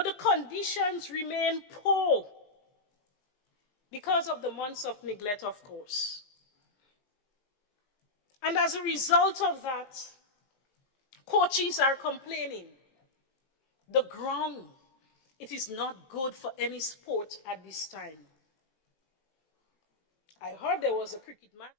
But the conditions remain poor because of the months of neglect, of course. And as a result of that, coaches are complaining. The ground, it is not good for any sport at this time. I heard there was a cricket match.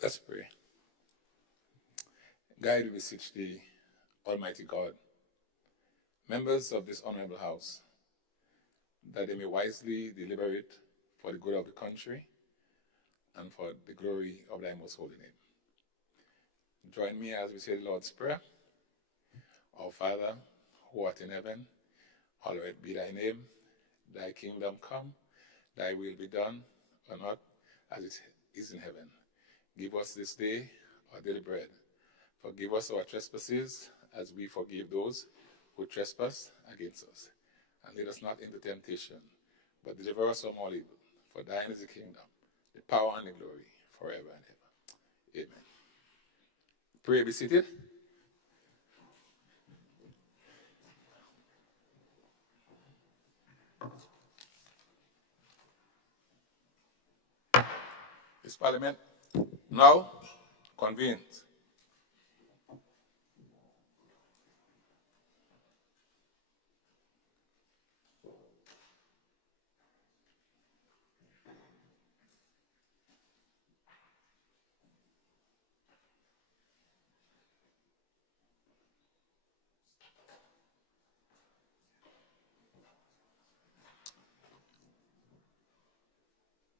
Let's pray. Guide, we beseech thee, Almighty God, members of this honorable house, that they may wisely deliberate for the good of the country and for the glory of thy most holy name. Join me as we say the Lord's Prayer. Our Father, who art in heaven, hallowed be thy name. Thy kingdom come, thy will be done on earth as it is in heaven. Give us this day our daily bread. Forgive us our trespasses as we forgive those who trespass against us. And lead us not into temptation, but deliver us from all evil. For thine is the kingdom, the power and the glory, forever and ever. Amen. Pray, be seated. This Parliament now convenes.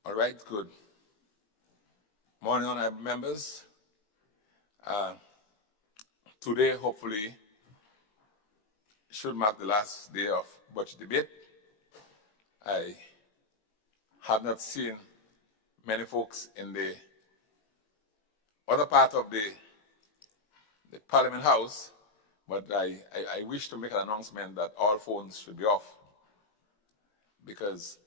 All right, good. Morning, honorable members. Today, hopefully, should mark the last day of budget debate. I have not seen many folks in the other part of the Parliament House, but I wish to make an announcement that all phones should be off, because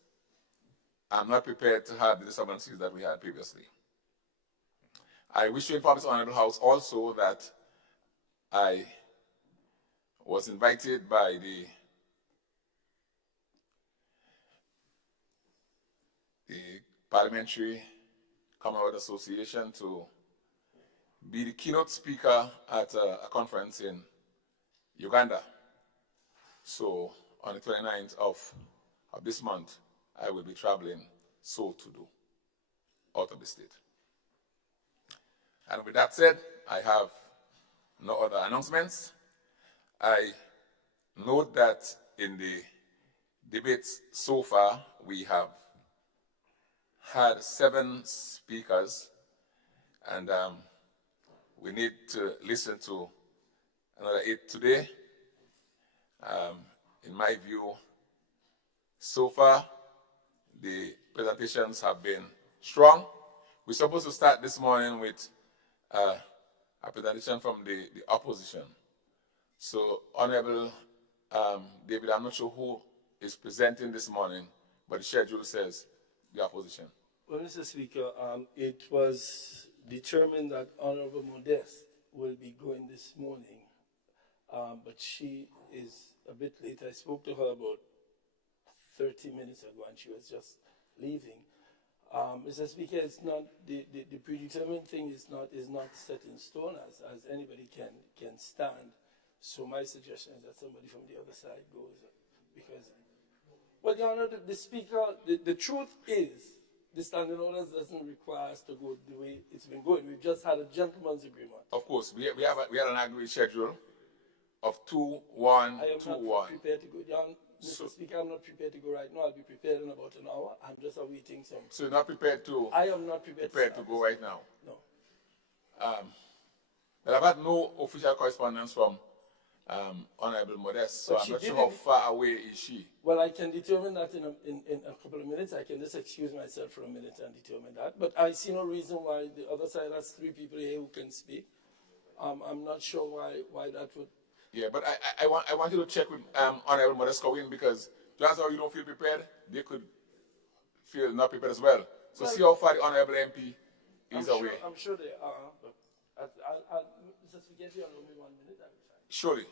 I'm not prepared to have the disturbances that we had previously. I wish to inform this honorable house also that I was invited by the Parliamentary Commonwealth Association to be the keynote speaker at a conference in Uganda. So on the 29th of this month, I will be traveling so to do out of the state. And with that said, I have no other announcements. I note that in the debates so far, we have had 7 speakers, and we need to listen to another 8 today. In my view, so far, the presentations have been strong. We're supposed to start this morning with a presentation from the opposition. So, Honorable David, I'm not sure who is presenting this morning, but the schedule says the opposition. Well, Mr. Speaker, it was determined that Honorable Modeste will be going this morning, but she is a bit late. I spoke to her about 30 minutes ago, and she was just leaving. Mr. Speaker, it's not the predetermined thing is not set in stone as anybody can stand. So my suggestion is that somebody from the other side goes, because, well, Your Honor, the Speaker, the truth is, the standing orders doesn't require us to go the way it's been going. We've just had a gentleman's agreement. Of course, we had an agreed schedule of 2-1-2-1. I am not prepared to go down. Mr. Speaker, I'm not prepared to go right now. I'll be prepared in about an hour. I'm just awaiting some. So you're not prepared to? I am not prepared to go right now? No. But I've had no official correspondence from Honorable Modeste, so I'm not sure how far away is she. Well, I can determine that in a couple of minutes. I can just excuse myself for a minute and determine that. But I see no reason why the other side has 3 people here who can speak. I'm not sure why that would. Yeah, but I want you to check with Honorable Modeste Cowin, because just how you don't feel prepared, they could feel not prepared as well. So see how far the Honorable MP is away. I'm sure they are, but Mr. Speaker, if you allow me 1 minute, I'll be fine. Surely.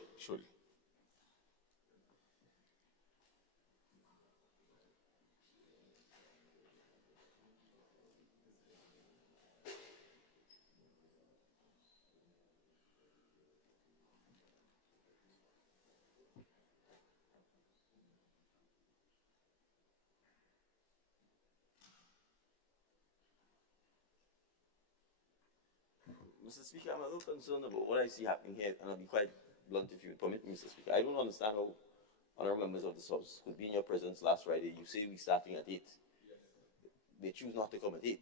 Mr. Speaker, I'm a little concerned about what I see happening here, and I'll be quite blunt if you would permit me, Mr. Speaker. I don't understand how honorable members of this House could be in your presence last Friday. You say we're starting at 8. They choose not to come at 8.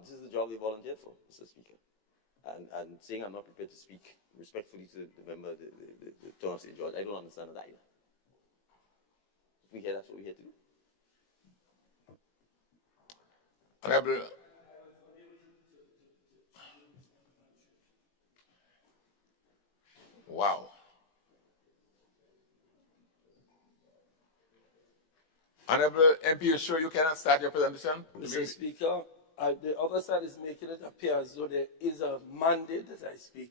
This is the job they volunteered for, Mr. Speaker. And saying I'm not prepared to speak respectfully to the member, the town of St. George, I don't understand that either. We hear that's what we're here to do. Honorable. Wow. Honorable MP, you sure you cannot start your presentation? Mr. Speaker, the other side is making it appear as though there is a mandate as I speak.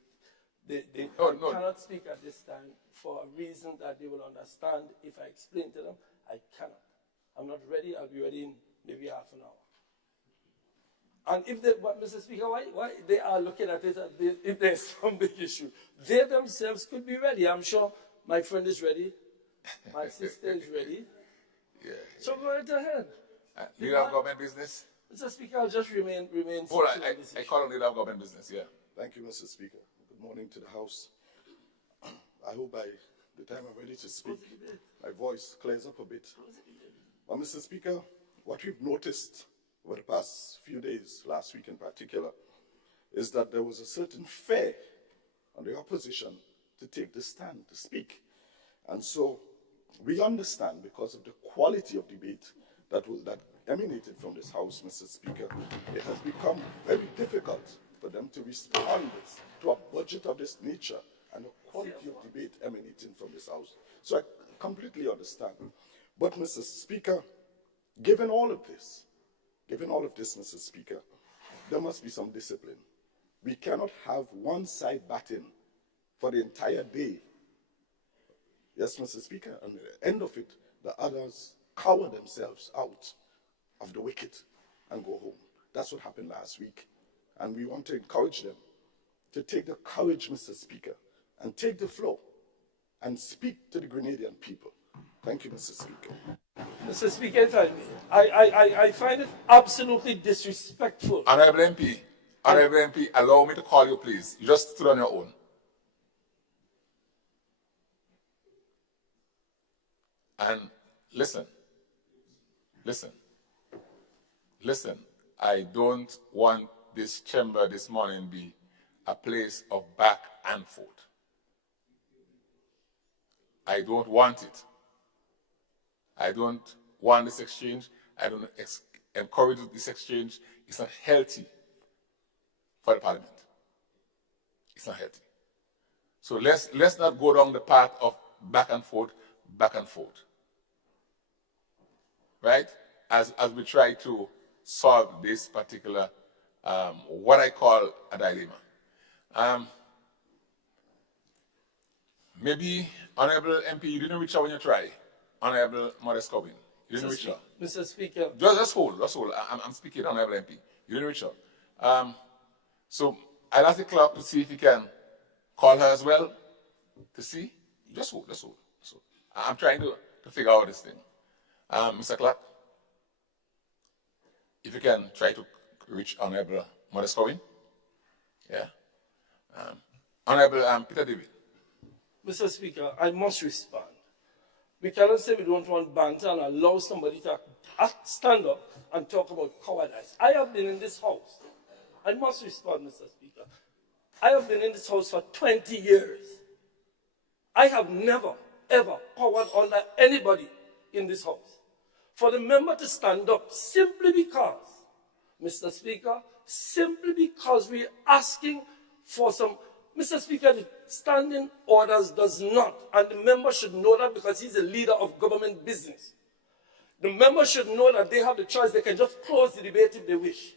They No. cannot speak at this time for a reason that they will understand. If I explain to them, I cannot. I'm not ready. I'll be ready in maybe half an hour. And if they, but Mr. Speaker, why they are looking at it as if there's some big issue, they themselves could be ready. I'm sure my friend is ready. My sister is ready. Yeah. So go right ahead. Leader of government business? Mr. Speaker, I'll just remain. Hold on, seated on this I issue. call on leader of government business, yeah. Thank you, Mr. Speaker. Good morning to the House. I hope by the time I'm ready to speak, my voice clears up a bit. Well, Mr. Speaker, what we've noticed over the past few days, last week in particular, is that there was a certain fear on the opposition to take the stand, to speak. And so we understand, because of the quality of debate that emanated from this House, Mr. Speaker, it has become very difficult for them to respond to a budget of this nature and the quality of debate emanating from this House. So I completely understand. But, Mr. Speaker, given all of this, Mr. Speaker, there must be some discipline. We cannot have one side batting for the entire day. Yes, Mr. Speaker, and at the end of it, the others cower themselves out of the wicket and go home. That's what happened last week. And we want to encourage them to take the courage, Mr. Speaker, and take the floor and speak to the Grenadian people. Thank you, Mr. Speaker. Mr. Speaker, if I may, I find it absolutely disrespectful. Honorable MP, allow me to call you, please. You just stood on your own. And listen, I don't want this chamber this morning be a place of back and forth. I don't want it. I don't want this exchange. I don't encourage this exchange. It's not healthy for the parliament. It's not healthy. So let's not go down the path of back and forth. Right? As we try to solve this particular, what I call a dilemma. Maybe, Honorable MP, you didn't reach out when you tried. Honorable Modest Cobbin, you didn't reach out. Mr. Speaker. Just hold. I'm speaking, Honorable MP. You didn't reach out. So I'll ask the clerk to see if he can call her as well to see. Just hold. I'm trying to figure out this thing. Mr. Clerk, if you can try to reach Honorable Modest Cobbin. Yeah. Honorable Peter David. Mr. Speaker, I must respond. We cannot say we don't want banter and allow somebody to stand up and talk about cowardice. I have been in this House. I must respond, Mr. Speaker. I have been in this House for 20 years. I have never, ever cowered under anybody in this House. For the member to stand up simply because, Mr. Speaker, simply because we're asking for some, Mr. Speaker, the standing orders does not, and the member should know that because he's a leader of government business. The member should know that they have the choice. They can just close the debate if they wish.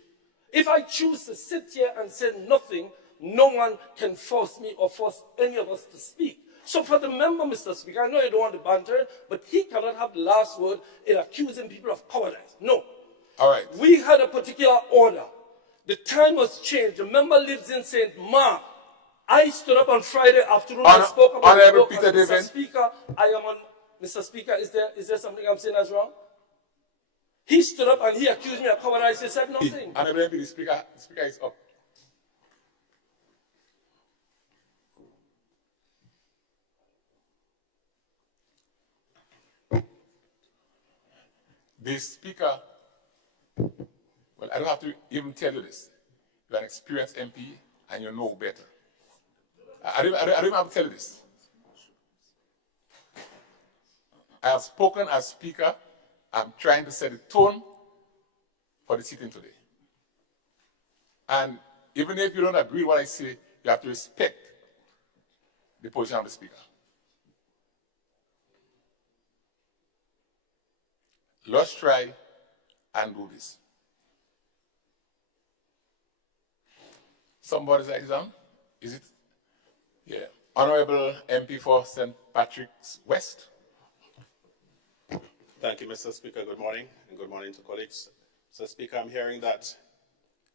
If I choose to sit here and say nothing, no one can force me or force any of us to speak. So for the member, Mr. Speaker, I know you don't want to banter, but he cannot have the last word in accusing people of cowardice. No. All right. We had a particular order. The time was changed. The member lives in St. Mark. I stood up on Friday afternoon and spoke about the book. Peter Mr. David. Speaker, I am on. Mr. Speaker, is there something I'm saying that's wrong? He stood up and he accused me of cowardice. He said nothing. Honorable MP, the speaker is up. The Speaker, well, I don't have to even tell you this. You're an experienced MP and you know better. I don't even have to tell you this. I have spoken as Speaker. I'm trying to set the tone for the sitting today. And even if you don't agree with what I say, you have to respect the position of the Speaker. Let's try and do this. Somebody's exam? Is it? Yeah. Honorable MP for St. Patrick's West. Thank you, Mr. Speaker. Good morning, and good morning to colleagues. Mr. Speaker, I'm hearing that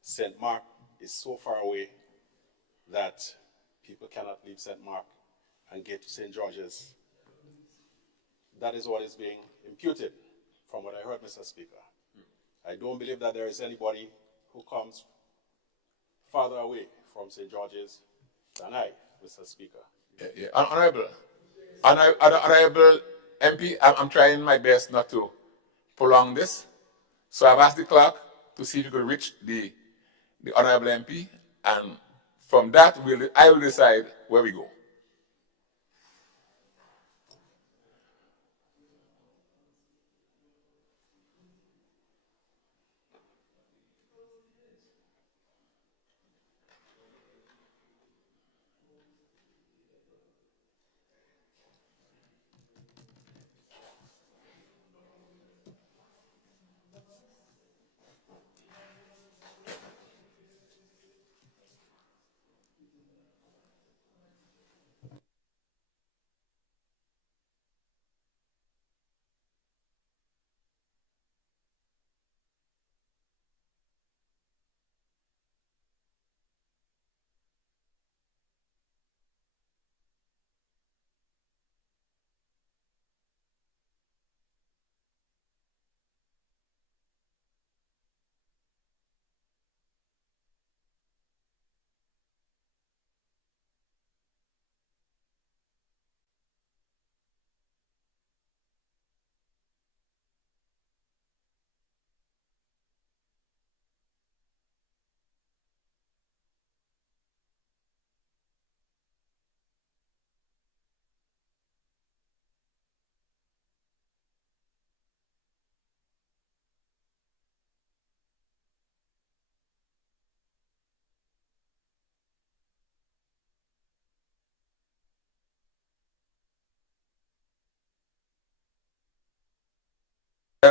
St. Mark is so far away that people cannot leave St. Mark and get to St. George's. That is what is being imputed from what I heard, Mr. Speaker. I don't believe that there is anybody who comes farther away from St. George's than I, Mr. Speaker. Yeah. Honorable MP, I'm trying my best not to prolong this. So I've asked the clerk to see if you could reach the Honorable MP, and from that, I will decide where we go.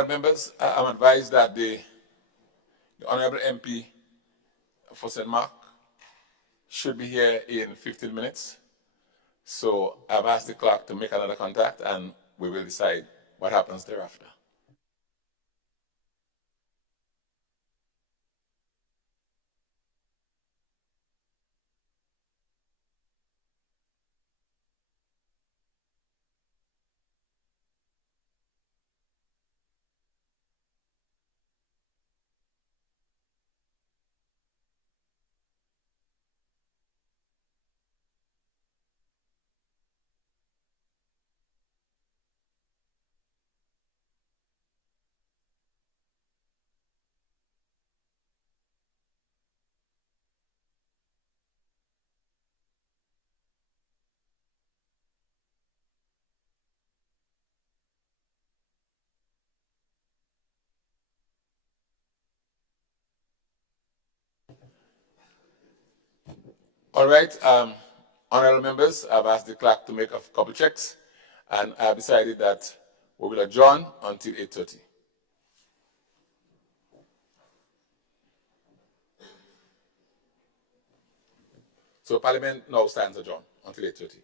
Members, I'm advised that the Honorable MP for St. Mark should be here in 15 minutes. So I've asked the clerk to make another contact, and we will decide what happens thereafter. All right, honorable members, I've asked the clerk to make a couple checks, and I've decided that we will adjourn until 8:30. So Parliament now stands adjourned until 8:30.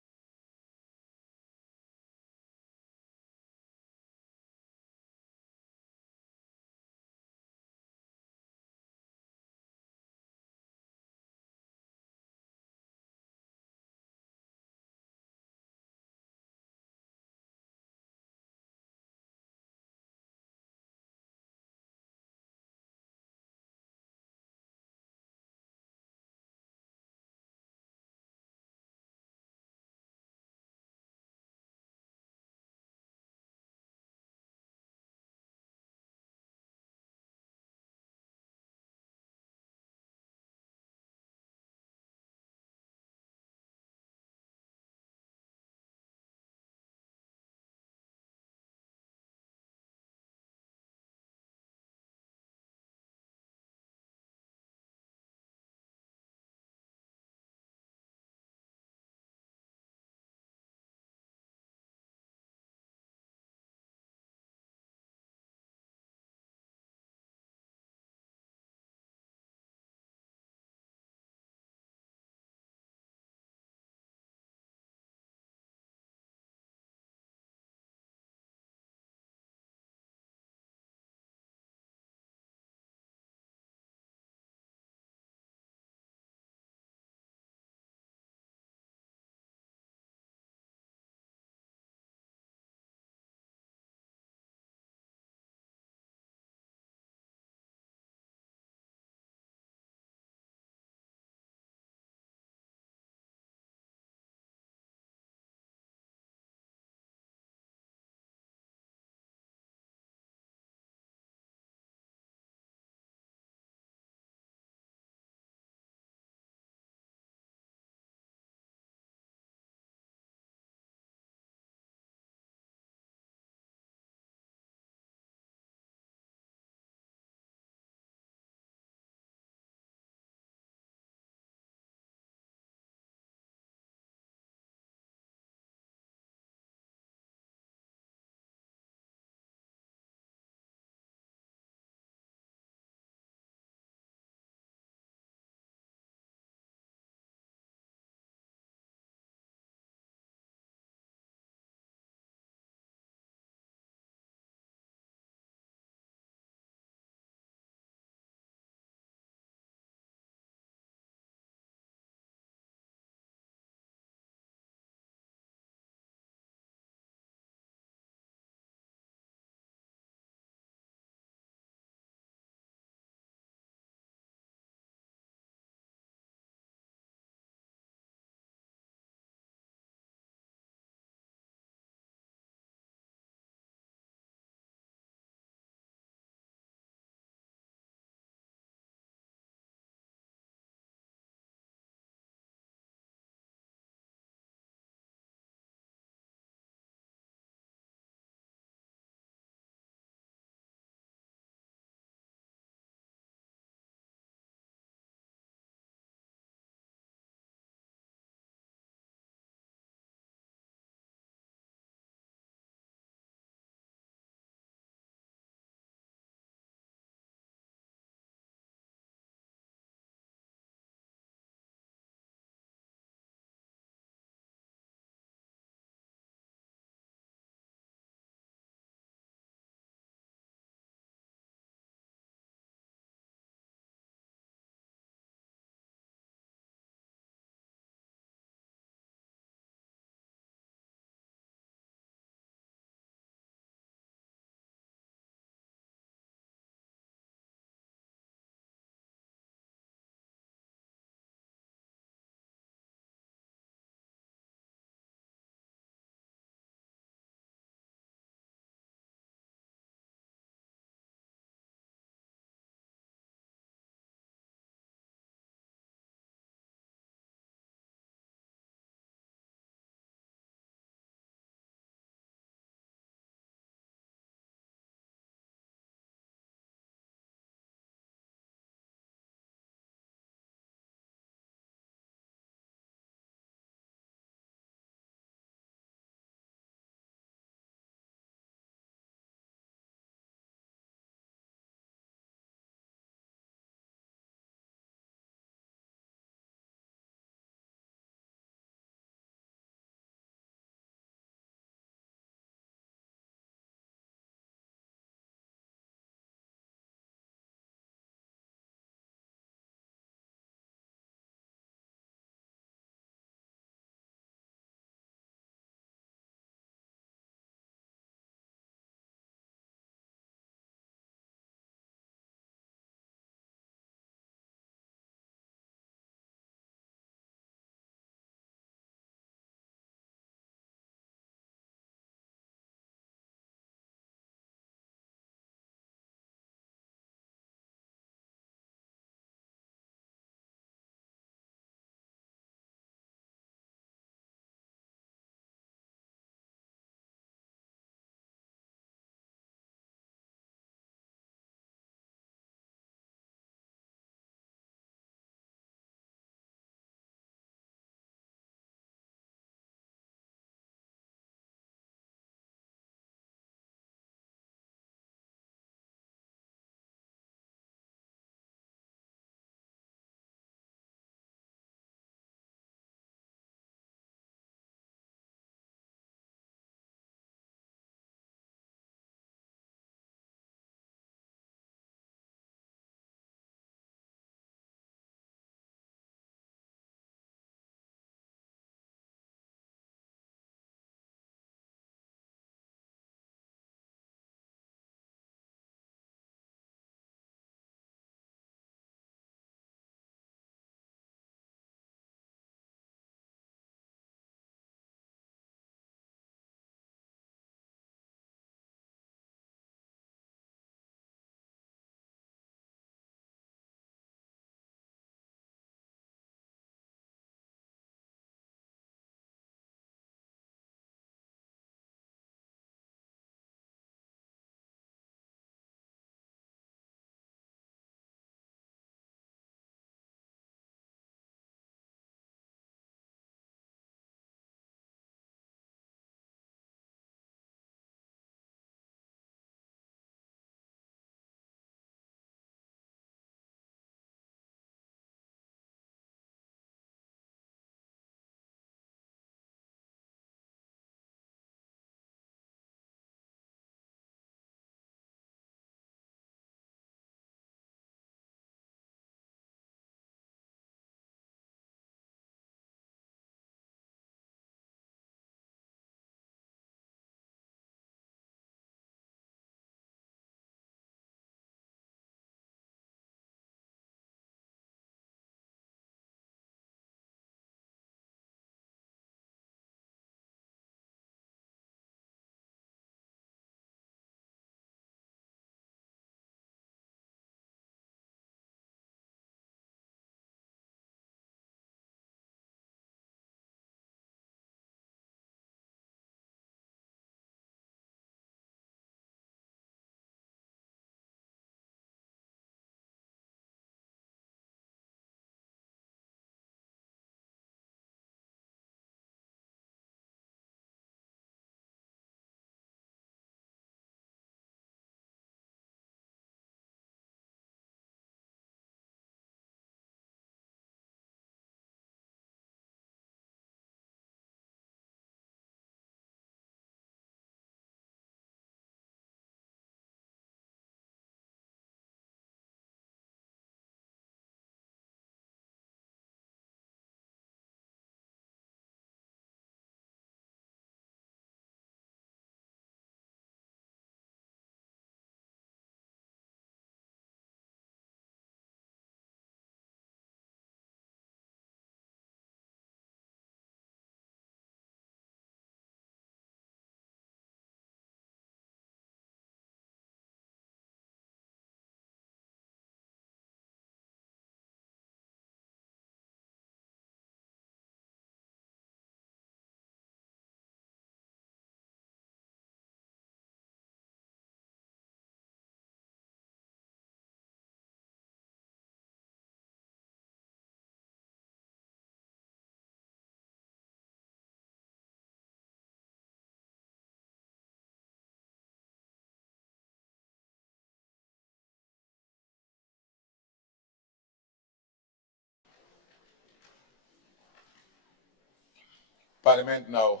Parliament now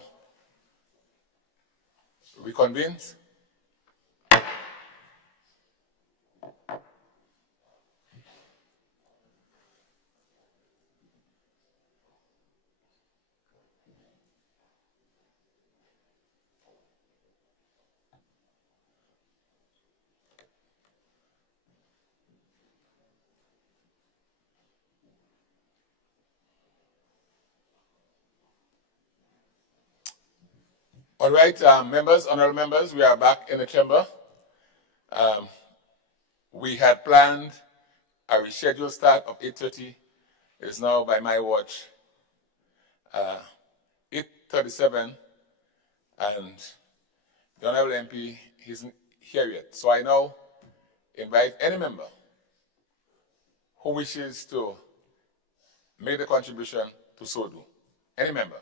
reconvenes. All right, members, honorable members, we are back in the chamber. We had planned a rescheduled start of 8:30. It's now, by my watch, 8:37, and the honorable MP isn't here yet. So I now invite any member who wishes to make the contribution to so do. Any member.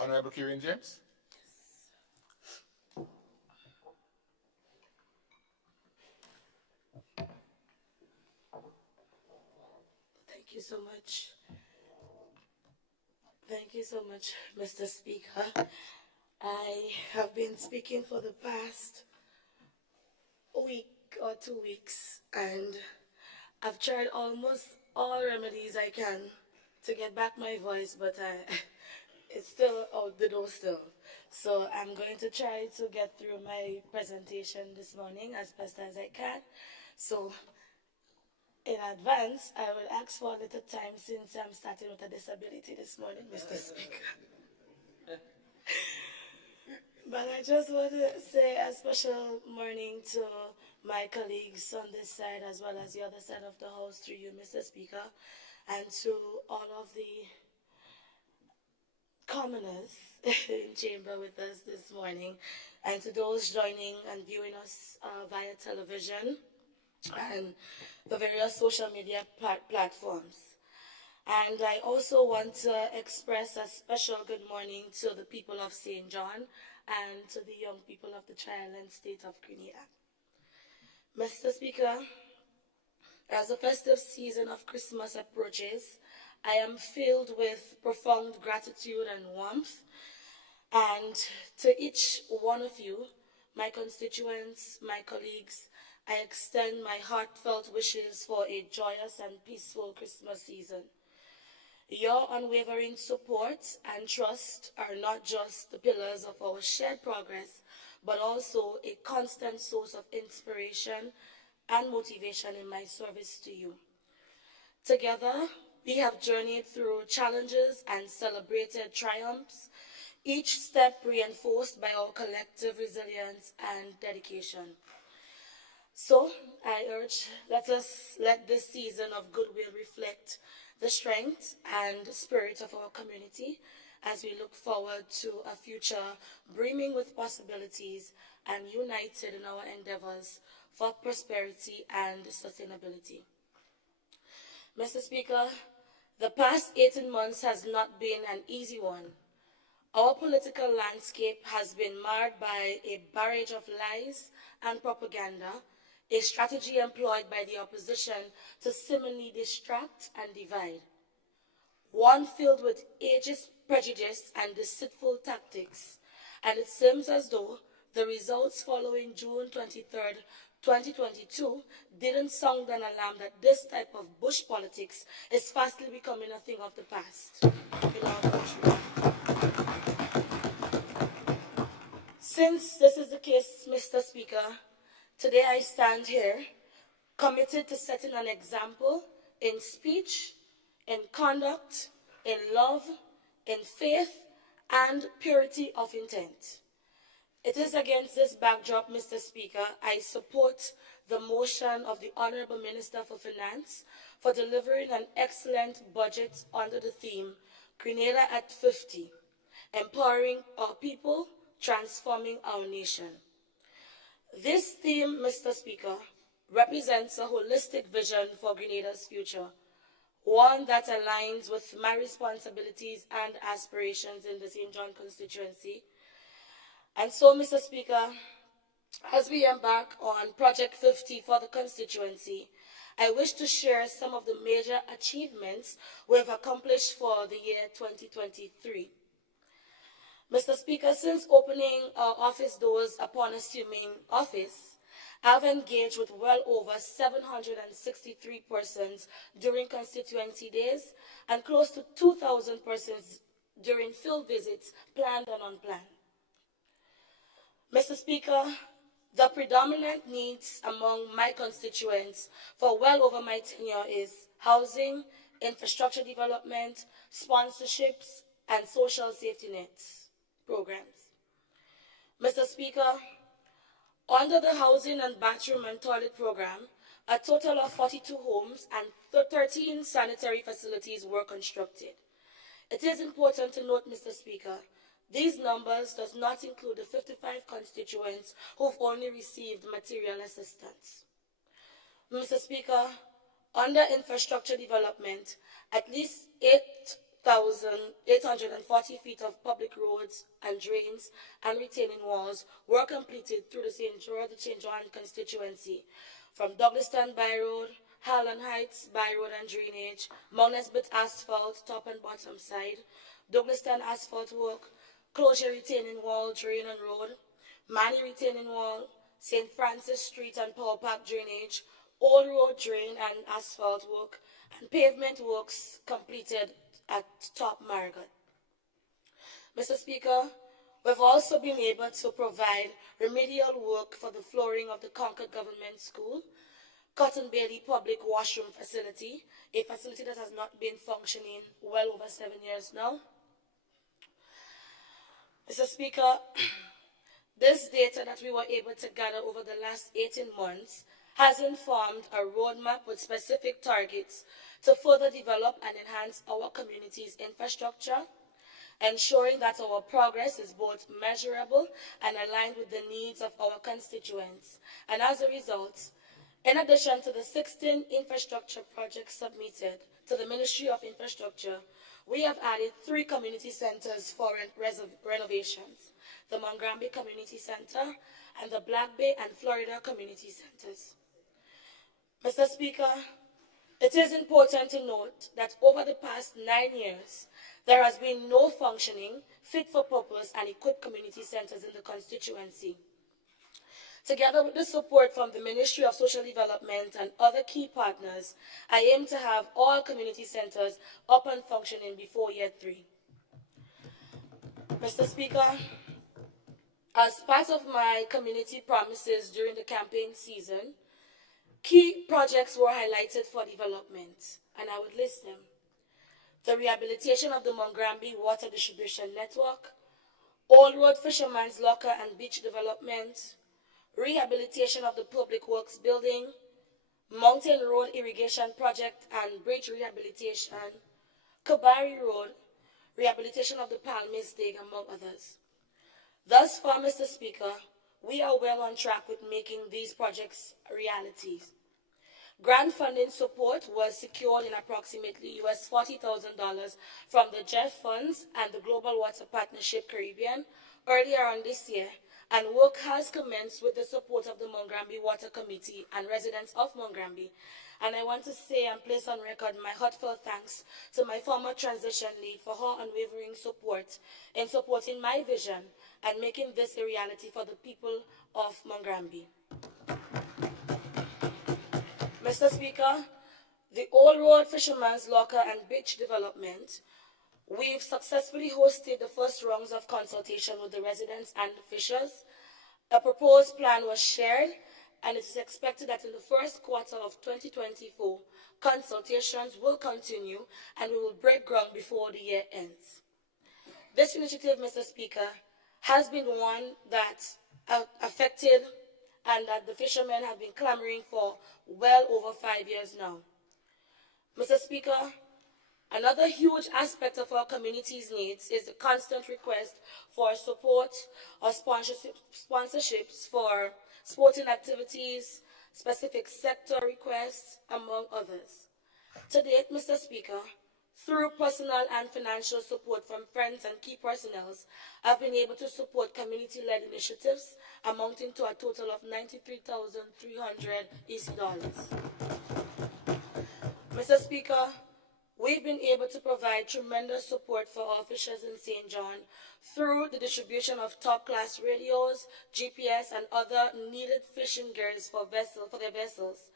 Honorable Kieran James. Thank you so much. Thank you so much, Mr. Speaker. I have been speaking for the past week or 2 weeks, and I've tried almost all remedies I can to get back my voice, but it's still out the door still. So I'm going to try to get through my presentation this morning as best as I can. So in advance, I will ask for a little time since I'm starting with a disability this morning, Mr. Speaker. But I just want to say a special morning to my colleagues on this side as well as the other side of the House through you, Mr. Speaker, and to all of the commoners in chamber with us this morning, and to those joining and viewing us via television and the various social media platforms. And I also want to express a special good morning to the people of St. John and to the young people of the Tri-Island State of Grenada. Mr. Speaker, as the festive season of Christmas approaches, I am filled with profound gratitude and warmth. And to each one of you, my constituents, my colleagues, I extend my heartfelt wishes for a joyous and peaceful Christmas season. Your unwavering support and trust are not just the pillars of our shared progress, but also a constant source of inspiration and motivation in my service to you. Together, we have journeyed through challenges and celebrated triumphs, each step reinforced by our collective resilience and dedication. So, I urge, let this season of goodwill reflect the strength and spirit of our community as we look forward to a future brimming with possibilities and united in our endeavors for prosperity and sustainability. Mr. Speaker, the past 18 months has not been an easy one. Our political landscape has been marred by a barrage of lies and propaganda, a strategy employed by the opposition to seemingly distract and divide. One filled with ageist prejudice and deceitful tactics, and it seems as though the results following June 23rd, 2022 didn't sound an alarm that this type of bush politics is fastly becoming a thing of the past in our country. Since this is the case, Mr. Speaker, today I stand here committed to setting an example in speech, in conduct, in love, in faith, and purity of intent. It is against this backdrop, Mr. Speaker, I support the motion of the Honorable Minister for Finance for delivering an excellent budget under the theme Grenada at 50, empowering our people, transforming our nation. This theme, Mr. Speaker, represents a holistic vision for Grenada's future, one that aligns with my responsibilities and aspirations in the St. John constituency. And so, Mr. Speaker, as we embark on Project 50 for the constituency, I wish to share some of the major achievements we have accomplished for the year 2023. Mr. Speaker, since opening our office doors upon assuming office, I've engaged with well over 763 persons during constituency days and close to 2,000 persons during field visits, planned and unplanned. Mr. Speaker, the predominant needs among my constituents for well over my tenure is housing, infrastructure development, sponsorships, and social safety nets programs. Mr. Speaker, under the Housing and Bathroom and Toilet Program, a total of 42 homes and 13 sanitary facilities were constructed. It is important to note, Mr. Speaker, these numbers does not include the 55 constituents who've only received material assistance. Mr. Speaker, under infrastructure development, at least 8,840 feet of public roads and drains and retaining walls were completed through the St. John constituency, from Douglaston By Road, Harlan Heights By Road and Drainage, Mount Nesbitt Asphalt, top and bottom side, Douglaston Asphalt Work, Closure Retaining Wall, Drain and Road, Manny Retaining Wall, St. Francis Street and Power Park Drainage, Old Road Drain and Asphalt Work, and pavement works completed at Top Marigot. Mr. Speaker, we've also been able to provide remedial work for the flooring of the Concord Government School, Cotton Bailey Public Washroom Facility, a facility that has not been functioning well over 7 years now. Mr. Speaker, this data that we were able to gather over the last 18 months has informed a roadmap with specific targets to further develop and enhance our community's infrastructure, ensuring that our progress is both measurable and aligned with the needs of our constituents. And as a result, in addition to the 16 infrastructure projects submitted to the Ministry of Infrastructure, we have added 3 community centers for renovations, the Mongrambi Community Center and the Black Bay and Florida Community Centers. Mr. Speaker, it is important to note that over the past 9 years, there has been no functioning, fit-for-purpose and equipped community centers in the constituency. Together with the support from the Ministry of Social Development and other key partners, I aim to have all community centers up and functioning before year 3. Mr. Speaker, as part of my community promises during the campaign season, key projects were highlighted for development, and I would list them. The rehabilitation of the Mongrambi Water Distribution Network, Old Road Fisherman's Locker and Beach Development, rehabilitation of the Public Works Building, Mountain Road Irrigation Project and Bridge Rehabilitation, Kabari Road, rehabilitation of the Palmis Dig, among others. Thus far, Mr. Speaker, we are well on track with making these projects realities. Grant funding support was secured in approximately US $40,000 from the GEF funds and the Global Water Partnership Caribbean earlier on this year, and work has commenced with the support of the Mongrambi Water Committee and residents of Mongrambi. And I want to say and place on record my heartfelt thanks to my former transition lead for her unwavering support in supporting my vision and making this a reality for the people of Mongrambi. Mr. Speaker, the Old Road Fisherman's Locker and Beach Development, we've successfully hosted the first rounds of consultation with the residents and the fishers, A proposed plan was shared, and it is expected that in the first quarter of 2024, consultations will continue and we will break ground before the year ends. This initiative, Mr. Speaker, has been one that affected and that the fishermen have been clamoring for well over 5 years now. Mr. Speaker, another huge aspect of our community's needs is the constant request for support or sponsorships for sporting activities, specific sector requests, among others. To date, Mr. Speaker, through personal and financial support from friends and key personnel, I've been able to support community-led initiatives amounting to a total of $93,300 EC dollars. Mr. Speaker, we've been able to provide tremendous support for our fishers in St. John through the distribution of top-class radios, GPS, and other needed fishing gears for their vessels.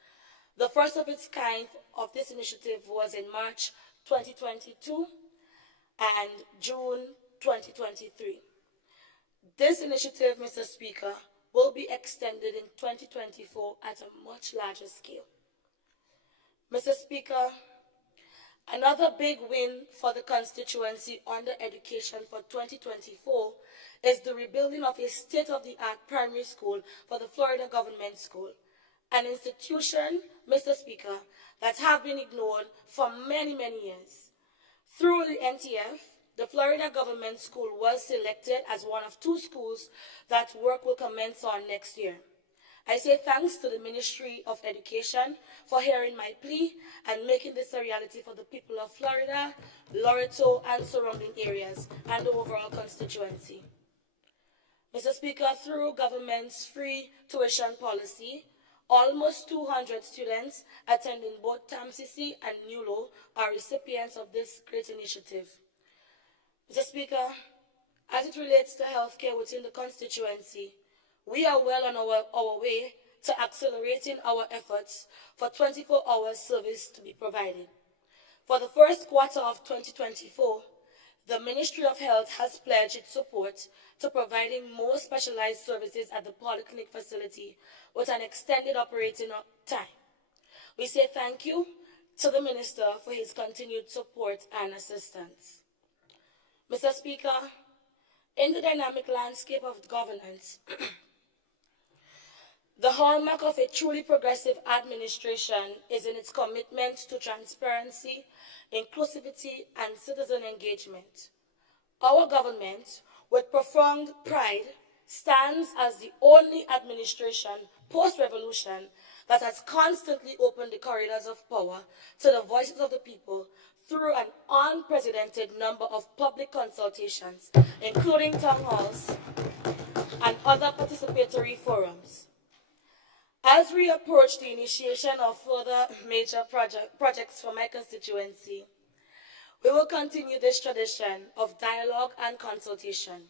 The first of its kind of this initiative was in March 2022 and June 2023. This initiative, Mr. Speaker, will be extended in 2024 at a much larger scale. Mr. Speaker, another big win for the constituency under education for 2024 is the rebuilding of a state-of-the-art primary school for the Florida Government School, an institution, Mr. Speaker, that have been ignored for many, many years. Through the NTF, the Florida Government School was selected as one of 2 schools that work will commence on next year. I say thanks to the Ministry of Education for hearing my plea and making this a reality for the people of Florida, Loreto, and surrounding areas, and the overall constituency. Mr. Speaker, through government's free tuition policy, almost 200 students attending both TAMCC and NULO are recipients of this great initiative. Mr. Speaker, as it relates to healthcare within the constituency, we are well on our way to accelerating our efforts for 24-hour service to be provided. For the first quarter of 2024, the Ministry of Health has pledged its support to providing more specialized services at the polyclinic facility with an extended operating time. We say thank you to the Minister for his continued support and assistance. Mr. Speaker, in the dynamic landscape of governance, the hallmark of a truly progressive administration is in its commitment to transparency, inclusivity, and citizen engagement. Our government, with profound pride, stands as the only administration post-revolution that has constantly opened the corridors of power to the voices of the people through an unprecedented number of public consultations, including town halls and other participatory forums. As we approach the initiation of further major projects for my constituency, we will continue this tradition of dialogue and consultation.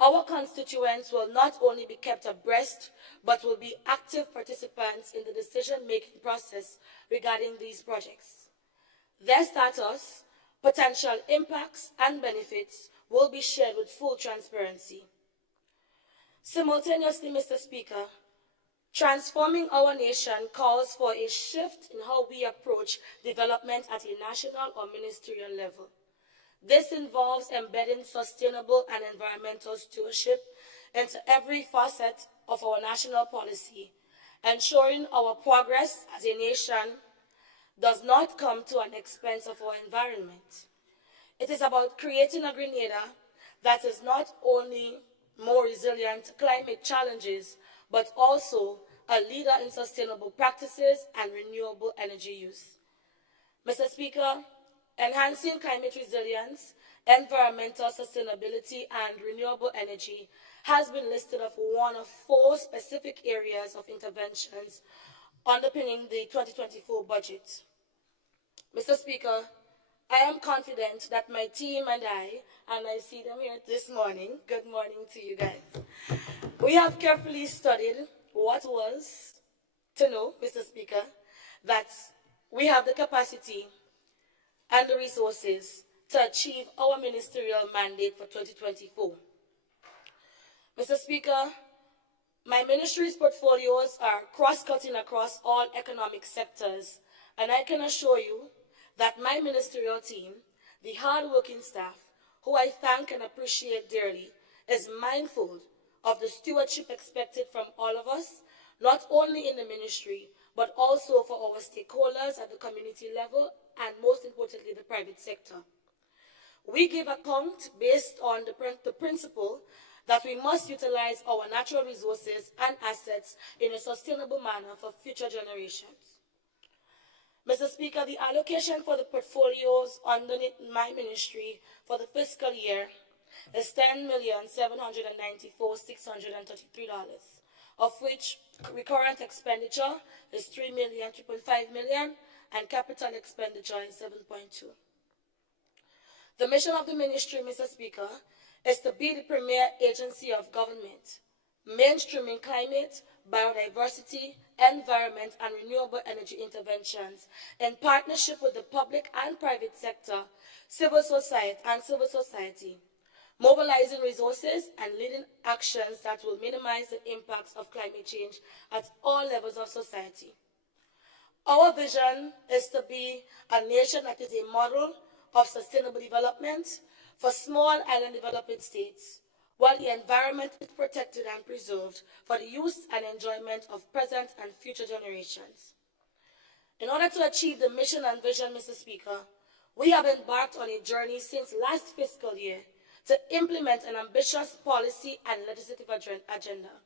Our constituents will not only be kept abreast, but will be active participants in the decision-making process regarding these projects. Their status, potential impacts, and benefits will be shared with full transparency. Simultaneously, Mr. Speaker, transforming our nation calls for a shift in how we approach development at a national or ministerial level. This involves embedding sustainable and environmental stewardship into every facet of our national policy, ensuring our progress as a nation does not come to an expense of our environment. It is about creating a Grenada that is not only more resilient to climate challenges, but also a leader in sustainable practices and renewable energy use. Mr. Speaker, enhancing climate resilience, environmental sustainability, and renewable energy has been listed as one of 4 specific areas of interventions underpinning the 2024 budget. Mr. Speaker, I am confident that my team and I see them here this morning, good morning to you guys. We have carefully studied what was to know, Mr. Speaker, that we have the capacity and the resources to achieve our ministerial mandate for 2024. Mr. Speaker, My ministry's portfolios are cross-cutting across all economic sectors, and I can assure you that my ministerial team, the hard-working staff, who I thank and appreciate dearly, is mindful of the stewardship expected from all of us, not only in the ministry, but also for our stakeholders at the community level and, most importantly, the private sector. We give account based on the principle that we must utilize our natural resources and assets in a sustainable manner for future generations. Mr. Speaker, the allocation for the portfolios underneath my ministry for the fiscal year is $10,794,633, of which recurrent expenditure is $3.5 million, and capital expenditure is 7.2. The mission of the ministry, Mr. Speaker, is to be the premier agency of government, mainstreaming climate, biodiversity, environment, and renewable energy interventions in partnership with the public and private sector, civil society, mobilizing resources and leading actions that will minimize the impacts of climate change at all levels of society. Our vision is to be a nation that is a model of sustainable development for small island developing states, while the environment is protected and preserved for the use and enjoyment of present and future generations. In order to achieve the mission and vision, Mr. Speaker, we have embarked on a journey since last fiscal year to implement an ambitious policy and legislative agenda.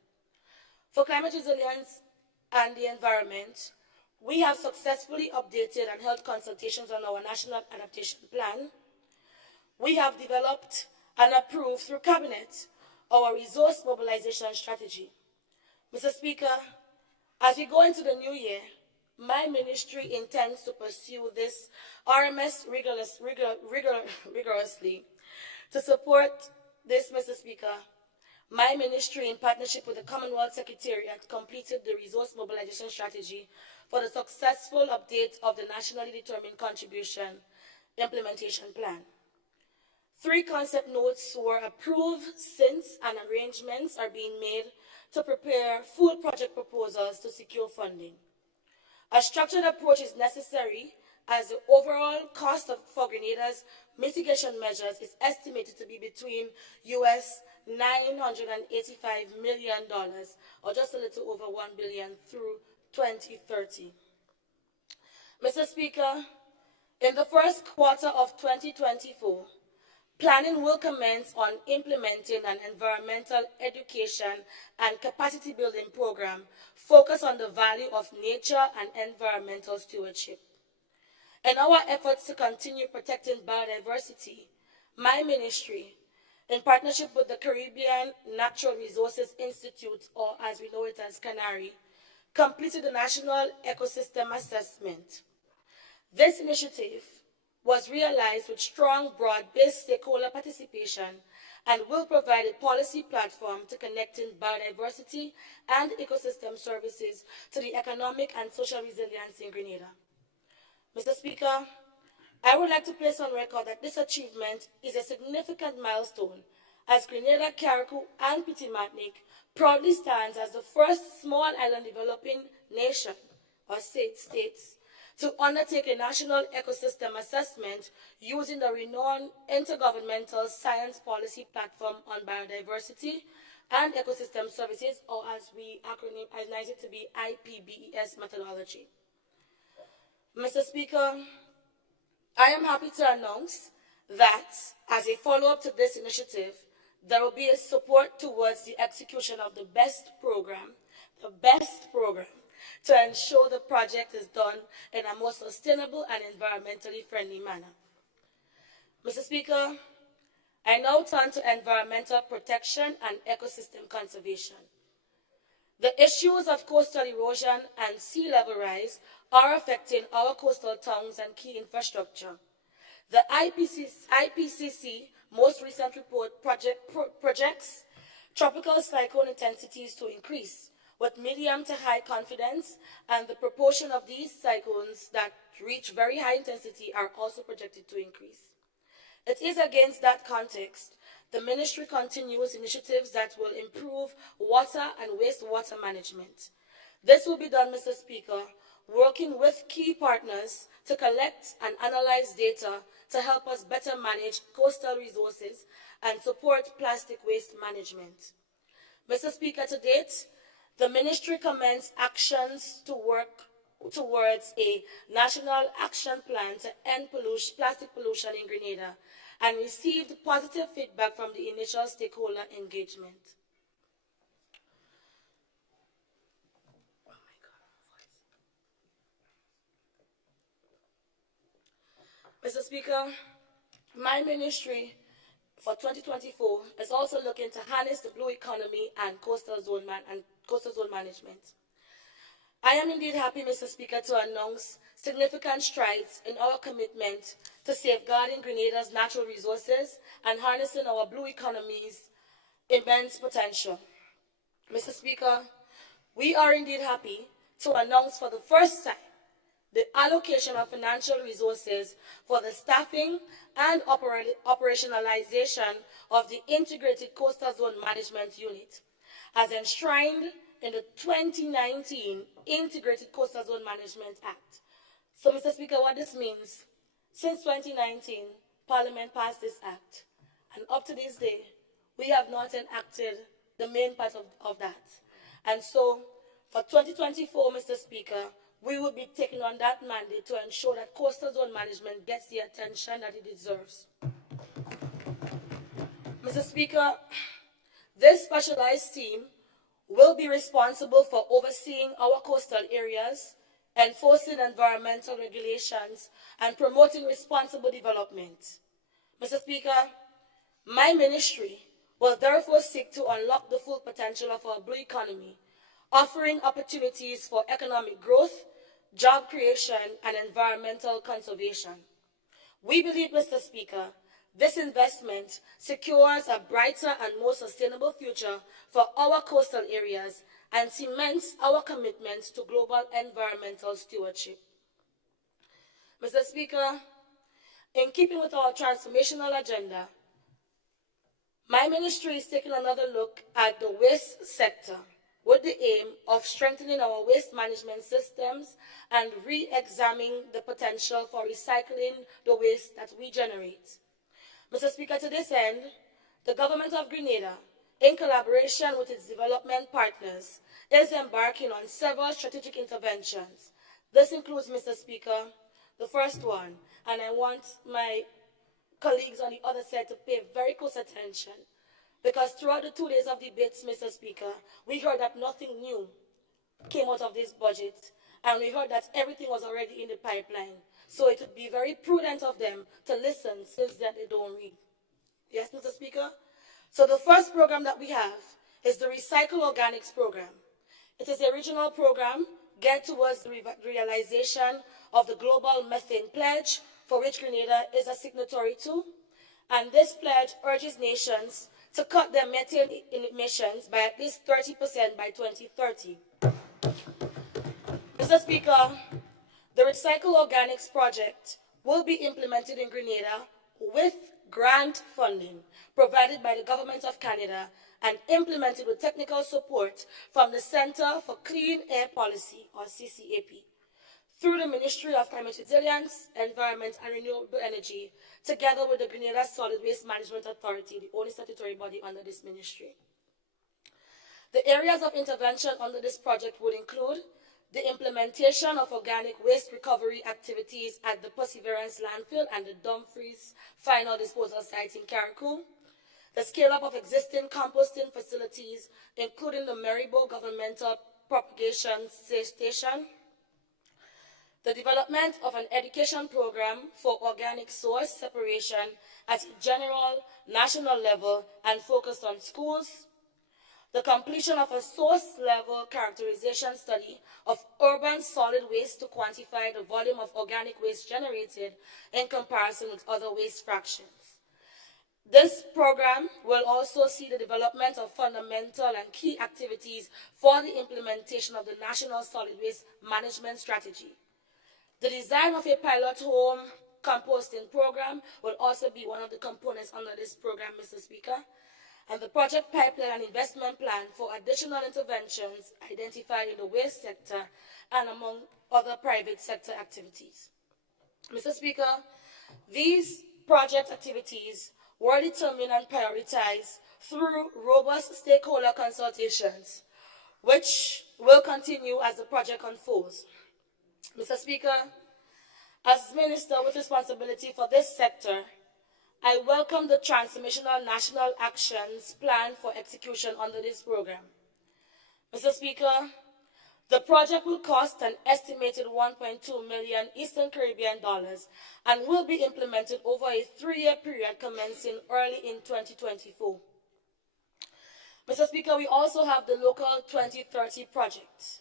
For climate resilience and the environment, we have successfully updated and held consultations on our National Adaptation Plan. We have developed and approved through Cabinet our resource mobilization strategy. Mr. Speaker, as we go into the new year, my ministry intends to pursue this RMS rigorously. To support this, Mr. Speaker, my ministry, in partnership with the Commonwealth Secretariat, completed the resource mobilization strategy for the successful update of the Nationally Determined Contribution Implementation Plan. 3 concept notes were approved since, and arrangements are being made to prepare full project proposals to secure funding. A structured approach is necessary as the overall cost for Grenada's mitigation measures is estimated to be between US $985 million, or just a little over $1 billion, through 2030. Mr. Speaker, in the first quarter of 2024, planning will commence on implementing an environmental education and capacity building program focused on the value of nature and environmental stewardship. In our efforts to continue protecting biodiversity, my ministry, in partnership with the Caribbean Natural Resources Institute, or as we know it as CANARI, completed the National Ecosystem Assessment. This initiative was realized with strong, broad-based stakeholder participation and will provide a policy platform to connecting biodiversity and ecosystem services to the economic and social resilience in Grenada. Mr. Speaker, I would like to place on record that this achievement is a significant milestone, as Grenada, Carriacou, and Petit Martinique proudly stands as the first small island developing nation, or states, to undertake a national ecosystem assessment using the renowned Intergovernmental Science Policy Platform on Biodiversity and Ecosystem Services, or as we acronymize it to be IPBES methodology. Mr. Speaker, I am happy to announce that as a follow-up to this initiative, there will be a support towards the execution of the best program, to ensure the project is done in a more sustainable and environmentally friendly manner. Mr. Speaker, I now turn to environmental protection and ecosystem conservation. The issues of coastal erosion and sea level rise are affecting our coastal towns and key infrastructure. The IPCC most recent report projects tropical cyclone intensities to increase, with medium to high confidence, and the proportion of these cyclones that reach very high intensity are also projected to increase. It is against that context the ministry continues initiatives that will improve water and wastewater management. This will be done, Mr. Speaker, working with key partners to collect and analyze data to help us better manage coastal resources and support plastic waste management. Mr. Speaker, to date, the ministry commenced actions to work towards a national action plan to end plastic pollution in Grenada and received positive feedback from the initial stakeholder engagement. Mr. Speaker, my ministry for 2024 is also looking to harness the blue economy and coastal zone management. I am indeed happy, Mr. Speaker, to announce significant strides in our commitment to safeguarding Grenada's natural resources and harnessing our blue economy's immense potential. Mr. Speaker, we are indeed happy to announce for the first time the allocation of financial resources for the staffing and operationalization of the Integrated Coastal Zone Management Unit, as enshrined in the 2019 Integrated Coastal Zone Management Act. So, Mr. Speaker, what this means, since 2019, Parliament passed this act, and up to this day, we have not enacted the main part of that. And so, for 2024, Mr. Speaker, we will be taking on that mandate to ensure that coastal zone management gets the attention that it deserves. Mr. Speaker, this specialized team will be responsible for overseeing our coastal areas, enforcing environmental regulations, and promoting responsible development. Mr. Speaker, my ministry will therefore seek to unlock the full potential of our blue economy, offering opportunities for economic growth, job creation, and environmental conservation. We believe, Mr. Speaker, this investment secures a brighter and more sustainable future for our coastal areas and cements our commitment to global environmental stewardship. Mr. Speaker, in keeping with our transformational agenda, my ministry is taking another look at the waste sector with the aim of strengthening our waste management systems and re-examining the potential for recycling the waste that we generate. Mr. Speaker, to this end, the Government of Grenada, in collaboration with its development partners, is embarking on several strategic interventions. This includes, Mr. Speaker, the first one, and I want my colleagues on the other side to pay very close attention, because throughout the 2 days of debates, Mr. Speaker, we heard that nothing new came out of this budget, and we heard that everything was already in the pipeline. So it would be very prudent of them to listen, since that they don't read. Yes, Mr. Speaker? So the first program that we have is the Recycle Organics program. It is a regional program geared towards the realization of the Global Methane Pledge, for which Grenada is a signatory to. And this pledge urges nations to cut their methane emissions by at least 30% by 2030. Mr. Speaker, the Recycle Organics project will be implemented in Grenada with grant funding provided by the Government of Canada and implemented with technical support from the Center for Clean Air Policy, or CCAP, through the Ministry of Climate Resilience, Environment and Renewable Energy, together with the Grenada Solid Waste Management Authority, the only statutory body under this ministry. The areas of intervention under this project would include the implementation of organic waste recovery activities at the Perseverance landfill and the Dumfries final disposal site in Carriacou, the scale-up of existing composting facilities, including the Maribo Governmental Propagation Station, the development of an education program for organic source separation at a general national level and focused on schools, the completion of a source-level characterization study of urban solid waste to quantify the volume of organic waste generated in comparison with other waste fractions. This program will also see the development of fundamental and key activities for the implementation of the National Solid Waste Management Strategy, the design of a pilot home composting program will also be one of the components under this program, Mr. Speaker. And the project pipeline and investment plan for additional interventions identified in the waste sector and among other private sector activities. Mr. Speaker, these project activities were determined and prioritized through robust stakeholder consultations, which will continue as the project unfolds. Mr. Speaker, as Minister with responsibility for this sector, I welcome the Transformational National Actions Plan for execution under this program. Mr. Speaker, the project will cost an estimated 1.2 million Eastern Caribbean dollars and will be implemented over a 3-year period commencing early in 2024. Mr. Speaker, we also have the Local 2030 project.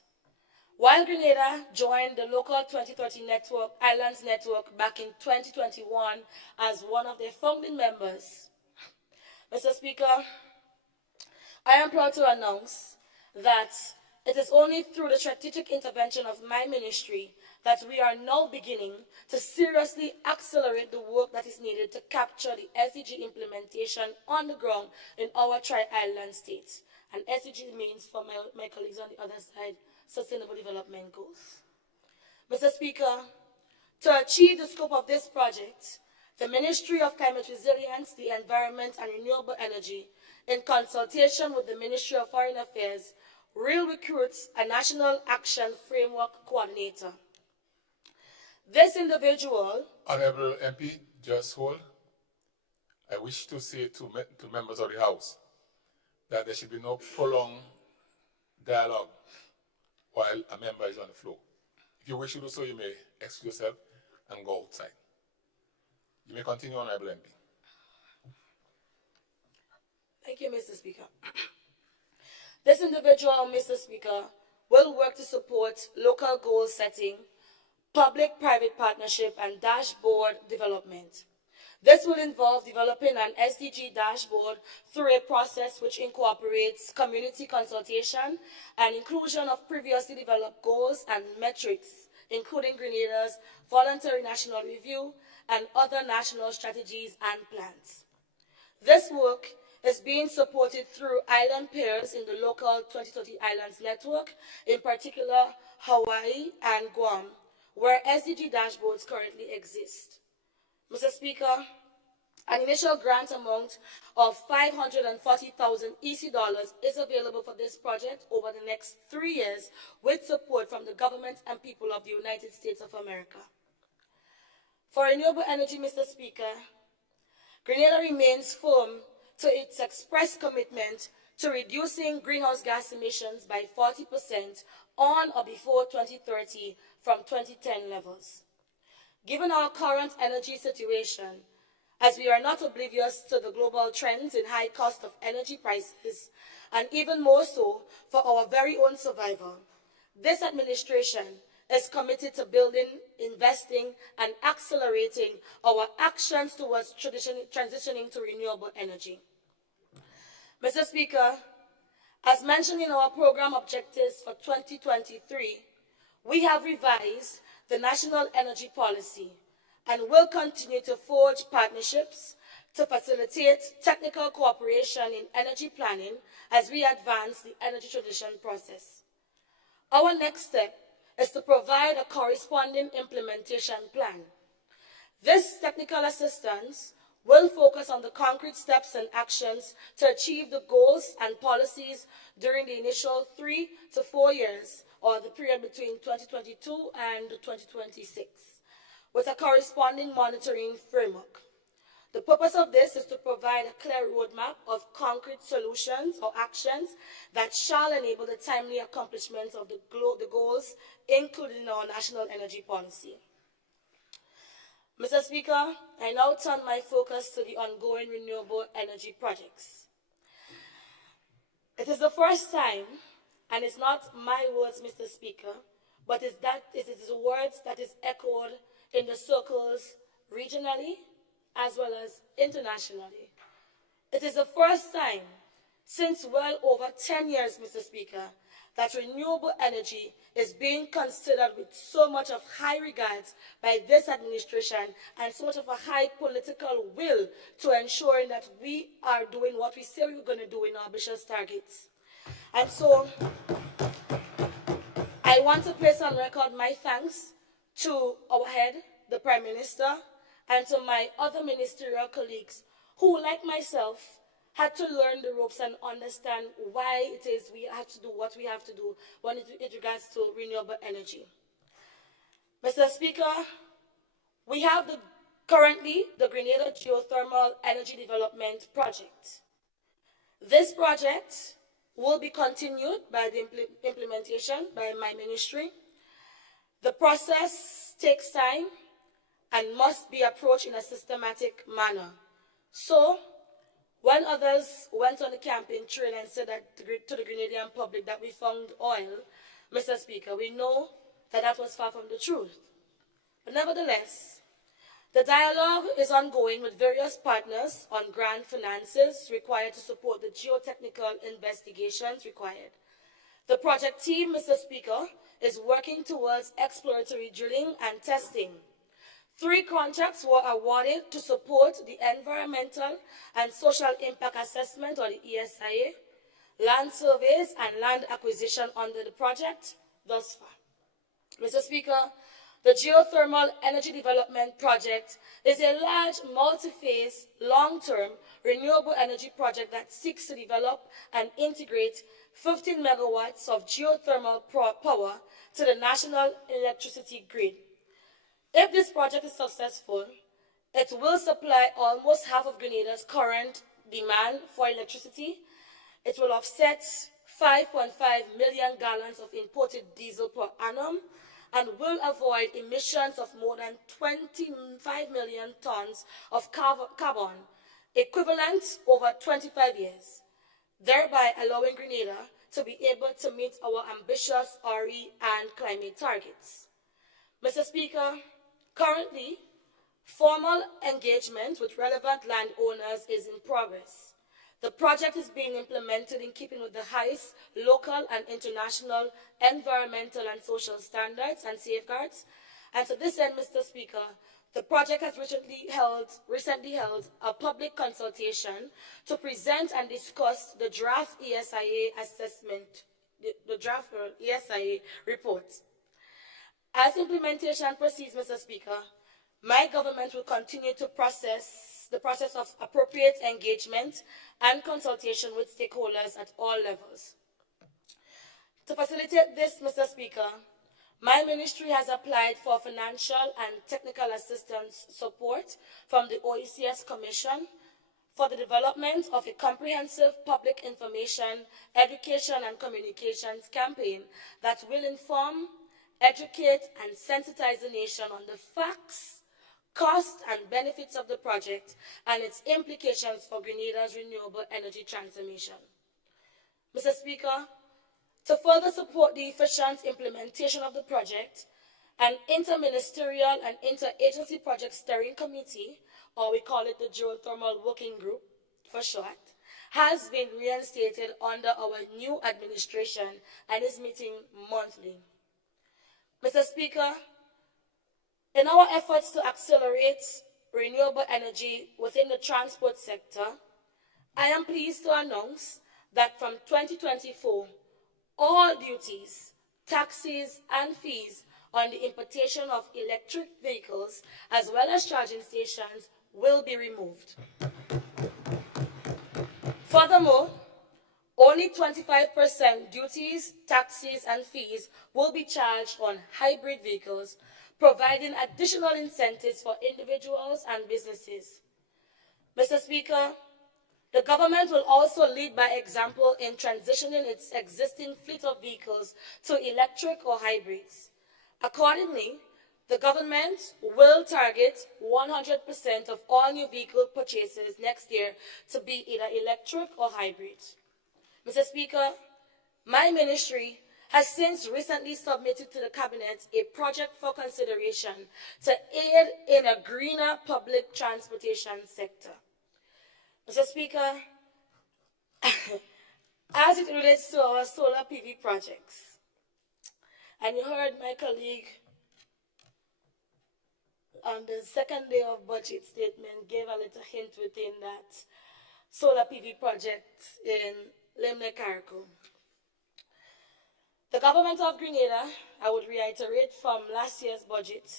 While Grenada joined the Local 2030 Network, Islands Network back in 2021 as one of their founding members, Mr. Speaker, I am proud to announce that it is only through the strategic intervention of my ministry that we are now beginning to seriously accelerate the work that is needed to capture the SDG implementation on the ground in our tri-island states. And SDG means, for my colleagues on the other side, Sustainable Development Goals. Mr. Speaker, to achieve the scope of this project, the Ministry of Climate Resilience, the Environment and Renewable Energy, in consultation with the Ministry of Foreign Affairs, will recruit a National Action Framework Coordinator. This individual... Honorable MP, just hold. I wish to say to members of the House that there should be no prolonged dialogue while a member is on the floor. If you wish to do so, you may excuse yourself and go outside. You may continue, Honorable MP. Thank you, Mr. Speaker. This individual, Mr. Speaker, will work to support local goal setting, public-private partnership, and dashboard development. This will involve developing an SDG dashboard through a process which incorporates community consultation and inclusion of previously developed goals and metrics, including Grenada's voluntary national review and other national strategies and plans. This work is being supported through island peers in the Local 2030 Islands Network, in particular Hawaii and Guam, where SDG dashboards currently exist. Mr. Speaker, an initial grant amount of 540,000 EC dollars is available for this project over the next 3 years with support from the government and people of the United States of America. For renewable energy, Mr. Speaker, Grenada remains firm to its express commitment to reducing greenhouse gas emissions by 40% on or before 2030 from 2010 levels. Given our current energy situation, as we are not oblivious to the global trends in high cost of energy prices, and even more so for our very own survival, this administration is committed to building, investing, and accelerating our actions towards transitioning to renewable energy. Mr. Speaker, as mentioned in our program objectives for 2023, we have revised the National Energy Policy and will continue to forge partnerships to facilitate technical cooperation in energy planning as we advance the energy transition process. Our next step is to provide a corresponding implementation plan. This technical assistance will focus on the concrete steps and actions to achieve the goals and policies during the initial 3 to 4 years, or the period between 2022 and 2026, with a corresponding monitoring framework. The purpose of this is to provide a clear roadmap of concrete solutions or actions that shall enable the timely accomplishment of the goals included in our national energy policy. Mr. Speaker, I now turn my focus to the ongoing renewable energy projects. It is the first time, and it's not my words, Mr. Speaker, but it is the words that is echoed in the circles regionally as well as internationally. It is the first time since well over 10 years, Mr. Speaker, that renewable energy is being considered with so much of high regards by this administration and so much of a high political will to ensuring that we are doing what we say we were going to do in our ambitious targets. And so I want to place on record my thanks to our head, the Prime Minister, and to my other ministerial colleagues who, like myself, had to learn the ropes and understand why it is we have to do what we have to do when it regards to renewable energy. Mr. Speaker, we have currently the Grenada Geothermal Energy Development Project. This project will be continued by the implementation by my ministry. The process takes time and must be approached in a systematic manner. So, when others went on the campaign trail and said that to the Grenadian public that we found oil, Mr. Speaker, we know that that was far from the truth. But nevertheless, the dialogue is ongoing with various partners on grant finances required to support the geotechnical investigations required. The project team, Mr. Speaker, is working towards exploratory drilling and testing. 3 contracts were awarded to support the Environmental and Social Impact Assessment, or the ESIA, land surveys and land acquisition under the project thus far. Mr. Speaker, the Geothermal Energy Development Project is a large, multi-phase, long-term renewable energy project that seeks to develop and integrate 15 megawatts of geothermal power to the national electricity grid. If this project is successful, it will supply almost half of Grenada's current demand for electricity. It will offset 5.5 million gallons of imported diesel per annum and will avoid emissions of more than 25 million tons of carbon, equivalent over 25 years, thereby allowing Grenada to be able to meet our ambitious RE and climate targets. Mr. Speaker, currently, formal engagement with relevant landowners is in progress. The project is being implemented in keeping with the highest local and international environmental and social standards and safeguards. And to this end, Mr. Speaker, the project has recently held a public consultation to present and discuss the draft ESIA assessment, the draft ESIA report. As implementation proceeds, Mr. Speaker, my government will continue to the process of appropriate engagement and consultation with stakeholders at all levels. To facilitate this, Mr. Speaker, my ministry has applied for financial and technical assistance support from the OECS Commission for the development of a comprehensive public information, education, and communications campaign that will inform, educate, and sensitize the nation on the facts, costs, and benefits of the project and its implications for Grenada's renewable energy transformation. Mr. Speaker, to further support the efficient implementation of the project, an interministerial and interagency project steering committee, or we call it the Geothermal Working Group for short, has been reinstated under our new administration and is meeting monthly. Mr. Speaker, in our efforts to accelerate renewable energy within the transport sector, I am pleased to announce that from 2024, all duties, taxes, and fees on the importation of electric vehicles as well as charging stations will be removed. Furthermore, only 25% duties, taxes, and fees will be charged on hybrid vehicles, providing additional incentives for individuals and businesses. Mr. Speaker, the government will also lead by example in transitioning its existing fleet of vehicles to electric or hybrids. Accordingly, the government will target 100% of all new vehicle purchases next year to be either electric or hybrid. Mr. Speaker, my ministry has since recently submitted to the Cabinet a project for consideration to aid in a greener public transportation sector. Mr. Speaker, as it relates to our solar PV projects, and you heard my colleague on the second day of budget statement gave a little hint within that solar PV project in Limne Carriacou. The government of Grenada, I would reiterate from last year's budget,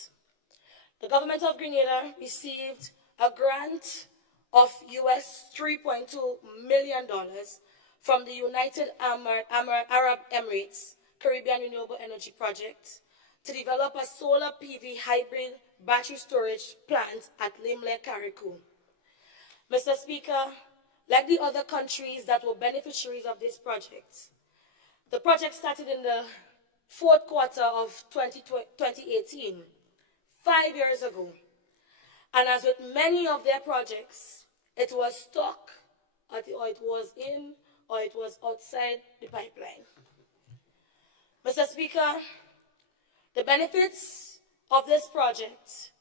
the government of Grenada received a grant of US $3.2 million from the United Arab Emirates Caribbean Renewable Energy Project to develop a solar PV hybrid battery storage plant at Limne Carriacou. Mr. Speaker, like the other countries that were beneficiaries of this project, the project started in the fourth quarter of 2018, 5 years ago. And as with many of their projects, it was stuck, or it was in, or it was outside the pipeline. Mr. Speaker, the benefits of this project,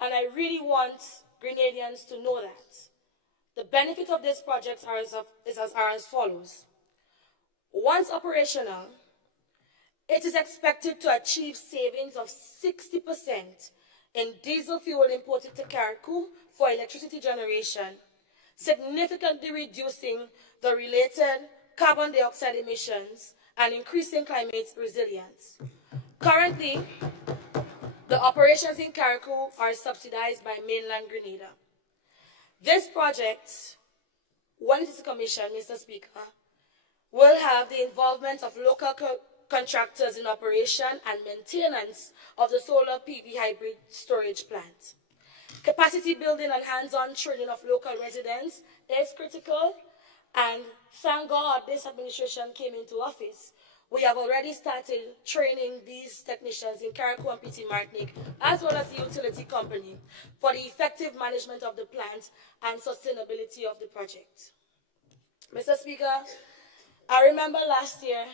and I really want Grenadians to know that, the benefits of this project are as follows. Once operational, it is expected to achieve savings of 60% in diesel fuel imported to Carriacou for electricity generation, significantly reducing the related carbon dioxide emissions and increasing climate resilience. Currently, the operations in Carriacou are subsidized by mainland Grenada. This project, when it is commissioned, Mr. Speaker, will have the involvement of local contractors in operation and maintenance of the solar PV hybrid storage plant. Capacity building and hands-on training of local residents is critical, and thank God this administration came into office. We have already started training these technicians in Carriacou and Petit Martinique, as well as the utility company, for the effective management of the plant and sustainability of the project. Mr. Speaker, I remember last year,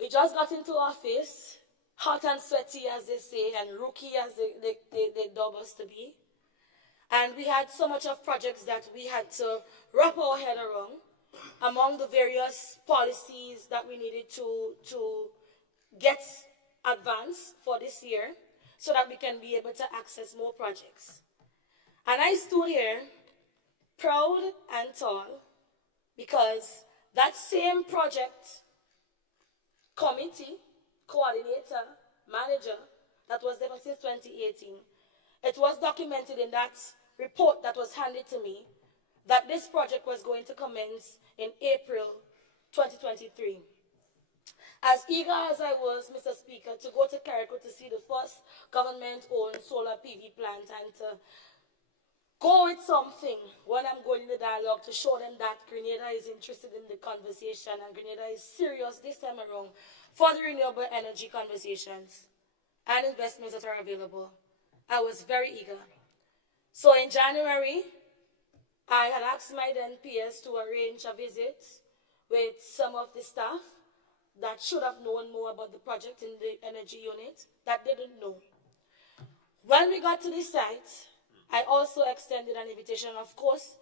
we just got into office, hot and sweaty, as they say, and rookie, as they dub us to be. And we had so much of projects that we had to wrap our head around among the various policies that we needed to get advanced for this year so that we can be able to access more projects. And I stood here proud and tall because that same project committee, coordinator, manager that was there since 2018, it was documented in that report that was handed to me that this project was going to commence in April 2023. As eager as I was, Mr. Speaker, to go to Carriacou to see the first government-owned solar PV plant and to go with something when I'm going in the dialogue to show them that Grenada is interested in the conversation and Grenada is serious this time around for the renewable energy conversations and investments that are available. I was very eager. So in January, I had asked my then PS to arrange a visit with some of the staff that should have known more about the project in the energy unit that didn't know. When we got to the site, I also extended an invitation, of course,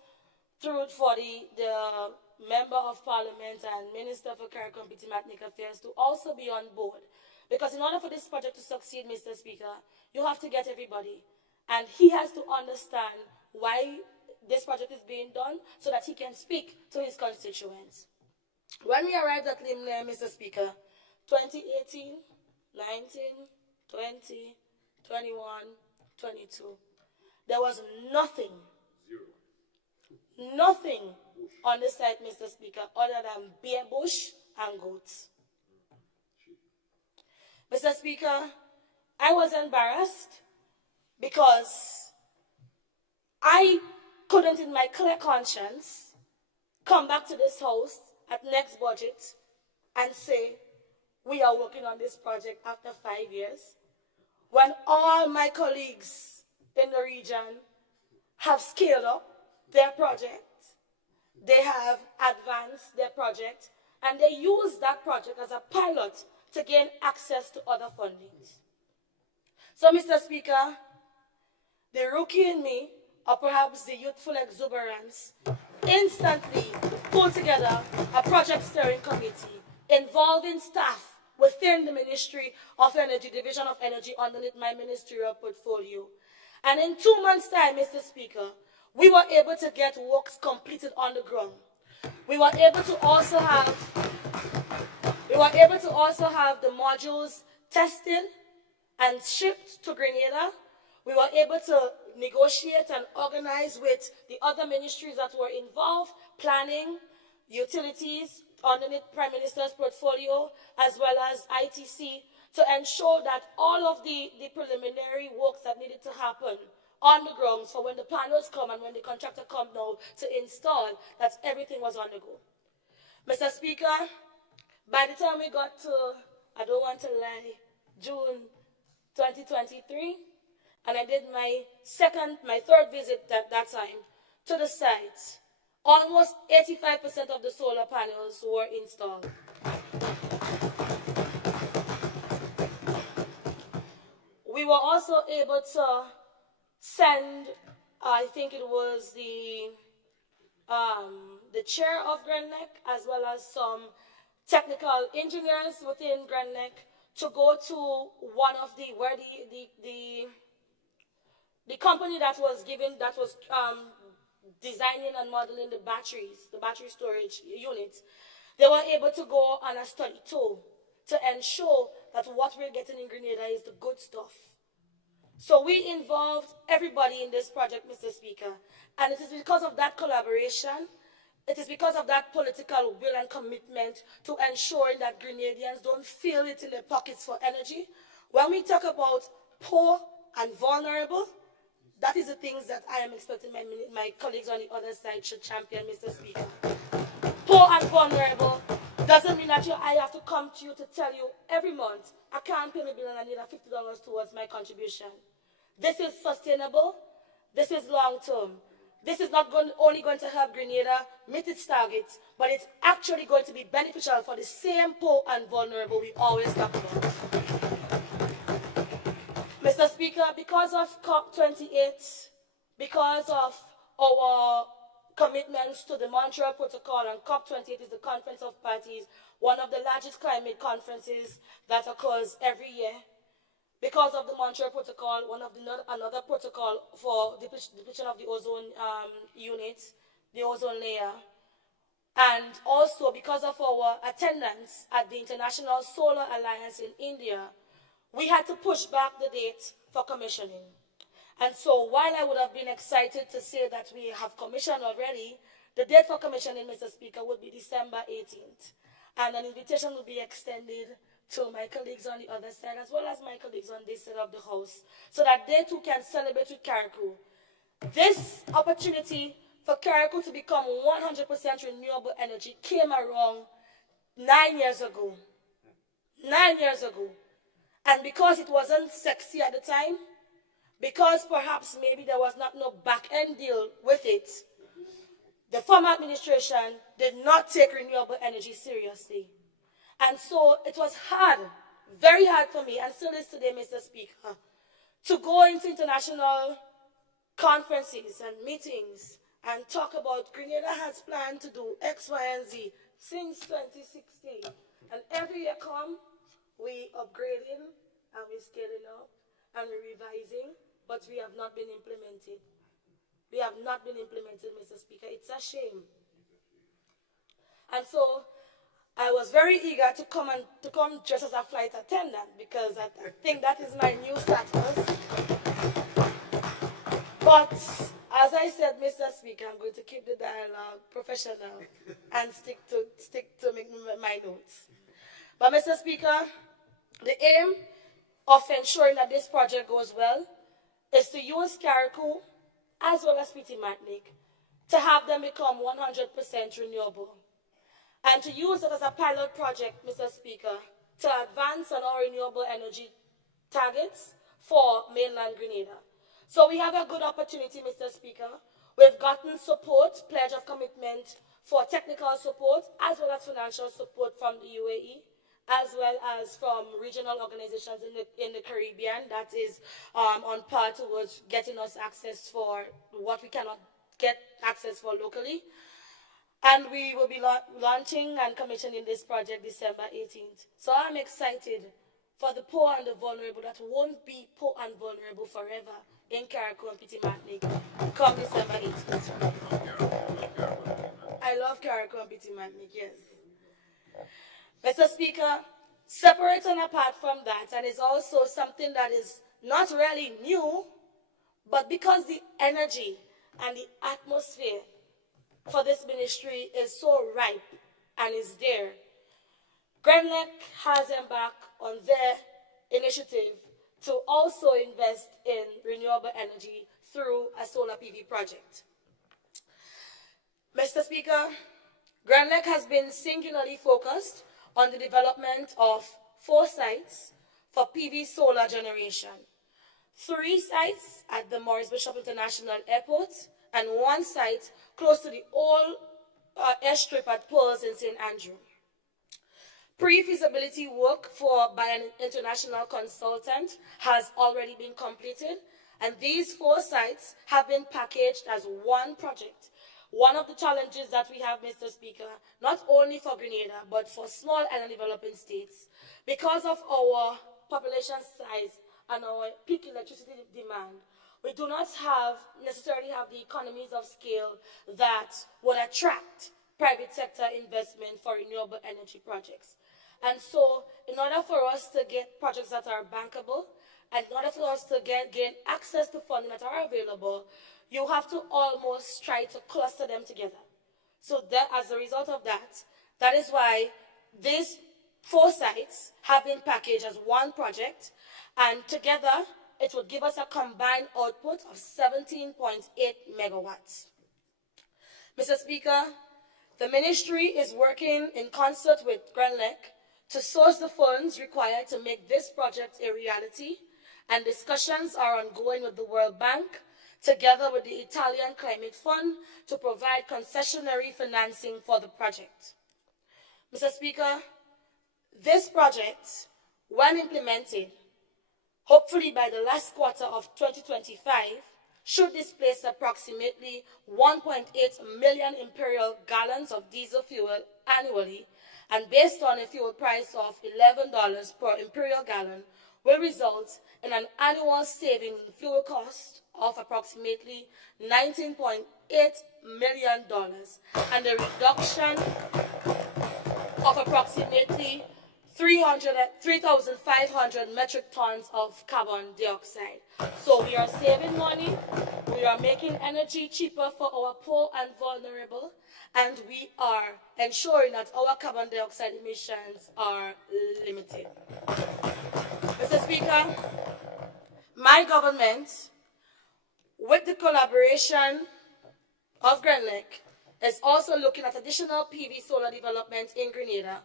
for the Member of Parliament and Minister for Carriacou and Petit Martinique Affairs to also be on board. Because in order for this project to succeed, Mr. Speaker, you have to get everybody. And he has to understand why this project is being done so that he can speak to his constituents. When we arrived at Limne, Mr. Speaker, 2018, 19, 20, 21, 22, there was nothing, nothing on the site, Mr. Speaker, other than bare bush and goats. Mr. Speaker, I was embarrassed because I couldn't, in my clear conscience, come back to this house at next budget and say, we are working on this project after 5 years, when all my colleagues in the region have scaled up their project, they have advanced their project, and they use that project as a pilot to gain access to other fundings. So, Mr. Speaker, the rookie in me, or perhaps the youthful exuberance, instantly pull together a project steering committee involving staff within the Ministry of Energy, Division of Energy, underneath my ministerial portfolio. And in 2 months' time, Mr. Speaker, we were able to get works completed on the ground. We were able to also have the modules tested and shipped to Grenada. We were able to negotiate and organize with the other ministries that were involved, planning, utilities, underneath Prime Minister's portfolio, as well as ITC, to ensure that all of the preliminary works that needed to happen on the grounds for when the panels come and when the contractor come now to install, that everything was on the go. Mr. Speaker, by the time we got to, I don't want to lie, June 2023, and I did my third visit at that time to the site, almost 85% of the solar panels were installed. We were also able to send, I think it was the chair of GrandLEC, as well as some technical engineers within GrandLEC, to go to one of the company that was designing and modeling the battery storage units. They were able to go on a study tour to ensure that what we're getting in Grenada is the good stuff. So we involved everybody in this project, Mr. Speaker, and it is because of that collaboration, it is because of that political will and commitment to ensuring that Grenadians don't feel it in their pockets for energy. When we talk about poor and vulnerable, that is the things that I am expecting my colleagues on the other side should champion, Mr. Speaker. Poor and vulnerable doesn't mean that I have to come to you to tell you every month, I can't pay my bill and I need $50 towards my contribution. This is sustainable. This is long term. This is not only going to help Grenada meet its targets, but it's actually going to be beneficial for the same poor and vulnerable we always talk about. Mr. Speaker, because of COP28, because of our commitments to the Montreal Protocol, and COP28 is the Conference of Parties, one of the largest climate conferences that occurs every year. Because of the Montreal Protocol, another protocol for depletion of the ozone units, the ozone layer, and also because of our attendance at the International Solar Alliance in India, we had to push back the date for commissioning. And so while I would have been excited to say that we have commissioned already, the date for commissioning, Mr. Speaker, would be December 18th. And an invitation will be extended to my colleagues on the other side, as well as my colleagues on this side of the House, so that they too can celebrate with Carriacou. This opportunity for Carriacou to become 100% renewable energy came around 9 years ago. 9 years ago. And because it wasn't sexy at the time, because perhaps maybe there was not no back-end deal with it, the former administration did not take renewable energy seriously. And so it was hard, very hard for me, and still is today, Mr. Speaker, to go into international conferences and meetings and talk about Grenada has planned to do X, Y, and Z since 2016. And every year come, we upgrading and we scaling up and we're revising, but we have not been implemented. We have not been implemented, Mr. Speaker. It's a shame. And so I was very eager to come dressed as a flight attendant, because I think that is my new status. But as I said, Mr. Speaker, I'm going to keep the dialogue professional and stick to my notes. But Mr. Speaker, the aim of ensuring that this project goes well is to use Carriacou as well as Petite Martinique to have them become 100% renewable, and to use it as a pilot project, Mr. Speaker, to advance on our renewable energy targets for mainland Grenada. So we have a good opportunity, Mr. Speaker. We've gotten support, pledge of commitment for technical support, as well as financial support from the UAE, as well as from regional organizations in the Caribbean that is on par towards getting us access for what we cannot get access for locally. And we will be launching and commissioning this project December 18th. So I'm excited for the poor and the vulnerable that won't be poor and vulnerable forever in Carriacou and Petit Martinique come December 18th. I love Carriacou and Petit Martinique, yes. Mr. Speaker, separate and apart from that, and it's also something that is not really new, but because the energy and the atmosphere for this ministry is so ripe and is there, GrenLec has embarked on their initiative to also invest in renewable energy through a solar PV project. Mr. Speaker, GrenLec has been singularly focused on the development of 4 sites for PV solar generation. 3 sites at the Maurice Bishop International Airport and 1 site close to the old airstrip at Pearls in St. Andrew. Pre-feasibility work by an international consultant has already been completed, and these 4 sites have been packaged as one project. One of the challenges that we have, Mr. Speaker, not only for Grenada, but for small island developing states, because of our population size and our peak electricity demand, we do not necessarily have the economies of scale that would attract private sector investment for renewable energy projects. And so, in order for us to get projects that are bankable, and in order for us to gain access to funding that are available, you have to almost try to cluster them together. So that, as a result of that, that is why these 4 sites have been packaged as one project, and together it would give us a combined output of 17.8 megawatts. Mr. Speaker, the ministry is working in concert with GrenLec to source the funds required to make this project a reality, and discussions are ongoing with the World Bank, together with the Italian Climate Fund, to provide concessionary financing for the project. Mr. Speaker, this project, when implemented, hopefully by the last quarter of 2025, should displace approximately 1.8 million imperial gallons of diesel fuel annually, and based on a fuel price of $11 per imperial gallon, will result in an annual saving in fuel cost of approximately $19.8 million and a reduction of approximately 3,500 metric tons of carbon dioxide. So we are saving money, we are making energy cheaper for our poor and vulnerable, and we are ensuring that our carbon dioxide emissions are limited. Mr. Speaker, my government, with the collaboration of GrenLec, is also looking at additional PV solar development in Grenada,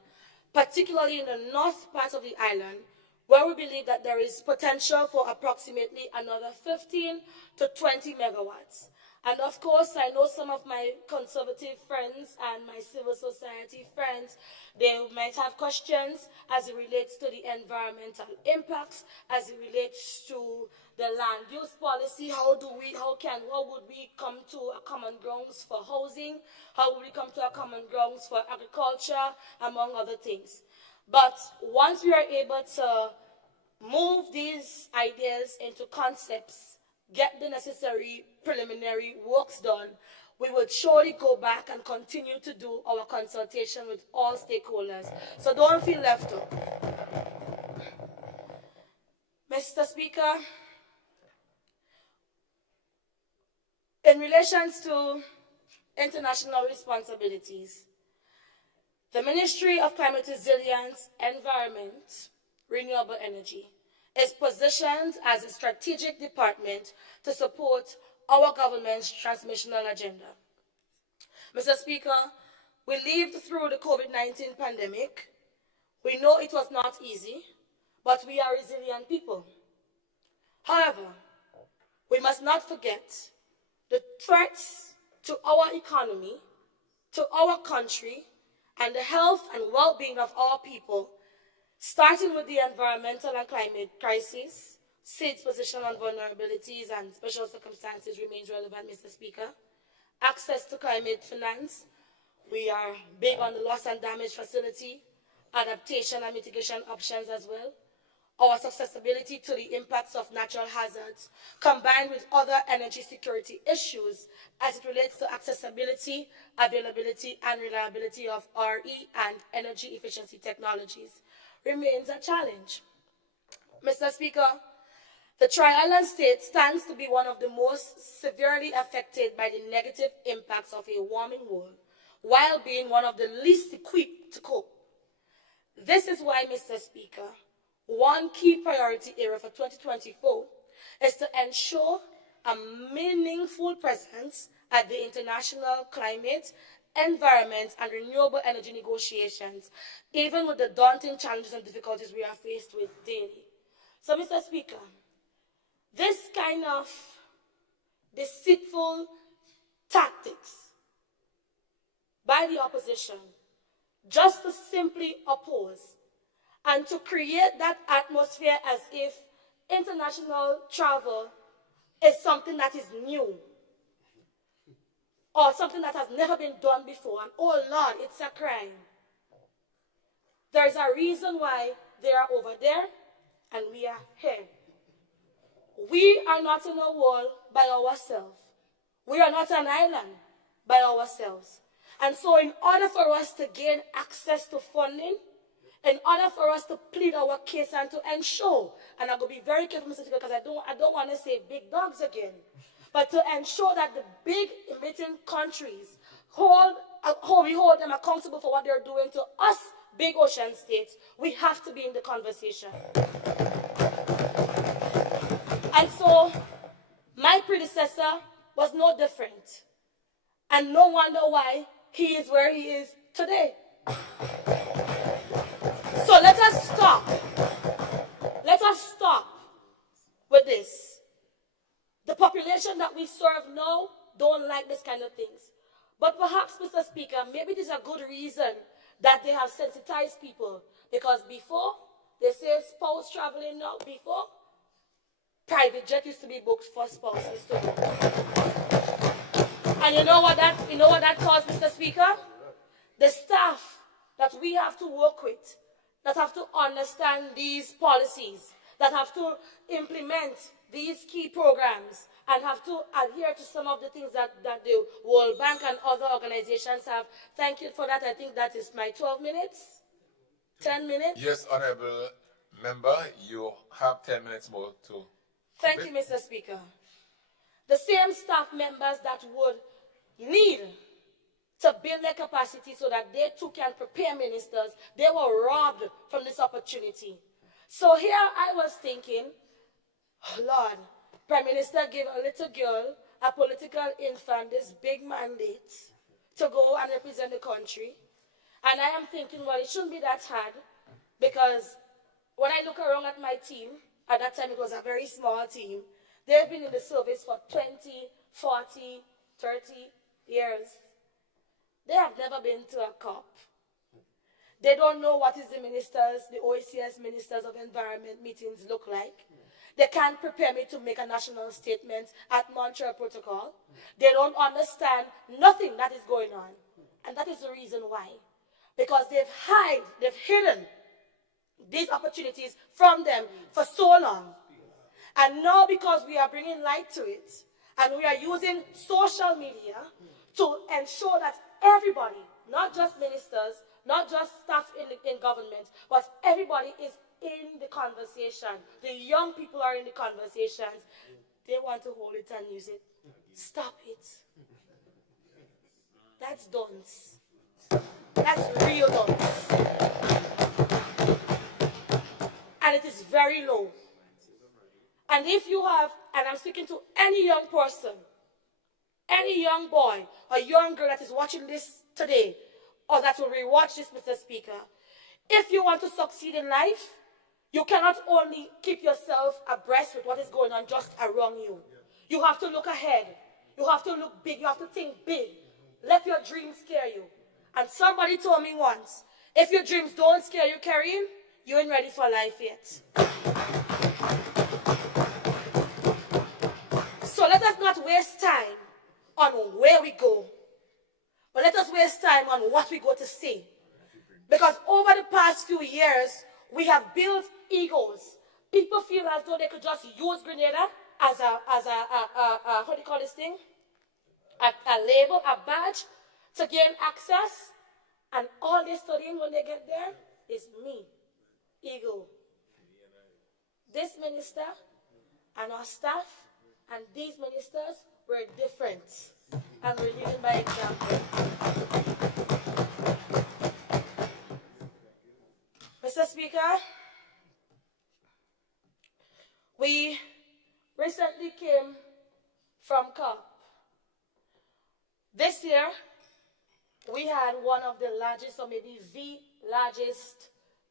particularly in the north part of the island, where we believe that there is potential for approximately another 15 to 20 megawatts. And of course, I know some of my conservative friends and my civil society friends, they might have questions as it relates to the environmental impacts, as it relates to the land use policy. How would we come to a common grounds for housing? How would we come to a common grounds for agriculture, among other things? But once we are able to move these ideas into concepts, get the necessary preliminary works done, we will surely go back and continue to do our consultation with all stakeholders. So don't feel left out. Mr. Speaker, in relation to international responsibilities, the Ministry of Climate Resilience, Environment, Renewable Energy is positioned as a strategic department to support our government's transmissional agenda. Mr. Speaker, we lived through the COVID-19 pandemic. We know it was not easy, but we are resilient people. However, we must not forget the threats to our economy, to our country, and the health and well-being of our people, starting with the environmental and climate crisis. SID's position on vulnerabilities and special circumstances remains relevant, Mr. Speaker. Access to climate finance, We are big on the loss and damage facility, adaptation and mitigation options as well. Our susceptibility to the impacts of natural hazards, combined with other energy security issues as it relates to accessibility, availability, and reliability of RE and energy efficiency technologies, remains a challenge. Mr. Speaker, the Tri-Island state stands to be one of the most severely affected by the negative impacts of a warming world, while being one of the least equipped to cope. This is why, Mr. Speaker, one key priority area for 2024 is to ensure a meaningful presence at the international climate, environment, and renewable energy negotiations, even with the daunting challenges and difficulties we are faced with daily. So, Mr. Speaker, this kind of deceitful tactics by the opposition just to simply oppose and to create that atmosphere as if international travel is something that is new or something that has never been done before, and oh Lord, it's a crime. There's a reason why they are over there and we are here. We are not in a world by ourselves. We are not an island by ourselves. And so in order for us to gain access to funding, in order for us to plead our case and to ensure, and I'm going to be very careful, Mr. Speaker, because I don't want to say big dogs again, but to ensure that the big emitting countries we hold them accountable for what they're doing to us big ocean states, we have to be in the conversation. And so my predecessor was no different. And no wonder why he is where he is today. So let us stop. Let us stop with this. The population that we serve now don't like this kind of things. But perhaps, Mr. Speaker, maybe there's a good reason that they have sensitized people. Because before, they say spouse traveling now, before, private jet used to be booked for spouses too. And you know what that caused, Mr. Speaker? The staff that we have to work with, that have to understand these policies, that have to implement these key programs, and have to adhere to some of the things that the World Bank and other organizations have. Thank you for that. I think that is my 12 minutes. 10 minutes? Yes, Honorable Member, you have 10 minutes more to... Thank you, Mr. Speaker. The same staff members that would need to build their capacity so that they too can prepare ministers, they were robbed from this opportunity. So here I was thinking, oh Lord, Prime Minister gave a little girl, a political infant, this big mandate to go and represent the country. And I am thinking, well, it shouldn't be that hard, because when I look around at my team, at that time it was a very small team, they've been in the service for 20, 40, 30 years. They have never been to a COP. They don't know what is the OECS Ministers of Environment meetings look like. They can't prepare me to make a national statement at Montreal Protocol. They don't understand nothing that is going on. And that is the reason why. Because they've hidden these opportunities from them for so long. And now, because we are bringing light to it, and we are using social media to ensure that everybody, not just ministers, not just staff in government, but everybody is in the conversation. The young people are in the conversations. They want to hold it and use it. Stop it. That's dunce. That's real dunce. And it is very low. And if you have, and I'm speaking to any young person, any young boy or young girl that is watching this today, or that will rewatch this, Mr. Speaker, if you want to succeed in life, you cannot only keep yourself abreast with what is going on just around you. You have to look ahead. You have to look big. You have to think big. Let your dreams scare you. And somebody told me once, if your dreams don't scare you, Kareem, you ain't ready for life yet. So let us not waste time on where we go. But let us waste time on what we go to say. Because over the past few years, we have built egos. People feel as though they could just use Grenada as what do you call this thing? A label, a badge to gain access. And all they're studying when they get there is me, ego. This minister and our staff and these ministers were different. And we're leading by example. Mr. Speaker, we recently came from COP. This year, we had one of the largest, or maybe the largest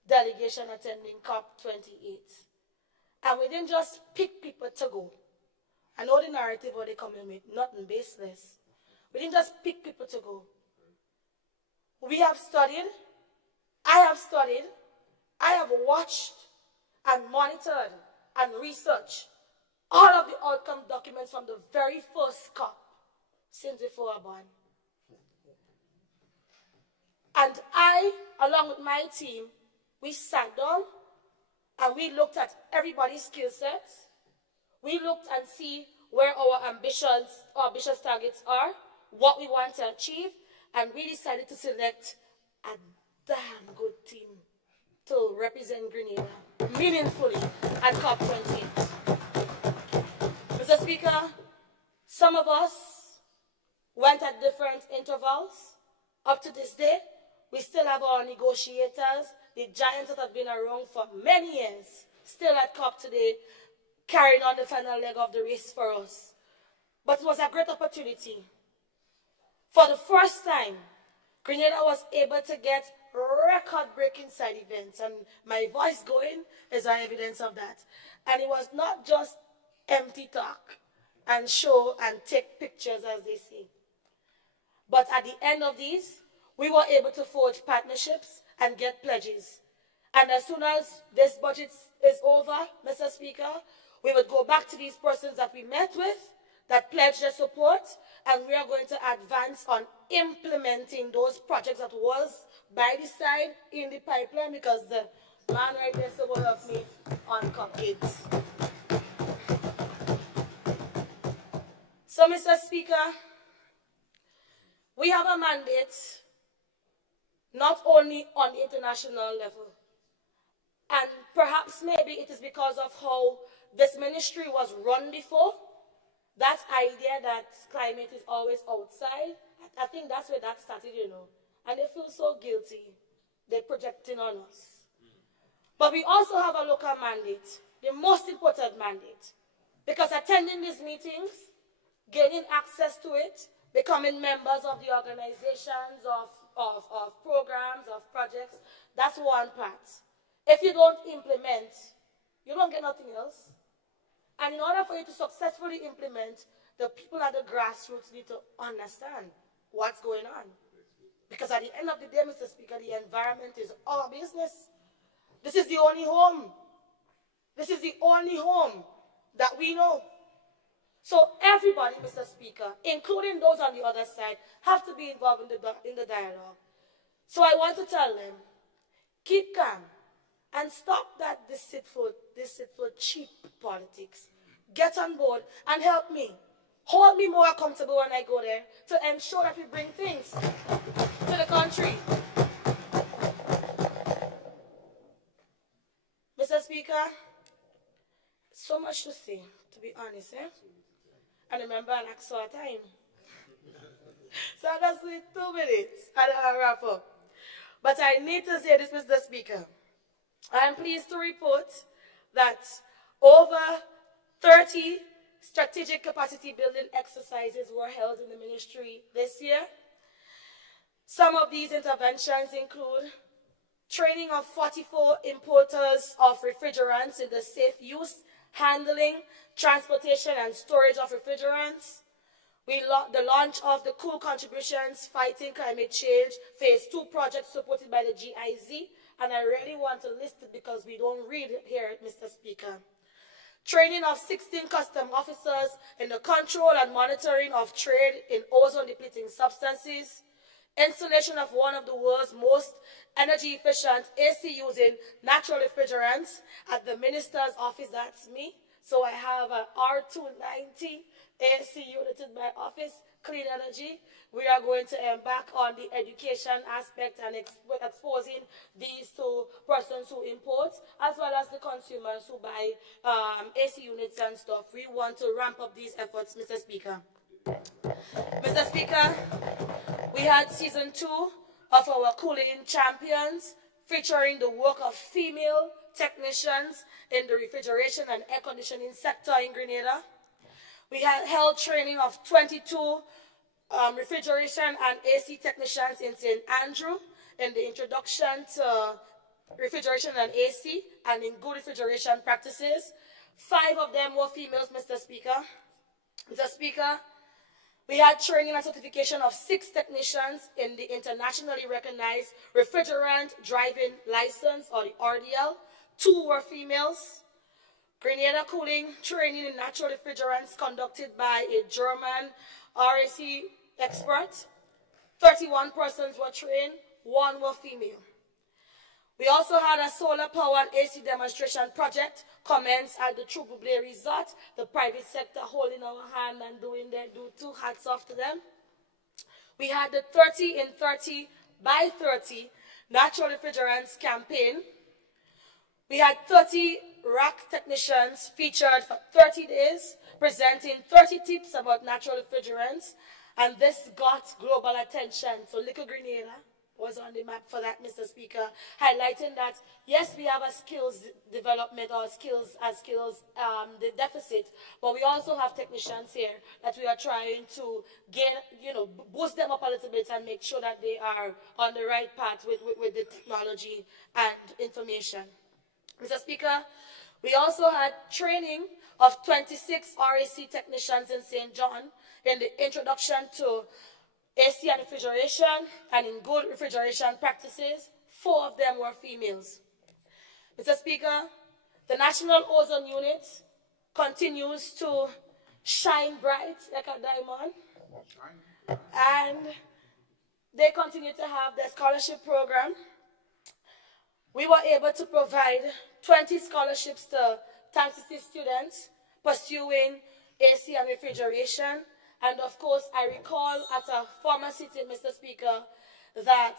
delegation attending COP28. And we didn't just pick people to go. I know the narrative what they come in with, nothing baseless. We didn't just pick people to go. We have studied, I have watched and monitored and researched all of the outcome documents from the very first COP since before I born. And I, along with my team, we sat down and we looked at everybody's skill sets. We looked and see where our ambitious targets are, what we want to achieve, and we decided to select a damn good team to represent Grenada meaningfully at COP28. Mr. Speaker, some of us went at different intervals. Up to this day, we still have our negotiators, the giants that have been around for many years, still at COP today, carrying on the final leg of the race for us. But it was a great opportunity. For the first time, Grenada was able to get record-breaking side events, and my voice going is an evidence of that. And it was not just empty talk and show and take pictures, as they say. But at the end of these, we were able to forge partnerships and get pledges. And as soon as this budget is over, Mr. Speaker, we would go back to these persons that we met with, that pledged their support, and we are going to advance on implementing those projects that was by the side in the pipeline, because the man right there so will help me on COP8. So, Mr. Speaker, we have a mandate not only on the international level, and perhaps maybe it is because of how this ministry was run before, that idea that climate is always outside, I think that's where that started, you know. And they feel so guilty. They're projecting on us. But we also have a local mandate, the most important mandate. Because attending these meetings, gaining access to it, becoming members of the organizations, of programs, of projects, that's one part. If you don't implement, you don't get nothing else. And in order for you to successfully implement, the people at the grassroots need to understand what's going on. Because at the end of the day, Mr. Speaker, the environment is our business. This is the only home. This is the only home that we know. So everybody, Mr. Speaker, including those on the other side, have to be involved in the dialogue. So I want to tell them, keep calm and stop that deceitful, cheap politics. Get on board and help me. Hold me more accountable when I go there to ensure that we bring things to the country. Mr. Speaker, so much to say, to be honest, eh? And remember, an extra time. So that's with 2 minutes, and I'll wrap up. But I need to say this, Mr. Speaker. I am pleased to report that over 30 strategic capacity building exercises were held in the ministry this year. Some of these interventions include training of 44 importers of refrigerants in the safe use, handling, transportation, and storage of refrigerants. The launch of the Cool Contributions Fighting Climate Change Phase 2 project supported by the GIZ, and I really want to list it because we don't read it here, Mr. Speaker. Training of 16 custom officers in the control and monitoring of trade in ozone-depleting substances. installation of one of the world's most energy efficient AC using natural refrigerants at the minister's office. That's me. So I have an R290 AC unit in my office, clean energy. We are going to embark on the education aspect and exposing these to persons who import, as well as the consumers who buy AC units and stuff. We want to ramp up these efforts, Mr. Speaker. Mr. Speaker, we had season 2 of our Cooling Champions, featuring the work of female technicians in the refrigeration and air conditioning sector in Grenada. We had held training of 22 refrigeration and AC technicians in St. Andrew in the introduction to refrigeration and AC and in good refrigeration practices. 5 of them were females, Mr. Speaker. Mr. Speaker, we had training and certification of 6 technicians in the internationally recognized refrigerant driving license, or the RDL. 2 were females. Grenada cooling training in natural refrigerants conducted by a German RAC expert. 31 persons were trained, 1 were female. We also had a solar-powered AC demonstration project commenced at the True Boublé Resort, the private sector holding our hand and doing their due too. Hats off to them. We had the 30 in 30 by 30 natural refrigerants campaign. We had 30 rack technicians featured for 30 days, presenting 30 tips about natural refrigerants, and this got global attention. So Little Grenada was on the map for that, Mr. Speaker, highlighting that, yes, we have a skills development or skills the deficit, but we also have technicians here that we are trying to get, boost them up a little bit and make sure that they are on the right path with the technology and information. Mr. Speaker, we also had training of 26 RAC technicians in St. John in the introduction to AC and refrigeration and in good refrigeration practices. 4 of them were females. Mr. Speaker, the National Ozone Unit continues to shine bright like a diamond, and they continue to have their scholarship program. We were able to provide 20 scholarships to TAMCC students pursuing AC and refrigeration. And of course, I recall at a former sitting, Mr. Speaker, that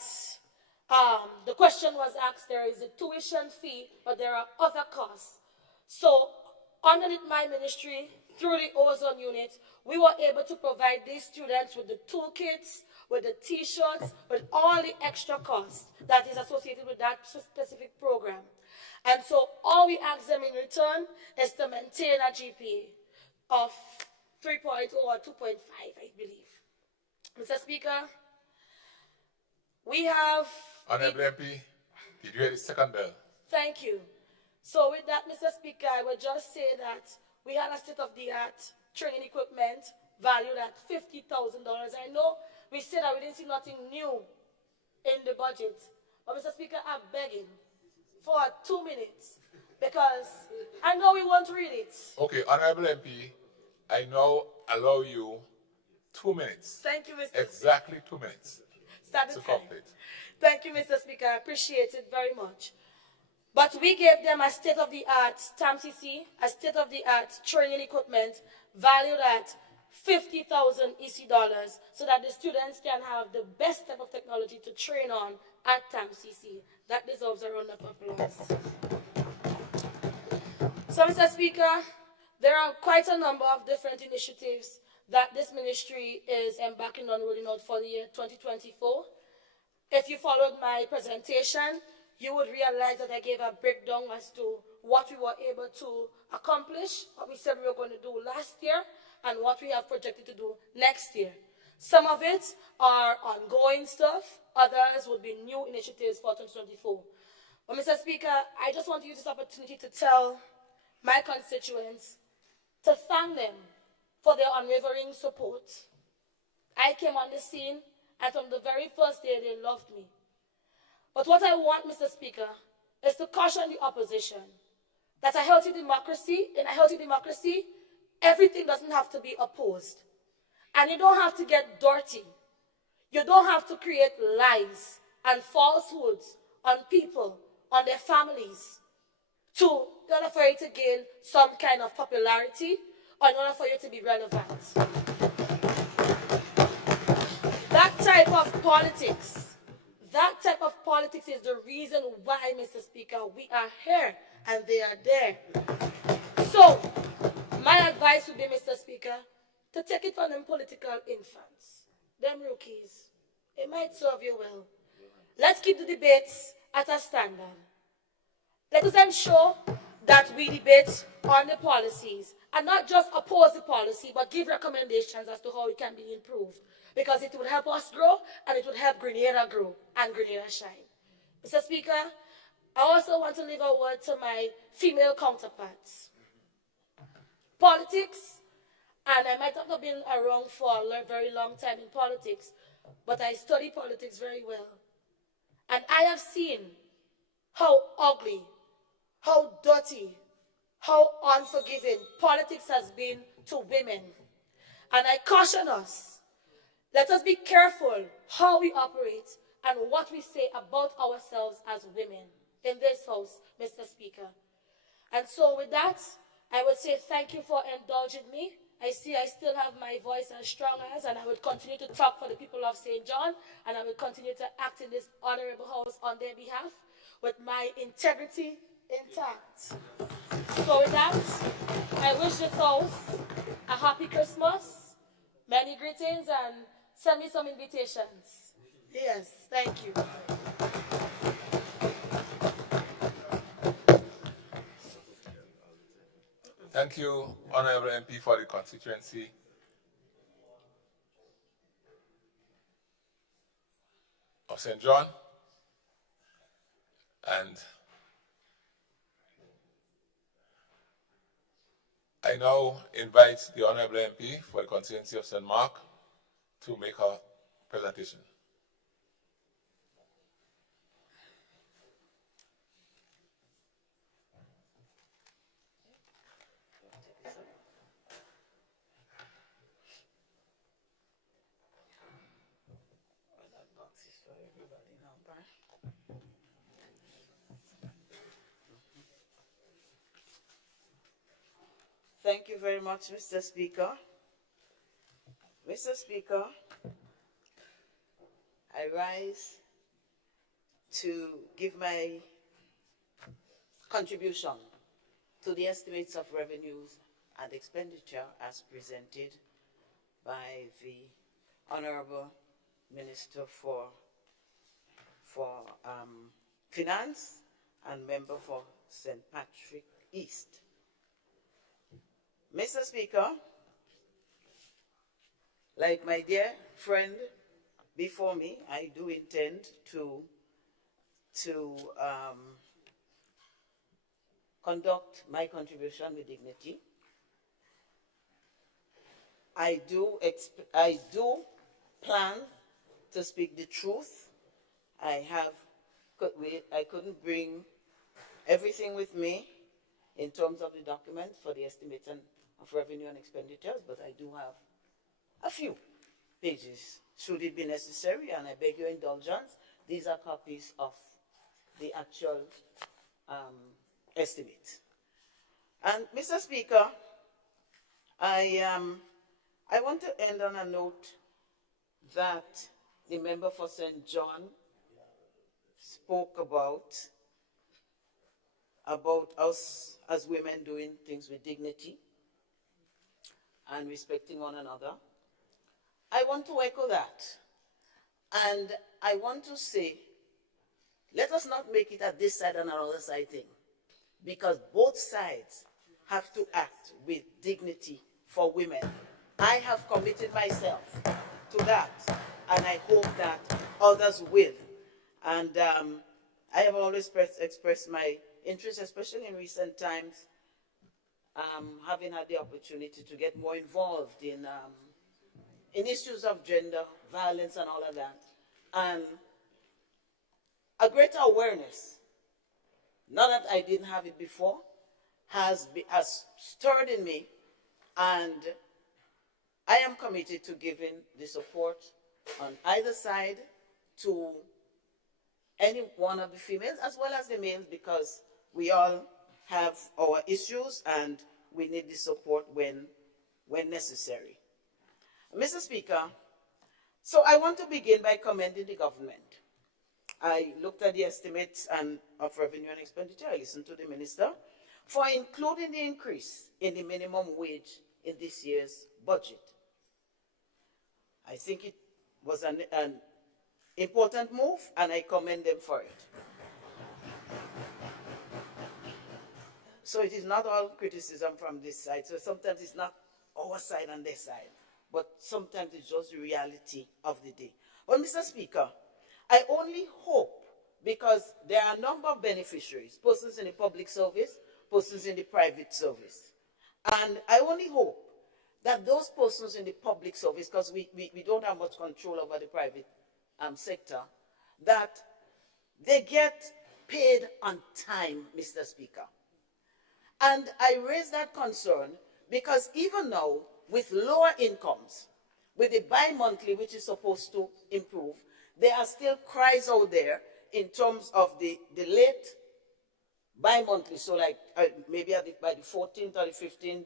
the question was asked, there is a tuition fee, but there are other costs. So underneath my ministry, through the Ozone Unit, we were able to provide these students with the toolkits, with the T-shirts, with all the extra costs that is associated with that specific program. And so all we ask them in return is to maintain a GPA of 3.0 or 2.5, I believe. Mr. Speaker, we have... Honorable MP, did you hear the second bell? Thank you. So with that, Mr. Speaker, I would just say that we had a state-of-the-art training equipment valued at $50,000. I know we said that we didn't see nothing new in the budget, but Mr. Speaker, I'm begging for 2 minutes because I know we won't read it. Okay, Honorable MP, I now allow you 2 minutes. Thank you, Mr. Exactly 2 minutes Start the to time. complete. Thank you, Mr. Speaker. I appreciate it very much. But we gave them a state-of-the-art TAMCC, a state-of-the-art training equipment valued at 50,000 EC dollars so that the students can have the best type of technology to train on at TAMCC. That deserves a round of applause. So, Mr. Speaker, there are quite a number of different initiatives that this ministry is embarking on rolling out for the year 2024. If you followed my presentation, you would realize that I gave a breakdown as to what we were able to accomplish, what we said we were going to do last year, and what we have projected to do next year. Some of it are ongoing stuff, others would be new initiatives for 2024. But Mr. Speaker, I just want to use this opportunity to tell my constituents, to thank them for their unwavering support. I came on the scene, and from the very first day, they loved me. But what I want, Mr. Speaker, is to caution the opposition that in a healthy democracy, everything doesn't have to be opposed. And you don't have to get dirty. You don't have to create lies and falsehoods on people, on their families, in order for you to gain some kind of popularity, or in order for you to be relevant. That type of politics is the reason why, Mr. Speaker, we are here and they are there. So, my advice would be, Mr. Speaker, to take it from them political infants, them rookies. It might serve you well. Let's keep the debates at a standard. Let us ensure that we debate on the policies and not just oppose the policy, but give recommendations as to how it can be improved. Because it would help us grow and it would help Grenada grow and Grenada shine. Mr. Speaker, I also want to leave a word to my female counterparts. Politics, and I might not have been around for a very long time in politics, but I study politics very well. And I have seen how ugly, how dirty, how unforgiving politics has been to women. And I caution us, let us be careful how we operate and what we say about ourselves as women in this house, Mr. Speaker. And so with that, I would say thank you for indulging me. I see I still have my voice as strong as, and I will continue to talk for the people of St. John, and I will continue to act in this honorable house on their behalf with my integrity intact. So with that, I wish this house a happy Christmas, many greetings, and send me some invitations. Yes, thank you. Thank you, Honorable MP, for the constituency. Of St. John. And I now invite the Honorable MP for the constituency of St. Mark to make her presentation. Thank you very much, Mr. Speaker. Mr. Speaker, I rise to give my contribution to the estimates of revenues and expenditure as presented by the Honorable Minister for Finance and Member for St. Patrick East. Mr. Speaker, like my dear friend before me, I do intend to conduct my contribution with dignity. I do plan to speak the truth. I couldn't bring everything with me in terms of the document for the estimation of revenue and expenditures, but I do have a few pages, should it be necessary, and I beg your indulgence. These are copies of the actual estimate. And Mr. Speaker, I want to end on a note that the member for St. John spoke about us as women doing things with dignity and respecting one another. I want to echo that. And I want to say, let us not make it a this side and another side thing, because both sides have to act with dignity for women. I have committed myself to that, and I hope that others will. And I have always expressed my interest, especially in recent times, having had the opportunity to get more involved in issues of gender violence and all of that, and a greater awareness, not that I didn't have it before, has stirred in me, and I am committed to giving the support on either side to any one of the females as well as the males, because we all have our issues and we need the support when necessary. Mr. Speaker, so I want to begin by commending the government. I looked at the estimates of revenue and expenditure. I listened to the minister for including the increase in the minimum wage in this year's budget. I think it was an important move, and I commend them for it. So it is not all criticism from this side. So sometimes it's not our side and their side, but sometimes it's just the reality of the day. But Mr. Speaker, I only hope, because there are a number of beneficiaries, persons in the public service, persons in the private service. And I only hope that those persons in the public service, because we don't have much control over the private sector, that they get paid on time, Mr. Speaker. And I raise that concern because even now, with lower incomes, with the bi-monthly, which is supposed to improve, there are still cries out there in terms of the late bi-monthly. So like maybe by the 14th or the 15th,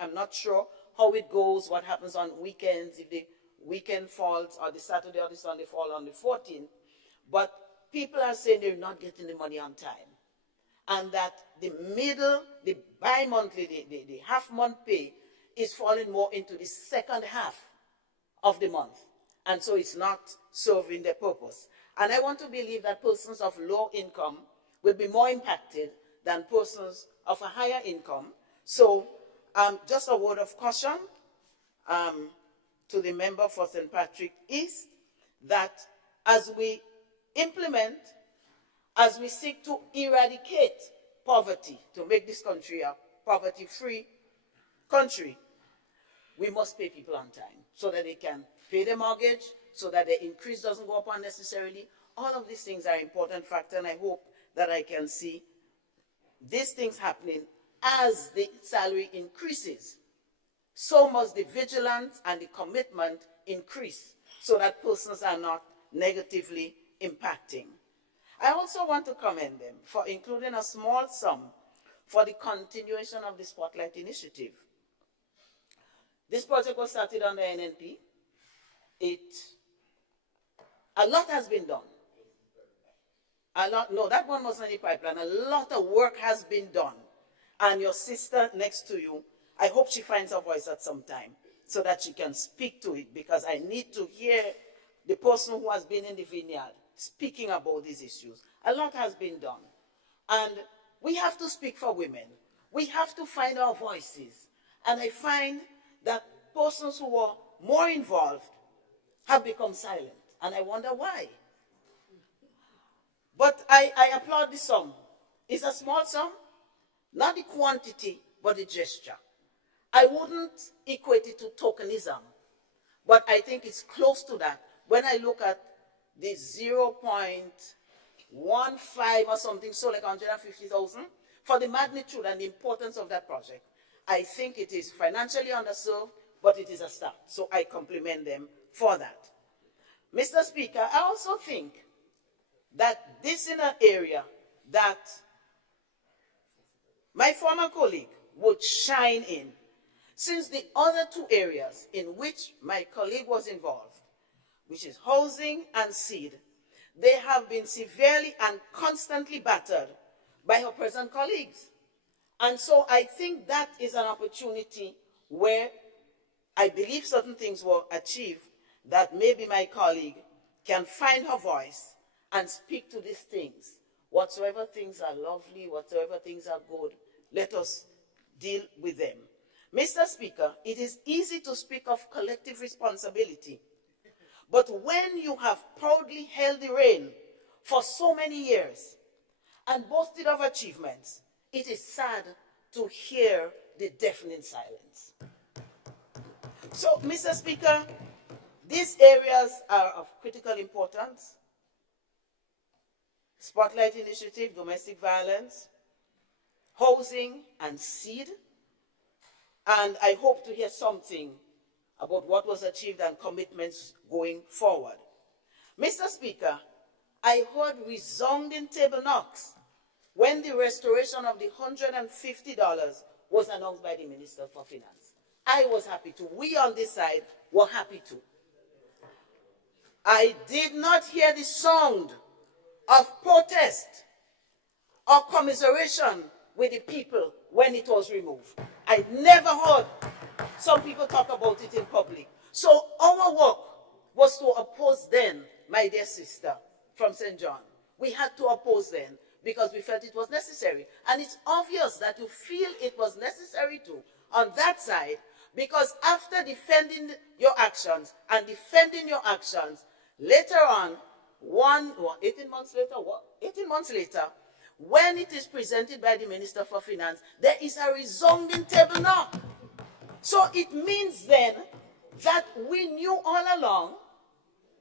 I'm not sure how it goes, what happens on weekends, if the weekend falls or the Saturday or the Sunday fall on the 14th. But people are saying they're not getting the money on time. And that the bi-monthly, the half-month pay is falling more into the second half of the month. And so it's not serving their purpose. And I want to believe that persons of low income will be more impacted than persons of a higher income. So just a word of caution to the member for St. Patrick East, that as we implement, as we seek to eradicate poverty, to make this country a poverty-free country, we must pay people on time so that they can pay their mortgage, so that the increase doesn't go up unnecessarily. All of these things are important factors, and I hope that I can see these things happening as the salary increases. So must the vigilance and the commitment increase so that persons are not negatively impacting. I also want to commend them for including a small sum for the continuation of the Spotlight Initiative. This project was started under NNP. A lot has been done. No, that one wasn't in the pipeline. A lot of work has been done. And your sister next to you, I hope she finds her voice at some time so that she can speak to it, because I need to hear the person who has been in the vineyard speaking about these issues. A lot has been done. And we have to speak for women. We have to find our voices. And I find that persons who are more involved have become silent. And I wonder why. But I applaud the sum. It's a small sum, not the quantity, but the gesture. I wouldn't equate it to tokenism, but I think it's close to that. When I look at the 0.15 or something, so like 150,000, for the magnitude and the importance of that project, I think it is financially underserved, but it is a start. So I compliment them for that. Mr. Speaker, I also think that this is an area that my former colleague would shine in, since the other two areas in which my colleague was involved, which is housing and seed, they have been severely and constantly battered by her present colleagues. And so I think that is an opportunity where I believe certain things were achieved that maybe my colleague can find her voice and speak to these things. Whatsoever things are lovely, whatsoever things are good, let us deal with them. Mr. Speaker, it is easy to speak of collective responsibility, but when you have proudly held the reign for so many years and boasted of achievements, it is sad to hear the deafening silence. So, Mr. Speaker, these areas are of critical importance. Spotlight Initiative, domestic violence, housing, and seed. And I hope to hear something about what was achieved and commitments going forward. Mr. Speaker, I heard resounding table knocks when the restoration of the $150 was announced by the Minister for Finance. I was happy to. We on this side were happy to. I did not hear the sound of protest or commiseration with the people when it was removed. I never heard some people talk about it in public. So our work was to oppose then, my dear sister from St. John. We had to oppose then because we felt it was necessary. And it's obvious that you feel it was necessary to on that side, because after defending your actions and defending your actions, later on, 18 months later, when it is presented by the Minister for Finance, there is a resounding table knock. So it means then that we knew all along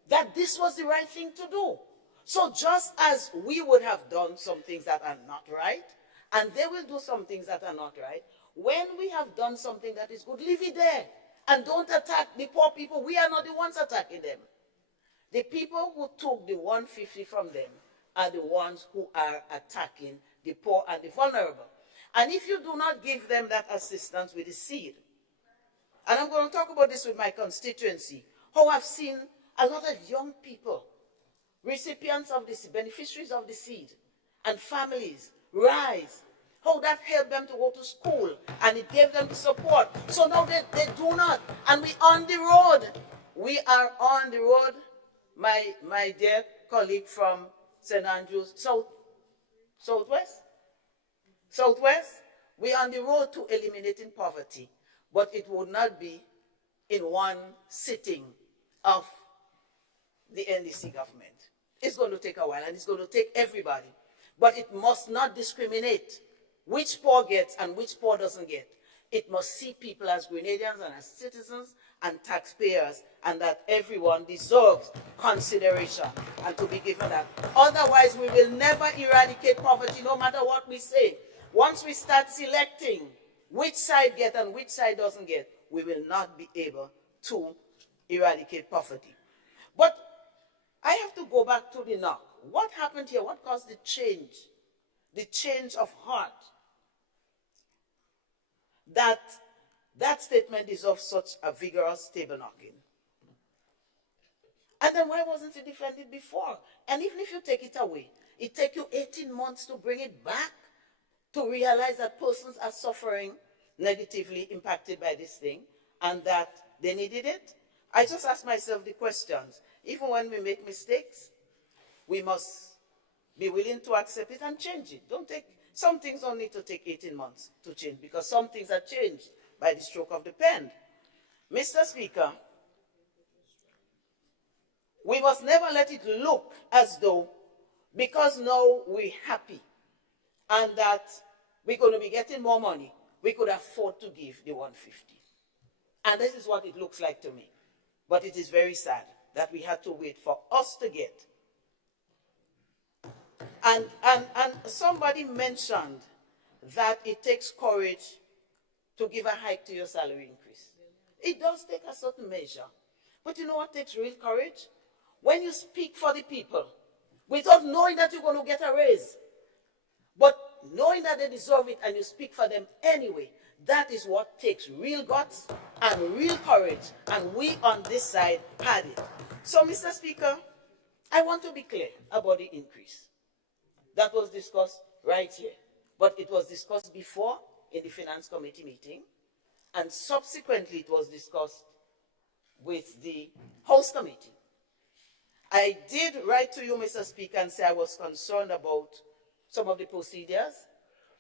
that this was the right thing to do. So just as we would have done some things that are not right, and they will do some things that are not right, when we have done something that is good, leave it there. And don't attack the poor people. We are not the ones attacking them. The people who took the 150 from them are the ones who are attacking the poor and the vulnerable. And if you do not give them that assistance with the seed, and I'm going to talk about this with my constituency, how I've seen a lot of young people, recipients of this, beneficiaries of the seed, and families rise, how that helped them to go to school, and it gave them the support. So now they do not, and we on the road. We are on the road, my dear colleague from St. Andrews, Southwest, we are on the road to eliminating poverty, but it would not be in one sitting of the NDC government. It's going to take a while, and it's going to take everybody. But it must not discriminate which poor gets and which poor doesn't get. It must see people as Grenadians and as citizens and taxpayers, and that everyone deserves consideration and to be given that. Otherwise, we will never eradicate poverty, no matter what we say. Once we start selecting which side gets and which side doesn't get, we will not be able to eradicate poverty. But I have to go back to the knock. What happened here? What caused the change? The change of heart. That statement deserves such a vigorous table knocking. And then why wasn't it defended before? And even if you take it away, it takes you 18 months to bring it back, to realize that persons are suffering negatively impacted by this thing and that they needed it. I just ask myself the questions. Even when we make mistakes, we must be willing to accept it and change it. Some things don't need to take 18 months to change, because some things are changed by the stroke of the pen. Mr. Speaker, we must never let it look as though because now we're happy and that we're going to be getting more money, we could afford to give the 150. And this is what it looks like to me. But it is very sad that we had to wait for us to get. And somebody mentioned that it takes courage to give a hike to your salary increase. It does take a certain measure. But you know what takes real courage? When you speak for the people, without knowing that you're going to get a raise, but knowing that they deserve it and you speak for them anyway, that is what takes real guts and real courage, and we on this side had it. So, Mr. Speaker, I want to be clear about the increase. That was discussed right here, but it was discussed before in the Finance Committee meeting, and subsequently it was discussed with the House Committee. I did write to you, Mr. Speaker, and say I was concerned about some of the procedures,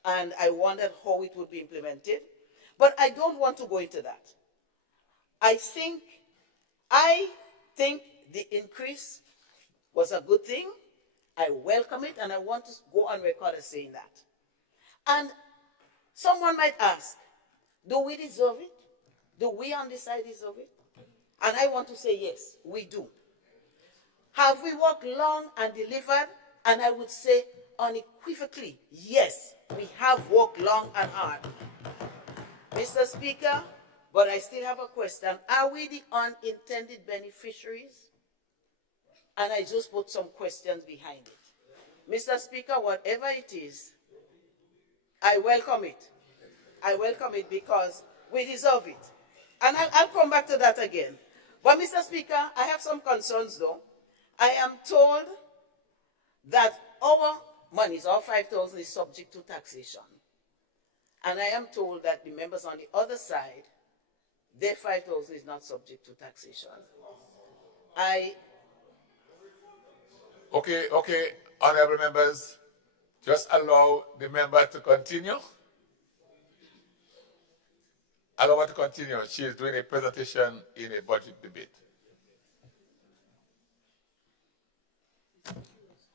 and I wondered how it would be implemented. But I don't want to go into that. I think the increase was a good thing. I welcome it, and I want to go on record as saying that. And someone might ask, do we deserve it? Do we on this side deserve it? And I want to say yes, we do. Have we worked long and delivered? And I would say unequivocally, yes, we have worked long and hard. Mr. Speaker, But I still have a question. Are we the unintended beneficiaries? And I just put some questions behind it. Mr. Speaker, whatever it is, I welcome it. I welcome it because we deserve it. And I'll come back to that again. But Mr. Speaker, I have some concerns though. I am told that our monies, our 5,000 is subject to taxation. And I am told that the members on the other side, their 5,000 is not subject to taxation. Okay, honorable members, just allow the member to continue. Allow her to continue. She is doing a presentation in a budget debate.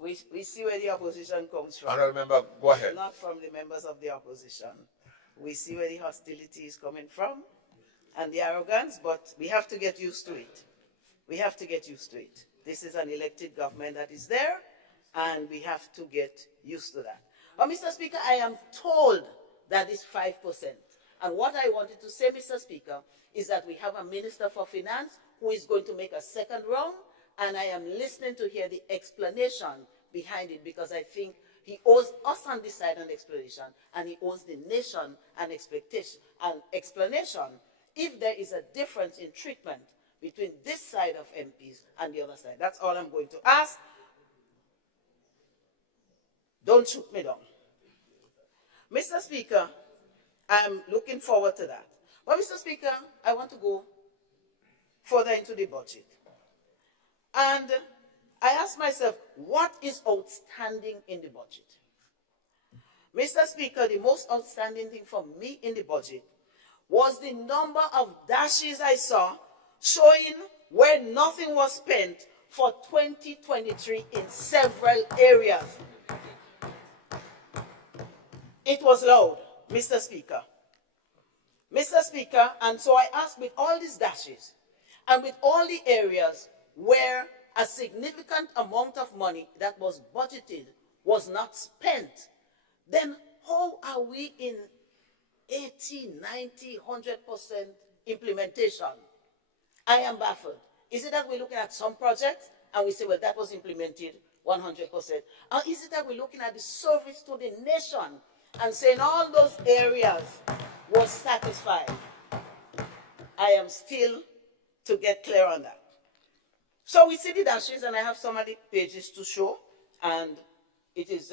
We see where the opposition comes from. Honorable member, go ahead. Not from the members of the opposition. We see where the hostility is coming from and the arrogance, but we have to get used to it. We have to get used to it. This is an elected government that is there, and we have to get used to that. But Mr. Speaker, I am told that it's 5%. And what I wanted to say, Mr. Speaker, is that we have a Minister for Finance who is going to make a second round, and I am listening to hear the explanation behind it, because I think he owes us on this side an explanation, and he owes the nation an explanation if there is a difference in treatment between this side of MPs and the other side. That's all I'm going to ask. Don't shoot me down. Mr. Speaker, I'm looking forward to that. But Mr. Speaker, I want to go further into the budget. And I ask myself, what is outstanding in the budget? Mr. Speaker, the most outstanding thing for me in the budget was the number of dashes I saw showing where nothing was spent for 2023 in several areas. It was loud, Mr. Speaker. Mr. Speaker, and so I asked, with all these dashes and with all the areas where a significant amount of money that was budgeted was not spent, then how are we in 80, 90, 100% implementation? I am baffled. Is it that we're looking at some projects and we say, well, that was implemented 100%? Or is it that we're looking at the service to the nation and saying all those areas was satisfied? I am still to get clear on that. So we see the dashes, and I have some of the pages to show, and it is,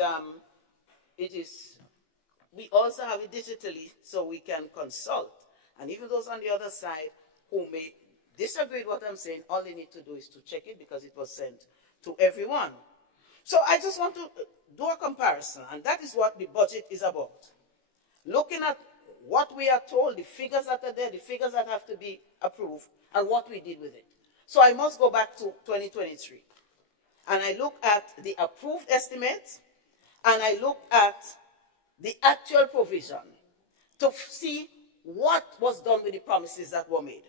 we also have it digitally so we can consult. And even those on the other side who may disagree with what I'm saying, all they need to do is to check it because it was sent to everyone. So I just want to do a comparison, and that is what the budget is about. Looking at what we are told, the figures that are there, the figures that have to be approved, and what we did with it. So I must go back to 2023. And I look at the approved estimates, and I look at the actual provision to see what was done with the promises that were made.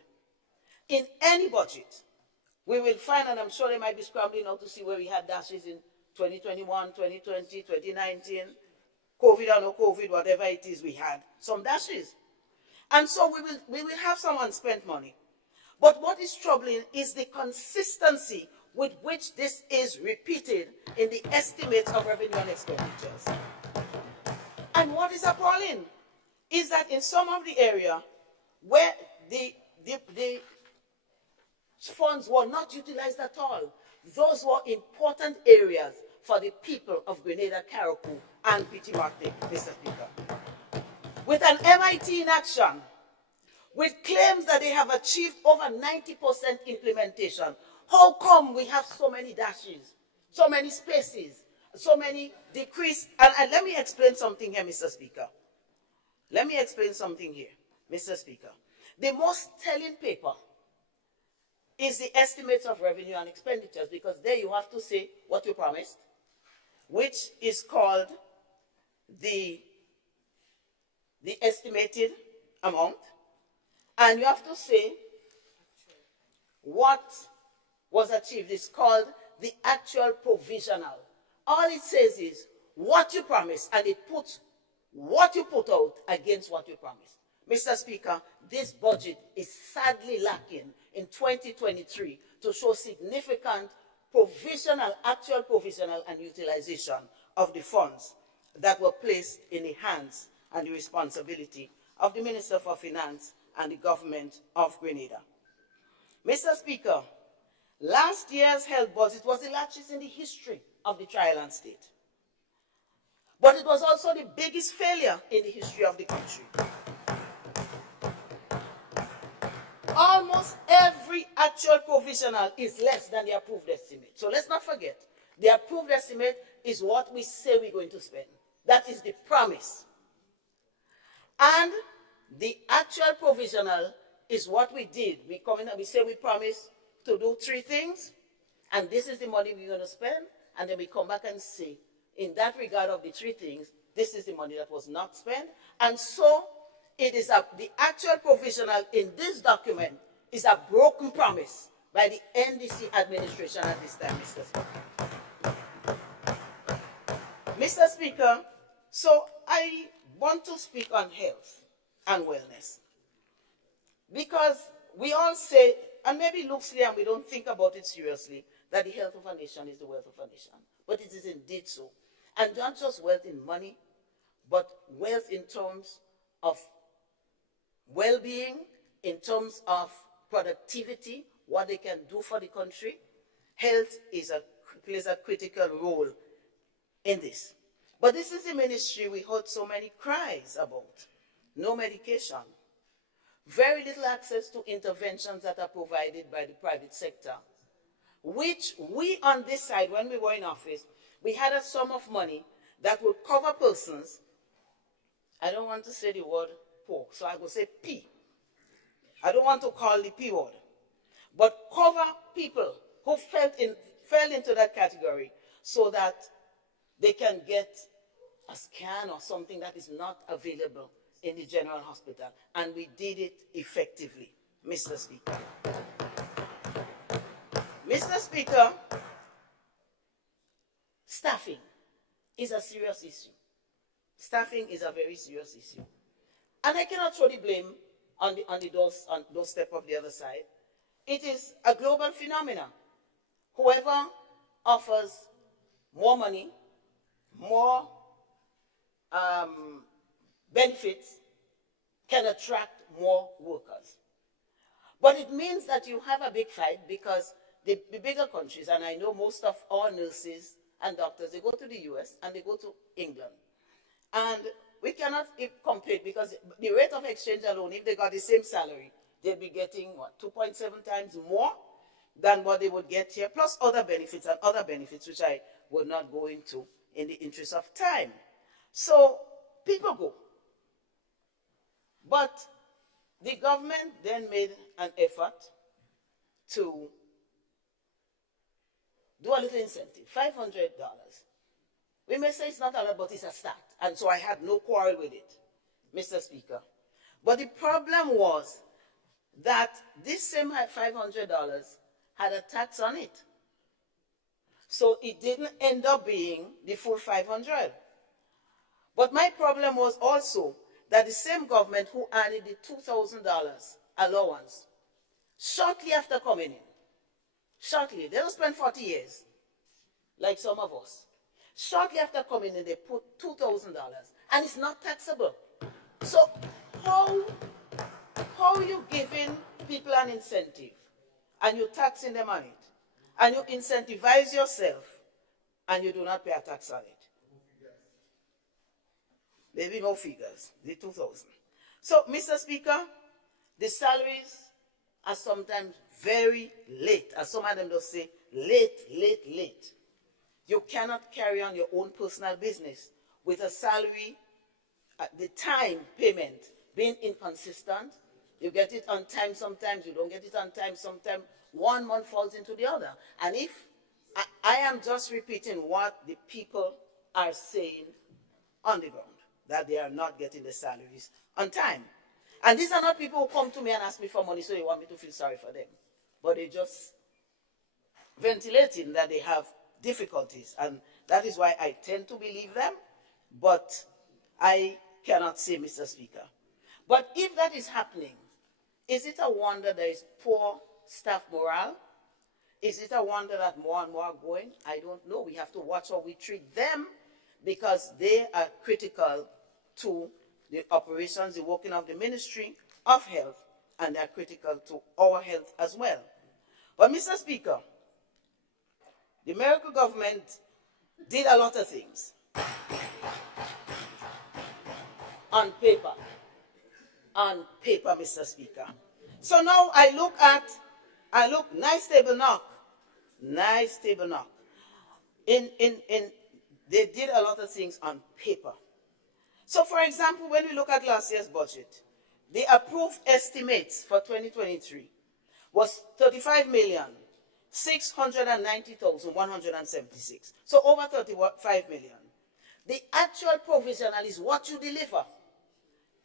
In any budget, we will find, and I'm sure they might be scrambling now to see where we had dashes in 2021, 2020, 2019, COVID or no COVID, whatever it is, we had some dashes. And so we will have some unspent money. But what is troubling is the consistency with which this is repeated in the estimates of revenue and expenditures. And what is appalling is that in some of the area where the funds were not utilized at all, those were important areas for the people of Grenada, Carriacou, and Petite Martinique, Mr. Speaker. With an MIT in action, with claims that they have achieved over 90% implementation, how come we have so many dashes, so many spaces, so many decreased? And let me explain something here, Mr. Speaker. Let me explain something here, Mr. Speaker. The most telling paper is the estimates of revenue and expenditures, because there you have to say what you promised, which is called the estimated amount, and you have to say what was achieved. It's called the actual provisional. All it says is what you promised, and it puts what you put out against what you promised. Mr. Speaker, this budget is sadly lacking in 2023 to show significant provisional, actual provisional and utilization of the funds that were placed in the hands and the responsibility of the Minister for Finance and the government of Grenada. Mr. Speaker, last year's health budget was the largest in the history of the Tri-Island state. But it was also the biggest failure in the history of the country. Almost every actual provisional is less than the approved estimate. So let's not forget, the approved estimate is what we say we're going to spend. That is the promise. And the actual provisional is what we did. We come in and we say we promise to do 3 things, and this is the money we're going to spend, and then we come back and say, in that regard of the 3 things, this is the money that was not spent. And so it is the actual provisional in this document is a broken promise by the NDC administration at this time, Mr. Speaker. Mr. Speaker, so I want to speak on health and wellness, because we all say, and maybe loosely and we don't think about it seriously, that the health of a nation is the wealth of a nation. But it is indeed so. And not just wealth in money, but wealth in terms of well-being, in terms of productivity, what they can do for the country. Health plays a critical role in this. But this is the ministry we heard so many cries about. No medication. Very little access to interventions that are provided by the private sector, which we on this side, when we were in office, we had a sum of money that would cover persons. I don't want to say the word poor, so I will say P. I don't want to call the P word, but cover people who fell into that category so that they can get a scan or something that is not available in the general hospital. And we did it effectively, Mr. Speaker. Mr. Speaker, staffing is a serious issue. Staffing is a very serious issue. And I cannot throw the blame on the doorstep of the other side. It is a global phenomenon. Whoever offers more money, more benefits, can attract more workers. But it means that you have a big fight, because the bigger countries, and I know most of our nurses and doctors, they go to the US and they go to England. And we cannot compete, because the rate of exchange alone, if they got the same salary, they'd be getting, 2.7 times more than what they would get here, plus other benefits, which I would not go into in the interest of time. So people go. But the government then made an effort to do a little incentive, $500. We may say it's not a lot, but it's a start. And so I had no quarrel with it, Mr. Speaker. But the problem was that this same $500 had a tax on it. So it didn't end up being the full $500. But my problem was also that the same government who added the $2,000 allowance, shortly after coming in, shortly, they don't spend 40 years, like some of us. Shortly after coming in, they put $2,000, and it's not taxable. So how are you giving people an incentive, and you're taxing them on it, and you incentivize yourself, and you do not pay a tax on it? Maybe no figures, the 2,000. So, Mr. Speaker, the salaries are sometimes very late, as some of them just say, late. You cannot carry on your own personal business with a salary at the time payment being inconsistent. You get it on time sometimes, you don't get it on time sometimes. 1 month falls into the other. And if I am just repeating what the people are saying on the ground, that they are not getting the salaries on time. And these are not people who come to me and ask me for money so they want me to feel sorry for them. But they just ventilating that they have difficulties. And that is why I tend to believe them. But I cannot say, Mr. Speaker. But if that is happening, is it a wonder there is poor staff morale? Is it a wonder that more and more are going? I don't know. We have to watch how we treat them because they are critical to the operations, the working of the Ministry of Health, and they are critical to our health as well. But Mr. Speaker, the American government did a lot of things on paper, Mr. Speaker. So now I look, nice table knock. They did a lot of things on paper. So for example, when we look at last year's budget, the approved estimates for 2023 was 35,690,176. So over 35 million. The actual provisional is what you deliver.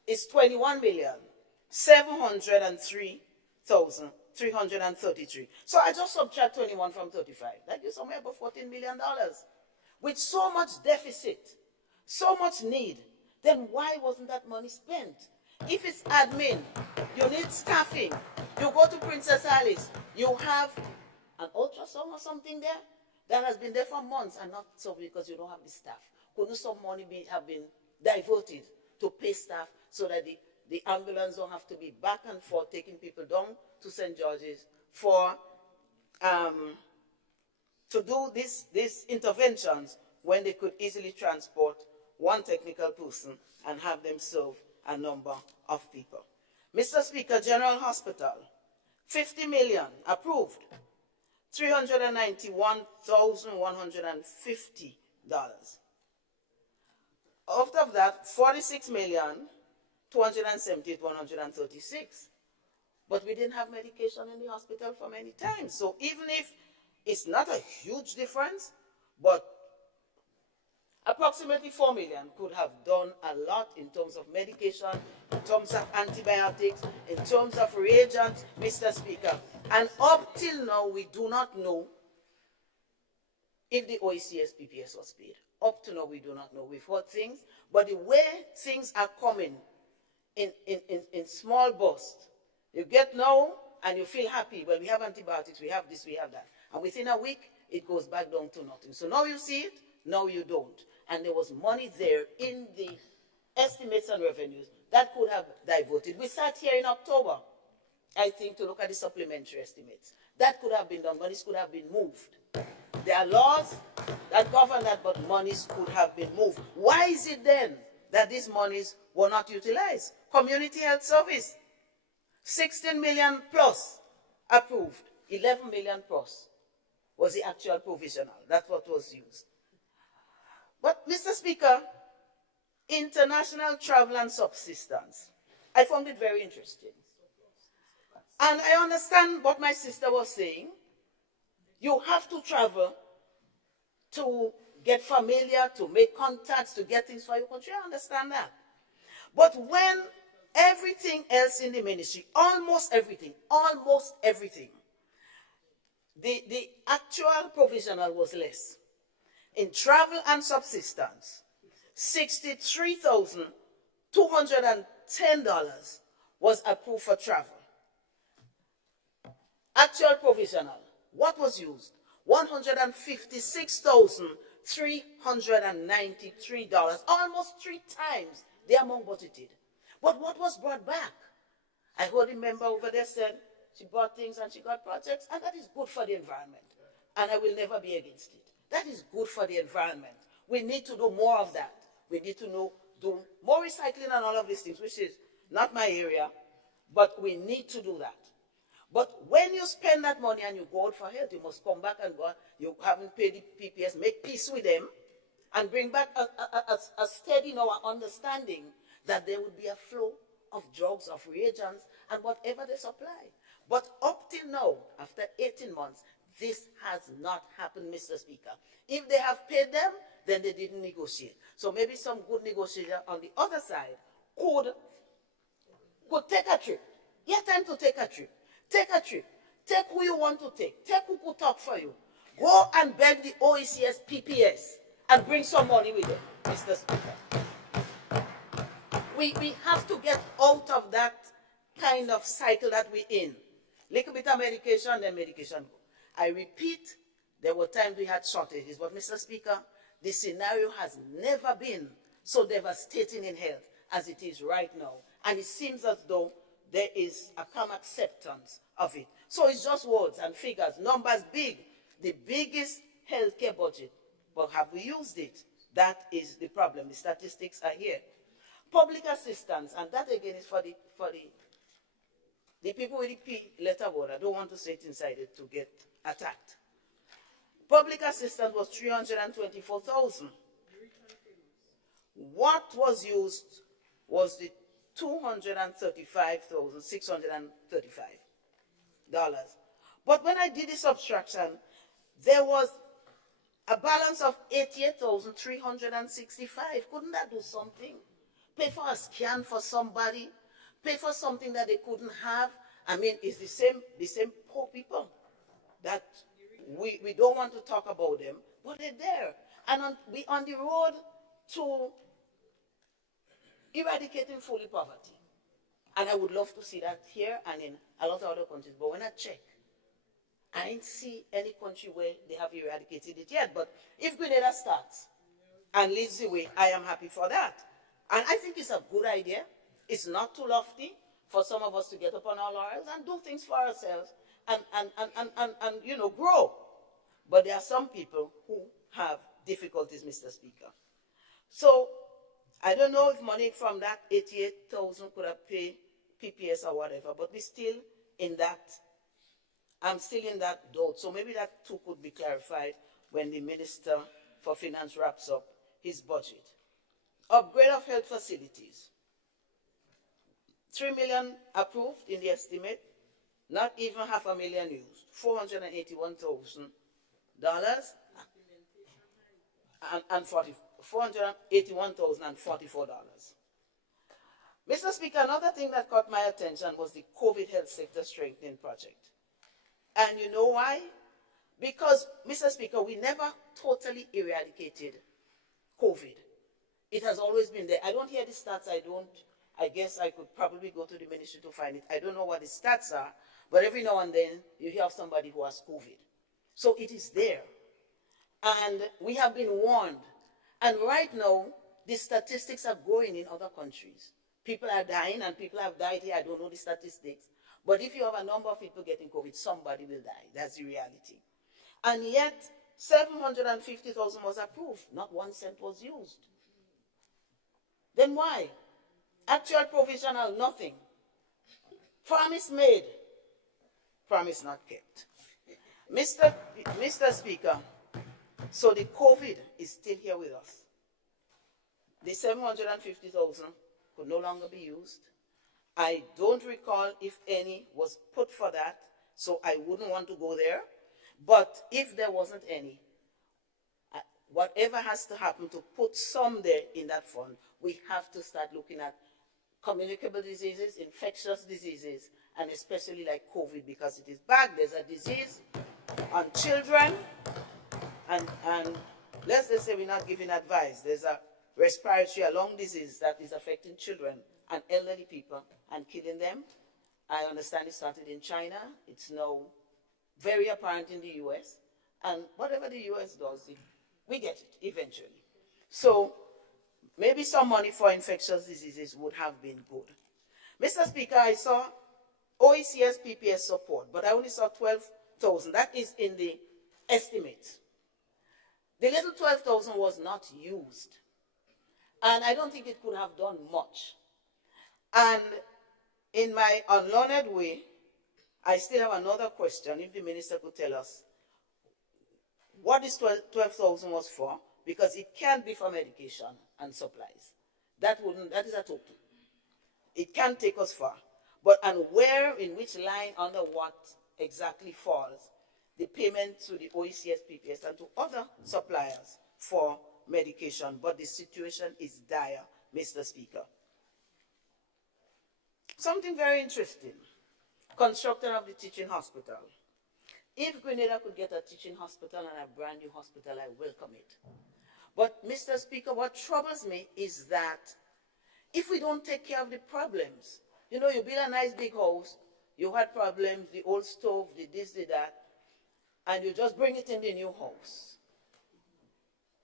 It's 21,703,333. So I just subtract 21 from 35. That gives somewhere about $14 million. With so much deficit, so much need, then why wasn't that money spent? If it's admin, you need staffing, you go to Princess Alice, you have an ultrasound or something there that has been there for months and not so because you don't have the staff. Couldn't some money have been diverted to pay staff so that the ambulance don't have to be back and forth taking people down to St. George's for to do these interventions when they could easily transport one technical person and have them serve a number of people. Mr. Speaker, General Hospital, 50 million approved, $391,150. Out of that, 46,278,136. But we didn't have medication in the hospital for many times. So even if it's not a huge difference, but approximately 4 million could have done a lot in terms of medication, in terms of antibiotics, in terms of reagents, Mr. Speaker. And up till now, we do not know if the OECS PPS was paid. Up to now, we do not know. We've heard things, but the way things are coming in small bursts, you get now and you feel happy. Well, we have antibiotics, we have this, we have that. And within a week, it goes back down to nothing. So now you see it, now you don't. And there was money there in the estimates and revenues that could have diverted. We sat here in October, I think, to look at the supplementary estimates. That could have been done. Monies could have been moved. There are laws that govern that, but monies could have been moved. Why is it then that these monies were not utilized? Community health service, 16 million plus approved, 11 million plus was the actual provisional. That's what was used. But, Mr. Speaker, international travel and subsistence, I found it very interesting. And I understand what my sister was saying. You have to travel to get familiar, to make contacts, to get things for your country. I understand that. But when everything else in the ministry, almost everything, the actual provisional was less. In travel and subsistence, $63,210 was approved for travel. Actual provisional, what was used? $156,393, almost 3 times the amount budgeted. But what was brought back? I heard a member over there said she brought things and she got projects, and that is good for the environment. And I will never be against it. That is good for the environment. We need to do more of that. We need to do more recycling and all of these things, which is not my area, but we need to do that. But when you spend that money and you go out for health, you must come back and go, you haven't paid the PPS, make peace with them, and bring back a steady understanding that there would be a flow of drugs, of reagents, and whatever they supply. But up till now, after 18 months, this has not happened, Mr. Speaker. If they have paid them, then they didn't negotiate. So maybe some good negotiator on the other side could take a trip. You have time to take a trip. Take a trip. Take who you want to take. Take who could talk for you. Go and beg the OECS PPS and bring some money with them, Mr. Speaker. We we have to get out of that kind of cycle that we're in. Little bit of medication, then medication go. I repeat, there were times we had shortages, but Mr. Speaker, the scenario has never been so devastating in health as it is right now. And it seems as though there is a calm acceptance of it. So it's just words and figures, numbers big, the biggest healthcare budget. But have we used it? That is the problem. The statistics are here. Public assistance, and that again is for the people with the P letter word. I don't want to say it inside it to get attacked. Public assistance was 324,000. What was used was the $235,635. But when I did the subtraction, there was a balance of 88,365. Couldn't that do something? Pay for a scan for somebody, pay for something that they couldn't have. I mean, it's the same poor people that we don't want to talk about them, but they're there. And we're on the road to eradicating fully poverty. And I would love to see that here and in a lot of other countries. But when I check, I ain't see any country where they have eradicated it yet. But if Grenada starts and leads the way, I am happy for that. And I think it's a good idea. It's not too lofty for some of us to get up on our laurels and do things for ourselves and you know, grow. But there are some people who have difficulties, Mr. Speaker. So I don't know if money from that 88,000 could have paid PPS or whatever, but we're still in that. I'm still in that doubt. So maybe that too could be clarified when the Minister for Finance wraps up his budget. Upgrade of health facilities. 3 million approved in the estimate, not even $500,000 used. $481,000 and $481,044. Mr. Speaker, another thing that caught my attention was the COVID health sector strengthening project. And you know why? Because, Mr. Speaker, we never totally eradicated COVID. It has always been there. I don't hear the stats. I guess I could probably go to the ministry to find it. I don't know what the stats are, but every now and then you hear of somebody who has COVID. So it is there. And we have been warned. And right now, the statistics are growing in other countries. People are dying, and people have died here. I don't know the statistics. But if you have a number of people getting COVID, somebody will die. That's the reality. And yet, 750,000 was approved. Not 1 cent was used. Then why? Actual provisional, nothing. Promise made, promise not kept. Mr. Speaker, so the COVID is still here with us. The 750,000 could no longer be used. I don't recall if any was put for that, so I wouldn't want to go there. But if there wasn't any, whatever has to happen to put some there in that fund, we have to start looking at communicable diseases, infectious diseases, and especially like COVID, because it is bad. There's a disease on children, and let's just say we're not giving advice. There's a respiratory, a lung disease that is affecting children and elderly people and killing them. I understand it started in China. It's now very apparent in the US. And whatever the US does, we get it eventually. So maybe some money for infectious diseases would have been good. Mr. Speaker, I saw OECS PPS support, but I only saw 12,000. That is in the estimate. The little 12,000 was not used. And I don't think it could have done much. And in my unlearned way, I still have another question, if the minister could tell us what this 12,000 was for, because it can't be for medication and supplies. That is a total. It can't take us far. But, and where, in which line, under what exactly falls the payment to the OECS PPS and to other suppliers for medication. But the situation is dire, Mr. Speaker. Something very interesting. Construction of the teaching hospital. If Grenada could get a teaching hospital and a brand new hospital, I welcome it. But, Mr. Speaker, what troubles me is that if we don't take care of the problems, you know, you build a nice big house, you had problems, the old stove, the this, the that, and you just bring it in the new house.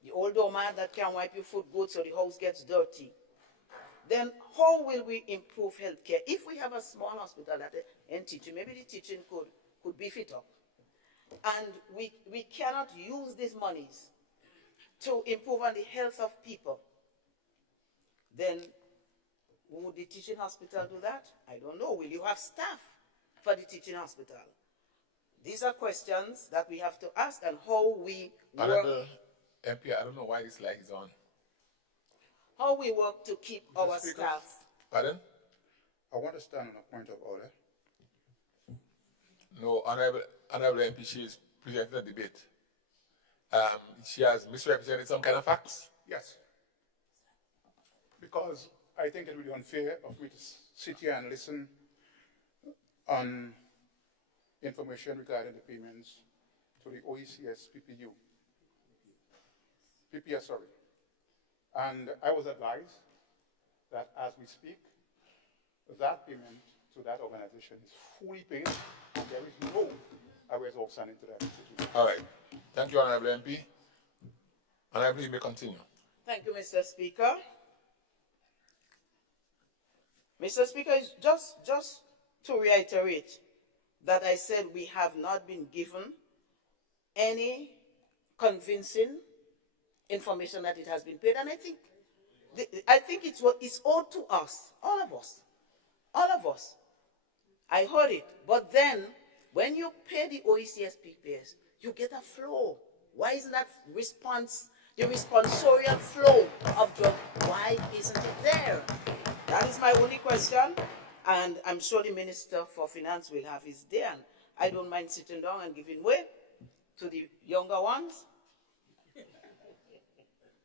The old doormat that can wipe your foot good so the house gets dirty. Then how will we improve healthcare? If we have a small hospital that and teaching, maybe the teaching could beef it up. And we cannot use these monies to improve on the health of people. Then would the teaching hospital do that? I don't know. Will you have staff for the teaching hospital? These are questions that we have to ask, and how we work. Honorable MP, I don't know why this light is on. How we work to keep our staff. Pardon? I want to stand on a point of order. No, Honorable MP, she is presenting a debate. She has misrepresented some kind of facts. Yes. Because I think it would be unfair of me to sit here and listen on information regarding the payments to the OECS PPS, sorry. And I was advised that as we speak, that payment to that organization is fully paid, and there is no arrears outstanding to that institution. All right. Thank you, Honorable MP. Honorable, you may continue. Thank you, Mr. Speaker. Mr. Speaker, just to reiterate that I said we have not been given any convincing information that it has been paid, and I think it's owed to us, all of us. I heard it, but then when you pay the OECS PPS, you get a flow. Why isn't that the responsorial flow of drugs? Why isn't it there? That is my only question, and I'm sure the Minister for Finance will have his day, and I don't mind sitting down and giving way to the younger ones.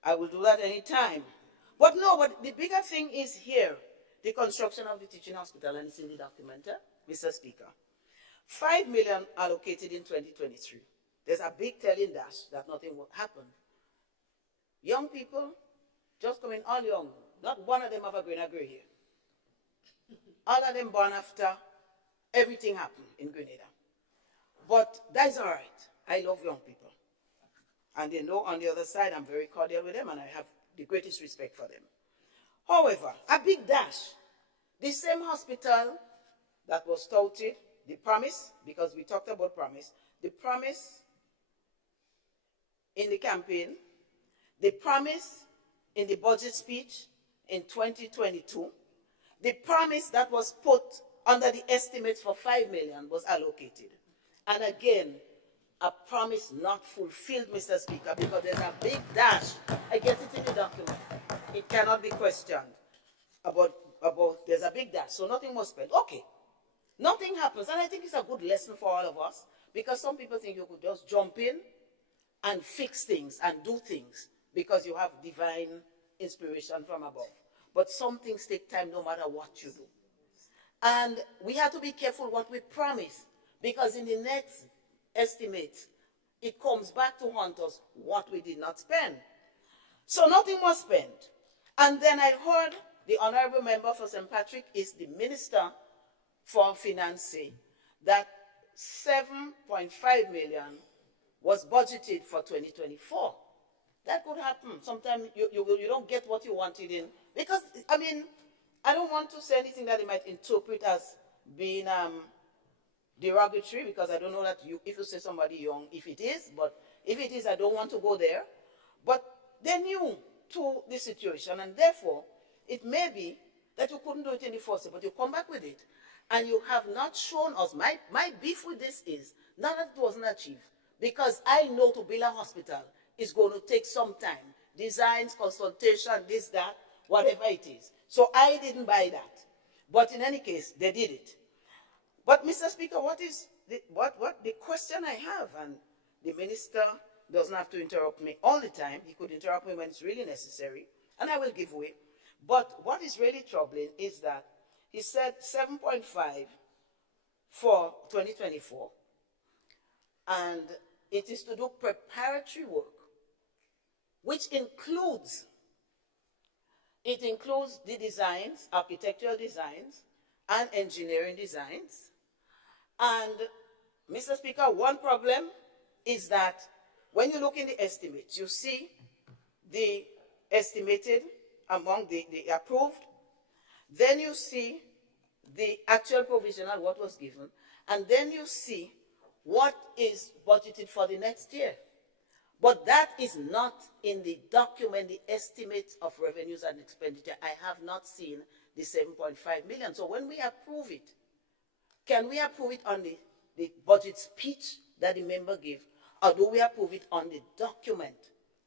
I will do that anytime. But the bigger thing is here, the construction of the teaching hospital, and it's in the document, Mr. Speaker. 5 million allocated in 2023. There's a big telling dash that nothing will happen. Young people, just coming all young, not one of them have a green gray here. All of them born after everything happened in Grenada. But that's all right. I love young people. And they know on the other side I'm very cordial with them, and I have the greatest respect for them. However, a big dash. The same hospital that was touted, the promise, because we talked about promise, the promise in the campaign, the promise in the budget speech in 2022, the promise that was put under the estimates for 5 million was allocated. And again, a promise not fulfilled, Mr. Speaker, because there's a big dash. I get it in the document. It cannot be questioned about there's a big dash, so nothing was spent. Okay, nothing happens, and I think it's a good lesson for all of us, because some people think you could just jump in and fix things and do things because you have divine inspiration from above. But some things take time no matter what you do. And we have to be careful what we promise, because in the next estimate, it comes back to haunt us what we did not spend. So nothing was spent. And then I heard the honorable member for St. Patrick is the Minister for Finance say that 7.5 million was budgeted for 2024. That could happen. Sometimes you don't get what you wanted in, because, I mean, I don't want to say anything that they might interpret as being derogatory, because I don't know that if you say somebody young, if it is, but if it is, I don't want to go there. But they're new to the situation, and therefore, it may be that you couldn't do it in the first, but you come back with it, and you have not shown us. My beef with this is not that it wasn't achieved, because I know to build a hospital is going to take some time. Designs, consultation, this, that, whatever it is. So I didn't buy that. But in any case, they did it. But Mr. Speaker, what the question I have, and the minister doesn't have to interrupt me all the time. He could interrupt me when it's really necessary, and I will give way. But what is really troubling is that he said 7.5 for 2024, and it is to do preparatory work, which includes It includes the designs, architectural designs, and engineering designs. And, Mr. Speaker, one problem is that when you look in the estimates, you see the estimated among the approved, then you see the actual provisional, what was given, and then you see what is budgeted for the next year. But that is not in the document, the estimate of revenues and expenditure. I have not seen the 7.5 million. So when we approve it, can we approve it on the budget speech that the member gave, or do we approve it on the document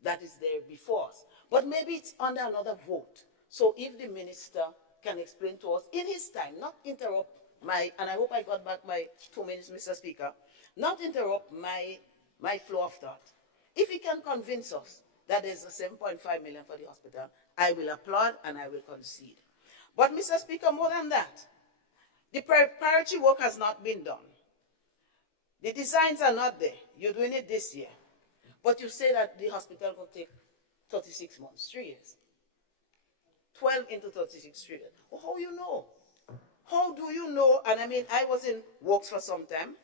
that is there before us? But maybe it's under another vote. So if the minister can explain to us in his time, not interrupt and I hope I got back my 2 minutes, Mr. Speaker, not interrupt my flow of thought. If he can convince us that there's a 7.5 million for the hospital, I will applaud and I will concede. But, Mr. Speaker, more than that, the preparatory work has not been done. The designs are not there. You're doing it this year. But you say that the hospital will take 36 months, 3 years. 12 into 36, 3 years. Well, how you know? How do you know? And I mean, I was in works for some time.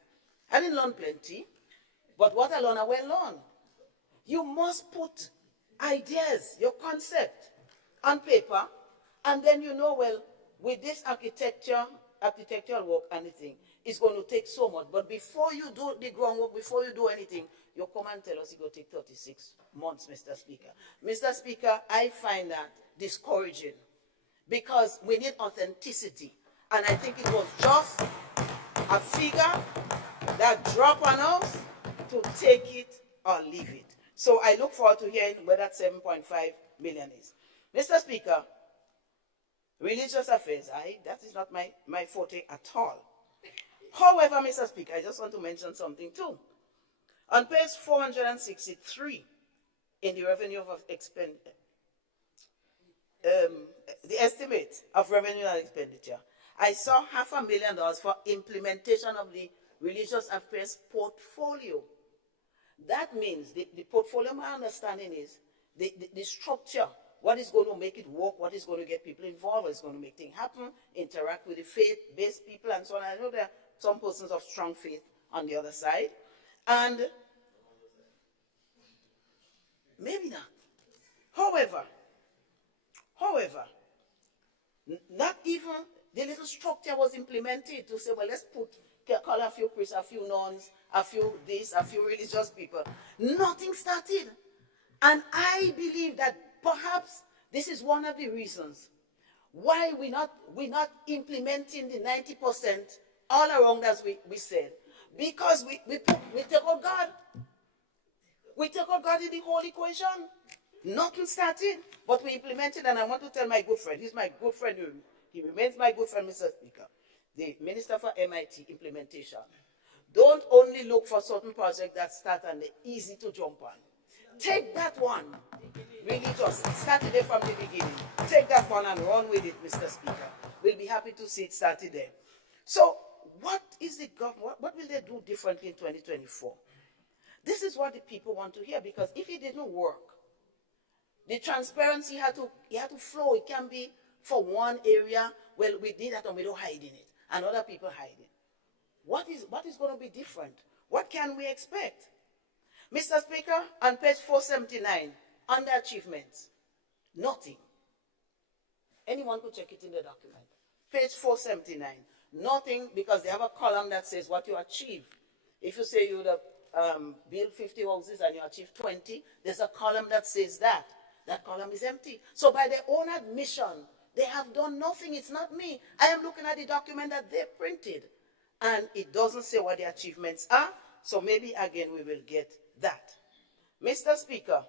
I didn't learn plenty. But what I learned, I well learned. You must put ideas, your concept, on paper, and then you know, well, with this architectural work and anything, it's going to take so much. But before you do the groundwork, before you do anything, you come and tell us it's going to take 36 months, Mr. Speaker. Mr. Speaker, I find that discouraging because we need authenticity. And I think it was just a figure that dropped on us to take it or leave it. So I look forward to hearing where that 7.5 million is. Mr. Speaker, religious affairs, that is not my forte at all. However, Mr. Speaker, I just want to mention something too. On page 463 in the revenue of expenditure, the estimate of revenue and expenditure, I saw $500,000 for implementation of the religious affairs portfolio. That means the portfolio, my understanding is the structure, what is going to make it work, what is going to get people involved, what is going to make things happen, interact with the faith-based people and so on. I know there are some persons of strong faith on the other side. And maybe not. However, not even the little structure was implemented to say, well, let's call a few priests, a few nuns, a few this, a few religious people. Nothing started. And I believe that perhaps this is one of the reasons why we're not implementing the 90% all around, as we said. Because we take out God. We take out God in the whole equation. Nothing started, but we implemented, and I want to tell my good friend, he's my good friend, he remains my good friend, Mr. Speaker, the Minister for MIT implementation. Don't only look for certain projects that start and they're easy to jump on. Take that one, really just start it from the beginning. Take that one and run with it, Mr. Speaker. We'll be happy to see it started there. So, what is the government, what will they do differently in 2024? This is what the people want to hear, because if it didn't work, the transparency had to flow. It can be for one area, well, we did that and we don't hide in it, and other people hide it. What is going to be different? What can we expect? Mr. Speaker, on page 479, under achievements, nothing. Anyone could check it in the document. Page 479, nothing, because they have a column that says what you achieve. If you say you would have built 50 houses and you achieve 20, there's a column that says that. That column is empty. So by their own admission, they have done nothing. It's not me. I am looking at the document that they printed, and it doesn't say what the achievements are. So maybe again we will get that. Mr. Speaker,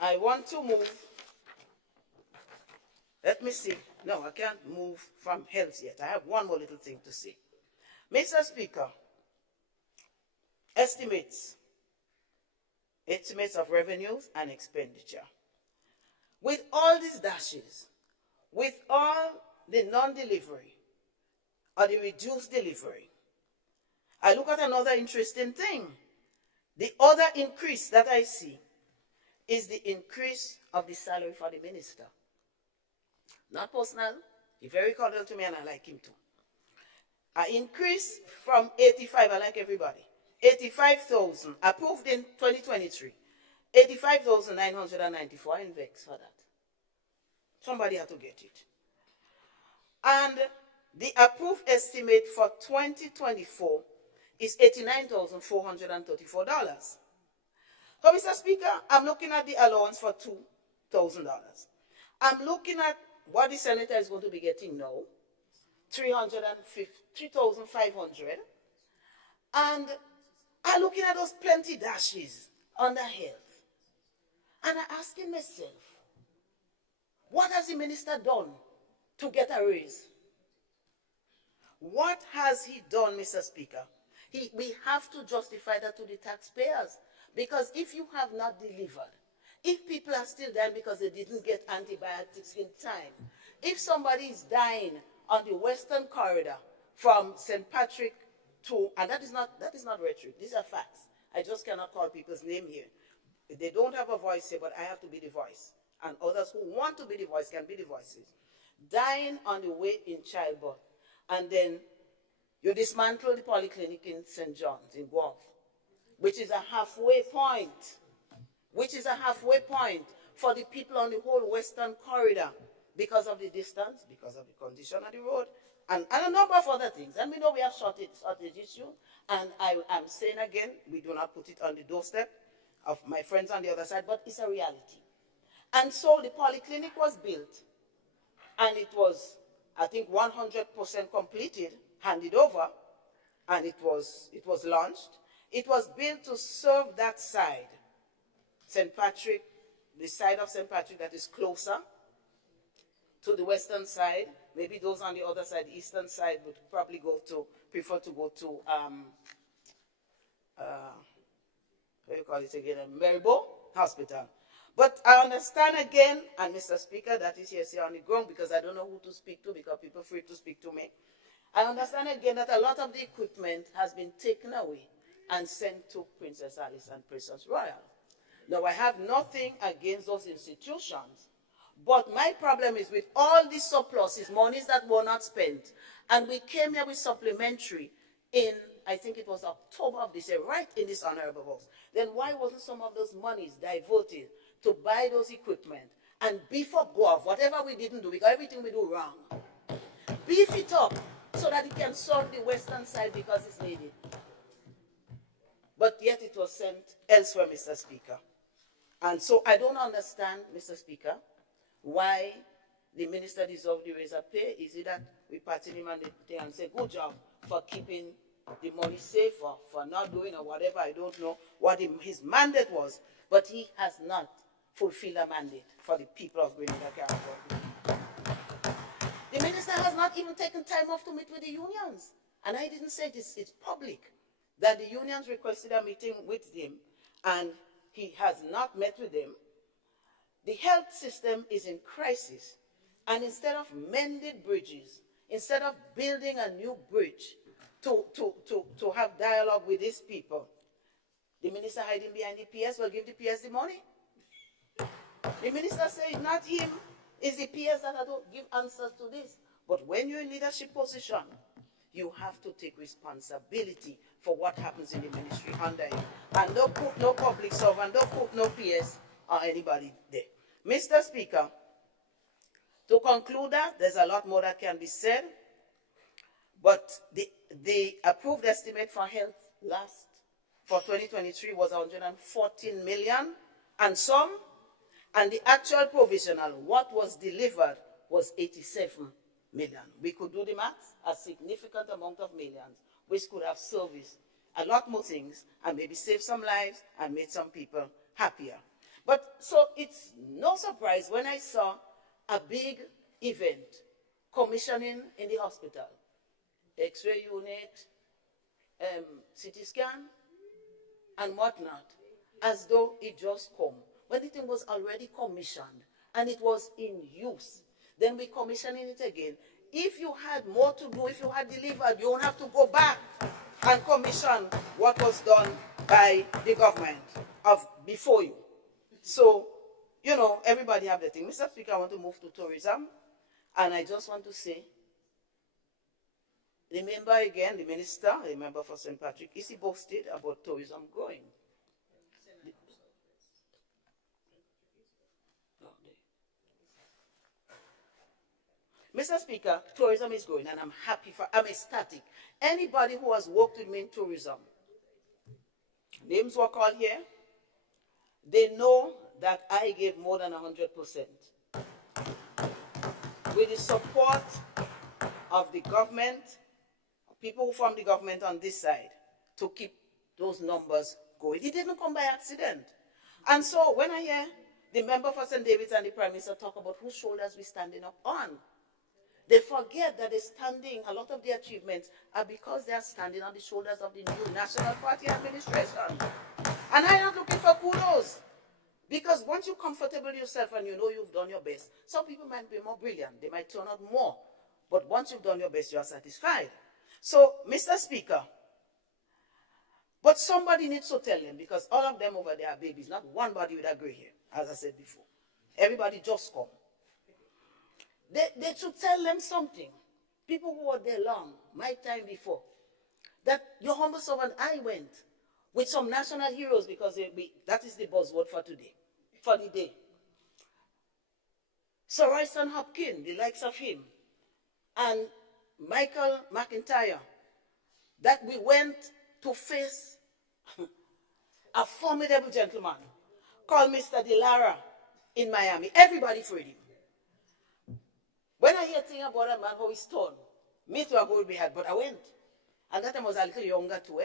I want to move. Let me see. No, I can't move from health yet. I have one more little thing to say. Mr. Speaker, estimates of revenues and expenditure. With all these dashes, with all the non-delivery or the reduced delivery, I look at another interesting thing. The other increase that I see is the increase of the salary for the minister. Not personal, he's very cordial to me and I like him too. An increase from 85, I like everybody, 85,000, approved in 2023, 85,994, I index for that. Somebody had to get it. And the approved estimate for 2024 is $89,434. So, Mr. Speaker, I'm looking at the allowance for $2,000. I'm looking at what the senator is going to be getting now, $3,500. And I'm looking at those plenty dashes under health. And I'm asking myself, what has the minister done to get a raise? What has he done, Mr. Speaker? We have to justify that to the taxpayers. Because if you have not delivered, if people are still dying because they didn't get antibiotics in time, if somebody is dying on the Western Corridor from St. Patrick to, and that is not rhetoric, these are facts. I just cannot call people's name here. They don't have a voice here, but I have to be the voice. And others who want to be the voice can be the voices. Dying on the way in childbirth. And then you dismantle the polyclinic in St. John's in Guelph, which is a halfway point, for the people on the whole Western Corridor because of the distance, because of the condition of the road, and a number of other things. And we know we have shortage issue, and I am saying again, we do not put it on the doorstep of my friends on the other side, but it's a reality. And so the polyclinic was built, and it was, I think, 100% completed, handed over, and it was launched. It was built to serve that side, St. Patrick, the side of St. Patrick that is closer to the western side. Maybe those on the other side, the eastern side, would probably prefer to go to, what do you call it again, Maribo Hospital. But I understand again, and Mr. Speaker, that is here on the ground, because I don't know who to speak to, because people are free to speak to me. I understand again that a lot of the equipment has been taken away and sent to Princess Alice and Princess Royal. Now, I have nothing against those institutions, but my problem is with all these surpluses, monies that were not spent, and we came here with supplementary in, I think it was October of this year, right in this honorable house. Then why wasn't some of those monies diverted to buy those equipment and beef up Guelph, whatever we didn't do, because everything we do wrong, beef it up so that it can serve the western side because it's needed. But yet it was sent elsewhere, Mr. Speaker. And so I don't understand, Mr. Speaker, why the minister deserves the raise of pay. Is it that we pat him on the thing and say, good job for keeping the money safe, or for not doing, or whatever? I don't know what his mandate was, but he has not fulfilled a mandate for the people of Grenada Caribbean. The minister has not even taken time off to meet with the unions. And I didn't say this, it's public, that the unions requested a meeting with him, and he has not met with them. The health system is in crisis, and instead of mended bridges, instead of building a new bridge to have dialogue with these people, the minister hiding behind the PS will give the PS the money. The minister said not him, it's the PS that have to give answers to this. But when you're in leadership position, you have to take responsibility for what happens in the ministry under you. And don't put no public servant, don't put no PS or anybody there. Mr. Speaker, to conclude that, there's a lot more that can be said, but the approved estimate for health for 2023 was 114 million and some, and the actual provisional, what was delivered, was 87 million. We could do the math, a significant amount of millions, which could have serviced a lot more things and maybe saved some lives and made some people happier. But so it's no surprise when I saw a big event commissioning in the hospital, X-ray unit, CT scan, and whatnot, as though it just come, when the thing was already commissioned and it was in use. Then we commissioning it again. If you had more to do, if you had delivered, you won't have to go back and commission what was done by the government of before you. So, you know, everybody have their thing. Mr. Speaker, I want to move to tourism. And I just want to say, remember again, the minister, the member for St. Patrick, is he boasted about tourism growing. Mr. Speaker, tourism is growing, and I'm ecstatic. Anybody who has worked with me in tourism, names were called here, they know that I gave more than 100%. With the support of the government, people from the government on this side, to keep those numbers going. It didn't come by accident. And so when I hear the member for St. David's and the Prime Minister talk about whose shoulders we're standing up on, they forget that a lot of the achievements are because they are standing on the shoulders of the new National Party administration. And I'm not looking for kudos. Because once you're comfortable yourself and you know you've done your best, some people might be more brilliant, they might turn out more. But once you've done your best, you are satisfied. So, Mr. Speaker, but somebody needs to tell them, because all of them over there are babies, not one body with a gray hair, as I said before. Everybody just come. They should tell them something. People who were there long, my time before, that your humble servant, I went with some national heroes, because that is the buzzword for today, for the day. Sir Royston Hopkins, the likes of him, and Michael McIntyre, that we went to face a formidable gentleman called Mr. Delara in Miami. Everybody afraid him. When I hear things about a man how he's torn, me too I go behind, but I went. And that time I was a little younger too,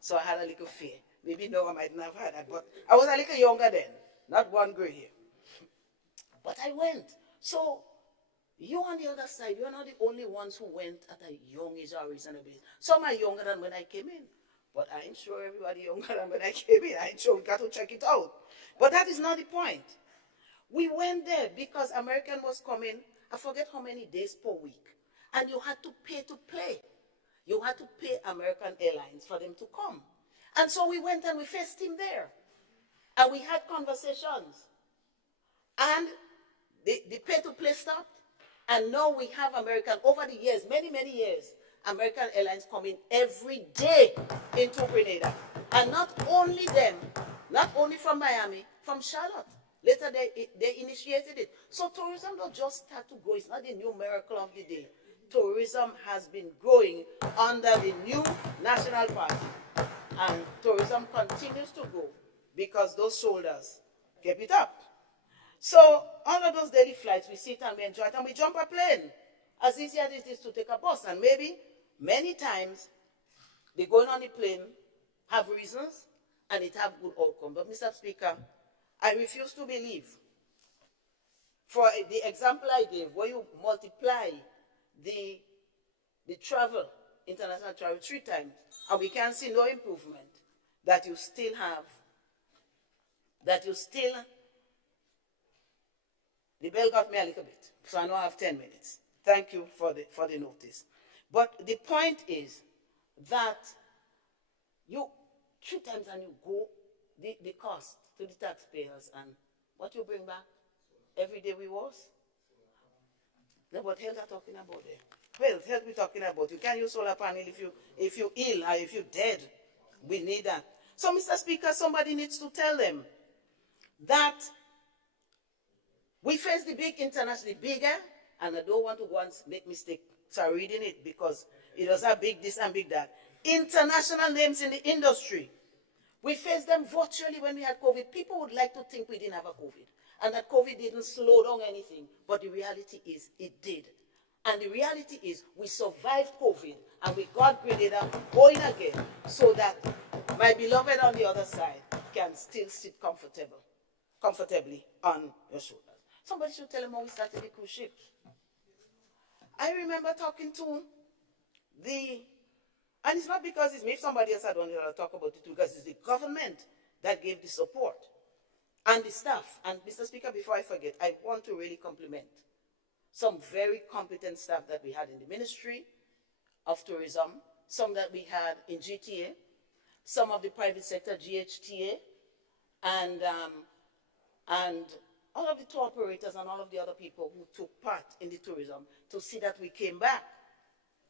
so I had a little fear. Maybe no, I might not have had that, but I was a little younger then, not one gray hair. But I went. So you on the other side, you're not the only ones who went at a young age or reasonably. Some are younger than when I came in, but I ain't sure everybody younger than when I came in. I ain't sure, we got to check it out. But that is not the point. We went there because American was coming, I forget how many days per week, and you had to pay to play. You had to pay American Airlines for them to come. And so we went and we faced him there. And we had conversations. And the pay-to-play stopped. And now we have American, over the years, many, many years, American Airlines coming every day into Grenada. And not only them, not only from Miami, from Charlotte. Later they initiated it. So tourism don't just start to go. It's not the new miracle of the day. Tourism has been growing under the new National Party. And tourism continues to grow because those shoulders kept it up. So all of those daily flights, we sit and we enjoy it and we jump a plane. As easy as it is to take a bus. And maybe many times the going on the plane have reasons and it have good outcome. But Mr. Speaker, I refuse to believe, for the example I gave, where you multiply the travel, international travel 3 times, and we can see no improvement, that you still, the bell got me a little bit, so I now have 10 minutes. Thank you for the notice. But the point is that you 3 times and you go, the cost to the taxpayers and what you bring back every day we was. No, what health are talking about there? Health we're talking about. You can't use solar panel if you're ill or if you're dead. We need that. So, Mr. Speaker, somebody needs to tell them that we face the big internationally bigger, and I don't want to go and make mistake. Sorry, reading it because it was a big this and big that. International names in the industry. We faced them virtually when we had COVID. People would like to think we didn't have a COVID and that COVID didn't slow down anything. But the reality is it did. And the reality is we survived COVID and we got Grenada going again so that my beloved on the other side can still sit comfortably on your shoulders. Somebody should tell them how we started the cruise ship. I remember talking to and it's not because it's me, if somebody else had wanted to talk about it, because it's the government that gave the support and the staff. And Mr. Speaker, before I forget, I want to really compliment some very competent staff that we had in the Ministry of Tourism, some that we had in GTA, some of the private sector, GHTA, and and all of the tour operators and all of the other people who took part in the tourism to see that we came back.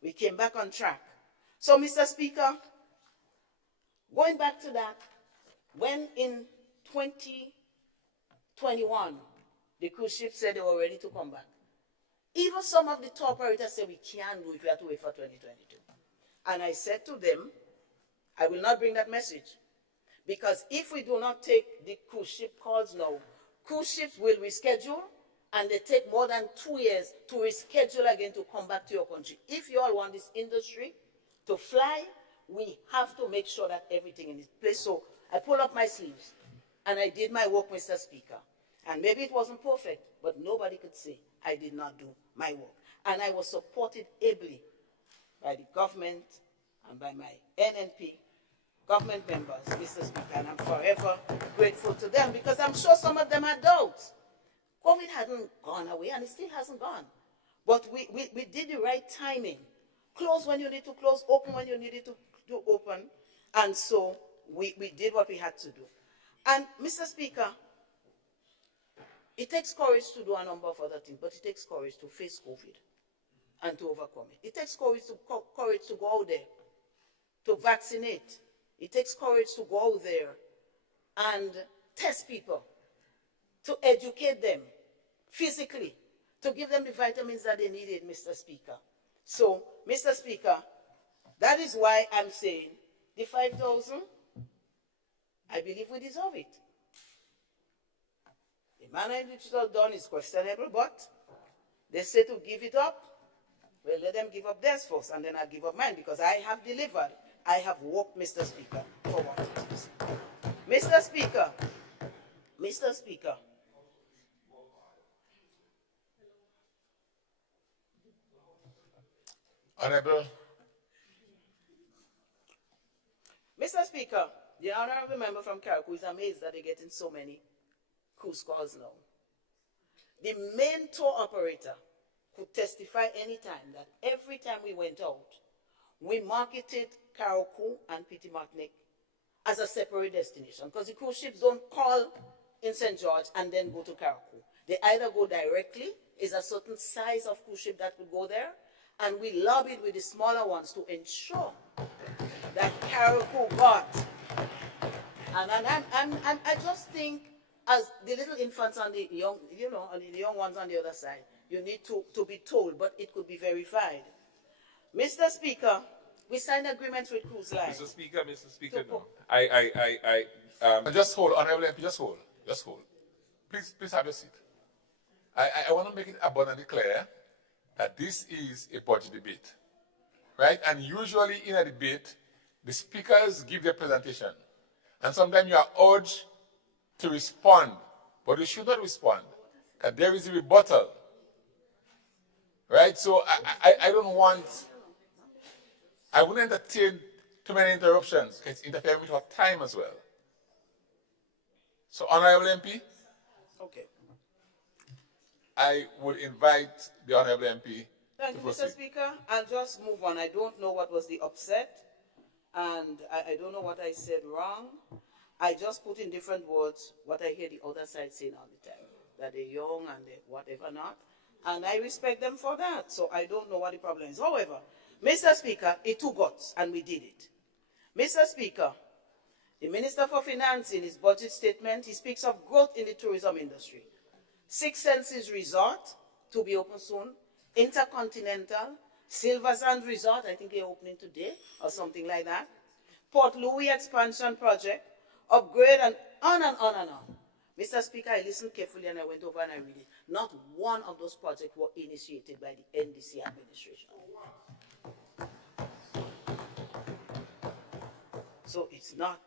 We came back on track. So, Mr. Speaker, going back to that, when in 2021, the cruise ship said they were ready to come back, even some of the tour operators said we can't do it, we have to wait for 2022. And I said to them, I will not bring that message. Because if we do not take the cruise ship calls now, cruise ships will reschedule, and they take more than 2 years to reschedule again to come back to your country. If you all want this industry to fly, we have to make sure that everything is in place. So I pulled up my sleeves, and I did my work, Mr. Speaker. And maybe it wasn't perfect, but nobody could say I did not do my work. And I was supported ably by the government and by my NNP government members, Mr. Speaker, and I'm forever grateful to them, because I'm sure some of them had doubts. COVID hadn't gone away, and it still hasn't gone. But we did the right timing. Close when you need to close, open when you needed to open. And so we did what we had to do. And Mr. Speaker, it takes courage to do a number of other things, but it takes courage to face COVID and to overcome it. It takes courage to go out there, to vaccinate. It takes courage to go out there and test people, to educate them physically, to give them the vitamins that they needed, Mr. Speaker. So, Mr. Speaker, that is why I'm saying the 5,000, I believe we deserve it. The manner in which it was done is questionable, but they say to give it up. Well, let them give up theirs first, and then I'll give up mine, because I have delivered. I have worked, Mr. Speaker, for what it is. Mr. Speaker, Mr. Speaker, Honorable. Mr. Speaker, the honorable member from Carriacou is amazed that they're getting so many cruise calls now. The main tour operator could testify anytime that every time we went out, we marketed Carriacou and Petit Martinique as a separate destination, because the cruise ships don't call in St. George and then go to Carriacou. They either go directly, is a certain size of cruise ship that could go there, and we lobbied with the smaller ones to ensure that Carriacou got. And I just think, as the little infants and the young, the young ones on the other side, you need to be told, but it could be verified. Mr. Speaker, we signed agreements with Cruise Line. Mr. Speaker, no. Just hold, Honorable MP, just hold. Please have your seat. I want to make it abundantly clear that this is a budget debate, right? And usually in a debate, the speakers give their presentation, and sometimes you are urged to respond, but you should not respond, because there is a rebuttal, right? So I wouldn't entertain too many interruptions, because it's interfering with our time as well. So, Honorable MP, Okay. I would invite the Honorable MP Thank to you, proceed. Mr. Speaker. I'll just move on. I don't know what was the upset, and I don't know what I said wrong. I just put in different words what I hear the other side saying all the time, that they're young and they're whatever not, and I respect them for that, so I don't know what the problem is. However, Mr. Speaker, it took guts, and we did it. Mr. Speaker, the Minister for Finance, in his budget statement, he speaks of growth in the tourism industry. Six Senses Resort, to be open soon, Intercontinental, Silver Sand Resort, I think they're opening today, or something like that, Port Louis Expansion Project, upgrade, and on and on and on. Mr. Speaker, I listened carefully and I went over and I read it. Not one of those projects were initiated by the NDC administration. So it's not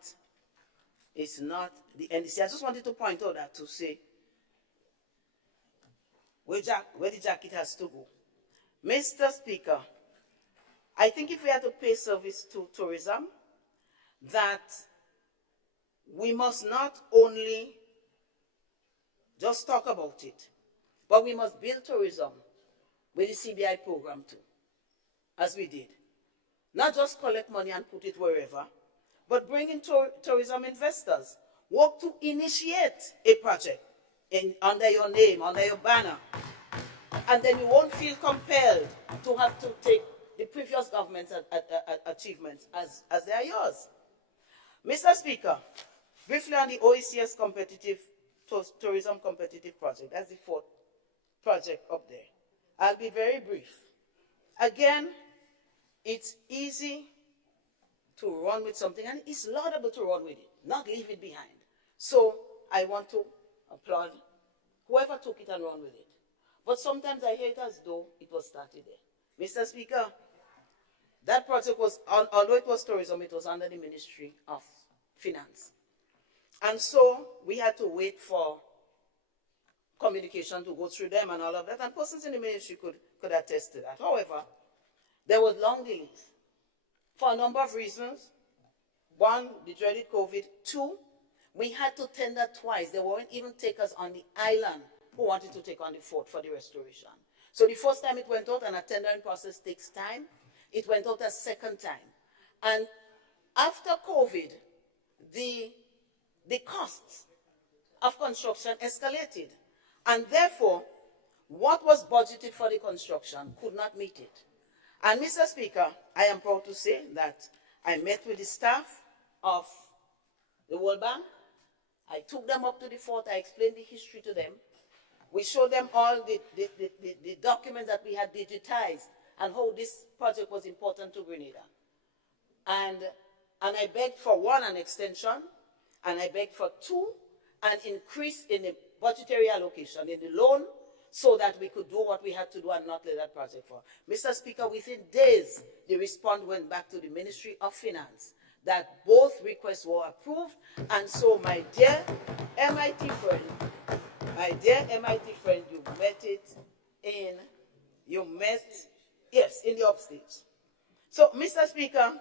the NDC. I just wanted to point out that, to say where the jacket has to go. Mr. Speaker, I think if we are to pay service to tourism, that we must not only just talk about it, but we must build tourism with the CBI program too, as we did. Not just collect money and put it wherever, but bring in tourism investors. Work to initiate a project under your name, under your banner. And then you won't feel compelled to have to take the previous government's achievements as they are yours. Mr. Speaker, briefly on the OECS tourism competitive project, that's the fourth project up there. I'll be very brief. Again, it's easy to run with something, and it's laudable to run with it, not leave it behind. So I want to applaud whoever took it and run with it. But sometimes I hear it as though it was started there. Mr. Speaker, that project was, although it was tourism, it was under the Ministry of Finance. And so we had to wait for communication to go through them and all of that, and persons in the ministry could attest to that. However, there was long delays for a number of reasons. One, the dreaded COVID. Two, we had to tender twice. They won't even take us on the island who wanted to take on the fort for the restoration. So the first time it went out, and a tendering process takes time, it went out a second time. And after COVID, the costs of construction escalated. And therefore, what was budgeted for the construction could not meet it. And Mr. Speaker, I am proud to say that I met with the staff of the World Bank. I took them up to the fort. I explained the history to them. We showed them all the documents that we had digitized and how this project was important to Grenada. And I begged for one, an extension, and I begged for two, an increase in the budgetary allocation, in the loan, so that we could do what we had to do and not let that project fall. Mr. Speaker, within days, the response went back to the Ministry of Finance that both requests were approved. And so, my dear MIT friend, you met it in, yes, in the upstage. So, Mr. Speaker,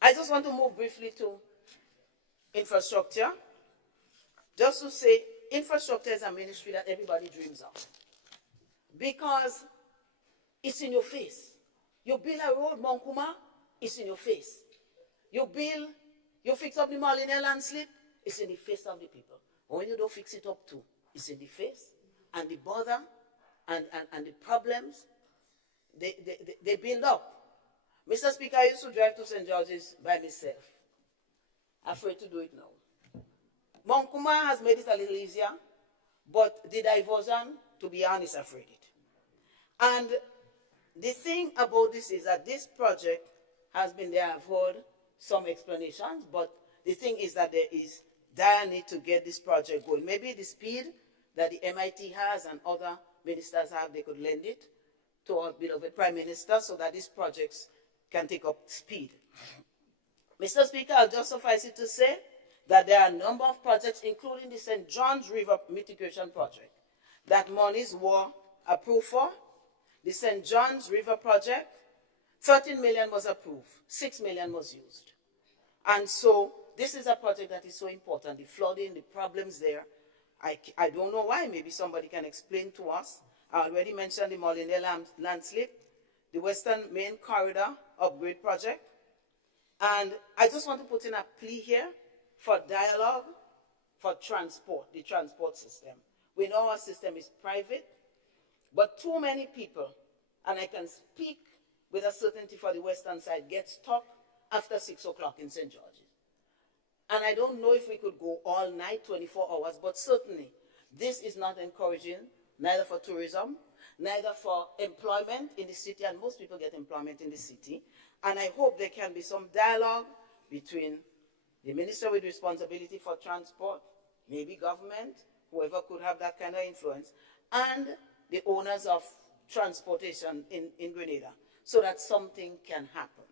I just want to move briefly to infrastructure. Just to say, infrastructure is a ministry that everybody dreams of, because it's in your face. You build a road, Mount Kuma, it's in your face. You fix up the Molyneux landslip, it's in the face of the people. But when you don't fix it up too, it's in the face, and the bother and the problems, they build up. Mr. Speaker, I used to drive to St. George's by myself. Afraid to do it now. Mount Kuma has made it a little easier, but the diversion, to be honest, afraid it. And the thing about this is that this project has been there. I've heard some explanations, but the thing is that there is dire need to get this project going. Maybe the speed that the MIT has and other ministers have, they could lend it to our beloved Prime Minister so that these projects can take up speed. Mr. Speaker, I'll just suffice it to say that there are a number of projects, including the St. John's River Mitigation Project, that monies were approved for. The St. John's River Project, 13 million was approved, 6 million was used. And so this is a project that is so important. The flooding, the problems there, I don't know why. Maybe somebody can explain to us. I already mentioned the Molyneux landslip, the Western Main Corridor Upgrade Project. And I just want to put in a plea here for dialogue for transport, the transport system. We know our system is private, but too many people, and I can speak with a certainty for the western side, get stuck after 6 o'clock in St. George's. And I don't know if we could go all night, 24 hours, but certainly this is not encouraging, neither for tourism, neither for employment in the city, and most people get employment in the city. And I hope there can be some dialogue between the minister with responsibility for transport, maybe government, whoever could have that kind of influence, and the owners of transportation in Grenada, so that something can happen.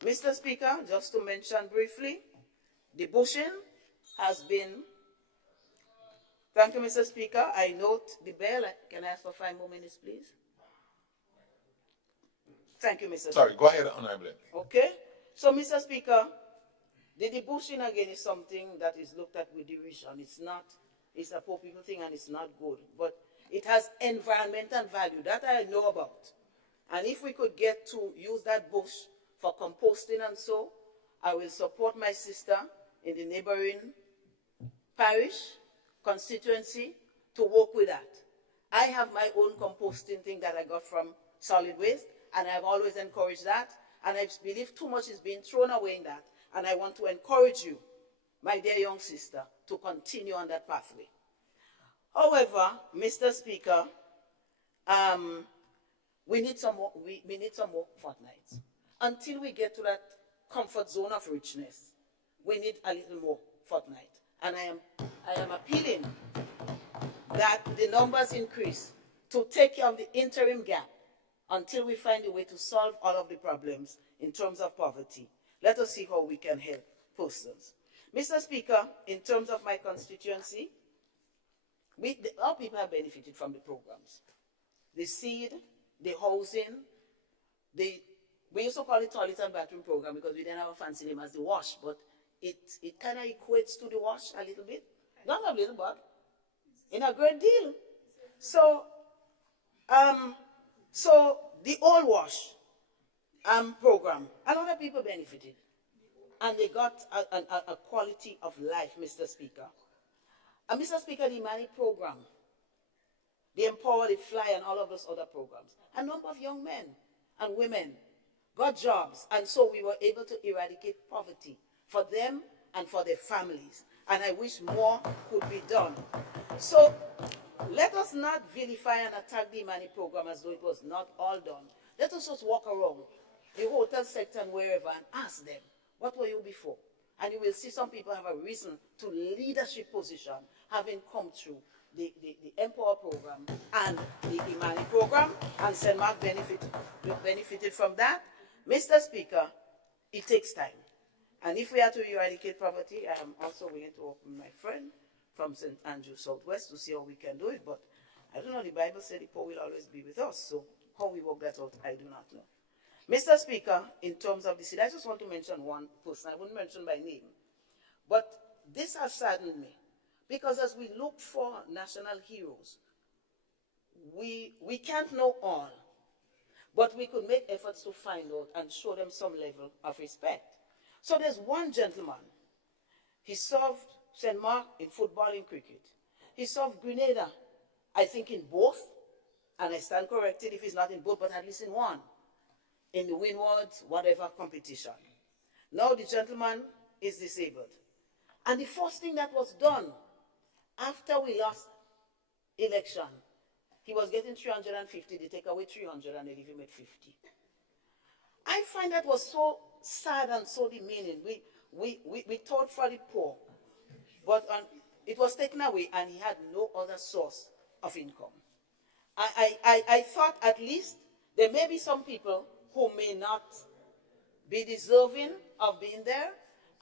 Mr. Speaker, just to mention briefly, the bushing has been, thank you, Mr. Speaker. I note the bell. Can I ask for 5 more minutes, please? Thank you, Mr. Speaker. Sorry, go ahead, Honorable. Okay. So, Mr. Speaker, the debushing again is something that is looked at with derision. It's a poor people thing and it's not good. But it has environmental value. That I know about. And if we could get to use that bush for composting and so, I will support my sister in the neighboring parish, constituency, to work with that. I have my own composting thing that I got from solid waste, and I've always encouraged that, and I believe too much is being thrown away in that, and I want to encourage you, my dear young sister, to continue on that pathway. However, Mr. Speaker, we need some more fortnights. Until we get to that comfort zone of richness, we need a little more fortnight. And I am appealing that the numbers increase to take care of the interim gap until we find a way to solve all of the problems in terms of poverty. Let us see how we can help persons. Mr. Speaker, in terms of my constituency, our people have benefited from the programs. The seed, the housing, we used to call it toilet and bathroom program because we didn't have a fancy name as the wash, but it kind of equates to the wash a little bit. Not a little, but in a great deal. So the old wash program, a lot of people benefited. And they got a quality of life, Mr. Speaker. And Mr. Speaker, the Imani program, the Empower, the Fly, and all of those other programs, a number of young men and women got jobs, and so we were able to eradicate poverty for them and for their families. And I wish more could be done. So let us not vilify and attack the Imani program as though it was not all done. Let us just walk around the hotel sector and wherever and ask them, what were you before? And you will see some people have a reason to leadership position, having come through the Empower program and the Imani program, and St. Mark benefited from that. Mr. Speaker, it takes time. And if we are to eradicate poverty, I am also willing to work with my friend from St. Andrew Southwest to see how we can do it. But I don't know, the Bible said the poor will always be with us. So how we work that out, I do not know. Mr. Speaker, in terms of the city, I just want to mention one person. I wouldn't mention by name. But this has saddened me. Because as we look for national heroes, we can't know all. But we could make efforts to find out and show them some level of respect. So there's one gentleman. He served St. Mark in football and cricket. He served Grenada, I think in both. And I stand corrected if he's not in both, but at least in one. In the Windwards, whatever competition. Now the gentleman is disabled. And the first thing that was done after we lost election, he was getting 350, they take away 300 and they leave him at 50. I find that was so sad and so demeaning. We thought for the poor, but it was taken away and he had no other source of income. I thought at least there may be some people who may not be deserving of being there,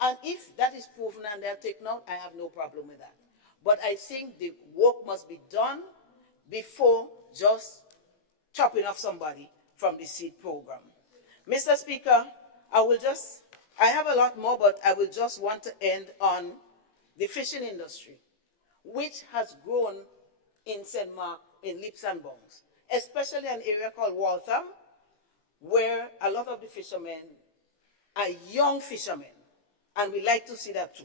and if that is proven and they're taken out, I have no problem with that. But I think the work must be done before just chopping off somebody from the seed program. Mr. Speaker, I have a lot more, but I will just want to end on the fishing industry, which has grown in St. Mark in leaps and bounds, especially an area called Waltham, where a lot of the fishermen are young fishermen, and we like to see that too.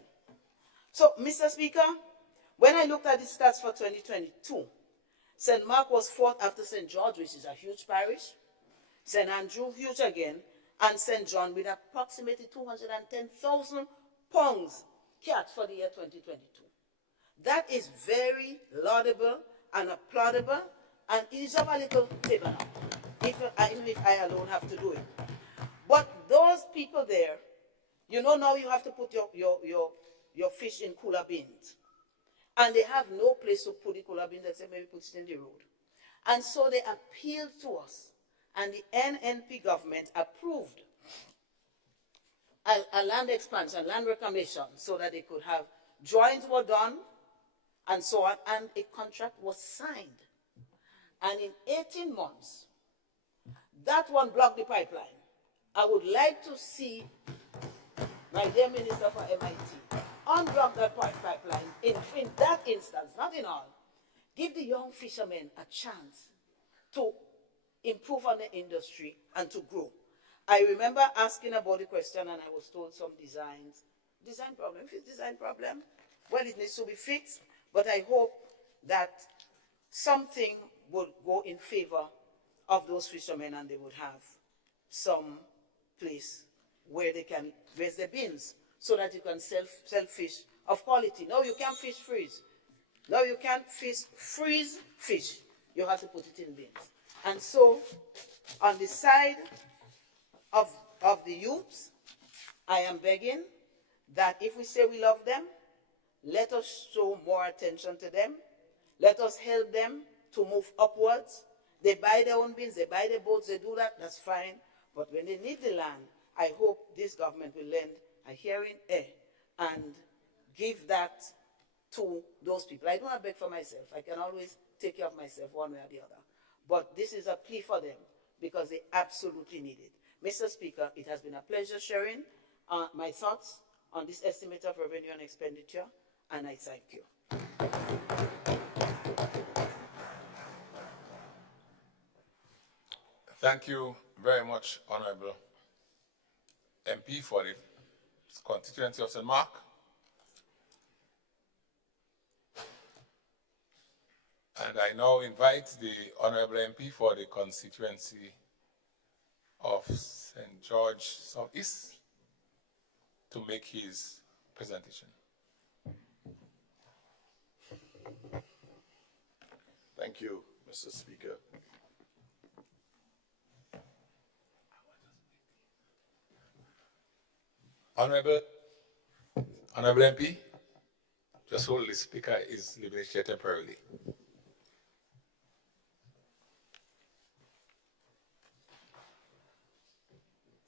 So, Mr. Speaker, when I looked at the stats for 2022, St. Mark was fourth after St. George, which is a huge parish, St. Andrew, huge again, and St. John with approximately 210,000 pounds catch for the year 2022. That is very laudable and applaudable, and it is of a little favor now, even if I alone have to do it. But those people there, you know, now you have to put your fish in cooler bins. And they have no place to put the cooler bins except maybe put it in the road. And so they appealed to us, and the NNP government approved a land expansion, land reclamation, so that they could have drawings were done, and so on, and a contract was signed. And in 18 months, that one blocked the pipeline. I would like to see my dear Minister for MIT unblock that pipeline in that instance, not in all. Give the young fishermen a chance to improve on the industry and to grow. I remember asking about the question and I was told some designs design problem. If it's design problem, well, it needs to be fixed, but I hope that something would go in favor of those fishermen and they would have some place where they can raise their bins so that you can sell fish of quality. No, you can't fish freeze. No, you can't freeze fish. You have to put it in bins. And so, on the side of the youths, I am begging that if we say we love them, let us show more attention to them. Let us help them to move upwards. They buy their own bins, they buy their boats, they do that, that's fine. But when they need the land, I hope this government will lend a hearing ear and give that to those people. I don't want to beg for myself. I can always take care of myself one way or the other. But this is a plea for them because they absolutely need it. Mr. Speaker, it has been a pleasure sharing my thoughts on this estimate of revenue and expenditure, and I thank you. Thank you very much, Honorable MP, for the constituency of St. Mark. And I now invite the Honorable MP for the constituency of St. George Southeast to make his presentation. Thank you, Mr. Speaker. Honorable MP, just hold, the speaker is leaving the chair temporarily.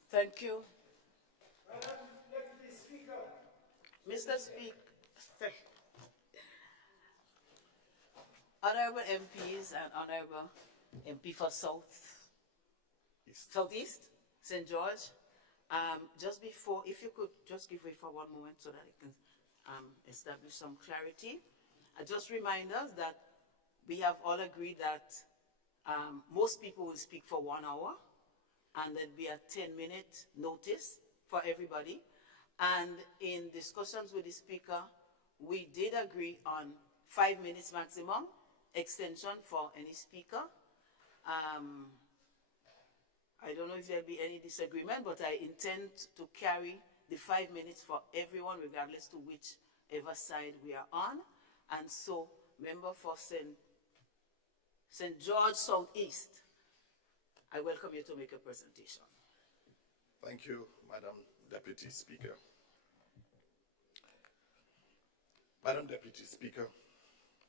Thank you. Mr. Speaker, Honorable MPs and Honorable MP for Southeast, St. George, just before, if you could just give way for one moment so that I can establish some clarity. Just remind us that we have all agreed that most people will speak for 1 hour and there'll be a 10-minute notice for everybody. And in discussions with the speaker, we did agree on 5 minutes maximum extension for any speaker. I don't know if there'll be any disagreement, but I intend to carry the 5 minutes for everyone, regardless to whichever side we are on. And so, member for St. George Southeast, I welcome you to make a presentation. Thank you, Madam Deputy Speaker. Madam Deputy Speaker,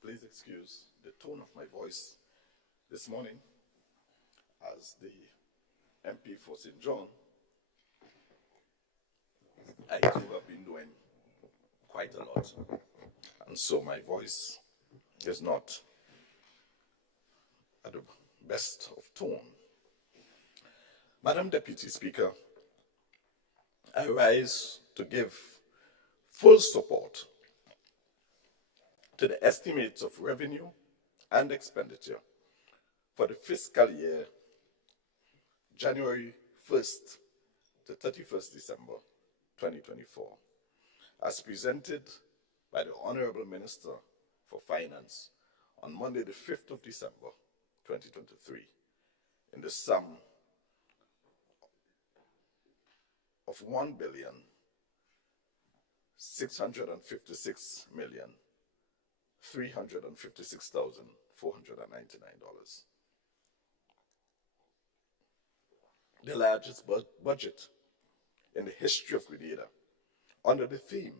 please excuse the tone of my voice this morning as the MP for St. John. I too have been doing quite a lot, and so my voice is not at the best of tone. Madam Deputy Speaker, I rise to give full support to the estimates of revenue and expenditure for the fiscal year January 1st to 31st December 2024, as presented by the Honorable Minister for Finance on Monday the 5th of December 2023 in the sum of $1,656,356,499. The largest budget in the history of Grenada, under the theme,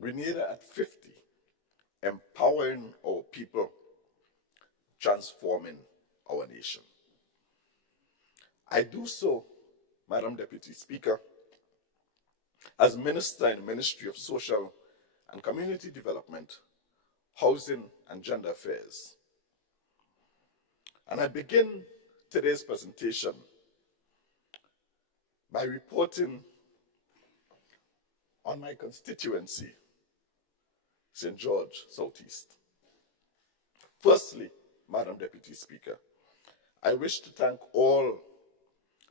Grenada at 50, empowering our people, transforming our nation. I do so, Madam Deputy Speaker, as Minister in the Ministry of Social and Community Development, Housing and Gender Affairs. And I begin today's presentation by reporting on my constituency, St. George Southeast. Firstly, Madam Deputy Speaker, I wish to thank all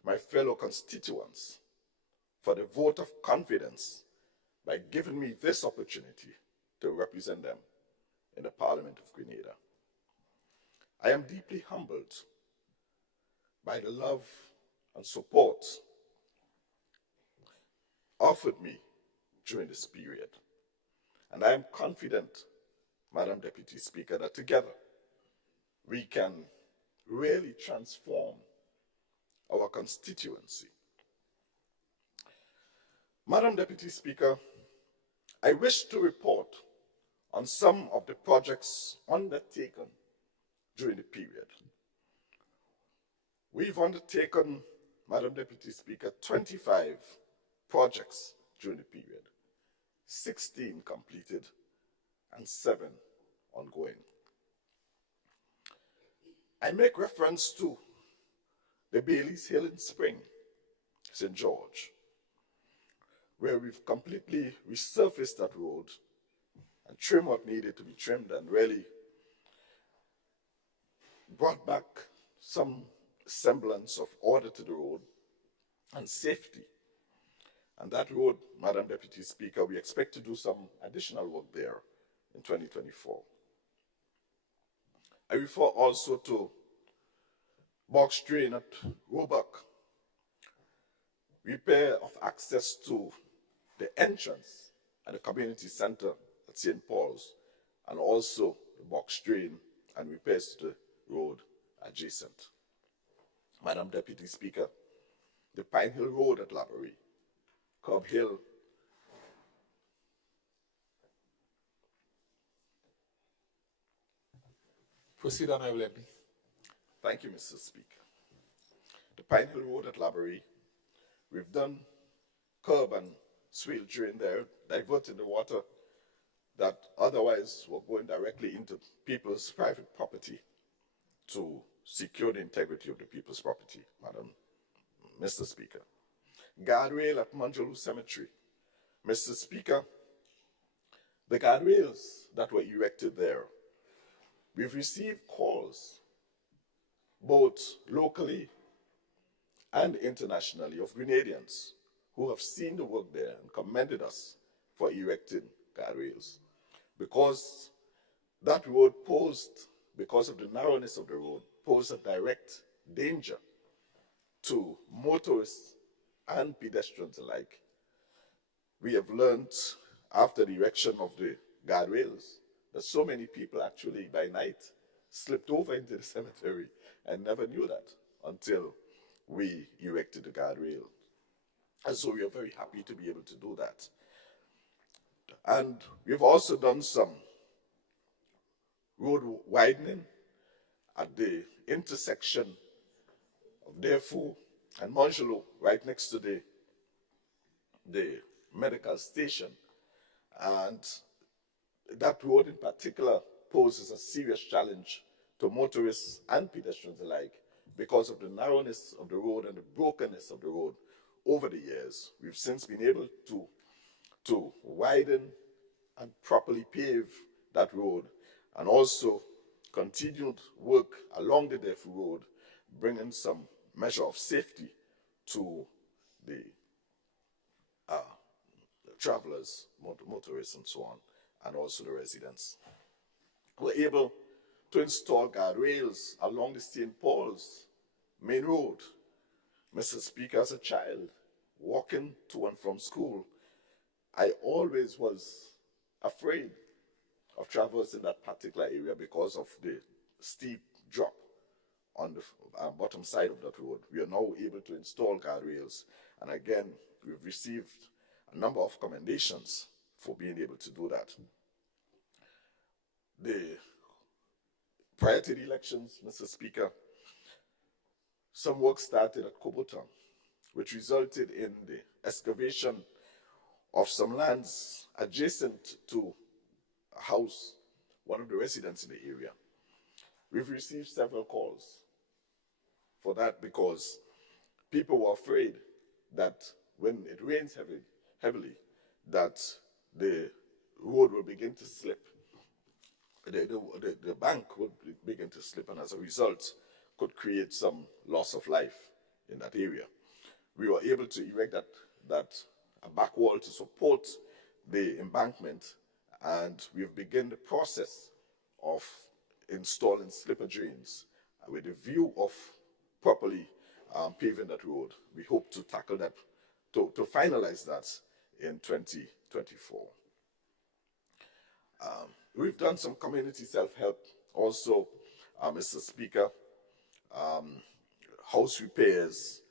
my fellow constituents for the vote of confidence by giving me this opportunity to represent them in the Parliament of Grenada. I am deeply humbled by the love and support offered me during this period. And I am confident, Madam Deputy Speaker, that together we can really transform our constituency. Madam Deputy Speaker, I wish to report on some of the projects undertaken during the period. We've undertaken, Madam Deputy Speaker, 25 projects during the period, 16 completed and 7 ongoing. I make reference to the Bailey's Hill in Spring, St. George, where we've completely resurfaced that road and trimmed what needed to be trimmed and really brought back some semblance of order to the road and safety. And that road, Madam Deputy Speaker, we expect to do some additional work there in 2024. I refer also to box drain at Roebuck, repair of access to the entrance at the community center at St. Paul's, and also the box drain and repairs to the road adjacent. Madam Deputy Speaker, the Pine Hill Road at Laborie, Cobb Hill, Proceed, Honorable MP. Thank you, Mr. Speaker. The Pine Hill Road at Laborie, we've done curb and swale drain there, diverting the water that otherwise were going directly into people's private property to secure the integrity of the people's property, Mr. Speaker. Guardrail at Manjalo Cemetery. Mr. Speaker, the guardrails that were erected there, we've received calls, both locally and internationally, of Grenadians who have seen the work there and commended us for erecting guardrails. Because that road posed, because of the narrowness of the road, posed a direct danger to motorists and pedestrians alike. We have learned after the erection of the guardrails that so many people actually by night slipped over into the cemetery and never knew that until we erected the guardrail. And so we are very happy to be able to do that. And we've also done some road widening at the intersection of Defu and Manjalo, right next to the medical station. And that road in particular poses a serious challenge to motorists and pedestrians alike because of the narrowness of the road and the brokenness of the road over the years. We've since been able to widen and properly pave that road, and also continued work along the Defu Road, bringing some measure of safety to the travelers, motorists and so on, and also the residents. We're able to install guardrails along the St. Paul's main road. Mr. Speaker, as a child, walking to and from school, I always was afraid of traversing that particular area because of the steep drop on the bottom side of that road. We are now able to install guardrails, and again, we've received a number of commendations for being able to do that. Prior to the elections, Mr. Speaker, some work started at Koboton, which resulted in the excavation of some lands adjacent to a house, one of the residents in the area. We've received several calls for that because people were afraid that when it rains heavily, that the road will begin to slip. The bank would begin to slip, and as a result, could create some loss of life in that area. We were able to erect a back wall to support the embankment, and we've begun the process of installing slipper drains with a view of properly paving that road. We hope to tackle that, to finalize that in 2024. We've done some community self-help also, Mr. Speaker, house repairs.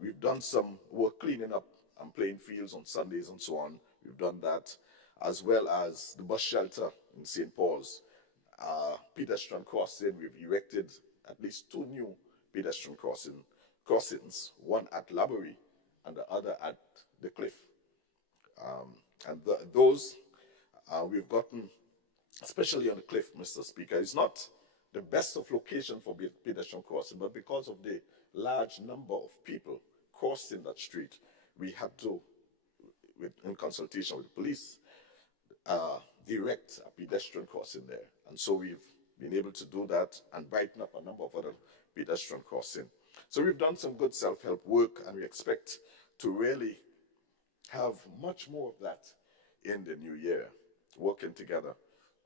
We've done some work cleaning up and playing fields on Sundays and so on. We've done that, as well as the bus shelter in St. Paul's. Pedestrian crossing, we've erected at least 2 new pedestrian crossings, one at Laborie and the other at the Cliff. Those we've gotten, especially on the Cliff, Mr. Speaker, is not the best of location for pedestrian crossing, but because of the large number of people crossing that street, we had to, in consultation with the police, direct a pedestrian crossing there. And so we've been able to do that and brighten up a number of other pedestrian crossing. So we've done some good self-help work, and we expect to really have much more of that in the new year, working together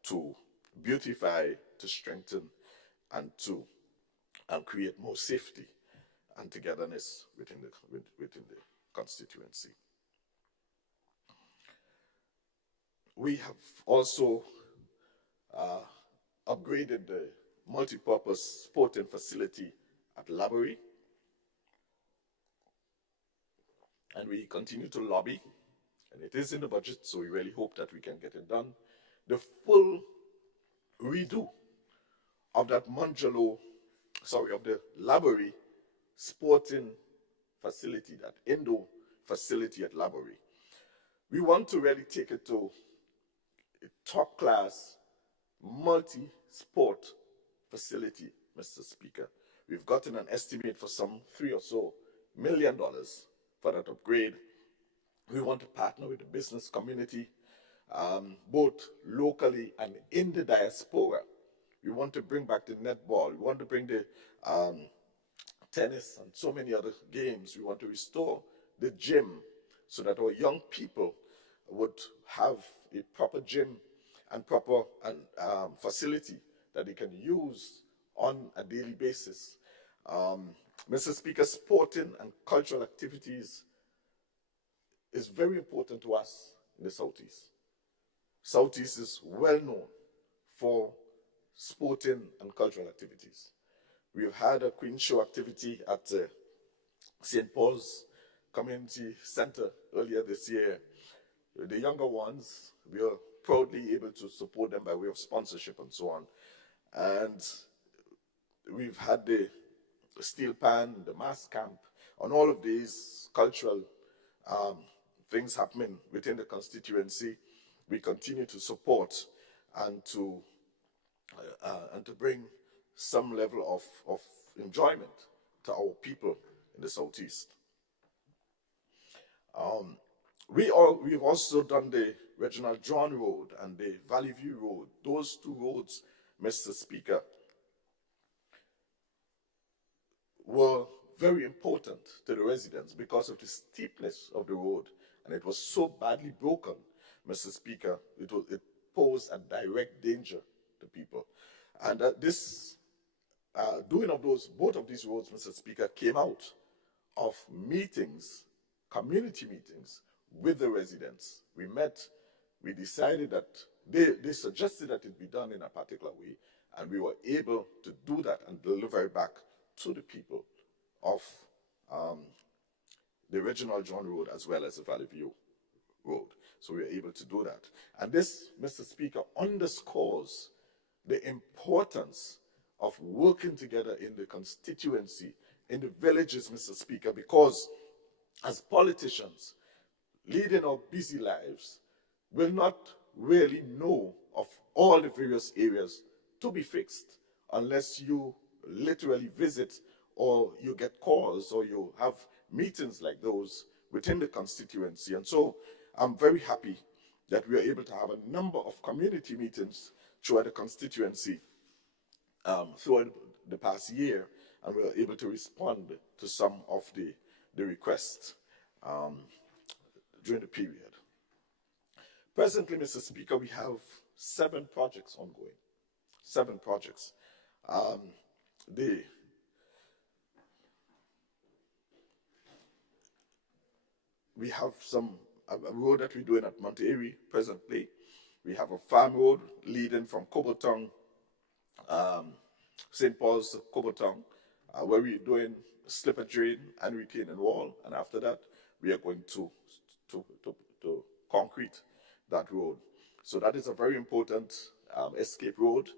to beautify, to strengthen, and to create more safety and togetherness within the constituency. We have also upgraded the multi-purpose sporting facility at Laborie, and we continue to lobby, and it is in the budget, so we really hope that we can get it done. The full redo of that of the Laborie sporting facility, that indoor facility at Laborie. We want to really take it to a top-class multi-sport facility, Mr. Speaker. We've gotten an estimate for some $3 or so million for that upgrade. We want to partner with the business community, both locally and in the diaspora. We want to bring back the netball. We want to bring the tennis and so many other games. We want to restore the gym so that our young people would have a proper gym and proper facility that they can use on a daily basis. Mr. Speaker, sporting and cultural activities is very important to us in the Southeast. Southeast is well known for sporting and cultural activities. We've had a Queen Show activity at St. Paul's Community Center earlier this year. The younger ones, we are proudly able to support them by way of sponsorship and so on. And we've had the steel pan, the mass camp, and all of these cultural things happening within the constituency. We continue to support and to bring some level of enjoyment to our people in the Southeast. We've also done the Reginald John Road and the Valley View Road. Those 2 roads, Mr. Speaker, were very important to the residents because of the steepness of the road, and it was so badly broken, Mr. Speaker, it posed a direct danger to people. And this doing of both of these roads, Mr. Speaker, came out of meetings, community meetings with the residents. We met, we decided that they suggested that it be done in a particular way, and we were able to do that and deliver it back to the people of the Reginald John Road as well as the Valley View Road. So we were able to do that. And this, Mr. Speaker, underscores the importance of working together in the constituency, in the villages, Mr. Speaker, because as politicians leading our busy lives will not really know of all the various areas to be fixed unless you literally visit or you get calls or you have meetings like those within the constituency. And so I'm very happy that we are able to have a number of community meetings throughout the constituency throughout the past year, and we are able to respond to some of the requests during the period. Presently, Mr. Speaker, we have 7 projects ongoing. 7 projects. We have a road that we're doing at Monterey presently. We have a farm road leading from Cobbleton, St. Paul's to Cobbleton, where we're doing slipper drain and retaining wall. And after that, we are going to concrete that road. So that is a very important escape road.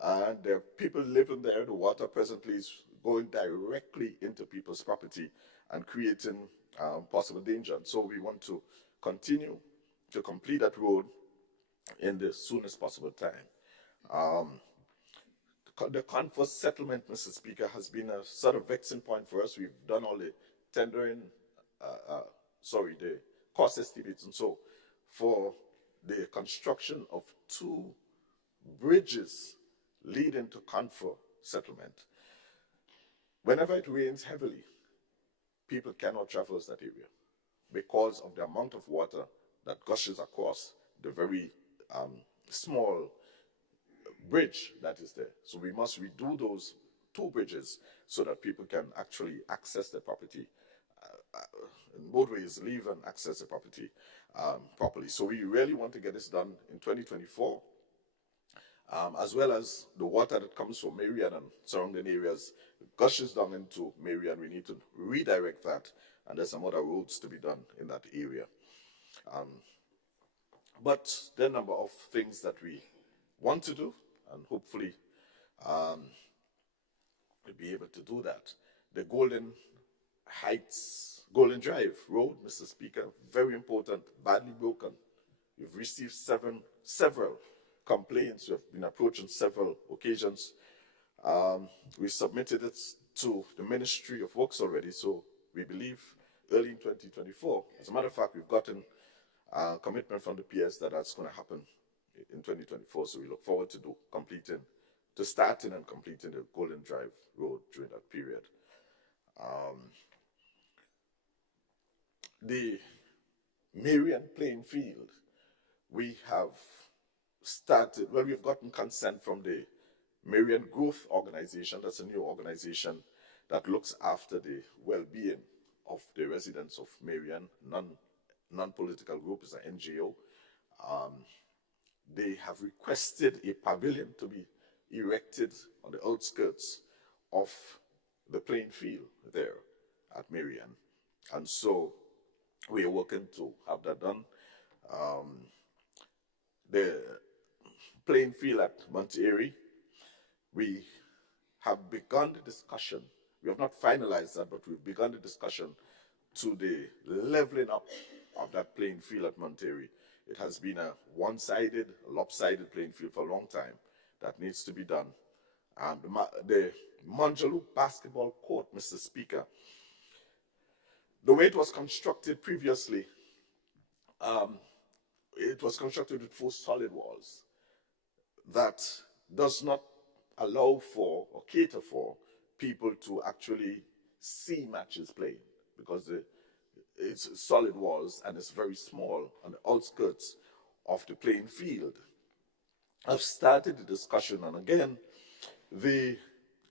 And there are people living there. The water presently is going directly into people's property and creating possible danger. And so we want to continue to complete that road in the soonest possible time. The Converse settlement, Mr. Speaker, has been a sort of vexing point for us. We've done all the tendering, the cost estimates and so for the construction of 2 bridges leading to Converse settlement. Whenever it rains heavily, people cannot traverse that area because of the amount of water that gushes across the very small bridge that is there. So we must redo those 2 bridges so that people can actually access their property in both ways, leave and access the property properly. So we really want to get this done in 2024, as well as the water that comes from Marion and surrounding areas gushes down into Marion. We need to redirect that, and there's some other roads to be done in that area. But there are a number of things that we want to do, and hopefully we'll be able to do that. The Golden Drive Road, Mr. Speaker, very important, badly broken. We've received several complaints. We have been approaching several occasions. We submitted it to the Ministry of Works already, so we believe early in 2024. As a matter of fact, we've gotten a commitment from the PS that that's going to happen in 2024, so we look forward to starting and completing the Golden Drive Road during that period. The Marion playing field, we have started, well, we've gotten consent from the Marion Growth Organization. That's a new organization that looks after the well-being of the residents of Marion, non-political group, is an NGO. They have requested a pavilion to be erected on the outskirts of the playing field there at Marion. And so we are working to have that done. The playing field at Monterey, we have begun the discussion. We have not finalized that, but we've begun the discussion to the leveling up of that playing field at Monterey. It has been a one-sided, lopsided playing field for a long time. That needs to be done. And the Manjaloo basketball court, Mr. Speaker, the way it was constructed previously, it was constructed with 4 solid walls. That does not allow for or cater for people to actually see matches playing, because it's solid walls and it's very small on the outskirts of the playing field. I've started the discussion, and again, the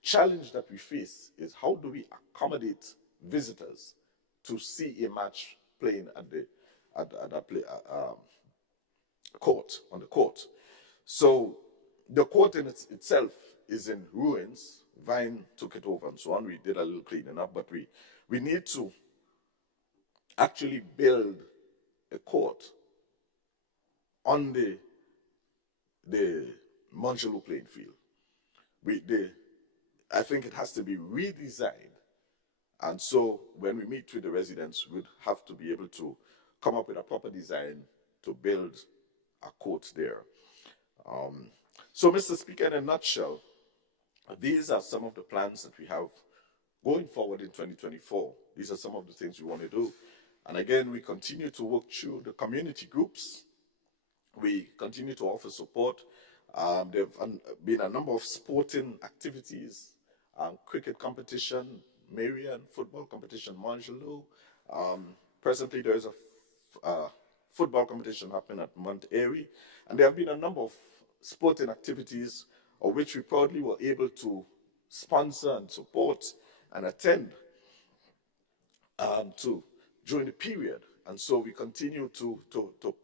challenge that we face is how do we accommodate visitors to see a match playing on the court. So the court in itself is in ruins. Vine took it over and so on. We did a little cleaning up, but we need to actually build a court on the Manjaloo playing field. I think it has to be redesigned. And so when we meet with the residents, we'd have to be able to come up with a proper design to build a court there. So, Mr. Speaker, in a nutshell, these are some of the plans that we have going forward in 2024. These are some of the things we want to do. And again, we continue to work through the community groups. We continue to offer support. There have been a number of sporting activities, cricket competition, Marion football competition, Manjaloo. Presently, there is a football competition happening at Mount Airy, and there have been a number of sporting activities of which we proudly were able to sponsor and support and attend to during the period. And so we continue to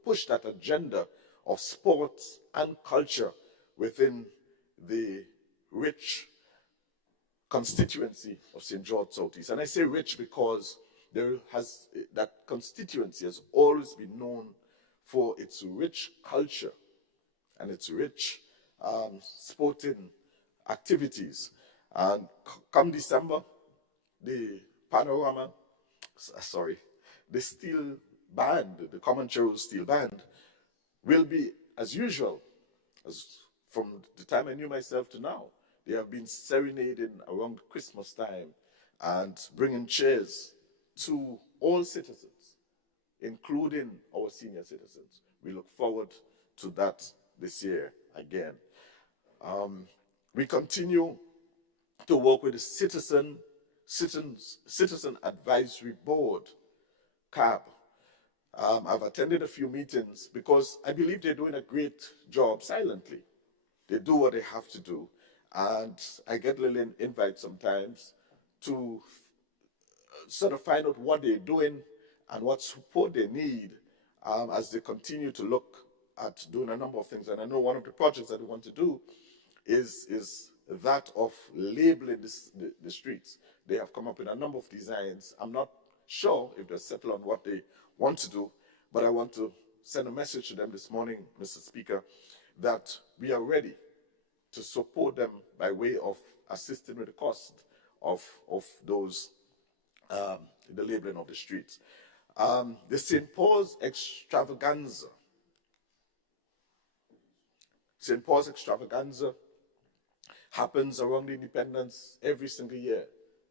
push that agenda of sports and culture within the rich constituency of St. George Southeast. And I say rich because that constituency has always been known for its rich culture and its rich sporting activities. And come December, the steel band, the Comanche Road Steel Band, will be as usual, as from the time I knew myself to now. They have been serenading around Christmas time and bringing cheers to all citizens, including our senior citizens. We look forward to that this year again. We continue to work with the Citizen Advisory Board, CAB. I've attended a few meetings because I believe they're doing a great job silently. They do what they have to do. And I get little invites sometimes to sort of find out what they're doing and what support they need as they continue to look at doing a number of things. And I know one of the projects that they want to do is that of labeling the streets. They have come up with a number of designs. I'm not sure if they're settled on what they want to do, but I want to send a message to them this morning, Mr. Speaker, that we are ready to support them by way of assisting with the cost of those, the labeling of the streets. The St. Paul's Extravaganza. St. Paul's Extravaganza happens around Independence every single year.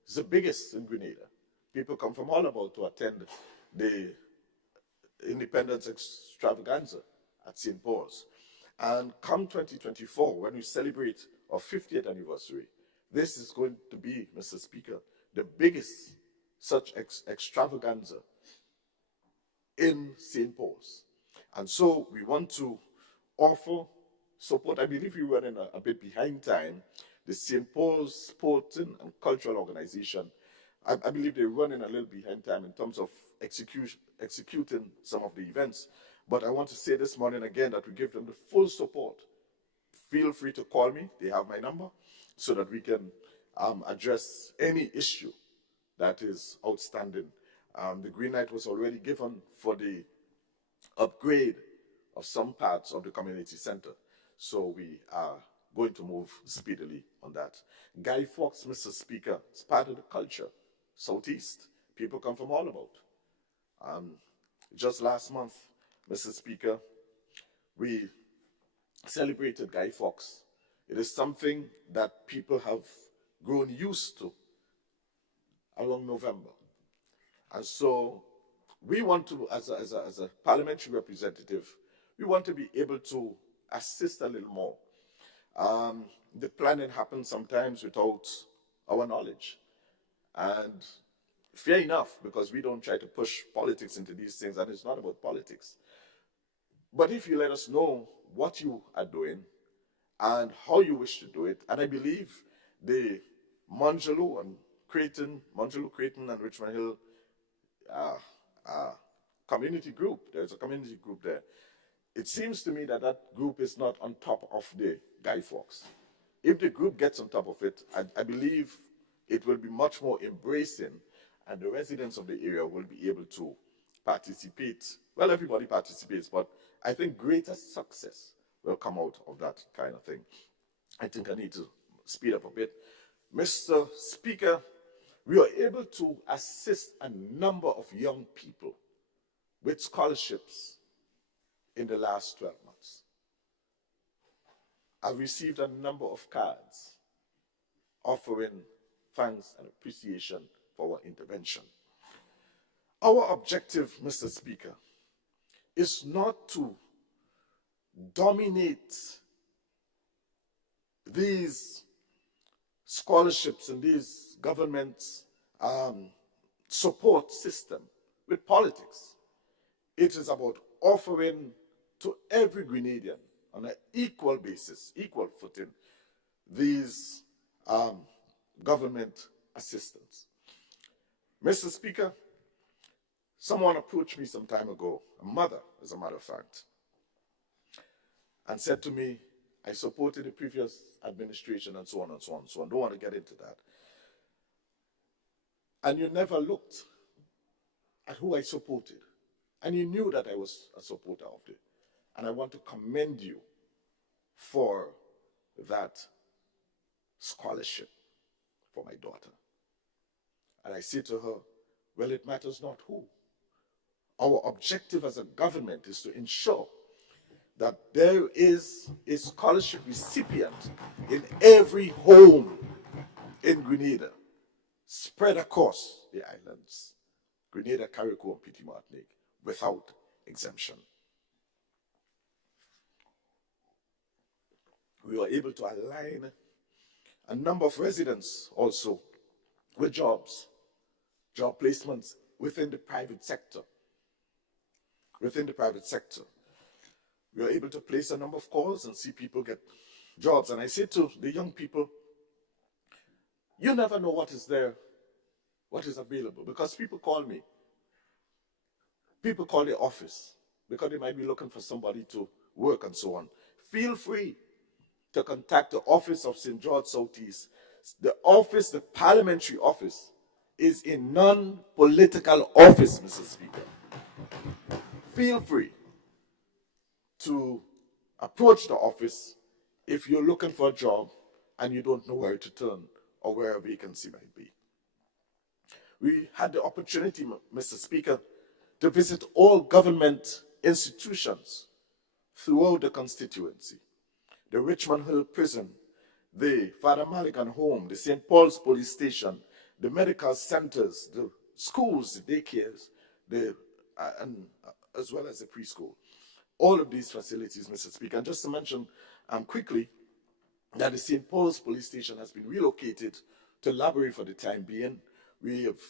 It's the biggest in Grenada. People come from all about to attend the Independence Extravaganza at St. Paul's. And come 2024, when we celebrate our 50th anniversary, this is going to be, Mr. Speaker, the biggest such extravaganza in St. Paul's. And so we want to offer support. I believe we're running a bit behind time. The St. Paul's Sporting and Cultural Organization, I believe they're running a little behind time in terms of executing some of the events. But I want to say this morning again that we give them the full support. Feel free to call me. They have my number so that we can address any issue that is outstanding. The green light was already given for the upgrade of some parts of the community center. So we are going to move speedily on that. Guy Fawkes, Mr. Speaker, is part of the culture. Southeast, people come from all about. Just last month, Mr. Speaker, we celebrated Guy Fawkes. It is something that people have grown used to around November. And so we want to, as a parliamentary representative, we want to be able to assist a little more. The planning happens sometimes without our knowledge. And fair enough, because we don't try to push politics into these things, and it's not about politics. But if you let us know what you are doing and how you wish to do it, and I believe the Mongeloo, Creighton, and Richmond Hill community group, there's a community group there. It seems to me that that group is not on top of the Guy Fawkes. If the group gets on top of it, I believe it will be much more embracing, and the residents of the area will be able to participate. Well, everybody participates, but I think greater success will come out of that kind of thing. I think I need to speed up a bit. Mr. Speaker, we are able to assist a number of young people with scholarships in the last 12 months. I've received a number of cards offering thanks and appreciation for our intervention. Our objective, Mr. Speaker, is not to dominate these scholarships and these government support system with politics. It is about offering to every Grenadian on an equal basis, equal footing, these government assistance. Mr. Speaker, someone approached me some time ago, a mother, as a matter of fact, and said to me, I supported the previous administration and so on and so on and so on. Don't want to get into that. And you never looked at who I supported. And you knew that I was a supporter of it. And I want to commend you for that scholarship for my daughter. And I say to her, well, it matters not who. Our objective as a government is to ensure that there is a scholarship recipient in every home in Grenada, spread across the islands, Grenada, Carriacou, and Petit Martinique, without exemption. We were able to align a number of residents also with jobs, job placements within the private sector. Within the private sector, we were able to place a number of calls and see people get jobs. And I say to the young people, you never know what is there, what is available, because people call me. People call the office because they might be looking for somebody to work and so on. Feel free to contact the office of St. George Southeast. The office, the parliamentary office, is a non-political office, Mr. Speaker. Feel free to approach the office if you're looking for a job and you don't know where to turn or where a vacancy might be. We had the opportunity, Mr. Speaker, to visit all government institutions throughout the constituency. The Richmond Hill Prison, the Father Maligan Home, the St. Paul's Police Station, the medical centers, the schools, the daycares, as well as the preschool. All of these facilities, Mr. Speaker. And just to mention quickly that the St. Paul's Police Station has been relocated to Laborie for the time being. We have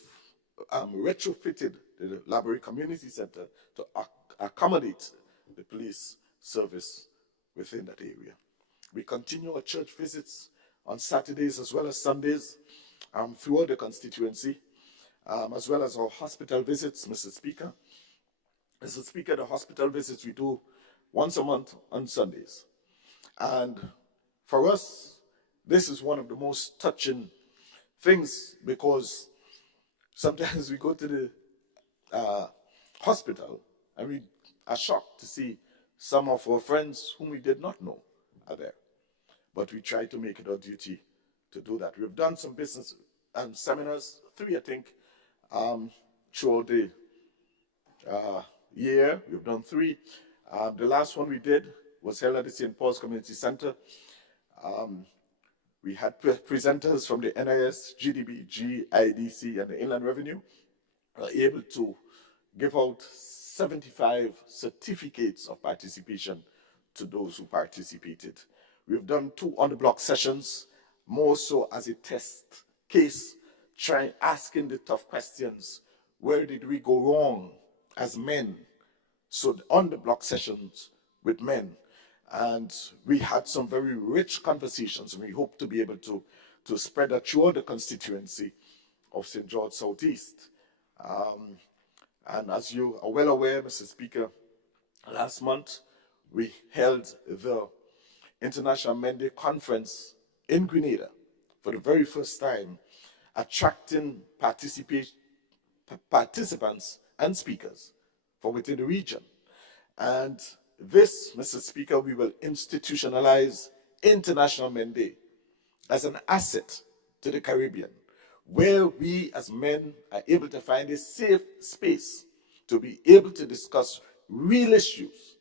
retrofitted the Laborie Community Center to accommodate the police service within that area. We continue our church visits on Saturdays as well as Sundays throughout the constituency, as well as our hospital visits, Mr. Speaker. Mr. Speaker, the hospital visits we do once a month on Sundays. And for us, this is one of the most touching things because sometimes we go to the hospital and we are shocked to see some of our friends whom we did not know are there. But we try to make it our duty to do that. We've done some business seminars, 3 I think, throughout the year. We've done 3. The last one we did was held at the St. Paul's Community Center. We had presenters from the NIS, GDB, GIDC, and the Inland Revenue were able to give out 75 certificates of participation to those who participated. We've done 2 on-the-block sessions, more so as a test case, asking the tough questions. Where did we go wrong as men? So on-the-block sessions with men. And we had some very rich conversations, and we hope to be able to spread that throughout the constituency of St. George Southeast. And as you are well aware, Mr. Speaker, last month we held the International Men Day Conference in Grenada for the very first time, attracting participants and speakers from within the region. And this, Mr. Speaker, we will institutionalize International Men Day as an asset to the Caribbean, where we as men are able to find a safe space to be able to discuss real issues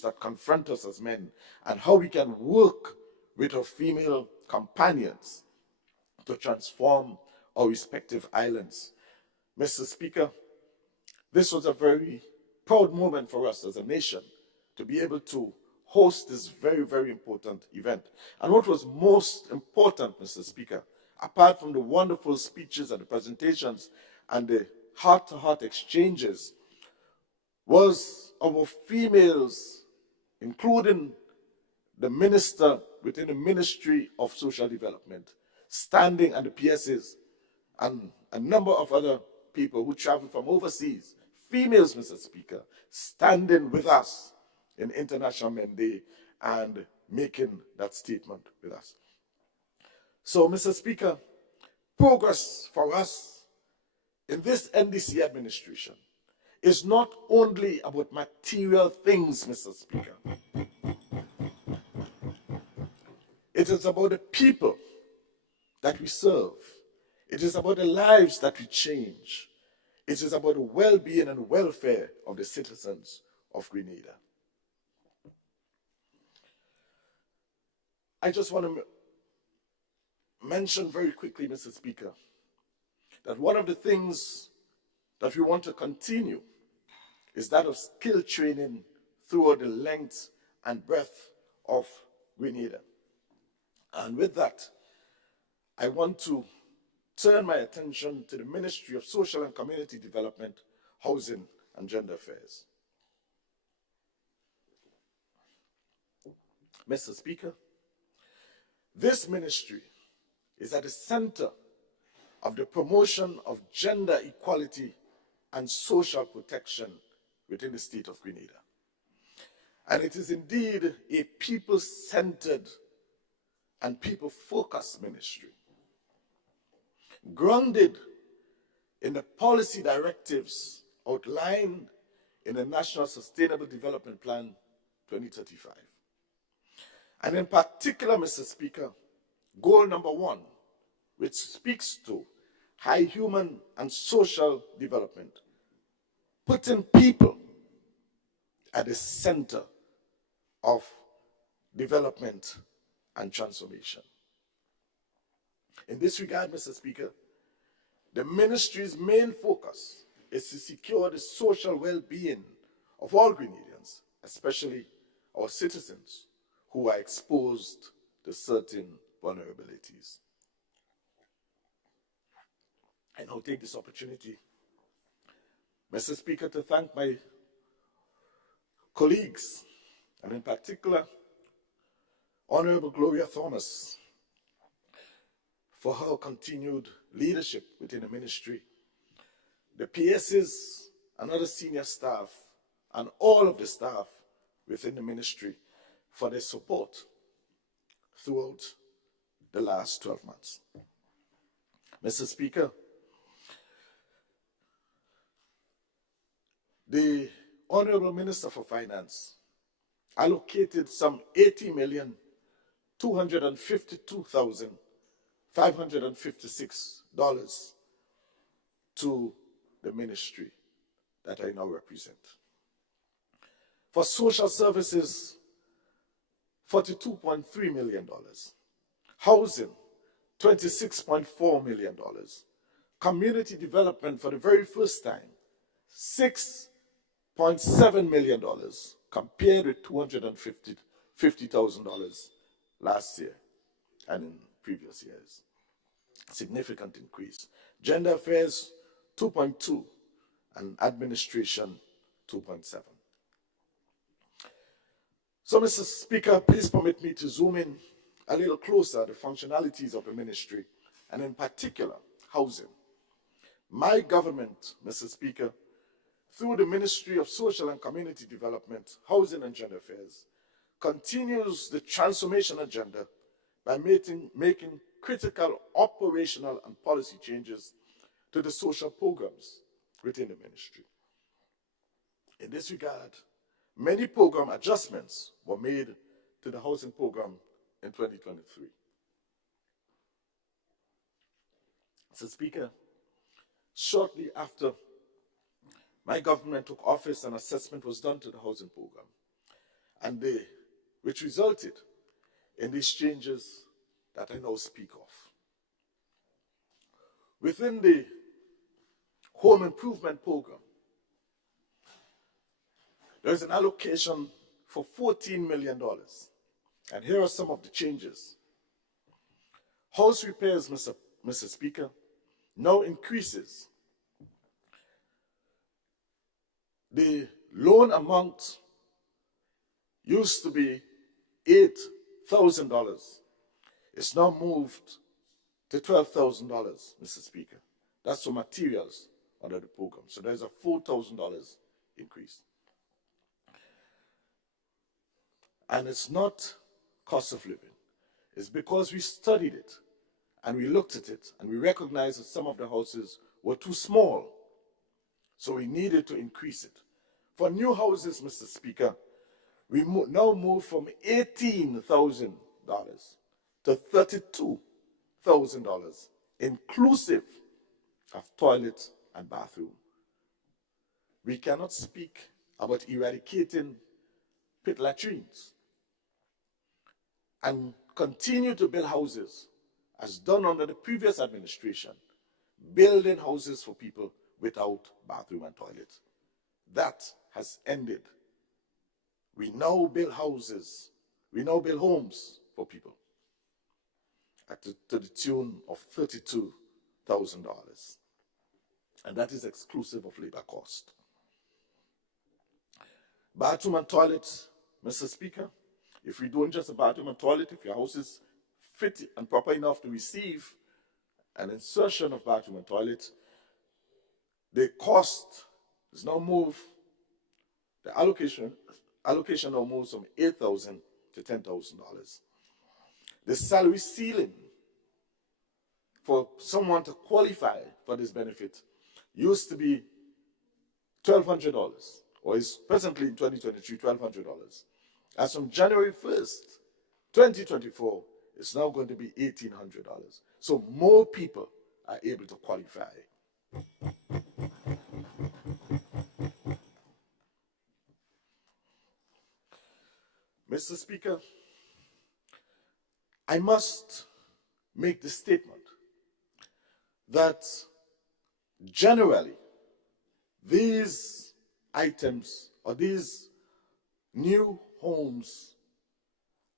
that confront us as men, and how we can work with our female companions to transform our respective islands. Mr. Speaker, this was a very proud moment for us as a nation to be able to host this very, very important event. And what was most important, Mr. Speaker, apart from the wonderful speeches and the presentations and the heart-to-heart exchanges, was our females, including the minister within the Ministry of Social Development, standing at the PSs, and a number of other people who traveled from overseas, females, Mr. Speaker, standing with us in International Men Day and making that statement with us. So, Mr. Speaker, progress for us in this NDC administration is not only about material things, Mr. Speaker. It is about the people that we serve. It is about the lives that we change. It is about the well-being and welfare of the citizens of Grenada. I just want to mention very quickly, Mr. Speaker, that one of the things that we want to continue is that of skill training throughout the length and breadth of Grenada. And with that, I want to turn my attention to the Ministry of Social and Community Development, Housing and Gender Affairs. Mr. Speaker, this ministry is at the center of the promotion of gender equality and social protection within the state of Grenada. And it is indeed a people-centered and people-focused ministry, grounded in the policy directives outlined in the National Sustainable Development Plan 2035. And in particular, Mr. Speaker, goal number 1, which speaks to high human and social development, putting people at the center of development and transformation. In this regard, Mr. Speaker, the ministry's main focus is to secure the social well-being of all Grenadians, especially our citizens who are exposed to certain vulnerabilities. I now take this opportunity, Mr. Speaker, to thank my colleagues, and in particular, Honorable Gloria Thomas, for her continued leadership within the ministry, the PSs and other senior staff, and all of the staff within the ministry for their support throughout the last 12 months. Mr. Speaker, the Honorable Minister for Finance allocated some $80,252,556 to the ministry that I now represent. For social services, $42.3 million. Housing, $26.4 million. Community development, for the very first time, $6.7 million, compared with $250,000 last year and in previous years. Significant increase. Gender affairs, 2.2, and administration, 2.7. So, Mr. Speaker, please permit me to zoom in a little closer the functionalities of the ministry, and in particular, housing. My government, Mr. Speaker, through the Ministry of Social and Community Development, Housing and Gender Affairs, continues the transformation agenda by making critical operational and policy changes to the social programs within the ministry. In this regard, many program adjustments were made to the housing program in 2023. Mr. Speaker, shortly after my government took office, an assessment was done to the housing program, and which resulted in these changes that I now speak of. Within the home improvement program, there is an allocation for $14 million. And here are some of the changes. House repairs, Mr. Speaker, now increases. The loan amount used to be $8,000. It's now moved to $12,000, Mr. Speaker. That's for materials under the program. So there's a $4,000 increase. And it's not cost of living. It's because we studied it and we looked at it and we recognized that some of the houses were too small. So we needed to increase it. For new houses, Mr. Speaker, we now move from $18,000 to $32,000, inclusive of toilet and bathroom. We cannot speak about eradicating pit latrines and continue to build houses as done under the previous administration, building houses for people without bathroom and toilet. That has ended. We now build houses, we now build homes for people to the tune of $32,000. And that is exclusive of labor cost. Bathroom and toilet, Mr. Speaker, if we don't just a bathroom and toilet, if your house is fit and proper enough to receive an insertion of bathroom and toilet, the cost is now moved, the allocation now moves from $8,000 to $10,000. The salary ceiling for someone to qualify for this benefit used to be $1,200, or is presently in 2023 $1,200. As from January 1st, 2024, it's now going to be $1,800. So more people are able to qualify. Mr. Speaker, I must make the statement that generally these items or these new homes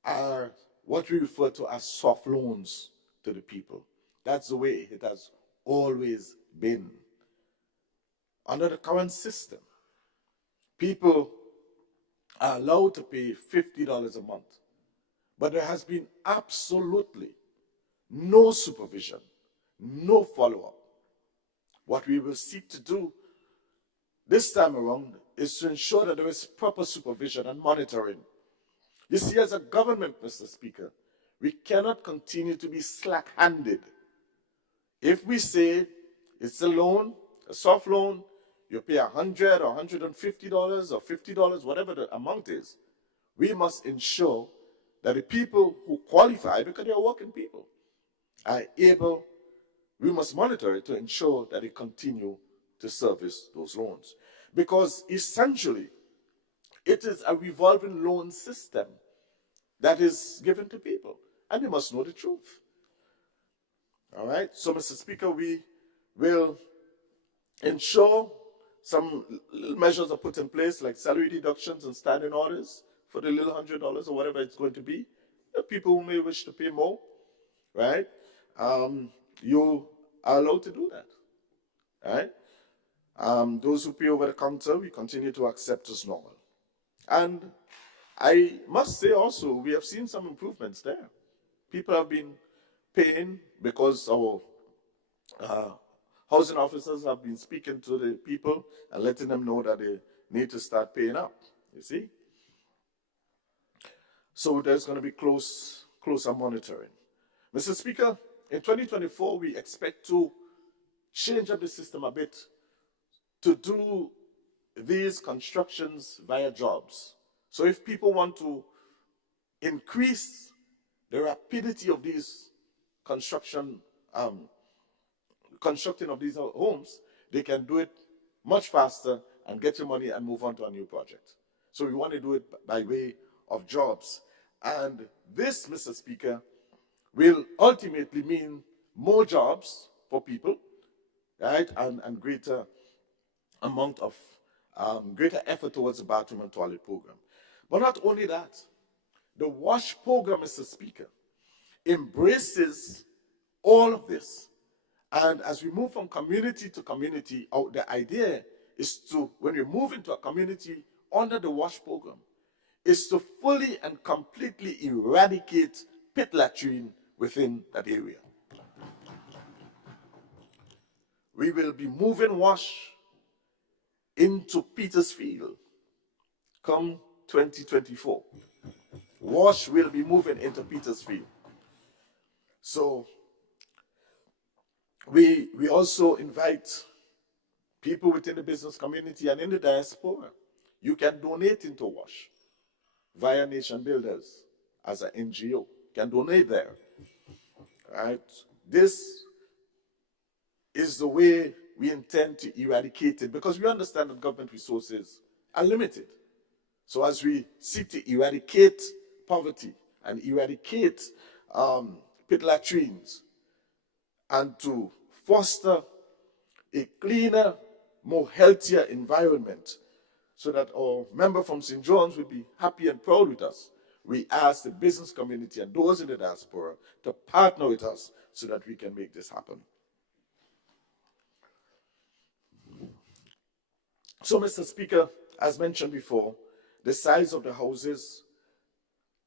are what we refer to as soft loans to the people. That's the way it has always been. Under the current system, people are allowed to pay $50 a month, but there has been absolutely no supervision, no follow-up. What we will seek to do this time around is to ensure that there is proper supervision and monitoring. You see, as a government, Mr. Speaker, we cannot continue to be slack-handed. If we say it's a loan, a soft loan, you pay $100 or $150 or $50, whatever the amount is, we must ensure that the people who qualify, because they are working people, are able, we must monitor it to ensure that they continue to service those loans. Because essentially, it is a revolving loan system that is given to people, and they must know the truth. All right, so Mr. Speaker, we will ensure some measures are put in place, like salary deductions and standing orders for the little $100 or whatever it's going to be. The people who may wish to pay more, right? You are allowed to do that, right? Those who pay over the counter, we continue to accept as normal. And I must say also, we have seen some improvements there. People have been paying because our housing officers have been speaking to the people and letting them know that they need to start paying up, you see? So there's going to be closer monitoring. Mr. Speaker, in 2024, we expect to change up the system a bit to do these constructions via jobs. So if people want to increase the rapidity of these constructing of these homes, they can do it much faster and get your money and move on to a new project. So we want to do it by way of jobs. And this, Mr. Speaker, will ultimately mean more jobs for people, right? And greater amount of, greater effort towards the bathroom and toilet program. But not only that, the WASH program, Mr. Speaker, embraces all of this. And as we move from community to community, the idea is to, when we move into a community under the WASH program, is to fully and completely eradicate pit latrine within that area. We will be moving WASH into Petersfield come 2024. WASH will be moving into Petersfield. So we also invite people within the business community and in the diaspora. You can donate into WASH via Nation Builders as an NGO. You can donate there. Right? This is the way we intend to eradicate it, because we understand that government resources are limited. So as we seek to eradicate poverty and eradicate pit latrines and to foster a cleaner, more healthier environment so that our member from St. John's will be happy and proud with us, we ask the business community and those in the diaspora to partner with us so that we can make this happen. So, Mr. Speaker, as mentioned before, the size of the houses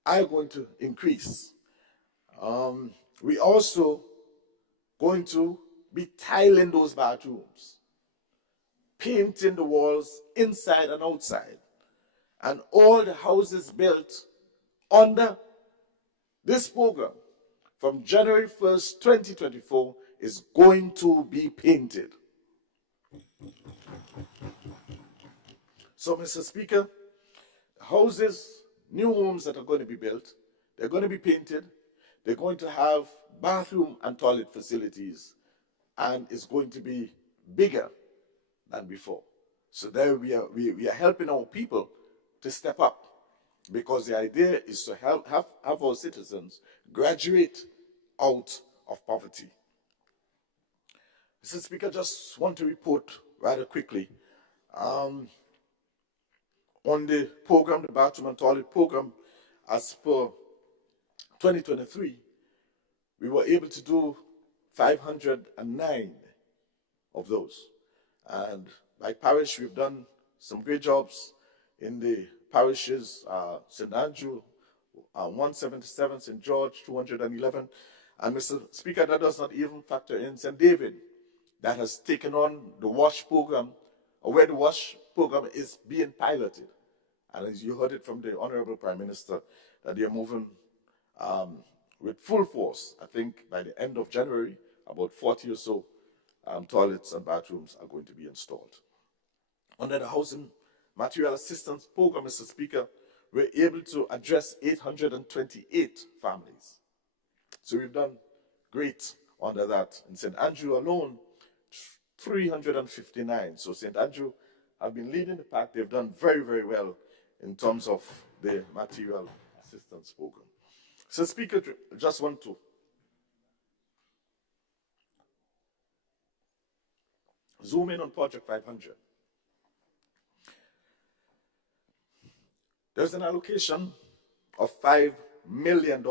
are going to increase. We also going to be tiling those bathrooms, painting the walls inside and outside, and all the houses built under this program from January 1st, 2024 is going to be painted. So, Mr. Speaker, houses, new homes that are going to be built, they're going to be painted, they're going to have bathroom and toilet facilities, and it's going to be bigger than before. So there we are helping our people to step up, because the idea is to have our citizens graduate out of poverty. Mr. Speaker, just want to report rather quickly on the program, the bathroom and toilet program. As per 2023, we were able to do 509 of those. And by parish, we've done some great jobs in the parishes, St. Andrew, 177, St. George, 211. And Mr. Speaker, that does not even factor in St. David, that has taken on the WASH program, or where the WASH program is being piloted. And as you heard it from the Honorable Prime Minister, that they are moving with full force. I think by the end of January, about 40 or so toilets and bathrooms are going to be installed. Under the Housing Material Assistance Program, Mr. Speaker, we're able to address 828 families. So we've done great under that. In St. Andrew alone, 359. So St. Andrew have been leading the pack. They've done very, very well in terms of the material assistance program. So, Speaker, I just want to zoom in on Project 500. There's an allocation of $5 million.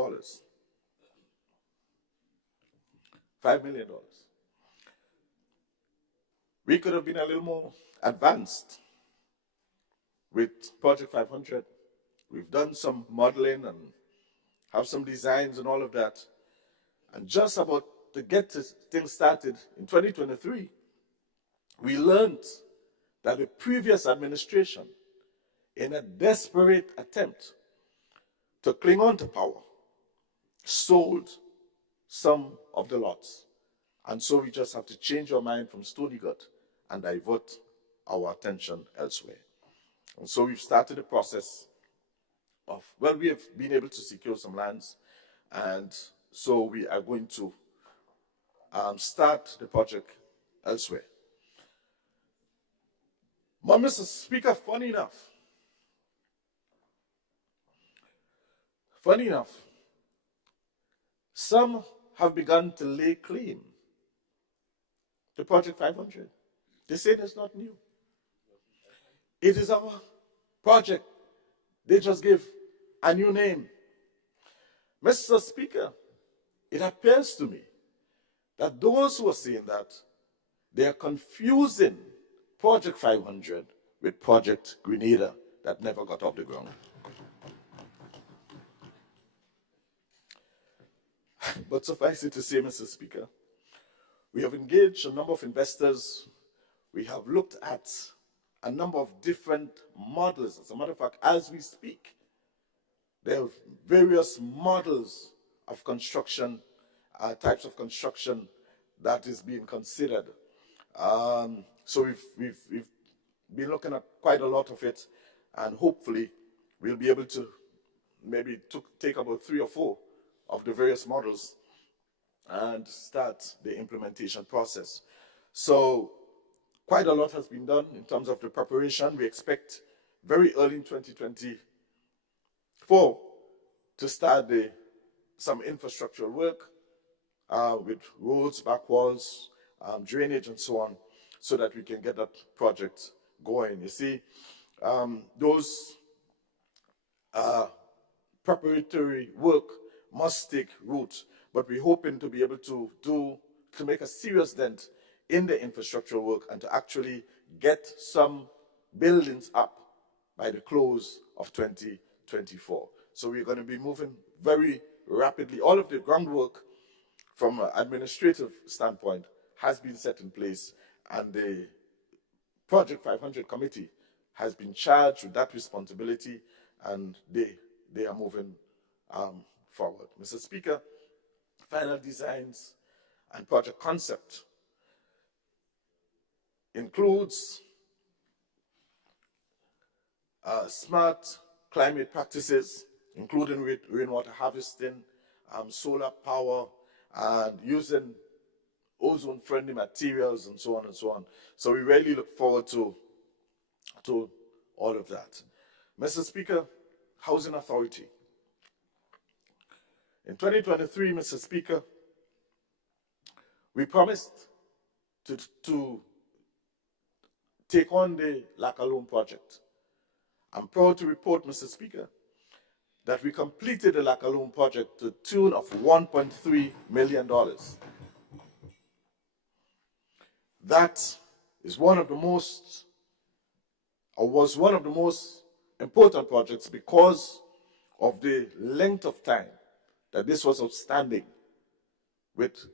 $5 million. We could have been a little more advanced with Project 500. We've done some modeling and have some designs and all of that. And just about to get things started in 2023, we learned that the previous administration, in a desperate attempt to cling on to power, sold some of the lots. And so we just have to change our mind from Stony Gut and divert our attention elsewhere. And so we've started the process of, well, we have been able to secure some lands, and so we are going to start the project elsewhere. But Mr. Speaker, funny enough, some have begun to lay claim to Project 500. They say it's not new. It is our project. They just give a new name. Mr. Speaker, it appears to me that those who are saying that, they are confusing Project 500 with Project Grenada that never got off the ground. But suffice it to say, Mr. Speaker, we have engaged a number of investors. We have looked at a number of different models. As a matter of fact, as we speak, there are various models of construction, types of construction that is being considered. So we've been looking at quite a lot of it, and hopefully we'll be able to maybe take about 3 or 4 of the various models and start the implementation process. So quite a lot has been done in terms of the preparation. We expect very early in 2024 to start some infrastructural work with roads, back walls, drainage, and so on, so that we can get that project going. You see, those preparatory work must take root, but we're hoping to be able to make a serious dent in the infrastructural work and to actually get some buildings up by the close of 2024. So we're going to be moving very rapidly. All of the groundwork from an administrative standpoint has been set in place, and the Project 500 committee has been charged with that responsibility, and they are moving forward. Mr. Speaker, final designs and project concept includes smart climate practices, including rainwater harvesting, solar power, and using ozone-friendly materials, and so on and so on. So we really look forward to all of that. Mr. Speaker, Housing Authority. In 2023, Mr. Speaker, we promised to take on the Lacalone project. I'm proud to report, Mr. Speaker, that we completed the Lacalone project to the tune of $1.3 million. That is was one of the most important projects because of the length of time that this was outstanding, with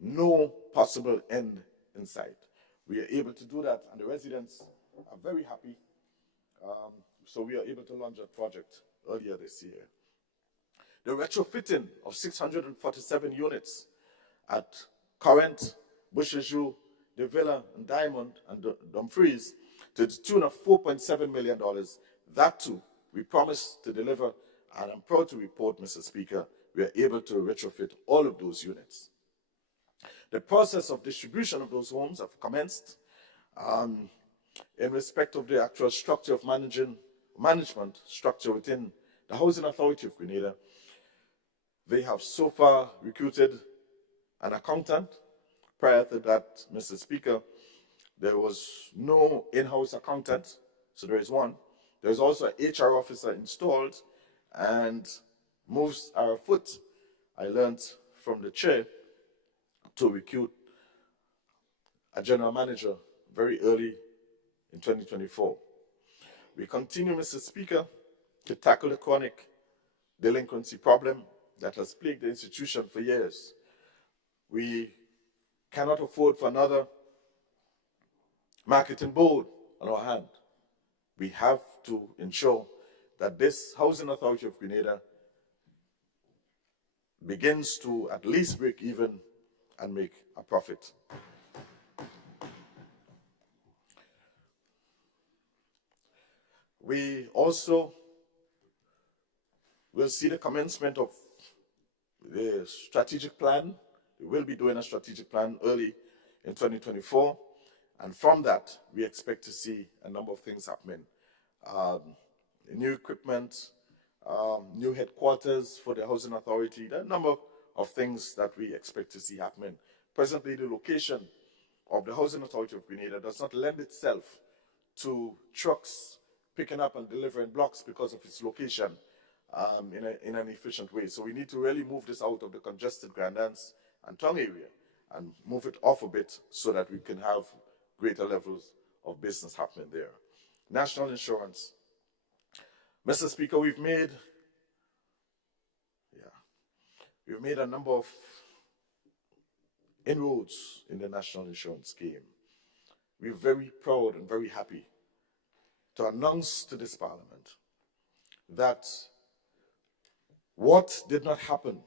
no possible end in sight. We are able to do that, and the residents are very happy. So we are able to launch that project earlier this year. The retrofitting of 647 units at Current, Bushaju, the Villa, and Diamond, and Dumfries to the tune of $4.7 million. That too, we promised to deliver, and I'm proud to report, Mr. Speaker, we are able to retrofit all of those units. The process of distribution of those homes have commenced. In respect of the actual structure of management structure within the Housing Authority of Grenada, they have so far recruited an accountant. Prior to that, Mr. Speaker, there was no in-house accountant, so there is one. There is also an HR officer installed, and moves are afoot. I learned from the chair to recruit a general manager very early in 2024. We continue, Mr. Speaker, to tackle the chronic delinquency problem that has plagued the institution for years. We cannot afford for another marketing board on our hand. We have to ensure that this Housing Authority of Grenada begins to at least break even and make a profit. We also will see the commencement of the strategic plan. We will be doing a strategic plan early in 2024. And from that, we expect to see a number of things happening. New equipment, new headquarters for the Housing Authority, there are a number of things that we expect to see happening. Presently, the location of the Housing Authority of Grenada does not lend itself to trucks picking up and delivering blocks because of its location in an efficient way. So we need to really move this out of the congested Grandance and Tongue area and move it off a bit so that we can have greater levels of business happening there. National insurance. Mr. Speaker, we've made a number of inroads in the national insurance scheme. We're very proud and very happy to announce to this Parliament that what did not happen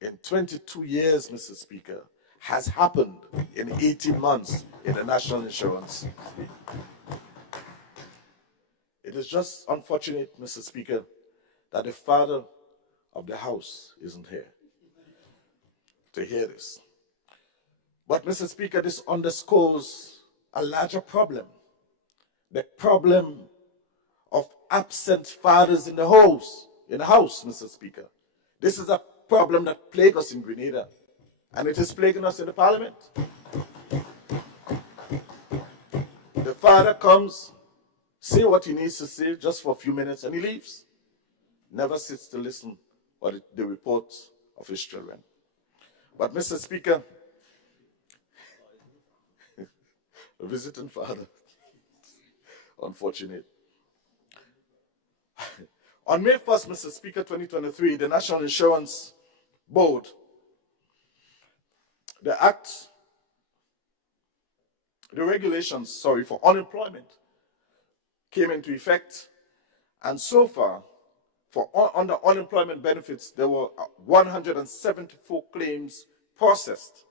in 22 years, Mr. Speaker, has happened in 18 months in the national insurance scheme. It is just unfortunate, Mr. Speaker, that the father of the house isn't here to hear this. But, Mr. Speaker, this underscores a larger problem, the problem of absent fathers in the house, Mr. Speaker. This is a problem that plagues us in Grenada, and it is plaguing us in the Parliament. The father comes, say what he needs to say just for a few minutes, and he leaves. Never sits to listen to the reports of his children. But, Mr. Speaker, a visiting father, unfortunate. On May 1st, Mr. Speaker, 2023, the National Insurance Board, the regulations for unemployment came into effect, and so far, under unemployment benefits, there were 174 claims processed,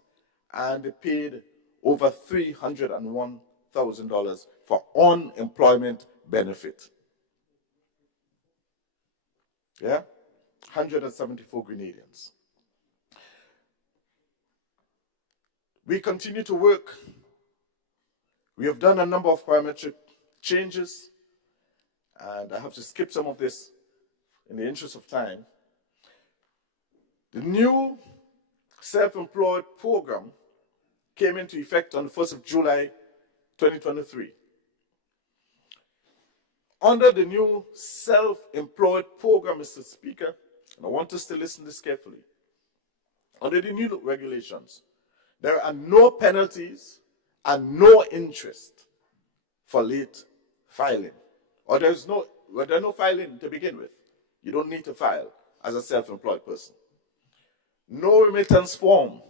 and they paid over $301,000 for unemployment benefit. Yeah? 174 Grenadians. We continue to work. We have done a number of parametric changes, and I have to skip some of this in the interest of time. The new self-employed program came into effect on the 1st of July, 2023. Under the new self-employed program, Mr. Speaker, and I want us to listen to this carefully, under the new regulations, there are no penalties and no interest for late filing. Or there are no filing to begin with. You don't need to file as a self-employed person. No remittance form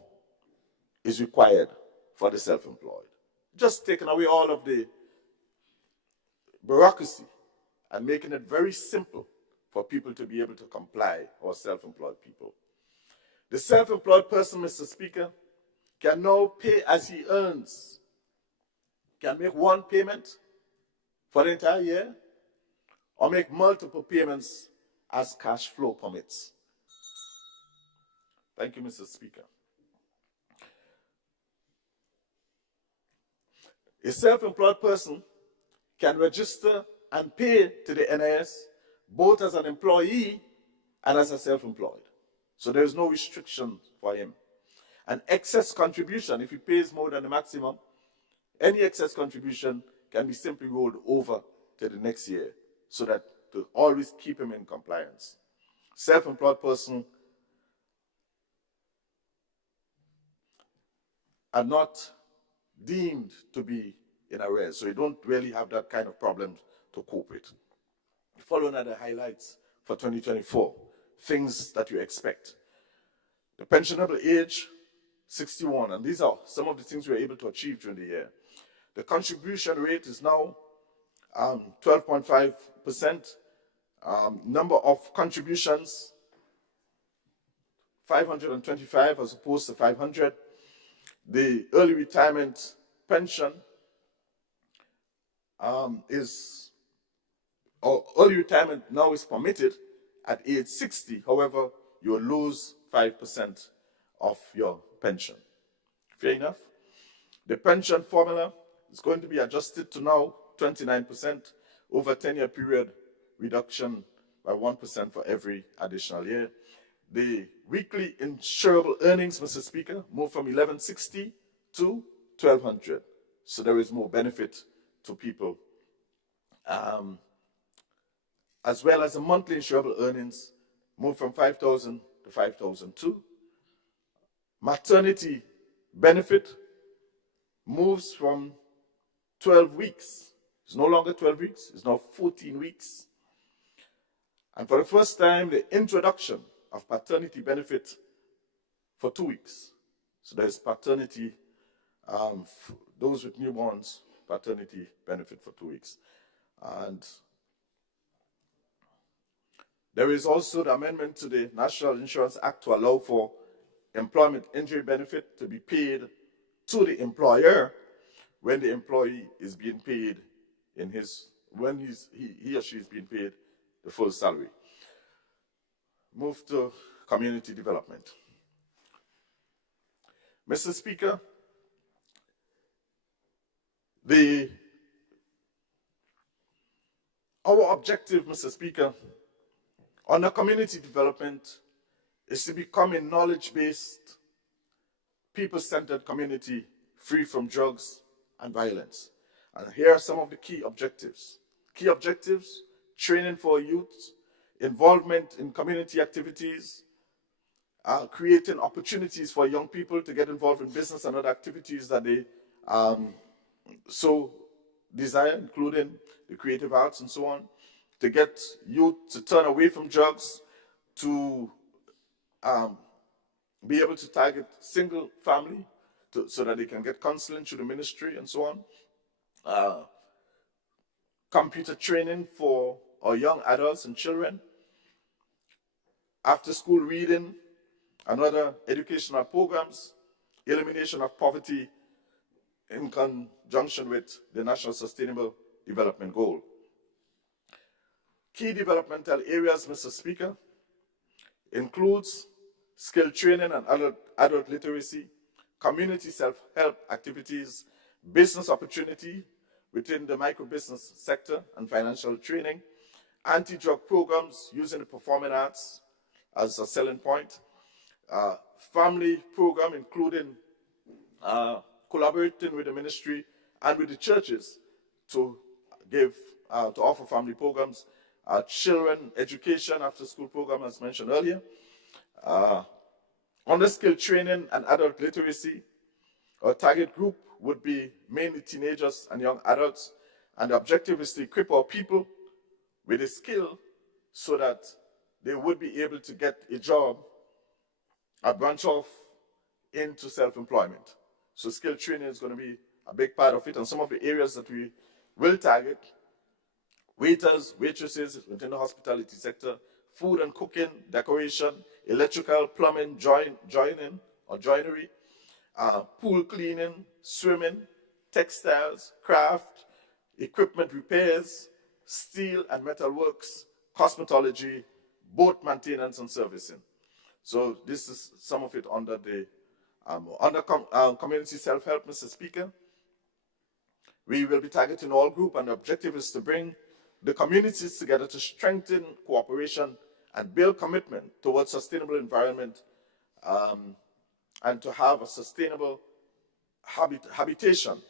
is required for the self-employed. Just taking away all of the bureaucracy and making it very simple for people to be able to comply, or self-employed people. The self-employed person, Mr. Speaker, can now pay as he earns, can make one payment for the entire year, or make multiple payments as cash flow permits. Thank you, Mr. Speaker. A self-employed person can register and pay to the NIS both as an employee and as a self-employed. So there is no restriction for him. An excess contribution, if he pays more than the maximum, any excess contribution can be simply rolled over to the next year, so that to always keep him in compliance. Self-employed person are not deemed to be in arrears, so you don't really have that kind of problem to cope with. Following are the highlights for 2024, things that you expect. The pensionable age, 61, and these are some of the things we were able to achieve during the year. The contribution rate is now 12.5%. Number of contributions, 525 as opposed to 500. The early retirement pension early retirement now is permitted at age 60. However, you will lose 5% of your pension. Fair enough? The pension formula is going to be adjusted to now 29% over a 10-year period, reduction by 1% for every additional year. The weekly insurable earnings, Mr. Speaker, moved from $1,160 to $1,200. So there is more benefit to people. As well as the monthly insurable earnings moved from $5,000 to $5,002. Maternity benefit moves from 12 weeks. It's no longer 12 weeks, it's now 14 weeks. And for the first time, the introduction of paternity benefit for 2 weeks. So there's paternity, those with newborns, paternity benefit for 2 weeks. And there is also the amendment to the National Insurance Act to allow for employment injury benefit to be paid to the employer when the employee is being paid when he or she is being paid the full salary. Move to community development. Mr. Speaker, our objective, Mr. Speaker, under community development is to become a knowledge-based, people-centered community free from drugs and violence. And here are some of the key objectives. Key objectives: training for youth, involvement in community activities, creating opportunities for young people to get involved in business and other activities that they so desire, including the creative arts and so on, to get youth to turn away from drugs, to be able to target single family so that they can get counseling through the ministry and so on. Computer training for our young adults and children. After school reading and other educational programs. Elimination of poverty in conjunction with the National Sustainable Development Goal. Key developmental areas, Mr. Speaker, includes skill training and adult literacy, community self-help activities, business opportunity within the micro-business sector and financial training, anti-drug programs using the performing arts as a selling point, family program including collaborating with the ministry and with the churches to offer family programs, children education after school program as mentioned earlier, under skill training and adult literacy. Our target group would be mainly teenagers and young adults, and the objective is to equip our people with a skill so that they would be able to get a job, branch off into self-employment. So skill training is going to be a big part of it, and some of the areas that we will target: waiters, waitresses within the hospitality sector, food and cooking, decoration, electrical, plumbing, joinery, pool cleaning, swimming, textiles, craft, equipment repairs, steel and metal works, cosmetology, boat maintenance and servicing. So this is some of it under the community self-help, Mr. Speaker. We will be targeting all groups, and the objective is to bring the communities together to strengthen cooperation and build commitment towards sustainable environment, and to have a sustainable habitation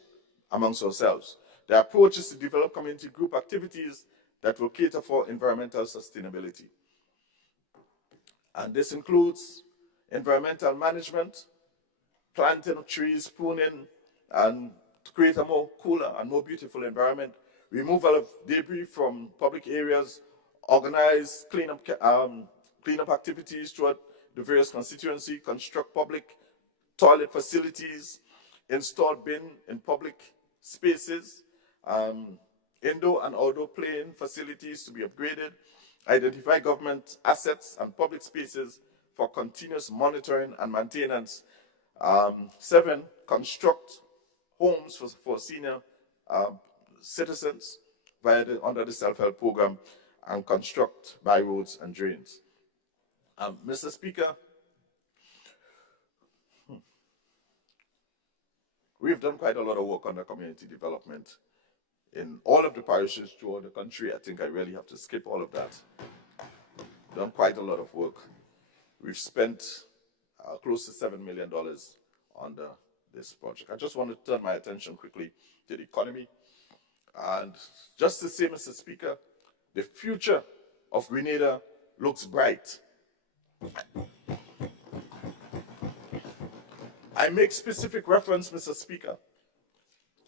amongst ourselves. The approach is to develop community group activities that will cater for environmental sustainability. And this includes environmental management, planting of trees, pruning, and to create a more cooler and more beautiful environment, removal of debris from public areas, organize cleanup activities throughout the various constituency, construct public toilet facilities, install bin in public spaces, indoor and outdoor playing facilities to be upgraded, identify government assets and public spaces for continuous monitoring and maintenance. 7, construct homes for senior citizens under the self-help program, and construct byroads and drains. Mr. Speaker, we've done quite a lot of work on the community development in all of the parishes throughout the country. I think I really have to skip all of that. Done quite a lot of work. We've spent close to $7 million on this project. I just want to turn my attention quickly to the economy. And just to say, Mr. Speaker, the future of Grenada looks bright. I make specific reference, Mr. Speaker,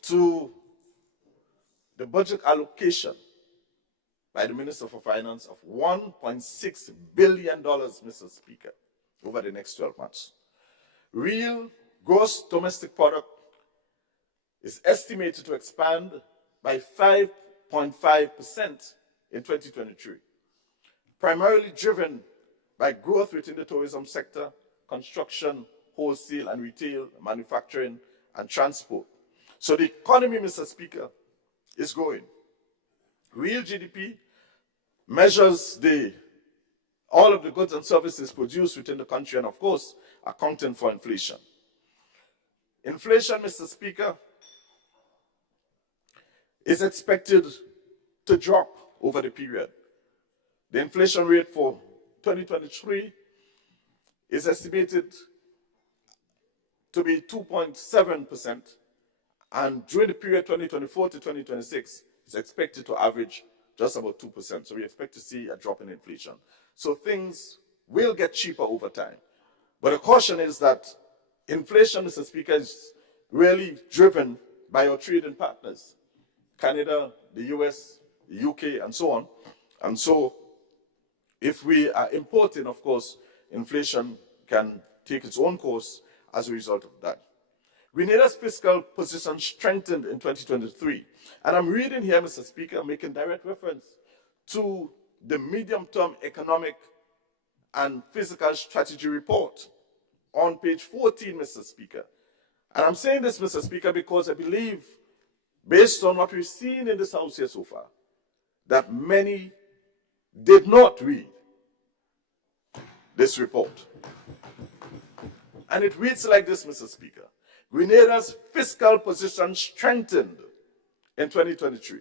to the budget allocation by the Minister for Finance of $1.6 billion, Mr. Speaker, over the next 12 months. Real gross domestic product is estimated to expand by 5.5% in 2023, primarily driven by growth within the tourism sector, construction, wholesale and retail, manufacturing, and transport. So the economy, Mr. Speaker, is growing. Real GDP measures all of the goods and services produced within the country and, of course, accounting for inflation. Inflation, Mr. Speaker, is expected to drop over the period. The inflation rate for 2023 is estimated to be 2.7%, and during the period 2024 to 2026, it's expected to average just about 2%. So we expect to see a drop in inflation. So things will get cheaper over time. But the caution is that inflation, Mr. Speaker, is really driven by our trading partners, Canada, the US, the UK, and so on. And so if we are importing, of course, inflation can take its own course as a result of that. Grenada's fiscal position strengthened in 2023. And I'm reading here, Mr. Speaker, making direct reference to the medium-term economic and fiscal strategy report on page 14, Mr. Speaker. And I'm saying this, Mr. Speaker, because I believe, based on what we've seen in this House here so far, that many did not read this report. And it reads like this, Mr. Speaker. Grenada's fiscal position strengthened in 2023,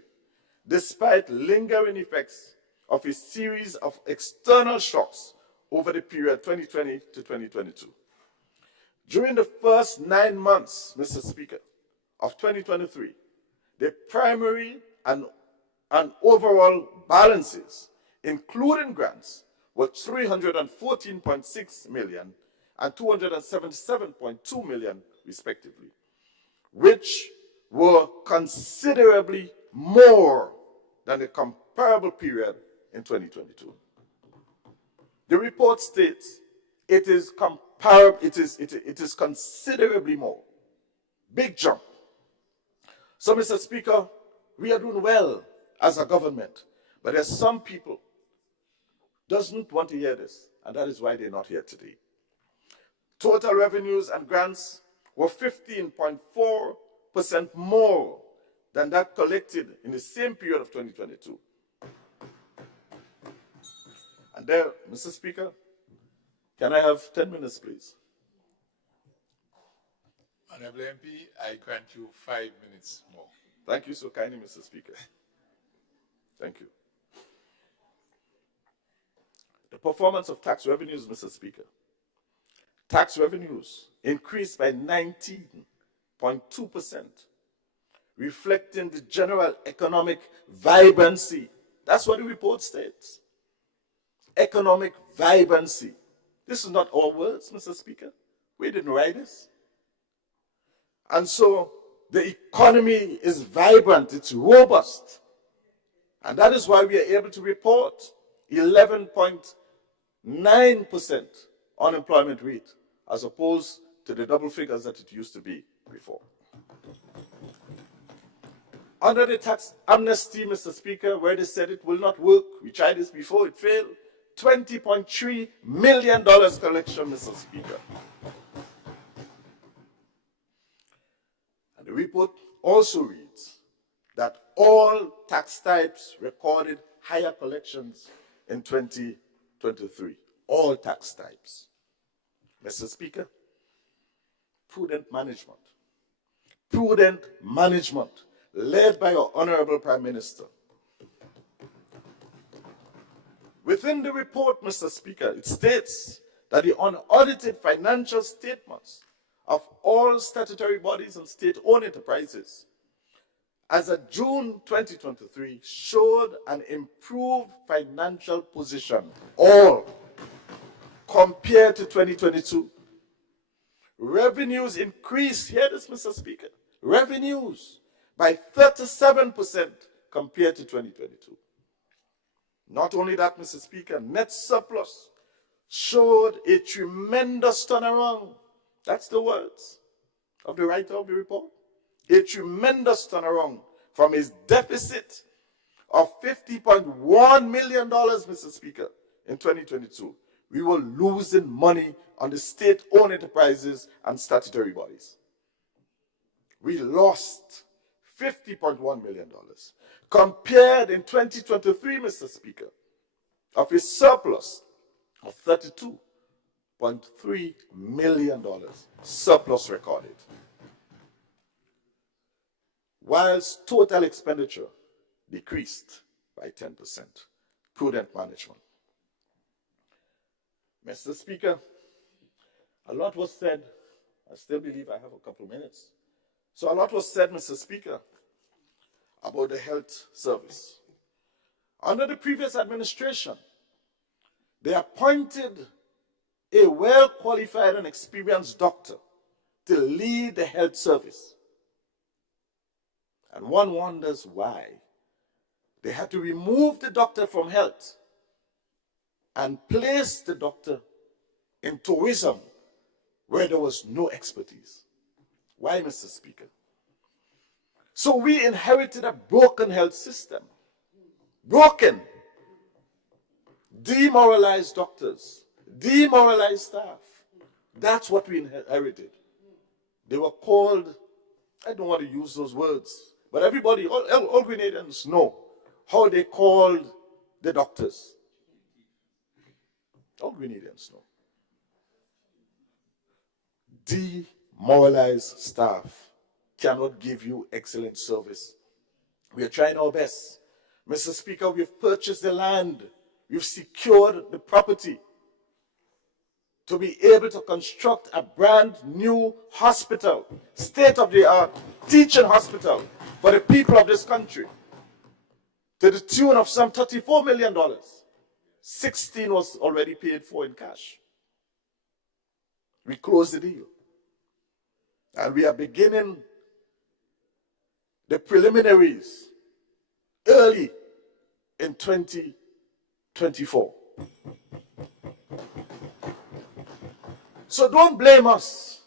despite lingering effects of a series of external shocks over the period 2020 to 2022. During the first 9 months, Mr. Speaker, of 2023, the primary and overall balances, including grants, were $314.6 million and $277.2 million, respectively, which were considerably more than the comparable period in 2022. The report states it is comparable, it is considerably more. Big jump. So, Mr. Speaker, we are doing well as a government, but there's some people doesn't want to hear this, and that is why they're not here today. Total revenues and grants were 15.4% more than that collected in the same period of 2022. And there, Mr. Speaker, can I have 10 minutes, please? Honorable MP, I grant you 5 minutes more. Thank you so kindly, Mr. Speaker. Thank you. The performance of tax revenues, Mr. Speaker. Tax revenues increased by 19.2%, reflecting the general economic vibrancy. That's what the report states. Economic vibrancy. This is not our words, Mr. Speaker. We didn't write this. And so the economy is vibrant, it's robust. And that is why we are able to report 11.9% unemployment rate, as opposed to the double figures that it used to be before. Under the tax amnesty, Mr. Speaker, where they said it will not work, we tried this before, it failed, $20.3 million collection, Mr. Speaker. And the report also reads that all tax types recorded higher collections in 2023. All tax types. Mr. Speaker, prudent management led by our Honorable Prime Minister. Within the report, Mr. Speaker, it states that the unaudited financial statements of all statutory bodies and state-owned enterprises as of June 2023 showed an improved financial position, all compared to 2022. Revenues increased, hear this, Mr. Speaker, revenues by 37% compared to 2022. Not only that, Mr. Speaker, net surplus showed a tremendous turnaround. That's the words of the writer of the report. A tremendous turnaround from his deficit of $50.1 million, Mr. Speaker, in 2022. We were losing money on the state-owned enterprises and statutory bodies. We lost $50.1 million. Compared in 2023, Mr. Speaker, of a surplus of $32.3 million surplus recorded. Whilst total expenditure decreased by 10%. Prudent management. Mr. Speaker, a lot was said. I still believe I have a couple minutes. So a lot was said, Mr. Speaker, about the health service. Under the previous administration, they appointed a well-qualified and experienced doctor to lead the health service. And one wonders why. They had to remove the doctor from health and place the doctor in tourism where there was no expertise. Why, Mr. Speaker? So we inherited a broken health system. Broken. Demoralized doctors. Demoralized staff. That's what we inherited. They were called, I don't want to use those words, but everybody, all Grenadians know how they called the doctors. All Grenadians know. Demoralized staff cannot give you excellent service. We are trying our best. Mr. Speaker, we've purchased the land. We've secured the property to be able to construct a brand new hospital, state-of-the-art teaching hospital for the people of this country to the tune of some $34 million. 16 was already paid for in cash. We closed the deal. And we are beginning the preliminaries early in 2024. So don't blame us.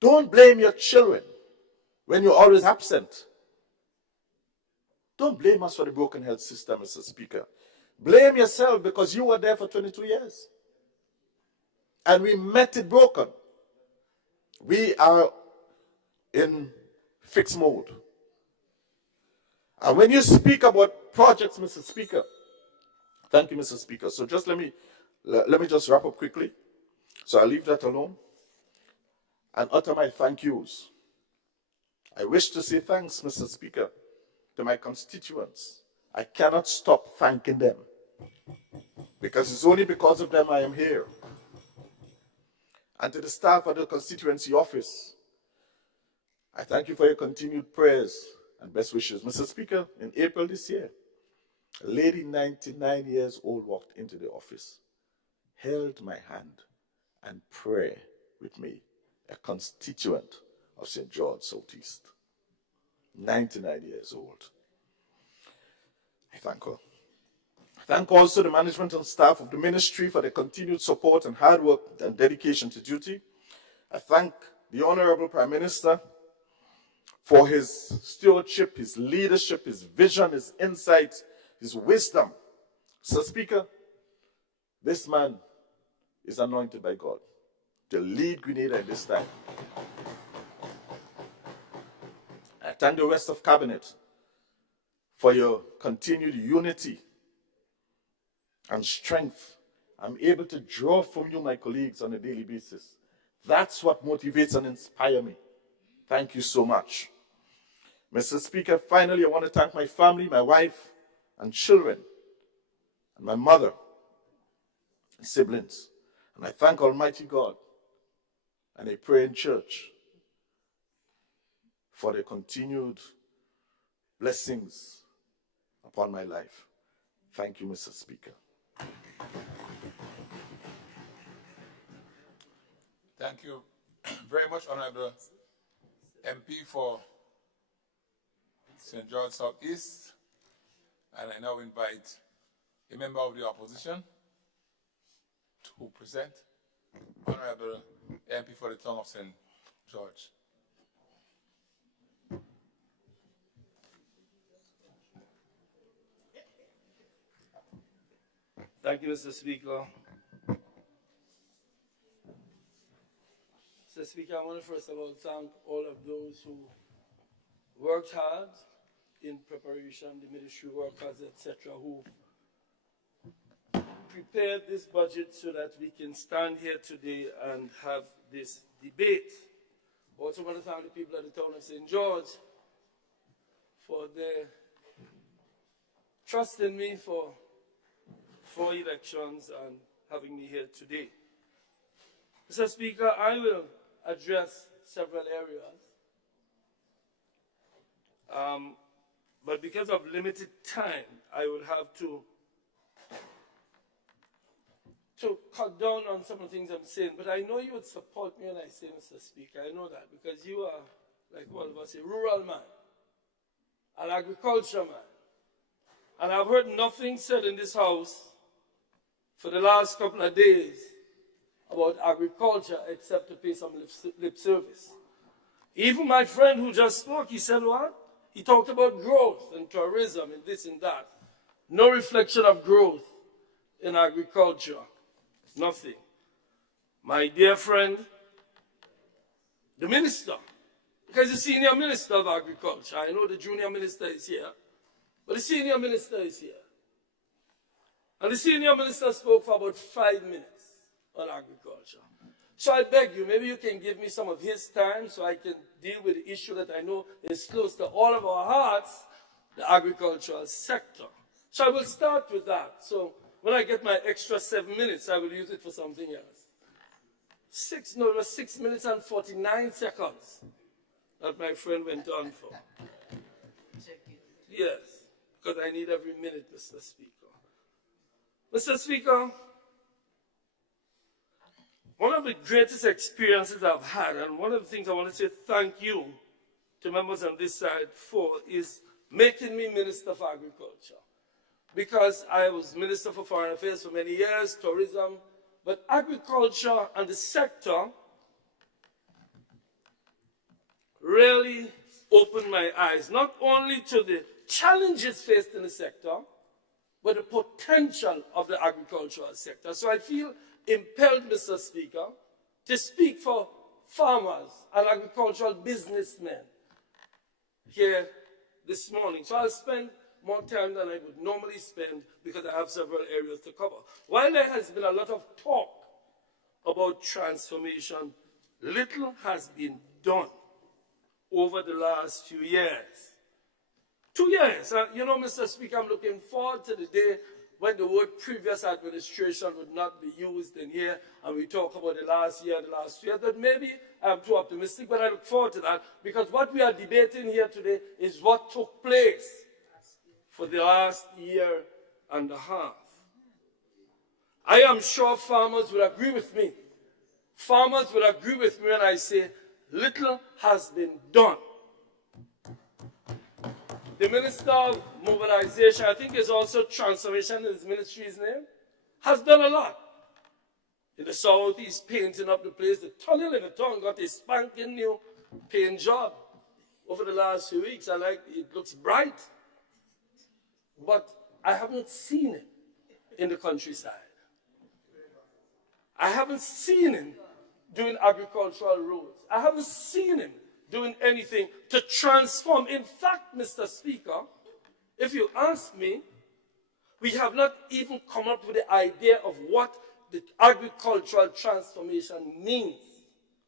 Don't blame your children when you're always absent. Don't blame us for the broken health system, Mr. Speaker. Blame yourself because you were there for 22 years. And we met it broken. We are in fixed mode. And when you speak about projects, Mr. Speaker, thank you, Mr. Speaker. So just let me just wrap up quickly. So I'll leave that alone and utter my thank yous. I wish to say thanks, Mr. Speaker, to my constituents. I cannot stop thanking them because it's only because of them I am here. And to the staff of the constituency office, I thank you for your continued prayers and best wishes. Mr. Speaker, in April this year, a lady 99 years old walked into the office, held my hand, and prayed with me, a constituent of St. George Southeast. 99 years old. I thank her. I thank also the management and staff of the ministry for their continued support and hard work and dedication to duty. I thank the Honorable Prime Minister for his stewardship, his leadership, his vision, his insight, his wisdom. Sir Speaker, this man is anointed by God to lead Grenada in this time. I thank the rest of Cabinet for your continued unity and strength. I'm able to draw from you, my colleagues, on a daily basis. That's what motivates and inspires me. Thank you so much. Mr. Speaker, finally, I want to thank my family, my wife and children, and my mother and siblings. And I thank Almighty God, and I pray in church for the continued blessings upon my life. Thank you, Mr. Speaker. Thank you very much, Honorable MP, for St. George Southeast, and I now invite a member of the opposition to present, Honorable MP for the town of St. George. Thank you, Mr. Speaker. Mr. Speaker, I want to first of all thank all of those who worked hard in preparation, the ministry workers, etc., who prepared this budget so that we can stand here today and have this debate. Also want to thank the people of the town of St. George for their trust in me for 4 elections and having me here today. Mr. Speaker, I will address several areas. But because of limited time, I will have to cut down on some of the things I'm saying. But I know you would support me when I say, Mr. Speaker. I know that because you are, like all of us, a rural man, an agriculture man. And I've heard nothing said in this house for the last couple of days about agriculture except to pay some lip service. Even my friend who just spoke, he said what? He talked about growth and tourism and this and that. No reflection of growth in agriculture. Nothing. My dear friend, the minister, because the senior minister of agriculture, I know the junior minister is here, but the senior minister is here. And the senior minister spoke for about 5 minutes on agriculture. So I beg you, maybe you can give me some of his time so I can deal with the issue that I know is close to all of our hearts, the agricultural sector. So I will start with that. So when I get my extra 7 minutes, I will use it for something else. It was 6 minutes and 49 seconds that my friend went on for. Yes, because I need every minute, Mr. Speaker. Mr. Speaker, one of the greatest experiences I've had, and one of the things I want to say thank you to members on this side for, is making me Minister for Agriculture. Because I was Minister for Foreign Affairs for many years, tourism, but agriculture and the sector really opened my eyes, not only to the challenges faced in the sector, but the potential of the agricultural sector. So I feel impelled, Mr. Speaker, to speak for farmers and agricultural businessmen here this morning. So I'll spend more time than I would normally spend because I have several areas to cover. While there has been a lot of talk about transformation, little has been done over the last few years. 2 years. You know, Mr. Speaker, I'm looking forward to the day when the word previous administration would not be used in here, and we talk about the last year, the last 2 years. But maybe I'm too optimistic, but I look forward to that, because what we are debating here today is what took place for the last year and a half. I am sure farmers will agree with me. Farmers will agree with me when I say little has been done. The Minister of Mobilization, I think is also transformation in his ministry's name, has done a lot. In the south, he's painting up the place. The tunnel in the town got a spanking new paint job over the last few weeks. I like it, looks bright. But I haven't seen it in the countryside. I haven't seen him doing agricultural roads. I haven't seen him doing anything to transform. In fact, Mr. Speaker, if you ask me, we have not even come up with the idea of what the agricultural transformation means.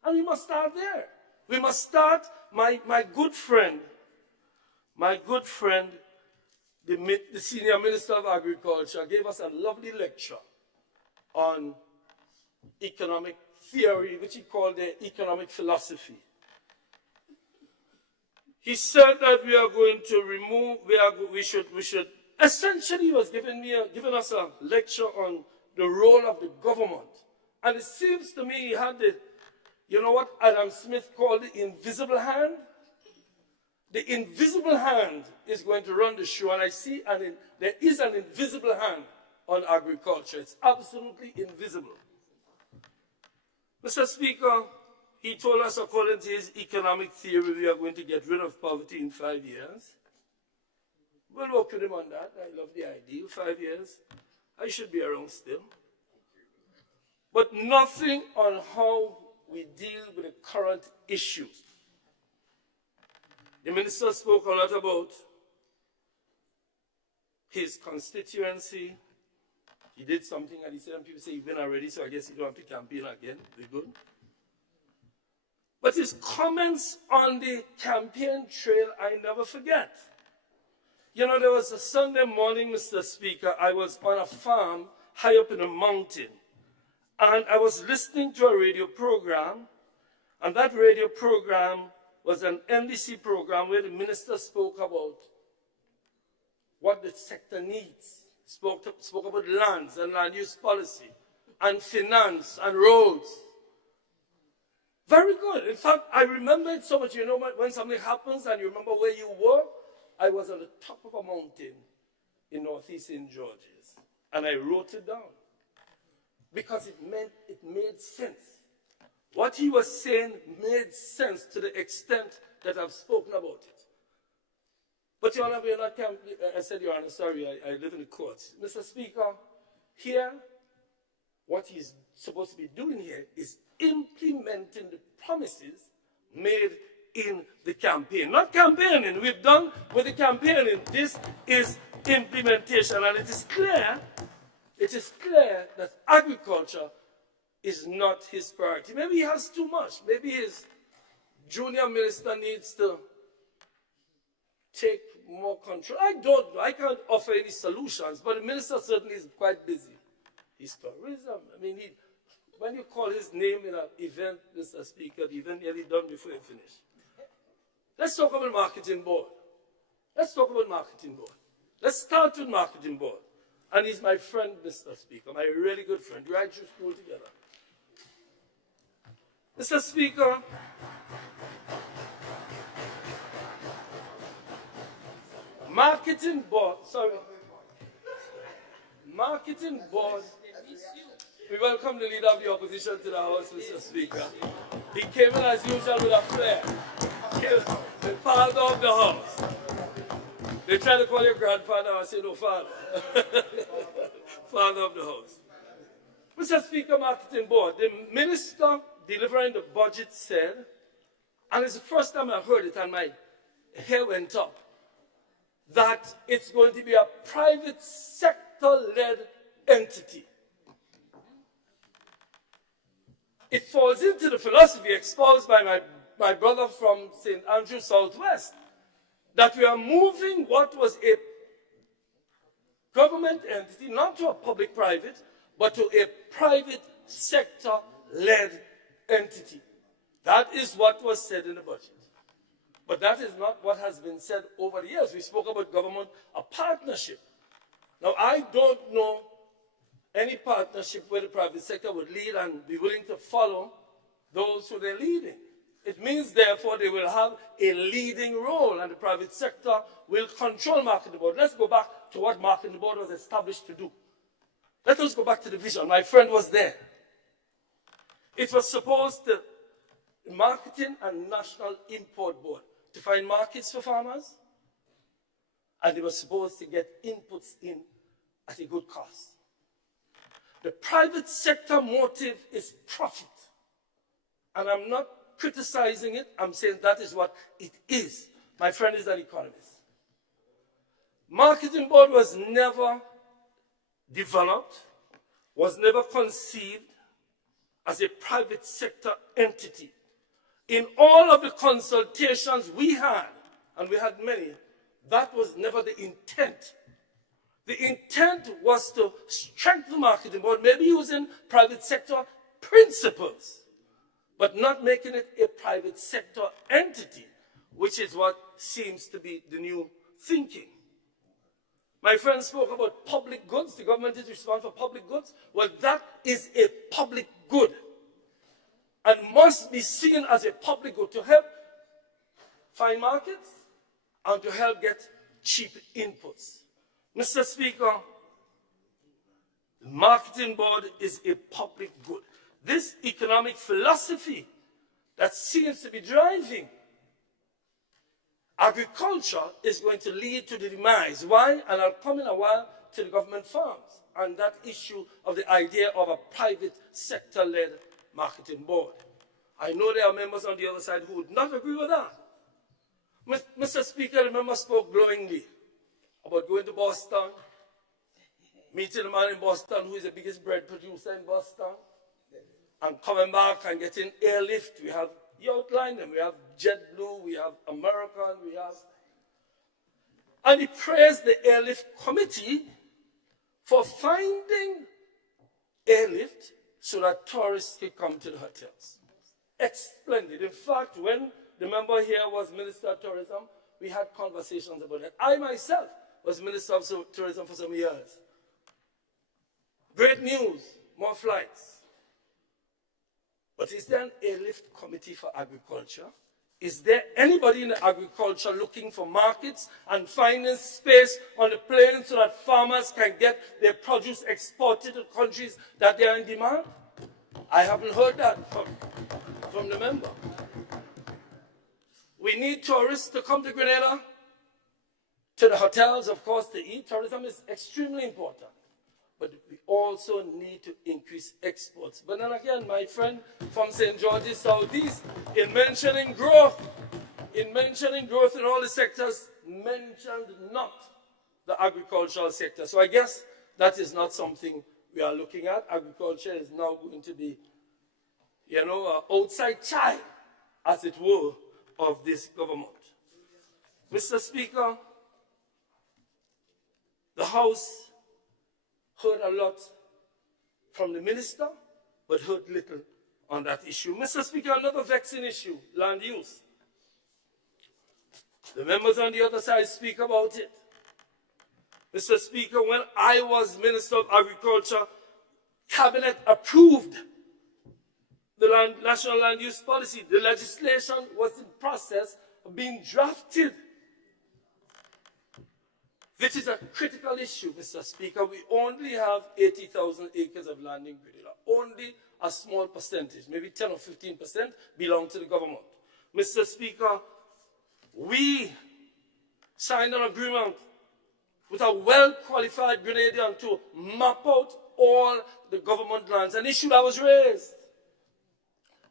And we must start there. We must start, my good friend, the Senior Minister of Agriculture gave us a lovely lecture on economic theory, which he called the economic philosophy. He said that we are going to remove, we should, essentially he was giving us a lecture on the role of the government. And it seems to me he had the, you know what Adam Smith called the invisible hand? the invisible hand is going to run the show, and I see there is an invisible hand on agriculture. It's absolutely invisible. Mr. Speaker, he told us, according to his economic theory, we are going to get rid of poverty in 5 years. We'll work with him on that. I love the idea. 5 years. I should be around still. But nothing on how we deal with the current issues. The minister spoke a lot about his constituency. He did something and he said, and people say, you've been already, so I guess you don't have to campaign again. We're good. But his comments on the campaign trail, I never forget. You know, there was a Sunday morning, Mr. Speaker, I was on a farm high up in a mountain. And I was listening to a radio program. And that radio program was an NBC program where the minister spoke about what the sector needs. Spoke about lands and land use policy and finance and roads. Very good. In fact, I remember it so much. You know, when something happens and you remember where you were, I was on the top of a mountain in northeastern Georgia. And I wrote it down because it made sense. What he was saying made sense to the extent that I've spoken about it. But Your Honor, I said, Your Honor, sorry, I live in the courts. Mr. Speaker, here, what he's supposed to be doing here is implementing the promises made in the campaign. Not campaigning. We've done with the campaigning. This is implementation. And it is clear that agriculture is not his priority. Maybe he has too much. Maybe his junior minister needs to take more control. I don't know. I can't offer any solutions, but the minister certainly is quite busy. His tourism, I mean, when you call his name in an event, Mr. Speaker, the event nearly done before you finish. Let's talk about marketing board. Let's talk about marketing board. Let's start with marketing board. And he's my friend, Mr. Speaker, my really good friend. We went through school together. Mr. Speaker, marketing board, we welcome the leader of the opposition to the House, Mr. Speaker. He came in as usual with a flair. The father of the house. They try to call you grandfather, I say no, father. Father of the house. Mr. Speaker, marketing board, the minister delivering the budget said, and it's the first time I heard it and my hair went up, that it's going to be a private sector-led entity. It falls into the philosophy exposed by my brother from St. Andrew Southwest, that we are moving what was a government entity, not to a public-private, but to a private sector-led entity. That is what was said in the budget. But that is not what has been said over the years. We spoke about government, a partnership. Now, I don't know any partnership where the private sector would lead and be willing to follow those who they're leading. It means, therefore, they will have a leading role and the private sector will control marketing board. Let's go back to what marketing board was established to do. Let us go back to the vision. My friend was there. It was supposed to, marketing and national import board, to find markets for farmers, and they were supposed to get inputs in at a good cost. The private sector motive is profit. And I'm not criticizing it, I'm saying that is what it is. My friend is an economist. Marketing board was never developed, was never conceived as a private sector entity. In all of the consultations we had, and we had many, that was never the intent. The intent was to strengthen the marketing board, maybe using private sector principles, but not making it a private sector entity, which is what seems to be the new thinking. My friend spoke about public goods. The government is responsible for public goods. Well, that is a public good and must be seen as a public good to help find markets, and to help get cheap inputs. Mr. Speaker, the marketing board is a public good. This economic philosophy that seems to be driving agriculture is going to lead to the demise. Why? And I'll come in a while to the government farms and that issue of the idea of a private sector-led marketing board. I know there are members on the other side who would not agree with that. Mr. Speaker, the member spoke glowingly about going to Boston, meeting a man in Boston who is the biggest bread producer in Boston, and coming back and getting airlift. We have, you outlined them, we have JetBlue, we have American, we have... And he praised the airlift committee for finding airlift so that tourists could come to the hotels. Splendid. In fact, when the member here was Minister of Tourism, we had conversations about it. I myself was Minister of Tourism for some years. Great news, more flights. But is there an airlift committee for agriculture? Is there anybody in agriculture looking for markets and finding space on the plains so that farmers can get their produce exported to countries that they are in demand? I haven't heard that from the member. We need tourists to come to Grenada, to the hotels, of course, to eat. Tourism is extremely important. But we also need to increase exports. But then again, my friend from St. George's Southeast, in mentioning growth in all the sectors, mentioned not the agricultural sector. So I guess that is not something we are looking at. Agriculture is now going to be, you know, an outside child, as it were, of this government. Mr. Speaker, the House heard a lot from the minister, but heard little on that issue. Mr. Speaker, another vexing issue, land use. The members on the other side speak about it. Mr. Speaker, when I was Minister of Agriculture, Cabinet approved the National Land Use Policy. The legislation was in process of being drafted. This is a critical issue, Mr. Speaker. We only have 80,000 acres of land in Grenada. Only a small percentage, maybe 10 or 15%, belong to the government. Mr. Speaker, we signed an agreement with a well-qualified Grenadian to map out all the government lands. An issue that was raised.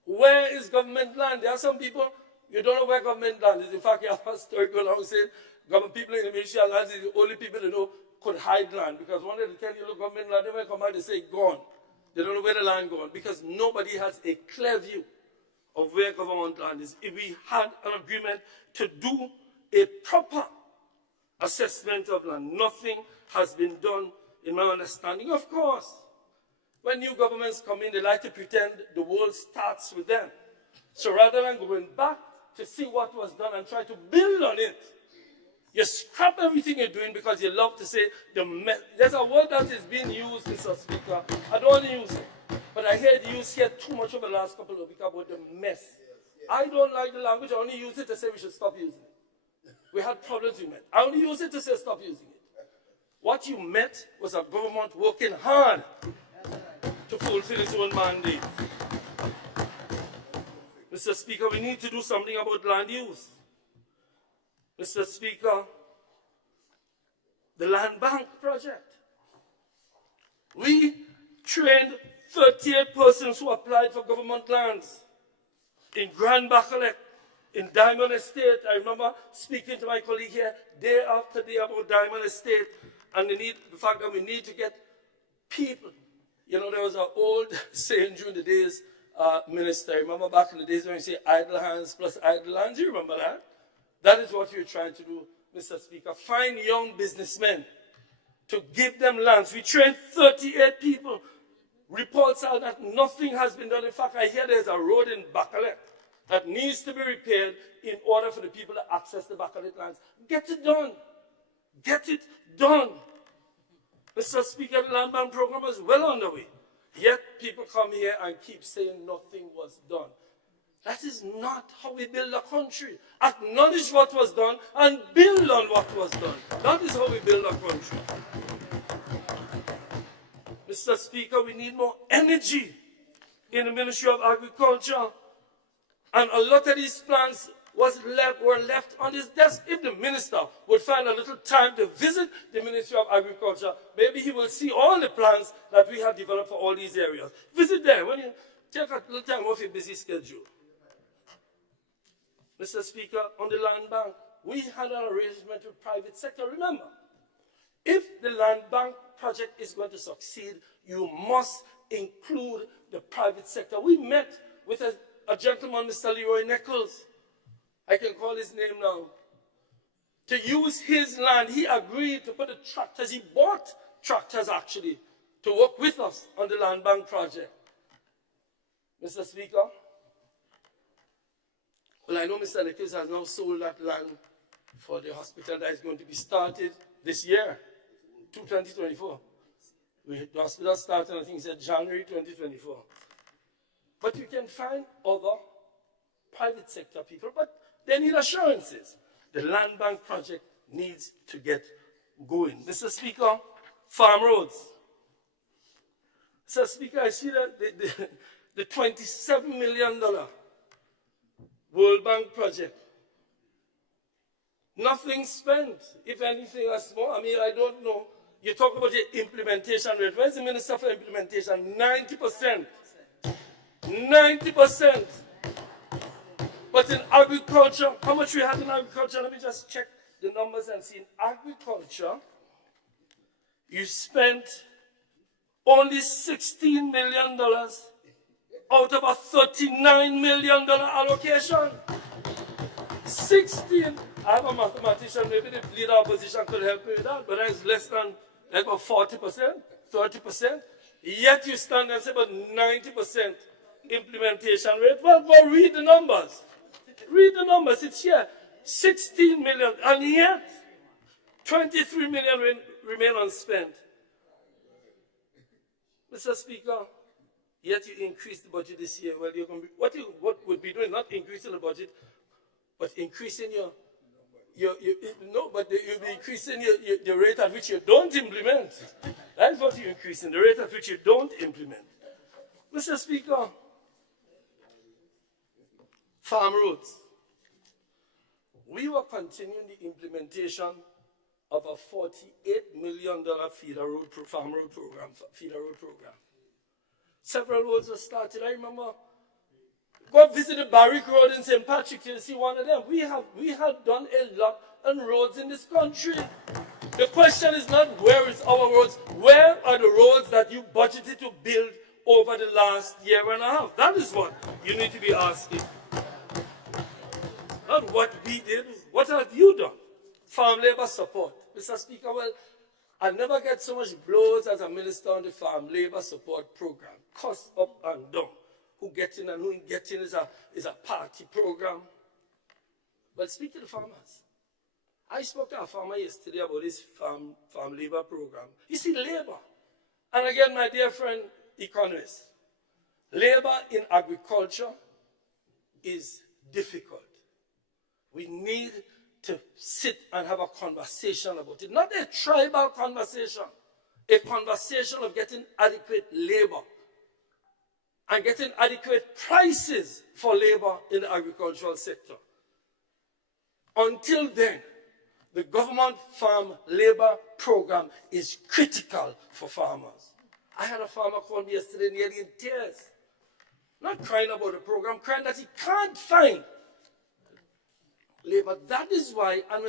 Where is government land? There are some people, you don't know where government land is. In fact, you have a story going on saying government people in the ministerial lands is the only people they know could hide land. Because when they tell you, look, government land, they might come back and say, gone. They don't know where the land gone. Because nobody has a clear view of where government land is. If we had an agreement to do a proper assessment of land, nothing has been done in my understanding. Of course, when new governments come in, they like to pretend the world starts with them. So rather than going back to see what was done and try to build on it, you scrap everything you're doing because you love to say the mess. There's a word that is being used, Mr. Speaker. I don't want to use it, but I heard it used here too much over the last couple of weeks about the mess. I don't like the language. I only use it to say we should stop using it. We had problems with it. I only use it to say stop using it. What you met was a government working hard to fulfill its own mandate. Mr. Speaker, we need to do something about land use. Mr. Speaker, the Land Bank project. We trained 38 persons who applied for government lands in Grand Bacalet, in Diamond Estate. I remember speaking to my colleague here day after day about Diamond Estate and the fact that we need to get people. You know, there was an old saying during the days, Minister, I remember back in the days when you say idle hands plus idle lands, you remember that? That is what we're trying to do, Mr. Speaker. Find young businessmen to give them lands. We trained 38 people. Reports are that nothing has been done. In fact, I hear there's a road in Bacalet that needs to be repaired in order for the people to access the Bacalet lands. Get it done. Get it done. Mr. Speaker, the Land Bank program is well underway. Yet people come here and keep saying nothing was done. That is not how we build a country. Acknowledge what was done and build on what was done. That is how we build a country. Mr. Speaker, we need more energy in the Ministry of Agriculture. And a lot of these plans were left on his desk. If the minister would find a little time to visit the Ministry of Agriculture, maybe he will see all the plans that we have developed for all these areas. Visit there when you take a little time off your busy schedule. Mr. Speaker, on the land bank, we had an arrangement with private sector. Remember, if the land bank project is going to succeed, you must include the private sector. We met with a gentleman, Mr. Leroy Nichols. I can call his name now. To use his land, he agreed to put the tractors. He bought tractors, actually, to work with us on the land bank project. Mr. Speaker, well, I know Mr. Nichols has now sold that land for the hospital that is going to be started this year, 2024. The hospital started, I think he said January 2024. But you can find other private sector people, but they need assurances. The land bank project needs to get going. Mr. Speaker, farm roads. Mr. Speaker, I see that the $27 million World Bank project. Nothing spent, if anything, a small. I mean, I don't know. You talk about the implementation rate. Where's the Minister for Implementation? 90%. 90%. But in agriculture, how much we had in agriculture? Let me just check the numbers and see. In agriculture, you spent only $16 million out of a $39 million allocation. 16. I have a mathematician, maybe the leader opposition could help me with that, but that is less than about 40%, 30%. Yet you stand and say about 90% implementation rate. Well, go read the numbers. Read the numbers. It's here. 16 million, and yet 23 million remain unspent. Mr. Speaker, yet you increase the budget this year. Well, you're going to be, what would be doing, not increasing the budget, but increasing you'll be increasing the rate at which you don't implement. That's what you're increasing, the rate at which you don't implement. Mr. Speaker, farm roads. We were continuing the implementation of a $48 million farm road program. Several roads were started. I remember, go visit the Barrick Road in St. Patrick to see one of them. We have done a lot on roads in this country. The question is not where is our roads, where are the roads that you budgeted to build over the last year and a half? That is what you need to be asking. Not what we did, what have you done? Farm labor support. Mr. Speaker, well, I never get so much blows as a minister on the farm labor support program. Cost up and down. Who gets in and who ain't getting is a party program. But speak to the farmers. I spoke to a farmer yesterday about this farm labor program. You see, labor. And again, my dear friend, economist, labor in agriculture is difficult. We need to sit and have a conversation about it. Not a tribal conversation. A conversation of getting adequate labor and getting adequate prices for labor in the agricultural sector. Until then, the government farm labor program is critical for farmers. I had a farmer call me yesterday nearly in tears. Not crying about the program, crying that he can't find labor. That is why, and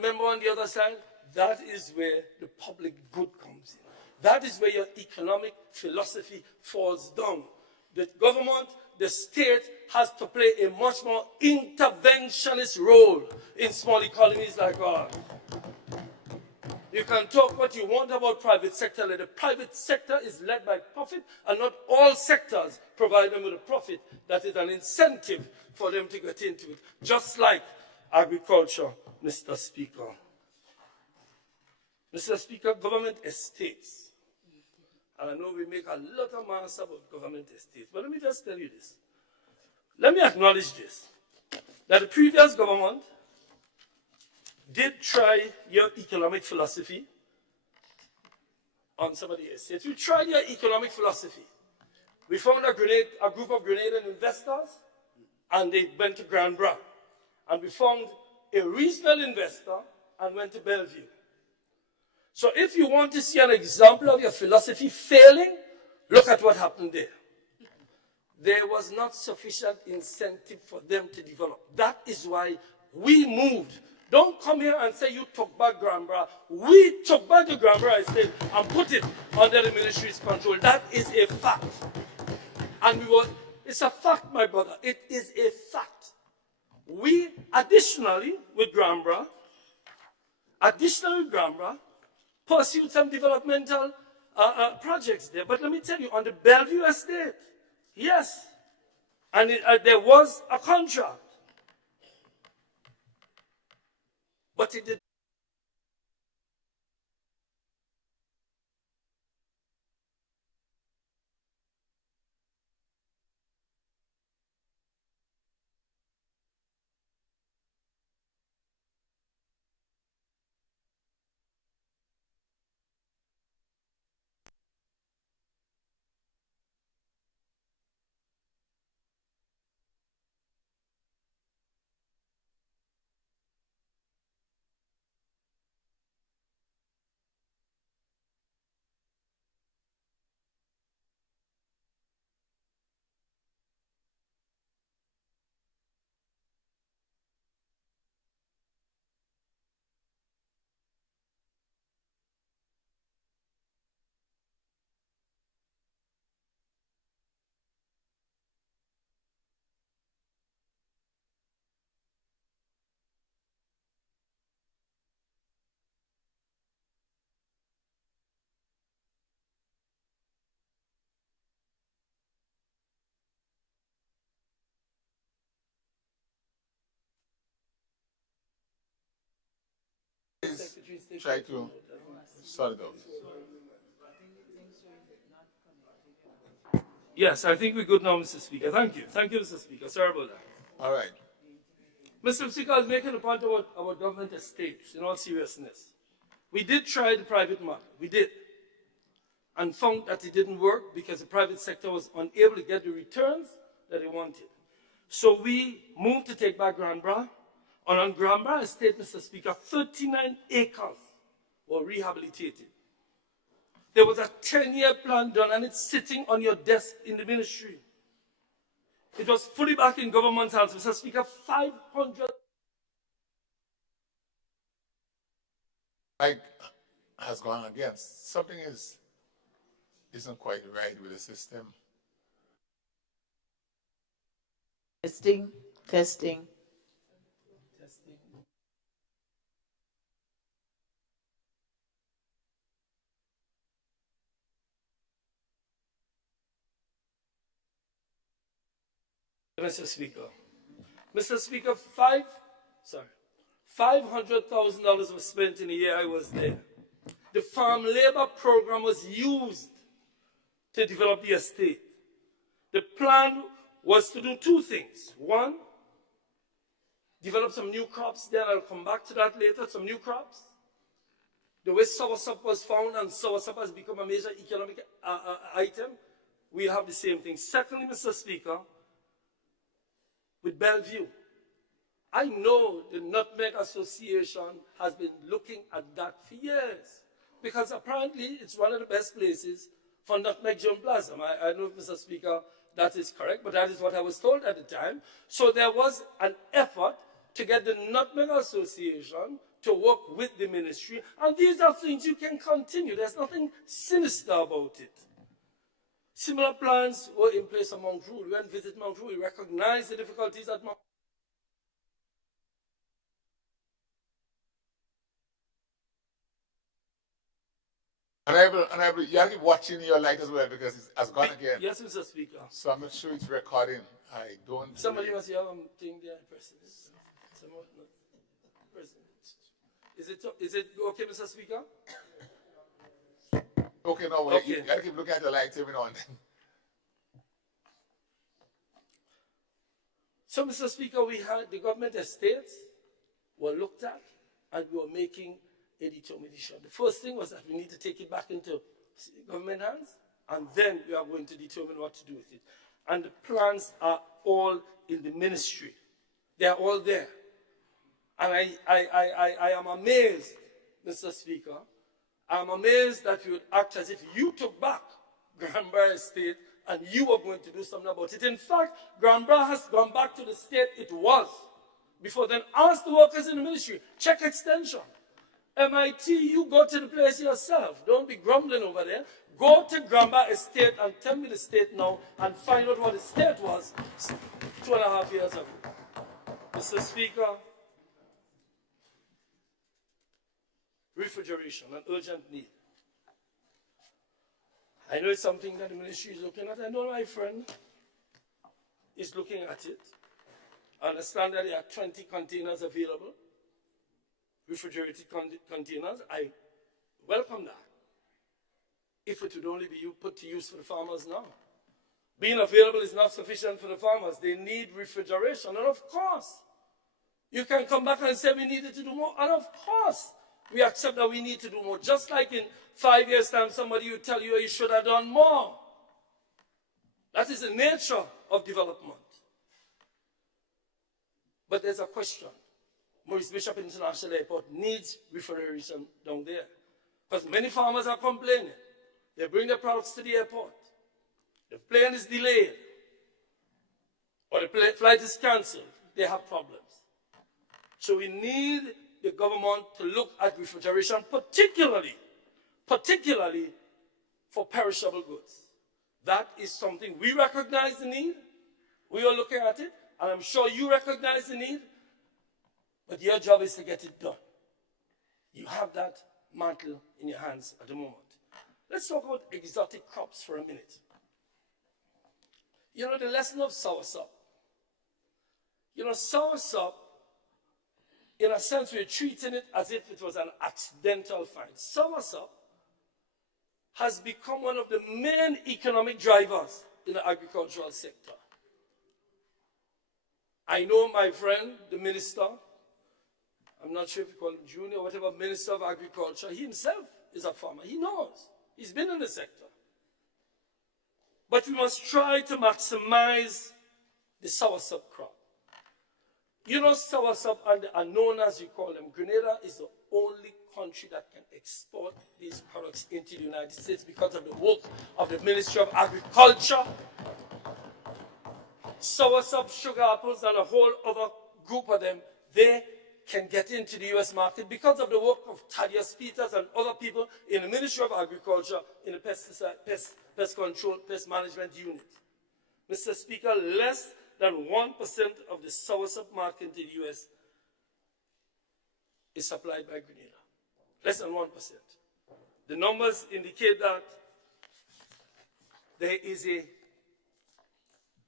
member on the other side, that is where the public good comes in. That is where your economic philosophy falls down. The government, the state has to play a much more interventionist role in small economies like ours. You can talk what you want about private sector. The private sector is led by profit, and not all sectors provide them with a profit that is an incentive for them to get into it. Just like agriculture, Mr. Speaker. Mr. Speaker, government estates. And I know we make a lot of mass about government estates, but let me just tell you this. let me acknowledge this, that the previous government did try your economic philosophy on some of the estates. We tried your economic philosophy. We found a group of Grenadian investors, and they went to Grand Bras. And we found a regional investor and went to Bellevue. So if you want to see an example of your philosophy failing, look at what happened there. There was not sufficient incentive for them to develop. That is why we moved. Don't come here and say you took back Grand Bras. We took back the Grand Bras estate and put it under the ministry's control. That is a fact. And it's a fact, my brother. It is a fact. We additionally, with Grand Bras, pursued some developmental projects there. But let me tell you, on the Bellevue estate, yes, and there was a contract. But it did. Try to sort it out. Yes, I think we're good now, Mr. Speaker. Thank you. Thank you, Mr. Speaker. Sorry about that. All right. Mr. Speaker, I was making a point about our government estates, in all seriousness. We did try the private model. We did. And found that it didn't work because the private sector was unable to get the returns that they wanted. So we moved to take back Grand Bras. And on Grand Bras estate, Mr. Speaker, 39 acres were rehabilitated. There was a 10-year plan done, and it's sitting on your desk in the ministry. It was fully back in government hands, Mr. Speaker, 500. Like has gone against. Something isn't quite right with the system. Testing, testing. Mr. Speaker. Mr. Speaker, $500,000 was spent in the year I was there. The farm labor program was used to develop the estate. The plan was to do two things. One, develop some new crops there, I'll come back to that later, some new crops. The way soursop was found and soursop has become a major economic item, we'll have the same thing. Secondly, Mr. Speaker, with Bellevue, I know the Nutmeg Association has been looking at that for years because apparently it's one of the best places for nutmeg germplasm. I don't know, Mr. Speaker, that is correct, but that is what I was told at the time. So there was an effort to get the Nutmeg Association to work with the ministry, and these are things you can continue. There's nothing sinister about it. Similar plans were in place at Mount Royal. We went to visit Mount Royal. We recognized the difficulties at Mount Honorable, you have to keep watching your light as well because it has gone again. Yes, Mr. Speaker. So I'm not sure it's recording. I don't. Somebody must have a thing there, President. Is it okay, Mr. Speaker? Okay, no, Okay. you got to keep looking at the lights every now and then. So, Mr. Speaker, we had the government estates were looked at, and we were making a determination. The first thing was that we need to take it back into government hands, and then we are going to determine what to do with it. And the plans are all in the ministry. They are all there. And I am amazed, Mr. Speaker, I am amazed that you would act as if you took back Granborough Estate and you were going to do something about it. In fact, Granborough has gone back to the state it was before then. Ask the workers in the ministry, check extension. MIT, you go to the place yourself. Don't be grumbling over there. Go to Granborough Estate and tell me the state now and find out what the state was 2.5 years ago. Mr. Speaker, refrigeration, an urgent need. I know it's something that the ministry is looking at. I know my friend is looking at it. I understand that there are 20 containers available, refrigerated containers. I welcome that. If it would only be put to use for the farmers now. Being available is not sufficient for the farmers. They need refrigeration. And of course, you can come back and say we needed to do more. And of course, we accept that we need to do more. Just like in 5 years' time, somebody will tell you you should have done more. That is the nature of development. But there's a question. Maurice Bishop International Airport needs refrigeration down there. Because many farmers are complaining. They bring their products to the airport. The plane is delayed. Or the flight is cancelled. They have problems. So we need the government to look at refrigeration, particularly for perishable goods. That is something we recognize the need. We are looking at it, and I'm sure you recognize the need, but your job is to get it done. You have that mantle in your hands at the moment. Let's talk about exotic crops for a minute. You know, the lesson of soursop. You know, soursop, in a sense, we're treating it as if it was an accidental find. Soursop has become one of the main economic drivers in the agricultural sector. I know my friend, the minister, I'm not sure if you call him Junior, whatever, Minister of Agriculture, he himself is a farmer. He knows. He's been in the sector. But we must try to maximize the soursop crop. You know, soursop and the anonas, you call them, Grenada is the only country that can export these products into the United States because of the work of the Ministry of Agriculture. Soursop, sugar apples, and a whole other group of them, they can get into the U.S. market because of the work of Thaddeus Peters and other people in the Ministry of Agriculture in the pest control, pest management unit. Mr. Speaker, less than 1% of the soursop market in the U.S. is supplied by Grenada. Less than 1%. The numbers indicate that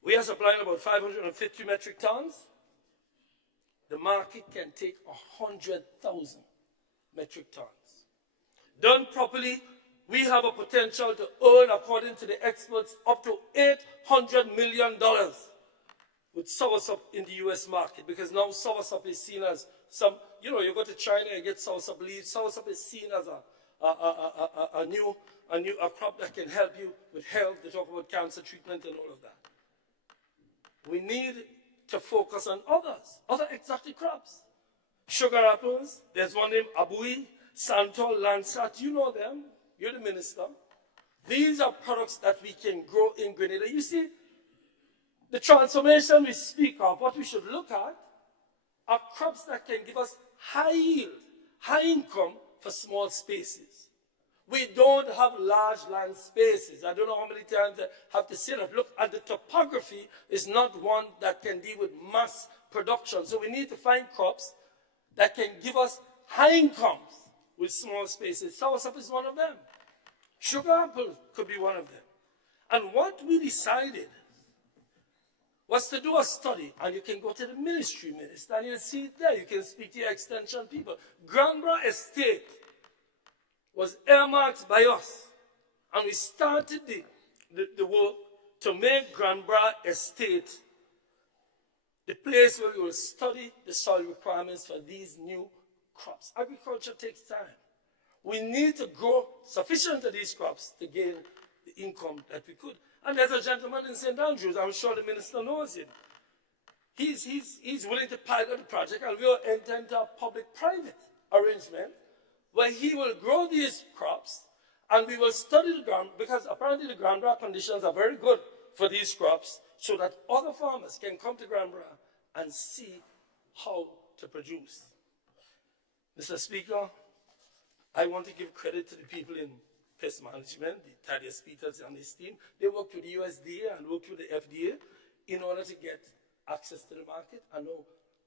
we are supplying about 550 metric tons. The market can take 100,000 metric tons. Done properly, we have a potential to earn, according to the experts, up to $800 million with soursop in the U.S. market, because now soursop is seen as some, you know, you go to China and get soursop leaves. Soursop is seen as a new crop that can help you with health. They talk about cancer treatment and all of that. We need to focus on other exotic crops. Sugar apples, there's one named Abui, Santor, Landsat, you know them, you're the minister. These are products that we can grow in Grenada. You see, the transformation we speak of, what we should look at, are crops that can give us high yield, high income for small spaces. We don't have large land spaces. I don't know how many times I have to say that. Look, and the topography is not one that can deal with mass production. So we need to find crops that can give us high incomes with small spaces. Soursop is one of them. Sugar apple could be one of them. And what we decided was to do a study, and you can go to the ministry, minister, and you'll see it there. You can speak to your extension people. Granborough Estate was earmarked by us, and we started the work to make Granborough Estate the place where we will study the soil requirements for these new crops. Agriculture takes time. We need to grow sufficient of these crops to gain the income that we could. And there's a gentleman in St. Andrews, I'm sure the minister knows him. He's willing to pilot the project, and we will enter into a public-private arrangement where he will grow these crops, and we will study the ground, because apparently the ground rock conditions are very good for these crops, so that other farmers can come to Granborough and see how to produce. Mr. Speaker, I want to give credit to the people in pest management, the Thaddeus Peters and his team. They worked with the USDA and worked with the FDA in order to get access to the market, and now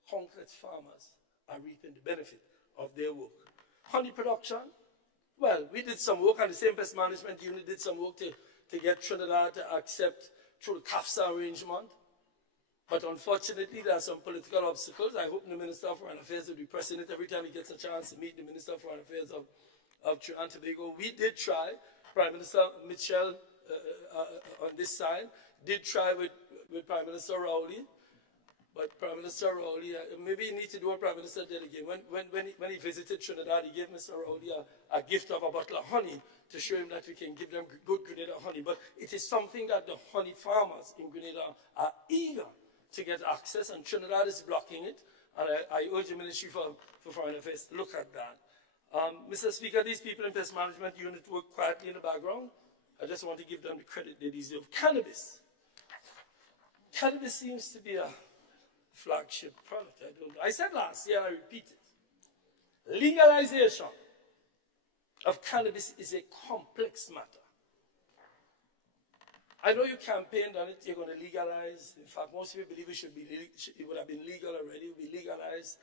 countless farmers are reaping the benefit of their work. Honey production, well, we did some work, and the same pest management unit did some work to get Trinidad to accept through the CAFSA arrangement. But unfortunately, there are some political obstacles. I hope the Minister of Foreign Affairs will be pressing it every time he gets a chance to meet the Minister of Foreign Affairs of Trinidad and Tobago. We did try, Prime Minister Mitchell on this side, did try with Prime Minister Rowley. But Prime Minister Rowley, maybe you need to do what Prime Minister did again. When he visited Trinidad, he gave Mr. Rowley a gift of a bottle of honey to show him that we can give them good Grenada honey. But it is something that the honey farmers in Grenada are eager to get access, and Trinidad is blocking it. And I urge the Ministry for Foreign Affairs to look at that. Mr. Speaker, these people in pest management unit work quietly in the background. I just want to give them the credit they deserve. Cannabis. Cannabis seems to be a flagship product. I said last year, I repeat it. Legalization of cannabis is a complex matter. I know you campaigned on it, you're going to legalize. In fact, most people believe it would have been legal already, it would be legalized.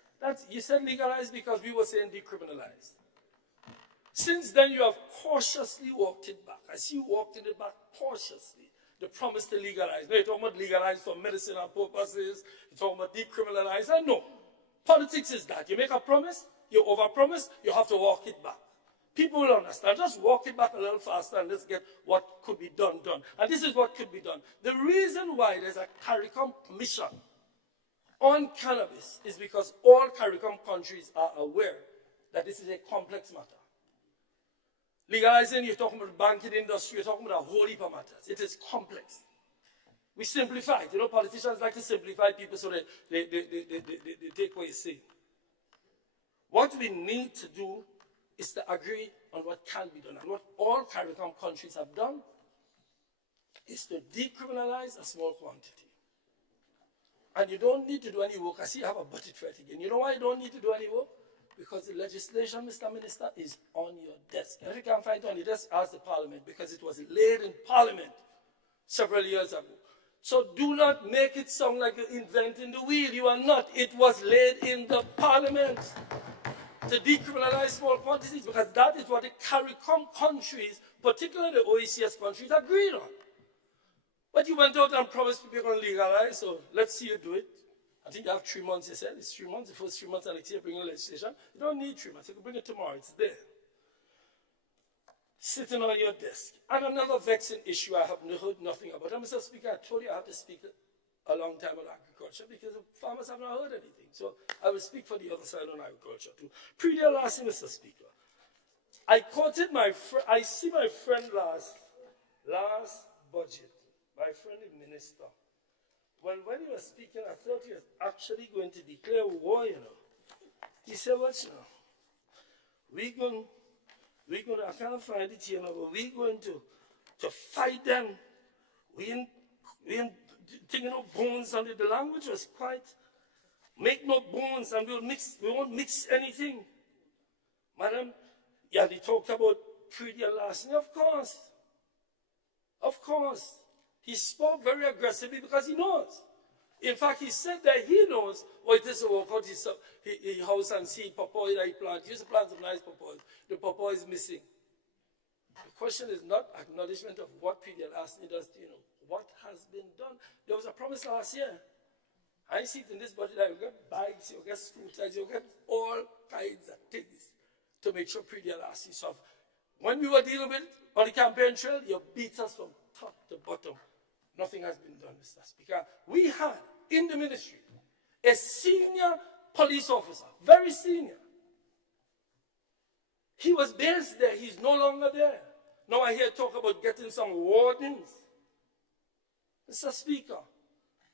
You said legalized because we were saying decriminalized. Since then, you have cautiously walked it back. I see you walked it back cautiously. The promise to legalize. No, you're talking about legalize for medicinal purposes. You're talking about decriminalize. I know. Politics is that. You make a promise, you overpromise, you have to walk it back. People will understand. Just walk it back a little faster and let's get what could be done. And this is what could be done. The reason why there's a CARICOM commission on cannabis is because all CARICOM countries are aware that this is a complex matter. Legalizing, you're talking about the banking industry, you're talking about a whole heap of matters. It is complex. We simplify it. You know, politicians like to simplify people so that they take what you say. What we need to do is to agree on what can be done. And what all CARICOM countries have done is to decriminalize a small quantity. And you don't need to do any work. I see you have a budget for it again. You know why you don't need to do any work? Because the legislation, Mr. Minister, is on your desk. And if you can't find it on your desk, ask the Parliament, because it was laid in Parliament several years ago. So do not make it sound like you're inventing the wheel. You are not. It was laid in the Parliament to decriminalize small quantities, because that is what the CARICOM countries, particularly the OECS countries, agreed on. But you went out and promised people you're going to legalize, so let's see you do it. I think you have 3 months, you said. It's 3 months, the first 3 months of next year, bringing legislation. You don't need 3 months. You can bring it tomorrow. It's there. Sitting on your desk. And another vexing issue I have heard nothing about. And Mr. Speaker, I told you I have to speak a long time on agriculture because the farmers have not heard anything. So I will speak for the other side on agriculture too. Pre-deal last, Mr. Speaker. I quoted I see my friend last budget, my friend the minister. Well, when he was speaking, I thought he was actually going to declare war, you know. He said, "Watch now. We're going to, I can't find it here now, but we're going to fight them. We ain't taking no bones under the language was quite, make no bones and we won't mix anything." Madam, yeah, they talked about pre-deal last year, of course. Of course. He spoke very aggressively because he knows. In fact, he said that he knows what it is to work out his house and seed pawpaw that he planted. He used to plant some nice pawpaws. The pawpaw is missing. The question is not acknowledgement of what pre-deal last year does, you know. What has been done? There was a promise last year. I see it in this budget that you get bags, you get scooters, you get all kinds of things to make sure pre-deal last year. So when we were dealing with it on the campaign trail, you beat us from top to bottom. Nothing has been done, Mr. Speaker. We had, in the ministry, a senior police officer, very senior. He was based there. He's no longer there. Now I hear talk about getting some wardens. Mr. Speaker,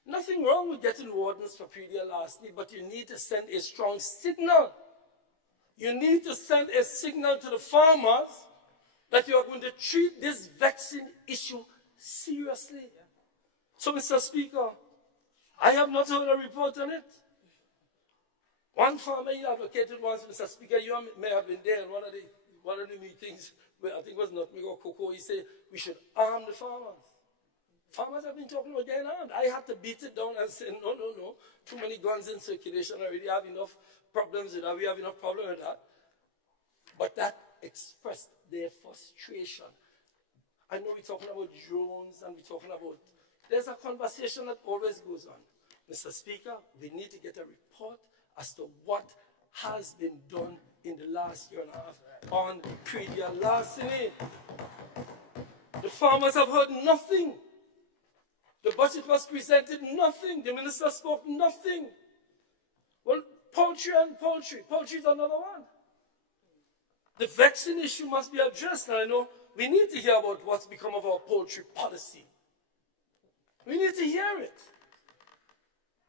nothing wrong with getting wardens for pre-deal lastly, but you need to send a strong signal. You need to send a signal to the farmers that you are going to treat this vaccine issue seriously. So, Mr. Speaker, I have not heard a report on it. One farmer he advocated once, Mr. Speaker, you may have been there in one of the meetings where I think it was Nutmeg or Cocoa, he said we should arm the farmers. Farmers have been talking about getting armed. I had to beat it down and say, no, too many guns in circulation already, have enough problems with that, we have enough problem with that. But that expressed their frustration. I know we're talking about drones and we're talking about, there's a conversation that always goes on. Mr. Speaker, we need to get a report as to what has been done in the last year and a half on pre-deal larceny. The farmers have heard nothing. The budget was presented, nothing. The minister spoke, nothing. Well, poultry is another one. The vaccine issue must be addressed, and I know we need to hear about what's become of our poultry policy. We need to hear it.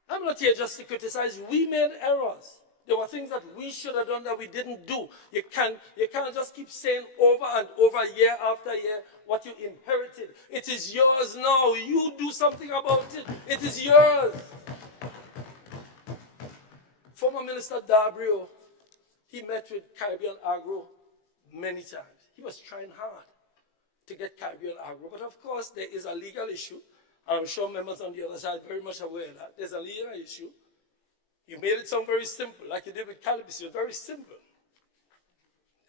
I'm not here just to criticize. We made errors. There were things that we should have done that we didn't do. You can't just keep saying over and over, year after year, what you inherited. It is yours now. You do something about it. It is yours. Former Minister Dabrio, he met with Caribbean Agro many times. He was trying hard to get Caribbean Agro. But of course, there is a legal issue. And I'm sure members on the other side are very much aware of that. There's a legal issue. You made it sound very simple, like you did with Calibis. You're very simple.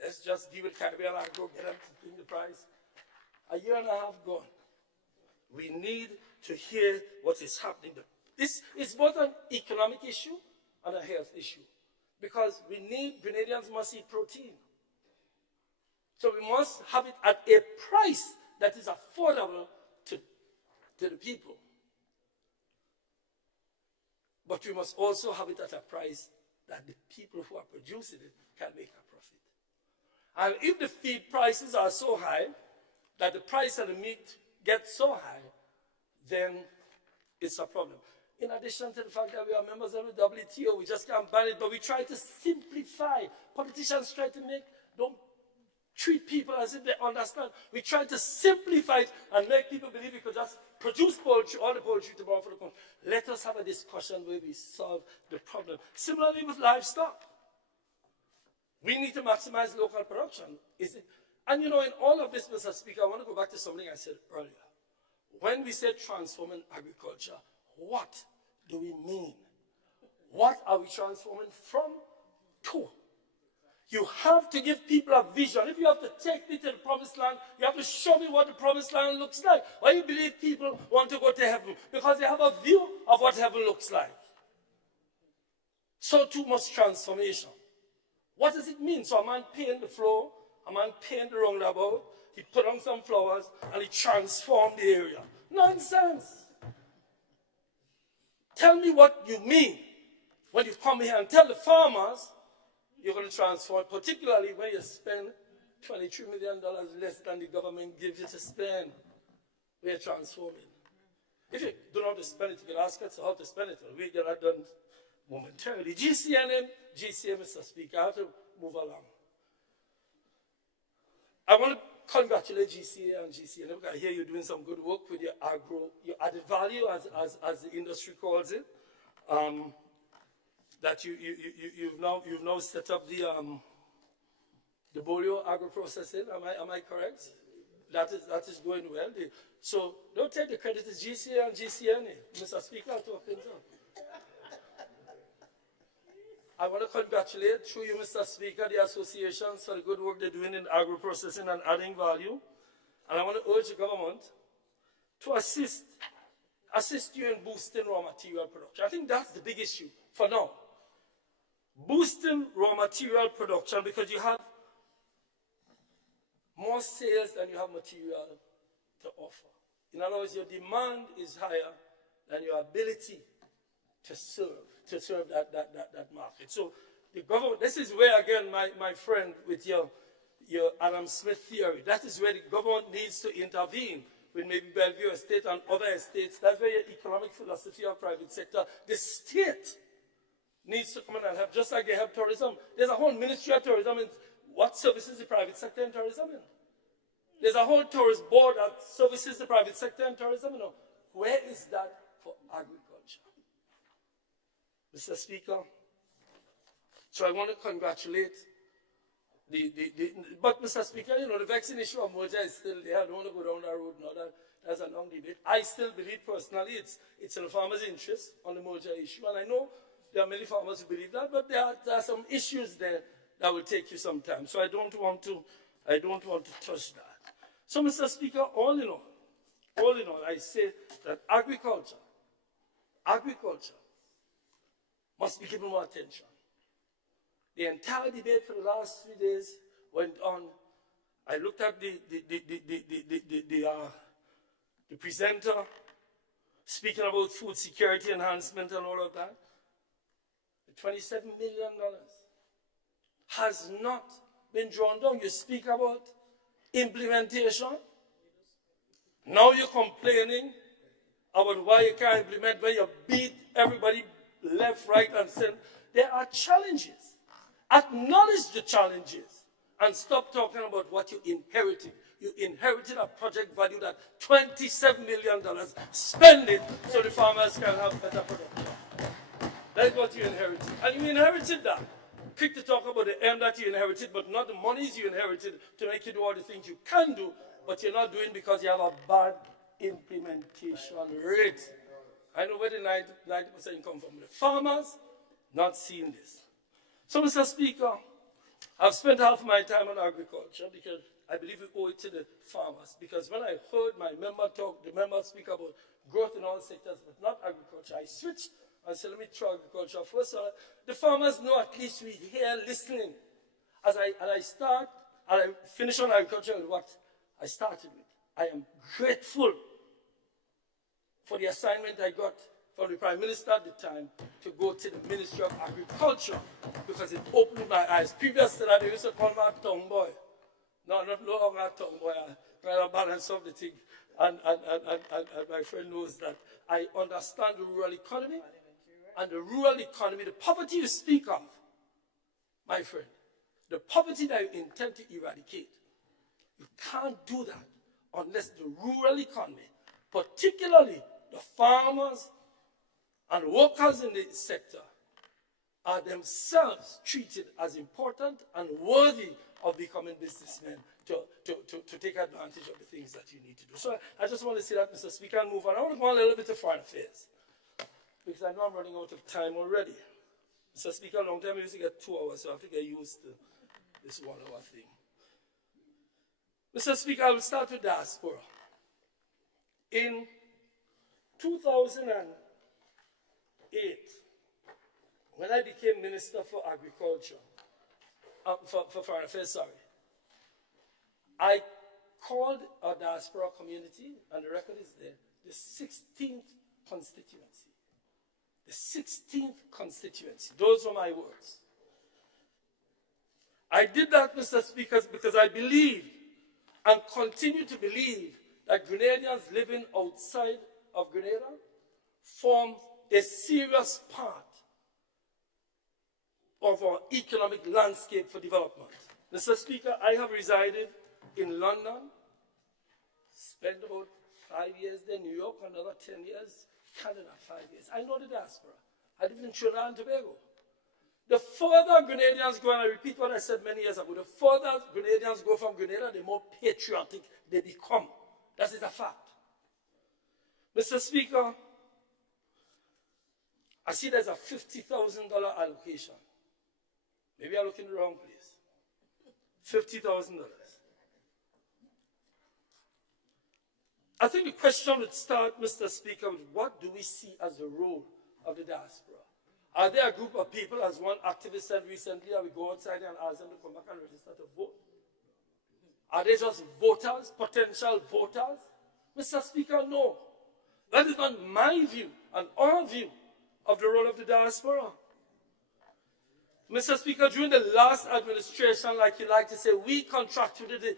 Let's just deal with Caribbean Agro, get them to bring the price. A year and a half gone. We need to hear what is happening. This is both an economic issue and a health issue. Because Grenadians must eat protein. So we must have it at a price that is affordable to the people. But we must also have it at a price that the people who are producing it can make a profit. And if the feed prices are so high that the price of the meat gets so high, then it's a problem. In addition to the fact that we are members of the WTO, we just can't ban it, but we try to simplify. Politicians try to don't treat people as if they understand. We try to simplify it and make people believe we could just produce poultry, all the poultry tomorrow for the country. Let us have a discussion where we solve the problem. Similarly with livestock. We need to maximize local production. And you know, in all of this, Mr. Speaker, I want to go back to something I said earlier. When we say transforming agriculture, what do we mean? What are we transforming from to? You have to give people a vision. If you have to take me to the promised land, you have to show me what the promised land looks like. Why do you believe people want to go to heaven? Because they have a view of what heaven looks like. So too much transformation. What does it mean? So a man painted the floor, a man painted the roundabout, he put on some flowers, and he transformed the area. Nonsense. Tell me what you mean when you come here and tell the farmers you're going to transform, particularly when you spend $23 million less than the government gives you to spend. We're transforming. If you don't know how to spend it, you can ask us how to spend it. We get that done momentarily. GCM, Mr. Speaker, I have to move along. I want to congratulate GCA and GCN. I hear you're doing some good work with your your added value, as the industry calls it. That you've now set up the Bolio agro-processing. Am I correct? That is going well. So don't take the credit. It's GCA and GCNA. Mr. Speaker, I'll talk things up. I want to congratulate, through you, Mr. Speaker, the associations for the good work they're doing in agro-processing and adding value. And I want to urge the government to assist you in boosting raw material production. I think that's the big issue for now. Boosting raw material production, because you have more sales than you have material to offer. In other words, your demand is higher than your ability to serve. to serve that market. So the government, this is where, again, my friend, with your Adam Smith theory, that is where the government needs to intervene with maybe Bellevue Estate and other estates. That's where your economic philosophy of private sector, the state needs to come in and help, just like they help tourism. There's a whole ministry of tourism. And what services the private sector in tourism? You know? There's a whole tourist board that services the private sector in tourism. You know? Where is that for agriculture? Mr. Speaker, so I want to congratulate but Mr. Speaker, you know, the vaccine issue of Moja is still there. I don't want to go down that road now. That's a long debate. I still believe personally it's in the farmers' interest on the Moja issue. And I know there are many farmers who believe that, but there are some issues there that will take you some time. So I don't want to touch that. So, Mr. Speaker, all in all, I say that agriculture must be given more attention. The entire debate for the last 3 days went on. I looked at the presenter speaking about food security enhancement and all of that. The $27 million has not been drawn down. You speak about implementation. Now you're complaining about why you can't implement when you beat everybody left, right, and center. There are challenges. Acknowledge the challenges and stop talking about what you inherited. You inherited a project valued at $27 million. Spend it so the farmers can have better production. That's what you inherited. And you inherited that. Quick to talk about the M that you inherited, but not the monies you inherited to make you do all the things you can do, but you're not doing because you have a bad implementation rate. I know where the 90% come from. The farmers not seeing this. So, Mr. Speaker, I've spent half my time on agriculture because I believe we owe it to the farmers. Because when I heard the member speak about growth in all sectors, but not agriculture, I switched and said, let me try agriculture first. The farmers know at least we're here listening. As I finish on agriculture with what I started with. I am grateful for the assignment I got from the Prime Minister at the time to go to the Ministry of Agriculture because it opened my eyes. Previous to that, they used to call me a tongue boy. No, not no longer a tongue boy. I try to balance off the thing. And my friend knows that I understand the rural economy. And the rural economy, the poverty you speak of, my friend, the poverty that you intend to eradicate, you can't do that unless the rural economy, particularly the farmers and workers in the sector, are themselves treated as important and worthy of becoming businessmen to take advantage of the things that you need to do. So I just want to say that, Mr. Speaker, and move on. I want to go on a little bit to foreign affairs, because I know I'm running out of time already. Mr. Speaker, a long time I used to get 2 hours, so I have to get used to this 1 hour thing. Mr. Speaker, I will start with diaspora. In 2008, when I became Minister for Agriculture, for Foreign Affairs, I called our diaspora community, and the record is there, the 16th constituency. The 16th constituency. Those were my words. I did that, Mr. Speaker, because I believe and continue to believe that Grenadians living outside of Grenada form a serious part of our economic landscape for development. Mr. Speaker, I have resided in London, spent about 5 years there, New York, another 10 years, Canada, 5 years. I know the diaspora. I live in Trinidad and Tobago. The further Grenadians go, and I repeat what I said many years ago, the further Grenadians go from Grenada, the more patriotic they become. That is a fact. Mr. Speaker, I see there's a $50,000 allocation. Maybe I look in the wrong place. $50,000. I think the question would start, Mr. Speaker, with what do we see as the role of the diaspora? Are there a group of people, as one activist said recently, that we go outside and ask them to come back and register to vote? Are they just voters, potential voters? Mr. Speaker, no. That is not my view and our view of the role of the diaspora. Mr. Speaker, during the last administration, like you like to say, we contracted with the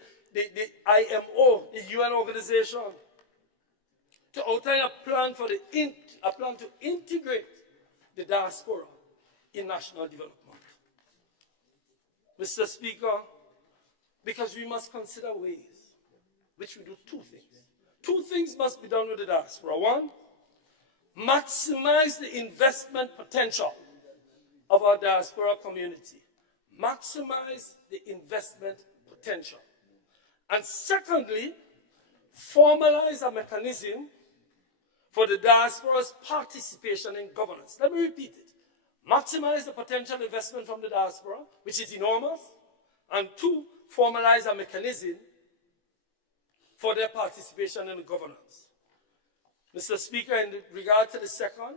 IMO, the UN organization, to outline a plan to integrate the diaspora in national development. Mr. Speaker, because we must consider ways which we do two things. Two things must be done with the diaspora. One, maximize the investment potential of our diaspora community. Maximize the investment potential. And secondly, formalize a mechanism for the diaspora's participation in governance. Let me repeat it. Maximize the potential investment from the diaspora, which is enormous. And two, formalize a mechanism for their participation in the governance. Mr. Speaker, in regard to the second,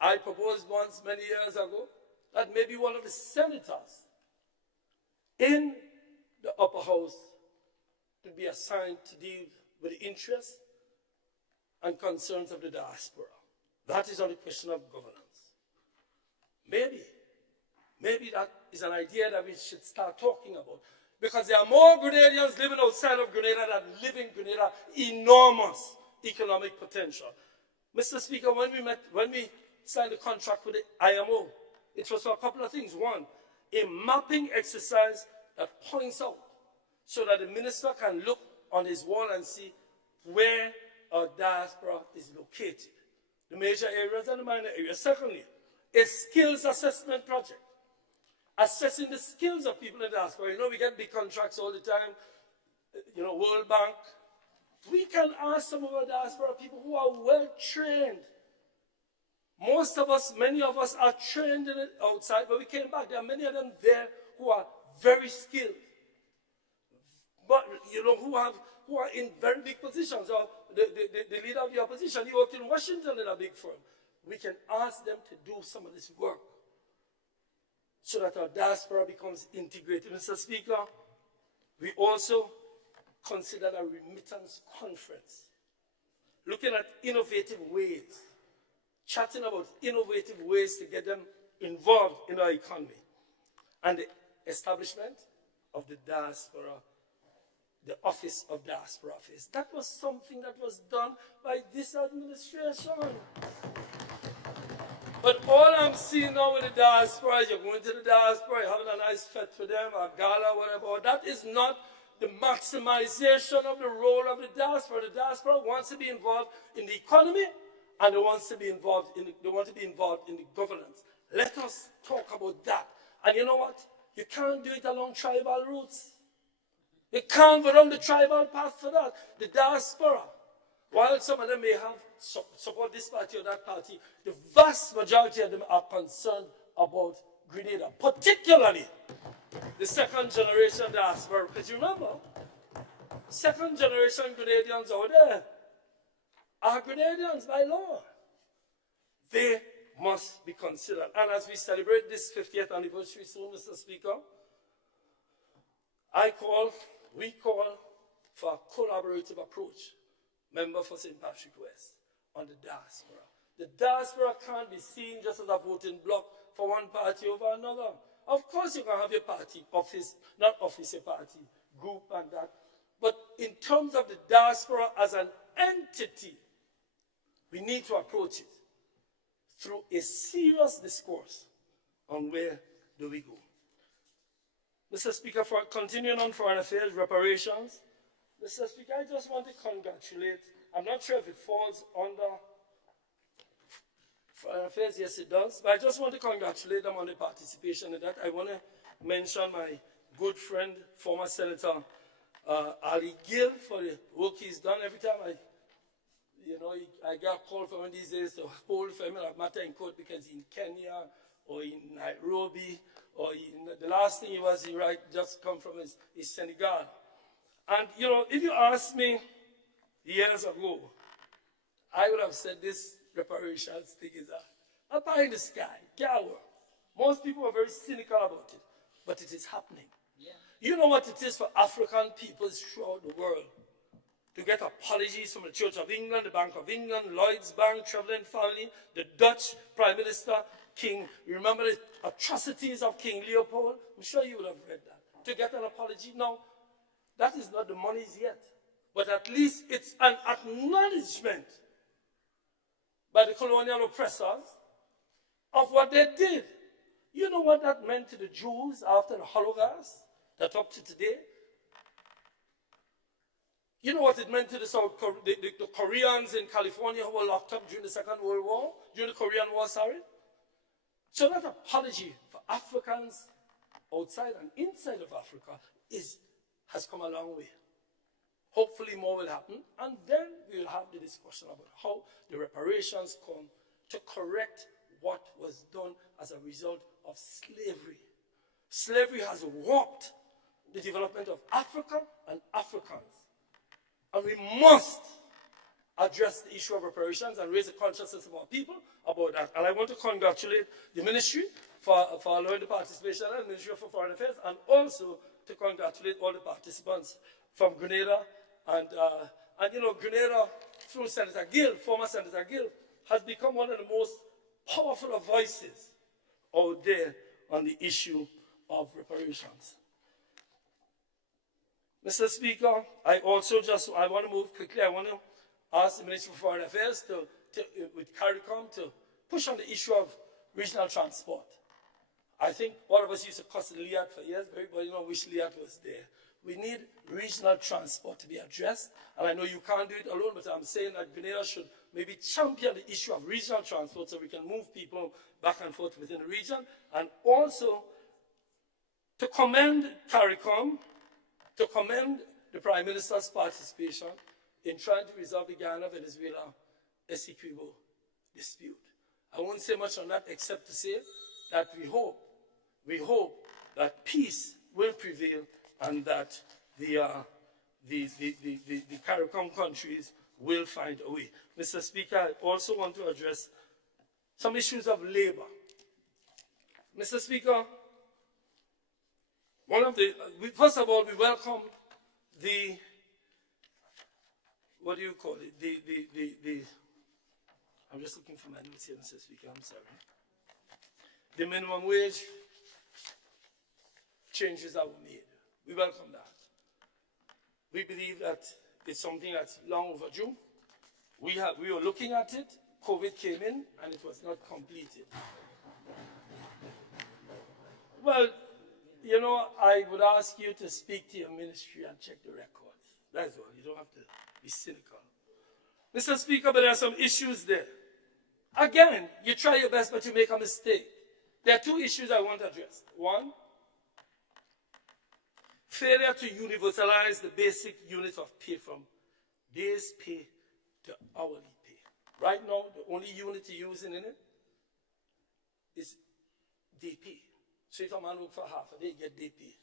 I proposed once many years ago that maybe one of the senators in the upper house to be assigned to deal with the interests and concerns of the diaspora. That is on the question of governance. Maybe that is an idea that we should start talking about, because there are more Grenadians living outside of Grenada than live in Grenada. Enormous economic potential. Mr. Speaker, when we signed the contract with the IMO, it was for a couple of things. One, a mapping exercise that points out so that the minister can look on his wall and see where our diaspora is located, the major areas and the minor areas. Secondly, a skills assessment project, assessing the skills of people in the diaspora. You know, we get big contracts all the time, World Bank. We can ask some of our diaspora people who are well trained. Most of us, many of us are trained in it outside, but we came back. There are many of them there who are very skilled, but who are in very big positions. Or the leader of the opposition, he worked in Washington in a big firm. We can ask them to do some of this work so that our diaspora becomes integrated. Mr. Speaker, we also considered a remittance conference, looking at innovative ways, chatting about innovative ways to get them involved in our economy, and the establishment of the diaspora, the Office of Diaspora Affairs. That was something that was done by this administration. But all I'm seeing now with the diaspora is you're going to the diaspora, you're having a nice fete for them, a gala, whatever. That is not the maximization of the role of the diaspora. The diaspora wants to be involved in the economy, and they want to be involved in the governance. Let us talk about that. And you know what? You can't do it along tribal routes. You can't go down the tribal path for that. The diaspora, while some of them may have support this party or that party, the vast majority of them are concerned about Grenada, particularly the second generation diaspora. Because you remember, second generation Grenadians out there are Grenadians by law. They must be considered. And as we celebrate this 50th anniversary soon, Mr. Speaker, we call for a collaborative approach, member for St. Patrick West, on the diaspora. The diaspora can't be seen just as a voting bloc for one party over another. Of course you can have your party office, not office, a party group and that. But in terms of the diaspora as an entity, we need to approach it through a serious discourse on where do we go. Mr. Speaker, for continuing on foreign affairs, reparations, Mr. Speaker, I just want to congratulate, I'm not sure if it falls under foreign affairs, yes it does, but I just want to congratulate them on the participation in that. I want to mention my good friend, former Senator Ali Gill, for the work he's done. Every time I get a call from him these days to hold for him a matter in court because he's in Kenya or in Nairobi, or the last thing he just come from is Senegal. And, if you asked me years ago, I would have said this reparations thing is a pie in the sky, can't work. Most people are very cynical about it, but it is happening. Yeah. You know what it is for African peoples throughout the world to get apologies from the Church of England, the Bank of England, Lloyd's Bank, Travelling Family, the Dutch Prime Minister, King. You remember the atrocities of King Leopold? I'm sure you would have read that. To get an apology. Now, that is not the monies yet. But at least it's an acknowledgement by the colonial oppressors of what they did. You know what that meant to the Jews after the Holocaust, that up to today? You know what it meant to the Koreans in California who were locked up during the Second World War, during the Korean War, sorry? So that apology for Africans outside and inside of Africa has come a long way. Hopefully more will happen, and then we will have the discussion about how the reparations come to correct what was done as a result of slavery. Slavery has warped the development of Africa and Africans. And we must address the issue of reparations and raise the consciousness of our people about that. And I want to congratulate the ministry for allowing the participation and the Ministry of Foreign Affairs, and also to congratulate all the participants from Grenada. And you know, Grenada, through Senator Gill, former Senator Gill, has become one of the most powerful of voices out there on the issue of reparations. Mr. Speaker, I want to move quickly. I want to ask the Minister for Foreign Affairs with CARICOM to push on the issue of regional transport. I think all of us used to cuss Liat for years, but everybody wish Liat was there. We need regional transport to be addressed, and I know you can't do it alone, but I'm saying that Grenada should maybe champion the issue of regional transport so we can move people back and forth within the region, and also to commend CARICOM, to commend the Prime Minister's participation in trying to resolve the Guyana-Venezuela Essequibo dispute. I won't say much on that except to say that we hope that peace will prevail and that the CARICOM countries will find a way. Mr. Speaker, I also want to address some issues of labor. Mr. Speaker, first of all, we welcome what do you call it? I'm just looking for my notes here, Mr. Speaker, I'm sorry. The minimum wage changes that were made. We welcome that. We believe that it's something that's long overdue. We were looking at it, COVID came in, and it was not completed. Well, you know, I would ask you to speak to your ministry and check the records. That's all. You don't have to be cynical. Mr. Speaker, but there are some issues there. Again, you try your best, but you make a mistake. There are two issues I want to address. One, failure to universalize the basic unit of pay from base pay to hourly pay. Right now, the only unit you're using in it is day pay. So if a man works for half a day, get day pay.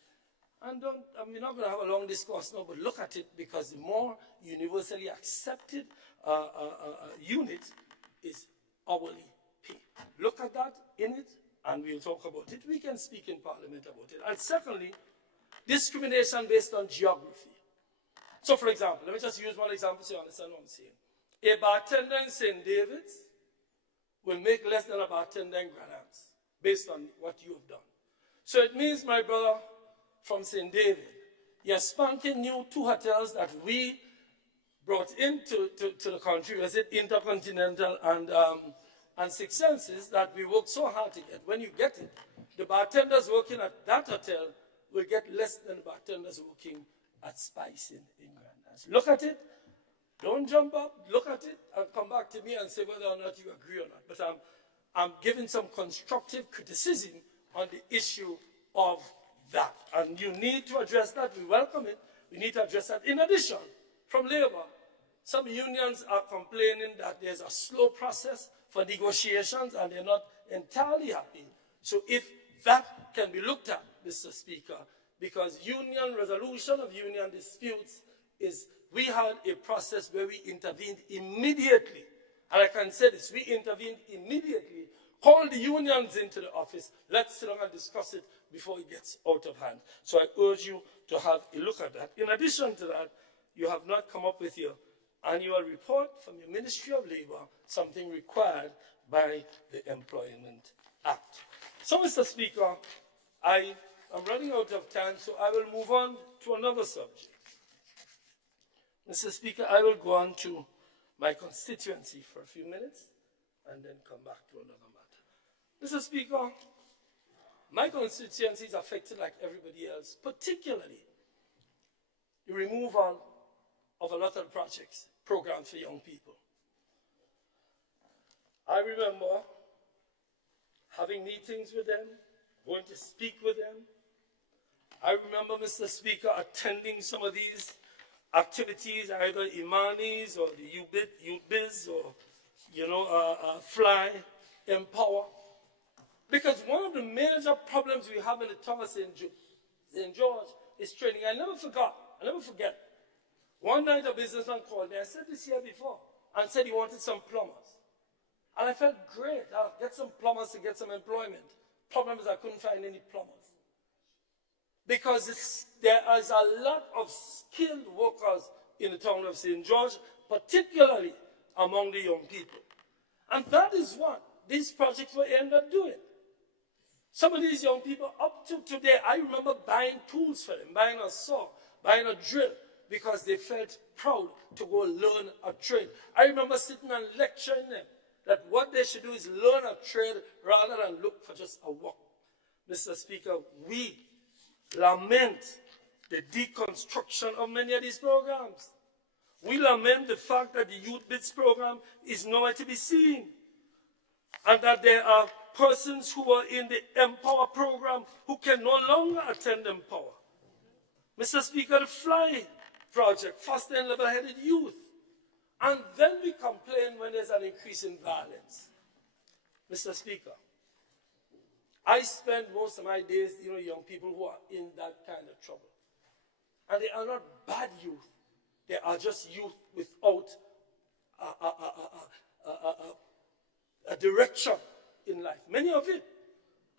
And we're not going to have a long discourse now, but look at it, because the more universally accepted unit is hourly pay. Look at that in it, and we'll talk about it. We can speak in Parliament about it. And secondly, discrimination based on geography. So, for example, let me just use one example so you understand what I'm saying. A bartender in St. David's will make less than a bartender in Grand Anse based on what you have done. So it means, my brother from St. David, you're spanking new 2 hotels that we brought into the country. Was it Intercontinental and Six Senses that we worked so hard to get? When you get it, the bartenders working at that hotel will get less than the bartenders working at Spice in Grand Anse. Look at it. Don't jump up. Look at it and come back to me and say whether or not you agree or not. But I'm giving some constructive criticism on the issue of that. And you need to address that. We welcome it. We need to address that. In addition, from labor, some unions are complaining that there's a slow process for negotiations and they're not entirely happy. So if that can be looked at, Mr. Speaker, because union resolution of union disputes is, we had a process where we intervened immediately. And I can say this, we intervened immediately, called the unions into the office, let's sit down and discuss it before it gets out of hand. So I urge you to have a look at that. In addition to that, you have not come up with your annual report from your Ministry of Labor, something required by the Employment Act. So, Mr. Speaker, I am running out of time, so I will move on to another subject. Mr. Speaker, I will go on to my constituency for a few minutes and then come back to another matter. Mr. Speaker, my constituency is affected like everybody else, particularly the removal of a lot of projects, programs for young people. I remember having meetings with them, going to speak with them. I remember, Mr. Speaker, attending some of these activities, either Imani's or the Youth Biz or, Fly, Empower. Because one of the major problems we have in the town of St. George is training. I never forget. One night a businessman called me, I said this year before, and said he wanted some plumbers. And I felt great, I'll get some plumbers to get some employment. Problem is I couldn't find any plumbers. Because there is a lot of skilled workers in the town of St. George, particularly among the young people. And that is what these projects will end up doing. Some of these young people, up to today, I remember buying tools for them, buying a saw, buying a drill, because they felt proud to go learn a trade. I remember sitting and lecturing them that what they should do is learn a trade rather than look for just a work. Mr. Speaker, we lament the deconstruction of many of these programs. We lament the fact that the Youth Bits program is nowhere to be seen, and that there are persons who are in the Empower program who can no longer attend Empower. Mr. Speaker, the Fly project, fostering level-headed youth. And then we complain when there's an increase in violence. Mr. Speaker, I spend most of my days dealing with young people who are in that kind of trouble. And they are not bad youth. They are just youth without a direction in life. Many of it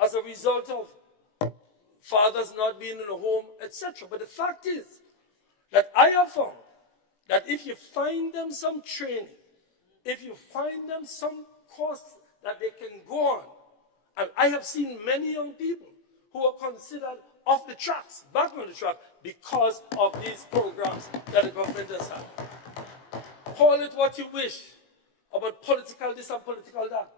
as a result of fathers not being in a home, etc. But the fact is that I have found that if you find them some training, if you find them some course that they can go on, and I have seen many young people who are considered off the tracks, back on the track, because of these programs that the government has had. Call it what you wish about political this and political that.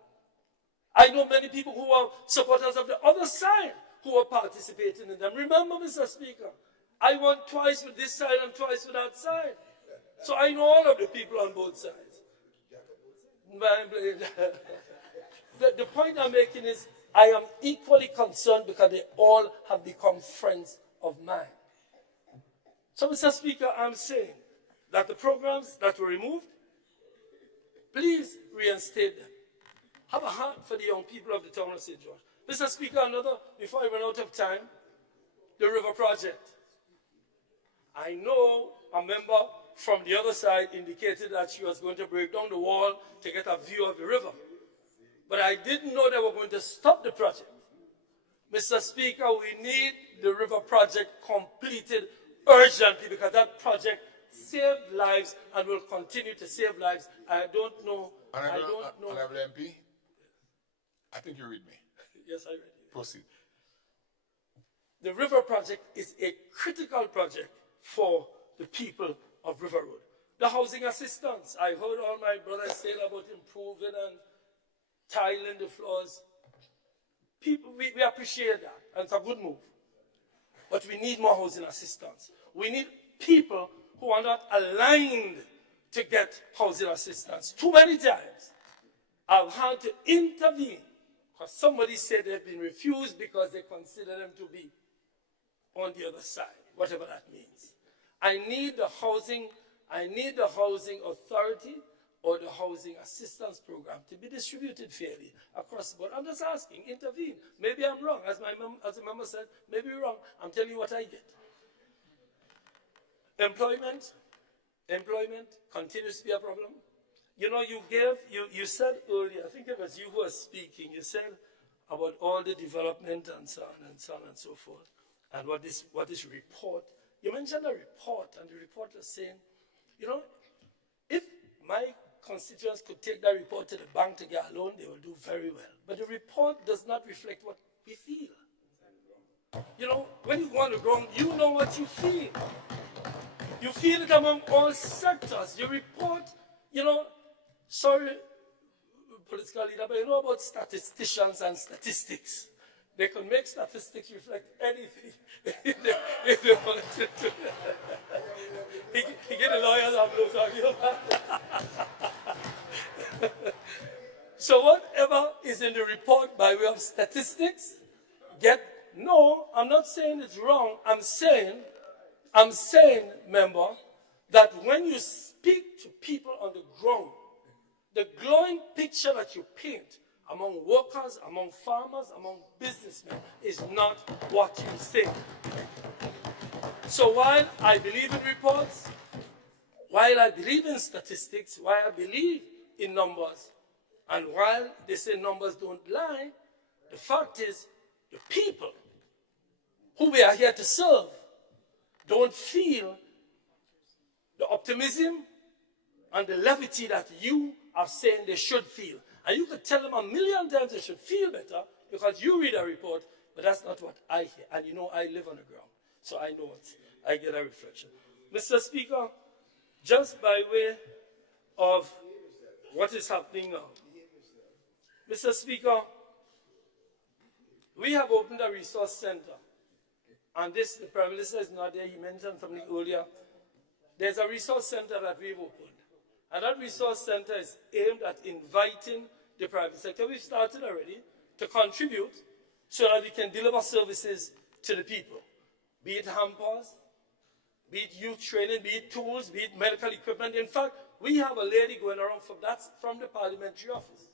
I know many people who are supporters of the other side who are participating in them. Remember, Mr. Speaker, I won twice with this side and twice with that side. So I know all of the people on both sides. The point I'm making is I am equally concerned because they all have become friends of mine. So, Mr. Speaker, I'm saying that the programs that were removed, please reinstate them. Have a heart for the young people of the town of St. George. Mr. Speaker, another, before I run out of time, the river project. I know a member from the other side indicated that she was going to break down the wall to get a view of the river. But I didn't know they were going to stop the project. Mr. Speaker, we need the river project completed urgently because that project saved lives and will continue to save lives. I don't know. Honorable MP, I think you read me. Yes, I read you. Proceed. The river project is a critical project for the people of River Road. The housing assistance, I heard all my brothers say about improving and tiling the floors. People, we appreciate that, and it's a good move. But we need more housing assistance. We need people who are not aligned to get housing assistance. Too many times, I've had to intervene because somebody said they've been refused because they consider them to be on the other side, whatever that means. I need the housing authority or the housing assistance program to be distributed fairly across the board. I'm just asking, intervene. Maybe I'm wrong. As the member said, maybe we're wrong. I'm telling you what I get. Employment continues to be a problem. You know, you said earlier, I think it was you who was speaking, you said about all the development and so on and so on and so forth, and what this report you mentioned a report, and the report was saying, you know, if my constituents could take that report to the bank to get a loan, they will do very well. But the report does not reflect what we feel. You know, when you go on the ground, you know what you feel. You feel it among all sectors. You report, you know, sorry, political leader, but you know about statisticians and statistics. They can make statistics reflect anything if they want to. He get the lawyers and blows on you. So whatever is in the report by way of statistics, no, I'm not saying it's wrong. I'm saying, member, that when you speak to people on the ground, the glowing picture that you paint among workers, among farmers, among businessmen is not what you say. So while I believe in reports, while I believe in statistics, while I believe in numbers, and while they say numbers don't lie, the fact is the people who we are here to serve don't feel the optimism and the levity that you are saying they should feel. And you could tell them a million times they should feel better because you read a report, but that's not what I hear. And you know I live on the ground, so I know it. I get a reflection. Mr. Speaker, just by way of what is happening now, Mr. Speaker, we have opened a resource center. And this, the Prime Minister is not there, he mentioned something earlier. There's a resource center that we've opened. And that resource center is aimed at inviting the private sector, we've started already, to contribute so that we can deliver services to the people. Be it hampers, be it youth training, be it tools, be it medical equipment. In fact, we have a lady going around from the parliamentary office.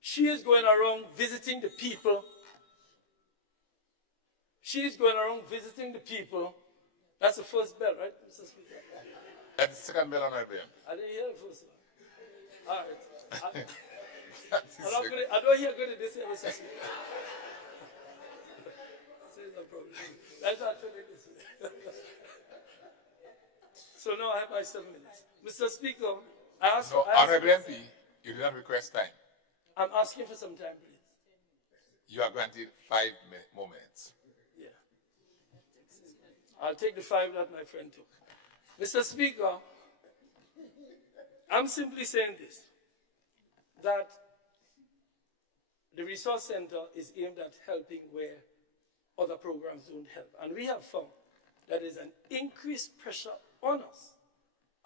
She is going around visiting the people. She's going around visiting the people. That's the first bell, right, Mr. Speaker? That's the second bell on our brain. I didn't hear the first one. All right. I don't hear good at this, Mr. Speaker. No problem. That's actually this. So now I have my 7 minutes. Mr. Speaker, I ask. No, Honorable MP, you did not request time. I'm asking for some time, please. You are granted 5 more minutes. Yeah. I'll take the 5 that my friend took. Mr. Speaker, I'm simply saying this, that the resource center is aimed at helping where other programs don't help. And we have found that there's an increased pressure on us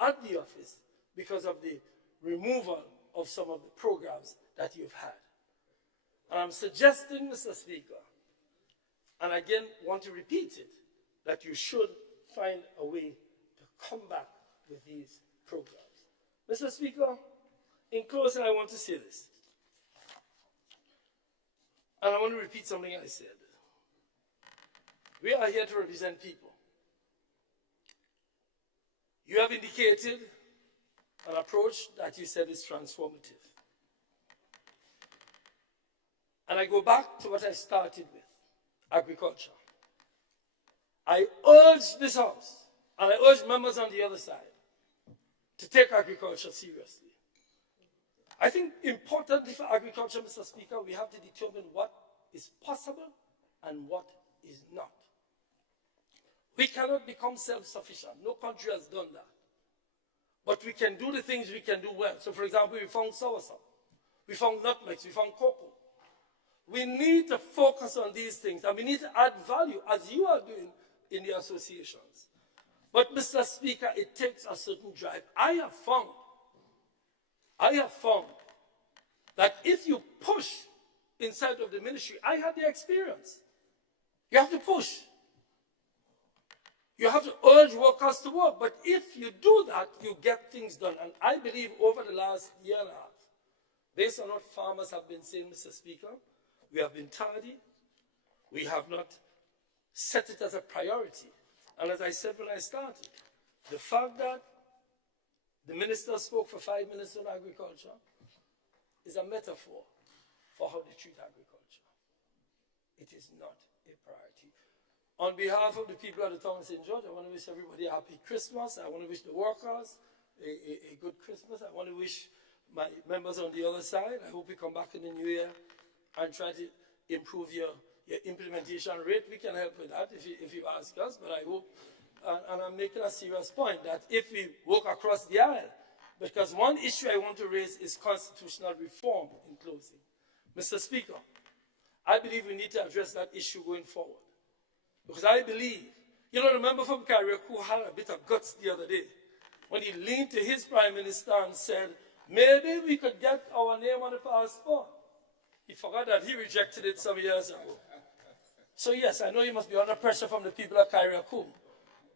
at the office because of the removal of some of the programs that you've had. And I'm suggesting, Mr. Speaker, and again want to repeat it, that you should find a way to come back with these programs. Mr. Speaker, in closing, I want to say this. And I want to repeat something I said. We are here to represent people. You have indicated an approach that you said is transformative. And I go back to what I started with, agriculture. I urge this House, and I urge members on the other side, to take agriculture seriously. I think importantly for agriculture, Mr. Speaker, we have to determine what is possible and what is not. We cannot become self-sufficient. No country has done that. But we can do the things we can do well. So, for example, we found soursop. We found nutmegs. We found cocoa. We need to focus on these things, and we need to add value, as you are doing in the associations. But, Mr. Speaker, it takes a certain drive. I have found that if you push inside of the ministry, I had the experience. You have to push. You have to urge workers to work. But if you do that, you get things done. And I believe over the last year and a half, based on what farmers have been saying, Mr. Speaker, we have been tardy. We have not set it as a priority. And as I said when I started, the fact that the minister spoke for 5 minutes on agriculture is a metaphor for how they treat agriculture. It is not a priority. On behalf of the people of the town of St. George, I want to wish everybody a happy Christmas. I want to wish the workers a good Christmas. I want to wish my members on the other side, I hope we come back in the new year and try to improve your implementation rate. We can help with that if you ask us, but I hope, and I'm making a serious point, that if we walk across the aisle, because one issue I want to raise is constitutional reform in closing. Mr. Speaker, I believe we need to address that issue going forward. Because I believe, you know, the member from Carriacou had a bit of guts the other day when he leaned to his prime minister and said, maybe we could get our name on the passport. He forgot that he rejected it some years ago. So yes, I know you must be under pressure from the people of Carriacou.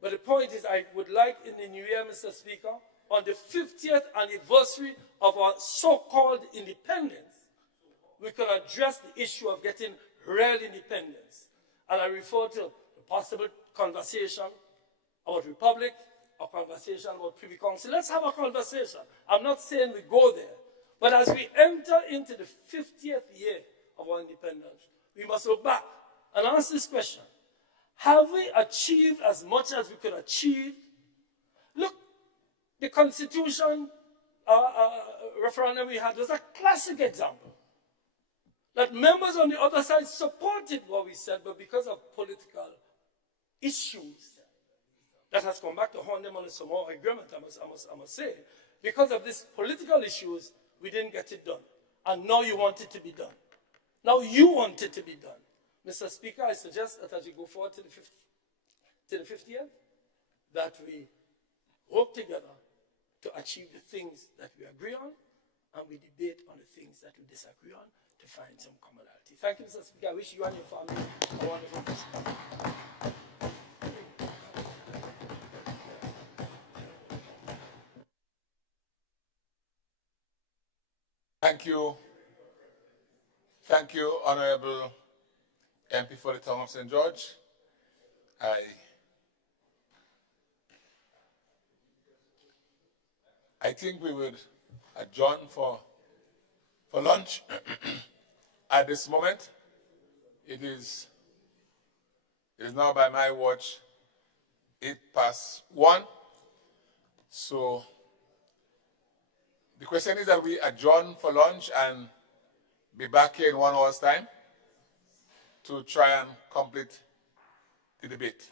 But the point is, I would like in the new year, Mr. Speaker, on the 50th anniversary of our so-called independence, we could address the issue of getting real independence. And I refer to the possible conversation about republic, a conversation about Privy Council. Let's have a conversation. I'm not saying we go there. But as we enter into the 50th year of our independence, we must look back and answer this question. Have we achieved as much as we could achieve? Look, the Constitution referendum we had was a classic example. That members on the other side supported what we said, but because of political issues, that has come back to haunt them on the Samoa agreement, I must say. Because of these political issues, we didn't get it done. And now you want it to be done. Now you want it to be done. Mr. Speaker, I suggest that as we go forward to the 50th, that we work together to achieve the things that we agree on, and we debate on the things that we disagree on to find some commonality. Thank you, Mr. Speaker. I wish you and your family a wonderful Christmas. Thank you. Thank you, Honorable MP for the town of St. George. I think we would adjourn for lunch at this moment. It is now by my watch 1:08. So the question is that we adjourn for lunch and be back here in 1 hour's time to try and complete the debate.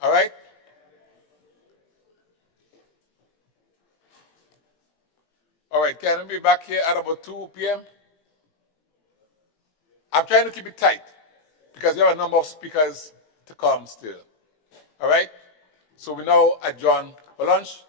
All right? All right, can we be back here at about 2 p.m.? I'm trying to keep it tight because we have a number of speakers to come still. All right? So we now adjourn for lunch.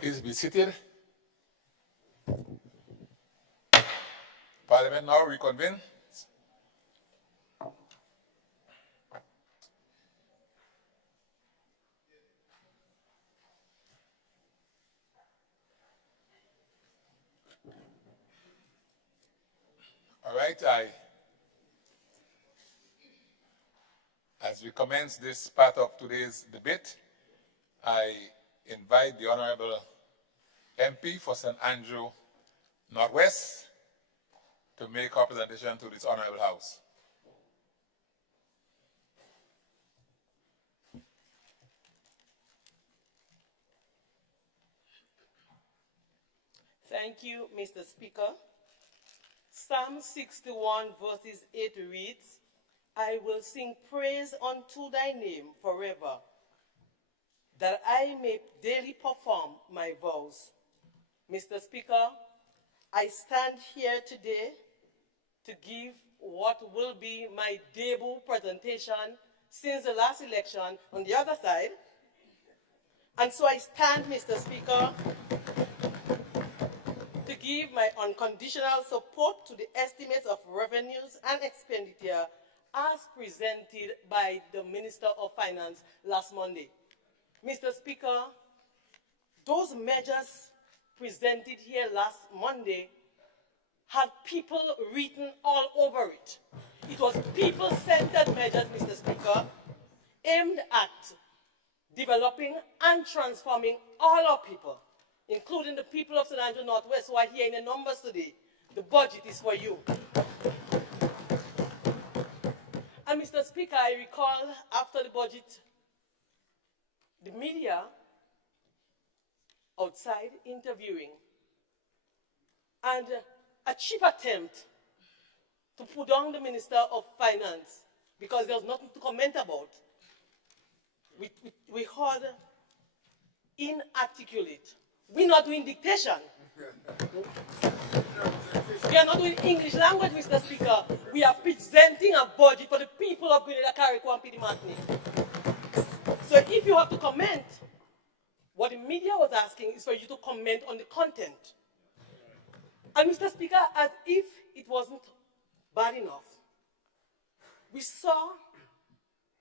Please be seated. Parliament now reconvene. All right, as we commence this part of today's debate, I invite the Honorable MP for St. Andrew Northwest to make her presentation to this Honorable House. Thank you, Mr. Speaker. Psalm 61 verses 8 reads, I will sing praise unto thy name forever, that I may daily perform my vows. Mr. Speaker, I stand here today to give what will be my debut presentation since the last election on the other side. And so I stand, Mr. Speaker, to give my unconditional support to the estimates of revenues and expenditure as presented by the Minister of Finance last Monday. Mr. Speaker, those measures presented here last Monday had people written all over it. It was people-centered measures, Mr. Speaker, aimed at developing and transforming all our people, including the people of St. Andrew Northwest who are here in the numbers today. The budget is for you. And Mr. Speaker, I recall after the budget, the media outside interviewing, and a cheap attempt to put down the Minister of Finance because there was nothing to comment about. We heard inarticulate. We're not doing dictation. We are not doing English language, Mr. Speaker. We are presenting a budget for the people of Grenada, Carriacou, and Petite Martinique. So if you have to comment, what the media was asking is for you to comment on the content. And Mr. Speaker, as if it wasn't bad enough, we saw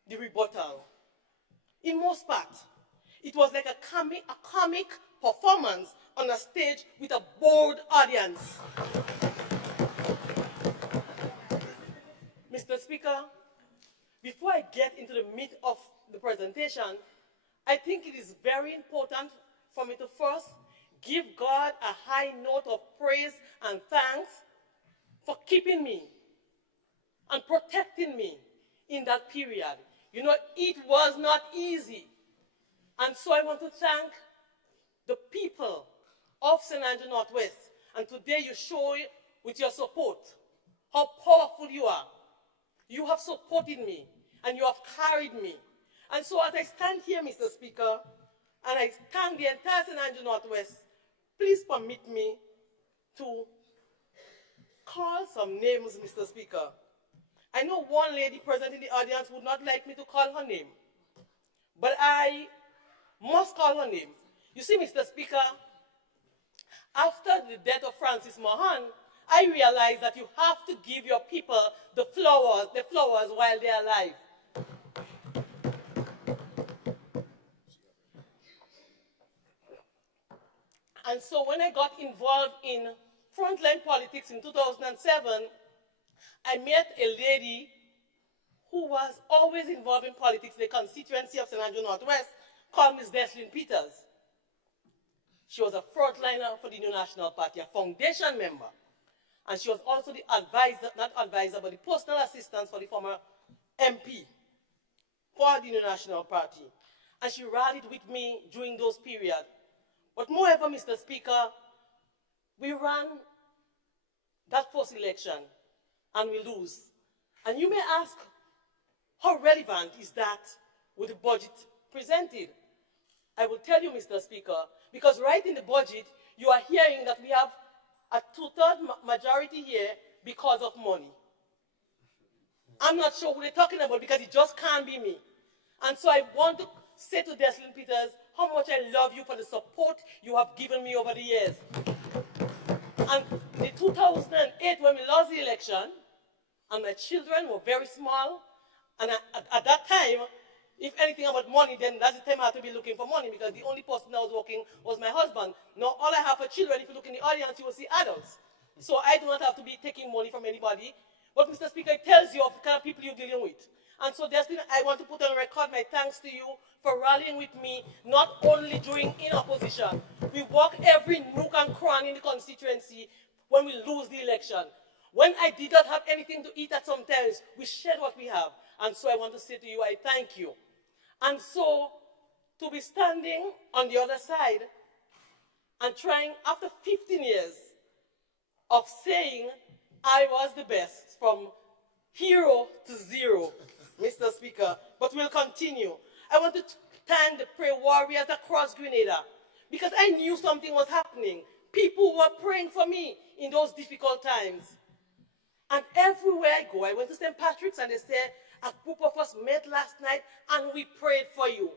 the rebuttal. In most part, it was like a comic performance on a stage with a bored audience. Mr. Speaker, before I get into the meat of the presentation, I think it is very important for me to first give God a high note of praise and thanks for keeping me and protecting me in that period. You know, it was not easy. And so I want to thank the people of St. Andrew Northwest. And today you show it with your support how powerful you are. You have supported me and you have carried me. And so as I stand here, Mr. Speaker, and I thank the entire St. Andrew Northwest, please permit me to call some names, Mr. Speaker. I know one lady present in the audience would not like me to call her name, but I must call her name. You see, Mr. Speaker, after the death of Francis Mohan, I realized that you have to give your people the flowers while they are alive. And so when I got involved in frontline politics in 2007, I met a lady who was always involved in politics in the constituency of St. Andrew Northwest, called Ms. Deslyn Peters. She was a frontliner for the New National Party, a foundation member. And she was also the advisor, not advisor, but the personal assistant for the former MP for the New National Party. And she rallied with me during those periods. But moreover, Mr. Speaker, we ran that first election and we lose. And you may ask, how relevant is that with the budget presented? I will tell you, Mr. Speaker, because right in the budget, you are hearing that we have a two-thirds majority here because of money. I'm not sure who they're talking about because it just can't be me. And so I want to say to Deslyn Peters, how much I love you for the support you have given me over the years. And in 2008, when we lost the election, and my children were very small, and at that time, if anything about money, then that's the time I had to be looking for money, because the only person that was working was my husband. Now, all I have for children, if you look in the audience, you will see adults. So I do not have to be taking money from anybody. But Mr. Speaker, it tells you of the kind of people you're dealing with. And so Destiny, I want to put on record my thanks to you for rallying with me, not only during in opposition. We walk every nook and cranny in the constituency when we lose the election. When I did not have anything to eat at some times, we shared what we have. And so I want to say to you, I thank you. And so, to be standing on the other side and trying, after 15 years of saying I was the best, from hero to zero, Mr. Speaker, but we'll continue. I want to thank the prayer warriors across Grenada, because I knew something was happening. People were praying for me in those difficult times. And everywhere I go, I went to St. Patrick's and they said, a group of us met last night and we prayed for you.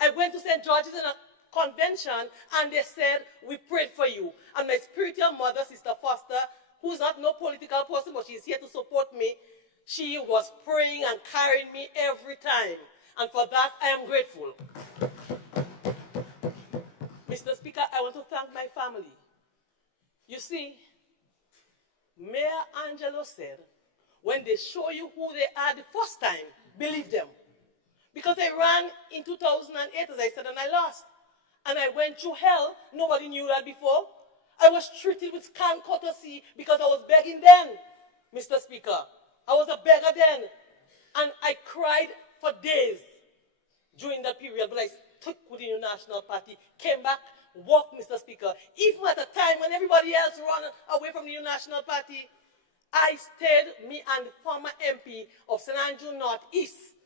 I went to St. George's in a convention and they said, we prayed for you. And my spiritual mother, Sister Foster, who's not no political person, but she's here to support me, she was praying and carrying me every time. And for that, I am grateful. Mr. Speaker, I want to thank my family. You see, Mayor Angelo said, when they show you who they are the first time, believe them. Because I ran in 2008, as I said, and I lost. And I went through hell. Nobody knew that before. I was treated with scant courtesy because I was begging then, Mr. Speaker. I was a beggar then. And I cried for days during that period, but I stuck with the New National Party, came back, walked, Mr. Speaker. Even at a time when everybody else ran away from the New National Party, I stayed, me and the former MP of St. Andrew North East,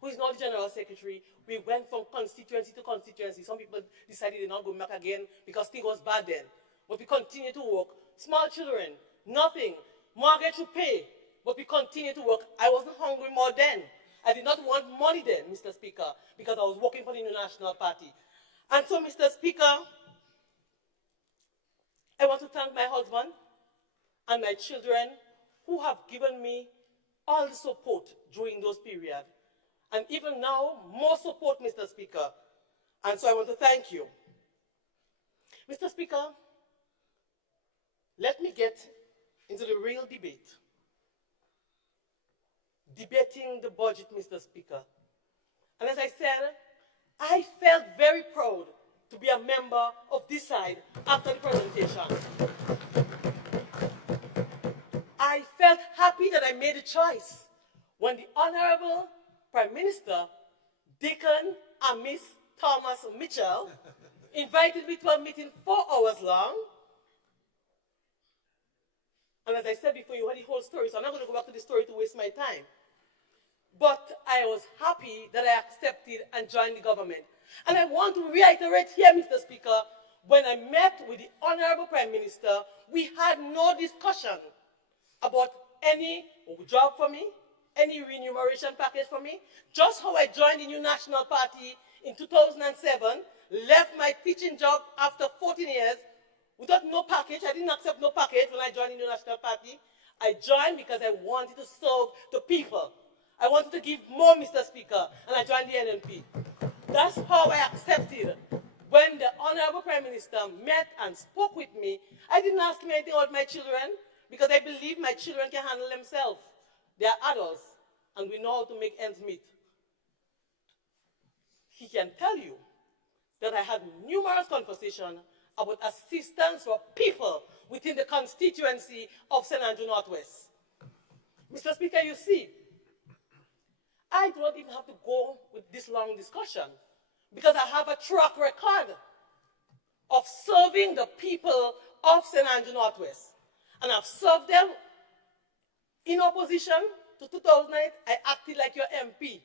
who is now the General Secretary. We went from constituency to constituency. Some people decided they're not going back again because things was bad then. But we continue to work. Small children, nothing. Mortgage to pay, but we continue to work. I wasn't hungry more then. I did not want money then, Mr. Speaker, because I was working for the New National Party. And so, Mr. Speaker, I want to thank my husband and my children who have given me all the support during those periods. And even now, more support, Mr. Speaker. And so I want to thank you. Mr. Speaker, let me get into the real debate. Debating the budget, Mr. Speaker. And as I said, I felt very proud to be a member of this side after the presentation. I felt happy that I made a choice when the Honorable Prime Minister, Deacon and Miss Thomas Mitchell, invited me to a meeting 4 hours long. And as I said before, you heard the whole story, so I'm not going to go back to the story to waste my time. But I was happy that I accepted and joined the government. And I want to reiterate here, Mr. Speaker, when I met with the Honorable Prime Minister, we had no discussion about any job for me, any remuneration package for me. Just how I joined the New National Party in 2007, left my teaching job after 14 years without no package. I didn't accept no package when I joined the New National Party. I joined because I wanted to serve the people. I wanted to give more, Mr. Speaker, and I joined the NNP. That's how I accepted. When the Honorable Prime Minister met and spoke with me, I didn't ask him anything about my children because I believe my children can handle themselves. They are adults, and we know how to make ends meet. He can tell you that I had numerous conversations about assistance for people within the constituency of St. Andrew Northwest. Mr. Speaker, you see, I do not even have to go with this long discussion because I have a track record of serving the people of St. Andrew Northwest. And I've served them in opposition to 2008. I acted like your MP.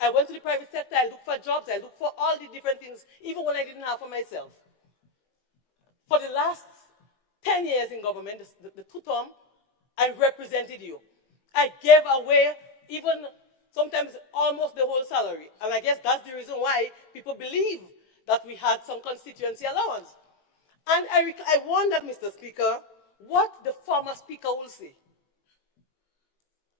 I went to the private sector, I looked for jobs, I looked for all the different things, even when I didn't have for myself. For the last 10 years in government, the 2 terms, I represented you. I gave away even sometimes almost the whole salary. And I guess that's the reason why people believe that we had some constituency allowance. And I wondered, Mr. Speaker, what the former speaker will say.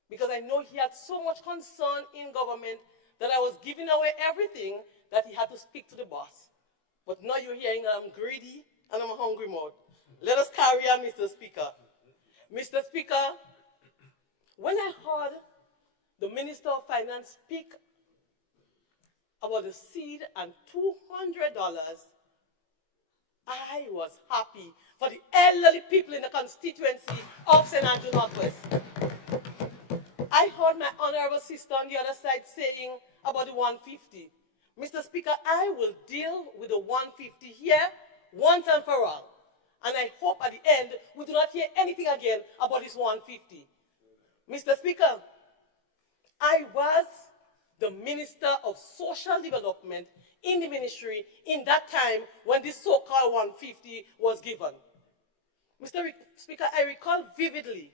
Because I know he had so much concern in government that I was giving away everything that he had to speak to the boss. But now you're hearing that I'm greedy and I'm a hungry mouth. Let us carry on, Mr. Speaker. Mr. Speaker, when I heard the Minister of Finance speak about the seed and $200, I was happy for the elderly people in the constituency of St. Andrew Northwest. I heard my honorable sister on the other side saying about the 150. Mr. Speaker, I will deal with the 150 here once and for all. And I hope at the end we do not hear anything again about this 150. Mr. Speaker, I was the Minister of Social Development in the ministry in that time when this so-called 150 was given. Mr. Speaker, I recall vividly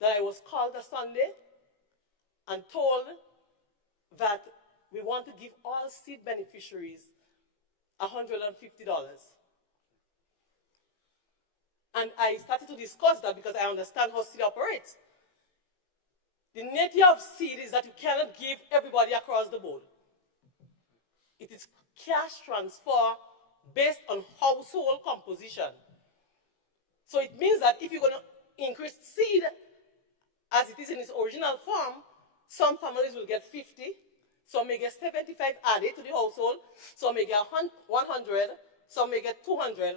that I was called a Sunday and told that we want to give all seed beneficiaries $150. And I started to discuss that because I understand how seed operates. The nature of seed is that you cannot give everybody across the board. It is cash transfer based on household composition. So it means that if you're going to increase seed as it is in its original form, some families will get 50, some may get 75 added to the household, some may get 100, some may get 200.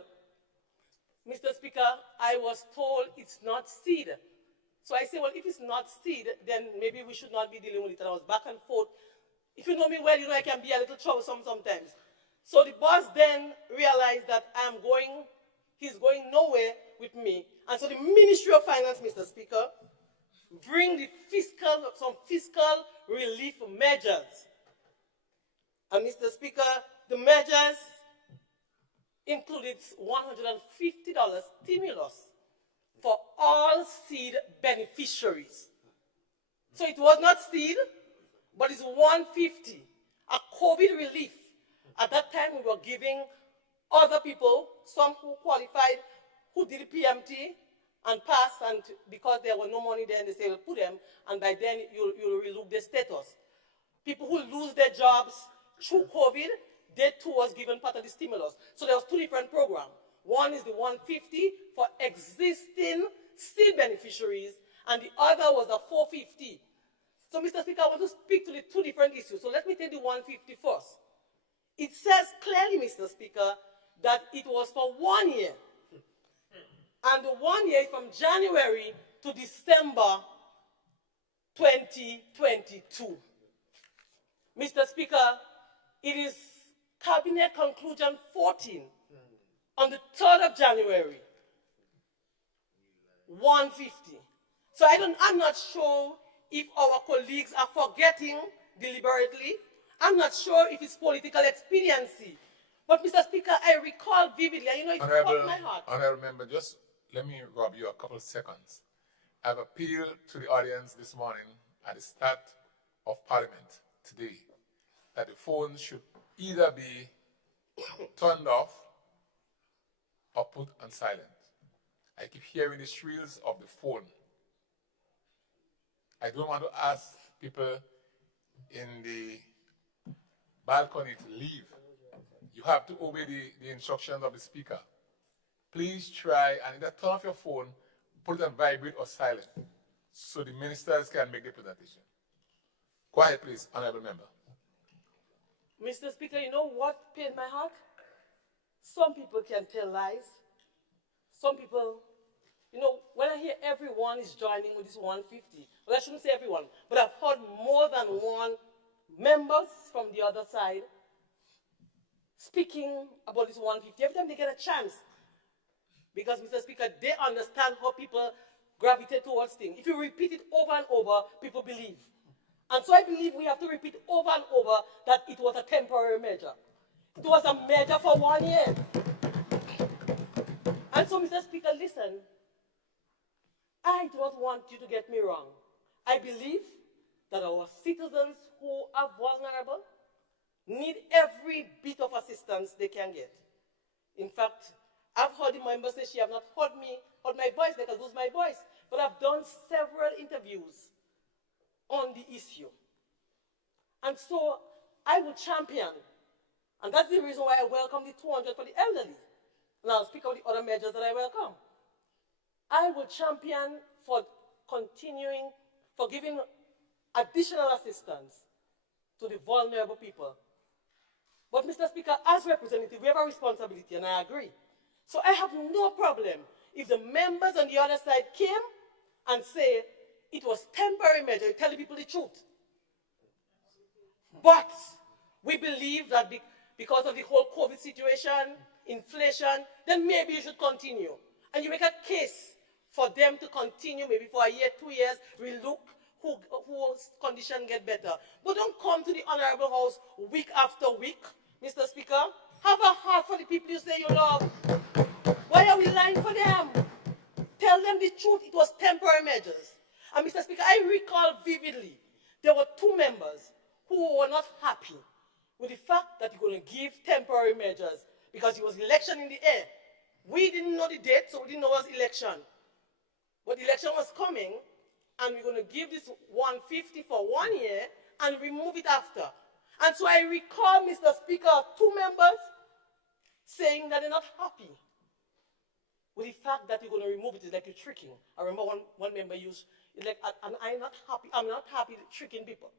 Mr. Speaker, I was told it's not seed. So I say, well, if it's not seed, then maybe we should not be dealing with it. And I was back and forth. If you know me well, you know I can be a little troublesome sometimes. So the boss then realized that he's going nowhere with me. And so the Ministry of Finance, Mr. Speaker, bring some fiscal relief measures. And Mr. Speaker, the measures included $150 stimulus for all seed beneficiaries. So it was not seed, but it's 150, a COVID relief. At that time, we were giving other people, some who qualified, who did the PMT and passed, and because there was no money there, they say, we'll put them, and by then you'll relook their status. People who lose their jobs through COVID, they too was given part of the stimulus. So there was two different programs. One is the 150 for existing seed beneficiaries, and the other was the 450. So, Mr. Speaker, I want to speak to the two different issues. So let me take the 150 first. It says clearly, Mr. Speaker, that it was for 1 year. And the 1 year is from January to December 2022. Mr. Speaker, it is Cabinet Conclusion 14 on the 3rd of January, 150. So I'm not sure if our colleagues are forgetting deliberately. I'm not sure if it's political expediency. But, Mr. Speaker, I recall vividly, and you know, it caught my heart. Honorable member, just let me rob you a couple seconds. I've appealed to the audience this morning at the start of Parliament today that the phones should either be turned off or put on silent. I keep hearing the shrills of the phone. I don't want to ask people in the balcony to leave. You have to obey the instructions of the speaker. Please try and either turn off your phone, put it on vibrate or silent, so the ministers can make the presentation. Go ahead, please, honorable member. Mr. Speaker, you know what pained my heart? Some people can tell lies. Some people, you know, when I hear everyone is joining with this 150, well, I shouldn't say everyone, but I've heard more than one members from the other side speaking about this 150 every time they get a chance. Because, Mr. Speaker, they understand how people gravitate towards things. If you repeat it over and over, people believe. And so I believe we have to repeat over and over that it was a temporary measure. It was a measure for 1 year. And so, Mr. Speaker, listen, I do not want you to get me wrong. I believe that our citizens who are vulnerable, need every bit of assistance they can get. In fact, I've heard the members say she have not heard my voice, they can lose my voice. But I've done several interviews on the issue. And so I will champion. And that's the reason why I welcome the 200 for the elderly. And I'll speak of the other measures that I welcome. I will champion for continuing, for giving additional assistance to the vulnerable people. But Mr. Speaker, as representative, we have a responsibility, and I agree. So I have no problem if the members on the other side came and say it was temporary measure, tell the people the truth. But we believe that because of the whole COVID situation, inflation, then maybe you should continue. And you make a case for them to continue, maybe for a year, 2 years, we look whose condition get better. But don't come to the Honorable House week after week, Mr. Speaker. Have a heart for the people you say you love. Why are we lying for them? Tell them the truth, it was temporary measures. And Mr. Speaker, I recall vividly, there were 2 members who were not happy with the fact that you're going to give temporary measures because it was election in the air. We didn't know the date, so we didn't know it was election. But the election was coming, and we're going to give this 150 for 1 year and remove it after. And so I recall, Mr. Speaker, 2 members saying that they're not happy with the fact that you're going to remove it. It's like you're tricking. I remember one member used, it's like, and I'm not happy tricking people.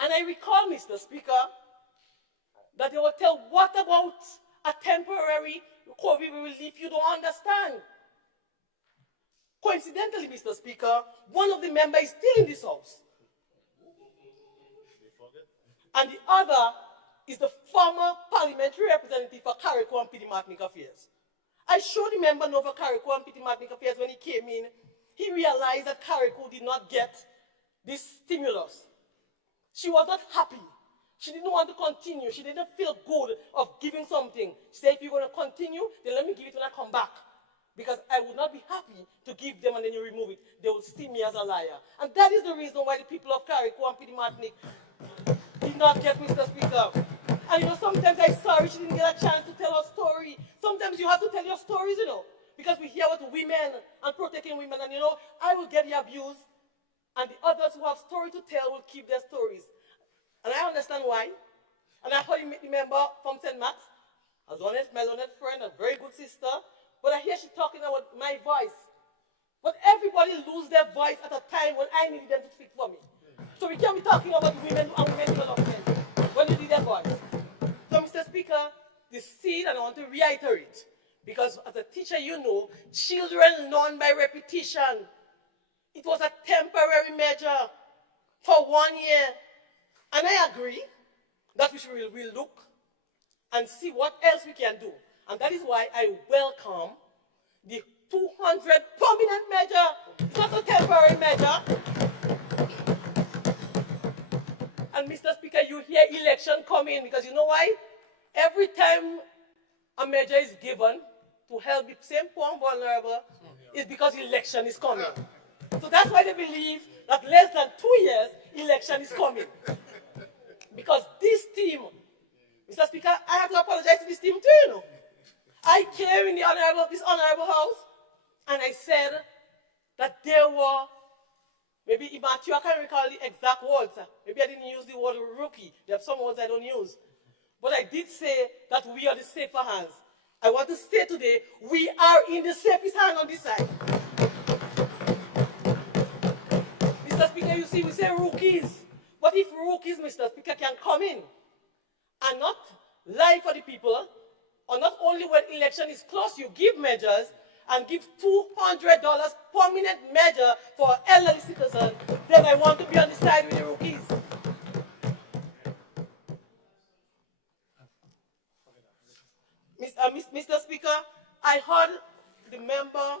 And I recall, Mr. Speaker, that they will tell, what about a temporary COVID relief you don't understand? Coincidentally, Mr. Speaker, one of the members is still in this house. And the other is the former parliamentary representative for Carriacou and Pity Martinique Affairs. I showed the member know for Carriacou and Pity Martinique Affairs when he came in, he realized that Carriacou did not get this stimulus. She was not happy. She didn't want to continue. She didn't feel good of giving something. She said, if you're going to continue, then let me give it when I come back. Because I would not be happy to give them and then you remove it. They will see me as a liar. And that is the reason why the people of Carriacou and Pity Martinique did not get Mr. Speaker. And you know, sometimes I'm sorry she didn't get a chance to tell her story. Sometimes you have to tell your stories, you know. Because we hear about women and protecting women, and you know, I will get the abuse, and the others who have story to tell will keep their stories. And I understand why. And I heard the member from St. Max, as honest, my honest friend, a very good sister. But I hear she talking about my voice. But everybody lose their voice at a time when I needed them to speak for me. So we can't be talking about women and women development when you need their voice. So, Mr. Speaker, the seed, and I want to reiterate, because as a teacher, you know, children learn by repetition. It was a temporary measure for 1 year. And I agree that we should look and see what else we can do. And that is why I welcome the 200 permanent measure. It's not a temporary measure. And Mr. Speaker, you hear election coming because you know why? Every time a measure is given to help the same poor and vulnerable, it's because election is coming. So that's why they believe that less than 2 years, election is coming. Because this team, Mr. Speaker, I have to apologize to this team too, you know. I came in this honorable house, and I said that there were, maybe Matthew, I can't recall the exact words. Maybe I didn't use the word rookie. There are some words I don't use. But I did say that we are the safer hands. I want to say today, we are in the safest hand on this side. Mr. Speaker, you see, we say rookies. But if rookies, Mr. Speaker, can come in and not lie for the people, or not only when election is close, you give measures and give $200 permanent measure for elderly citizens, then I want to be on the side with the rookies. Mr. Speaker, I heard the member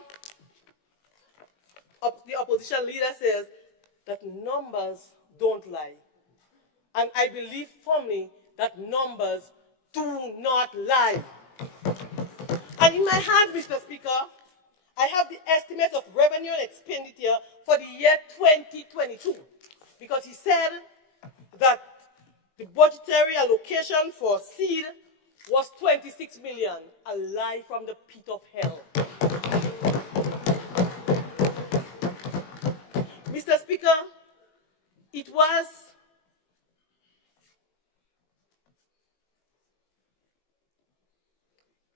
of the opposition leader says that numbers don't lie. And I believe firmly that numbers do not lie. And in my hand, Mr. Speaker, I have the estimate of revenue and expenditure for the year 2022. Because he said that the budgetary allocation for seed was 26 million, a lie from the pit of hell. Mr. Speaker, it was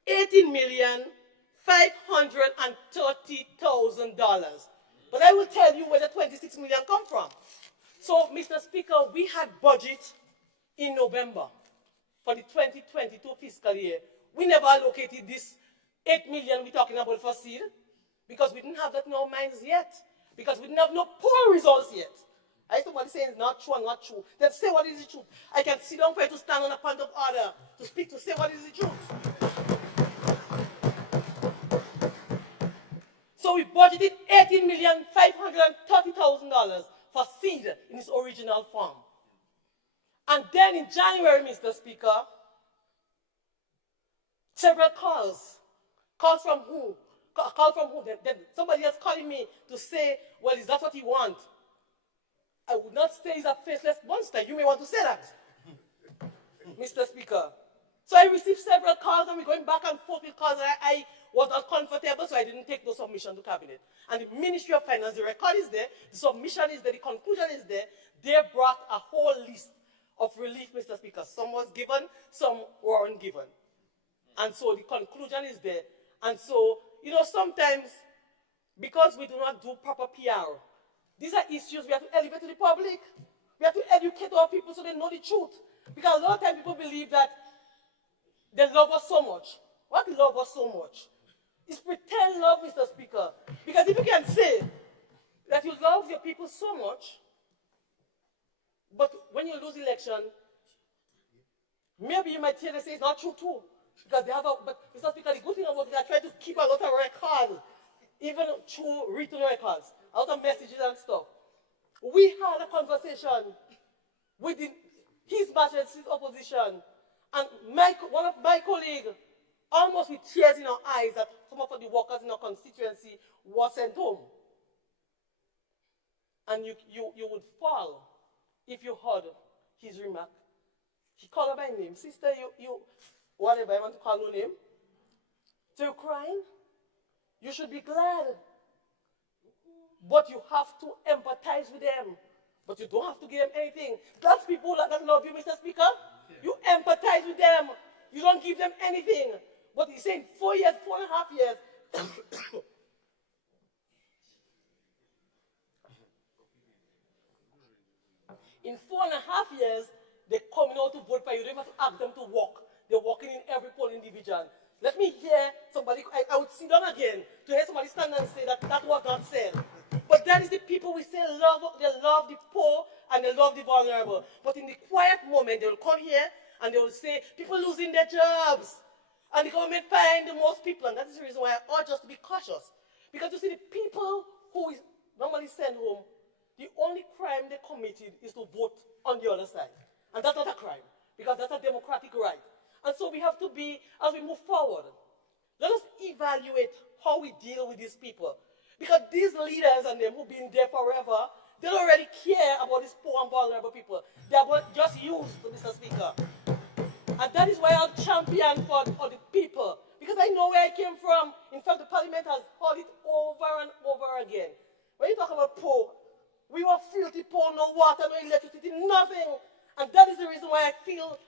$18,530,000. But I will tell you where the 26 million come from. So, Mr. Speaker, we had budget in November for the 2022 fiscal year. We never allocated this 8 million we're talking about for seed because we didn't have that in our minds yet, because we didn't have no poll results yet. I somebody saying it's not true and not true. Then say what is the truth. I can sit down for you to stand on a point of order to speak, to say what is the truth. So we budgeted $18,530,000 for seed in its original form. And then in January, Mr. Speaker, several calls. Calls from who? Call from who? Then somebody else calling me to say, well, is that what he wants? I would not say he's a faceless monster. You may want to say that, Mr. Speaker. So I received several calls, and we're going back and forth with calls. I was not comfortable, so I didn't take those submissions to cabinet. And the Ministry of Finance, the record is there, the submission is there, the conclusion is there. They brought a whole list of relief, Mr. Speaker. Some was given, some weren't given. And so the conclusion is there. And so, you know, sometimes, because we do not do proper PR, these are issues we have to elevate to the public. We have to educate our people so they know the truth. Because a lot of times people believe that they love us so much. What love us so much? It's pretend love, Mr. Speaker. Because if you can say that you love your people so much, but when you lose election, maybe you might hear they say it's not true too. Because they have a, but Mr. Speaker, the good thing about it, they try to keep a lot of records, even through written records, a lot of messages and stuff. We had a conversation with His Majesty's opposition, and one of my colleagues, almost with tears in our eyes, that some of the workers in our constituency were sent home. And you would fall if you heard his remark. He called her by name. Sister, you whatever I want to call your name. So you're crying? You should be glad. But you have to empathize with them. But you don't have to give them anything. That's people that love you, Mr. Speaker. You empathize with them. You don't give them anything. But he's saying 4 years, 4.5 years. In 4.5 years, they're coming out to vote for you. You don't have to ask them to walk. They're walking in every polling division. Let me hear somebody, I would sit down again to hear somebody stand and say that that was not said. But that is the people we say love, they love the poor and they love the vulnerable. But in the quiet moment, they will come here and they will say, people losing their jobs. And the government find the most people. And that is the reason why I urge us to be cautious. Because you see, the people who is normally sent home, the only crime they committed is to vote on the other side. And that's not a crime, because that's a democratic right. And so we have to be, as we move forward, let us evaluate how we deal with these people. Because these leaders and them who've been there forever, they don't really care about these poor and vulnerable people. They are just used, Mr. Speaker. And that is why I'm champion for the people. Because I know where I came from. In fact, the parliament has heard it over and over again. When you talk about poor, we were filthy poor, no water, no electricity, nothing. And that is the reason why I feel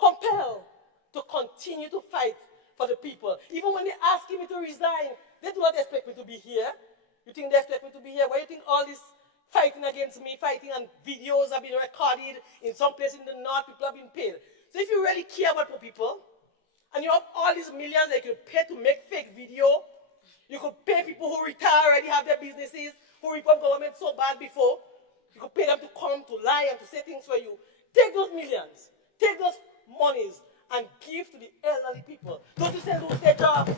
compelled to continue to fight for the people. Even when they ask me to resign, they do not expect me to be here. You think they expect me to be here? Why do you think all this fighting against me, fighting, and videos have been recorded in some place in the north, people have been paid? So if you really care about the people, and you have all these millions that you could pay to make fake video, you could pay people who retire already have their businesses, who reform government so bad before, you could pay them to come, to lie, and to say things for you. Take those millions, take those monies, and give to the elderly people. Don't you say lose their jobs.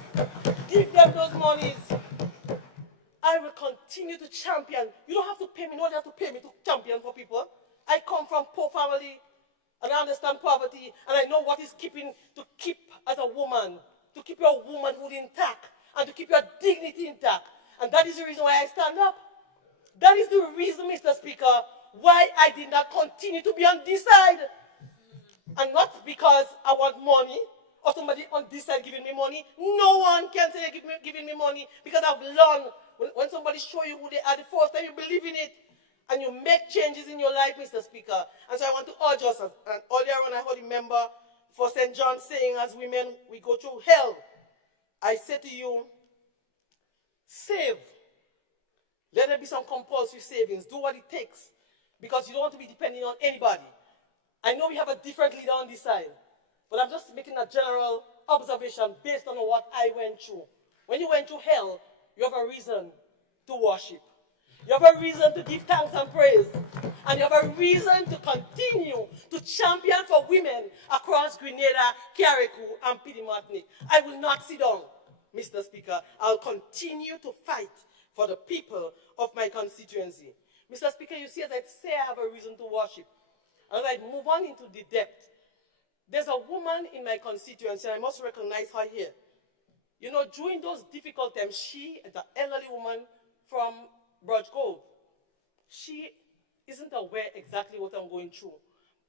Give them those monies. I will continue to champion. You don't have to pay me. You don't have to pay me to champion for people. I come from poor family, and I understand poverty, and I know what is keep as a woman, to keep your womanhood intact, and to keep your dignity intact. And that is the reason why I stand up. That is the reason, Mr. Speaker, why I did not continue to be on this side. And not because I want money or somebody on this side giving me money. No one can say they're giving me money because I've learned when somebody show you who they are the first time you believe in it and you make changes in your life, Mr. Speaker. And so I want to urge us, and earlier on I heard a member for St. John saying as women we go through hell. I say to you, save. Let there be some compulsory savings. Do what it takes because you don't want to be depending on anybody. I know we have a different leader on this side, but I'm just making a general observation based on what I went through. When you went through hell, you have a reason to worship. You have a reason to give thanks and praise. And you have a reason to continue to champion for women across Grenada, Carriacou, and Petite Martinique. I will not sit down, Mr. Speaker. I'll continue to fight for the people of my constituency. Mr. Speaker, you see, as I say, I have a reason to worship. As I move on into the depth, there's a woman in my constituency, and I must recognize her here. You know, during those difficult times, she, the elderly woman from Brudge Cove, she isn't aware exactly what I'm going through.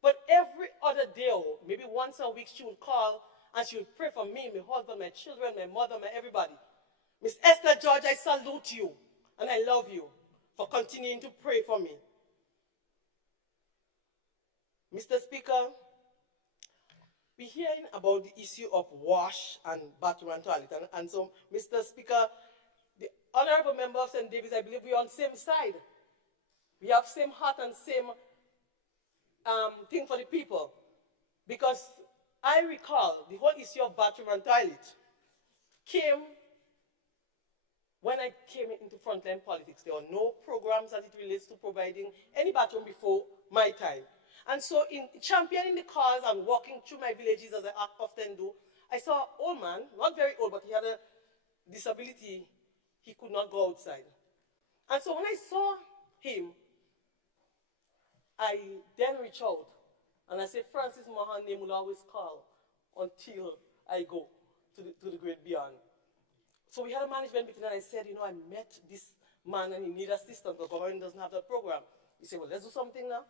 But every other day, or maybe once a week, she would call and she would pray for me, my husband, my children, my mother, my everybody. Miss Esther George, I salute you and I love you for continuing to pray for me. Mr. Speaker, we're hearing about the issue of wash and bathroom and toilet. And so, Mr. Speaker, the honorable member of St. David's, I believe we're on the same side. We have same heart and same thing for the people. Because I recall the whole issue of bathroom and toilet came when I came into frontline politics. There were no programs as it relates to providing any bathroom before my time. And so in championing the cause and walking through my villages as I often do, I saw an old man, not very old, but he had a disability. He could not go outside. And so when I saw him, I then reached out and I said, Francis Mahan name will always call until I go to the great beyond. So we had a management meeting and I said, you know, I met this man and he needs assistance. The government doesn't have that program. He said, well, let's do something now.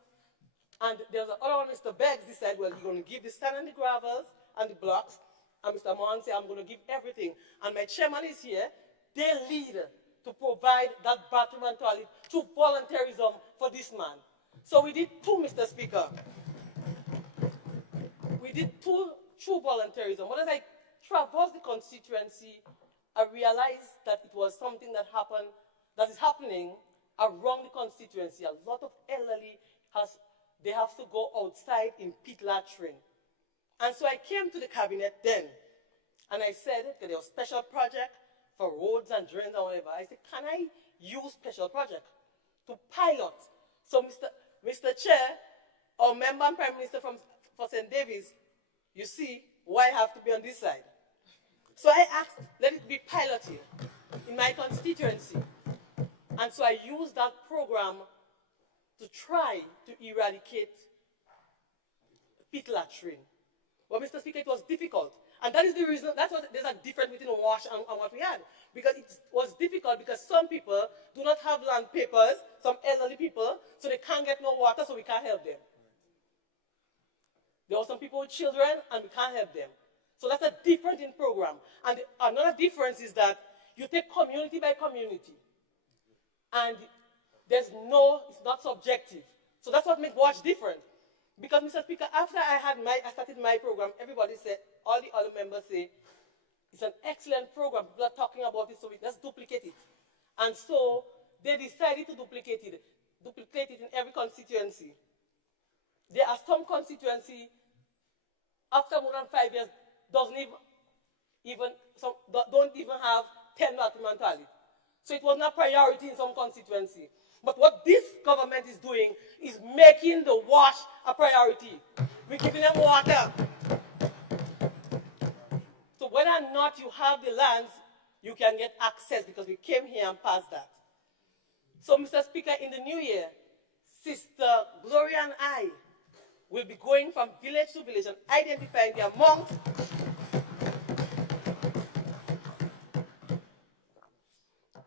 And there was another one, Mr. Beggs, decided, well, you're going to give the sand and the gravels and the blocks. And Mr. Mahan said, I'm going to give everything. And my chairman is here. They lead to provide that bathroom and toilet through volunteerism for this man. So we did two, Mr. Speaker. We did two true volunteerism. But as I traversed the constituency, I realized that it was something that happened, that is happening around the constituency. A lot of elderly they have to go outside in pit latrine. And so I came to the cabinet then, and I said, okay, there was a special project for roads and drains and whatever. I said, can I use special project to pilot? So Mr. Chair, our member and Prime Minister for St. David's, you see why I have to be on this side. So I asked, let it be piloted in my constituency. And so I used that program to try to eradicate pit latrine. But Mr. Speaker, it was difficult. And that is the reason, there's a difference between WASH and what we had. Because it was difficult because some people do not have land papers, some elderly people, so they can't get no water, so we can't help them. There are some people with children, and we can't help them. So that's a difference in program. And another difference is that you take community by community. And it's not subjective. So that's what makes WASH different. Because, Mr. Speaker, after I started my program, everybody said, all the other members say, it's an excellent program. People are talking about it, so let's duplicate it. And so they decided to duplicate it in every constituency. There are some constituencies, after more than 5 years, don't even have 10 bathroom and toilet. So it was not a priority in some constituency. But what this government is doing is making the WASH a priority. We're giving them water. So whether or not you have the lands, you can get access because we came here and passed that. So, Mr. Speaker, in the new year, Sister Gloria and I will be going from village to village and identifying the amount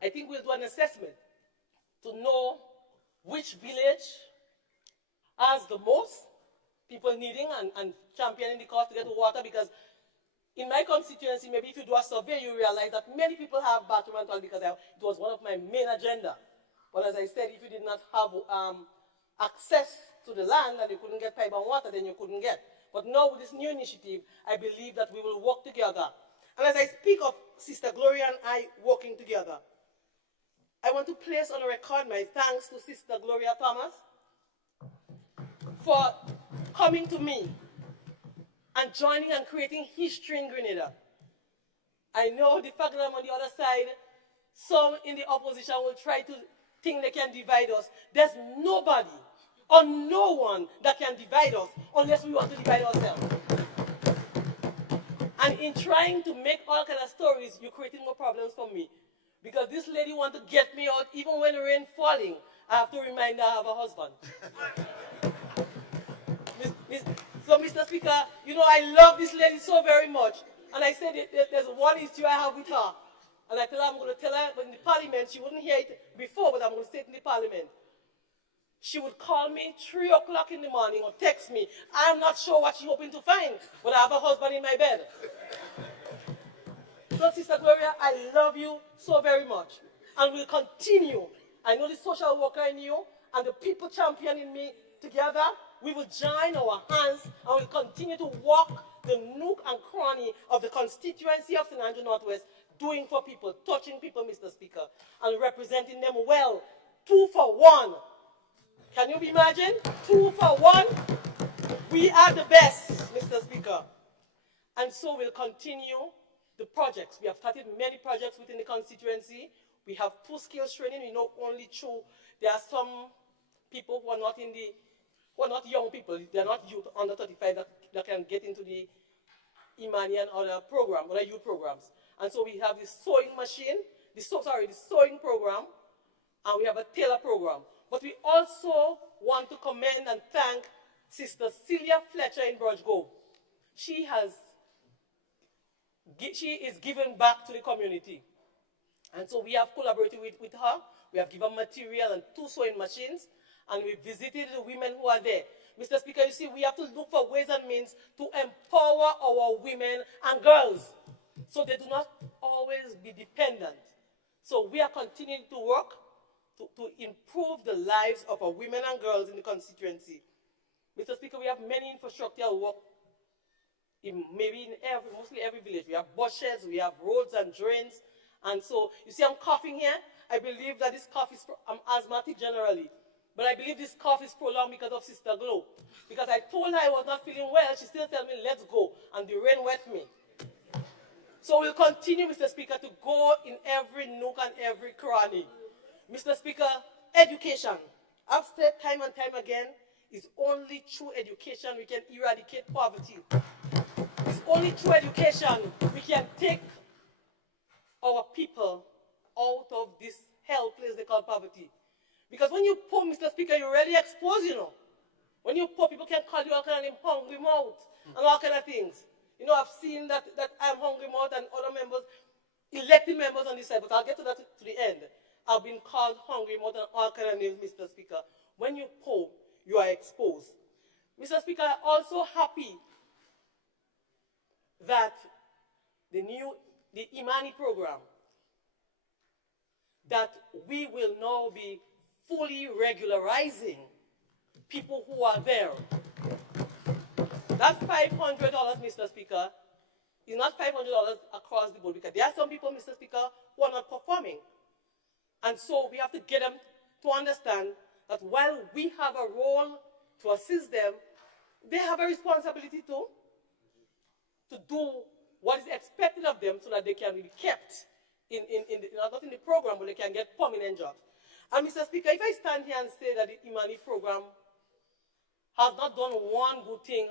I think we'll do an assessment to know which village has the most people needing and championing the cause to get water, because in my constituency, maybe if you do a survey, you realize that many people have bathroom and toilet, because it was one of my main agenda. But as I said, if you did not have access to the land and you couldn't get pipe and water, then you couldn't get. But now with this new initiative, I believe that we will work together. And as I speak of Sister Gloria and I working together, I want to place on record my thanks to Sister Gloria Thomas for coming to me and joining and creating history in Grenada. I know the fact that I'm on the other side, some in the opposition will try to think they can divide us. There's nobody or no one that can divide us unless we want to divide ourselves. And in trying to make all kinds of stories, you're creating more problems for me. Because this lady wants to get me out even when the rain falling. I have to remind her I have a husband. So, Mr. Speaker, you know, I love this lady so very much. And I said there's one issue I have with her. And I tell her I'm going to tell her in the parliament. She wouldn't hear it before, but I'm going to say it in the parliament. She would call me 3 o'clock in the morning or text me. I'm not sure what she's hoping to find, but I have a husband in my bed. So, Sister Gloria, I love you so very much. And we'll continue. I know the social worker in you and the people championing me together. We will join our hands and we'll continue to walk the nook and cranny of the constituency of St. Andrew Northwest, doing for people, touching people, Mr. Speaker, and representing them well. 2 for 1. Can you imagine? 2 for 1. We are the best, Mr. Speaker. And so we'll continue the projects. We have started many projects within the constituency. We have 2 skills training. We know only 2. There are some people who are not in the, who are not young people. They are not youth under 35 that can get into the Imani and other program, other youth programs. And so we have the sewing machine, the sewing program, and we have a tailor program. But we also want to commend and thank Sister Celia Fletcher in Brudge Grove. She is giving back to the community. And so we have collaborated with her. We have given material and 2 sewing machines, and we visited the women who are there. Mr. Speaker, you see, we have to look for ways and means to empower our women and girls so they do not always be dependent. So we are continuing to work to improve the lives of our women and girls in the constituency. Mr. Speaker, we have many infrastructure work mostly every village. We have bushes, we have roads and drains. And so, you see I'm coughing here. I believe that this cough is, I'm asthmatic generally. But I believe this cough is prolonged because of Sister Glow. Because I told her I was not feeling well, she still told me, let's go. And the rain wet me. So we'll continue, Mr. Speaker, to go in every nook and every cranny. Mr. Speaker, education. I've said time and time again, it's only through education we can eradicate poverty. It's only through education we can take our people out of this hell place they call poverty. Because when you poor, Mr. Speaker, you really expose, you know. When you poor, people can call you all kind of hungry mouth and all kind of things. You know, I've seen that I'm hungry mouth and other members, elected members on this side, but I'll get to that to the end. I've been called hungry mouth and all kind of names, Mr. Speaker. When you poor, you are exposed. Mr. Speaker, I'm also happy that the Imani program, that we will now be fully regularizing people who are there. That $500, Mr. Speaker, is not $500 across the board, because there are some people, Mr. Speaker, who are not performing. And so we have to get them to understand that while we have a role to assist them, they have a responsibility too, to do what is expected of them so that they can be kept not in the program, but they can get permanent jobs. And Mr. Speaker, if I stand here and say that the Imani program has not done one good thing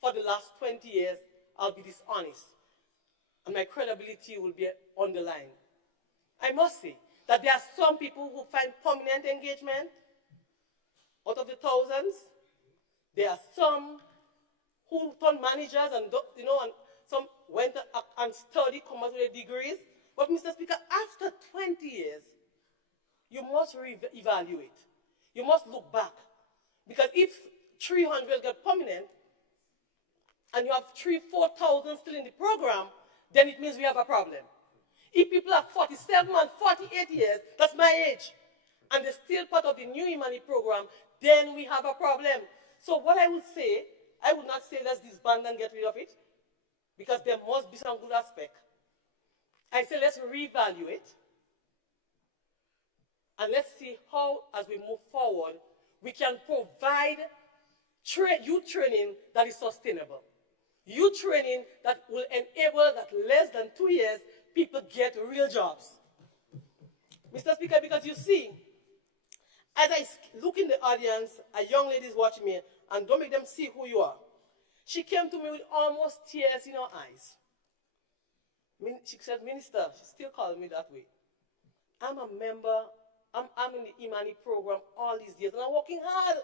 for the last 20 years, I'll be dishonest. And my credibility will be on the line. I must say that there are some people who find permanent engagement out of the thousands. There are some who turn managers and, you know, and some went and studied, come out with their degrees. But Mr. Speaker, after 20 years, you must evaluate. You must look back. Because if 300 get permanent, and you have 4,000 still in the program, then it means we have a problem. If people are 47 and 48 years, that's my age, and they're still part of the new Imani program, then we have a problem. So what I would say, I would not say let's disband and get rid of it, because there must be some good aspect. I say let's reevaluate, and let's see how, as we move forward, we can provide youth training that is sustainable. Youth training that will enable that less than 2 years, people get real jobs. Mr. Speaker, because you see, as I look in the audience, a young lady is watching me, and don't make them see who you are. She came to me with almost tears in her eyes. She said, Minister, she still calls me that way. I'm a member, I'm in the Imani program all these years, and I'm working hard.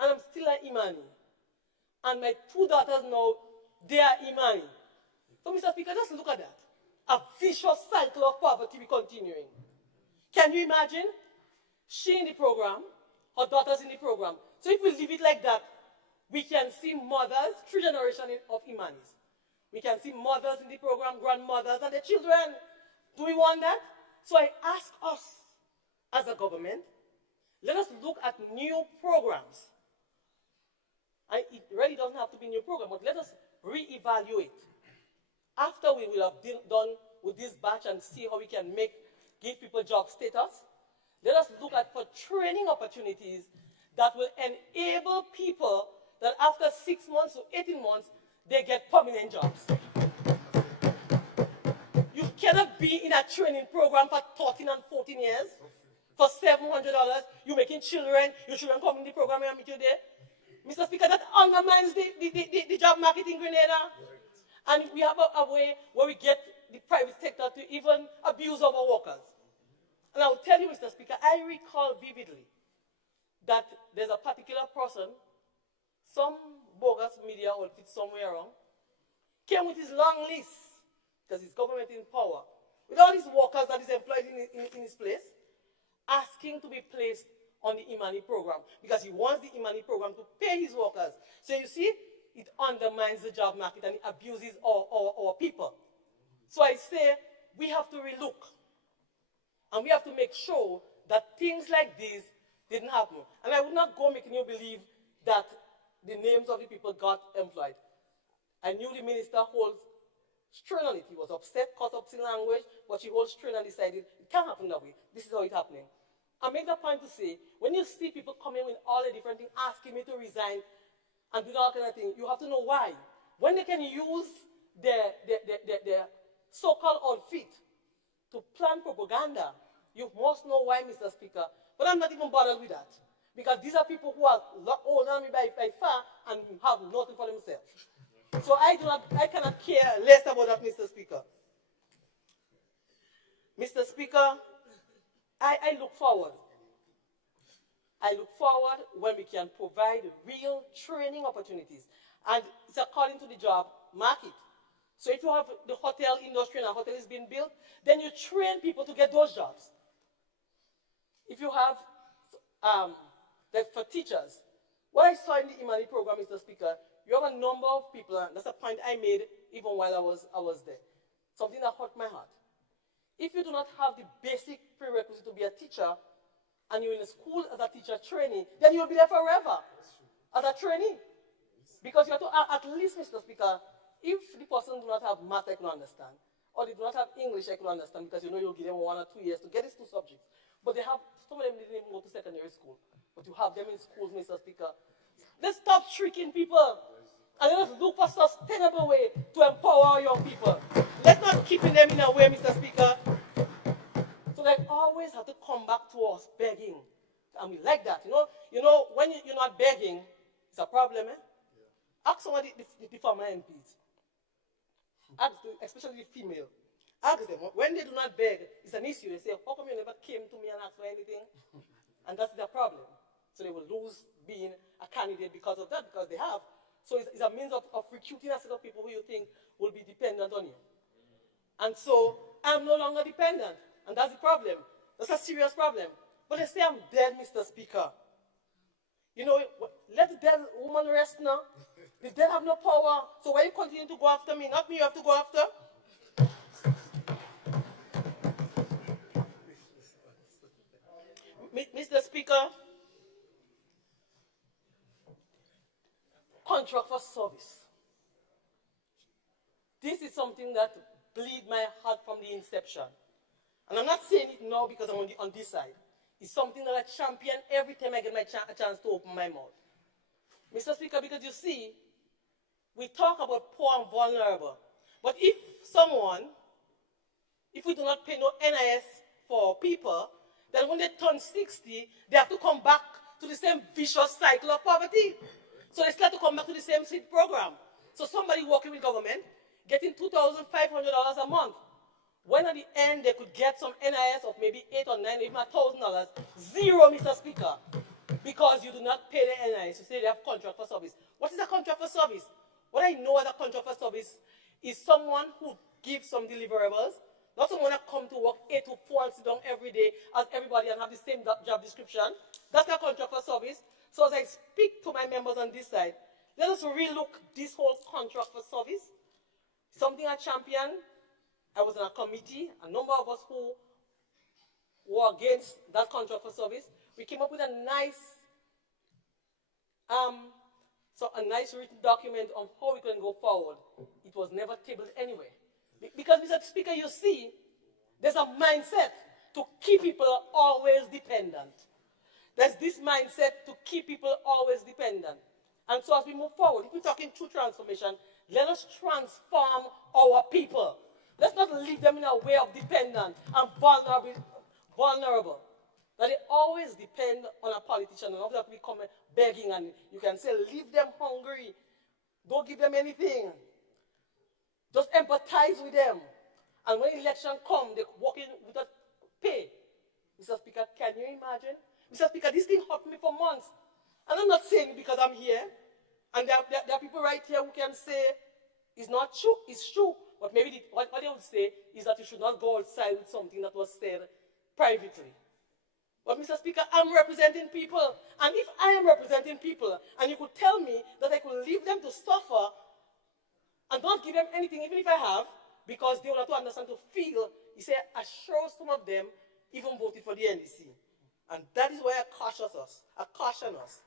And I'm still an Imani. And my 2 daughters now, they are Imani. So, Mr. Speaker, just look at that. A vicious cycle of poverty be continuing. Can you imagine? She in the program, her daughters in the program. So if we leave it like that, we can see mothers, 3 generations of Imanis. We can see mothers in the program, grandmothers, and their children. Do we want that? So I ask us, as a government, let us look at new programs. And it really doesn't have to be a new program, but let us reevaluate. After we will have done with this batch and see how we can give people job status, let us look at for training opportunities that will enable people that after 6 months to 18 months, they get permanent jobs. You cannot be in a training program for 13 and 14 years for $700. You're making children, your children come in the program and meet you there. Mr. Speaker, that undermines the job market in Grenada. And we have a way where we get the private sector to even abuse our workers. And I will tell you, Mr. Speaker, I recall vividly that there's a particular person, some bogus media outfit somewhere around, came with his long list, because his government in power, with all these workers that is employed in his place, asking to be placed on the Imani program, because he wants the Imani program to pay his workers. So you see, it undermines the job market and it abuses our people. So I say, we have to relook. And we have to make sure that things like this didn't happen. And I would not go making you believe that the names of the people got employed. I knew the minister holds strain on it. He was upset, caught up in language, but she holds strain and decided it can't happen that way. This is how it's happening. I make the point to say, when you see people coming with all the different things, asking me to resign and do all kind of thing, you have to know why. When they can use their so-called outfit to plan propaganda, you must know why, Mr. Speaker. But I'm not even bothered with that. Because these are people who are older than me by far and have nothing for themselves. So I cannot care less about that, Mr. Speaker. Mr. Speaker, I look forward. I look forward when we can provide real training opportunities. And it's according to the job market. So if you have the hotel industry and a hotel is being built, then you train people to get those jobs. If you have, like for teachers, what I saw in the Imani program, Mr. Speaker, you have a number of people, and that's a point I made even while I was there. Something that hurt my heart. If you do not have the basic prerequisite to be a teacher, and you're in a school as a teacher trainee, then you'll be there forever as a trainee. Because you have to, at least, Mr. Speaker, if the person do not have math, I can understand, or they do not have English, I can understand, because you know you'll give them 1 or 2 years to get these 2 subjects. But they have, some of them didn't even go to secondary school. But you have them in schools, Mr. Speaker. Let's stop tricking people. And let us look for a sustainable way to empower our young people. Let's not keep them in a way, Mr. Speaker. So they always have to come back to us begging. And we like that. You know when you're not begging, it's a problem, eh? Yeah. Ask some of the former MPs. Ask them, especially the female. Ask them, when they do not beg, it's an issue. They say, how come you never came to me and asked for anything? And that's their problem. So they will lose being a candidate because of that, because they have. So it's a means of recruiting a set of people who you think will be dependent on you. And so I'm no longer dependent. And that's the problem. That's a serious problem. But they say I'm dead, Mr. Speaker. You know, let the dead woman rest now. The dead have no power. So why you continue to go after me? Not me you have to go after. Mr. Speaker, contract for service. This is something that bleed my heart from the inception. And I'm not saying it now because I'm on this side. It's something that I champion every time I get a chance to open my mouth. Mr. Speaker, because you see, we talk about poor and vulnerable. But if we do not pay no NIS for people, then when they turn 60, they have to come back to the same vicious cycle of poverty. So they start to come back to the same seed program. So somebody working with government, getting $2,500 a month, when at the end they could get some NIS of maybe $8 or $9 or even $1,000, zero, Mr. Speaker, because you do not pay the NIS. You say they have contract for service. What is a contract for service? What I know as a contract for service is someone who gives some deliverables, not someone that come to work 8 to 4 and sit down every day as everybody and have the same job description. That's a contract for service. So as I speak to my members on this side, let us relook this whole contract for service. Something I champion. I was on a committee, a number of us who were against that contract for service. We came up with a nice written document on how we can go forward. It was never tabled anywhere. Because, Mr. Speaker, you see, there's a mindset to keep people always dependent. There's this mindset to keep people always dependent. And so as we move forward, if we're talking true transformation, let us transform our people. Let's not leave them in a way of dependent and vulnerable. That they always depend on a politician and after that we come begging and you can say, leave them hungry. Don't give them anything. Just empathize with them. And when election comes, they're working without pay. Mr. Speaker, can you imagine? Mr. Speaker, this thing hurt me for months. And I'm not saying it because I'm here. And there are people right here who can say it's not true, it's true. But maybe what they would say is that you should not go outside with something that was said privately. But Mr. Speaker, I'm representing people. And if I am representing people, and you could tell me that I could leave them to suffer and not give them anything, even if I have, because they will have to understand, to feel, he said, I sure some of them even voted for the NDC. And that is why I caution us.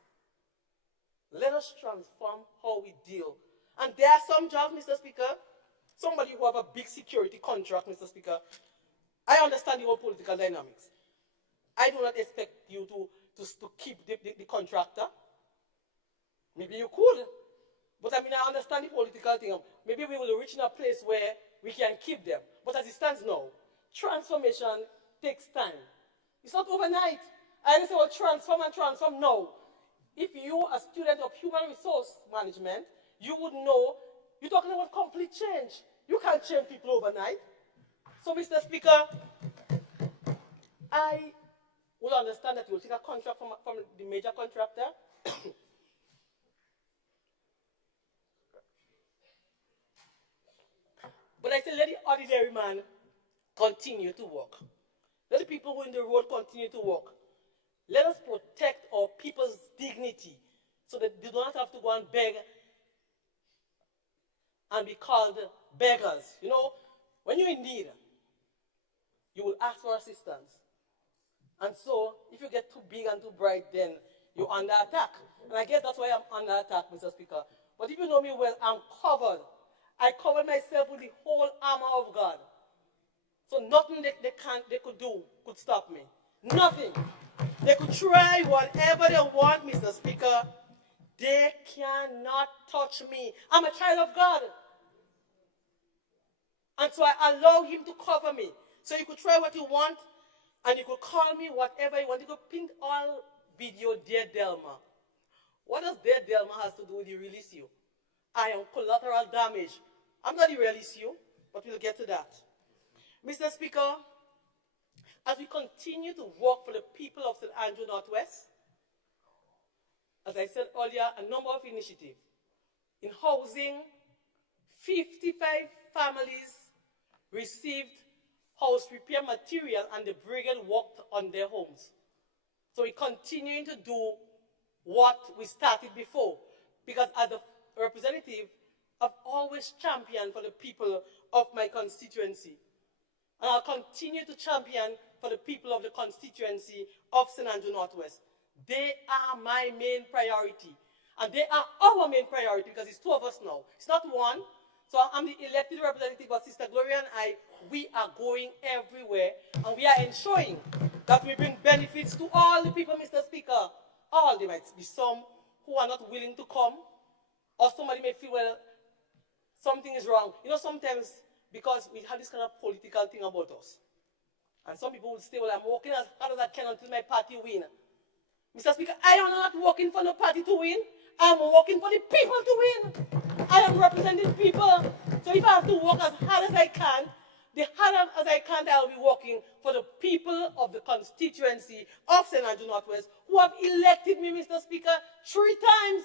Let us transform how we deal. And there are some jobs, Mr. Speaker, somebody who have a big security contract, Mr. Speaker, I understand the whole political dynamics. I do not expect you to keep the contractor. Maybe you could. But I mean, I understand the political thing. Maybe we will reach in a place where we can keep them. But as it stands now, transformation takes time. It's not overnight. I didn't say, well, transform. No. If you, a student of human resource management, you would know, you're talking about complete change. You can't change people overnight. So, Mr. Speaker, I will understand that you will take a contract from the major contractor. But I say, let the ordinary man continue to work. Let the people who are in the road continue to work. Let us protect our people's dignity so that they don't have to go and beg and be called beggars. You know, when you're in need, you will ask for assistance. And so, if you get too big and too bright, then you're under attack. And I guess that's why I'm under attack, Mr. Speaker. But if you know me well, I'm covered. I covered myself with the whole armor of God. So nothing they could do could stop me. Nothing. They could try whatever they want, Mr. Speaker. They cannot touch me. I'm a child of God. And so I allow him to cover me. So you could try what you want, and you could call me whatever you want. You could pin all video, Dear Delma. What does Dear Delma has to do with the release you? I am collateral damage. I'm not the release you, but we'll get to that. Mr. Speaker, as we continue to work for the people of St. Andrew Northwest, as I said earlier, a number of initiatives. In housing, 55 families received house repair material and the brigade worked on their homes. So we're continuing to do what we started before. Because as a representative, I've always championed for the people of my constituency. And I'll continue to champion for the people of the constituency of St. Andrew Northwest. They are my main priority. And they are our main priority because it's two of us now. It's not one. So I'm the elected representative of Sister Gloria and I. We are going everywhere and we are ensuring that we bring benefits to all the people, Mr. Speaker. All. There might be some who are not willing to come, or somebody may feel, well, something is wrong. You know, sometimes because we have this kind of political thing about us. And some people will say, well, I'm working as hard as I can until my party win. Mr. Speaker, I am not working for no party to win. I'm working for the people to win. I am representing people. So if I have to work as hard as I can, the harder as I can, I will be working for the people of the constituency of St. Andrew Northwest who have elected me, Mr. Speaker, 3 times.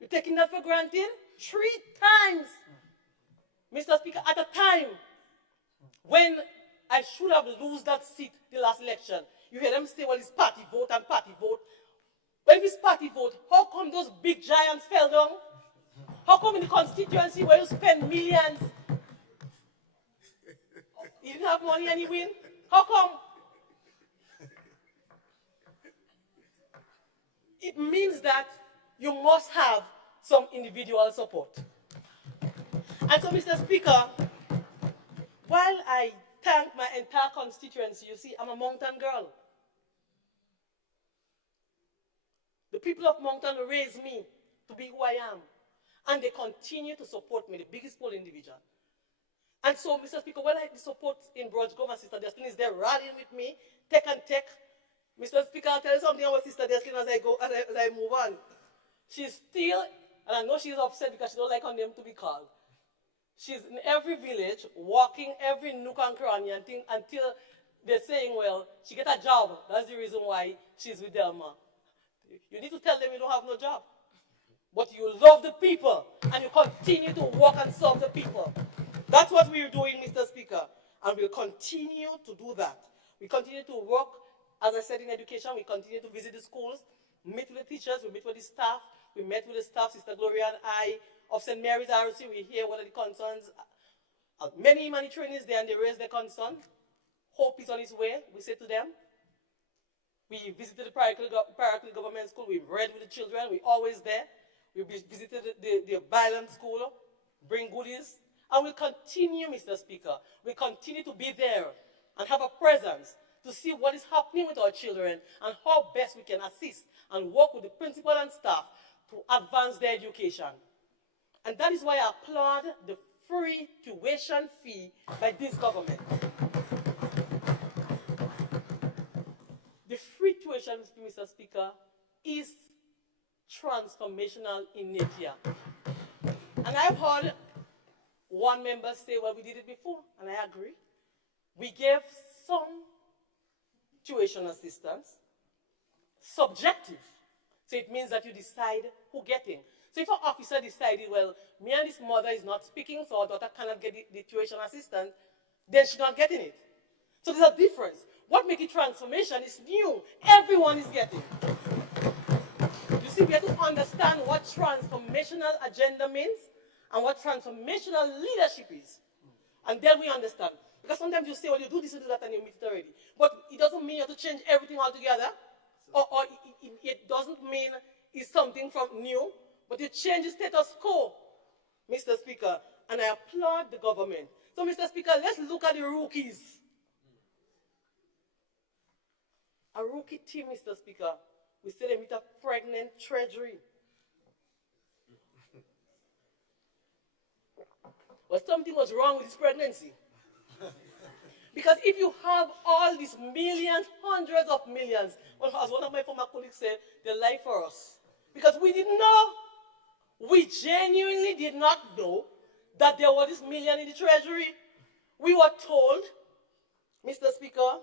You're taking that for granted? 3 times. Mr. Speaker, at a time when I should have lost that seat the last election, you hear them say, well, it's party vote and party vote. But if it's party vote, how come those big giants fell down? How come in the constituency where you spend millions, you didn't have money and you win? How come? It means that you must have some individual support. And so, Mr. Speaker, while I thank my entire constituency, you see, I'm a Moncton girl. The people of Moncton raised me to be who I am. And they continue to support me, the biggest polling division. And so, Mr. Speaker, when I support in Broad Grove, and Sister Deslin is there rallying with me, tech and tech. Mr. Speaker, I'll tell you something about Sister Deslin as I move on. She's still, and I know she's upset because she don't like her name to be called. She's in every village, walking every nook and cranny until they're saying, well, she get a job. That's the reason why she's with Delma. You need to tell them you don't have no job. But you love the people, and you continue to work and serve the people. That's what we're doing, Mr. Speaker, and we'll continue to do that. We continue to work, as I said, in education. We continue to visit the schools, meet with the teachers, we meet with the staff. We met with the staff, Sister Gloria and I, of St. Mary's RC. We hear what are the concerns. Many Imani trainees there, and they raise their concern. Hope is on its way, we say to them. We visited the Paracle Government School. We read with the children. We're always there. We visited the Byland School, bring goodies. And we'll continue, Mr. Speaker. We continue to be there and have a presence to see what is happening with our children and how best we can assist and work with the principal and staff to advance their education. And that is why I applaud the free tuition fee by this government. The free tuition fee, Mr. Speaker, is transformational in nature. And I've heard one member say, well, we did it before, and I agree. We gave some tuition assistance, subjective. So it means that you decide who getting. So if an officer decided, well, me and this mother is not speaking, so our daughter cannot get the tuition assistance, then she's not getting it. So there's a difference. What makes it transformation is new. Everyone is getting. You see, we have to understand what transformational agenda means and what transformational leadership is. And then we understand. Because sometimes you say, well, you do this, you do that, and you meet it already. But it doesn't mean you have to change everything altogether. Or it doesn't mean it's something from new. But you change the status quo, Mr. Speaker. And I applaud the government. So, Mr. Speaker, let's look at the rookies. A rookie team, Mr. Speaker, we say they meet a pregnant treasury. Well, something was wrong with this pregnancy. Because if you have all these millions, hundreds of millions, well, as one of my former colleagues said, they lie for us. Because we didn't know. We genuinely did not know that there was this million in the treasury. We were told, Mr. Speaker,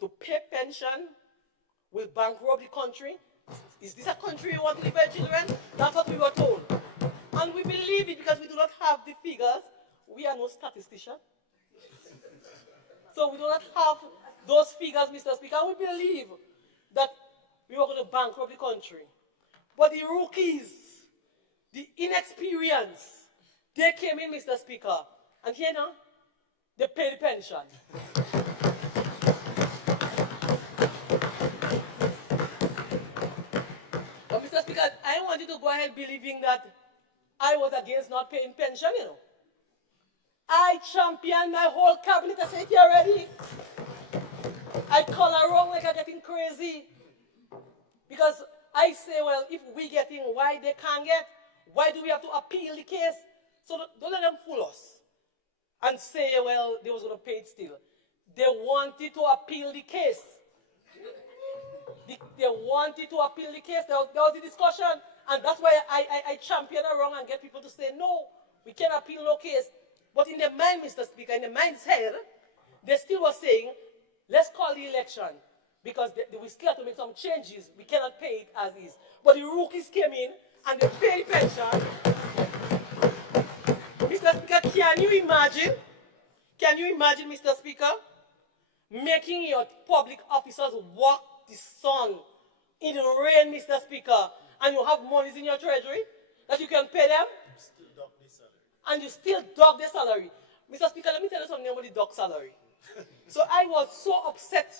to pay pension will bankrupt the country. Is this a country you want to live for children? That's what we were told. And we believe it because we do not have the figures. We are no statistician. So we do not have those figures, Mr. Speaker. And we believe that we were going to bankrupt the country. But the rookies, the inexperienced, they came in, Mr. Speaker. And here now, they pay the pension. But Mr. Speaker, I want you to go ahead believing that I was against not paying pension, you know. I championed my whole cabinet, I said it here already. I call around like I'm getting crazy. Because I say, well, if we getting why they can't get, why do we have to appeal the case? So don't let them fool us and say, well, they was going to pay it still. They wanted to appeal the case. They wanted to appeal the case. There was the discussion, and that's why I champion around and get people to say, no, we can't appeal no case. But in their mind, Mr. Speaker, in their mindset, they still were saying, let's call the election, because we still have to make some changes. We cannot pay it as is. But the rookies came in, and they paid the pension. Mr. Speaker, can you imagine, Mr. Speaker, making your public officers walk the sun in the rain, Mr. Speaker, and you have monies in your treasury that you can pay them? And you still dog their salary. Mr. Speaker, let me tell you something about the dog salary. So I was so upset,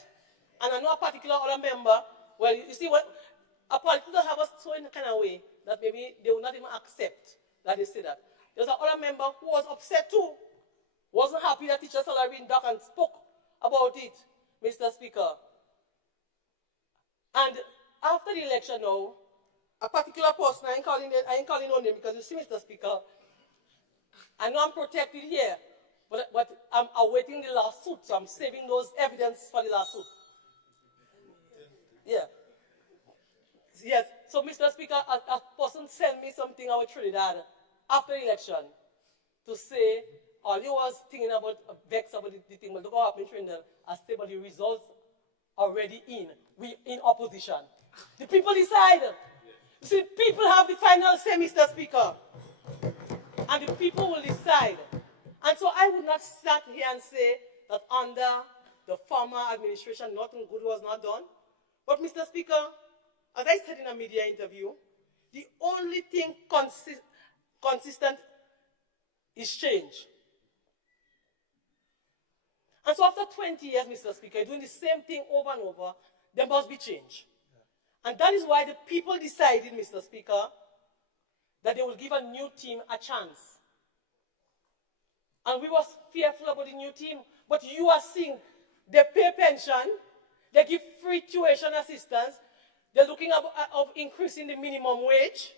and I know a particular other member, well, you see, what a politician have us so in a kind of way that maybe they will not even accept that they say that. There's another member who was upset too, wasn't happy that teacher salary in dark and spoke about it, Mr. Speaker. And after the election now, a particular person, I ain't calling on them because you see, Mr. Speaker, I know I'm protected here, but I'm awaiting the lawsuit, so I'm saving those evidence for the lawsuit. Yeah. Yes. So, Mr. Speaker, a person sent me something out of Trinidad after the election to say, all he was thinking about, vexed about the thing, but look what happened in Trinidad. I say, but the results already in. We in opposition. The people decide. You see, people have the final say, Mr. Speaker. And the people will decide. And so I would not sit here and say that under the former administration, nothing good was not done. But, Mr. Speaker, as I said in a media interview, the only thing consistent is change. And so after 20 years, Mr. Speaker, doing the same thing over and over, there must be change. And that is why the people decided, Mr. Speaker, that they will give a new team a chance. And we were fearful about the new team, but you are seeing they pay pension, they give free tuition assistance, they're looking of increasing the minimum wage.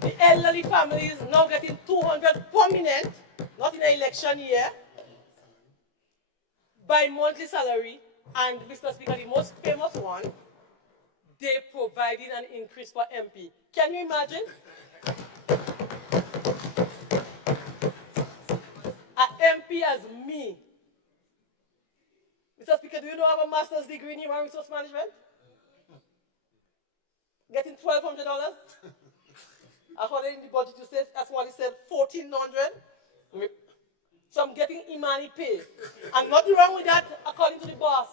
The elderly families now getting 200 permanent, not in an election year, by monthly salary. And, Mr. Speaker, the most famous one, they provided an increase for MP. Can you imagine? An MP as me. Mr. Speaker, do you know I have a master's degree in human resource management? Getting $1,200? According to the budget, you said, that's what he said, $1,400. So I'm getting Imani pay. And nothing wrong with that, according to the boss.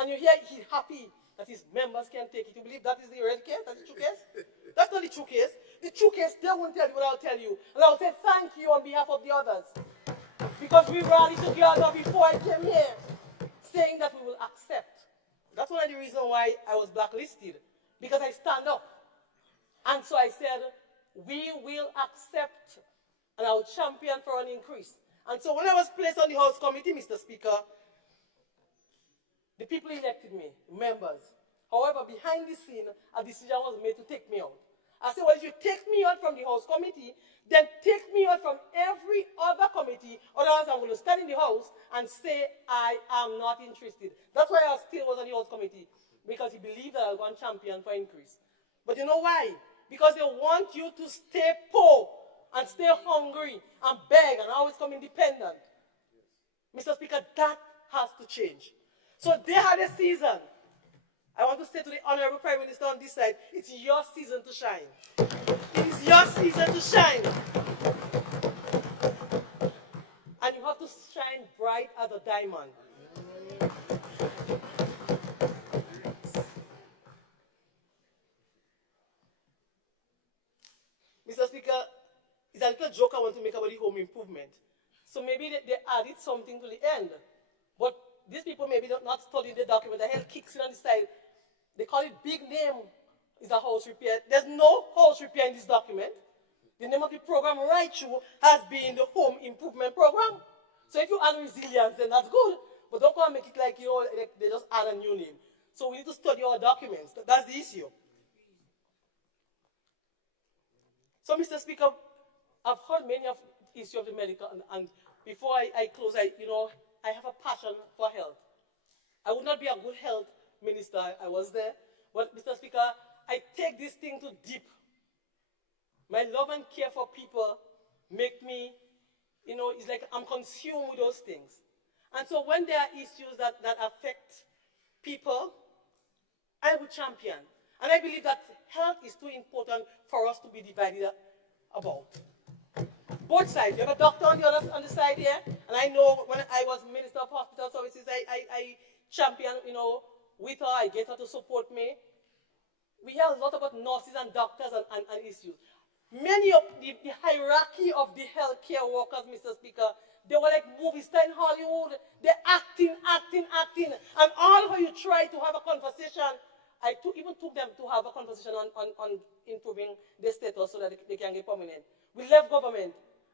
And you hear he's happy that his members can take it. You believe that is the real case? That's the true case? That's not the true case. The true case, they won't tell you what I'll tell you. And I'll say thank you on behalf of the others. Because we rallied together before I came here, saying that we will accept. That's one of the reasons why I was blacklisted. Because I stand up. And so I said, we will accept, and I will champion for an increase. And so when I was placed on the House Committee, Mr. Speaker, the people elected me, members. However, behind the scene, a decision was made to take me out. I said, well, if you take me out from the House Committee, then take me out from every other committee, otherwise I'm going to stand in the House and say I am not interested. That's why I still was on the House Committee, because he believed that I was one champion for increase. But you know why? Because they want you to stay poor and stay hungry and beg and always come independent. Mr. Speaker, that has to change. So they had a season. I want to say to the Honorable Prime Minister on this side, it's your season to shine. It is your season to shine. And you have to shine bright as a diamond. Mr. Speaker, it's a little joke I want to make about the home improvement. So maybe they added something to the end. But these people maybe not studying the document. The hell kicks in on the side. They call it big name is a house repair. There's no house repair in this document. The name of the program right through has been the home improvement program. So if you add resilience, then that's good. But don't go and make it like, they just add a new name. So we need to study our documents. That's the issue. So, Mr. Speaker, I've heard many of the issue of the medical, and before I close, I have a passion for health. I would not be a good health minister, I was there, but Mr. Speaker, I take this thing to deep. My love and care for people make me, it's like I'm consumed with those things. And so when there are issues that affect people, I will champion. And I believe that health is too important for us to be divided about. Both sides. You have a doctor on the side here, and I know when I was Minister of Hospital Services, I champion, with her, I get her to support me. We hear a lot about nurses and doctors and issues. Many of the hierarchy of the healthcare workers, Mr. Speaker, they were like movie star in Hollywood. They're acting. And all how you try to have a conversation, I even took them to have a conversation on improving their status so that they can get permanent. We left government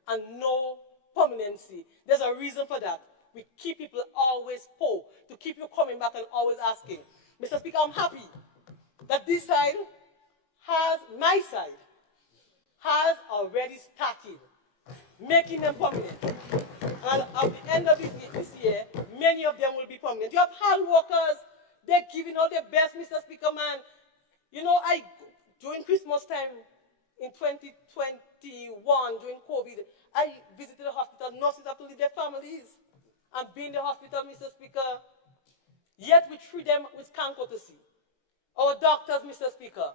and no permanency. There's a reason for that. We keep people always poor, to keep you coming back and always asking. Mr. Speaker, I'm happy that this side my side has already started making them permanent. And at the end of this year, many of them will be permanent. You have hard workers, they're giving out their best, Mr. Speaker, man. During Christmas time in 2021, during COVID, I visited the hospital. Nurses have to leave their families and be in the hospital, Mr. Speaker. Yet we treat them with kind courtesy. Our doctors, Mr. Speaker,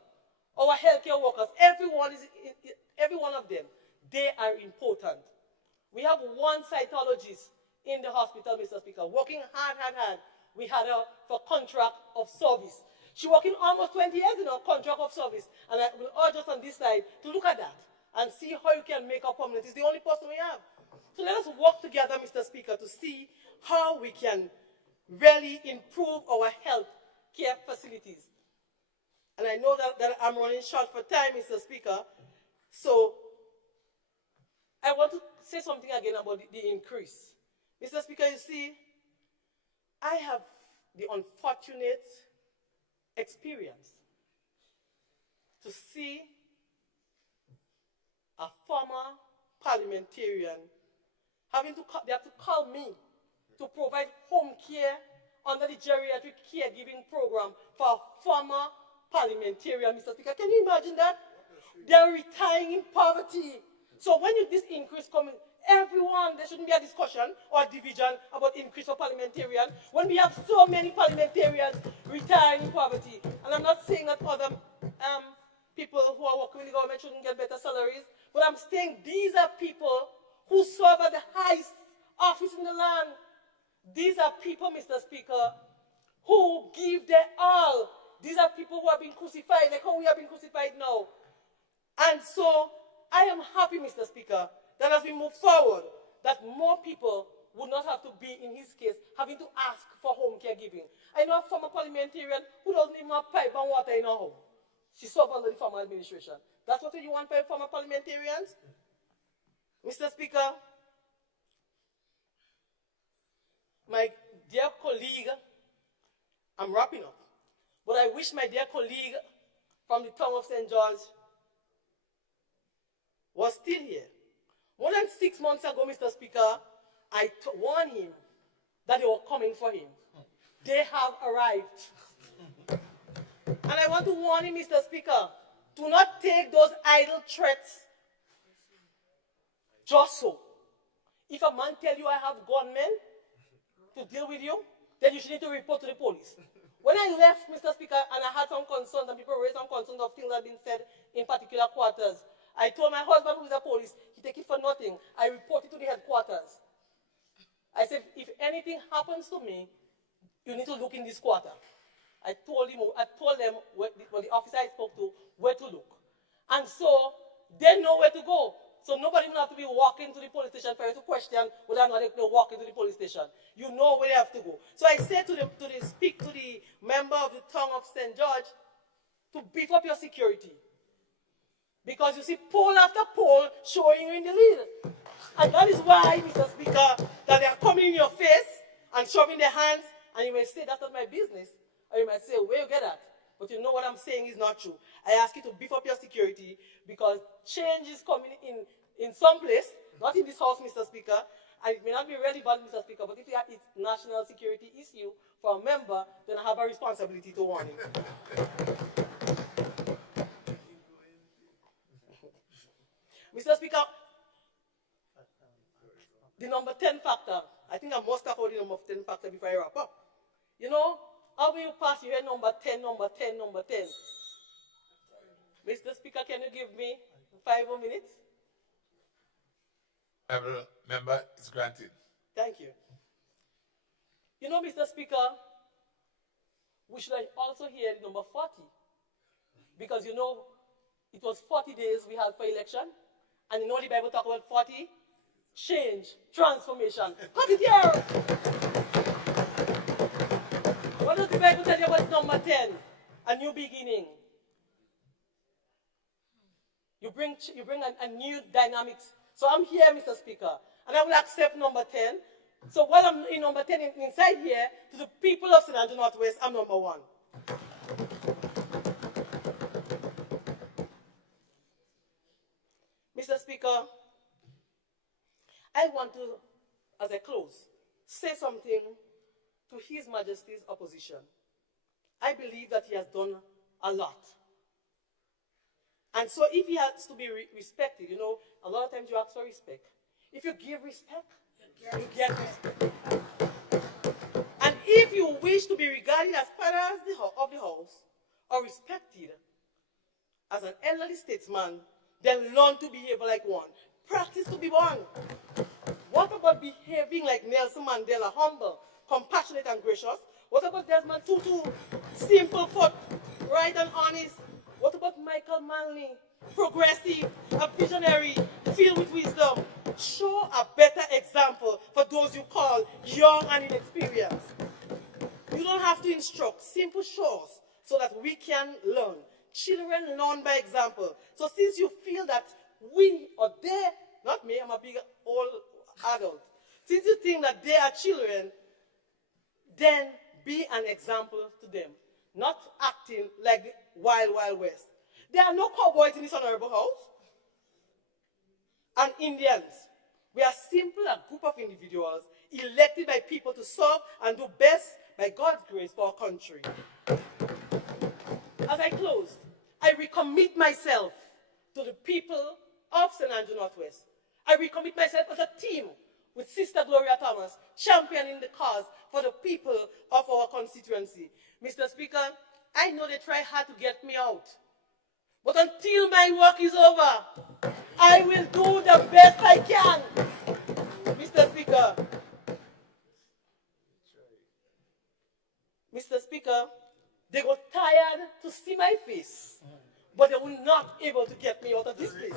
our healthcare workers, every one of them, they are important. We have one cytologist in the hospital, Mr. Speaker, working hard. We had her for contract of service. She's working almost 20 years in a contract of service. And I will urge us on this side to look at that and see how you can make her permanent. It's the only person we have. So let us work together, Mr. Speaker, to see how we can really improve our health care facilities. And I know that I'm running short for time, Mr. Speaker. So I want to say something again about the increase. Mr. Speaker, you see, I have the unfortunate experience to see a former parliamentarian they have to call me to provide home care under the geriatric caregiving program for a former parliamentarian, Mr. Speaker. Can you imagine that? They're retiring in poverty. So when this increase comes, there shouldn't be a discussion or a division about increase for parliamentarian when we have so many parliamentarians retiring in poverty. And I'm not saying that other people who are working with the government shouldn't get better salaries, but I'm saying these are people who serve at the highest office in the land. These are people, Mr. Speaker, who give their all. These are people who have been crucified, like how we have been crucified now. And so I am happy, Mr. Speaker, that as we move forward, that more people would not have to be, in his case, having to ask for home caregiving. I know a former parliamentarian who doesn't even have pipe and water in her home. She served under the former administration. That's what you want for former parliamentarians? Mr. Speaker, my dear colleague, I'm wrapping up, but I wish my dear colleague from the town of St. George was still here. More than 6 months ago, Mr. Speaker, I warned him that they were coming for him. They have arrived. And I want to warn him, Mr. Speaker, do not take those idle threats just so. If a man tells you I have gunmen to deal with you, then you should need to report to the police. When I left, Mr. Speaker, and I had some concerns, and people raised some concerns of things that have been said in particular quarters, I told my husband, who is a police, he take it for nothing. I reported to the headquarters. I said, if anything happens to me, you need to look in this quarter. I told them, the officer I spoke to, where to look. And so they know where to go. So nobody will have to be walking to the police station for you to question whether or not they walk into the police station. You know where they have to go. So I say to the member of the town of St. George to beef up your security. Because you see poll after poll showing you in the lead. And that is why, Mr. Speaker, that they are coming in your face and shoving their hands, and you may say, that's not my business. Or you might say, where you get that? But you know what I'm saying is not true. I ask you to beef up your security because change is coming in some place, not in this house, Mr. Speaker, and it may not be relevant, Mr. Speaker, but if it's national security issue for a member, then I have a responsibility to warn him. Mr. Speaker, the number 10 factor, I think I must talk about the number 10 factor before I wrap up. You know, how will you pass, you hear number 10, number 10, number 10. Mr. Speaker, can you give me 5 more minutes? Member, it's granted. Thank you. You know, Mr. Speaker, we should also hear the number 40. Because you know, it was 40 days we had for election. And you know the Bible talk about 40? Change, transformation. Cut it here! What does the Bible tell you about number 10? A new beginning. You bring a new dynamics. So I'm here, Mr. Speaker, and I will accept number 10. So while I'm in number 10 inside here, to the people of St. Andrew Northwest, I'm number 1. Mr. Speaker, I want to, as I close, say something to His Majesty's opposition. I believe that he has done a lot. And so if he has to be respected, you know, a lot of times you ask for respect. If you give respect, you get respect. And if you wish to be regarded as father of the house or respected as an elderly statesman, then learn to behave like one. Practice to be one. What about behaving like Nelson Mandela, humble, compassionate, and gracious? What about Desmond Tutu, simple, right and honest? What about Michael Manley, progressive, a visionary, filled with wisdom? Show a better example for those you call young and inexperienced. You don't have to instruct, simple shows so that we can learn. Children learn by example. So since you feel that we or they, not me, I'm a big old adult. Since you think that they are children, then be an example to them. Not acting like the Wild Wild West. There are no cowboys in this honorable house. And Indians. We are simply a group of individuals elected by people to serve and do best by God's grace for our country. As I close, I recommit myself to the people of St. Andrew Northwest. I recommit myself as a team with Sister Gloria Thomas, championing the cause for the people of our constituency. Mr. Speaker, I know they try hard to get me out. But until my work is over, I will do the best I can. Mr. Speaker. Mr. Speaker, they got tired to see my face, but they were not able to get me out of this place.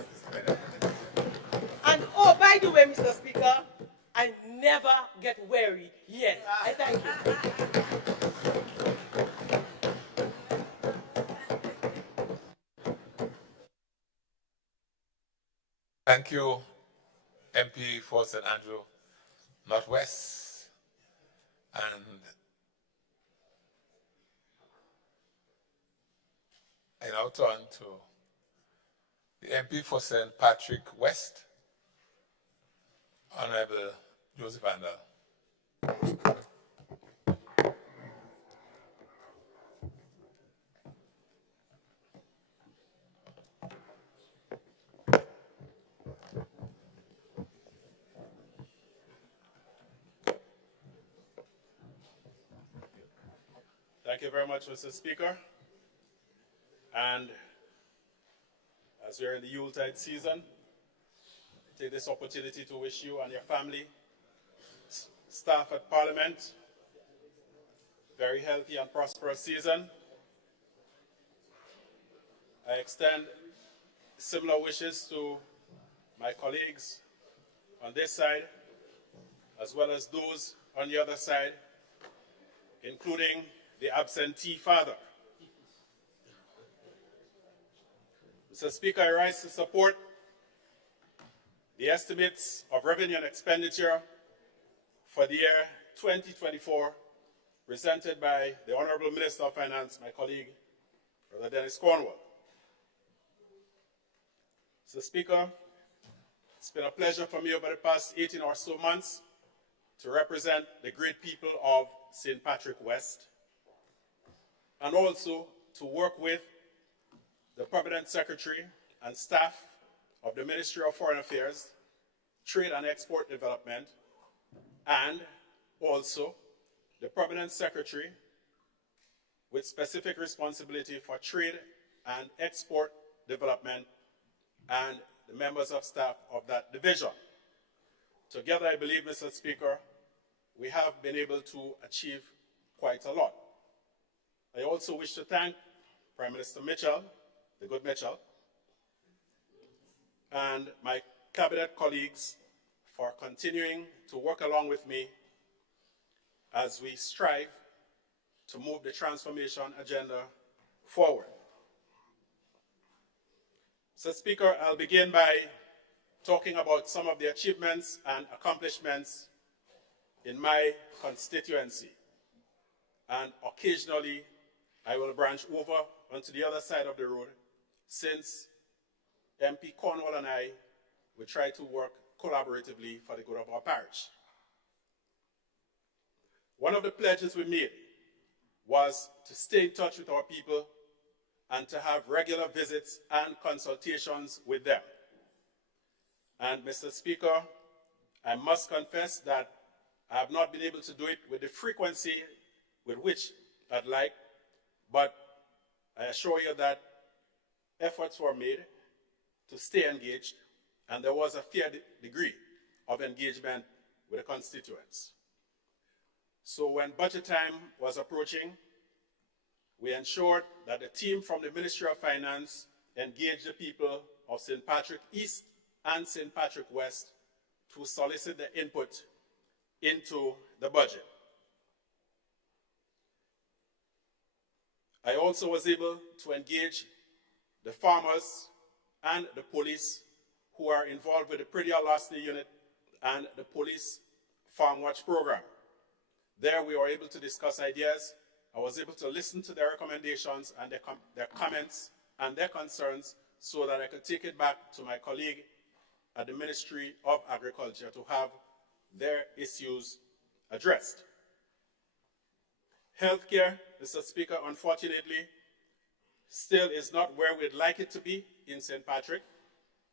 And oh, by the way, Mr. Speaker, I never get weary yet. I thank you. Thank you, MP for St. Andrew Northwest. And I now turn to the MP for St. Patrick West, Honorable Joseph Andal. Thank you very much, Mr. Speaker. And as we are in the Yuletide season, I take this opportunity to wish you and your family, staff at Parliament, very healthy and prosperous season. I extend similar wishes to my colleagues on this side, as well as those on the other side, including the absentee father. Mr. Speaker, I rise to support the estimates of revenue and expenditure for the year 2024 presented by the Honorable Minister of Finance, my colleague, Brother Dennis Cornwall. Mr. Speaker, it's been a pleasure for me over the past 18 or so months to represent the great people of St. Patrick West, and also to work with the Permanent Secretary and staff of the Ministry of Foreign Affairs, Trade and Export Development, and also the Permanent Secretary with specific responsibility for trade and export development, and the members of staff of that division. Together, I believe, Mr. Speaker, we have been able to achieve quite a lot. I also wish to thank Prime Minister Mitchell, the good Mitchell, and my cabinet colleagues for continuing to work along with me as we strive to move the transformation agenda forward. Mr. Speaker, I'll begin by talking about some of the achievements and accomplishments in my constituency. And occasionally, I will branch over onto the other side of the road, since MP Cornwall and I will try to work collaboratively for the good of our parish. One of the pledges we made was to stay in touch with our people and to have regular visits and consultations with them. And Mr. Speaker, I must confess that I have not been able to do it with the frequency with which I'd like, but I assure you that efforts were made to stay engaged, and there was a fair degree of engagement with the constituents. So when budget time was approaching, we ensured that the team from the Ministry of Finance engaged the people of St. Patrick East and St. Patrick West to solicit their input into the budget. I also was able to engage the farmers and the police who are involved with the Pretty Alasni unit and the police Farm Watch program. There we were able to discuss ideas. I was able to listen to their recommendations and their comments and their concerns so that I could take it back to my colleague at the Ministry of Agriculture to have their issues addressed. Healthcare, Mr. Speaker, unfortunately, still is not where we'd like it to be in St. Patrick.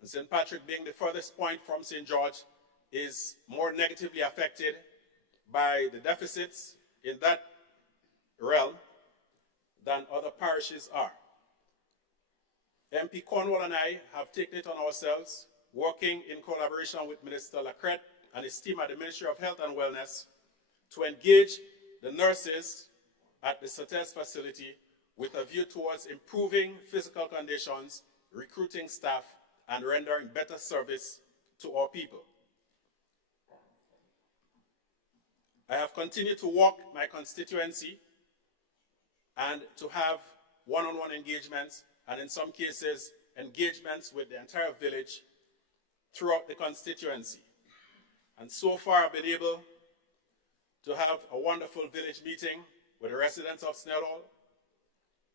And St. Patrick, being the furthest point from St. George, is more negatively affected by the deficits in that realm than other parishes are. MP Cornwall and I have taken it on ourselves, working in collaboration with Minister Lacrette and his team at the Ministry of Health and Wellness, to engage the nurses at the Sates facility with a view towards improving physical conditions, recruiting staff, and rendering better service to our people. I have continued to walk my constituency and to have one-on-one engagements, and in some cases, engagements with the entire village throughout the constituency. And so far, I've been able to have a wonderful village meeting with the residents of Snellhall,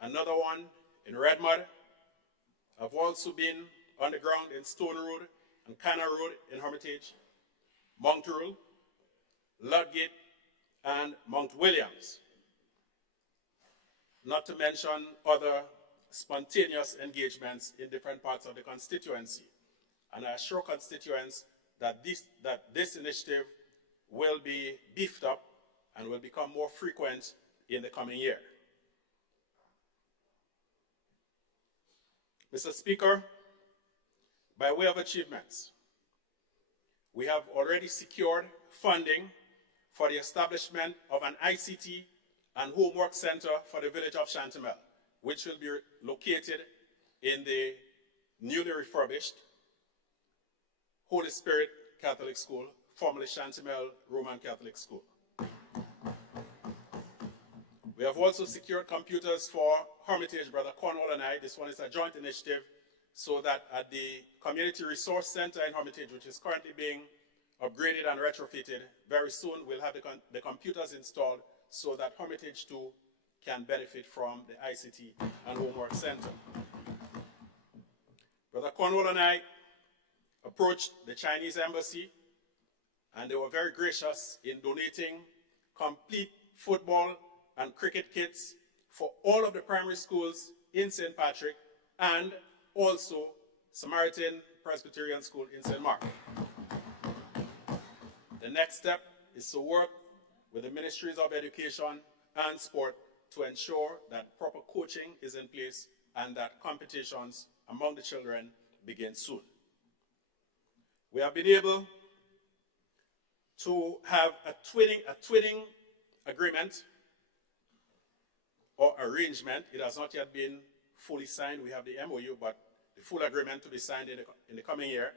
another one in Redmud. I've also been on the ground in Stone Road and Canna Road in Hermitage, Montrule, Ludgate, and Mount Williams. Not to mention other spontaneous engagements in different parts of the constituency. And I assure constituents that this initiative will be beefed up and will become more frequent in the coming year. Mr. Speaker, by way of achievements, we have already secured funding for the establishment of an ICT and homework center for the village of Chantemelle, which will be located in the newly refurbished Holy Spirit Catholic School, formerly Chantimel Roman Catholic School. We have also secured computers for Hermitage, Brother Cornwall and I. This one is a joint initiative so that at the Community Resource Center in Hermitage, which is currently being upgraded and retrofitted, very soon we'll have the computers installed so that Hermitage too can benefit from the ICT and Homework Center. Brother Cornwall and I approached the Chinese embassy, and they were very gracious in donating complete football and cricket kits for all of the primary schools in St. Patrick and also Samaritan Presbyterian School in St. Mark. The next step is to work with the Ministries of Education and Sport to ensure that proper coaching is in place and that competitions among the children begin soon. We have been able to have a twinning agreement or arrangement. It has not yet been fully signed. We have the MOU, but the full agreement to be signed in the coming year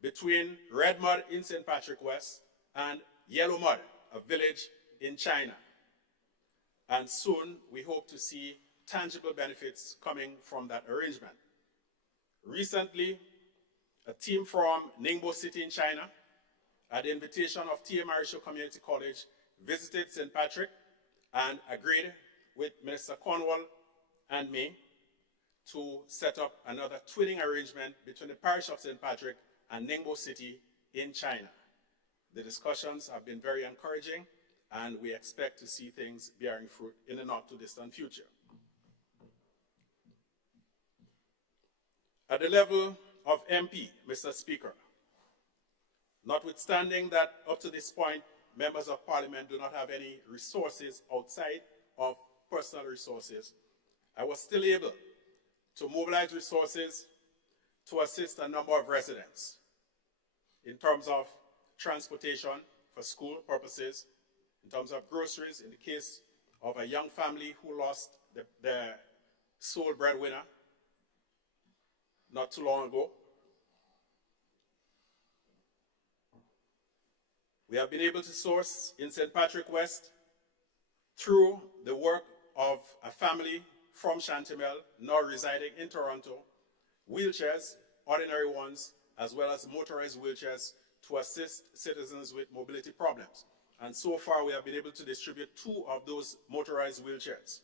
between Red Mud in St. Patrick West and Yellow Mud, a village in China. And soon we hope to see tangible benefits coming from that arrangement. Recently, a team from Ningbo City in China, at the invitation of T.A. Marisho Community College, visited St. Patrick and agreed with Minister Cornwall and me to set up another twinning arrangement between the parish of St. Patrick and Ningbo City in China. The discussions have been very encouraging, and we expect to see things bearing fruit in the not too distant future. At the level of MP, Mr. Speaker, notwithstanding that up to this point, members of Parliament do not have any resources outside of personal resources, I was still able to mobilize resources to assist a number of residents in terms of transportation for school purposes, in terms of groceries, in the case of a young family who lost their sole breadwinner not too long ago. We have been able to source in St. Patrick West, through the work of a family from Chantimel, now residing in Toronto, wheelchairs, ordinary ones, as well as motorized wheelchairs to assist citizens with mobility problems. And so far, we have been able to distribute 2 of those motorized wheelchairs.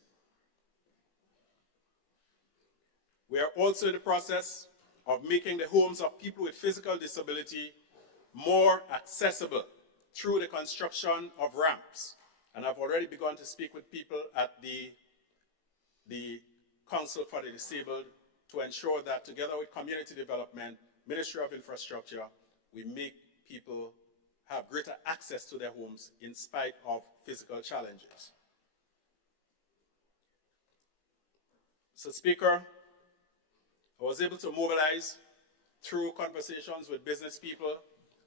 We are also in the process of making the homes of people with physical disability more accessible through the construction of ramps. And I've already begun to speak with people at the Council for the Disabled to ensure that together with Community Development, Ministry of Infrastructure, we make people have greater access to their homes in spite of physical challenges. So, Speaker, I was able to mobilize through conversations with business people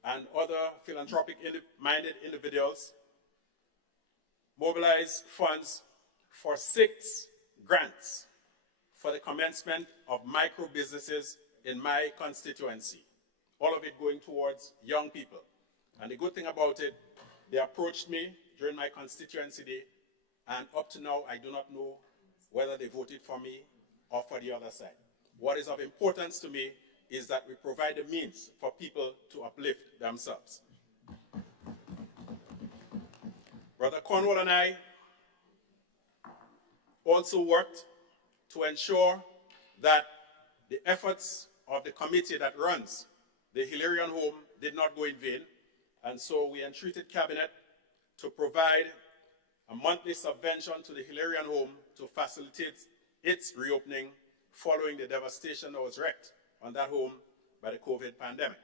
and other philanthropic-minded individuals, mobilize funds for 6 grants for the commencement of micro businesses in my constituency, all of it going towards young people. And the good thing about it, they approached me during my constituency day, and up to now, I do not know whether they voted for me or for the other side. What is of importance to me is that we provide the means for people to uplift themselves. Brother Cornwall and I also worked to ensure that the efforts of the committee that runs the Hilarion Home did not go in vain, and so we entreated Cabinet to provide a monthly subvention to the Hilarion Home to facilitate its reopening following the devastation that was wreaked on that home by the COVID pandemic.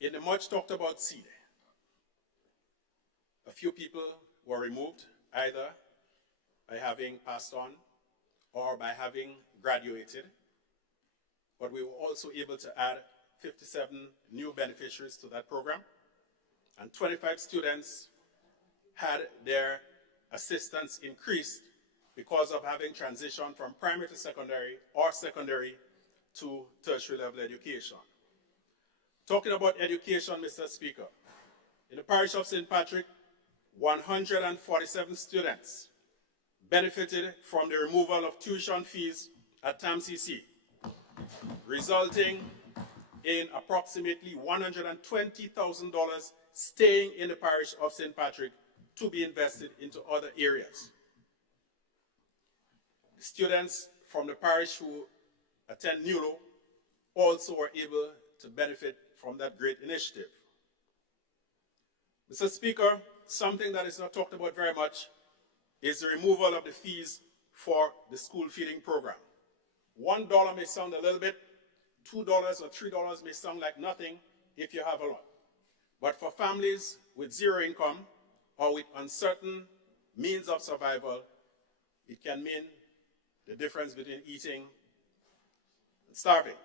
In the much talked about seed, a few people were removed either by having passed on or by having graduated, but we were also able to add 57 new beneficiaries to that program, and 25 students had their assistance increased because of having transitioned from primary to secondary or secondary to tertiary level education. Talking about education, Mr. Speaker, in the parish of St. Patrick, 147 students benefited from the removal of tuition fees at TAMCC, resulting in approximately $120,000 staying in the parish of St. Patrick to be invested into other areas. Students from the parish who attend NULO also were able to benefit from that great initiative. Mr. Speaker, something that is not talked about very much is the removal of the fees for the school feeding program. $1 may sound a little bit, $2 or $3 may sound like nothing if you have a lot. But for families with zero income or with uncertain means of survival, it can mean the difference between eating and starving.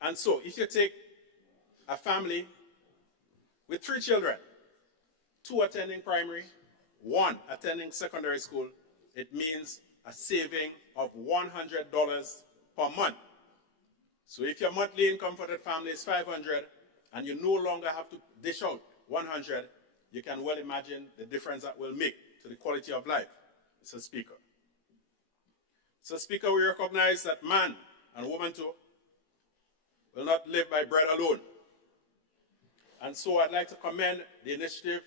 And so if you take a family with 3 children, 2 attending primary, 1 attending secondary school, it means a saving of $100 per month. So if your monthly income for that family is $500 and you no longer have to dish out $100, you can well imagine the difference that will make to the quality of life, Mr. Speaker. Mr. Speaker, we recognize that man and woman too will not live by bread alone. And so I'd like to commend the initiative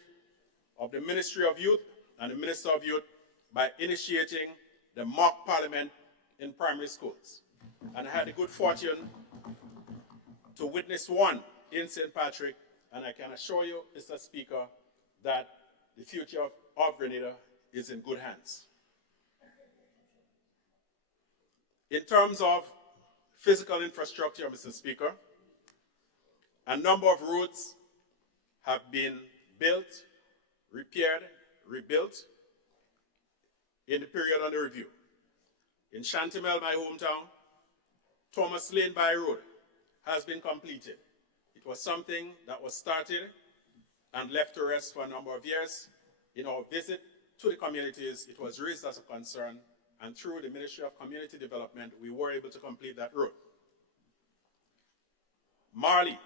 of the Ministry of Youth and the Minister of Youth by initiating the mock parliament in primary schools. And I had the good fortune to witness one in St. Patrick, and I can assure you, Mr. Speaker, that the future of Grenada is in good hands. In terms of physical infrastructure, Mr. Speaker, a number of roads have been built, repaired, rebuilt in the period under review. In Chantimel, my hometown, Thomas Lane by Road has been completed. It was something that was started and left to rest for a number of years. In our visit to the communities, it was raised as a concern, and through the Ministry of Community Development, we were able to complete that road. Marley,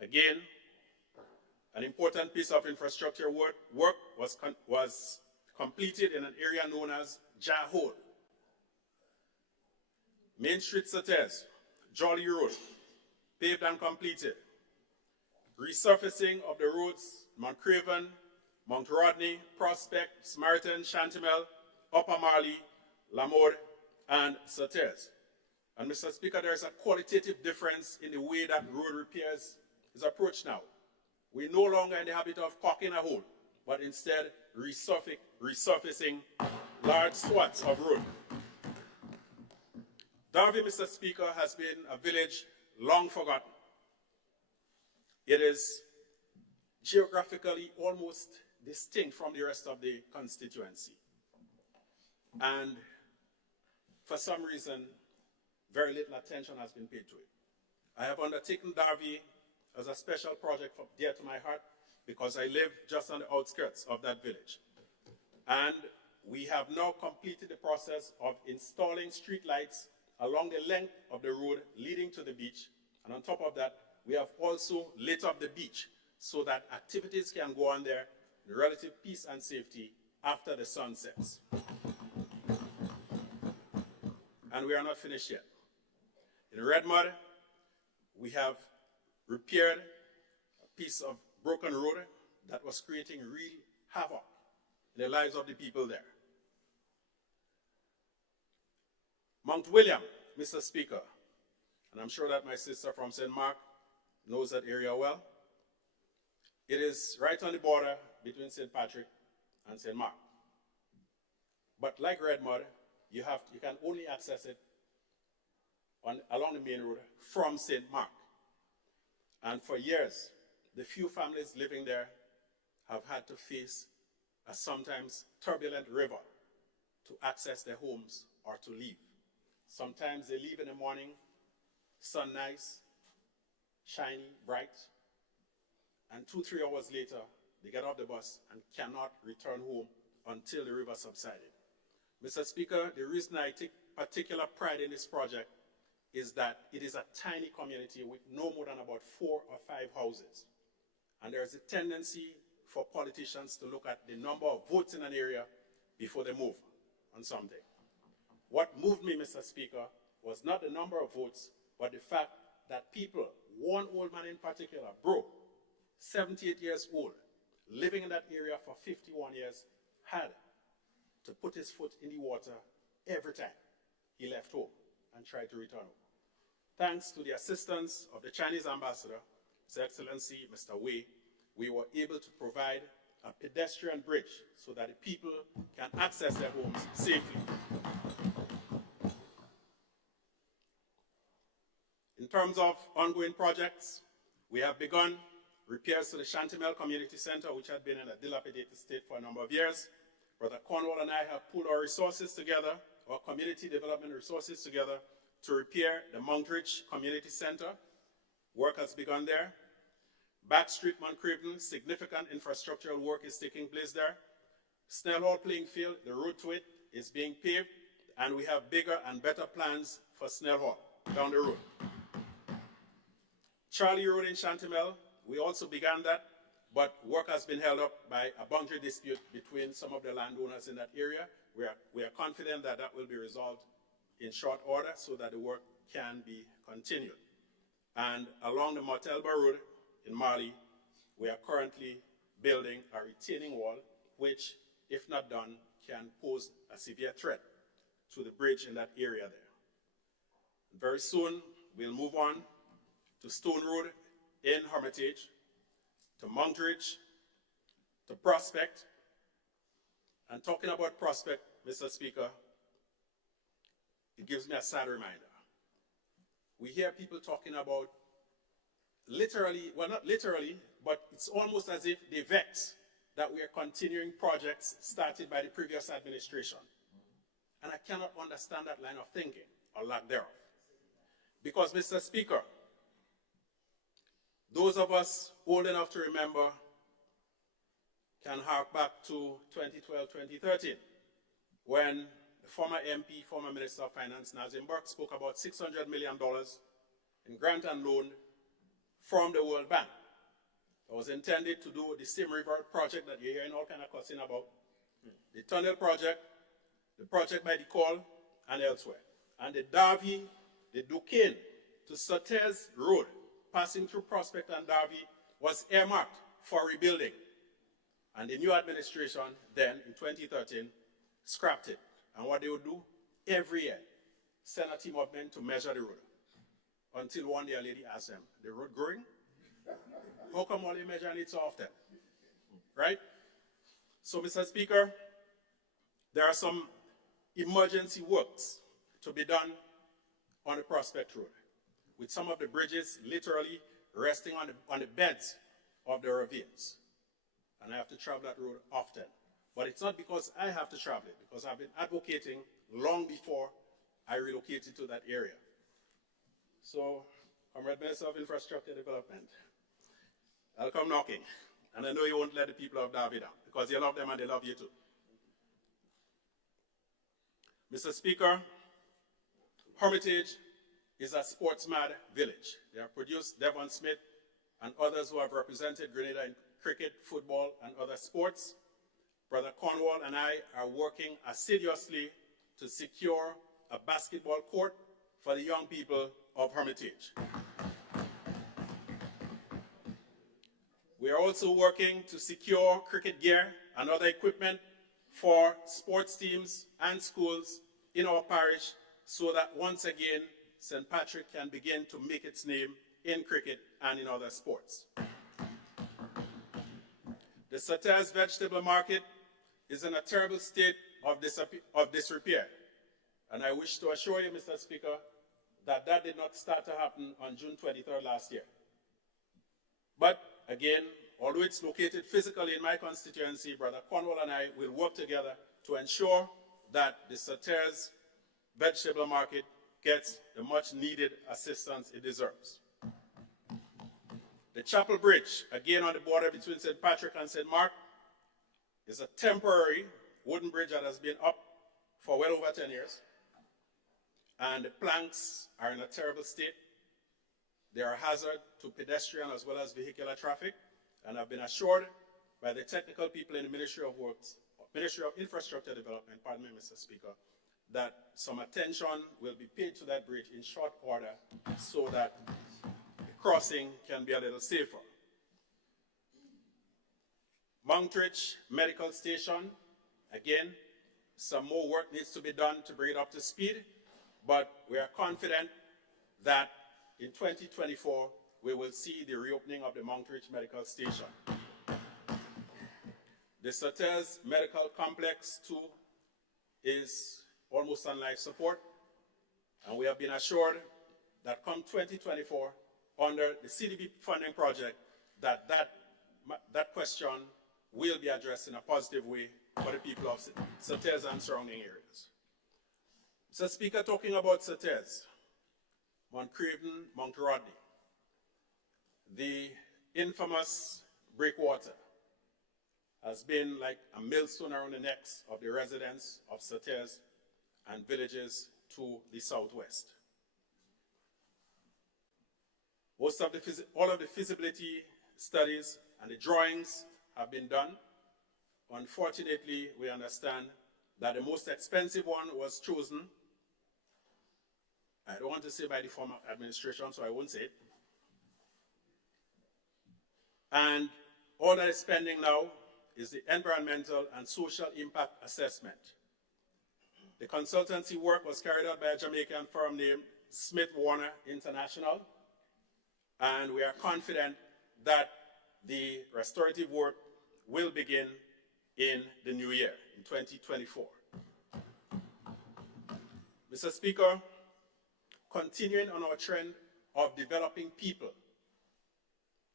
again, an important piece of infrastructure work was completed in an area known as Jahole. Main Street Sates, Jolly Road, paved and completed. Resurfacing of the roads, Mount Craven, Mount Rodney, Prospect, Samaritan, Chantimel, Upper Marley, Lamode, and Sates. And Mr. Speaker, there is a qualitative difference in the way that road repairs is approached now. We're no longer in the habit of caulking a hole, but instead resurfacing large swaths of road. Darby, Mr. Speaker, has been a village long forgotten. It is geographically almost distinct from the rest of the constituency. And for some reason, very little attention has been paid to it. I have undertaken Darby as a special project dear to my heart because I live just on the outskirts of that village. And we have now completed the process of installing street lights along the length of the road leading to the beach. And on top of that, we have also lit up the beach so that activities can go on there in relative peace and safety after the sun sets. And we are not finished yet. In Redmud, we have repaired a piece of broken road that was creating real havoc in the lives of the people there. Mount William, Mr. Speaker, and I'm sure that my sister from St. Mark knows that area well. It is right on the border between St. Patrick and St. Mark. But like Redmud, you can only access it along the main road from St. Mark. And for years, the few families living there have had to face a sometimes turbulent river to access their homes or to leave. Sometimes they leave in the morning, sun nice, shiny, bright, and 2-3 hours later, they get off the bus and cannot return home until the river subsided. Mr. Speaker, the reason I take particular pride in this project is that it is a tiny community with no more than about 4 or 5 houses. And there is a tendency for politicians to look at the number of votes in an area before they move on something. What moved me, Mr. Speaker, was not the number of votes, but the fact that people, one old man in particular, bro, 78 years old, living in that area for 51 years, had to put his foot in the water every time he left home and tried to return home. Thanks to the assistance of the Chinese ambassador, His Excellency Mr. Wei, we were able to provide a pedestrian bridge so that the people can access their homes safely. In terms of ongoing projects, we have begun repairs to the Chantemelle Community Center, which had been in a dilapidated state for a number of years. Brother Cornwall and I have pulled our resources together, our community development resources together, to repair the Monkridge Community Center. Work has begun there. Back Street, Moncraven, significant infrastructural work is taking place there. Snell Hall playing field, the road to it is being paved, and we have bigger and better plans for Snell Hall down the road. Charlie Road in Chantemelle, we also began that, but work has been held up by a boundary dispute between some of the landowners in that area. We are confident that that will be resolved in short order so that the work can be continued. And along the Mortelba Road in Mali, we are currently building a retaining wall, which, if not done, can pose a severe threat to the bridge in that area there. Very soon, we'll move on to Stone Road in Hermitage, to Monkridge, to Prospect. And talking about Prospect, Mr. Speaker, it gives me a sad reminder. We hear people talking about literally, well, not literally, but it's almost as if they vex that we are continuing projects started by the previous administration. And I cannot understand that line of thinking, or lack thereof. Because, Mr. Speaker, those of us old enough to remember can hark back to 2012, 2013, when the former MP, former Minister of Finance, Nazim Burke, spoke about $600 million in grant and loan from the World Bank. It was intended to do the same river project that you're hearing all kind of cussing about, the tunnel project, the project by the Call, and elsewhere. And the Davie, the Duquesne to Sotez Road, passing through Prospect and Davie, was earmarked for rebuilding. And the new administration then, in 2013, scrapped it. And what they would do, every year, send a team of men to measure the road. Until one day a lady asked them, the road growing? How come all you measuring it so often? Right? So, Mr. Speaker, there are some emergency works to be done on the Prospect Road, with some of the bridges literally resting on the beds of the ravines. And I have to travel that road often. But it's not because I have to travel it, because I've been advocating long before I relocated to that area. So, Comrade Minister of Infrastructure Development, I'll come knocking. And I know you won't let the people of Davie down, because you love them and they love you too. Mr. Speaker, Hermitage is a sports-mad village. They have produced Devon Smith and others who have represented Grenada in cricket, football, and other sports. Brother Cornwall and I are working assiduously to secure a basketball court for the young people of Hermitage. We are also working to secure cricket gear and other equipment for sports teams and schools in our parish so that once again St. Patrick can begin to make its name in cricket and in other sports. The Sotez Vegetable Market is in a terrible state of disrepair. And I wish to assure you, Mr. Speaker, that that did not start to happen on June 23rd last year. But again, although it's located physically in my constituency, Brother Cornwall and I will work together to ensure that the Sotez Vegetable Market gets the much needed assistance it deserves. The Chapel Bridge, again on the border between St. Patrick and St. Mark, is a temporary wooden bridge that has been up for well over 10 years. And the planks are in a terrible state. They are a hazard to pedestrian as well as vehicular traffic. And I've been assured by the technical people in the Ministry of Infrastructure Development, pardon me, Mr. Speaker, that some attention will be paid to that bridge in short order so that the crossing can be a little safer. Monkridge Medical Station, again, some more work needs to be done to bring it up to speed, but we are confident that in 2024, we will see the reopening of the Monkridge Medical Station. The Sautez Medical Complex, too, is almost on life support, and we have been assured that come 2024, under the CDB funding project, that question will be addressed in a positive way for the people of Sautez and surrounding areas. Mr. Speaker, talking about Sautez, Mount Craven, Mount Rodney, the infamous breakwater has been like a millstone around the necks of the residents of Sautez and villages to the southwest. All of the feasibility studies and the drawings have been done. Unfortunately, we understand that the most expensive one was chosen. I don't want to say by the former administration, so I won't say it. And all that is pending now is the environmental and social impact assessment. The consultancy work was carried out by a Jamaican firm named Smith Warner International, and we are confident that the restorative work will begin in the new year, in 2024. Mr. Speaker, continuing on our trend of developing people,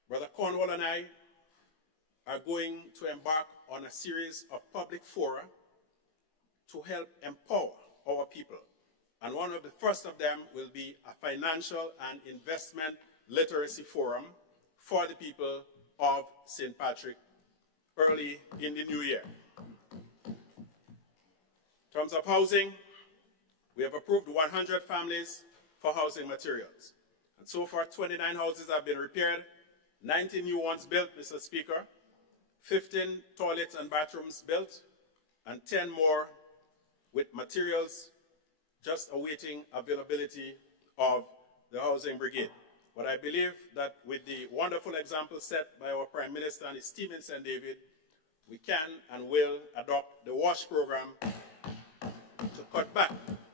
Brother Cornwall and I are going to embark on a series of public fora to help empower our people. And one of the first of them will be a financial and investment literacy forum for the people of St. Patrick early in the new year. In terms of housing, we have approved 100 families for housing materials. And so far, 29 houses have been repaired, 19 new ones built, Mr. Speaker, 15 toilets and bathrooms built, and 10 more with materials just awaiting availability of the housing brigade. But I believe that with the wonderful example set by our Prime Minister and his team in St. David, we can and will adopt the WASH program to cut back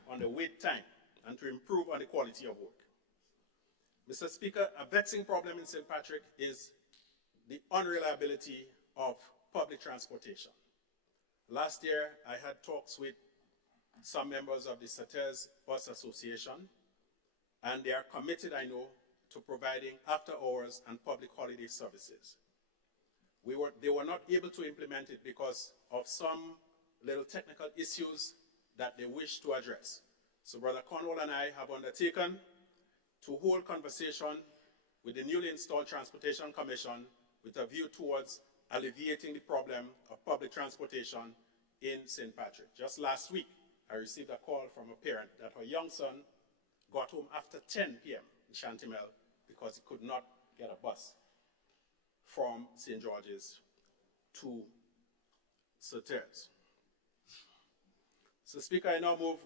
on the wait time and to improve on the quality of work. Mr. Speaker, a vexing problem in St. Patrick is the unreliability of public transportation. Last year, I had talks with some members of the Sautez Bus Association, and they are committed, I know, to providing after-hours and public holiday services. They were not able to implement it because of some little technical issues that they wish to address. So Brother Cornwall and I have undertaken to hold conversation with the newly installed Transportation Commission with a view towards alleviating the problem of public transportation in St. Patrick. Just last week, I received a call from a parent that her young son got home after 10 p.m. in Shantimel because he could not get a bus from St. George's to Sautez. So, Speaker, I now move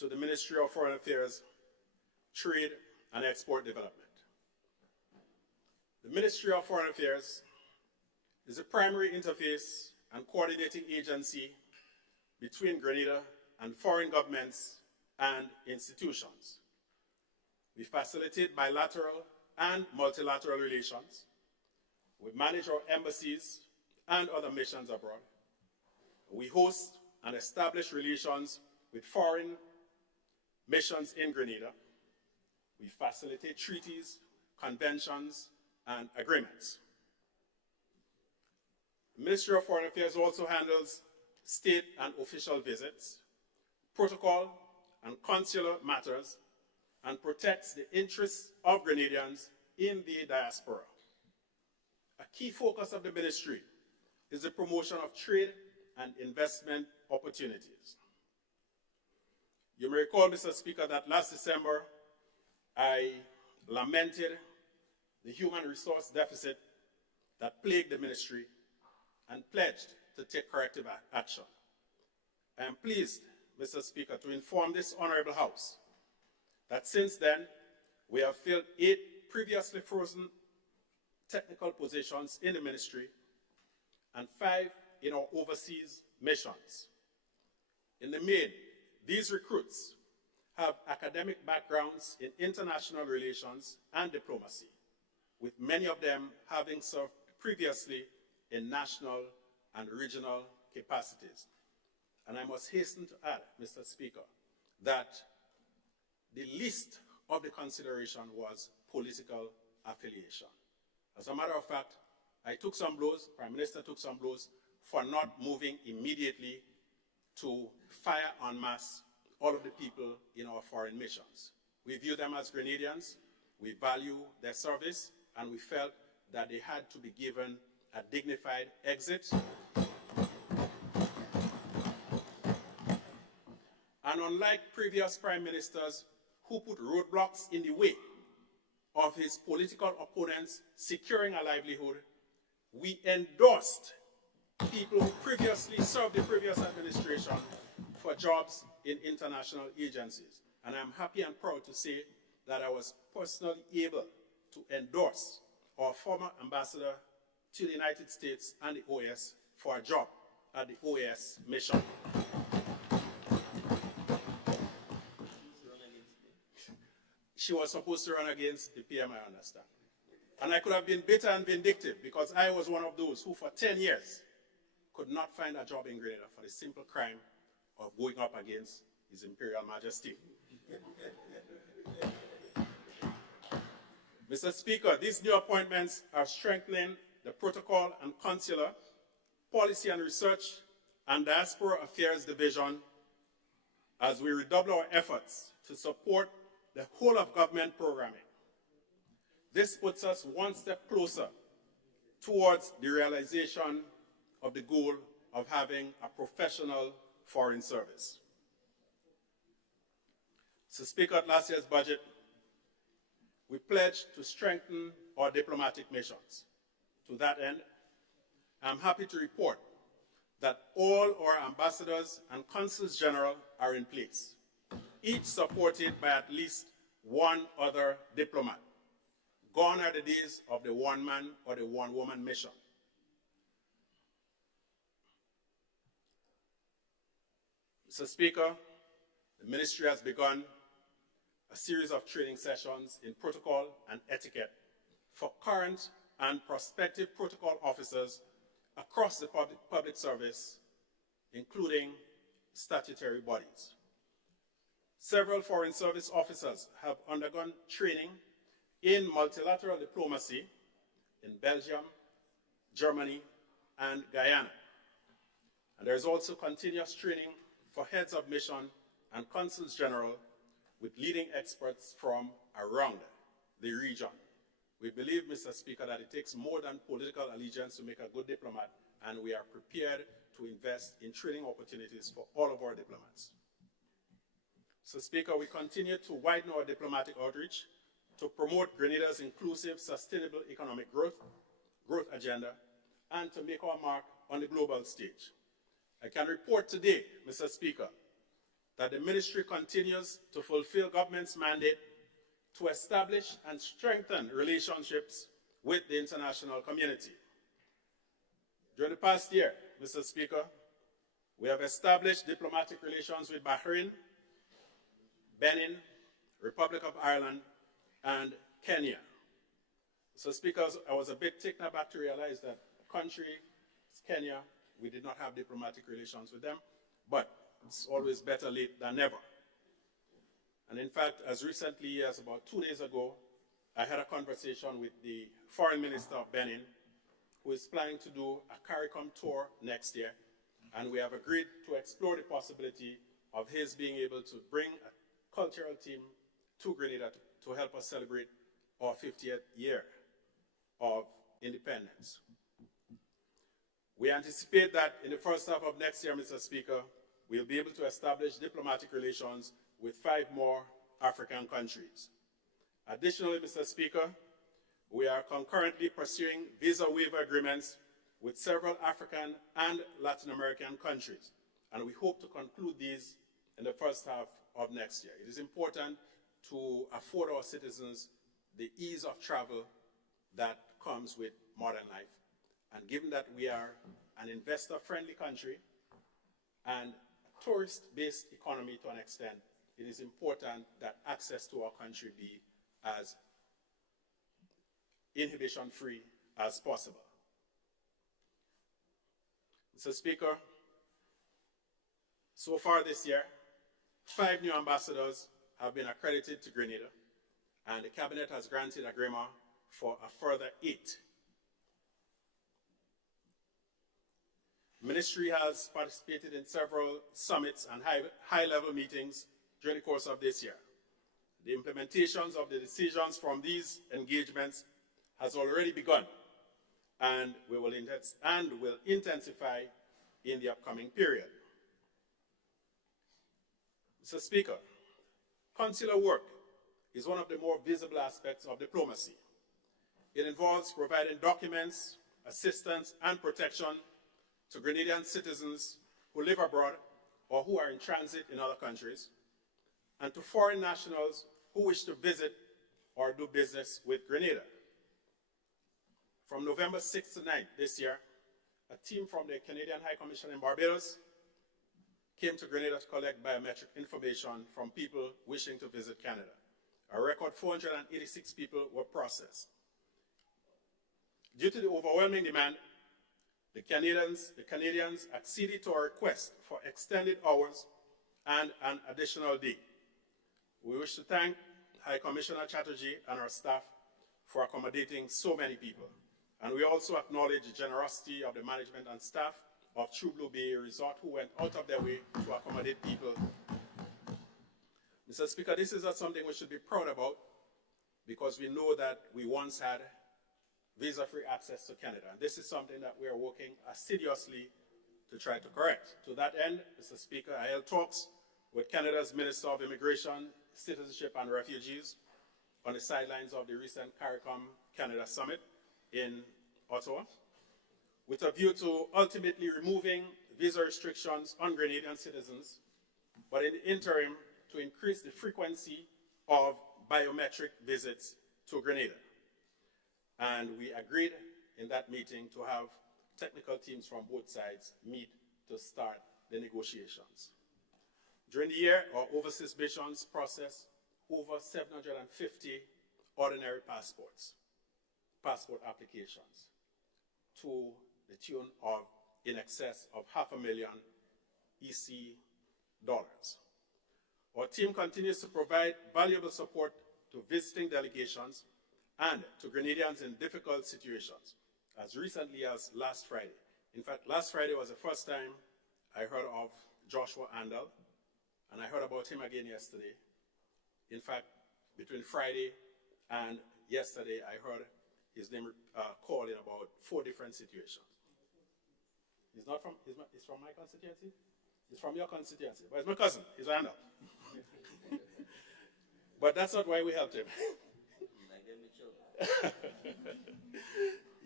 to the Ministry of Foreign Affairs, Trade and Export Development. The Ministry of Foreign Affairs is the primary interface and coordinating agency between Grenada and foreign governments and institutions. We facilitate bilateral and multilateral relations. We manage our embassies and other missions abroad. We host and establish relations with foreign missions in Grenada. We facilitate treaties, conventions, and agreements. The Ministry of Foreign Affairs also handles state and official visits, protocol and consular matters, and protects the interests of Grenadians in the diaspora. A key focus of the ministry is the promotion of trade and investment opportunities. You may recall, Mr. Speaker, that last December, I lamented the human resource deficit that plagued the ministry and pledged to take corrective action. I am pleased, Mr. Speaker, to inform this Honorable House that since then, we have filled 8 previously frozen technical positions in the ministry and 5 in our overseas missions. In the main, these recruits have academic backgrounds in international relations and diplomacy, with many of them having served previously in national and regional capacities. And I must hasten to add, Mr. Speaker, that the least of the consideration was political affiliation. As a matter of fact, I took some blows, Prime Minister took some blows for not moving immediately to fire en masse all of the people in our foreign missions. We view them as Grenadians, we value their service, and we felt that they had to be given a dignified exit. And unlike previous prime ministers who put roadblocks in the way of his political opponents securing a livelihood, we endorsed people who previously served the previous administration for jobs in international agencies. And I'm happy and proud to say that I was personally able to endorse our former ambassador to the United States and the OAS for a job at the OAS mission. She was supposed to run against the PM, I understand. And I could have been bitter and vindictive because I was one of those who for 10 years could not find a job in Grenada for the simple crime of going up against His Imperial Majesty. Mr. Speaker, these new appointments are strengthening the protocol and consular, policy and research, and diaspora affairs division as we redouble our efforts to support the whole of government programming. This puts us one step closer towards the realization of the goal of having a professional foreign service. So, Speaker, at last year's budget, we pledged to strengthen our diplomatic missions. To that end, I'm happy to report that all our ambassadors and consuls general are in place, each supported by at least one other diplomat. Gone are the days of the one-man or the one-woman mission. Mr. Speaker, the ministry has begun a series of training sessions in protocol and etiquette for current and prospective protocol officers across the public service, including statutory bodies. Several Foreign Service officers have undergone training in multilateral diplomacy in Belgium, Germany, and Guyana. And there is also continuous training for heads of mission and consuls general with leading experts from around the region. We believe, Mr. Speaker, that it takes more than political allegiance to make a good diplomat, and we are prepared to invest in training opportunities for all of our diplomats. So, Speaker, we continue to widen our diplomatic outreach to promote Grenada's inclusive, sustainable economic growth agenda, and to make our mark on the global stage. I can report today, Mr. Speaker, that the ministry continues to fulfill government's mandate to establish and strengthen relationships with the international community. During the past year, Mr. Speaker, we have established diplomatic relations with Bahrain, Benin, Republic of Ireland, and Kenya. So, Speaker, I was a bit taken aback to realize that country, Kenya, we did not have diplomatic relations with them, but it's always better late than never. And in fact, as recently as about 2 days ago, I had a conversation with the Foreign Minister of Benin, who is planning to do a CARICOM tour next year, and we have agreed to explore the possibility of his being able to bring a cultural team to Grenada to help us celebrate our 50th year of independence. We anticipate that in the first half of next year, Mr. Speaker, we'll be able to establish diplomatic relations with 5 more African countries. Additionally, Mr. Speaker, we are concurrently pursuing visa waiver agreements with several African and Latin American countries, and we hope to conclude these in the first half of next year. It is important to afford our citizens the ease of travel that comes with modern life. And given that we are an investor-friendly country and a tourist-based economy to an extent, it is important that access to our country be as inhibition-free as possible. Mr. Speaker, so far this year, 5 new ambassadors have been accredited to Grenada, and the Cabinet has granted agreement for a further 8. The Ministry has participated in several summits and high-level meetings during the course of this year. The implementations of the decisions from these engagements has already begun and will intensify in the upcoming period. Mr. Speaker, consular work is one of the more visible aspects of diplomacy. It involves providing documents, assistance, and protection to Grenadian citizens who live abroad or who are in transit in other countries, and to foreign nationals who wish to visit or do business with Grenada. From November 6th to 9th this year, a team from the Canadian High Commission in Barbados came to Grenada to collect biometric information from people wishing to visit Canada. A record 486 people were processed. Due to the overwhelming demand, the Canadians acceded to our request for extended hours and an additional day. We wish to thank High Commissioner Chatterjee and our staff for accommodating so many people. And we also acknowledge the generosity of the management and staff of True Blue Bay Resort, who went out of their way to accommodate people. Mr. Speaker, this is not something we should be proud about, because we know that we once had visa-free access to Canada. And this is something that we are working assiduously to try to correct. To that end, Mr. Speaker, I held talks with Canada's Minister of Immigration, Citizenship and Refugees on the sidelines of the recent CARICOM Canada Summit in Ottawa, with a view to ultimately removing visa restrictions on Grenadian citizens, but in the interim, to increase the frequency of biometric visits to Grenada. And we agreed in that meeting to have technical teams from both sides meet to start the negotiations. During the year, our overseas missions processed over 750 ordinary passport applications to the tune of in excess of $500,000 EC dollars. Our team continues to provide valuable support to visiting delegations and to Grenadians in difficult situations, as recently as last Friday. In fact, last Friday was the first time I heard of Joshua Andel, and I heard about him again yesterday. In fact, between Friday and yesterday, I heard his name called in about 4 different situations. He's not from, he's from my constituency? He's from your constituency, but he's my cousin, he's Andel. But that's not why we helped him.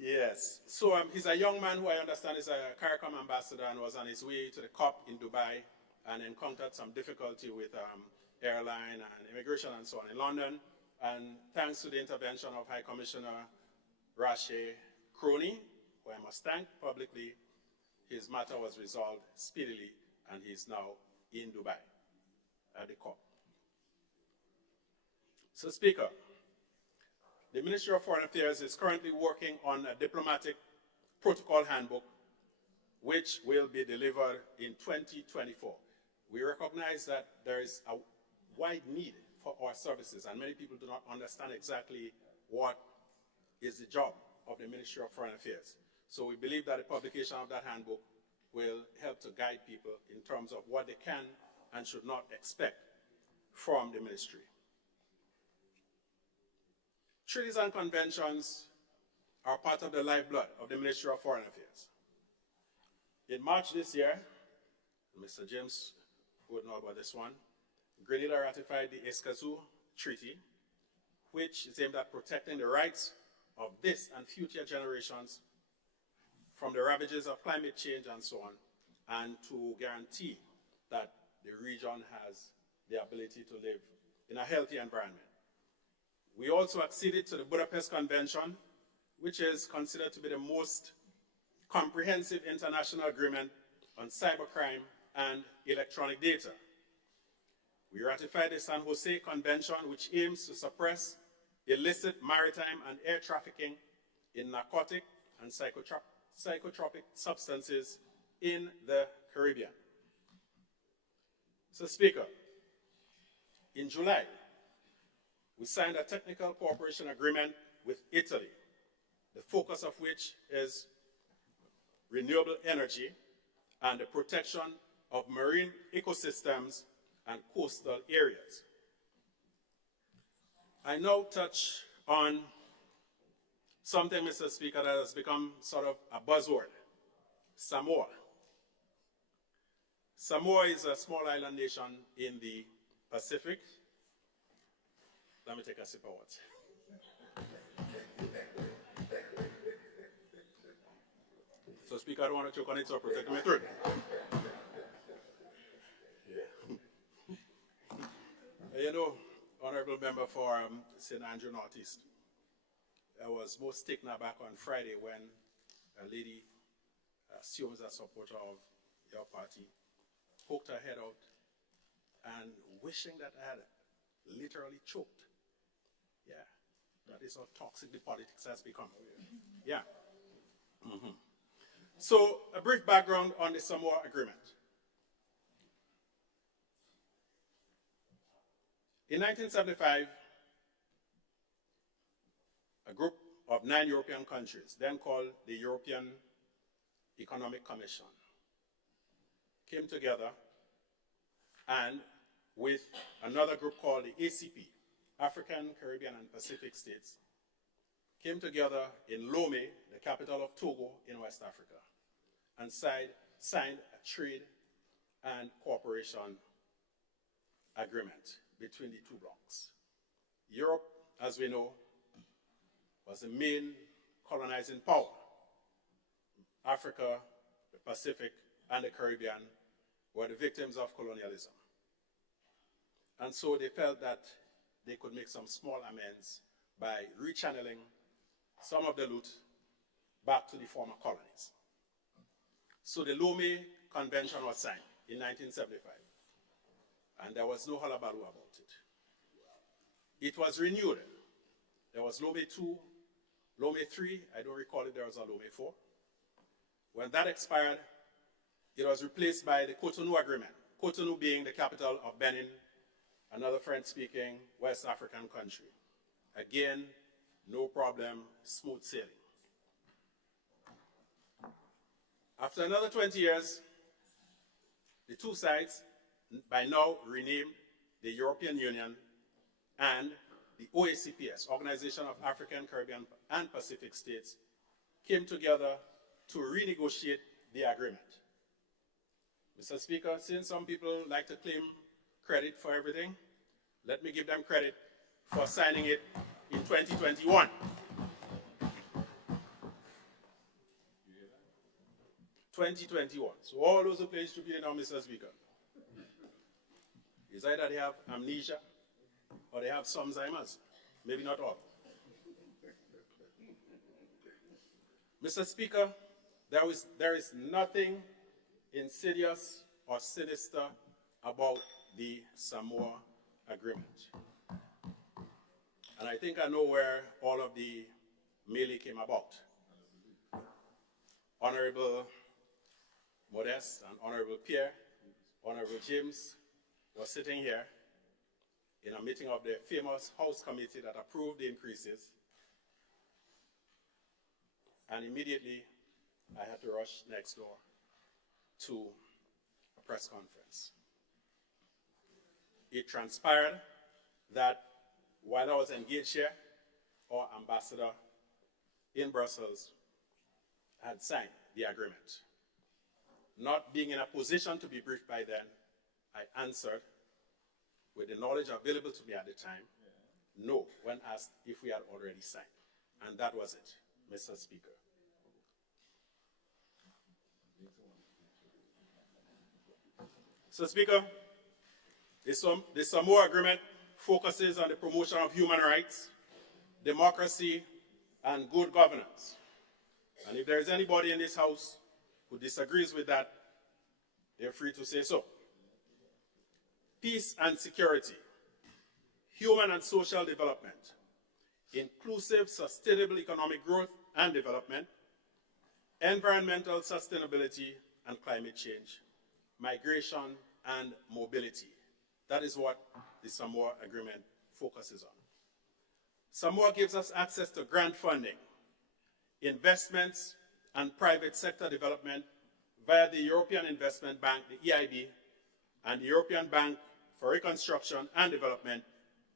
Yes. So he's a young man who I understand is a CARICOM ambassador and was on his way to the COP in Dubai and encountered some difficulty with airline and immigration and so on in London. And thanks to the intervention of High Commissioner Rashe Crony, who I must thank publicly, his matter was resolved speedily and he's now in Dubai at the COP. So, Speaker, the Ministry of Foreign Affairs is currently working on a diplomatic protocol handbook, which will be delivered in 2024. We recognize that there is a wide need for our services, and many people do not understand exactly what is the job of the Ministry of Foreign Affairs. So we believe that the publication of that handbook will help to guide people in terms of what they can and should not expect from the ministry. Treaties and conventions are part of the lifeblood of the Ministry of Foreign Affairs. In March this year, Mr. James would know about this one, Grenada ratified the Escazú Treaty, which is aimed at protecting the rights of this and future generations from the ravages of climate change and so on, and to guarantee that the region has the ability to live in a healthy environment. We also acceded to the Budapest Convention, which is considered to be the most comprehensive international agreement on cybercrime and electronic data. We ratified the San Jose Convention, which aims to suppress illicit maritime and air trafficking in narcotic and psychotropic substances in the Caribbean. Mr. Speaker, in July, we signed a technical cooperation agreement with Italy, the focus of which is renewable energy and the protection of marine ecosystems and coastal areas. I now touch on something, Mr. Speaker, that has become sort of a buzzword, Samoa. Samoa is a small island nation in the Pacific. Let me take a sip of water. So, Speaker, I don't want to choke on it, so protect my throat. You know, Honorable Member for St. Andrew Northeast, I was most taken aback on Friday when a lady assumes a supporter of your party poked her head out and wishing that I had literally choked. Yeah, that is how toxic the politics has become. Yeah. Mm-hmm. So, a brief background on the Samoa Agreement. In 1975, a group of 9 European countries, then called the European Economic Commission, came together and with another group called the ACP, African, Caribbean, and Pacific States, came together in Lomé, the capital of Togo in West Africa, and signed a trade and cooperation agreement between the two blocs. Europe, as we know, was the main colonizing power. Africa, the Pacific, and the Caribbean were the victims of colonialism. And so they felt that they could make some small amends by rechanneling some of the loot back to the former colonies. So the Lomé Convention was signed in 1975, and there was no hullabaloo about it. It was renewed. There was Lomé 2, Lomé 3, I don't recall if there was a Lomé 4. When that expired, it was replaced by the Cotonou Agreement, Cotonou being the capital of Benin, another French-speaking West African country. Again, no problem, smooth sailing. After another 20 years, the two sides, by now renamed the European Union and the OACPS, Organization of African, Caribbean, and Pacific States, came together to renegotiate the agreement. Mr. Speaker, since some people like to claim credit for everything, let me give them credit for signing it in 2021. So all those who play stupid now, Mr. Speaker, is either they have amnesia or they have some Alzheimer's. Maybe not all. Mr. Speaker, there is nothing insidious or sinister about the Samoa Agreement. And I think I know where all of the melee came about. Honorable Modeste and Honorable Pierre, Honorable James was sitting here in a meeting of the famous House Committee that approved the increases. And immediately, I had to rush next door to a press conference. It transpired that while I was engaged here, our ambassador in Brussels had signed the agreement. Not being in a position to be briefed by then, I answered with the knowledge available to me at the time, no, when asked if we had already signed. And that was it, Mr. Speaker. Mr. Speaker, the Samoa Agreement focuses on the promotion of human rights, democracy, and good governance. And if there is anybody in this House who disagrees with that, they're free to say so. Peace and security, human and social development, inclusive, sustainable economic growth and development, environmental sustainability and climate change, migration and mobility. That is what the Samoa Agreement focuses on. Samoa gives us access to grant funding, investments, and private sector development via the European Investment Bank, the EIB, and the European Bank for Reconstruction and Development,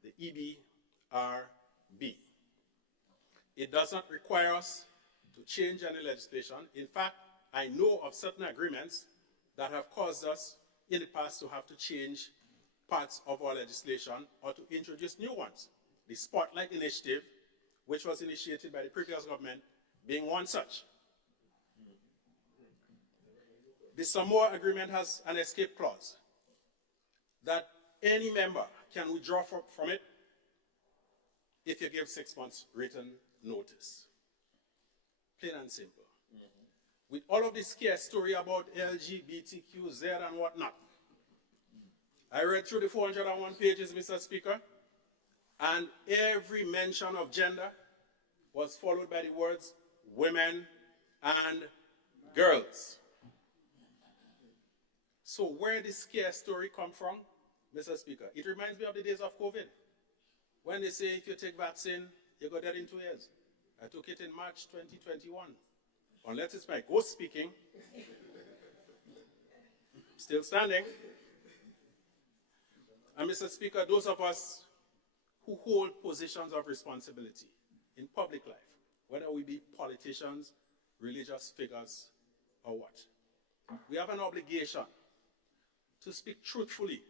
the EBRD. It does not require us to change any legislation. In fact, I know of certain agreements that have caused us in the past to have to change parts of our legislation or to introduce new ones. The Spotlight Initiative, which was initiated by the previous government, being one such. The Samoa Agreement has an escape clause that any member can withdraw from it if you give 6 months written notice. Plain and simple. With all of this scare story about LGBTQZ and whatnot, I read through the 401 pages, Mr. Speaker, and every mention of gender was followed by the words women and girls. So where did this scare story come from, Mr. Speaker? It reminds me of the days of COVID, when they say if you take vaccine, you go dead in 2 years. I took it in March 2021. Unless it's my ghost speaking, still standing. And Mr. Speaker, those of us who hold positions of responsibility in public life, whether we be politicians, religious figures, or what, we have an obligation to speak truthfully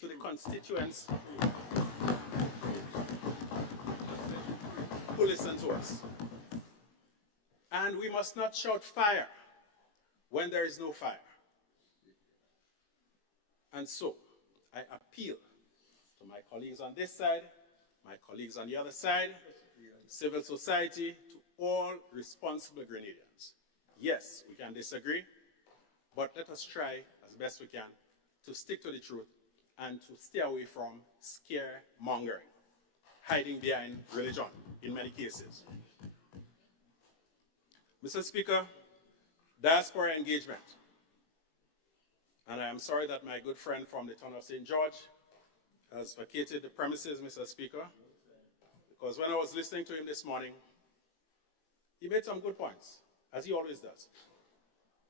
to the constituents who listen to us. And we must not shout fire when there is no fire. And so, I appeal to my colleagues on this side, my colleagues on the other side, civil society, to all responsible Grenadians. Yes, we can disagree, but let us try as best we can to stick to the truth and to stay away from scaremongering, hiding behind religion in many cases. Mr. Speaker, diaspora engagement. And I am sorry that my good friend from the town of St. George has vacated the premises, Mr. Speaker, because when I was listening to him this morning, he made some good points, as he always does.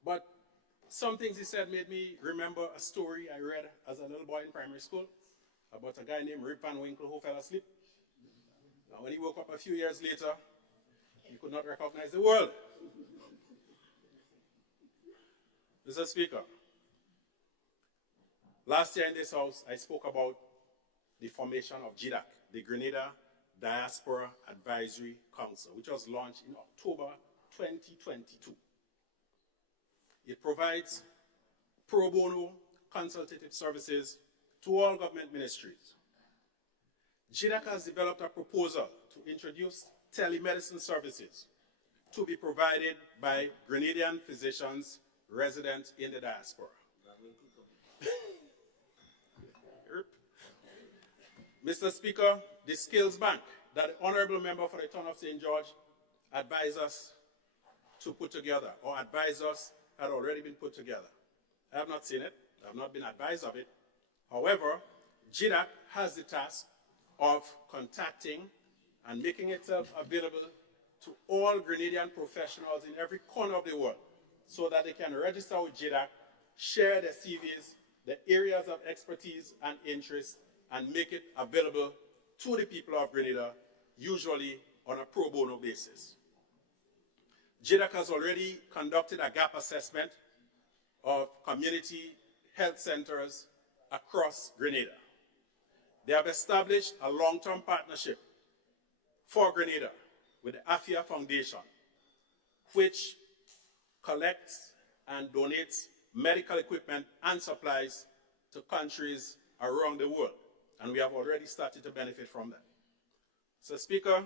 But some things he said made me remember a story I read as a little boy in primary school about a guy named Rip Van Winkle who fell asleep. Now, when he woke up a few years later, he could not recognize the world. Mr. Speaker, last year in this House, I spoke about the formation of GDAC, the Grenada Diaspora Advisory Council, which was launched in October 2022. It provides pro bono consultative services to all government ministries. GDAC has developed a proposal to introduce telemedicine services to be provided by Grenadian physicians resident in the diaspora. Mr. Speaker, the Skills Bank that the Honorable Member for the town of St. George advised us to put together, or advised us had already been put together. I have not seen it. I have not been advised of it. However, GDAC has the task of contacting and making itself available to all Grenadian professionals in every corner of the world so that they can register with GDAC, share their CVs, their areas of expertise and interest, and make it available to the people of Grenada, usually on a pro bono basis. GDAC has already conducted a gap assessment of community health centers across Grenada. They have established a long-term partnership for Grenada with the AFIA Foundation, which collects and donates medical equipment and supplies to countries around the world, and we have already started to benefit from that. So, Speaker,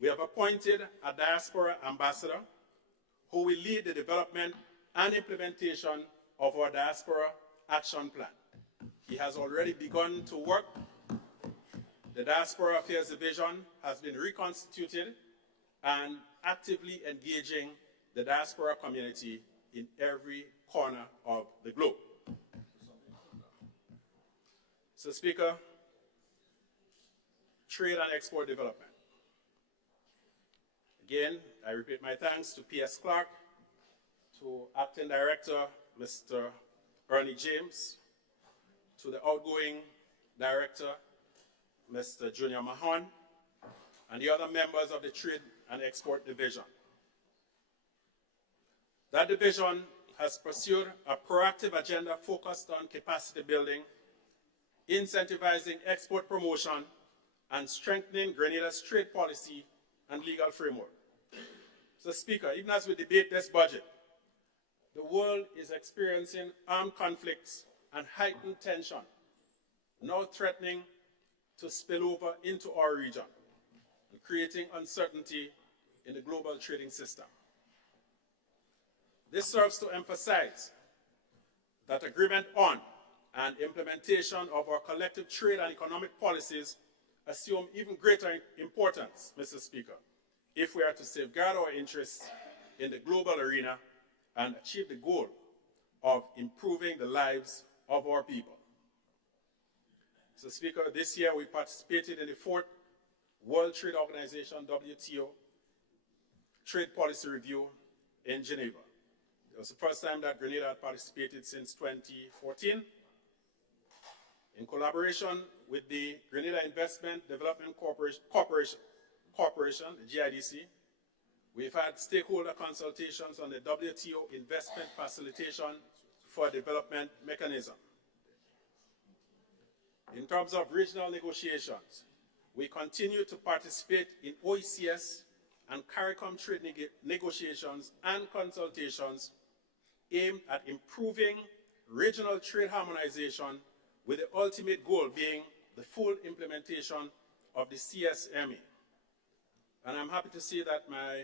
we have appointed a diaspora ambassador who will lead the development and implementation of our diaspora action plan. He has already begun to work. The Diaspora Affairs Division has been reconstituted and actively engaging the diaspora community in every corner of the globe. So, Speaker, trade and export development. Again, I repeat my thanks to P.S. Clark, to Acting Director, Mr. Ernie James, to the outgoing Director, Mr. Junior Mahon, and the other members of the Trade and Export Division. That division has pursued a proactive agenda focused on capacity building, incentivizing export promotion, and strengthening Grenada's trade policy and legal framework. So, Speaker, even as we debate this budget, the world is experiencing armed conflicts and heightened tension, now threatening to spill over into our region and creating uncertainty in the global trading system. This serves to emphasize that agreement on and implementation of our collective trade and economic policies assume even greater importance, Mr. Speaker, if we are to safeguard our interests in the global arena and achieve the goal of improving the lives of our people. So, Speaker, this year we participated in the 4th World Trade Organization, WTO, Trade Policy Review in Geneva. It was the first time that Grenada had participated since 2014. In collaboration with the Grenada Investment Development Corporation, the GIDC, we've had stakeholder consultations on the WTO Investment Facilitation for Development Mechanism. In terms of regional negotiations, we continue to participate in OECS and CARICOM trade negotiations and consultations aimed at improving regional trade harmonization, with the ultimate goal being the full implementation of the CSMA. And I'm happy to see that my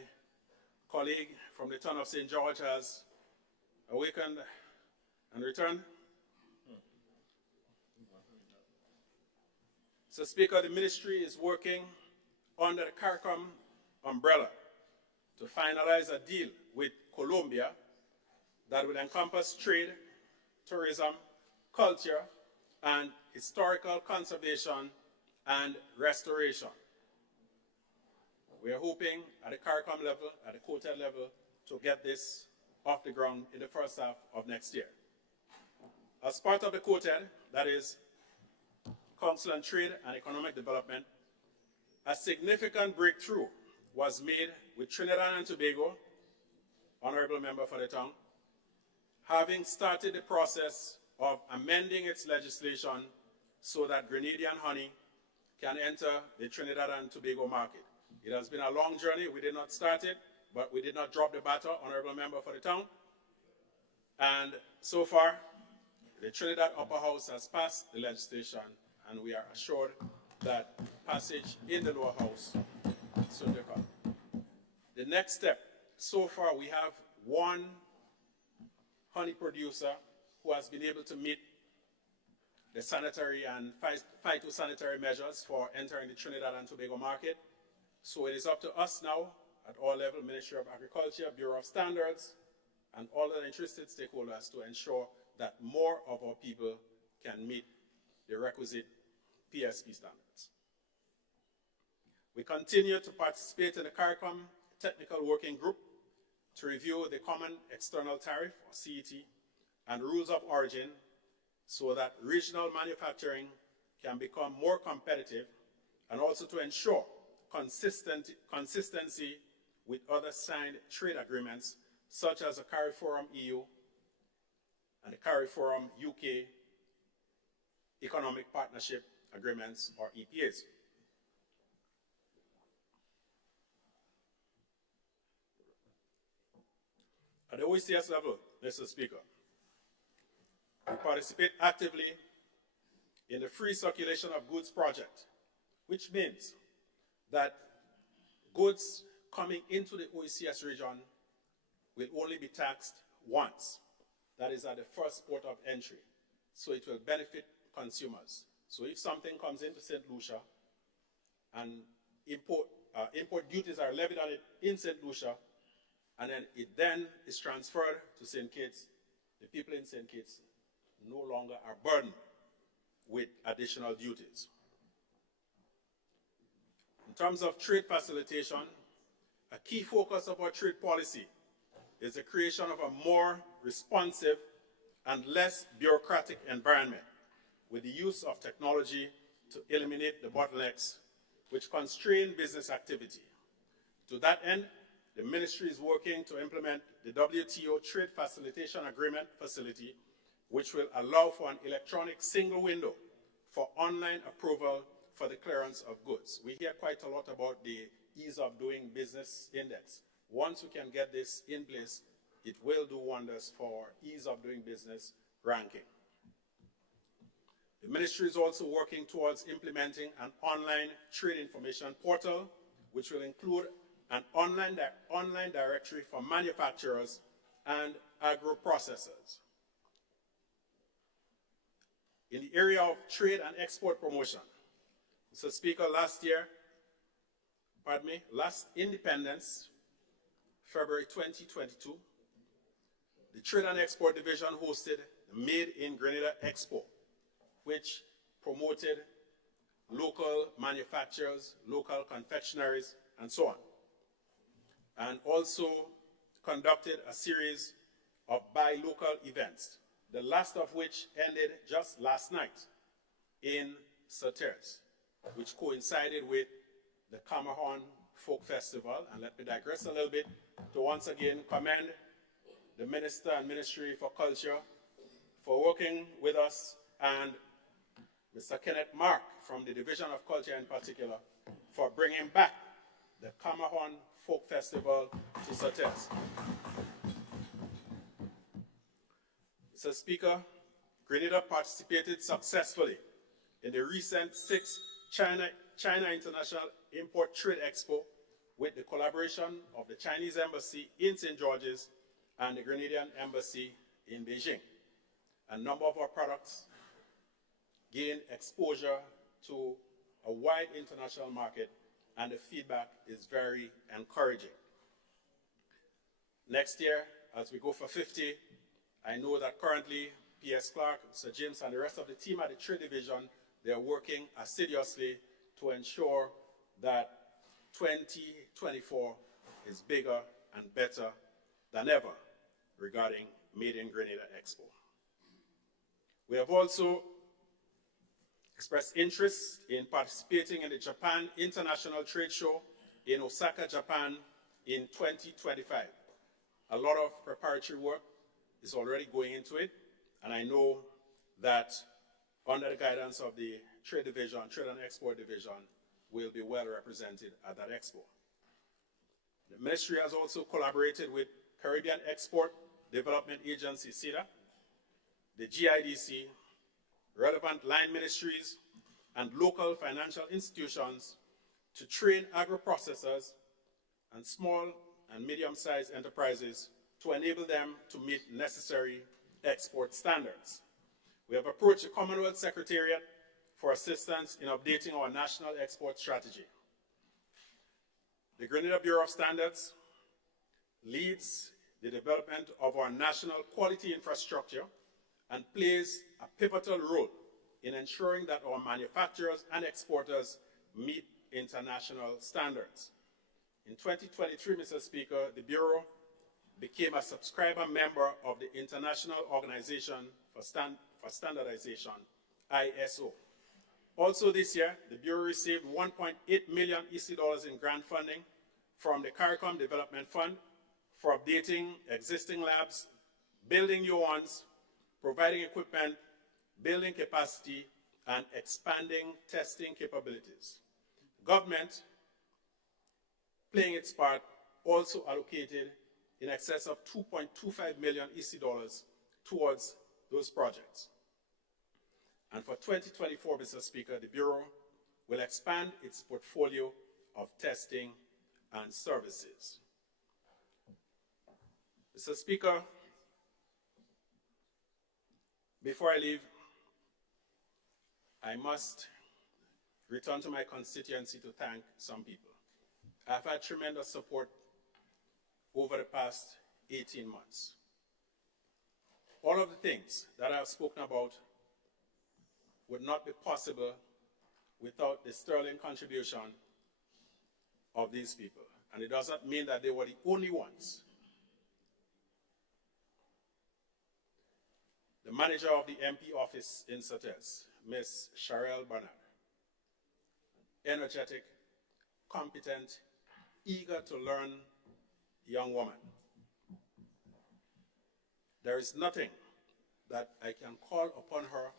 colleague from the town of St. George has awakened and returned. So, Speaker, the ministry is working under the CARICOM umbrella to finalize a deal with Colombia that will encompass trade, tourism, culture, and historical conservation and restoration. We are hoping at the CARICOM level, at the COTED level, to get this off the ground in the first half of next year. As part of the COTED, that is Council on Trade and Economic Development, a significant breakthrough was made with Trinidad and Tobago, Honorable Member for the town, having started the process of amending its legislation so that Grenadian honey can enter the Trinidad and Tobago market. It has been a long journey. We did not start it, but we did not drop the baton, Honorable Member for the town. And so far, the Trinidad Upper House has passed the legislation, and we are assured that passage in the Lower House soon to come. The next step, so far we have one honey producer who has been able to meet the sanitary and phytosanitary measures for entering the Trinidad and Tobago market. So it is up to us now at all levels, Ministry of Agriculture, Bureau of Standards, and all the interested stakeholders to ensure that more of our people can meet the requisite PSP standards. We continue to participate in the CARICOM Technical Working Group to review the Common External Tariff, or CET, and rules of origin so that regional manufacturing can become more competitive, and also to ensure consistency with other signed trade agreements such as the CARIFORUM EU and the CARIFORUM UK Economic Partnership Agreements, or EPAs. At the OECS level, Mr. Speaker, we participate actively in the Free Circulation of Goods project, which means that goods coming into the OECS region will only be taxed once. That is at the first port of entry. So it will benefit consumers. So if something comes into St. Lucia and import duties are levied on it in St. Lucia, and then it then is transferred to St. Kitts, the people in St. Kitts no longer are burdened with additional duties. In terms of trade facilitation, a key focus of our trade policy is the creation of a more responsive and less bureaucratic environment with the use of technology to eliminate the bottlenecks which constrain business activity. To that end, the ministry is working to implement the WTO Trade Facilitation Agreement facility, which will allow for an electronic single window for online approval for the clearance of goods. We hear quite a lot about the Ease of Doing Business Index. Once we can get this in place, it will do wonders for ease of doing business ranking. The ministry is also working towards implementing an online trade information portal, which will include an online directory for manufacturers and agro-processors. In the area of trade and export promotion, Mr. Speaker, last Independence, February 2022, the Trade and Export Division hosted the Made in Grenada Expo, which promoted local manufacturers, local confectionaries, and so on, and also conducted a series of buy local events, the last of which ended just last night in Sauterres, which coincided with the Camarón Folk Festival. And let me digress a little bit to once again commend the Minister and Ministry for Culture for working with us, and Mr. Kenneth Mark from the Division of Culture in particular for bringing back the Camarón Folk Festival to Sauterres. Mr. Speaker, Grenada participated successfully in the recent 6th China International Import Trade Expo with the collaboration of the Chinese Embassy in St. George's and the Grenadian Embassy in Beijing. A number of our products gained exposure to a wide international market, and the feedback is very encouraging. Next year, as we go for 50, I know that currently P.S. Clark, Sir James, and the rest of the team at the Trade Division, they're working assiduously to ensure that 2024 is bigger and better than ever regarding Made in Grenada Expo. We have also expressed interest in participating in the Japan International Trade Show in Osaka, Japan in 2025. A lot of preparatory work is already going into it, and I know that under the guidance of the Trade Division, Trade and Export Division, will be well represented at that expo. The ministry has also collaborated with Caribbean Export Development Agency, CEDA, the GIDC, relevant line ministries, and local financial institutions to train agro-processors and small and medium-sized enterprises to enable them to meet necessary export standards. We have approached the Commonwealth Secretariat for assistance in updating our national export strategy. The Grenada Bureau of Standards leads the development of our national quality infrastructure and plays a pivotal role in ensuring that our manufacturers and exporters meet international standards. In 2023, Mr. Speaker, the Bureau became a subscriber member of the International Organization for Standardization, ISO. Also this year, the Bureau received 1.8 million EC dollars in grant funding from the CARICOM Development Fund for updating existing labs, building new ones, providing equipment, building capacity, and expanding testing capabilities. Government, playing its part, also allocated in excess of 2.25 million EC dollars towards those projects. And for 2024, Mr. Speaker, the Bureau will expand its portfolio of testing and services. Mr. Speaker, before I leave, I must return to my constituency to thank some people. I've had tremendous support over the past 18 months. All of the things that I've spoken about would not be possible without the sterling contribution of these people. And it does not mean that they were the only ones. The manager of the MP office in Surtees, Ms. Sharelle Bernard, energetic, competent, eager to learn young woman. There is nothing that I can call upon her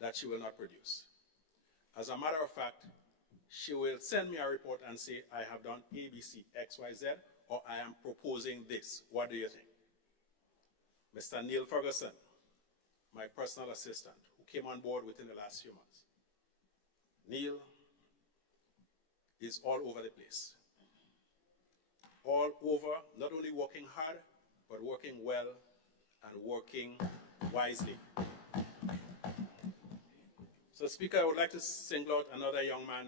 that she will not produce. As a matter of fact, she will send me a report and say, I have done A, B, C, X, Y, Z, or I am proposing this. What do you think? Mr. Neil Ferguson, my personal assistant, who came on board within the last few months. Neil is all over the place. All over, not only working hard, but working well and working wisely. So, Speaker, I would like to single out another young man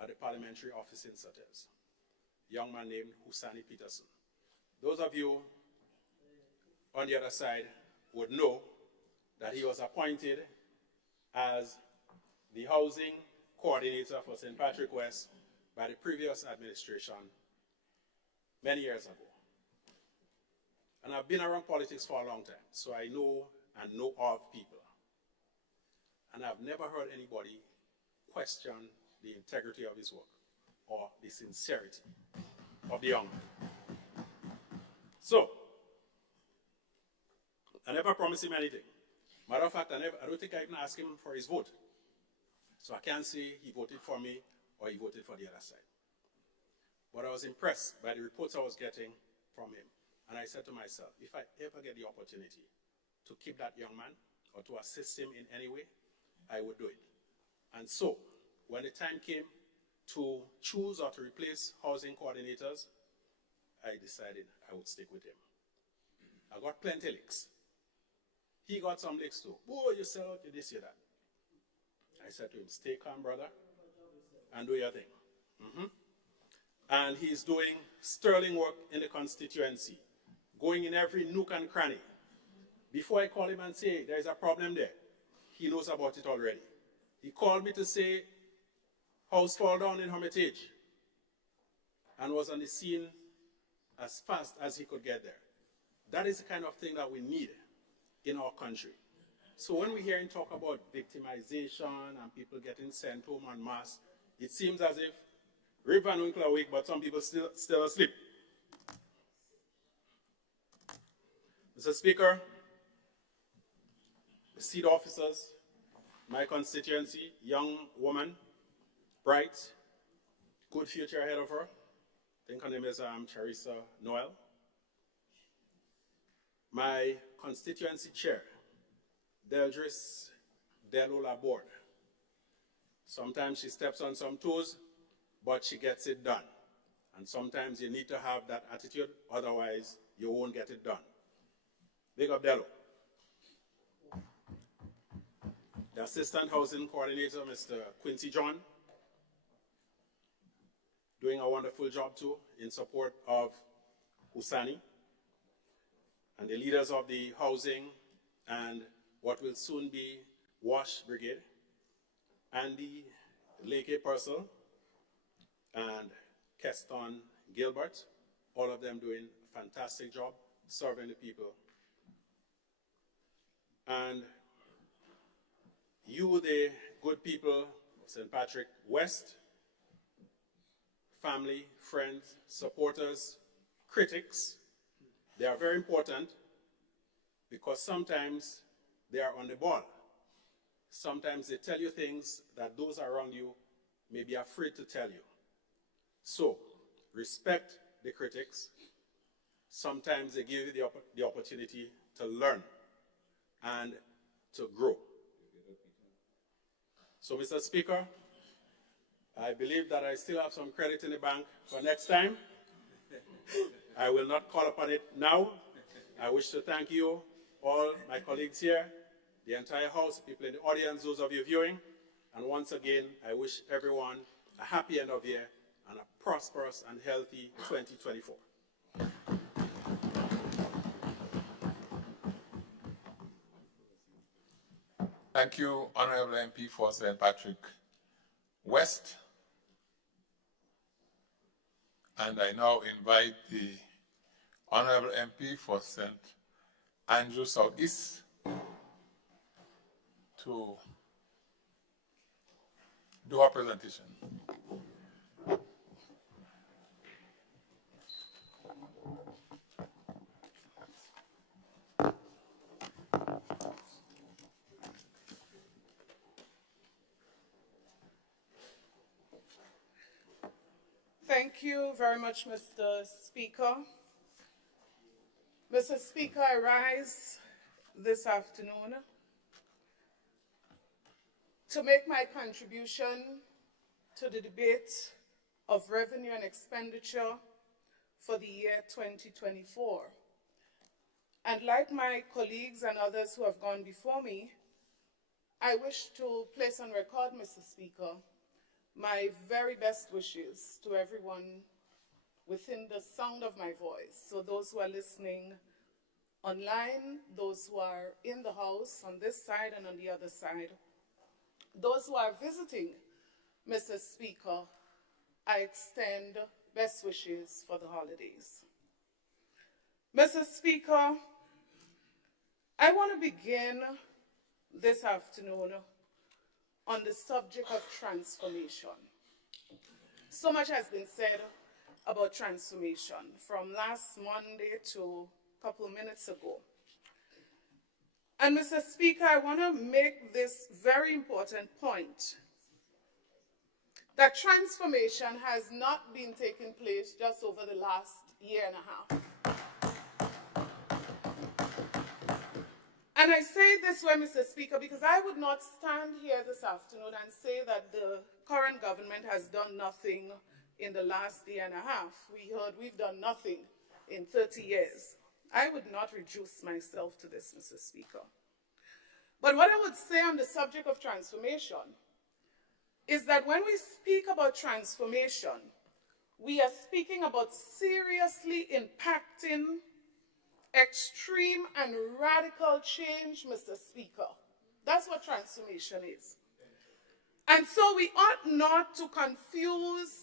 at the parliamentary office in Surtees, a young man named Husani Peterson. Those of you on the other side would know that he was appointed as the housing coordinator for St. Patrick West by the previous administration many years ago. And I've been around politics for a long time, so I know and know of people. And I've never heard anybody question the integrity of his work or the sincerity of the young man. So, I never promised him anything. Matter of fact, I don't think I even asked him for his vote. So I can't say he voted for me or he voted for the other side. But I was impressed by the reports I was getting from him. And I said to myself, if I ever get the opportunity to keep that young man or to assist him in any way, I would do it. And so, when the time came to choose or to replace housing coordinators, I decided I would stick with him. I got plenty licks. He got some licks too. Oh, you sell out, you this, you that. I said to him, stay calm, brother, and do your thing. And he's doing sterling work in the constituency, going in every nook and cranny. Before I call him and say, there's a problem there, he knows about it already. He called me to say, house fall down in Hermitage, and was on the scene as fast as he could get there. That is the kind of thing that we need in our country. So when we hear him talk about victimization and people getting sent home en masse, it seems as if Rip Van Winkle awake, but some people still asleep. Mr. Speaker, the seat officers, my constituency, young woman, bright, good future ahead of her. I think her name is Charissa Noel. My constituency chair, Deldris Delola Board. Sometimes she steps on some toes, but she gets it done. And sometimes you need to have that attitude, otherwise you won't get it done. Big up Delo. The Assistant Housing Coordinator, Mr. Quincy John, doing a wonderful job too in support of Husani, and the leaders of the housing and what will soon be Wash Brigade, Andy Leke Purcell, and Keston Gilbert, all of them doing a fantastic job serving the people. And you, the good people of St. Patrick West, family, friends, supporters, critics, they are very important. because sometimes they are on the ball. Sometimes they tell you things that those around you may be afraid to tell you. So, respect the critics. Sometimes they give you the opportunity to learn and to grow. So, Mr. Speaker, I believe that I still have some credit in the bank for next time. I will not call upon it now. I wish to thank you, all my colleagues here, the entire House, people in the audience, those of you viewing. And once again, I wish everyone a happy end of year and a prosperous and healthy 2024. Thank you, Honorable MP for St. Patrick West. And I now invite the Honorable MP for St. Andrew Southeast to do her presentation. Thank you very much, Mr. Speaker. Mr. Speaker, I rise this afternoon to make my contribution to the debate of revenue and expenditure for the year 2024. And like my colleagues and others who have gone before me, I wish to place on record, Mr. Speaker, my very best wishes to everyone within the sound of my voice. So those who are listening online, those who are in the House on this side and on the other side, those who are visiting, Mr. Speaker, I extend best wishes for the holidays. Mr. Speaker, I want to begin this afternoon on the subject of transformation. So much has been said about transformation from last Monday to a couple of minutes ago. And Mr. Speaker, I want to make this very important point, that transformation has not been taking place just over the last year and a half. And I say this way, Mr. Speaker, because I would not stand here this afternoon and say that the current government has done nothing in the last year and a half. We heard we've done nothing in 30 years. I would not reduce myself to this, Mr. Speaker. But what I would say on the subject of transformation is that when we speak about transformation, we are speaking about seriously impacting extreme and radical change, Mr. Speaker. That's what transformation is. And so we ought not to confuse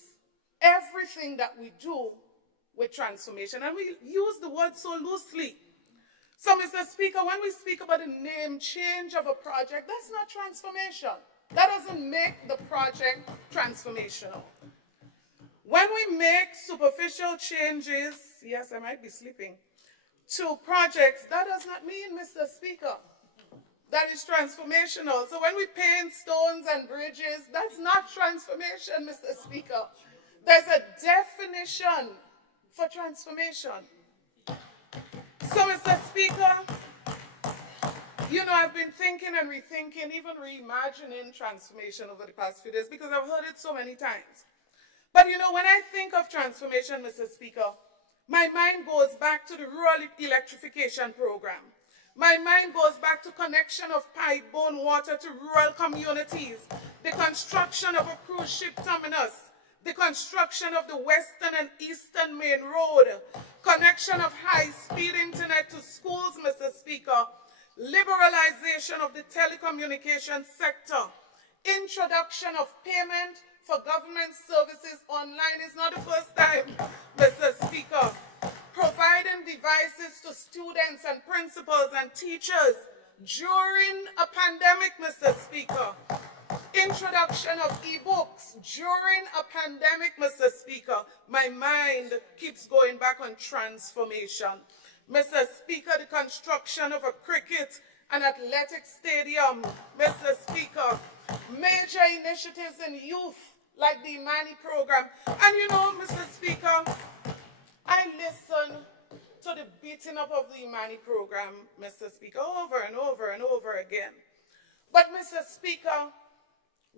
everything that we do with transformation. And we use the word so loosely. So, Mr. Speaker, when we speak about the name change of a project, that's not transformation. That doesn't make the project transformational. When we make superficial changes, yes, I might be sleeping, to projects, that does not mean, Mr. Speaker, that is transformational. So when we paint stones and bridges, that's not transformation, Mr. Speaker. There's a definition for transformation. So, Mr. Speaker, you know, I've been thinking and rethinking, even reimagining transformation over the past few days because I've heard it so many times. But you know, when I think of transformation, Mr. Speaker, my mind goes back to the rural electrification program. My mind goes back to connection of pipe-borne water to rural communities, the construction of a cruise ship terminus, the construction of the Western and Eastern Main Road, connection of high-speed internet to schools, Mr. Speaker, liberalization of the telecommunications sector, introduction of payment for government services online is not the first time, Mr. Speaker. Providing devices to students and principals and teachers during a pandemic, Mr. Speaker. Introduction of e-books during a pandemic, Mr. Speaker. My mind keeps going back on transformation. Mr. Speaker, the construction of a cricket and athletic stadium. Mr. Speaker, major initiatives in youth like the Imani program. And you know, Mr. Speaker, I listen to the beating up of the Imani program, Mr. Speaker, over and over and over again. But Mr. Speaker,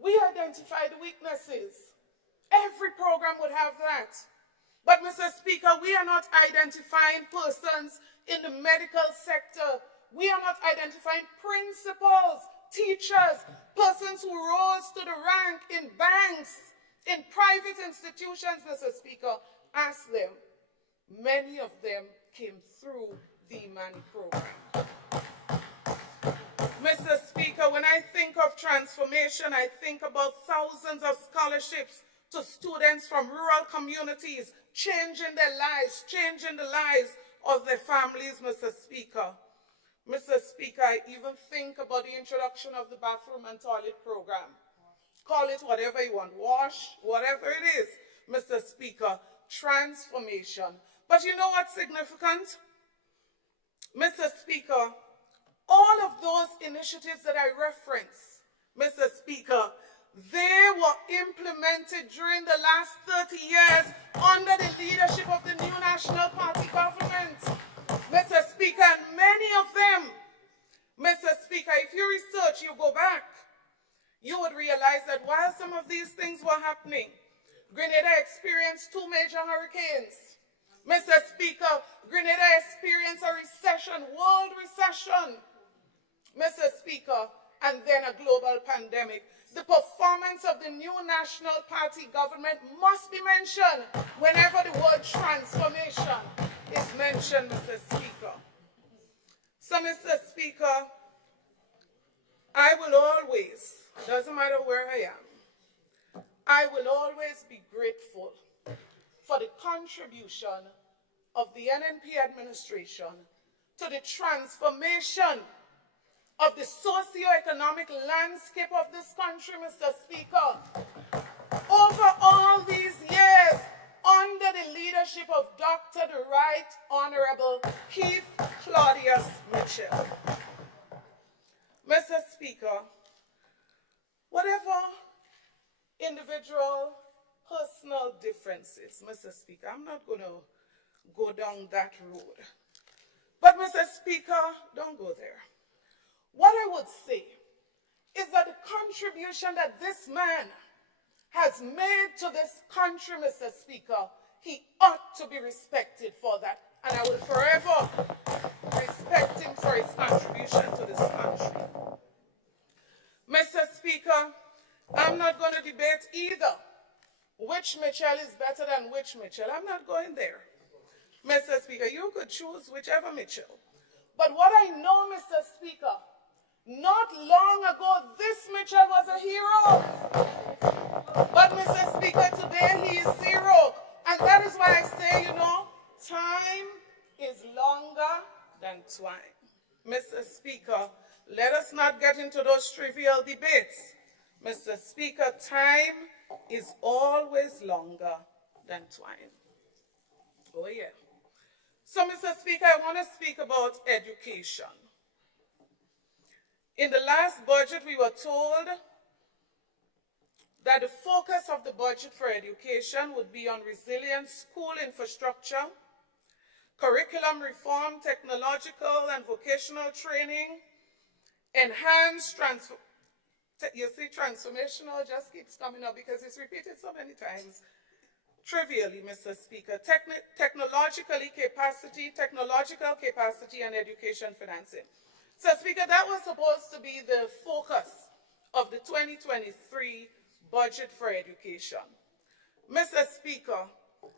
we identify the weaknesses. Every program would have that. But Mr. Speaker, we are not identifying persons in the medical sector. We are not identifying principals, teachers, persons who rose to the rank in banks, in private institutions, Mr. Speaker. Ask them. Many of them came through the Imani program. Mr. Speaker, when I think of transformation, I think about thousands of scholarships to students from rural communities, changing their lives, changing the lives of their families, Mr. Speaker. Mr. Speaker, I even think about the introduction of the bathroom and toilet program. Call it whatever you want, wash, whatever it is, Mr. Speaker, transformation. But you know what's significant? Mr. Speaker, all of those initiatives that I reference, Mr. Speaker, they were implemented during the last 30 years under the leadership of the new National Party government. Mr. Speaker, and many of them, Mr. Speaker, if you research, you go back, you would realize that while some of these things were happening, Grenada experienced 2 major hurricanes. Mr. Speaker, Grenada experienced a recession, world recession. Mr. Speaker, and then a global pandemic. The performance of the new National Party government must be mentioned whenever the word transformation is mentioned, Mr. Speaker. So, Mr. Speaker, I will always, doesn't matter where I will always be grateful for the contribution of the NNP administration to the transformation of the socio-economic landscape of this country, Mr. Speaker. Over all these years, under the leadership of Dr. the Right Honorable Keith Claudius Mitchell. Mr. Speaker, whatever individual personal differences, Mr. Speaker, I'm not going to go down that road. But Mr. Speaker, don't go there. What I would say is that the contribution that this man has made to this country, Mr. Speaker, he ought to be respected for that. And I will forever respect him for his contribution to this country. Mr. Speaker, I'm not going to debate either which Mitchell is better than which Mitchell. I'm not going there. Mr. Speaker, you could choose whichever Mitchell. But what I know, Mr. Speaker, not long ago, this Mitchell was a hero. But, Mr. Speaker, today he is zero. And that is why I say, you know, time is longer than twine. Mr. Speaker, let us not get into those trivial debates. Mr. Speaker, time is always longer than twine. Oh, yeah. So, Mr. Speaker, I want to speak about education. In the last budget, we were told that the focus of the budget for education would be on resilient school infrastructure, curriculum reform, technological and vocational training, enhanced transformational just keeps coming up because it's repeated so many times. Trivially, Mr. Speaker, technological capacity and education financing. So, Speaker, that was supposed to be the focus of the 2023 budget for education. Mr. Speaker,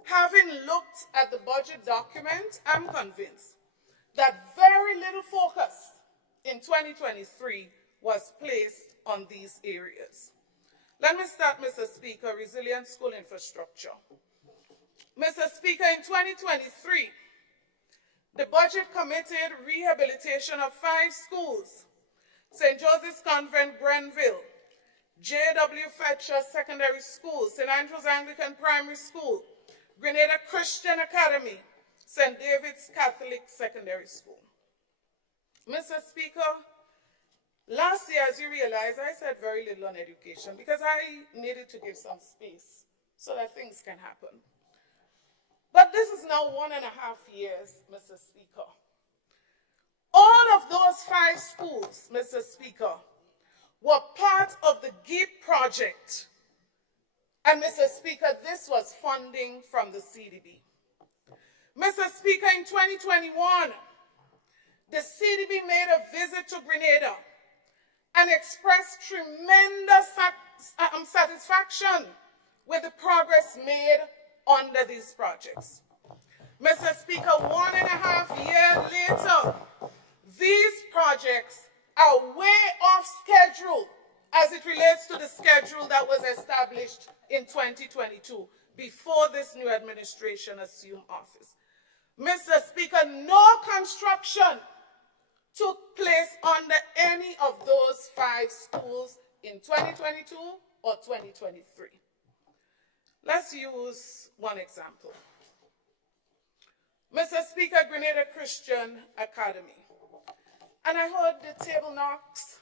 having looked at the budget document, I'm convinced that very little focus in 2023 was placed on these areas. Let me start, Mr. Speaker, resilient school infrastructure. Mr. Speaker, in 2023, the budget committed rehabilitation of 5 schools: St. Joseph's Convent, Grenville, J.W. Fletcher Secondary School, St. Andrew's Anglican Primary School, Grenada Christian Academy, St. David's Catholic Secondary School. Mr. Speaker, last year, as you realize, I said very little on education because I needed to give some space so that things can happen. But this is now 1.5 years, Mr. Speaker. All of those 5 schools, Mr. Speaker, were part of the GEEP project. And Mr. Speaker, this was funding from the CDB. Mr. Speaker, in 2021, the CDB made a visit to Grenada and expressed tremendous satisfaction with the progress made under these projects. Mr. Speaker, 1.5 years later, these projects are way off schedule as it relates to the schedule that was established in 2022 before this new administration assumed office. Mr. Speaker, no construction took place under any of those 5 schools in 2022 or 2023. Let's use one example. Mr. Speaker, Grenada Christian Academy. And I heard the table knocks,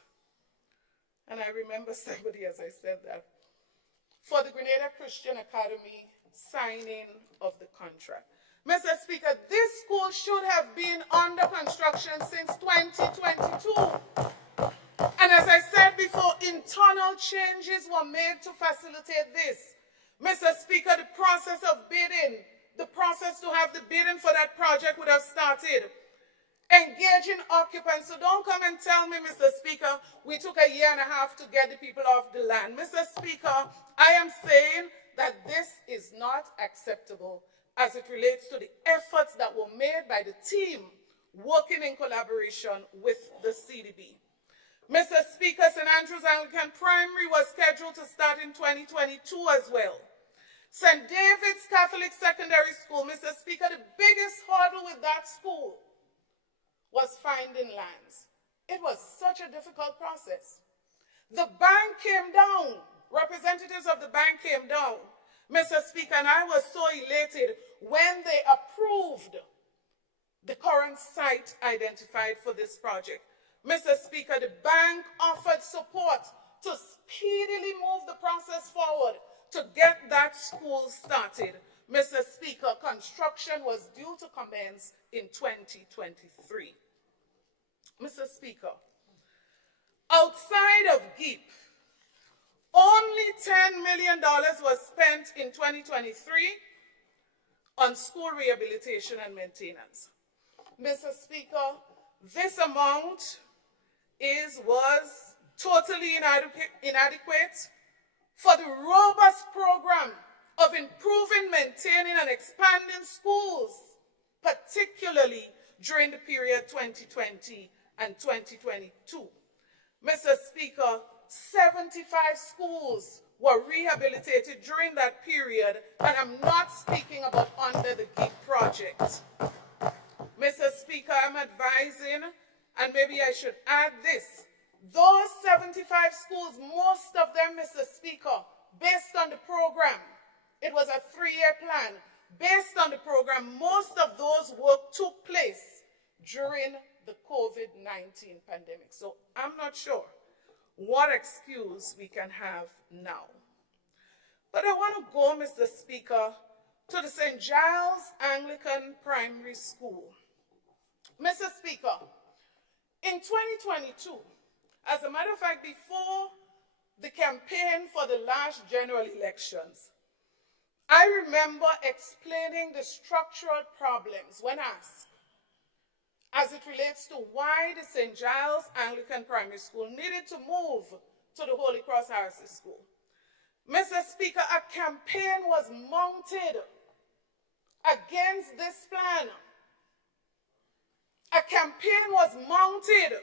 and I remember somebody, as I said that, for the Grenada Christian Academy signing of the contract. Mr. Speaker, this school should have been under construction since 2022. And as I said before, internal changes were made to facilitate this. Mr. Speaker, the process of bidding, the process to have the bidding for that project would have started. Engaging occupants. So don't come and tell me, Mr. Speaker, we took 1.5 years to get the people off the land. Mr. Speaker, I am saying that this is not acceptable as it relates to the efforts that were made by the team working in collaboration with the CDB. Mr. Speaker, St. Andrews Anglican Primary was scheduled to start in 2022 as well. St. David's Catholic Secondary School, Mr. Speaker, the biggest hurdle with that school was finding lands. It was such a difficult process. The bank came down. Representatives of the bank came down, Mr. Speaker, and I was so elated when they approved the current site identified for this project. Mr. Speaker, the bank offered support to speedily move the process forward to get that school started. Mr. Speaker, construction was due to commence in 2023. Mr. Speaker, outside of GEEP, only $10 million was spent in 2023 on school rehabilitation and maintenance. Mr. Speaker, this amount was totally inadequate for the robust program of improving, maintaining, and expanding schools, particularly during the period 2020 and 2022. Mr. Speaker, 75 schools were rehabilitated during that period, and I'm not speaking about under the GEEP project. Mr. Speaker, I'm advising, and maybe I should add this, those 75 schools, most of them, Mr. Speaker, based on the program, it was a 3-year plan. Based on the program, most of those work took place during the COVID-19 pandemic. So I'm not sure what excuse we can have now. But I want to go, Mr. Speaker, to the St. Giles Anglican Primary School. Mr. Speaker, in 2022, as a matter of fact, before the campaign for the last general elections, I remember explaining the structural problems when asked as it relates to why the St. Giles Anglican Primary School needed to move to the Holy Cross RC School. Mr. Speaker, a campaign was mounted against this plan. A campaign was mounted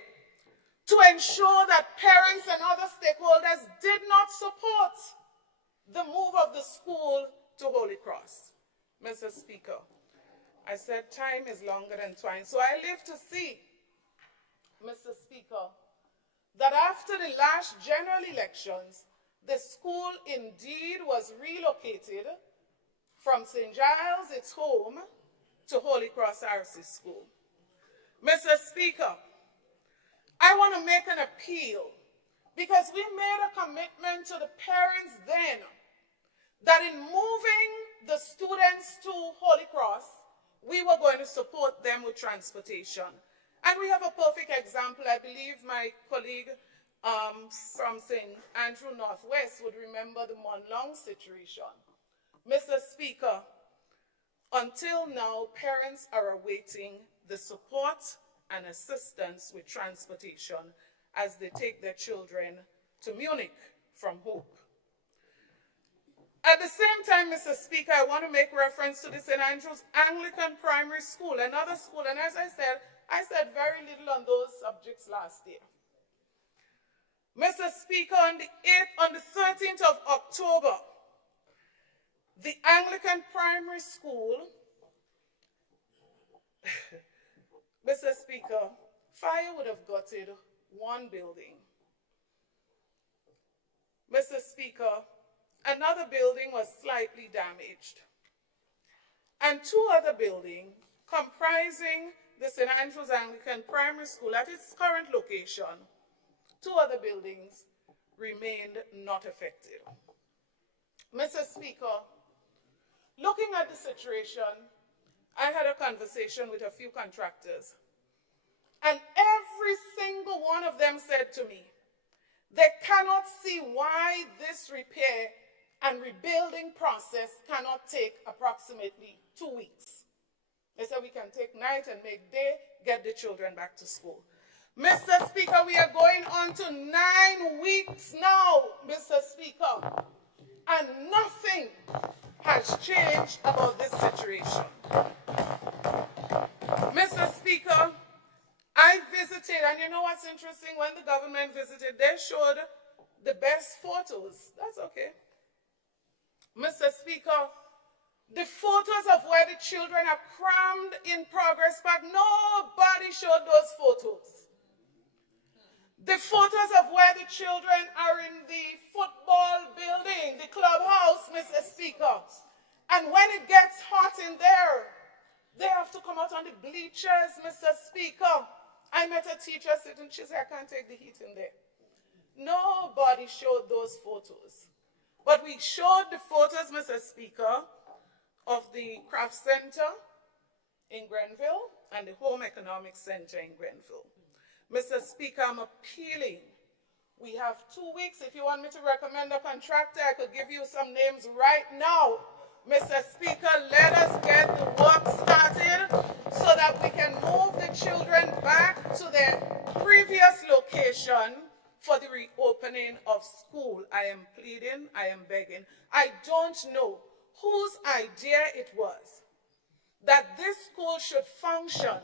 to ensure that parents and other stakeholders did not support the move of the school to Holy Cross. Mr. Speaker, I said time is longer than twine, so I live to see, Mr. Speaker, that after the last general elections, the school indeed was relocated from St. Giles, its home, to Holy Cross RC School. Mr. Speaker, I want to make an appeal because we made a commitment to the parents then that in moving the students to Holy Cross, we were going to support them with transportation. And we have a perfect example. I believe my colleague from St. Andrew Northwest would remember the Monlong situation. Mr. Speaker, until now, parents are awaiting the support and assistance with transportation as they take their children to Munich from Hope. At the same time, Mr. Speaker, I want to make reference to the St. Andrews Anglican Primary School, another school, and as I said very little on those subjects last year. Mr. Speaker, on the 13th of October, the Anglican Primary School, Mr. Speaker, fire would have gutted one building. Mr. Speaker, another building was slightly damaged. And two other buildings comprising the St. Andrews Anglican Primary School at its current location, two other buildings remained not affected. Mr. Speaker, looking at the situation, I had a conversation with a few contractors, and every single one of them said to me, they cannot see why this repair and rebuilding process cannot take approximately 2 weeks. They said we can take night and make day, get the children back to school. Mr. Speaker, we are going on to 9 weeks now, Mr. Speaker, and nothing has changed about this situation. Mr. Speaker, I visited, and you know what's interesting? When the government visited, they showed the best photos. That's okay. Mr. Speaker, the photos of where the children are crammed in Progress Park, nobody showed those photos. The photos of where the children are in the football building, the clubhouse, Mr. Speaker. And when it gets hot in there, they have to come out on the bleachers, Mr. Speaker. I met a teacher sitting, she said, I can't take the heat in there. Nobody showed those photos. But we showed the photos, Mr. Speaker, of the Craft Center in Grenville and the Home Economics Center in Grenville. Mr. Speaker, I'm appealing. We have 2 weeks. If you want me to recommend a contractor, I could give you some names right now. Mr. Speaker, let us get the work started so that we can move the children back to their previous location for the reopening of school. I am pleading, I am begging. I don't know whose idea it was that this school should function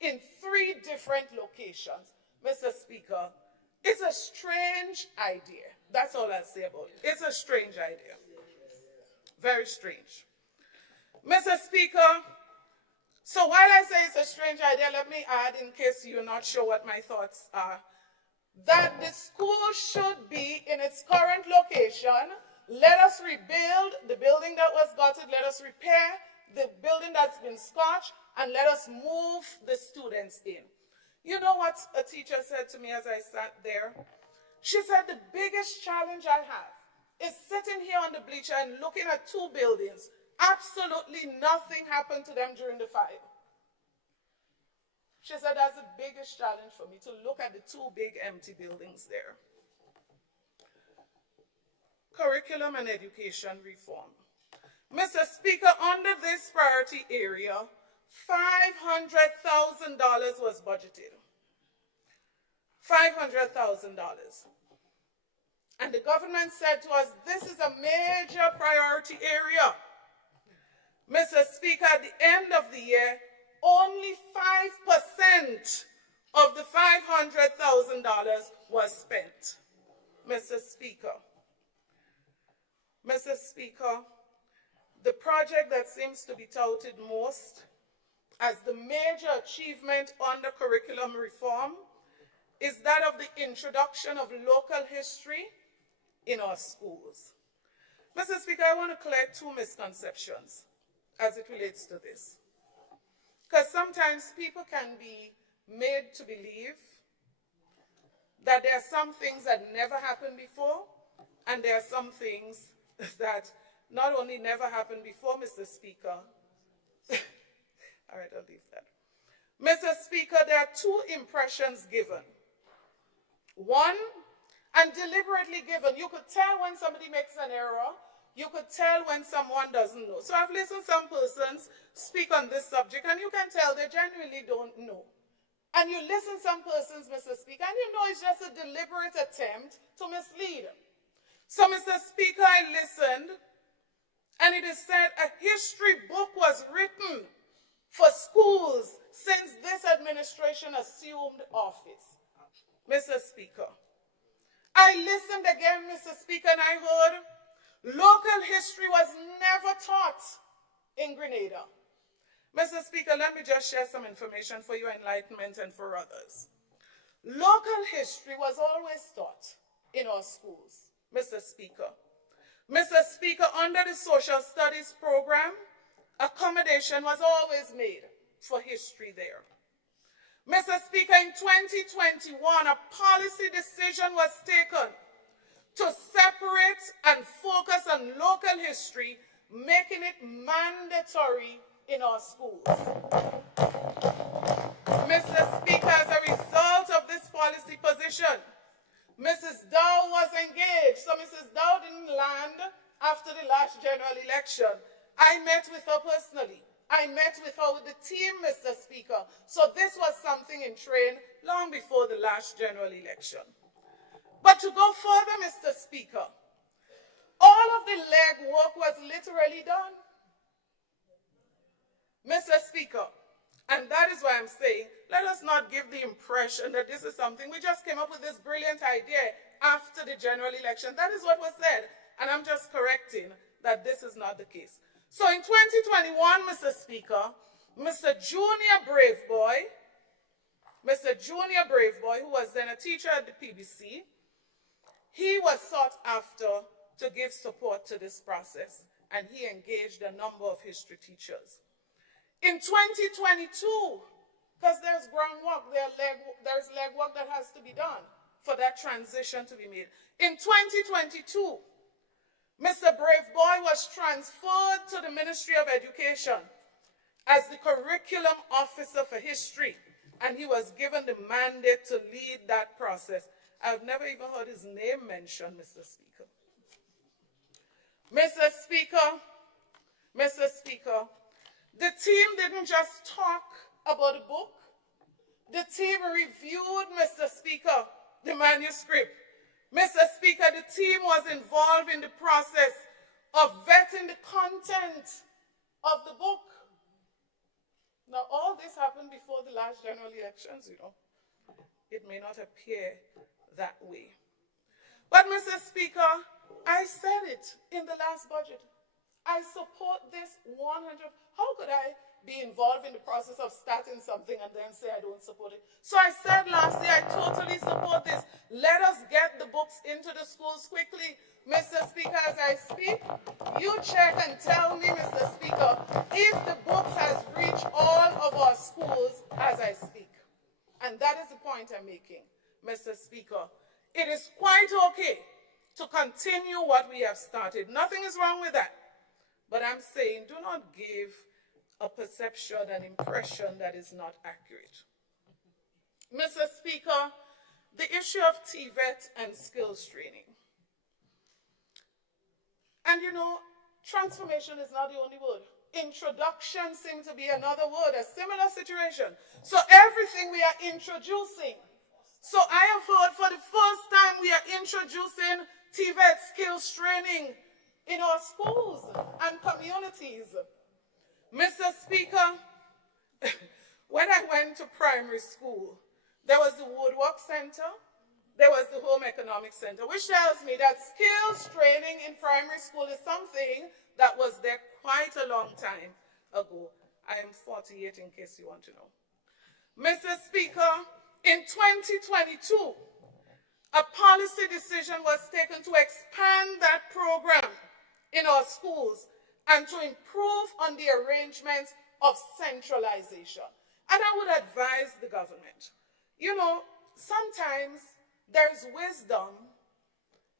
in 3 different locations. Mr. Speaker, it's a strange idea. That's all I'll say about it. It's a strange idea. Very strange. Mr. Speaker, so while I say it's a strange idea, let me add, in case you're not sure what my thoughts are, that the school should be in its current location. Let us rebuild the building that was gutted. Let us repair the building that's been scorched, and let us move the students in. You know what a teacher said to me as I sat there? She said, the biggest challenge I have is sitting here on the bleacher and looking at 2 buildings. Absolutely nothing happened to them during the fire. She said, that's the biggest challenge for me, to look at the 2 big empty buildings there. Curriculum and education reform. Mr. Speaker, under this priority area, $500,000 was budgeted. $500,000. And the government said to us, this is a major priority area. Mr. Speaker, at the end of the year, only 5% of the $500,000 was spent. Mr. Speaker, the project that seems to be touted most as the major achievement under curriculum reform is that of the introduction of local history in our schools. Mr. Speaker, I want to clear 2 misconceptions as it relates to this. Because sometimes people can be made to believe that there are some things that never happened before, and there are some things that not only never happened before, Mr. Speaker. All right, I'll leave that. Mr. Speaker, there are two impressions given. One, and deliberately given. You could tell when somebody makes an error. You could tell when someone doesn't know. So I've listened to some persons speak on this subject, and you can tell they genuinely don't know. And you listen to some persons, Mr. Speaker, and you know it's just a deliberate attempt to mislead. So, Mr. Speaker, I listened, and it is said a history book was written for schools since this administration assumed office. Mr. Speaker, I listened again, Mr. Speaker, and I heard local history was never taught in Grenada. Mr. Speaker, let me just share some information for your enlightenment and for others. Local history was always taught in our schools, Mr. Speaker. Mr. Speaker, under the social studies program, accommodation was always made for history there. Mr. Speaker, in 2021, a policy decision was taken to separate and focus on local history, making it mandatory in our schools. Mr. Speaker, as a result of this policy position, Mrs. Dow was engaged. So Mrs. Dow didn't land after the last general election. I met with her personally. I met with her with the team, Mr. Speaker. So this was something in train long before the last general election. But to go further, Mr. Speaker, all of the legwork was literally done. Mr. Speaker, and that is why I'm saying, let us not give the impression that this is something, we just came up with this brilliant idea after the general election. That is what was said, and I'm just correcting that this is not the case. So in 2021, Mr. Speaker, Mr. Junior Braveboy, who was then a teacher at the PBC, he was sought after to give support to this process, and he engaged a number of history teachers. In 2022, because there's groundwork, there's legwork that has to be done for that transition to be made. In 2022, Mr. Braveboy was transferred to the Ministry of Education as the curriculum officer for history, and he was given the mandate to lead that process. I've never even heard his name mentioned, Mr. Speaker. Mr. Speaker, the team didn't just talk about the book. The team reviewed, Mr. Speaker, the manuscript. Mr. Speaker, the team was involved in the process of vetting the content of the book. Now, all this happened before the last general elections, you know. It may not appear that way. But, Mr. Speaker, I said it in the last budget. I support this 100%. How could I be involved in the process of starting something and then say I don't support it? So I said last year, I totally support this. Let us get the books into the schools quickly. Mr. Speaker, as I speak, you check and tell me, Mr. Speaker, if the books has reached all of our schools as I speak. And that is the point I'm making, Mr. Speaker. It is quite okay to continue what we have started. Nothing is wrong with that. But I'm saying, do not give a perception, an impression that is not accurate. Mr. Speaker, the issue of TVET and skills training. And you know, transformation is not the only word. Introduction seems to be another word, a similar situation. So everything we are introducing. So I have heard for the first time we are introducing TVET skills training in our schools and communities. Mr. Speaker, when I went to primary school, there was the Woodwork Center, there was the Home Economics Center, which tells me that skills training in primary school is something that was there quite a long time ago. I am 48 in case you want to know. Mr. Speaker, in 2022, a policy decision was taken to expand that program in our schools and to improve on the arrangements of centralization. And I would advise the government, you know, sometimes there's wisdom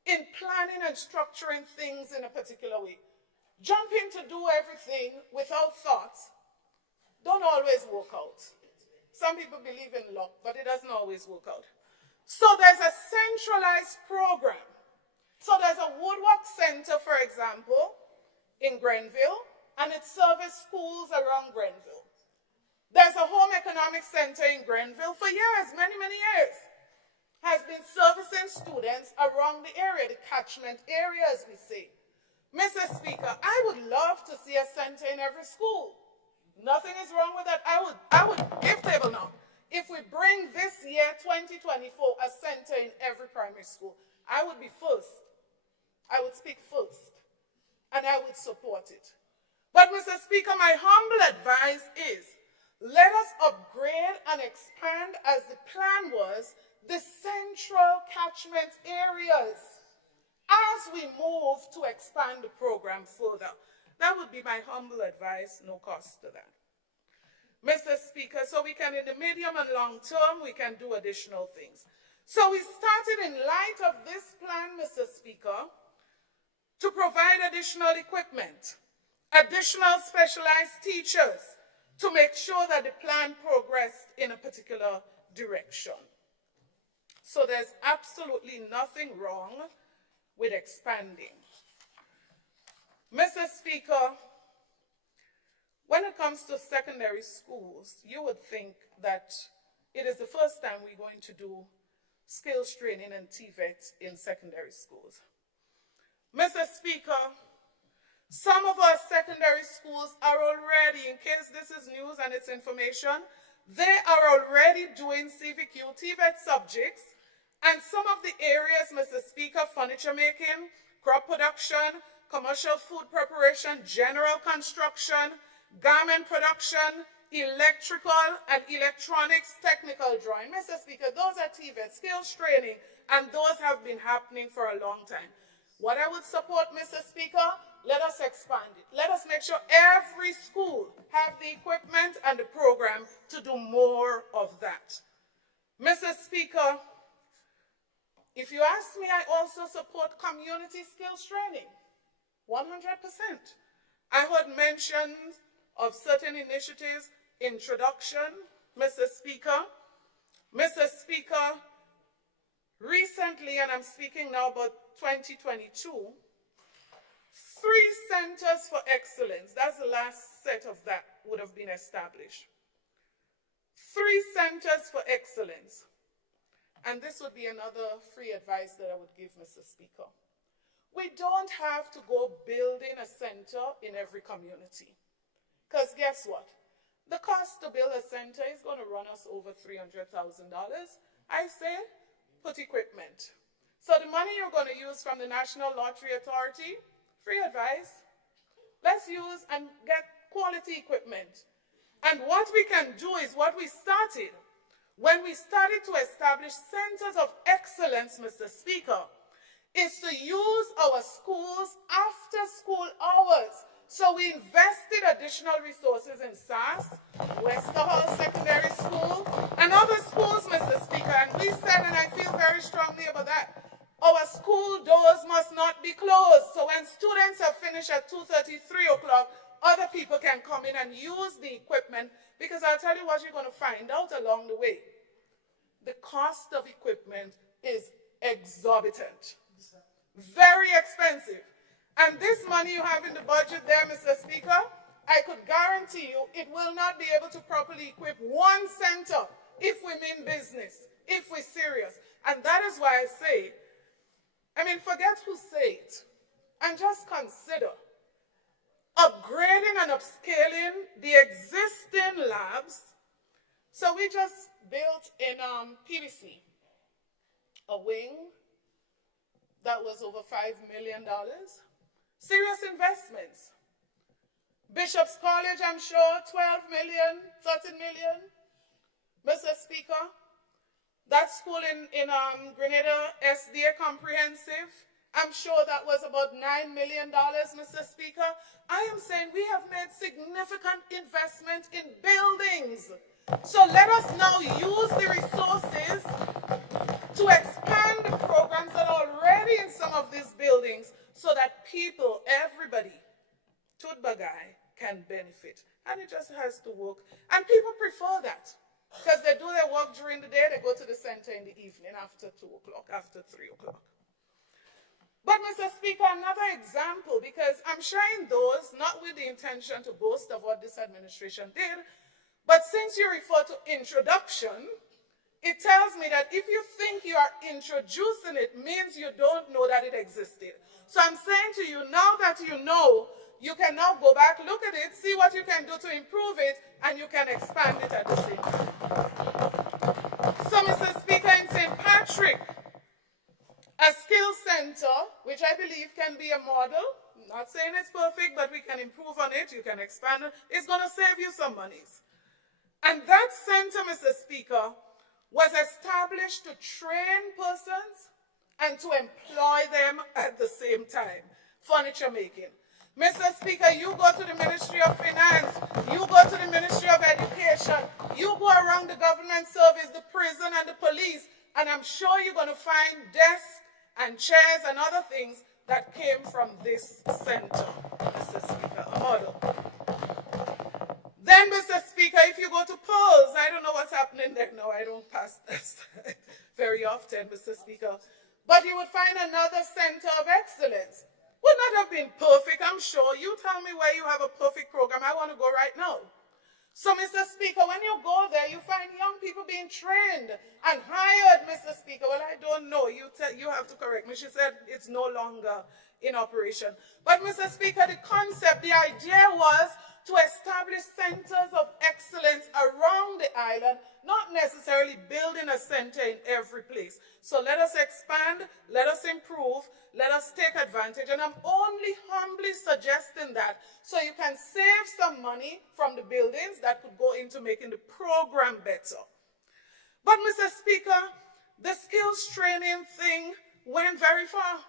in planning and structuring things in a particular way. Jumping to do everything without thoughts don't always work out. Some people believe in luck, but it doesn't always work out. So there's a centralized program. So there's a woodwork center, for example, in Grenville, and it serves schools around Grenville. There's a home economics center in Grenville for years, many, many years, has been servicing students around the area, the catchment area, as we say. Mr. Speaker, I would love to see a center in every school. Nothing is wrong with that. I would give table now. If we bring this year, 2024, a center in every primary school, I would be first. I would speak first. And I would support it. But, Mr. Speaker, my humble advice is, let us upgrade and expand, as the plan was, the central catchment areas as we move to expand the program further. That would be my humble advice, no cost to that. Mr. Speaker, so we can, in the medium and long term, we can do additional things. So we started, in light of this plan, Mr. Speaker, to provide additional equipment, additional specialized teachers, to make sure that the plan progressed in a particular direction. So there's absolutely nothing wrong with expanding. Mr. Speaker, when it comes to secondary schools, you would think that it is the first time we're going to do skills training and TVET in secondary schools. Mr. Speaker, some of our secondary schools are already, in case this is news and it's information, they are already doing CVQ, TVET subjects, and some of the areas, Mr. Speaker, furniture making, crop production, commercial food preparation, general construction, garment production, electrical and electronics technical drawing. Mr. Speaker, those are TVET, skills training, and those have been happening for a long time. What I would support, Mr. Speaker, let us expand it. Let us make sure every school have the equipment and the program to do more of that. Mr. Speaker, if you ask me, I also support community skills training, 100%. I heard mentions of certain initiatives, introduction, Mr. Speaker. Mr. Speaker, recently, and I'm speaking now about 2022, 3 centers for excellence, that's the last set of that would have been established. 3 centers for excellence. And this would be another free advice that I would give, Mr. Speaker. We don't have to go building a center in every community. Because guess what? The cost to build a center is going to run us over $300,000. I say, put equipment. So the money you're going to use from the National Lottery Authority, free advice, let's use and get quality equipment. And what we can do is what we started. When we started to establish centers of excellence, Mr. Speaker, is to use our schools after school hours. So we invested additional resources in SAS, Westerhall Secondary School, and other schools, Mr. Speaker. And we said, and I feel very strongly about that, our school doors must not be closed. So when students have finished at 2:30, 3 o'clock, other people can come in and use the equipment, because I'll tell you what you're going to find out along the way. The cost of equipment is exorbitant, very expensive. And this money you have in the budget there, Mr. Speaker, I could guarantee you it will not be able to properly equip one center if we mean business, if we're serious. And that is why I say, forget who say it, and just consider upgrading and upscaling the existing labs. So we just built in PVC a wing that was over $5 million. Serious investments. Bishop's College, I'm sure, 12 million, 13 million. Mr. Speaker, that school in Grenada, SDA Comprehensive, I'm sure that was about $9 million, Mr. Speaker. I am saying we have made significant investment in buildings. So let us now use the resources to expand the programs that are already in some of these buildings so that people, everybody, Tutbagai, can benefit. And it just has to work. And people prefer that because they do their work during the day, they go to the center in the evening after 2 o'clock, after 3 o'clock. But, Mr. Speaker, another example, because I'm sharing those not with the intention to boast of what this administration did, but since you refer to introduction, it tells me that if you think you are introducing it, means you don't know that it existed. So I'm saying to you, now that you know, you can now go back, look at it, see what you can do to improve it, and you can expand it at the same time. So, Mr. Speaker, in St. Patrick, a skill center, which I believe can be a model, I'm not saying it's perfect, but we can improve on it, you can expand it, it's going to save you some monies. And that center, Mr. Speaker, was established to train persons and to employ them at the same time. Furniture making. Mr. Speaker, you go to the Ministry of Finance, you go to the Ministry of Education, you go around the government service, the prison and the police, and I'm sure you're going to find desks and chairs and other things that came from this center, Mr. Speaker, a model. Then, Mr. Speaker, if you go to polls, I don't know what's happening there. No, I don't pass this very often, Mr. Speaker. But you would find another center of excellence. Would not have been perfect, I'm sure. You tell me where you have a perfect program. I want to go right now. So, Mr. Speaker, when you go there, you find young people being trained and hired, Mr. Speaker. Well, I don't know. You have to correct me. She said it's no longer in operation. But, Mr. Speaker, the concept, the idea was to establish centers of excellence around the island, not necessarily building a center in every place. So let us expand, let us improve, let us take advantage. And I'm only humbly suggesting that so you can save some money from the buildings that could go into making the program better. But, Mr. Speaker, the skills training thing went very far.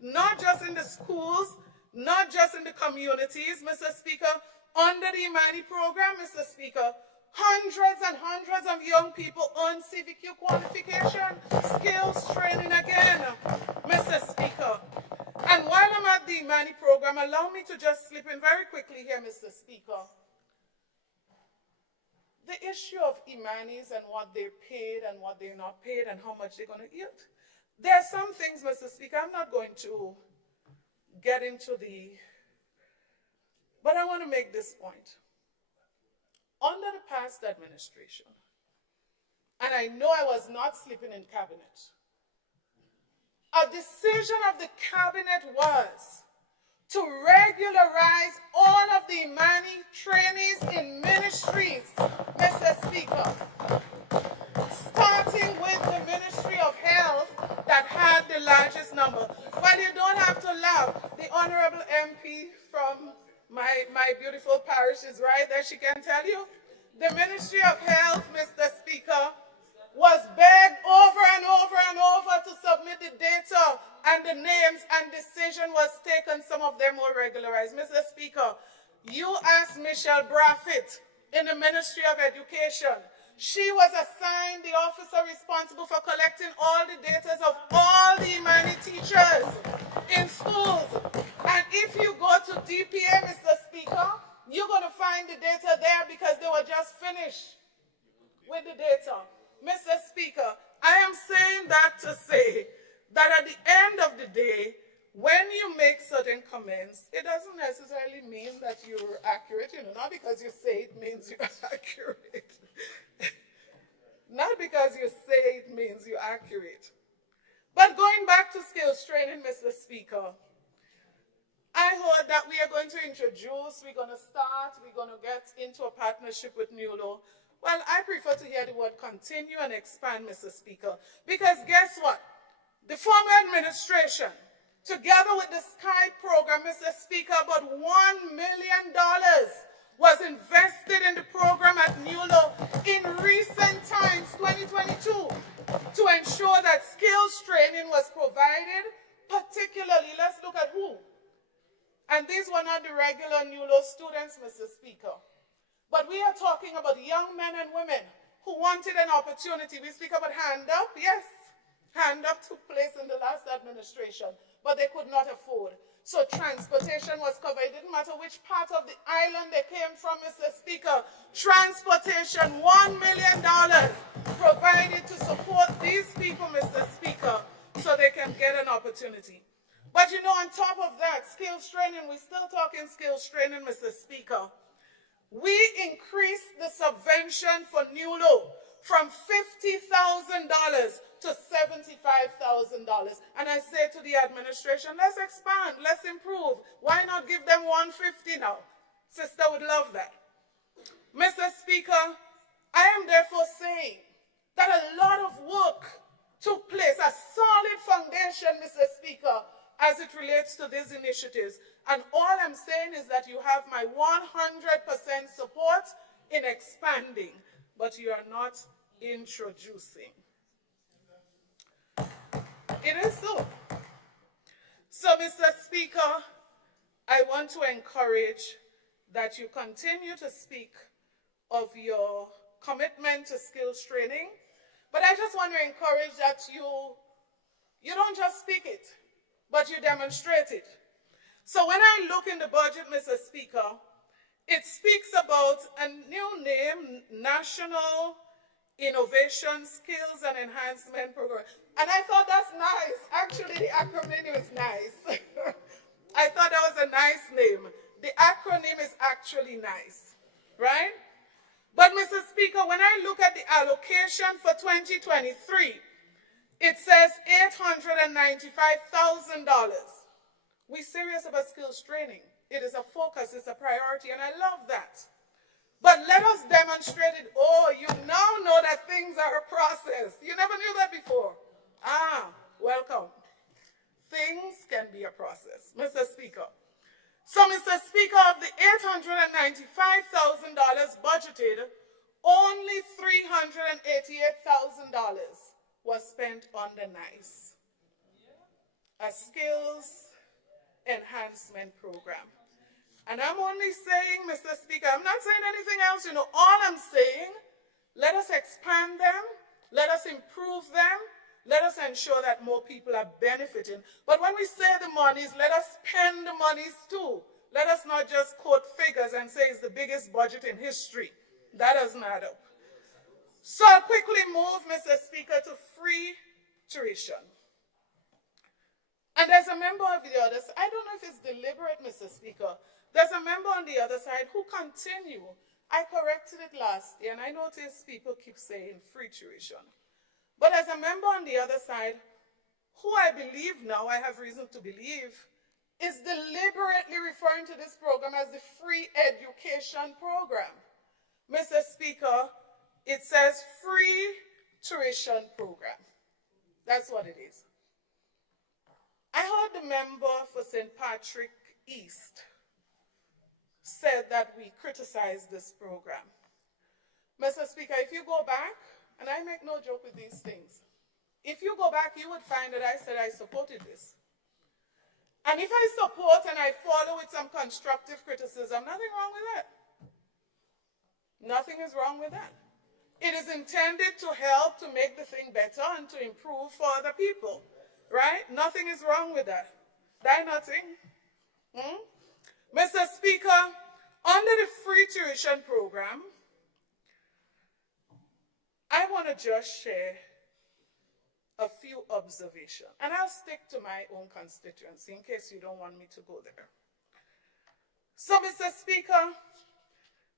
Not just in the schools, not just in the communities, Mr. Speaker. Under the Imani program, Mr. Speaker, hundreds and hundreds of young people earn CVQ qualification, skills training again, Mr. Speaker. And while I'm at the Imani program, allow me to just slip in very quickly here, Mr. Speaker. The issue of Imanis and what they're paid and what they're not paid and how much they're going to yield. There are some things, Mr. Speaker, I'm not going to get into but I want to make this point. Under the past administration, and I know I was not sleeping in cabinet, a decision of the cabinet was to regularize all of the Imani trainees in ministries, Mr. Speaker, starting with the Ministry of Health that had the largest number. But you don't have to laugh. The Honorable MP from my beautiful parish is right there, she can tell you. The Ministry of Health, Mr. Speaker, was begged over and over and over to submit the data and the names, and decision was taken. Some of them were regularized. Mr. Speaker, you asked Michelle Braffett in the Ministry of Education. She was assigned the officer responsible for collecting all the data of all the Imani teachers in schools. And if you go to DPA, Mr. Speaker, you're going to find the data there because they were just finished with the data. Mr. Speaker, I am saying that to say that at the end of the day, when you make certain comments, it doesn't necessarily mean that you're accurate. Not because you say it means you're accurate. Not because you say it means you're accurate. But going back to skills training, Mr. Speaker, I heard that we are going to introduce, we're going to get into a partnership with NULO. Well, I prefer to hear the word continue and expand, Mr. Speaker, because guess what? The former administration, together with the SKY program, Mr. Speaker, about $1 million was invested in the program at NULO in recent times, 2022, to ensure that skills training was provided particularly, let's look at who. And these were not the regular NULO students, Mr. Speaker. But we are talking about young men and women who wanted an opportunity. We speak about Hand Up, yes. Hand Up took place in the last administration, but they could not afford. So transportation was covered. It didn't matter which part of the island they came from, Mr. Speaker. Transportation, $1 million provided to support these people, Mr. Speaker, so they can get an opportunity. But you know, on top of that, skills training, we're still talking skills training, Mr. Speaker. We increased the subvention for NULO from $50,000 to $75,000. And I say to the administration, let's expand, let's improve. Why not give them $150 now? Sister would love that. Mr. Speaker, I am therefore saying that a lot of work took place, a solid foundation, Mr. Speaker, as it relates to these initiatives. And all I'm saying is that you have my 100% support in expanding, but you are not introducing. It is so. So, Mr. Speaker, I want to encourage that you continue to speak of your commitment to skills training, but I just want to encourage that you don't just speak it, but you demonstrate it. So when I look in the budget, Mr. Speaker, it speaks about a new name, National Innovation Skills and Enhancement Program. And I thought that's nice. Actually, the acronym is nice. I thought that was a nice name. The acronym is actually nice, right? But Mr. Speaker, when I look at the allocation for 2023, it says $895,000. We're serious about skills training. It is a focus, it's a priority, and I love that. But let us demonstrate it. Oh, you now know that things are a process. You never knew that before. Ah, welcome. Things can be a process, Mr. Speaker. So, Mr. Speaker, of the $895,000 budgeted, only $388,000 was spent on the NICE, a skills enhancement program. And I'm only saying, Mr. Speaker, I'm not saying anything else, you know, all I'm saying, let us expand them, let us improve them, let us ensure that more people are benefiting. But when we say the monies, let us spend the monies too. Let us not just quote figures and say it's the biggest budget in history. That doesn't add up. So I'll quickly move, Mr. Speaker, to free tuition. And there's a member of the other side, I don't know if it's deliberate, Mr. Speaker, there's a member on the other side who continue. I corrected it last year, and I noticed people keep saying free tuition. But as a member on the other side, who I believe now, I have reason to believe, is deliberately referring to this program as the free education program. Mr. Speaker, it says free tuition program. That's what it is. I heard the member for St. Patrick East said that we criticized this program. Mr. Speaker, if you go back, and I make no joke with these things, if you go back, you would find that I said I supported this. And if I support and I follow with some constructive criticism, nothing wrong with that. Nothing is wrong with that. It is intended to help to make the thing better and to improve for other people, right? Nothing is wrong with that. That nothing. Mr. Speaker, under the free tuition program, I want to just share a few observations, and I'll stick to my own constituency in case you don't want me to go there. So, Mr. Speaker,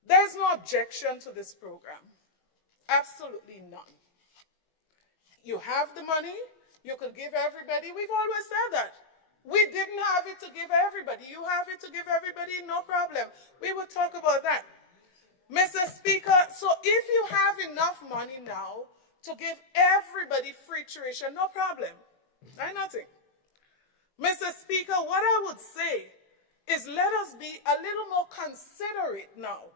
there's no objection to this program. Absolutely none. You have the money, you could give everybody. We've always said that. We didn't have it to give everybody. You have it to give everybody, no problem. We will talk about that. Mr. Speaker, so if you have enough money now to give everybody free tuition, no problem. Nothing. Mr. Speaker, what I would say is let us be a little more considerate now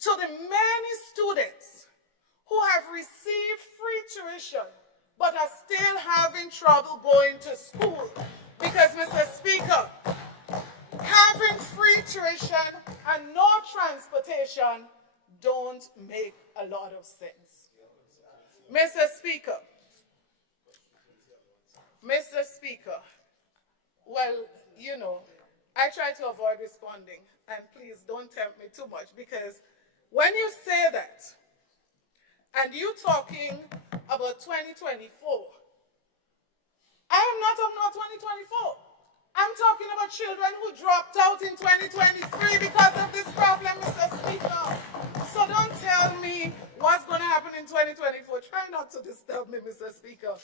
to the many students who have received free tuition but are still having trouble going to school. Because, Mr. Speaker, having free tuition and no transportation don't make a lot of sense. Mr. Speaker, well, you know, I try to avoid responding, and please don't tempt me too much, because when you say that, and you talking about 2024, I am not talking about 2024. I'm talking about children who dropped out in 2023 because of this problem, Mr. Speaker. So don't tell me what's going to happen in 2024. Try not to disturb me, Mr. Speaker.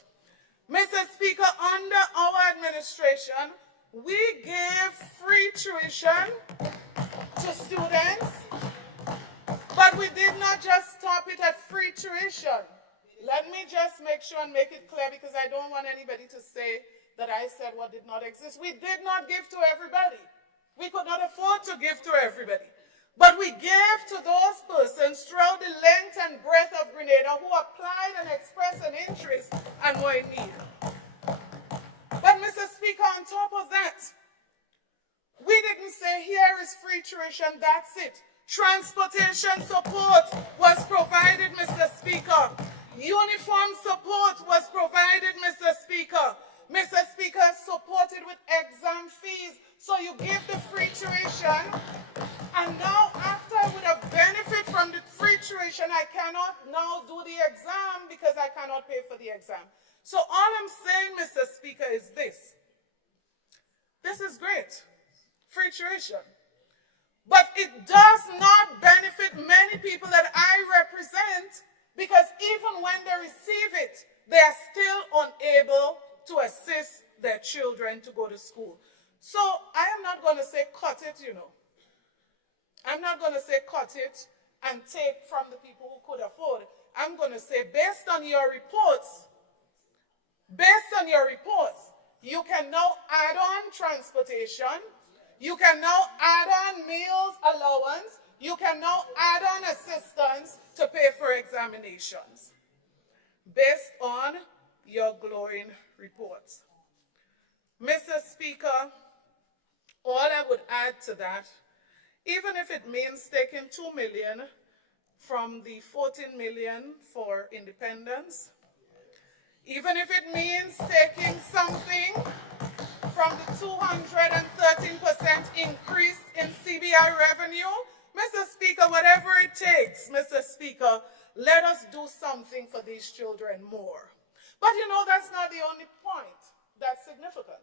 Mr. Speaker, under our administration, we gave free tuition to students, but we did not just stop it at free tuition. Let me just make sure and make it clear, because I don't want anybody to say that I said what did not exist. We did not give to everybody. We could not afford to give to everybody. But we gave to those persons throughout the length and breadth of Grenada who applied and expressed an interest and were in need. But, Mr. Speaker, on top of that, we didn't say here is free tuition, that's it. Transportation support was provided, Mr. Speaker. Uniform support was provided, Mr. Speaker. Mr. Speaker, supported with exam fees. So you give the free tuition, and now after I would have benefited from the free tuition, I cannot now do the exam because I cannot pay for the exam. So all I'm saying, Mr. Speaker, is this. This is great, free tuition. But it does not benefit many people that I represent, because even when they receive it, they are still unable to assist their children to go to school. So I am not going to say cut it, you know. I'm not going to say cut it and take from the people who could afford it. I'm going to say, based on your reports, you can now add on transportation, you can now add on meals allowance, you can now add on assistance to pay for examinations, based on your glowing reports. Mr. Speaker, all I would add to that, even if it means taking 2 million from the 14 million for independence, even if it means taking something from the 213% increase in CBI revenue, Mr. Speaker, whatever it takes, Mr. Speaker, let us do something for these children more. But you know, that's not the only point that's significant.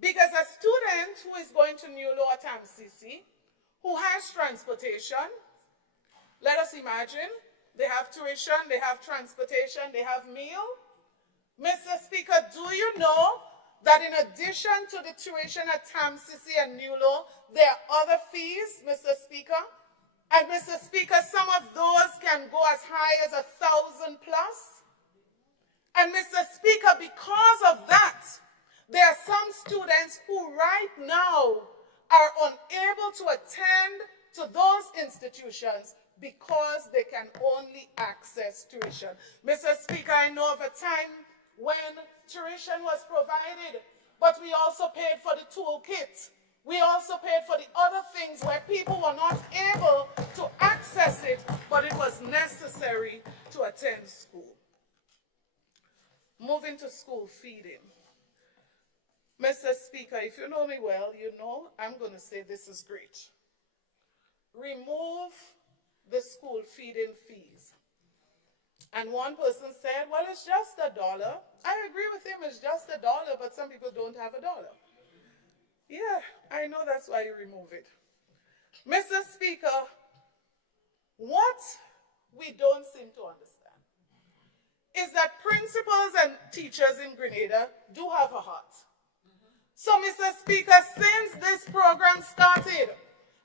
Because a student who is going to New Law at TAMCC, who has transportation, let us imagine, they have tuition, they have transportation, they have meal. Mr. Speaker, do you know that in addition to the tuition at TAMCC and New Law, there are other fees, Mr. Speaker? And Mr. Speaker, some of those can go as high as 1,000 plus. And Mr. Speaker, because of that, there are some students who right now are unable to attend to those institutions because they can only access tuition. Mr. Speaker, I know of a time when tuition was provided, but we also paid for the toolkit. We also paid for the other things where people were not able to access it, but it was necessary to attend school. Moving to school feeding. Mr. Speaker, if you know me well, you know I'm going to say this is great. Remove the school feeding fees. And one person said, well, it's just $1. I agree with him, it's just $1, but some people don't have $1. Yeah, I know that's why you remove it. Mr. Speaker, what we don't seem to understand is that principals and teachers in Grenada do have a heart. So, Mr. Speaker, since this program started,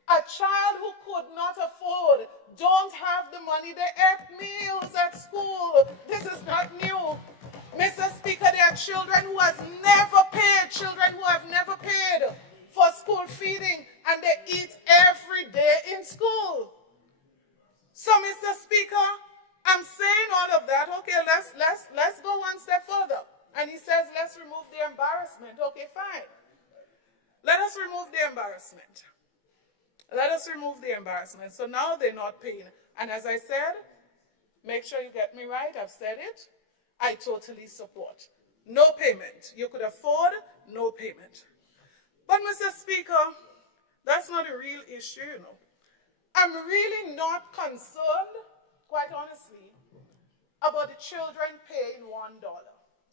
a child who could not afford, don't have the money, they ate meals at school. This is not new. Mr. Speaker, there are children who have never paid for school feeding, and they eat every day in school. So, Mr. Speaker, I'm saying all of that. Okay, let's go one Let us remove the embarrassment. Let us remove the embarrassment. So now they're not paying. And as I said, make sure you get me right, I've said it, I totally support. No payment. You could afford no payment. But Mr. Speaker, that's not a real issue, you know. I'm really not concerned, quite honestly, about the children paying $1.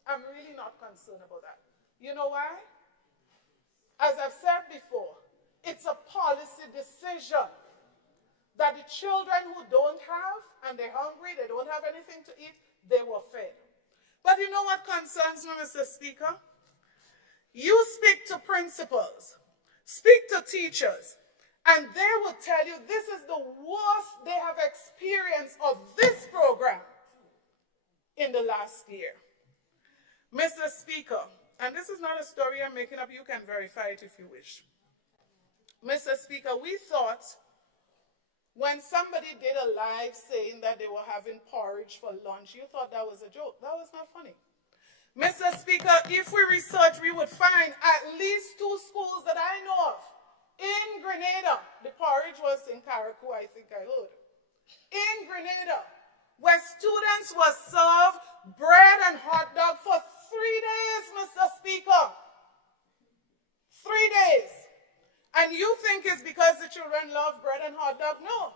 I'm really not concerned about that. You know why? As I've said before, it's a policy decision that the children who don't have, and they're hungry, they don't have anything to eat, they were fed. But you know what concerns me, Mr. Speaker? You speak to principals, speak to teachers, and they will tell you this is the worst they have experienced of this program in the last year. Mr. Speaker, and this is not a story I'm making up, you can verify it if you wish. Mr. Speaker, we thought when somebody did a live saying that they were having porridge for lunch, you thought that was a joke. That was not funny. Mr. Speaker, if we research, we would find at least 2 schools that I know of in Grenada. The porridge was in Carriacou, I think I heard. In Grenada, where students were served bread and hot dog for 3 days, Mr. Speaker. 3 days. And you think it's because the children love bread and hot dog? No.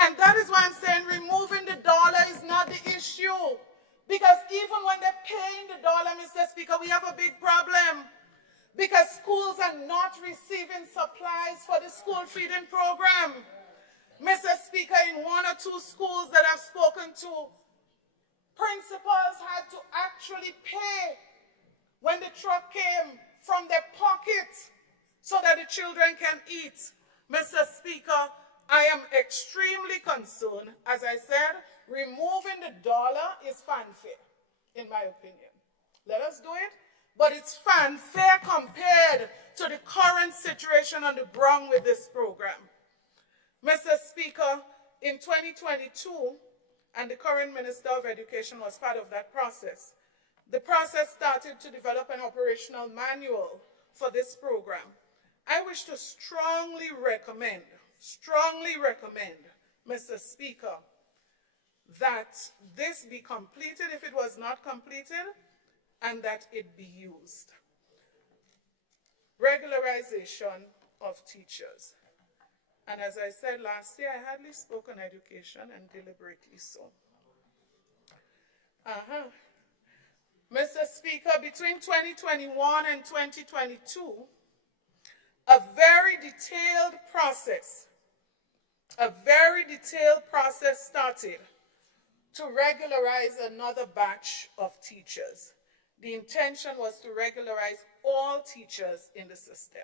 And that is why I'm saying removing the dollar is not the issue. Because even when they're paying the dollar, Mr. Speaker, we have a big problem. Because schools are not receiving supplies for the school feeding program. Mr. Speaker, in 1 or 2 schools that I've spoken to, principals had to actually pay when the truck came from their pocket so that the children can eat. Mr. Speaker, I am extremely concerned. As I said, removing the dollar is fanfare, in my opinion. Let us do it, but it's fanfare compared to the current situation on the ground with this program. Mr. Speaker, in 2022, and the current Minister of Education was part of that process, the process started to develop an operational manual for this program. I wish to strongly recommend, Mr. Speaker, that this be completed if it was not completed, and that it be used. Regularization of teachers. And as I said last year, I hardly spoke on education, and deliberately so. Mr. Speaker, between 2021 and 2022, a very detailed process started to regularize another batch of teachers. The intention was to regularize all teachers in the system.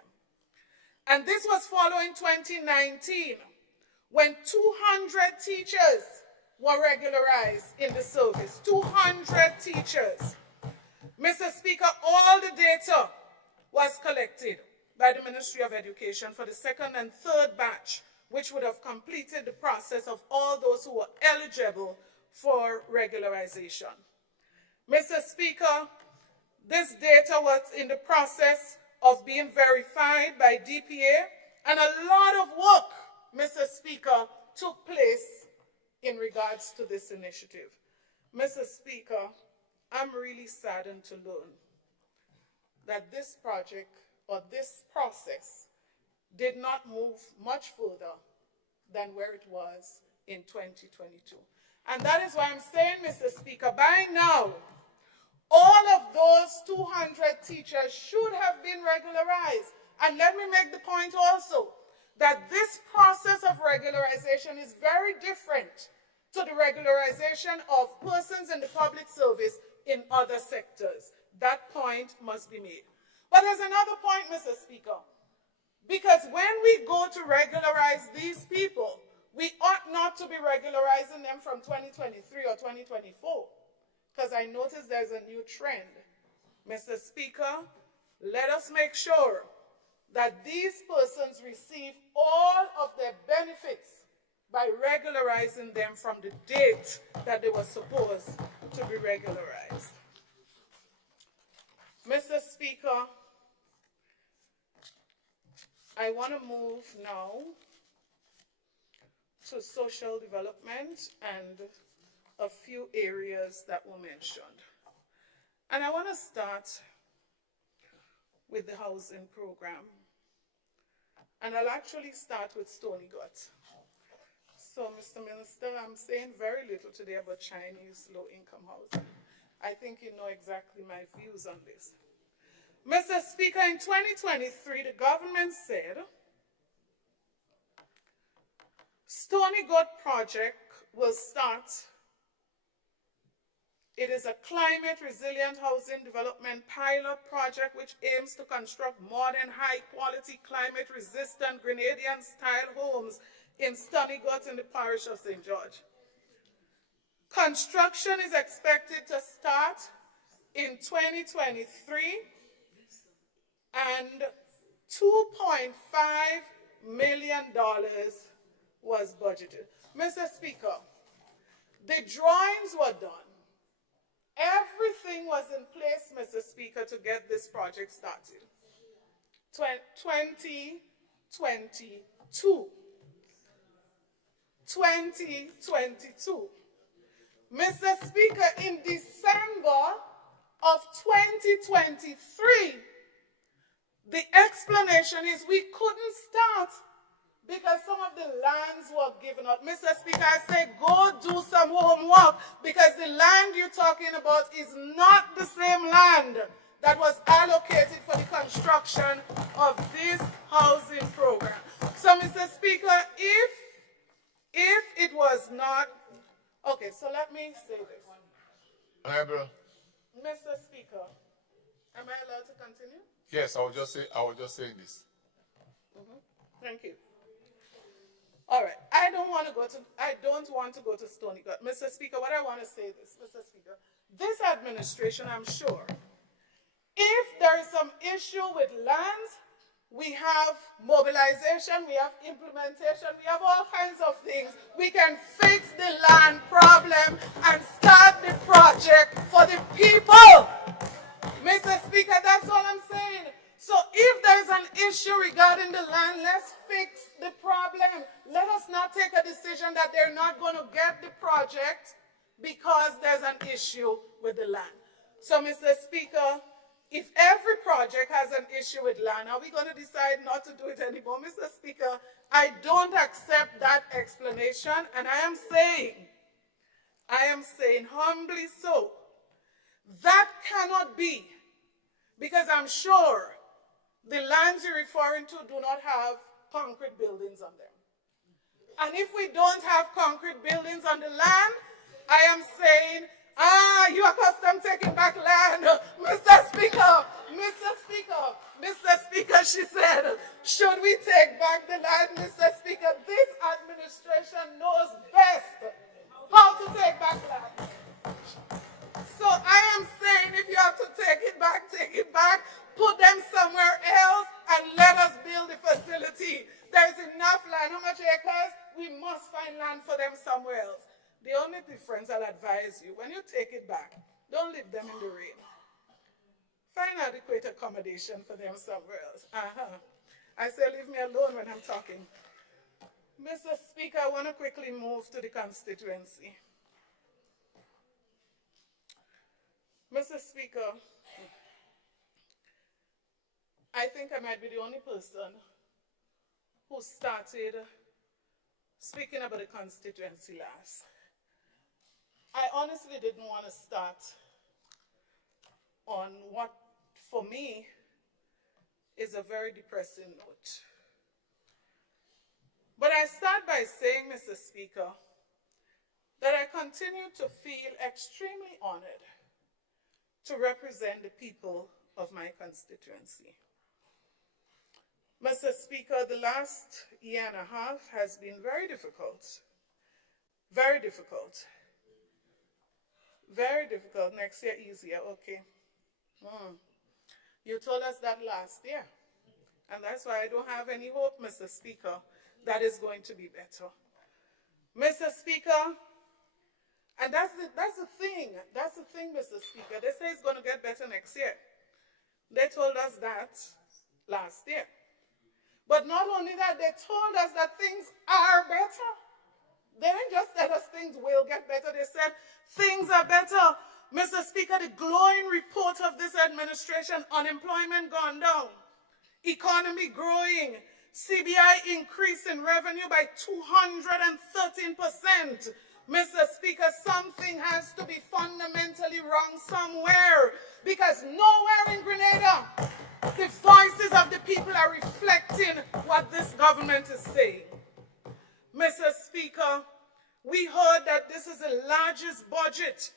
And this was following 2019, when 200 teachers were regularized in the service. 200 teachers. Mr. Speaker, all the data was collected by the Ministry of Education for the 2nd and 3rd batch, which would have completed the process of all those who were eligible for regularization. Mr. Speaker, this data was in the process of being verified by DPA, and a lot of work, Mr. Speaker, took place in regards to this initiative. Mr. Speaker, I'm really saddened to learn that this project or this process did not move much further than where it was in 2022. And that is why I'm saying, Mr. Speaker, by now, all of those 200 teachers should have been regularized. And let me make the point also that this process of regularization is very different to the regularization of persons in the public service in other sectors. That point must be made. But there's another point, Mr. Speaker, because when we go to regularize these people, we ought not to be regularizing them from 2023 or 2024, because I noticed there's a new trend. Mr. Speaker, let us make sure that these persons receive all of their benefits by regularizing them from the date that they were supposed to be regularized. Mr. Speaker, I want to move now to social development and a few areas that were mentioned. And I want to start with the housing program. And I'll actually start with Stony Gut. So, Mr. Minister, I'm saying very little today about Chinese low-income housing. I think you know exactly my views on this. Mr. Speaker, in 2023, the government said Stony Gut project will start. It is a climate resilient housing development pilot project which aims to construct modern, high quality, climate resistant Grenadian style homes in Stony Gut in the parish of St. George. Construction is expected to start in 2023 and $2.5 million was budgeted. Mr. Speaker, the drawings were done. Everything was in place, Mr. Speaker, to get this project started. 2022. 2022. Mr. Speaker, in December of 2023, the explanation is we couldn't start because some of the lands were given up. Mr. Speaker, I say go do some homework because the land you're talking about is not the same land that was allocated for the construction of this housing program. So, Mr. Speaker, if it was not, okay, so let me say this. Honorable. Mr. Speaker, am I allowed to continue? Yes, I was just saying this. Thank you. All right, I don't want to go to Stony Gut. Mr. Speaker, what I want to say is, Mr. Speaker, this administration, I'm sure, if there is some issue with lands, we have mobilization, we have implementation, we have all kinds of things. We can fix the land problem and start the project for the people. Mr. Speaker, that's all I'm saying. So if there's an issue regarding the land, let's fix the problem. Let us not take a decision that they're not going to get the project because there's an issue with the land. So, Mr. Speaker, if every project has an issue with land, are we going to decide not to do it anymore? Mr. Speaker, I don't accept that explanation, and I am saying humbly so, that cannot be, because I'm sure the lands you're referring to do not have concrete buildings on them. And if we don't have concrete buildings on the land, I am saying, you're accustomed taking back land. Mr. Speaker, she said, should we take back the land? Mr. Speaker, this administration knows best how to take back land. So I am saying if you have to take it back, put them somewhere else and let us build the facility. There's enough land. How much acres? We must find land for them somewhere else. The only difference I'll advise you, when you take it back, don't leave them in the rain. Find adequate accommodation for them somewhere else. I say leave me alone when I'm talking. Mr. Speaker, I want to quickly move to the constituency. Mr. Speaker, I think I might be the only person who started speaking about the constituency last. I honestly didn't want to start on what, for me, is a very depressing note. But I start by saying, Mr. Speaker, that I continue to feel extremely honored to represent the people of my constituency. Mr. Speaker, the last year and a half has been very difficult. Very difficult. Very difficult. Next year, easier. Okay. You told us that last year. And that's why I don't have any hope, Mr. Speaker, that is going to be better. Mr. Speaker, and that's the thing. That's the thing, Mr. Speaker. They say it's going to get better next year. They told us that last year. But not only that, they told us that things are better. They didn't just tell us things will get better. They said things are better. Mr. Speaker, the glowing report of this administration: unemployment gone down, economy growing, CBI increase in revenue by 213%. Mr. Speaker, something has to be fundamentally wrong somewhere, because nowhere in Grenada the voices of the people are reflecting what this government is saying. Mr. Speaker, we heard that this is the largest budget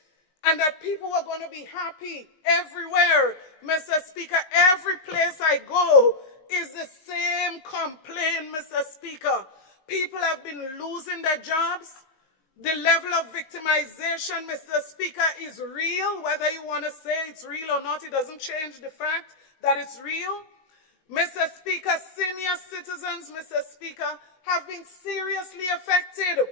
and that people are going to be happy everywhere. Mr. Speaker, every place I go is the same complaint, Mr. Speaker. People have been losing their jobs. The level of victimization, Mr. Speaker, is real. Whether you want to say it's real or not, it doesn't change the fact that it's real. Mr. Speaker, senior citizens, Mr. Speaker, have been seriously affected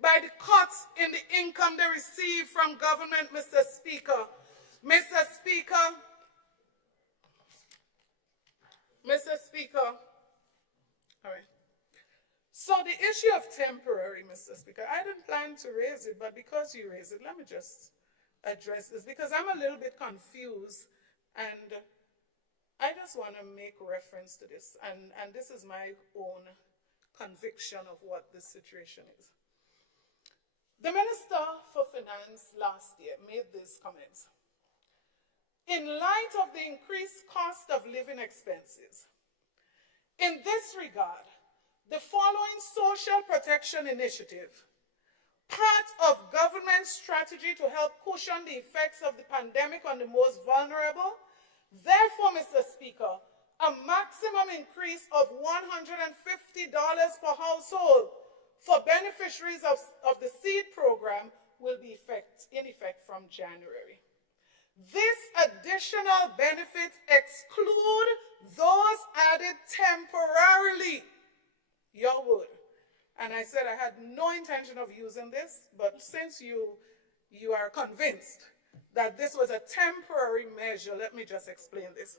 by the cuts in the income they receive from government, Mr. Speaker. Mr. Speaker, all right. So the issue of temporary, Mr. Speaker, I didn't plan to raise it, but because you raised it, let me just address this, because I'm a little bit confused, and I just want to make reference to this, and this is my own conviction of what this situation is. The Minister for Finance last year made these comments. In light of the increased cost of living expenses, in this regard, the following social protection initiative, part of government's strategy to help cushion the effects of the pandemic on the most vulnerable. Therefore, Mr. Speaker, a maximum increase of $150 per household for beneficiaries of the SEED program will be in effect from January. This additional benefit exclude those added temporarily. Your word. And I said I had no intention of using this, but since you are convinced that this was a temporary measure, let me just explain this.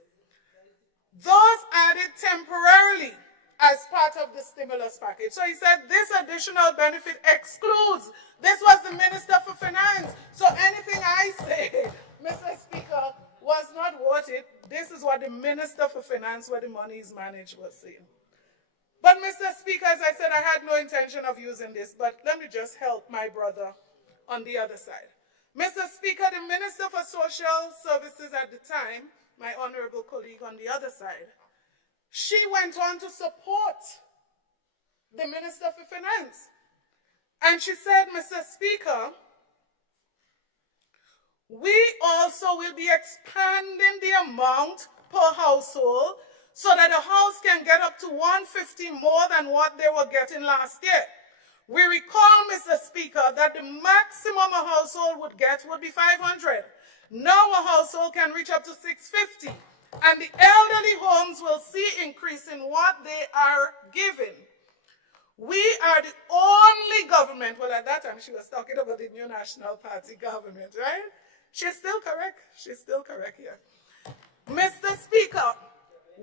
Those added temporarily as part of the stimulus package. So he said this additional benefit excludes. This was the Minister for Finance. So anything I say, Mr. Speaker, was not worth it. This is what the Minister for Finance, where the money is managed, was saying. But Mr. Speaker, as I said, I had no intention of using this, but let me just help my brother on the other side. Mr. Speaker, the Minister for Social Services at the time, my honorable colleague on the other side, she went on to support the Minister for Finance. And she said, Mr. Speaker, we also will be expanding the amount per household so that a house can get up to $150 more than what they were getting last year. We recall, Mr. Speaker, that the maximum a household would get would be $500. Now a household can reach up to $650. And the elderly homes will see increase in what they are given. We are the only government, well, at that time she was talking about the New National Party government, right? She's still correct. She's still correct here. Mr. Speaker,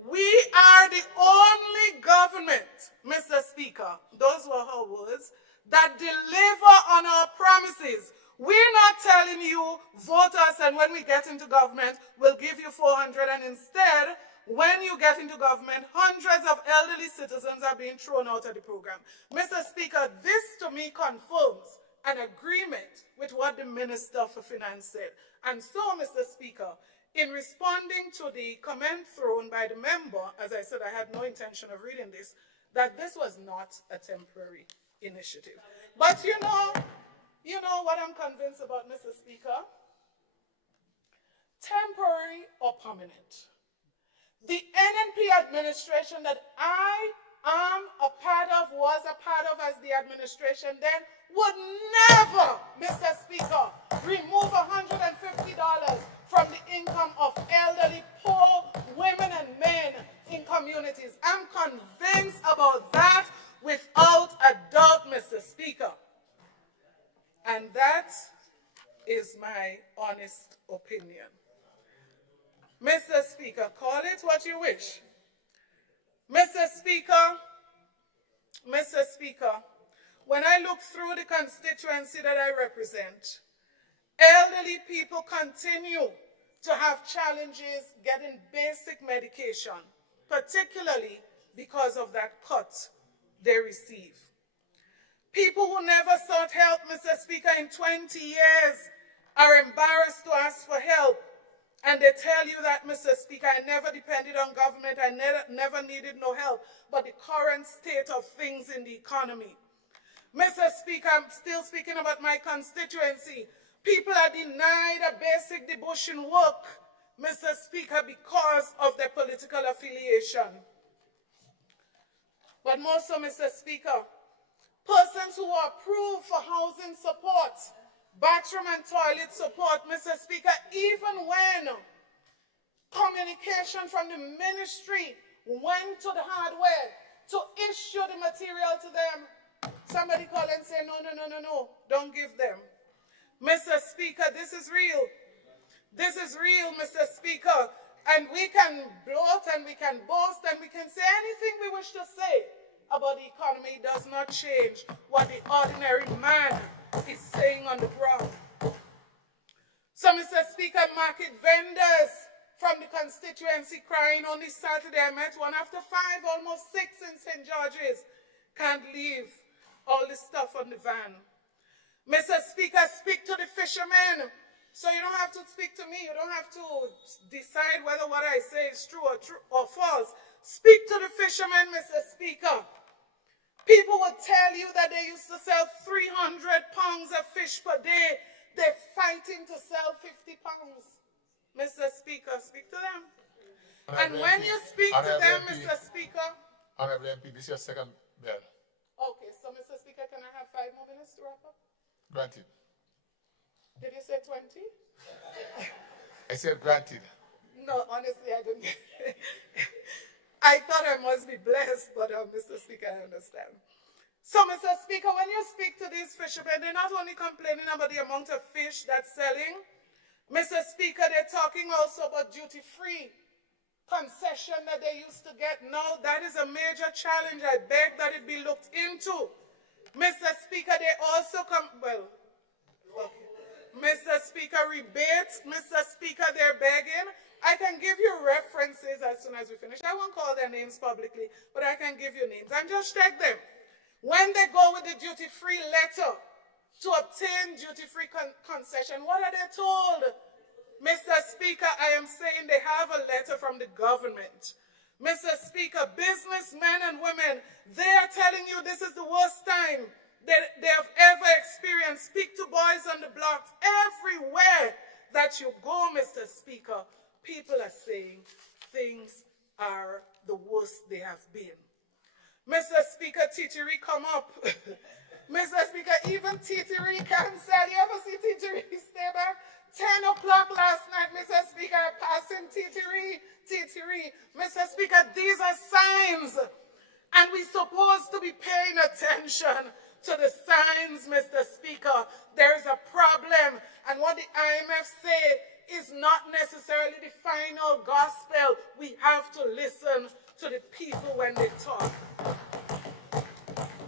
we are the only government, Mr. Speaker, those were her words, that deliver on our promises. We're not telling you, vote us, and when we get into government, we'll give you 400, and instead, when you get into government, hundreds of elderly citizens are being thrown out of the program. Mr. Speaker, this to me confirms an agreement with what the Minister for Finance said. And so, Mr. Speaker, in responding to the comment thrown by the member, as I said, I had no intention of reading this, that this was not a temporary initiative. But you know what I'm convinced about, Mr. Speaker? Temporary or permanent. The NNP administration that I am a part of, was a part of as the administration then, would never, Mr. Speaker, remove $150 from the income of elderly, poor women and men in communities. I'm convinced about that without a doubt, Mr. Speaker. And that is my honest opinion. Mr. Speaker, call it what you wish. Mr. Speaker, Mr. Speaker, when I look through the constituency that I represent, elderly people continue to have challenges getting basic medication, particularly because of that cut they receive. People who never sought help, Mr. Speaker, in 20 years are embarrassed to ask for help. And they tell you that, Mr. Speaker, I never depended on government, I never needed no help, but the current state of things in the economy. Mr. Speaker, I'm still speaking about my constituency. People are denied a basic devotion work, Mr. Speaker, because of their political affiliation. But more so, Mr. Speaker, persons who are approved for housing support, bathroom and toilet support, Mr. Speaker, even when communication from the ministry went to the hardware to issue the material to them, somebody call and say, no, don't give them. Mr. Speaker, this is real. This is real, Mr. Speaker. And we can bloat and we can boast and we can say anything we wish to say about the economy. It does not change what the ordinary man is saying on the ground. So, Mr. Speaker, market vendors from the constituency crying on this Saturday. I met one after 5, almost 6 in St. George's. Can't leave all this stuff on the van. Mr. Speaker, speak to the fishermen. So you don't have to speak to me. You don't have to decide whether what I say is true or false. Speak to the fishermen, Mr. Speaker. People will tell you that they used to sell 300 pounds of fish per day. They're fighting to sell 50 pounds. Mr. Speaker, speak to them. And when you speak to them, Mr. Speaker. Honorable MP, this is your second bell. Okay, so Mr. Speaker, can I have 5 more minutes to wrap up? Granted. Did you say 20? I said granted. No, honestly, I didn't. I thought I must be blessed, but Mr. Speaker, I understand. So, Mr. Speaker, when you speak to these fishermen, they're not only complaining about the amount of fish that's selling. Mr. Speaker, they're talking also about duty-free concession that they used to get. Now, that is a major challenge. I beg that it be looked into. Mr. Speaker, they also Mr. Speaker, rebates. Mr. Speaker, they're begging. I can give you references as soon as we finish. I won't call their names publicly, but I can give you names. And just check them. When they go with the duty-free letter to obtain duty-free concession, what are they told? Mr. Speaker, I am saying they have a letter from the government. Mr. Speaker, businessmen and women, they are telling you this is the worst time that they have ever experienced. Speak to boys on the blocks. Everywhere that you go, Mr. Speaker, people are saying things are the worst they have been. Mr. Speaker, Titiri, come up. Mr. Speaker, even Titiri can sell. You ever see Titiri stay back? 10 o'clock last night, Mr. Speaker, passing Titiri. Mr. Speaker, these are signs. And we're supposed to be paying attention to the signs, Mr. Speaker. There is a problem. And what the IMF say is not necessarily the final gospel. We have to listen to the people when they talk.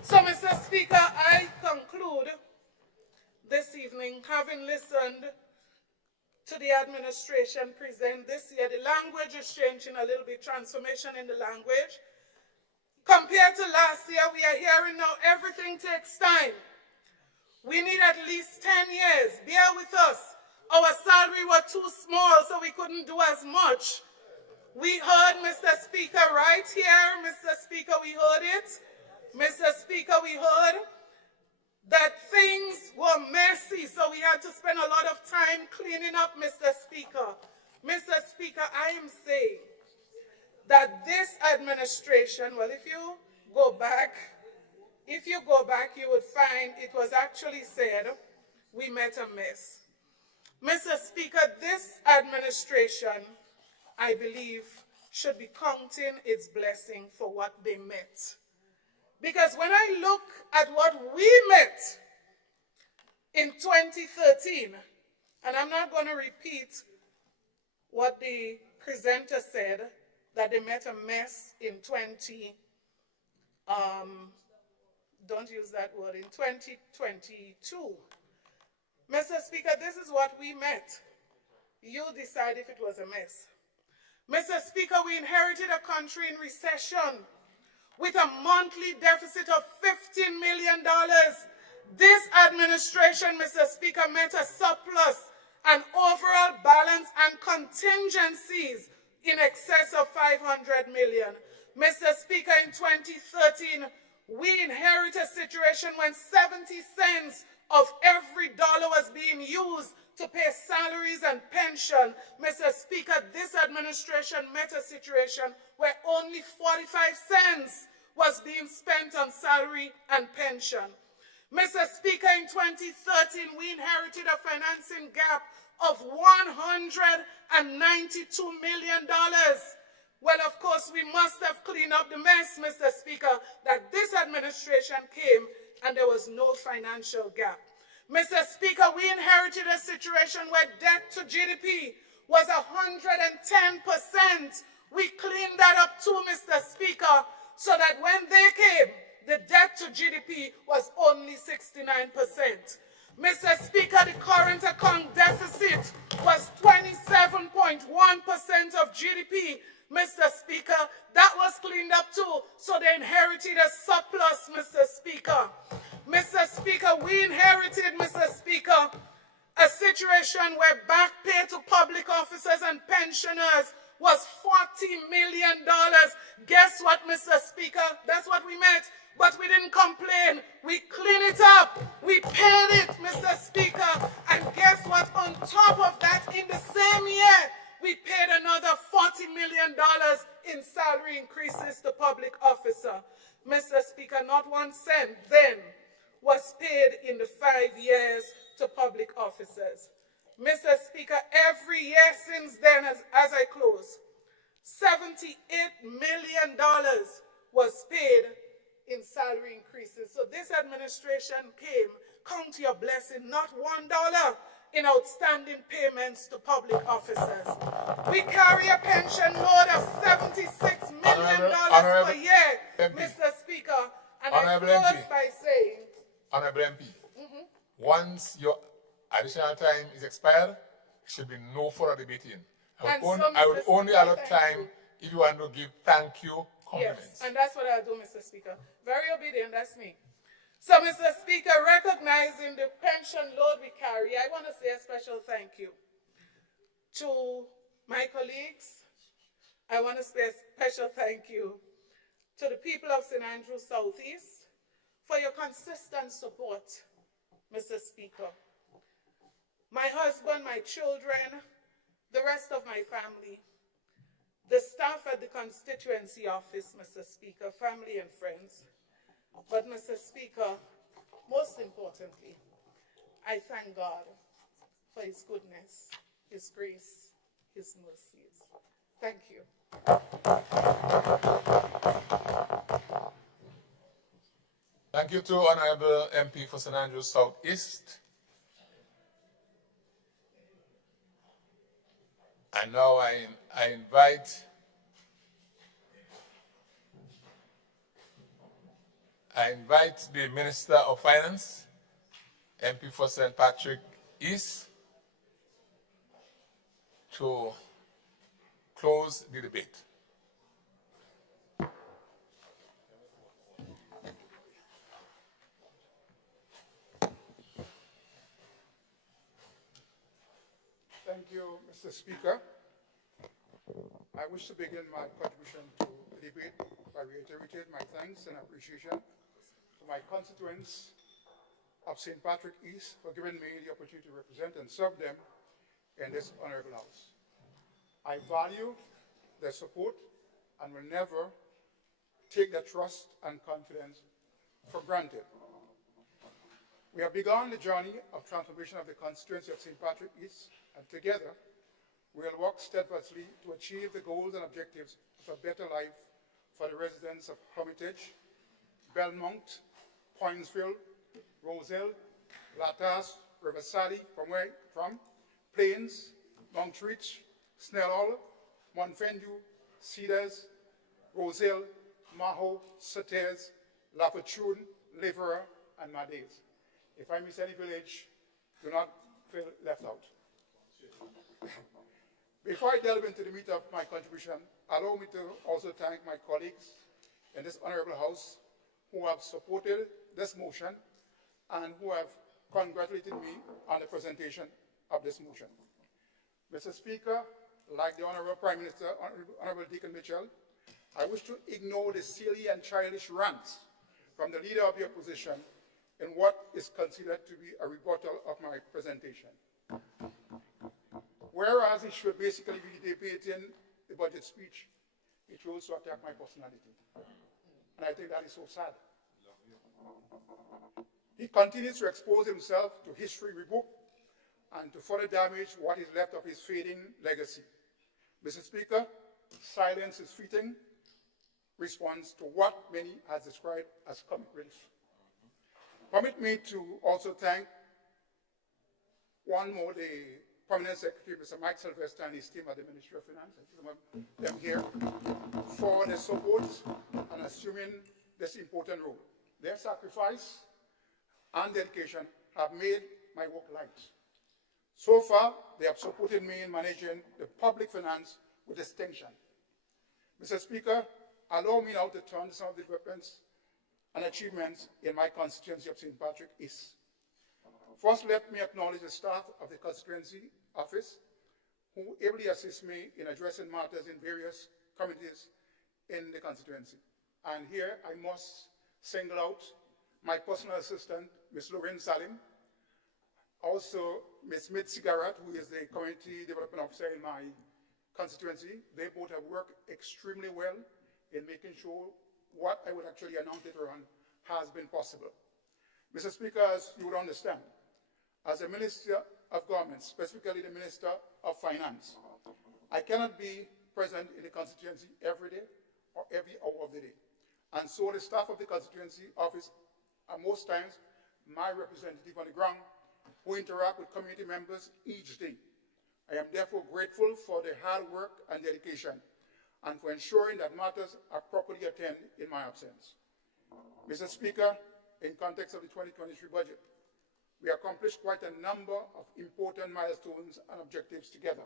So, Mr. Speaker, I conclude this evening, having listened to the administration present this year. The language is changing a little bit, transformation in the language. Compared to last year, we are hearing now everything takes time. We need at least 10 years. Bear with us. Our salary was too small, so we couldn't do as much. We heard, Mr. Speaker, right here, Mr. Speaker, we heard it. Mr. Speaker, we heard that things were messy, so we had to spend a lot of time cleaning up, Mr. Speaker. Mr. Speaker, I am saying that this administration, well, if you go back, you would find it was actually said, we met a mess. Mr. Speaker, this administration, I believe, should be counting its blessing for what they met. Because when I look at what we met in 2013, and I'm not going to repeat what the presenter said, that they met a mess in 2014. don't use that word, in 2022. Mr. Speaker, this is what we met. You decide if it was a mess. Mr. Speaker, we inherited a country in recession with a monthly deficit of $15 million. This administration, Mr. Speaker, met a surplus, an overall balance and contingencies in excess of $500 million. Mr. Speaker, in 2013, we inherited a situation when 70 cents of every dollar was being used to pay salaries and pension. Mr. Speaker, this administration met a situation where only 45 cents was being spent on salary and pension. Mr. Speaker, in 2013, we inherited a financing gap of $192 million. Well, of course, we must have cleaned up the mess, Mr. Speaker, that this administration came and there was no financial gap. Mr. Speaker, we inherited a situation where debt to GDP was 110%. We cleaned that up too, Mr. Speaker, so that when they came, the debt to GDP was only 69%. Mr. Speaker, the current account deficit was 27.1% of GDP. Mr. Speaker, that was cleaned up too, so they inherited a surplus, Mr. Speaker. Mr. Speaker, we inherited, Mr. Speaker, a situation where back pay to public officers and pensioners was $40 million. Guess what, Mr. Speaker? That's what we met, but we didn't complain. We cleaned it up. We paid it, Mr. Speaker. And guess what? On top of that, in the same year, we paid another $40 million in salary increases to public officers. Mr. Speaker, not 1 cent then was paid in the 5 years to public officers. Mr. Speaker, every year since then, as I close, $78 million was paid in salary increases. So this administration came, count your blessing, not $1 in outstanding payments to public officers. We carry a pension load of $76 million per year, Mr. Speaker. And I close by saying, Honorable MP, once your additional time is expired, there should be no further debating. I would only allow time if you want to give thank you compliments. Yes, and that's what I'll do, Mr. Speaker. Very obedient, that's me. So, Mr. Speaker, recognizing the pension load we carry, I want to say a special thank you to my colleagues. I want to say a special thank you to the people of St. Andrews Southeast for your consistent support, Mr. Speaker. My husband, my children, the rest of my family, the staff at the constituency office, Mr. Speaker, family and friends. But, Mr. Speaker, most importantly, I thank God for His goodness, His grace, His mercies. Thank you. Thank you to Honorable MP for St. Andrews Southeast. And now I invite the Minister of Finance, MP for St. Patrick East, to close the debate. Thank you, Mr. Speaker. I wish to begin my contribution to the debate by reiterating my thanks and appreciation to my constituents of St. Patrick East for giving me the opportunity to represent and serve them in this honorable house. I value their support and will never take their trust and confidence for granted. We have begun the journey of transformation of the constituency of St. Patrick East, and together we will work steadfastly to achieve the goals and objectives of a better life for the residents of Hermitage, Belmont, Poinsville, Roselle, Latas, Riverside, from Plains, Montreach, Snellhall, Montfendu, Cedars, Roselle, Maho, Sauters, Lafayette, Liver, and Mades. If I miss any village, do not feel left out. Before I delve into the meat of my contribution, allow me to also thank my colleagues in this honorable House who have supported this motion and who have congratulated me on the presentation of this motion. Mr. Speaker, like the Honorable Prime Minister, Honorable Deacon Mitchell, I wish to ignore the silly and childish rants from the leader of the opposition in what is considered to be a rebuttal of my presentation. Whereas he should basically be debating the budget speech, he chose to attack my personality. And I think that is so sad. He continues to expose himself to history rebook and to further damage what is left of his fading legacy. Mr. Speaker, silence is fitting response to what many has described as comic relief. Permit me to also thank one more, the Permanent Secretary, Mr. Mike Sylvester, and his team at the Ministry of Finance, some of them here, for their support and assuming this important role. Their sacrifice and dedication have made my work light. So far, they have supported me in managing the public finance with distinction. Mr. Speaker, allow me now to turn to some of the developments and achievements in my constituency of St. Patrick East. First, let me acknowledge the staff of the constituency office who ably assist me in addressing matters in various committees in the constituency. And here I must single out my personal assistant, Ms. Lorraine Salim, also Ms. Mitzi Garrett, who is the Community Development Officer in my constituency. They both have worked extremely well in making sure what I would actually announce later on has been possible. Mr. Speaker, as you would understand, as a Minister of Government, specifically the Minister of Finance, I cannot be present in the constituency every day or every hour of the day. And so the staff of the constituency office are most times my representative on the ground who interact with community members each day. I am therefore grateful for their hard work and dedication and for ensuring that matters are properly attended in my absence. Mr. Speaker, in context of the 2023 budget, we accomplished quite a number of important milestones and objectives together.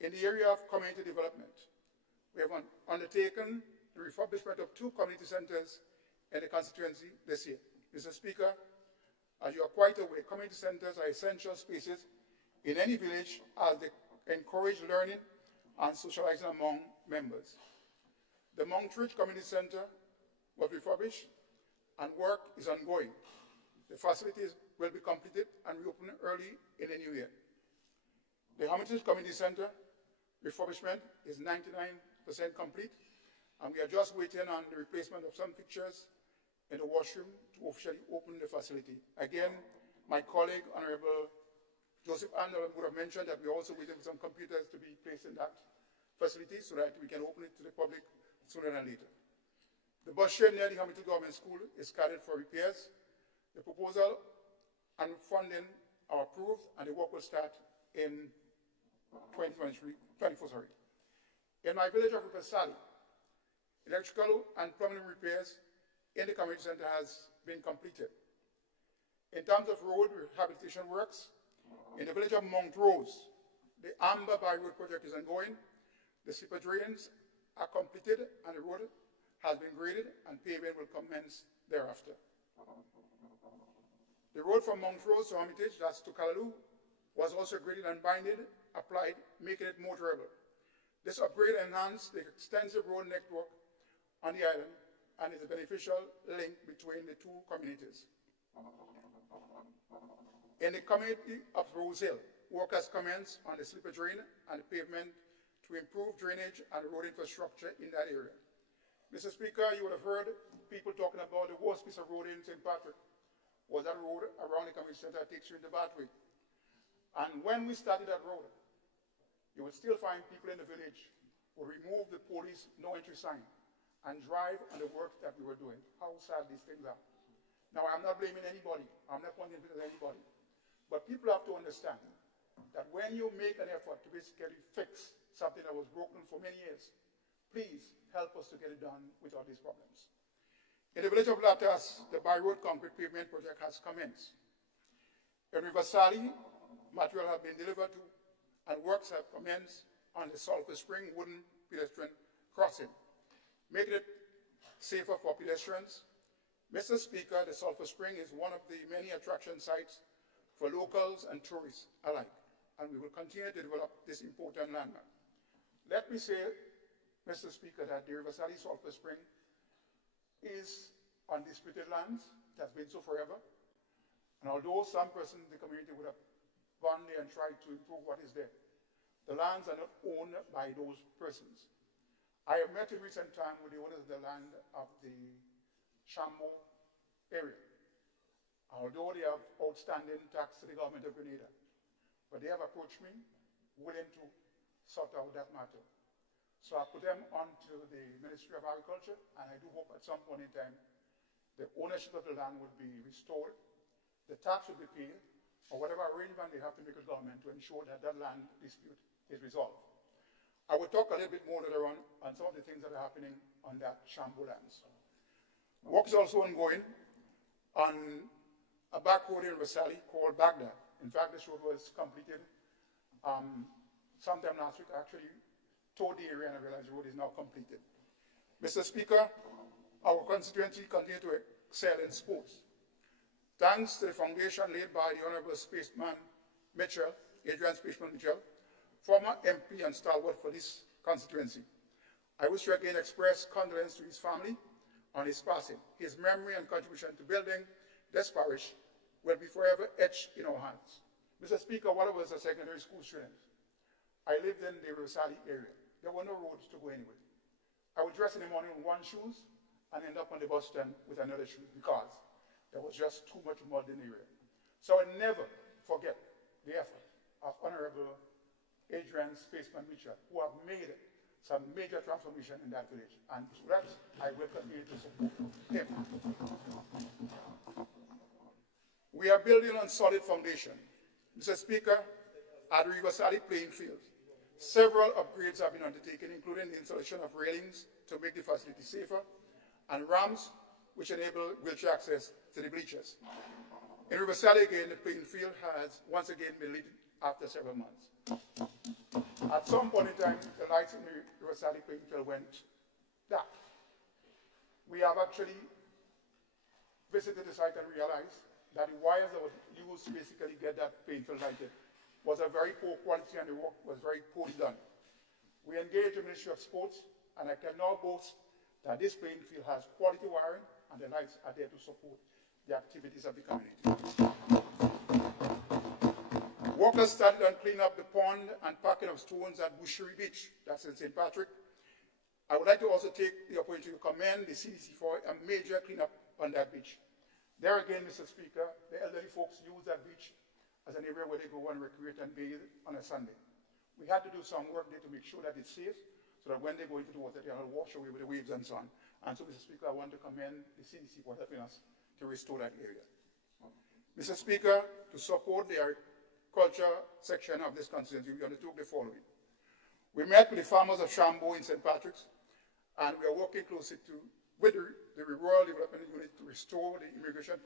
In the area of community development, we have undertaken the refurbishment of 2 community centers in the constituency this year. Mr. Speaker, as you are quite aware, community centers are essential spaces in any village as they encourage learning and socializing among members. The Montridge Community Center was refurbished and work is ongoing. The facilities will be completed and reopened early in the new year. The Hermitage Community Center refurbishment is 99% complete, and we are just waiting on the replacement of some fixtures in the washroom to officially open the facility. Again, my colleague, Honorable Joseph Andel, would have mentioned that we're also waiting for some computers to be placed in that facility so that we can open it to the public sooner than later. The bus shed near the Hamilton Government School is scheduled for repairs. The proposal and funding are approved, and the work will start in 2024. In my village of Rupasali, electrical and plumbing repairs in the community center has been completed. In terms of road rehabilitation works, in the village of Montrose, the Amber Bay Road project is ongoing. The slipper drains are completed and the road has been graded and paving will commence thereafter. The road from Montrose to Hermitage, that's to Callaloo, was also graded and binded, applied, making it more durable. This upgrade enhanced the extensive road network on the island and is a beneficial link between the 2 communities. In the community of Rose Hill, work has commenced on the slipper drain and the pavement to improve drainage and road infrastructure in that area. Mr. Speaker, you would have heard people talking about the worst piece of road in St. Patrick was that road around the community center that takes you into Battery. And when we started that road, you would still find people in the village who remove the police no entry sign and drive on the work that we were doing. How sad these things are. Now, I'm not blaming anybody. I'm not pointing fingers at anybody. But people have to understand that when you make an effort to basically fix something that was broken for many years, please help us to get it done without these problems. In the village of Latas, the by road concrete pavement project has commenced. In River Sally, material has been delivered to and works have commenced on the Sulphur Spring wooden pedestrian crossing, making it safer for pedestrians. Mr. Speaker, the Sulphur Spring is one of the many attraction sites for locals and tourists alike, and we will continue to develop this important landmark. Let me say, Mr. Speaker, that the River Sally Sulphur Spring is on disputed lands. It has been so forever. And although some persons in the community would have gone there and tried to improve what is there, the lands are not owned by those persons. I have met in recent time with the owners of the land of the Shambo area, although they have outstanding tax to the government of Grenada. But they have approached me, willing to sort out that matter. So I put them onto the Ministry of Agriculture, and I do hope at some point in time the ownership of the land will be restored, the tax will be paid, or whatever arrangement they have to make with government to ensure that that land dispute is resolved. I will talk a little bit more later on some of the things that are happening on that Shambo lands. Work is also ongoing on a back road in Rasali called Baghdad. In fact, this road was completed sometime last week. I actually toured the area and I realized the road is now completed. Mr. Speaker, our constituency continues to excel in sports. Thanks to the foundation laid by the Honorable Spaceman Mitchell, Adrian Spaceman Mitchell, former MP and stalwart for this constituency, I wish to again express condolence to his family on his passing. His memory and contribution to building this parish will be forever etched in our hands. Mr. Speaker, while I was a secondary school student, I lived in the Rosali area. There were no roads to go anywhere. I would dress in the morning with one shoes and end up on the bus stand with another shoe because there was just too much mud in the area. So I never forget the effort of Honorable Adrian Spaceman Mitchell, who have made some major transformation in that village. And so that I will continue to support him. We are building on solid foundation. Mr. Speaker, at the River Sally playing field, several upgrades have been undertaken, including the installation of railings to make the facility safer, and ramps which enable wheelchair access to the bleachers. In River Sally again, the playing field has once again been lit after several months. At some point in time, the lights in the River Sally playing field went dark. We have actually visited the site and realized that the wires that were used to basically get that playing field lighted was a very poor quality and the work was very poorly done. We engaged the Ministry of Sports, and I can now boast that this playing field has quality wiring and the lights are there to support the activities of the community. Workers started on cleaning up the pond and packing of stones at Boucherie Beach, that's in St. Patrick. I would like to also take the opportunity to commend the CDC for a major cleanup on that beach. There again, Mr. Speaker, the elderly folks use that beach as an area where they go and recreate and bathe on a Sunday. We had to do some work there to make sure that it's safe, so that when they go into the water, they are not washed away with the waves and so on. And so, Mr. Speaker, I want to commend the CDC for helping us to restore that area. Mr. Speaker, to support the agriculture section of this constituency, we undertook the following. We met with the farmers of Shambo in St. Patrick's, and we are working closely with the Rural Development Unit to restore the irrigation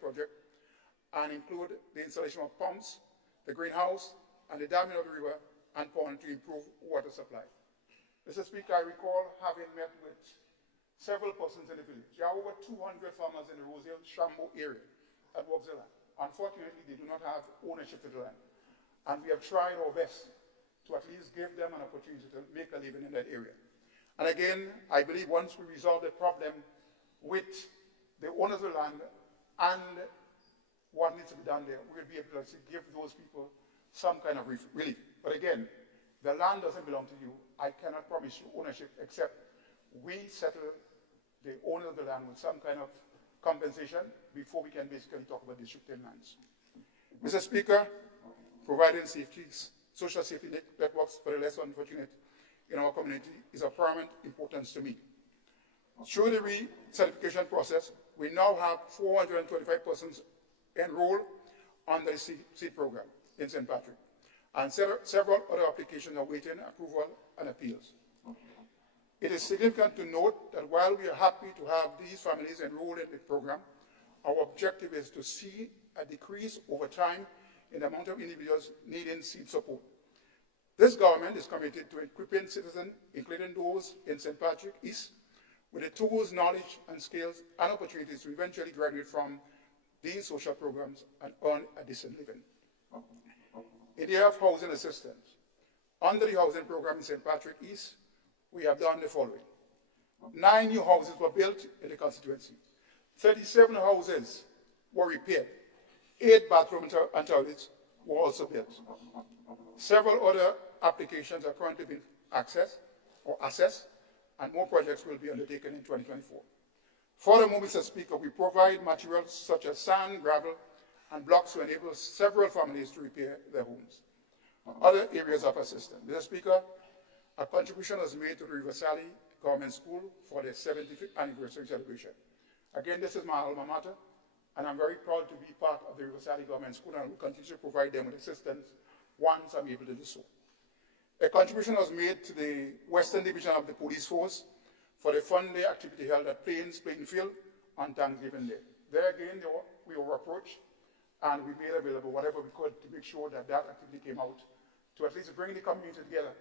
project and include the installation of pumps, the greenhouse, and the damming of the river and pond to improve water supply. Mr. Speaker, I recall having met with several persons in the village. There are over 200 farmers in the Roselle Shambo area that work the land. Unfortunately, they do not have ownership of the land. And we have tried our best to at least give them an opportunity to make a living in that area. And again, I believe once we resolve the problem with the owners of the land and what needs to be done there, we'll be able to give those people some kind of relief. But again, the land doesn't belong to you. I cannot promise you ownership except we settle the owner of the land with some kind of compensation before we can basically talk about distributing lands. Mr. Speaker, providing social safety networks for the less unfortunate in our community is of paramount importance to me. Through the recertification process, we now have 425 persons enrolled on the seed program in St. Patrick, and several other applications are waiting approval and appeals. It is significant to note that while we are happy to have these families enrolled in the program, our objective is to see a decrease over time in the amount of individuals needing seed support. This government is committed to equipping citizens, including those in St. Patrick East, with the tools, knowledge, and skills and opportunities to eventually graduate from these social programs and earn a decent living. In the area of housing assistance, under the housing program in St. Patrick East, we have done the following. 9 new houses were built in the constituency. 37 houses were repaired. 8 bathrooms and toilets were also built. Several other applications are currently being assessed, and more projects will be undertaken in 2024. Furthermore, Mr. Speaker, we provide materials such as sand, gravel, and blocks to enable several families to repair their homes. Other areas of assistance. Mr. Speaker, a contribution was made to the River Sally Government School for their 75th anniversary celebration. Again, this is my alma mater, and I'm very proud to be part of the River Sally Government School, and will continue to provide them with assistance once I'm able to do so. A contribution was made to the Western Division of the Police Force for the Fun Day activity held at Plainfield on Thanksgiving Day. There again, we were approached, and we made available whatever we could to make sure that that activity came out, to at least bring the community together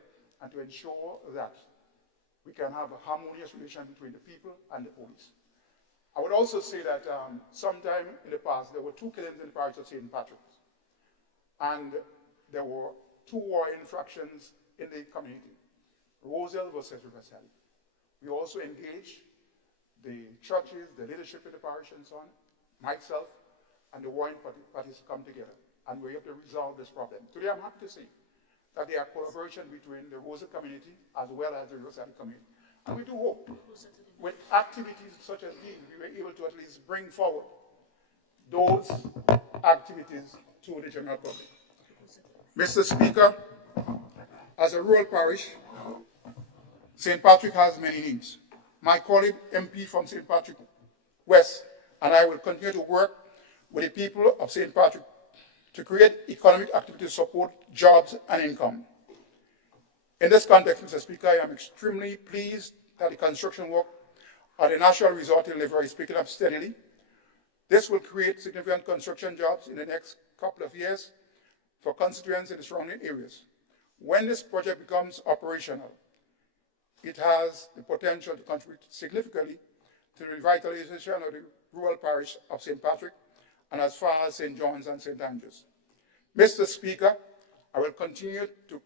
and to ensure that we can have a harmonious relation between the people and the police. I would also say that sometime in the past, there were 2 killings in the parish of St. Patrick's, and there were 2 war infractions in the community, Roselle versus River Sally. We also engaged the churches, the leadership in the parish and so on, myself, and the warring parties to come together, and we're able to resolve this problem. Today, I'm happy to say that there are collaboration between the Roselle community as well as the River Sally community. And we do hope, with activities such as these, we were able to at least bring forward those activities to the general public. Mr. Speaker, as a rural parish, St. Patrick has many needs. My colleague MP from St. Patrick West and I will continue to work with the people of St. Patrick to create economic activity to support jobs and income. In this context, Mr. Speaker, I am extremely pleased that the construction work at the National Resort in Liver is picking up steadily. This will create significant construction jobs in the next couple of years for constituents in the surrounding areas. When this project becomes operational, it has the potential to contribute significantly to the revitalization of the rural parish of St. Patrick and as far as St. John's and St. Andrews. Mr. Speaker, I will continue to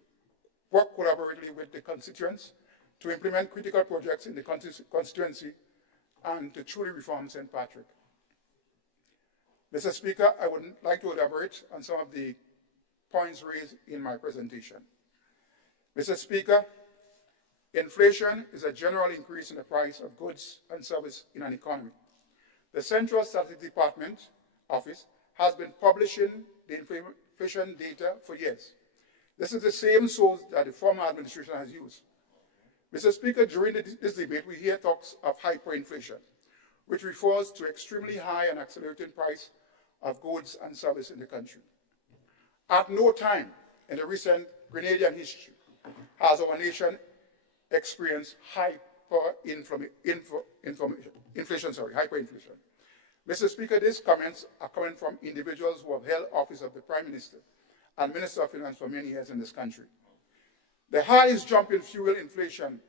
work collaboratively with the constituents to implement critical projects in the constituency and to truly reform St. Patrick. Mr. Speaker, I would like to elaborate on some of the points raised in my presentation. Mr. Speaker, inflation is a general increase in the price of goods and services in an economy. The Central Statistics Department Office has been publishing the inflation data for years. This is the same source that the former administration has used. Mr. Speaker, during this debate, we hear talks of hyperinflation, which refers to extremely high and accelerating price of goods and services in the country. At no time in the recent Grenadian history has our nation experienced hyperinflation. Mr. Speaker, these comments are coming from individuals who have held office of the Prime Minister and Minister of Finance for many years in this country. The highest jump in fuel inflation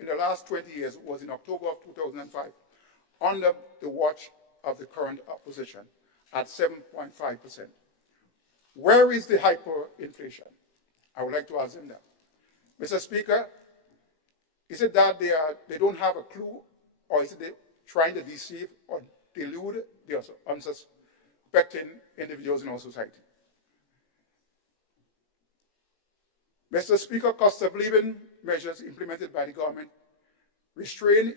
in the last 20 years was in October of 2005, under the watch of the current opposition at 7.5%. Where is the hyperinflation? I would like to ask them that. Mr. Speaker, is it that they don't have a clue, or is it they trying to deceive or delude the unsuspecting individuals in our society? Mr. Speaker, cost of living measures implemented by the government restrain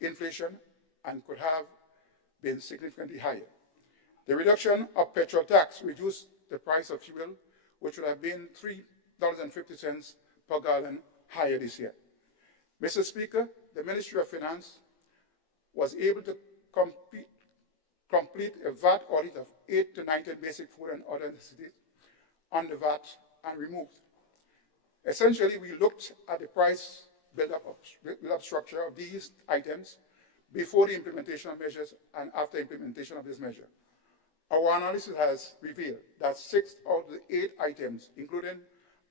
inflation and could have been significantly higher. The reduction of petrol tax reduced the price of fuel, which would have been $3.50 per gallon higher this year. Mr. Speaker, the Ministry of Finance was able to complete a VAT audit of 8 to 19 basic food and other necessities on the VAT and removed. Essentially, we looked at the price build-up structure of these items before the implementation of measures and after implementation of this measure. Our analysis has revealed that 6 out of the 8 items, including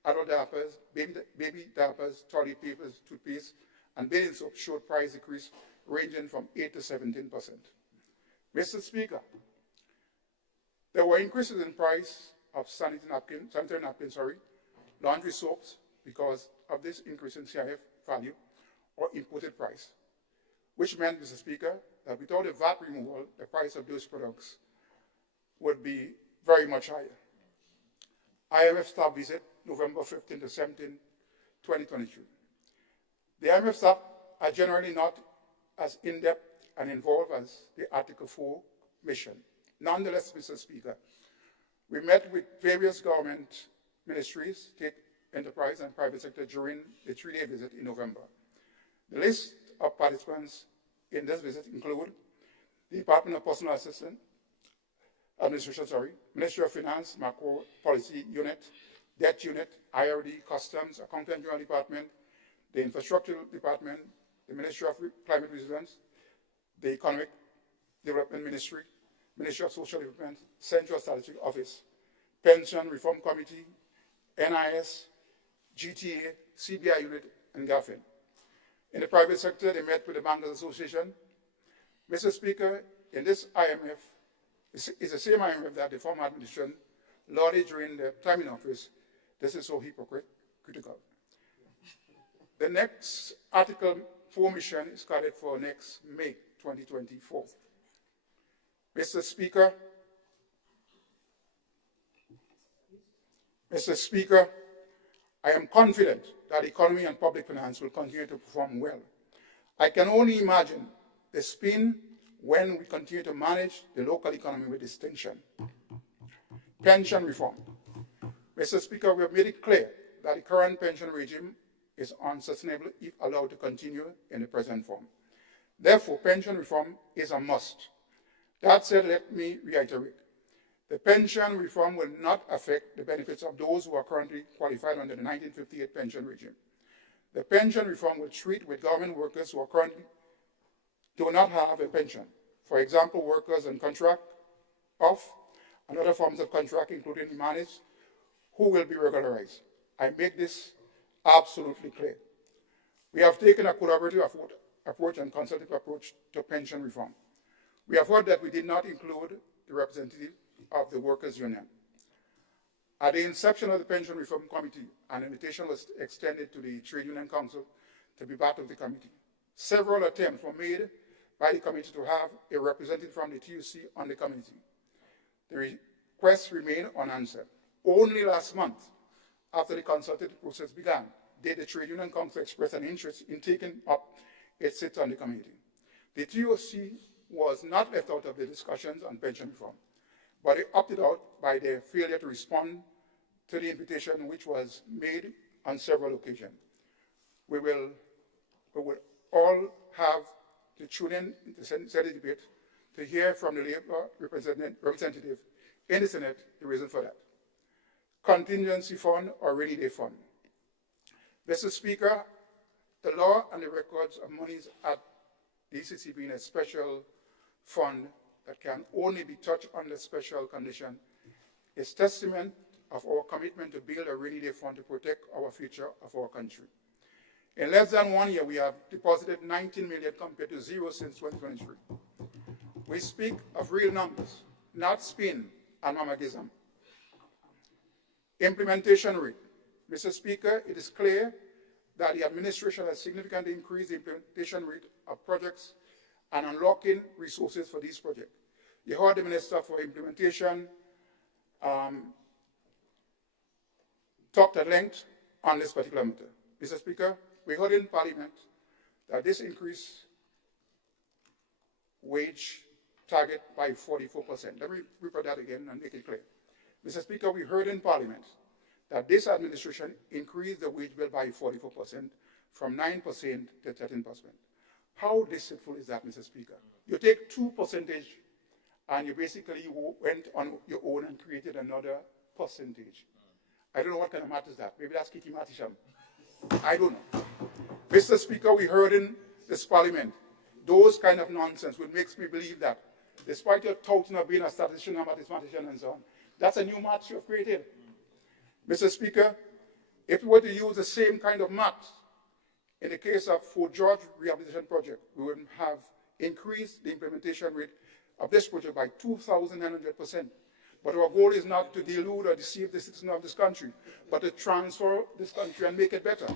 adult diapers, baby diapers, toilet papers, toothpaste, and bathing soap, showed price decrease ranging from 8 to 17%. Mr. Speaker, there were increases in price of sanitary napkins, laundry soaps because of this increase in CIF value or imported price, which meant, Mr. Speaker, that without the VAT removal, the price of those products would be very much higher. IMF staff visit November 15 to 17, 2023. The IMF staff are generally not as in-depth and involved as the Article 4 mission. Nonetheless, Mr. Speaker, we met with various government ministries, state enterprise and private sector during the 3-day visit in November. The list of participants in this visit include the Department of Personal Administration, Ministry of Finance, Macro Policy Unit, Debt Unit, IRD, Customs, Accountant General Department, the Infrastructure Department, the Ministry of Climate Resilience, the Economic Development Ministry, Ministry of Social Development, Central Statistics Office, Pension Reform Committee, NIS, GTA, CBI Unit, and GAFIN. In the private sector, they met with the Bankers Association. Mr. Speaker, in this IMF, it's the same IMF that the former administration lauded during their time in office. This is so hypocritical. The next Article 4 mission is scheduled for next May 2024. Mr. Speaker, I am confident that economy and public finance will continue to perform well. I can only imagine the spin when we continue to manage the local economy with distinction. Pension reform. Mr. Speaker, we have made it clear that the current pension regime is unsustainable if allowed to continue in the present form. Therefore, pension reform is a must. That said, let me reiterate. The pension reform will not affect the benefits of those who are currently qualified under the 1958 pension regime. The pension reform will treat with government workers who are currently do not have a pension. For example, workers on contract off and other forms of contract, including managed, who will be regularized. I make this absolutely clear. We have taken a collaborative approach and consultative approach to pension reform. We have heard that we did not include the representative of the workers' union. At the inception of the Pension Reform Committee, an invitation was extended to the Trade Union Council to be part of the committee. Several attempts were made by the committee to have a representative from the TUC on the committee. The request remained unanswered. Only last month, after the consultative process began, did the Trade Union Council express an interest in taking up its seat on the committee. The TUC was not left out of the discussions on pension reform, but it opted out by their failure to respond to the invitation which was made on several occasions. We will all have to tune in to the debate to hear from the Labour representative in the Senate the reason for that. Contingency fund or rainy day fund. Mr. Speaker, the law and the records of monies at the ECC being a special fund that can only be touched under special condition is testament of our commitment to build a rainy day fund to protect our future of our country. In less than 1 year, we have deposited 19 million compared to zero since 2023. We speak of real numbers, not spin and mamagism. Implementation rate. Mr. Speaker, it is clear that the administration has significantly increased the implementation rate of projects and unlocking resources for these projects. You heard the Minister for Implementation talked at length on this particular matter. Mr. Speaker, we heard in Parliament that this increased wage target by 44%. Let me repeat that again and make it clear. Mr. Speaker, we heard in Parliament that this administration increased the wage bill by 44%, from 9% to 13%. How deceitful is that, Mr. Speaker? You take 2% and you basically went on your own and created another percentage. I don't know what kind of math is that. Maybe that's Kiki Matisham. I don't know. Mr. Speaker, we heard in this parliament those kind of nonsense, which makes me believe that despite your touting of being a statistician, a mathematician, and so on, that's a new math you have created. Mr. Speaker, if we were to use the same kind of math in the case of Fort George Rehabilitation Project, we would have increased the implementation rate of this project by 2,900%. But our goal is not to delude or deceive the citizens of this country, but to transform this country and make it better.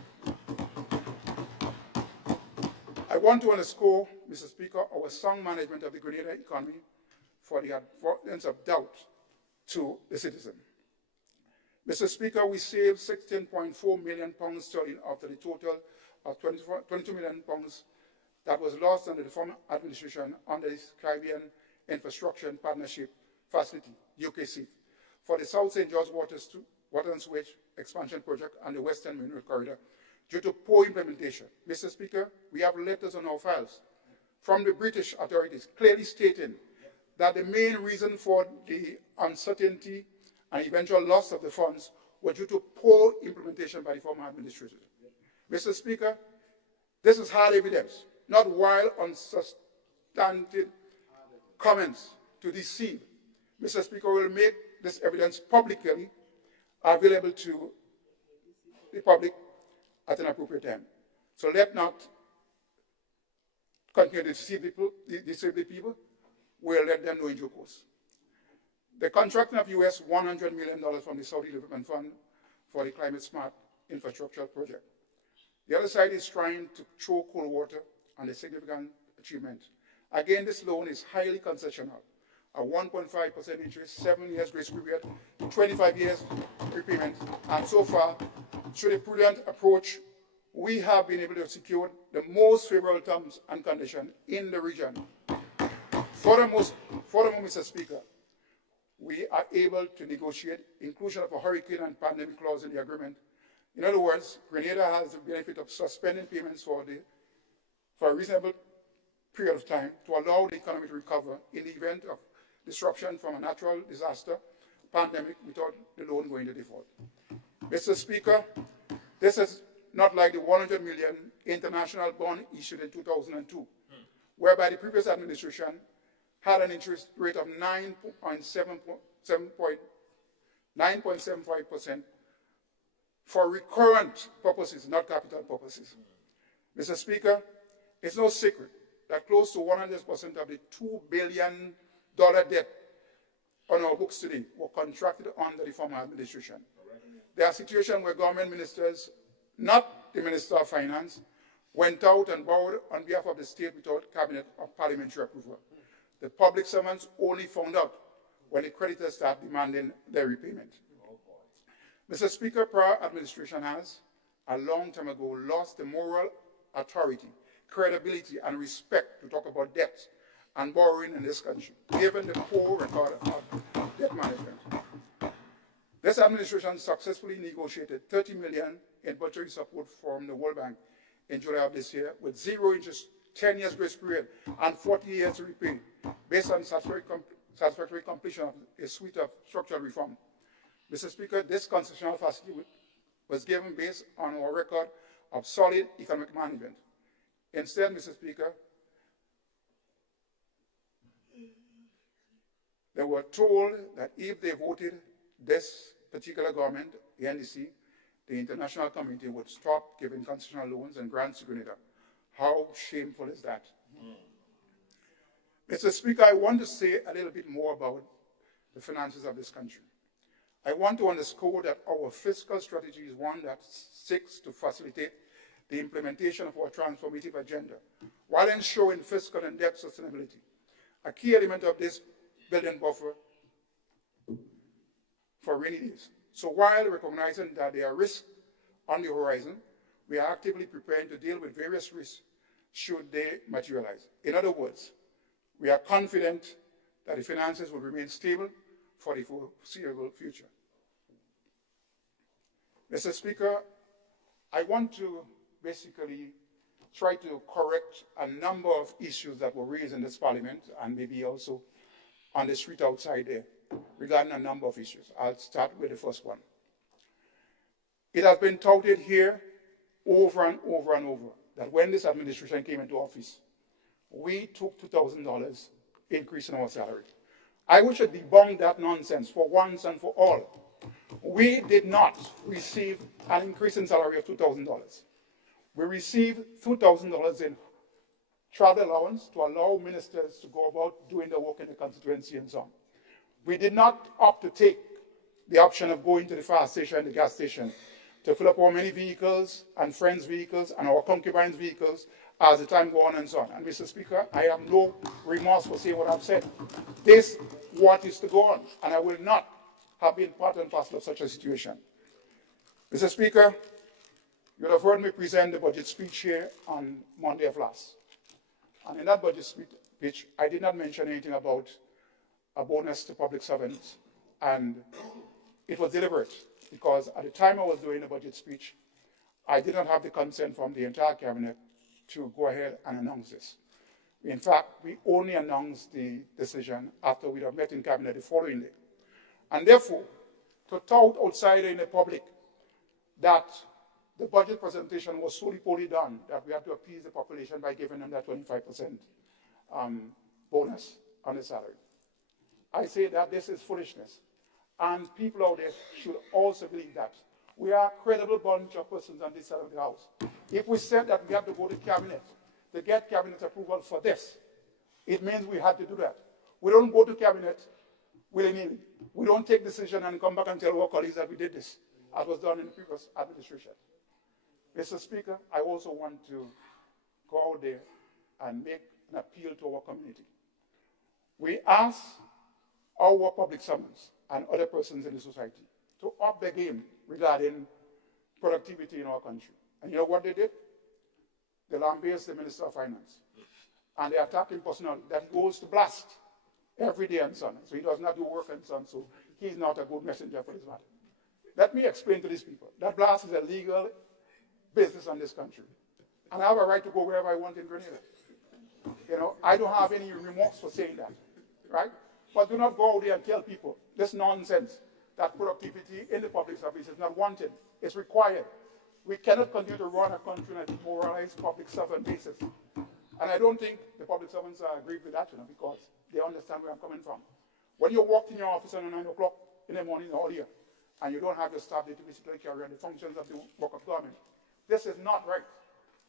I want to underscore, Mr. Speaker, our sound management of the Grenada economy for the avoidance of doubt to the citizen. Mr. Speaker, we saved £16.4 million sterling after the total of £22 million that was lost under the former administration under the Caribbean Infrastructure and Partnership Facility, UKC, for the South St. George Water and Sewage Expansion Project and the Western Mineral Corridor due to poor implementation. Mr. Speaker, we have letters on our files from the British authorities clearly stating that the main reason for the uncertainty and eventual loss of the funds were due to poor implementation by the former administration. Mr. Speaker, this is hard evidence, not wild, unsubstantiated comments to deceive. Mr. Speaker, will make this evidence publicly available to the public at an appropriate time. So let not continue to deceive the people. We'll let them know in due course. The contracting of US $100 million from the Saudi Development Fund for the Climate Smart Infrastructure Project. The other side is trying to throw cold water on a significant achievement. Again, this loan is highly concessional. A 1.5% interest, 7 years grace period, 25 years repayment, and so far, through a prudent approach, we have been able to secure the most favorable terms and conditions in the region. Furthermore, Mr. Speaker, we are able to negotiate inclusion of a hurricane and pandemic clause in the agreement. In other words, Grenada has the benefit of suspending payments for a reasonable period of time to allow the economy to recover in the event of disruption from a natural disaster, pandemic, without the loan going to default. Mr. Speaker, this is not like the 100 million international bond issued in 2002, whereby the previous administration had an interest rate of 9.75% for recurrent purposes, not capital purposes. Mr. Speaker, it's no secret that close to 100% of the $2 billion debt on our books today were contracted under the former administration. There are situations where government ministers, not the Minister of Finance, went out and borrowed on behalf of the state without cabinet or parliamentary approval. The public servants only found out when the creditors started demanding their repayment. Mr. Speaker, prior administration has, a long time ago, lost the moral authority, credibility, and respect to talk about debt and borrowing in this country, given the poor record of debt management. This administration successfully negotiated $30 million in budgetary support from the World Bank in July of this year, with 0 interest, 10 years grace period, and 40 years to repay, based on satisfactory completion of a suite of structural reform. Mr. Speaker, this concessional facility was given based on our record of solid economic management. Instead, Mr. Speaker, they were told that if they voted this particular government, the NDC, the international community would stop giving concessional loans and grants to Grenada. How shameful is that? Mr. Speaker, I want to say a little bit more about the finances of this country. I want to underscore that our fiscal strategy is one that seeks to facilitate the implementation of our transformative agenda, while ensuring fiscal and debt sustainability. A key element of this building buffer for rainy days. So while recognizing that there are risks on the horizon, we are actively preparing to deal with various risks should they materialize. In other words, we are confident that the finances will remain stable for the foreseeable future. Mr. Speaker, I want to basically try to correct a number of issues that were raised in this parliament and maybe also on the street outside there regarding a number of issues. I'll start with the first one. It has been touted here over and over and over that when this administration came into office, we took $2,000 increase in our salary. I wish to debunk that nonsense for once and for all. We did not receive an increase in salary of $2,000. We received $2,000 in travel allowance to allow ministers to go about doing their work in the constituency and so on. We did not opt to take the option of going to the fire station and the gas station to fill up our many vehicles and friends' vehicles and our concubines' vehicles as the time go on and so on. And Mr. Speaker, I have no remorse for saying what I've said. This what is to go on, and I will not have been part and parcel of such a situation. Mr. Speaker, you have heard me present the budget speech here on Monday of last. And in that budget speech, I did not mention anything about a bonus to public servants, and it was deliberate because at the time I was doing the budget speech, I did not have the consent from the entire cabinet to go ahead and announce this. In fact, we only announced the decision after we had met in cabinet the following day. And therefore, to tout outside in the public that the budget presentation was solely poorly done, that we had to appease the population by giving them that 25% bonus on the salary. I say that this is foolishness. And people out there should also believe that. We are a credible bunch of persons on this side of the house. If we said that we have to go to cabinet to get cabinet approval for this, it means we had to do that. We don't go to cabinet willy-nilly. We don't take decision and come back and tell our colleagues that we did this, as was done in the previous administration. Mr. Speaker, I also want to go out there and make an appeal to our community. We ask our public servants and other persons in the society to up their game regarding productivity in our country. And you know what they did? They lambasted the Minister of Finance. And they attacked him personally, that he goes to blast every day and so on. So he does not do work and so on, so he's not a good messenger for this matter. Let me explain to these people. That blast is a legal business in this country. And I have a right to go wherever I want in Grenada. You know, I don't have any remorse for saying that, right? But do not go out there and tell people this nonsense that productivity in the public service is not wanted. It's required. We cannot continue to run a country on a demoralized public servant basis. And I don't think the public servants agree with that, you know, because they understand where I'm coming from. When you walk in your office at 9 o'clock in the morning all year, and you don't have your staff there to basically carry on the functions of the work of government, this is not right.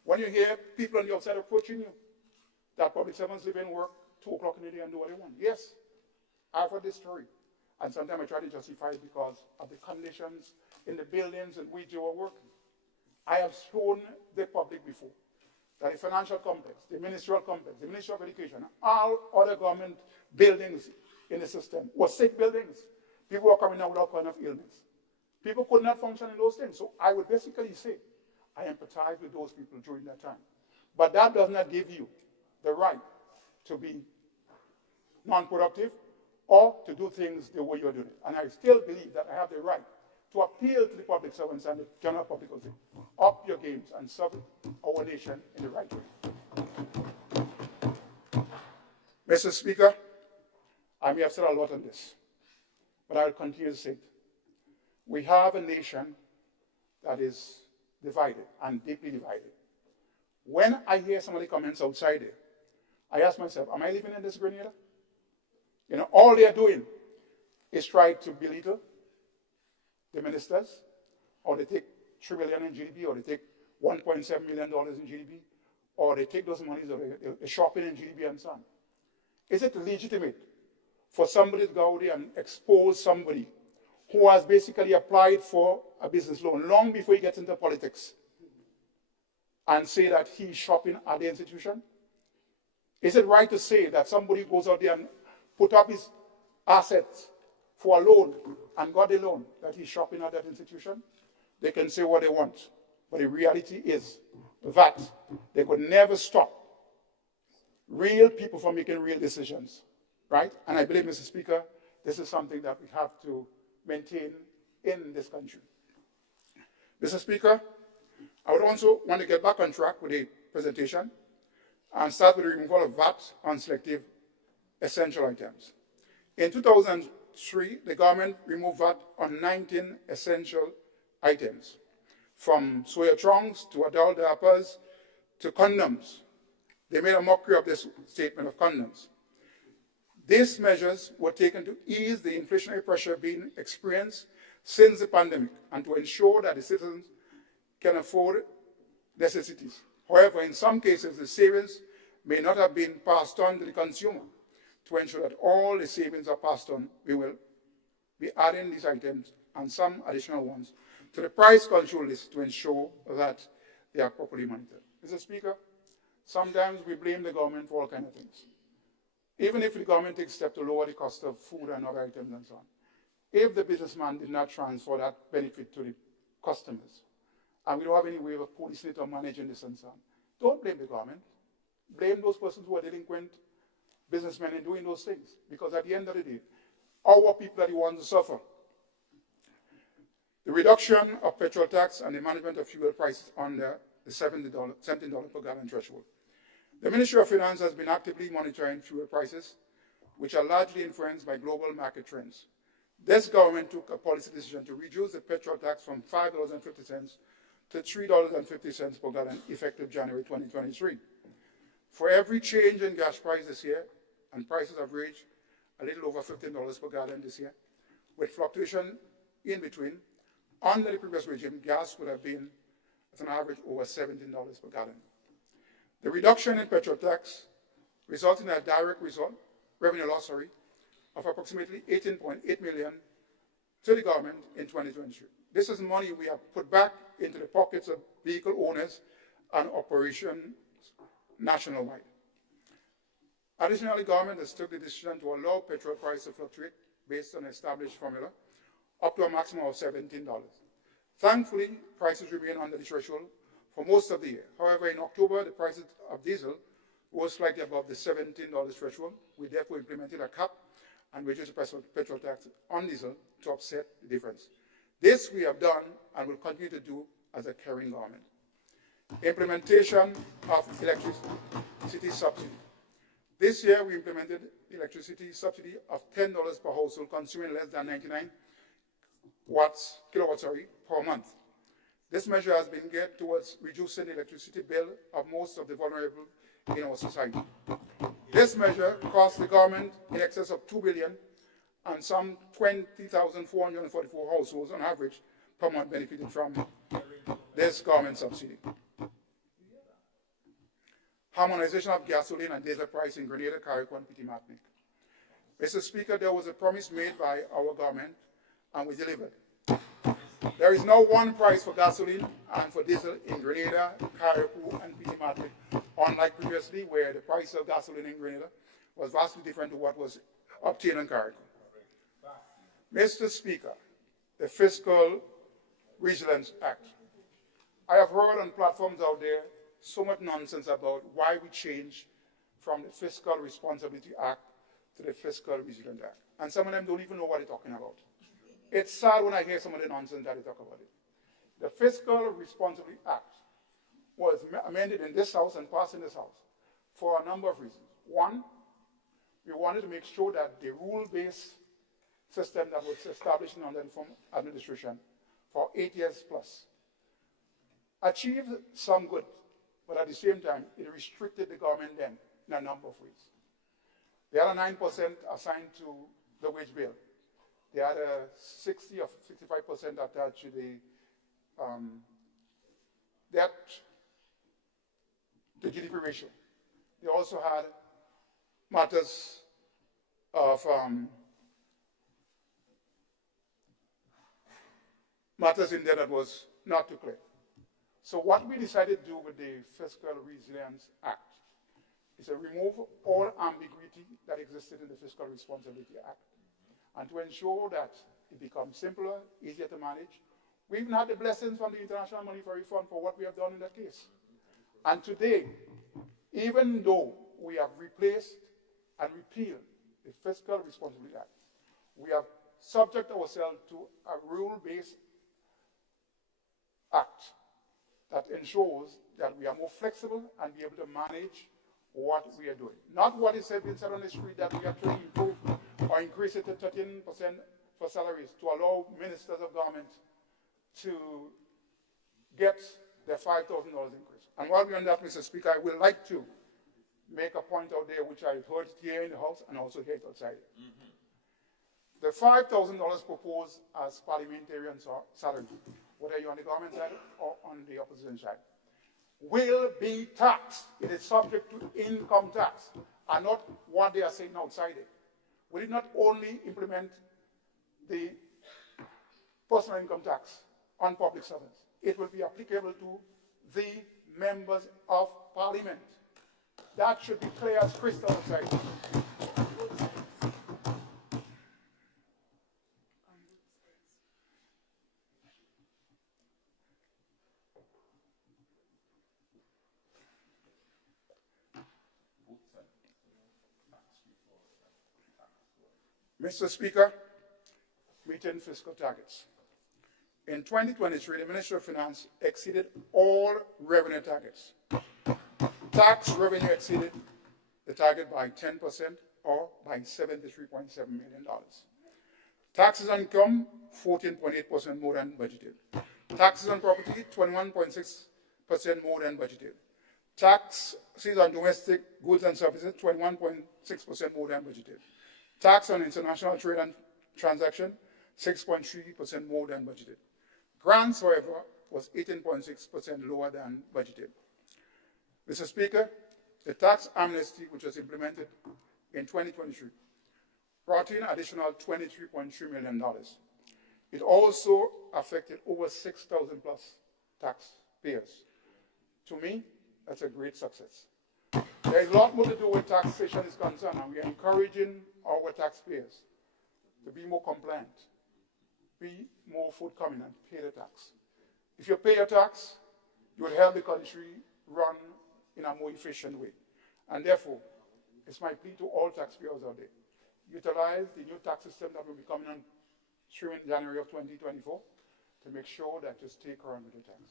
When you hear people on the outside approaching you, that public servants live and work 2 o'clock in the day and do what they want. Yes, I've heard this story. And sometimes I try to justify it because of the conditions in the buildings in which you are working. I have shown the public before that the financial complex, the ministerial complex, the Ministry of Education, all other government buildings in the system were sick buildings. People were coming out with all kinds of illness. People could not function in those things. So I would basically say I empathize with those people during that time. But that does not give you the right to be non-productive or to do things the way you're doing it. And I still believe that I have the right to appeal to the public servants and the general public of up your games and serve our nation in the right way. Mr. Speaker, I may have said a lot on this, but I'll continue to say it. We have a nation that is divided and deeply divided. When I hear some of the comments outside there, I ask myself, am I living in this Grenada? You know, all they're doing is try to belittle the ministers, or they take $3 billion in GDP, or they take $1.7 million in GDP, or they take those monies, or they shopping in GDP and so on. Is it legitimate for somebody to go out there and expose somebody who has basically applied for a business loan long before he gets into politics and say that he's shopping at the institution? Is it right to say that somebody goes out there and put up his assets for a loan and got a loan that he's shopping at that institution? They can say what they want, but the reality is that they could never stop real people from making real decisions, right? And I believe, Mr. Speaker, this is something that we have to maintain in this country. Mr. Speaker, I would also want to get back on track with the presentation and start with the removal of VAT on selective essential items. In 2003, the government removed VAT on 19 essential items, from soya chunks to adult diapers to condoms. They made a mockery of this statement of condoms. These measures were taken to ease the inflationary pressure being experienced since the pandemic and to ensure that the citizens can afford necessities. However, in some cases, the savings may not have been passed on to the consumer. To ensure that all the savings are passed on, we will be adding these items and some additional ones to the price control list to ensure that they are properly monitored. Mr. Speaker, sometimes we blame the government for all kinds of things. Even if the government takes steps to lower the cost of food and other items and so on, if the businessman did not transfer that benefit to the customers, and we don't have any way of policing it or managing this and so on, don't blame the government. Blame those persons who are delinquent businessmen in doing those things. Because at the end of the day, our people are the ones who suffer. The reduction of petrol tax and the management of fuel prices under the $17 per gallon threshold. The Ministry of Finance has been actively monitoring fuel prices, which are largely influenced by global market trends. This government took a policy decision to reduce the petrol tax from $5.50 to $3.50 per gallon effective January 2023. For every change in gas price this year, and prices have reached a little over $15 per gallon this year, with fluctuation in between, under the previous regime, gas would have been at an average over $17 per gallon. The reduction in petrol tax resulted in a direct revenue loss of approximately $18.8 million to the government in 2023. This is money we have put back into the pockets of vehicle owners and operations nationwide. Additionally, government has took the decision to allow petrol price to fluctuate based on an established formula up to a maximum of $17. Thankfully, prices remain under the threshold for most of the year. However, in October, the prices of diesel was slightly above the $17 threshold. We therefore implemented a cap and reduced the price of petrol tax on diesel to offset the difference. This we have done and will continue to do as a caring government. Implementation of electricity subsidy. This year, we implemented electricity subsidy of $10 per household consuming less than 99 kilowatts per month. This measure has been geared towards reducing the electricity bill of most of the vulnerable in our society. This measure cost the government in excess of $2 billion and some 20,444 households on average per month benefiting from this government subsidy. Harmonization of gasoline and diesel price in Grenada, Carriacou, and Petit Martinique. Mr. Speaker, there was a promise made by our government and we delivered. There is now one price for gasoline and for diesel in Grenada, Carriacou, and Petit Martinique, unlike previously where the price of gasoline in Grenada was vastly different to what was obtained in Carriacou. Mr. Speaker, the Fiscal Resilience Act. I have heard on platforms out there so much nonsense about why we changed from the Fiscal Responsibility Act to the Fiscal Resilience Act. And some of them don't even know what they're talking about. It's sad when I hear some of the nonsense that they talk about it. The Fiscal Responsibility Act was amended in this House and passed in this House for a number of reasons. One, we wanted to make sure that the rule-based system that was established under the former administration for 8 years plus achieved some good, but at the same time, it restricted the government then in a number of ways. They had a 9% assigned to the wage bill. They had a 60 or 65% attached to the debt to GDP ratio. They also had matters of matters in there that was not too clear. So what we decided to do with the Fiscal Resilience Act is to remove all ambiguity that existed in the Fiscal Responsibility Act and to ensure that it becomes simpler, easier to manage. We even had the blessings from the International Monetary Fund for what we have done in that case. And today, even though we have replaced and repealed the Fiscal Responsibility Act, we have subject ourselves to a rule-based act that ensures that we are more flexible and be able to manage what we are doing. Not what is being said on the street that we are trying to improve or increase it to 13% for salaries to allow ministers of government to get the $5,000 increase. And while we're on that, Mr. Speaker, I would like to make a point out there which I heard here in the House and also here outside. The $5,000 proposed as parliamentarian salary, whether you're on the government side or on the opposition side, will be taxed. It is subject to income tax, and not what they are saying outside it. We did not only implement the personal income tax on public servants. It will be applicable to the members of parliament. That should be clear as crystal outside. Mr. Speaker, meeting fiscal targets. In 2023, the Ministry of Finance exceeded all revenue targets. Tax revenue exceeded the target by 10% or by $73.7 million. Taxes on income, 14.8% more than budgeted. Taxes on property, 21.6% more than budgeted. Taxes on domestic goods and services, 21.6% more than budgeted. Tax on international trade and transaction, 6.3% more than budgeted. Grants, however, was 18.6% lower than budgeted. Mr. Speaker, the tax amnesty, which was implemented in 2023, brought in additional $23.3 million. It also affected over 6,000 plus taxpayers. To me, that's a great success. There is a lot more to do with taxation is concerned, and we are encouraging our taxpayers to be more compliant, be more forthcoming, and pay the tax. If you pay your tax, you will help the country run in a more efficient way. And therefore, it's my plea to all taxpayers out there. Utilize the new tax system that will be coming on through in January of 2024 to make sure that you stay current with the tax.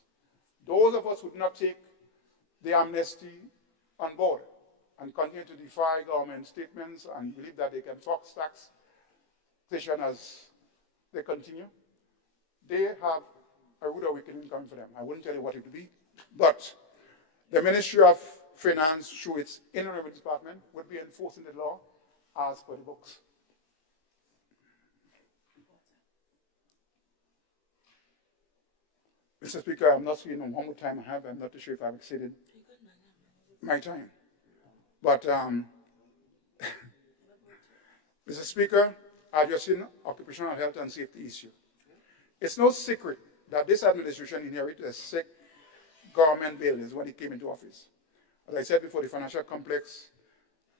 Those of us who do not take the amnesty on board and continue to defy government statements and believe that they can fox taxation as they continue, they have a rude awakening coming for them. I wouldn't tell you what it will be, but the Ministry of Finance, through its Inland Revenue Department, will be enforcing the law as per the books. Mr. Speaker, I'm not seeing how much time I have. I'm not too sure if I've exceeded my time. But, Mr. Speaker, addressing occupational health and safety issue. It's no secret that this administration inherited a sick government buildings when it came into office. As I said before, the financial complex,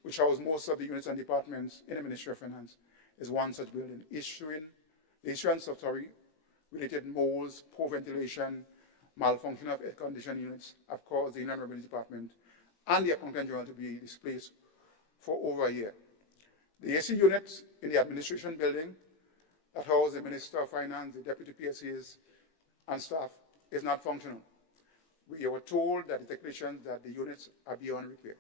which houses most of the units and departments in the Ministry of Finance, is one such building. The issuance of related molds, poor ventilation, malfunction of air conditioning units have caused the Inland Revenue Department and the Accountant General to be displaced for over a year. The AC units in the administration building that house the Minister of Finance, the Deputy PSAs, and staff is not functional. We were told that the technicians that the units are beyond repair.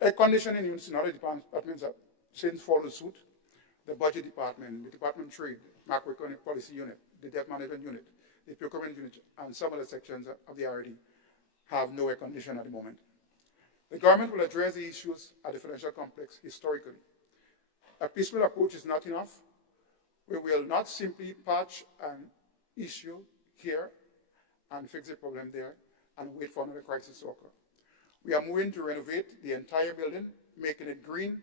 Air conditioning units in other departments have since followed suit. The Budget Department, the Department of Trade, Macroeconomic Policy Unit, the Debt Management Unit, the Procurement Unit, and some other sections of the RRD have no air conditioning at the moment. The government will address the issues at the financial complex historically. A piecemeal approach is not enough. We will not simply patch an issue here and fix the problem there and wait for another crisis to occur. We are moving to renovate the entire building, making it green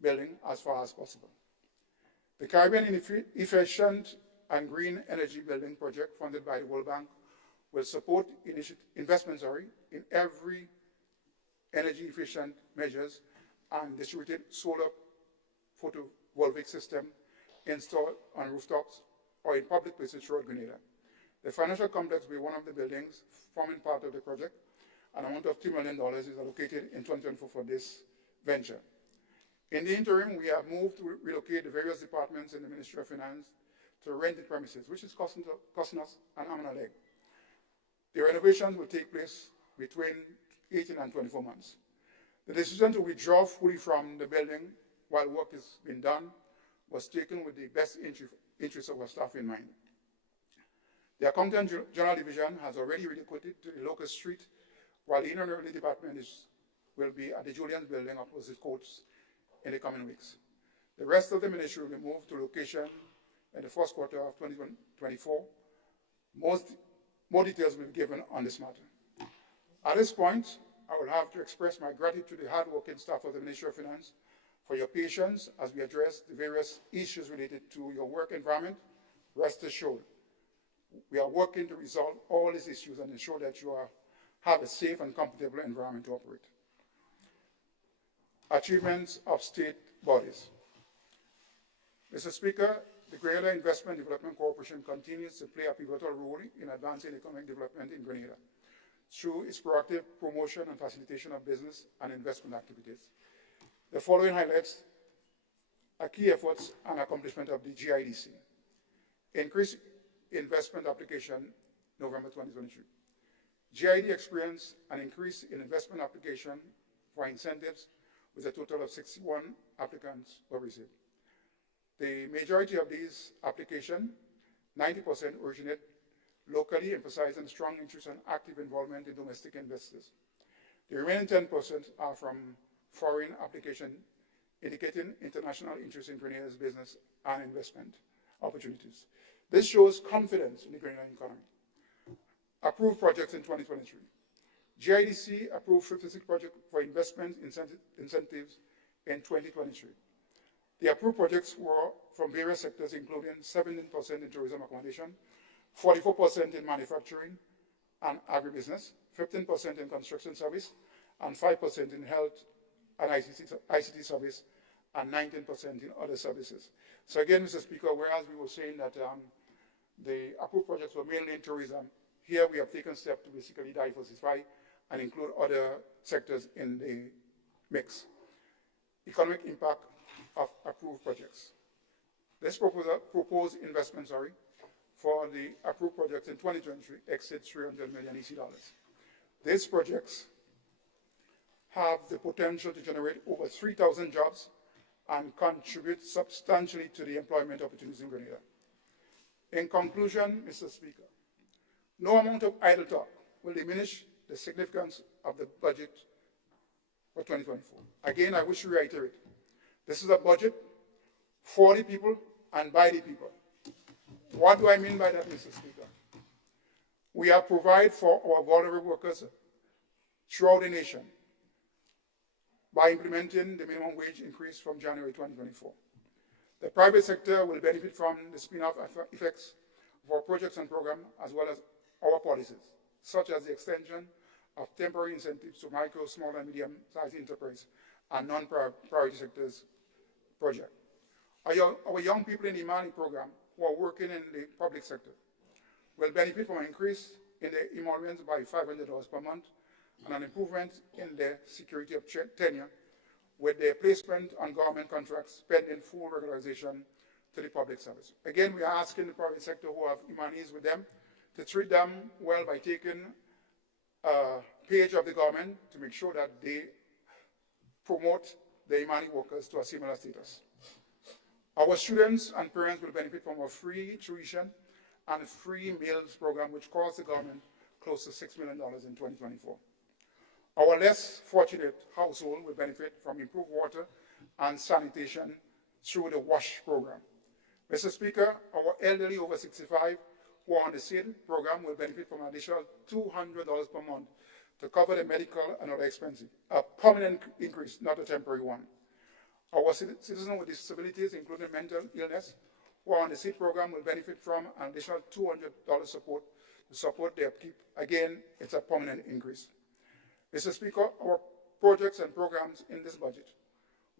building as far as possible. The Caribbean Efficient and Green Energy Building Project, funded by the World Bank, will support investments in every energy efficient measures and distributed solar photovoltaic system installed on rooftops or in public places throughout Grenada. The financial complex will be one of the buildings forming part of the project. An amount of $2 million is allocated in 2024 for this venture. In the interim, we have moved to relocate the various departments in the Ministry of Finance to rented premises, which is costing us an arm and a leg. The renovations will take place between 18 and 24 months. The decision to withdraw fully from the building while work is being done was taken with the best interest of our staff in mind. The Accountant General Division has already relocated to the Locust Street, while the Inland Revenue Department will be at the Julian's Building opposite Courts in the coming weeks. The rest of the ministry will be moved to location in the first quarter of 2024. More details will be given on this matter. At this point, I will have to express my gratitude to the hard-working staff of the Ministry of Finance for your patience as we address the various issues related to your work environment. Rest assured, we are working to resolve all these issues and ensure that you have a safe and comfortable environment to operate. Achievements of state bodies. Mr. Speaker, the Grenada Investment Development Corporation continues to play a pivotal role in advancing economic development in Grenada through its proactive promotion and facilitation of business and investment activities. The following highlights are key efforts and accomplishment of the GIDC. Increased investment application, November 2023. GID experienced an increase in investment application for incentives with a total of 61 applicants were received. The majority of these applications, 90%, originate locally, emphasizing strong interest and active involvement in domestic investors. The remaining 10% are from foreign applications, indicating international interest in Grenada's business and investment opportunities. This shows confidence in the Grenadian economy. Approved projects in 2023. GIDC approved 56 projects for investment incentives in 2023. The approved projects were from various sectors, including 17% in tourism accommodation, 44% in manufacturing and agribusiness, 15% in construction service, and 5% in health and ICT service, and 19% in other services. So again, Mr. Speaker, whereas we were saying that the approved projects were mainly in tourism, here we have taken steps to basically diversify and include other sectors in the mix. Economic impact of approved projects. This proposed investment, for the approved projects in 2023 exceeds 300 million EC dollars. These projects have the potential to generate over 3,000 jobs and contribute substantially to the employment opportunities in Grenada. In conclusion, Mr. Speaker, no amount of idle talk will diminish the significance of the budget for 2024. Again, I wish to reiterate, this is a budget for the people and by the people. What do I mean by that, Mr. Speaker? We have provided for our vulnerable workers throughout the nation by implementing the minimum wage increase from January 2024. The private sector will benefit from the spin-off effects of our projects and programs as well as our policies, such as the extension of temporary incentives to micro, small, and medium-sized enterprise and non-priority sectors project. Our young people in the Imani program who are working in the public sector will benefit from an increase in their emoluments by $500 per month and an improvement in their security of tenure with their placement on government contracts pending full regularization to the public service. Again, we are asking the private sector who have Imanis with them to treat them well by taking a page of the government to make sure that they promote the Imani workers to a similar status. Our students and parents will benefit from a free tuition and free meals program, which cost the government close to $6 million in 2024. Our less fortunate household will benefit from improved water and sanitation through the WASH program. Mr. Speaker, our elderly over 65 who are on the SAID program will benefit from an additional $200 per month to cover the medical and other expenses, a permanent increase, not a temporary one. Our citizens with disabilities, including mental illness, who are on the SAID program will benefit from an additional $200 support to support their upkeep. Again, it's a permanent increase. Mr. Speaker, our projects and programs in this budget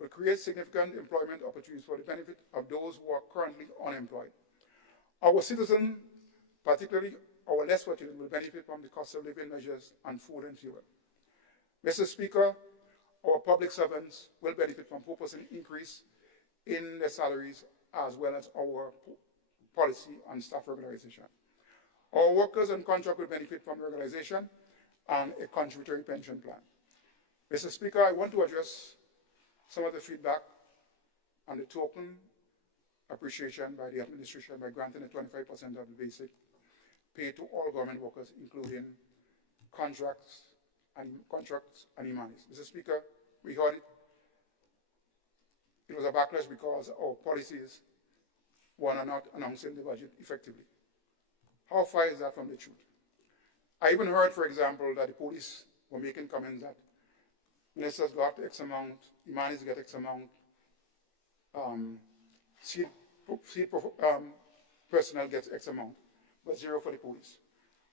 will create significant employment opportunities for the benefit of those who are currently unemployed. Our citizens, particularly our less fortunate, will benefit from the cost of living measures on food and fuel. Mr. Speaker, our public servants will benefit from 4% increase in their salaries as well as our policy on staff regularization. Our workers on contract will benefit from regularization and a contributory pension plan. Mr. Speaker, I want to address some of the feedback on the token appreciation by the administration by granting a 25% of the basic paid to all government workers, including contracts and imanis. Mr. Speaker, we heard it. It was a backlash because our policies were not announcing the budget effectively. How far is that from the truth? I even heard, for example, that the police were making comments that ministers got X amount, imanis get X amount, personnel gets X amount, but zero for the police.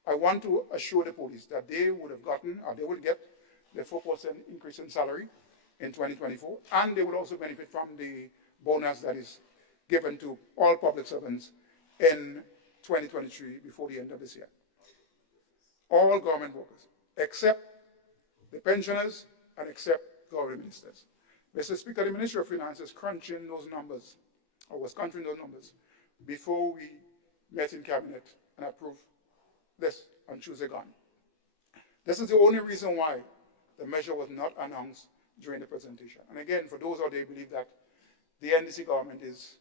I want to assure the police that they would have gotten, or they would get the 4% increase in salary in 2024, and they would also benefit from the bonus that is given to all public servants in 2023 before the end of this year. All government workers, except the pensioners and except government ministers. Mr. Speaker, the Ministry of Finance is crunching those numbers, or was crunching those numbers, before we met in Cabinet and approved this on Tuesday gone. This is the only reason why the measure was not announced during the presentation. And again, for those out there who believe that the NDC government is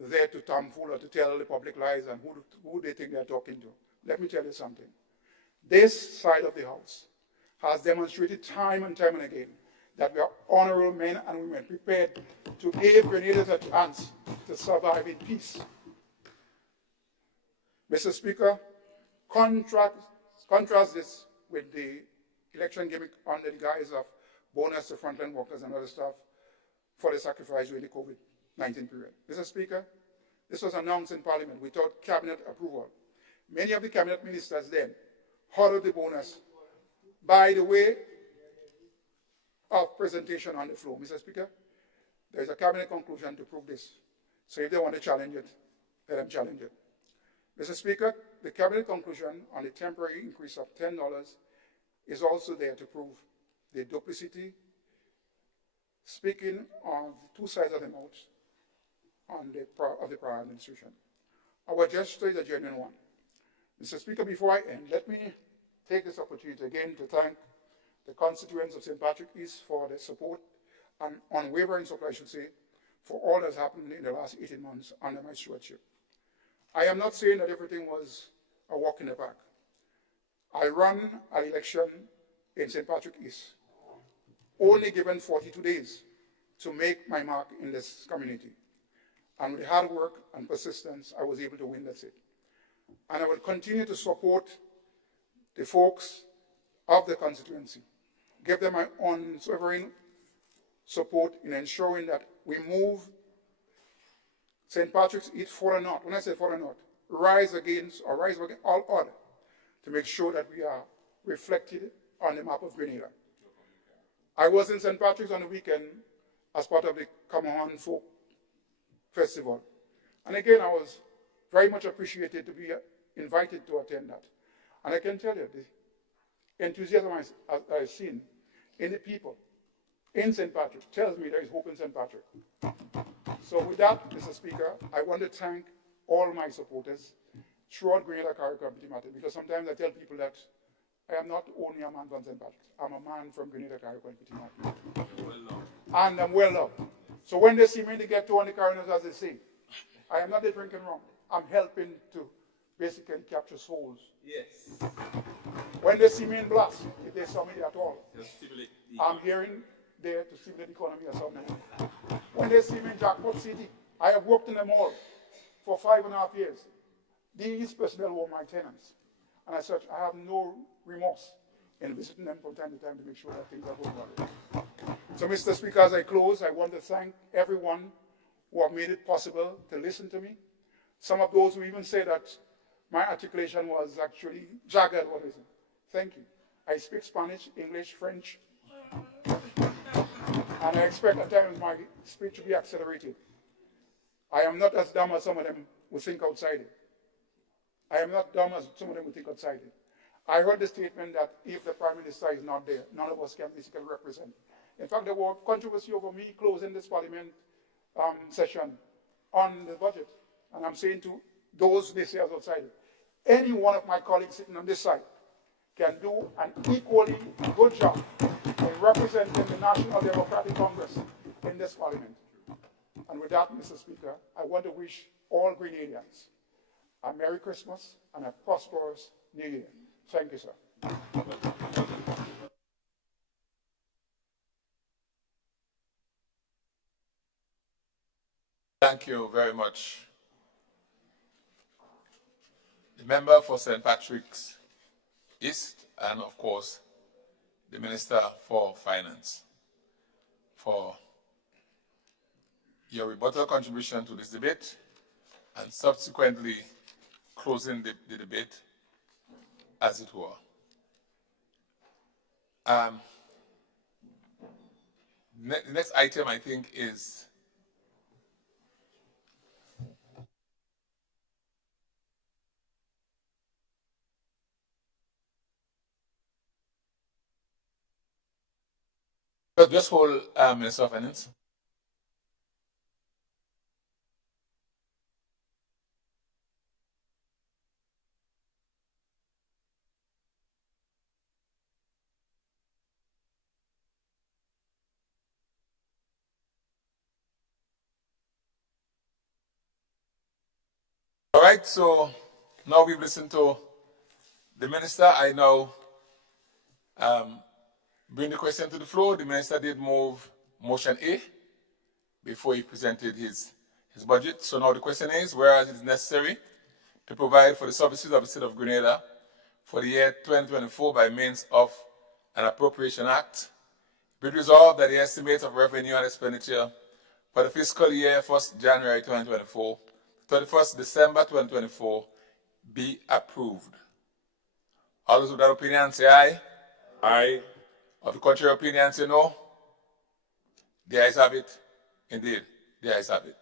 there to tomfool or to tell the public lies and who they think they're talking to, let me tell you something. This side of the House has demonstrated time and time and again that we are honorable men and women prepared to give Grenadians a chance to survive in peace. Mr. Speaker, contrast this with the election gimmick under the guise of bonus to frontline workers and other stuff for the sacrifice during the COVID-19 period. Mr. Speaker, this was announced in Parliament without Cabinet approval. Many of the Cabinet ministers then honored the bonus by the way of presentation on the floor. Mr. Speaker, there is a Cabinet conclusion to prove this. So if they want to challenge it, let them challenge it. Mr. Speaker, the Cabinet conclusion on the temporary increase of $10 is also there to prove the duplicity, speaking on the two sides of the mouth of the prior administration. Our gesture is a genuine one. Mr. Speaker, before I end, let me take this opportunity again to thank the constituents of St. Patrick East for their support and unwavering support, I should say, for all that's happened in the last 18 months under my stewardship. I am not saying that everything was a walk in the park. I ran an election in St. Patrick East, only given 42 days to make my mark in this community. And with hard work and persistence, I was able to win that seat. And I will continue to support the folks of the constituency, give them my unwavering support in ensuring that we move St. Patrick's East further north. When I say further north, rise against all order to make sure that we are reflected on the map of Grenada. I was in St. Patrick's on the weekend as part of the Kamahan Folk Festival. And again, I was very much appreciated to be invited to attend that. And I can tell you, the enthusiasm I've seen in the people in St. Patrick tells me there is hope in St. Patrick. So with that, Mr. Speaker, I want to thank all my supporters throughout Grenada Carriacou Petit Matin, because sometimes I tell people that I am not only a man from St. Patrick's, I'm a man from Grenada Carriacou Petit Matin. And I'm well loved. So when they see me in the ghetto and the Cardinals, as they say, I am not a drinking rum. I'm helping to basically capture souls. Yes. When they see me in Blast, if they saw me at all, I'm hearing there to stimulate the economy or something. When they see me in Jackpot City, I have worked in the mall for 5.5 years. These personnel were my tenants. And as such, I have no remorse in visiting them from time to time to make sure that things are going well. So, Mr. Speaker, as I close, I want to thank everyone who have made it possible to listen to me. Some of those who even say that my articulation was actually jagged. Thank you. I speak Spanish, English, French, and I expect at times my speech to be accelerated. I am not as dumb as some of them who think outside it. I am not dumb as some of them who think outside it. I heard the statement that if the Prime Minister is not there, none of us can basically represent. In fact, there was controversy over me closing this Parliament session on the budget. And I'm saying to those naysayers outside it, any one of my colleagues sitting on this side can do an equally good job in representing the National Democratic Congress in this Parliament. And with that, Mr. Speaker, I want to wish all Grenadians a Merry Christmas and a prosperous New Year. Thank you, sir. Thank you very much. The member for St. Patrick's East, and of course, the Minister for Finance, for your rebuttal contribution to this debate and subsequently closing the debate, as it were. The next item, I think, is just hold, Minister of Finance. All right, so now we've listened to the minister. I now bring the question to the floor. The minister did move motion A before he presented his budget. So now the question is, whereas it is necessary to provide for the services of the state of Grenada for the year 2024 by means of an appropriation act, be it resolved that the estimate of revenue and expenditure for the fiscal year 1st January 2024 31st December 2024 be approved. All those with that opinion say aye. Aye. Of the contrary opinion say no. The ayes have it. Indeed, the ayes have it.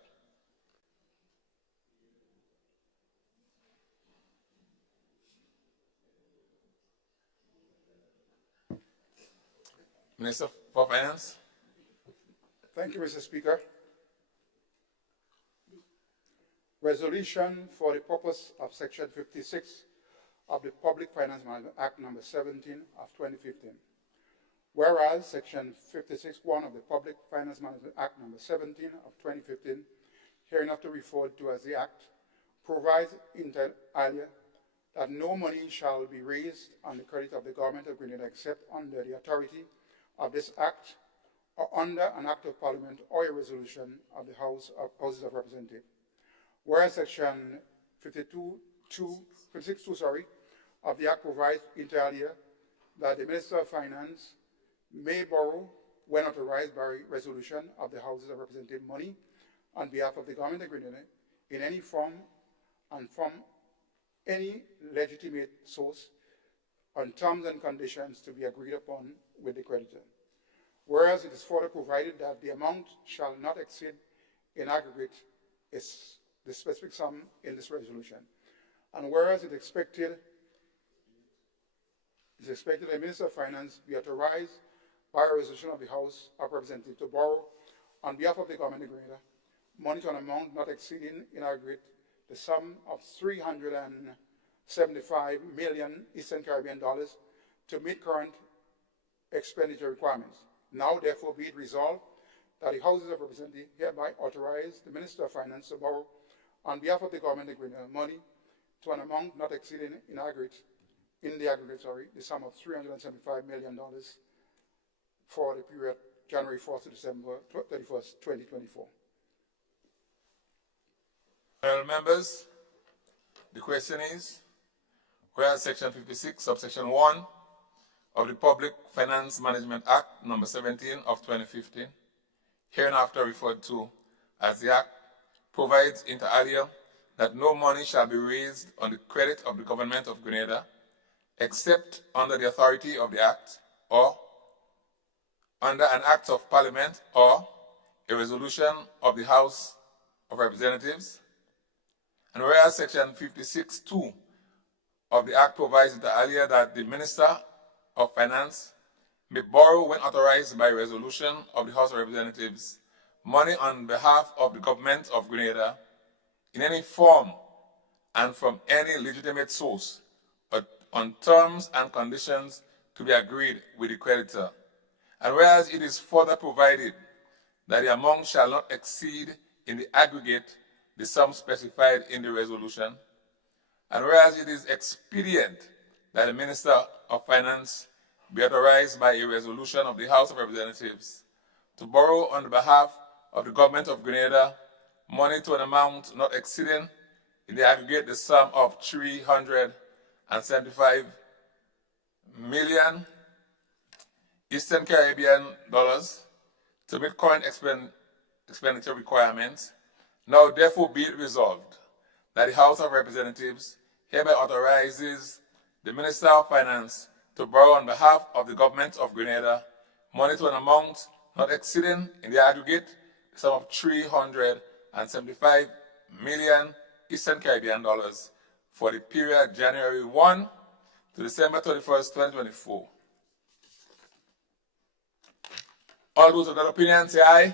Minister for Finance. Thank you, Mr. Speaker. Resolution for the purpose of Section 56 of the Public Finance Management Act No. 17 of 2015. Whereas Section 56(1) of the Public Finance Management Act No. 17 of 2015, hereinafter referred to as the Act, provides inter alia that no money shall be raised on the credit of the Government of Grenada except under the authority of this Act or under an Act of Parliament or a resolution of the Houses of Representatives. Whereas Section 56(2) of the Act provides inter alia that the Minister of Finance may borrow, when authorized by resolution of the Houses of Representatives, money on behalf of the Government of Grenada in any form and from any legitimate source on terms and conditions to be agreed upon with the creditor. Whereas it is further provided that the amount shall not exceed in aggregate the specific sum in this resolution. And whereas it is expected the Minister of Finance be authorized by a resolution of the House of Representatives to borrow on behalf of the Government of Grenada money to an amount not exceeding in aggregate the sum of 375 million Eastern Caribbean dollars to meet current expenditure requirements. Now, therefore, be it resolved that the Houses of Representatives hereby authorize the Minister of Finance to borrow on behalf of the Government of Grenada money to an amount not exceeding in the aggregate, the sum of $375 million for the period January 4th to December 31st, 2024. Honourable members, the question is, whereas Section 56, subsection 1 of the Public Finance Management Act No. 17 of 2015, hereinafter referred to as the Act, provides inter alia that no money shall be raised on the credit of the Government of Grenada except under the authority of the Act or under an Act of Parliament or a resolution of the House of Representatives. And whereas Section 56(2) of the Act provides inter alia that the Minister of Finance may borrow, when authorized by resolution of the House of Representatives, money on behalf of the Government of Grenada in any form and from any legitimate source, but on terms and conditions to be agreed with the creditor. And whereas it is further provided that the amount shall not exceed in the aggregate the sum specified in the resolution, And whereas it is expedient that the Minister of Finance be authorized by a resolution of the House of Representatives to borrow on behalf of the Government of Grenada money to an amount not exceeding in the aggregate the sum of $375 million Eastern Caribbean dollars to meet current expenditure requirements. Now therefore be it resolved that the House of Representatives hereby authorizes the Minister of Finance to borrow on behalf of the Government of Grenada money to an amount not exceeding in the aggregate the sum of $375 million Eastern Caribbean dollars for the period January 1 to December 31st, 2024. All those of that opinion say aye.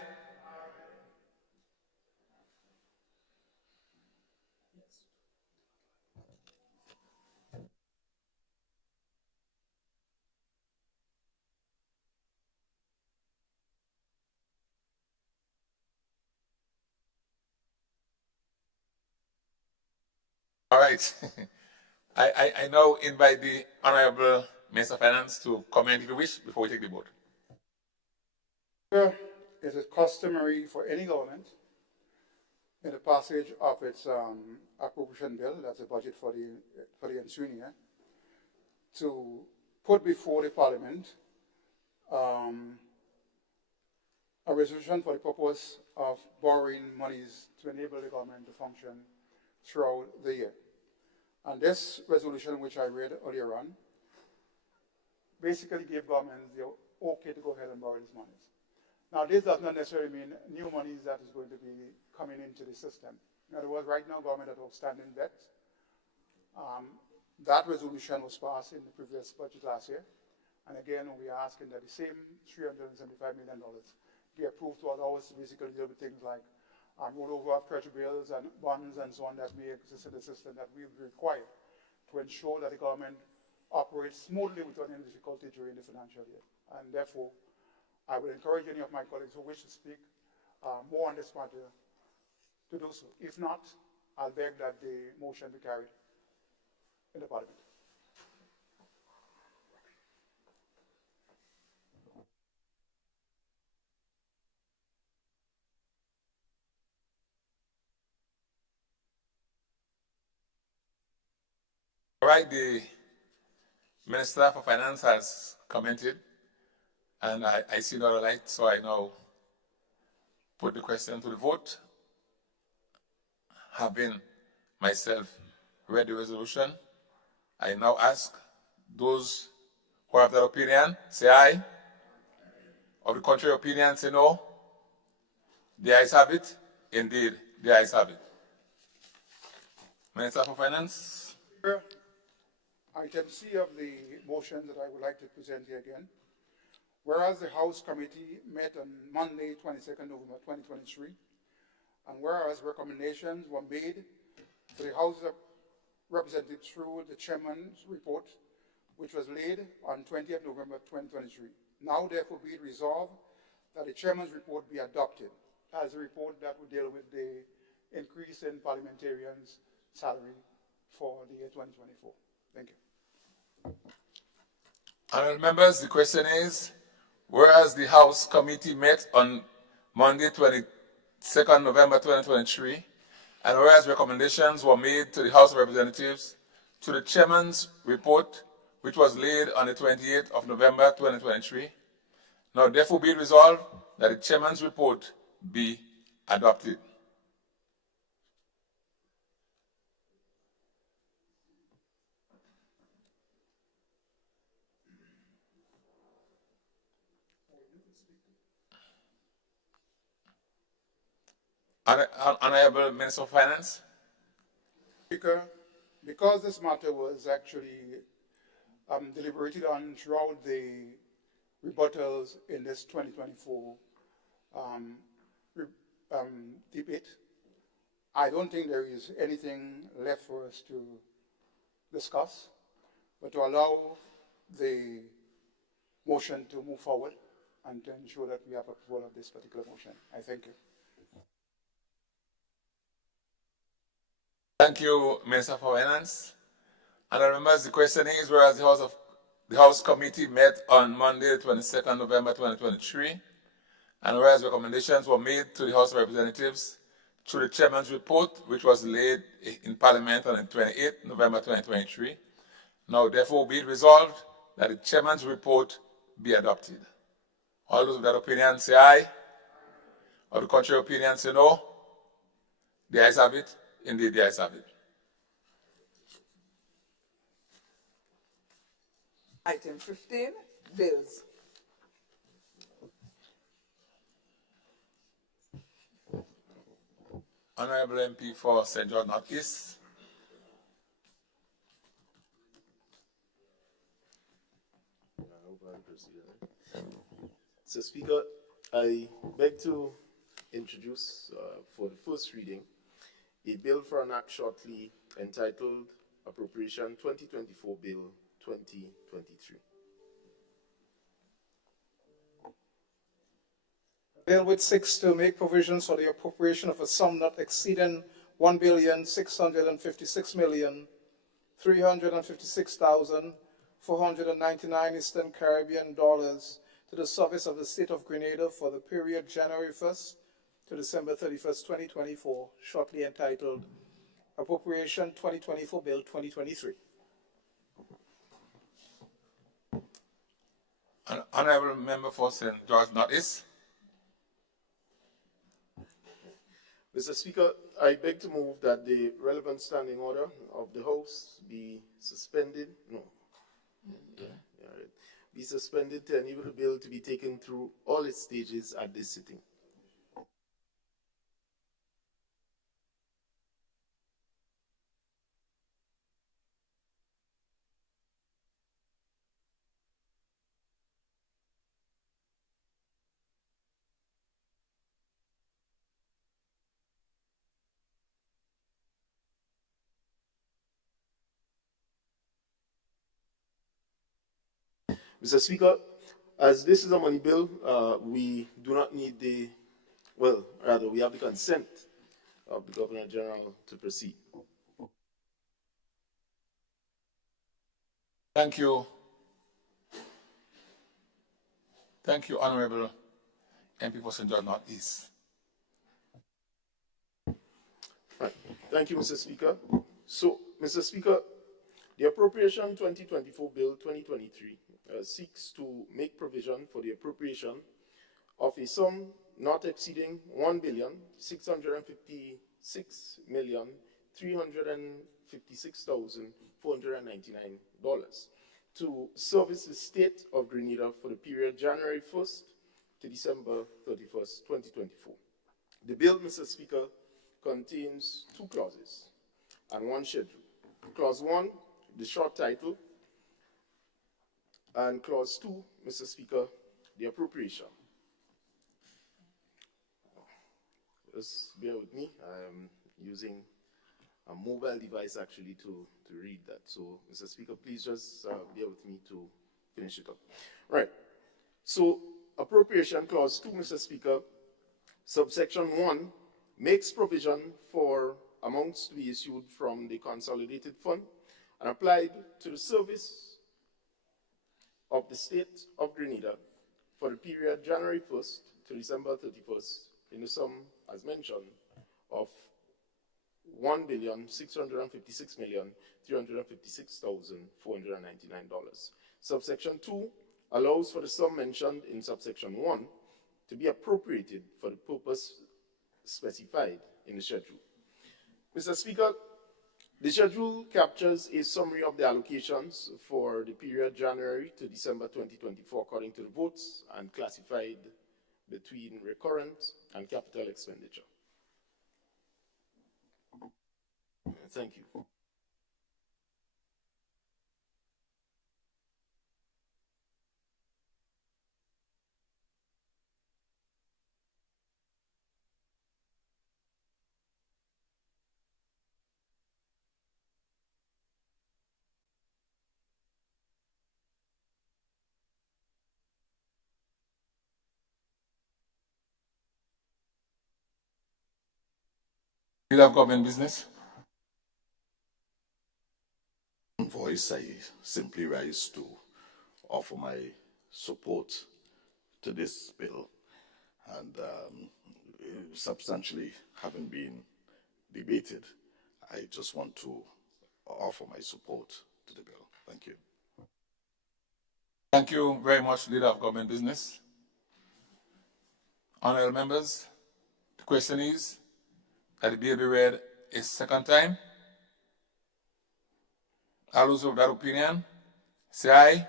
All right. I now invite the Honorable Minister of Finance to comment if you wish before we take the vote. It is customary for any government in the passage of its appropriation bill, that's a budget for the ensuing year, to put before the Parliament a resolution for the purpose of borrowing monies to enable the government to function throughout the year. And this resolution, which I read earlier on, basically gave government the okay to go ahead and borrow these monies. Now, this does not necessarily mean new monies that is going to be coming into the system. In other words, right now, government has outstanding debt. That resolution was passed in the previous budget last year. And again, we are asking that the same $375 million be approved to allow us to basically deal with things like rollover of treasury bills and bonds and so on that may exist in the system that we will require to ensure that the government operates smoothly without any difficulty during the financial year. And therefore, I would encourage any of my colleagues who wish to speak more on this matter to do so. If not, I'll beg that the motion be carried in the Parliament. All right, the Minister for Finance has commented, and I see no other light, so I now put the question to the vote. Having myself read the resolution, I now ask those who have that opinion, say aye. Of the contrary opinion, say no. The ayes have it. Indeed, the ayes have it. Minister for Finance. Item C of the motion that I would like to present here again. Whereas the House Committee met on Monday, 22nd November 2023, and whereas recommendations were made to the House of Representatives through the Chairman's report, which was laid on 20th November 2023. Now therefore be it resolved that the Chairman's report be adopted as a report that will deal with the increase in parliamentarians' salary for the year 2024. Thank you. Honourable members, the question is, whereas the House Committee met on Monday, 22nd November 2023, and whereas recommendations were made to the House of Representatives to the Chairman's report, which was laid on the 28th of November 2023, now therefore be it resolved that the Chairman's report be adopted. Honourable Minister of Finance. Speaker, because this matter was actually deliberated on throughout the rebuttals in this 2024 debate, I don't think there is anything left for us to discuss, but to allow the motion to move forward and to ensure that we have approval of this particular motion. I thank you. Thank you, Minister for Finance. And I remember the questioning is whereas the House Committee met on Monday, 22nd November 2023, and whereas recommendations were made to the House of Representatives through the Chairman's report, which was laid in Parliament on the 28th November 2023. Now, therefore, be it resolved that the Chairman's report be adopted. All those with that opinion say aye. Or the contrary opinion say no. The ayes have it. Indeed, the ayes have it. Item 15, bills. Honorable MP for St. George North East. Mr. Speaker, I beg to introduce for the first reading a bill for an act shortly entitled Appropriation 2024 Bill 2023. Bill which seeks to make provisions for the appropriation of a sum not exceeding $1,656,356,499 Eastern Caribbean dollars to the service of the state of Grenada for the period January 1st to December 31st, 2024, shortly entitled Appropriation 2024 Bill 2023. Honorable Member for St. George North East. Mr. Speaker, I beg to move that the relevant standing order of the House be suspended. Be suspended to enable the bill to be taken through all its stages at this sitting. Mr. Speaker, as this is a money bill, we do not need we have the consent of the Governor General to proceed. Thank you. Thank you, Honorable MP for St. George North East. Right. Thank you, Mr. Speaker. So, Mr. Speaker, the Appropriation 2024 Bill 2023 seeks to make provision for the appropriation of a sum not exceeding $1,656,356,499 to service the state of Grenada for the period January 1st to December 31st, 2024. The bill, Mr. Speaker, contains two clauses and one schedule. Clause 1, the short title, and Clause 2, Mr. Speaker, the appropriation. Just bear with me. I'm using a mobile device actually to read that. So, Mr. Speaker, please just bear with me to finish it up. Right. So, appropriation Clause 2, Mr. Speaker, subsection 1 makes provision for amounts to be issued from the Consolidated Fund and applied to the service of the state of Grenada for the period January 1st to December 31st in the sum, as mentioned, of $1,656,356,499. Subsection 2 allows for the sum mentioned in subsection 1 to be appropriated for the purpose specified in the schedule. Mr. Speaker, the schedule captures a summary of the allocations for the period January to December 2024 according to the votes and classified between recurrent and capital expenditure. Thank you. Leader of Government Business. voice, I simply rise to offer my support to this bill, and substantially having been debated, I just want to offer my support to the bill. Thank you. Thank you very much, Leader of Government Business. Honorable members, the question is that the bill be read a second time. All those of that opinion, say aye.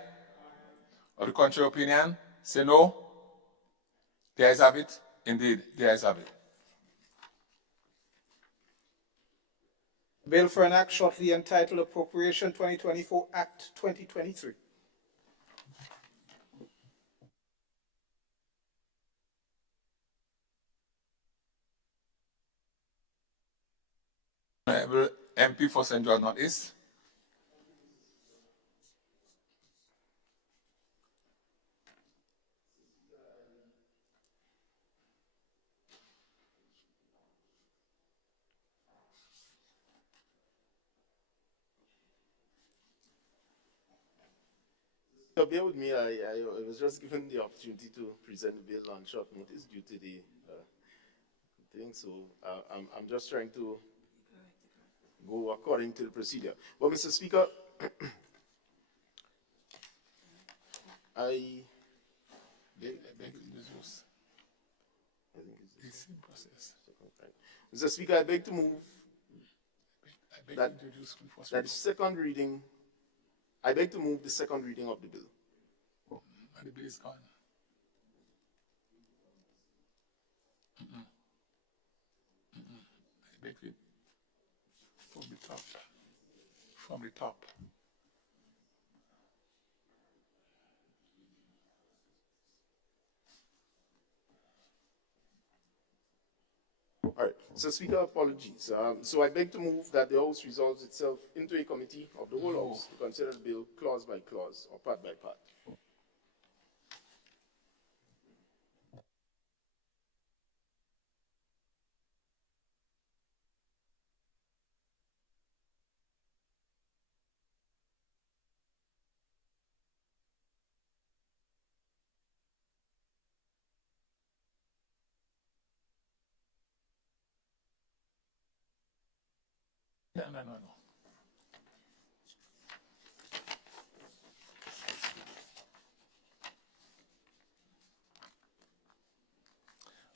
Or the contrary opinion, say no. The ayes have it. Indeed, the ayes have it. Bill for an act shortly entitled Appropriation 2024 Act 2023. Honorable MP for St. George North East. Bear with me, I was just given the opportunity to present the bill on short notice due to the thing, so I'm just trying to go according to the procedure. Well, Mr. Speaker, I beg introduce. I think it's the same process. Mr. Speaker, I beg to move that the second reading. I beg to move the second reading of the bill. And the bill is gone. I beg it from the top. From the top. All right, so Speaker, apologies. So I beg to move that the House resolves itself into a committee of the whole House to consider the bill clause by clause or part by part. No.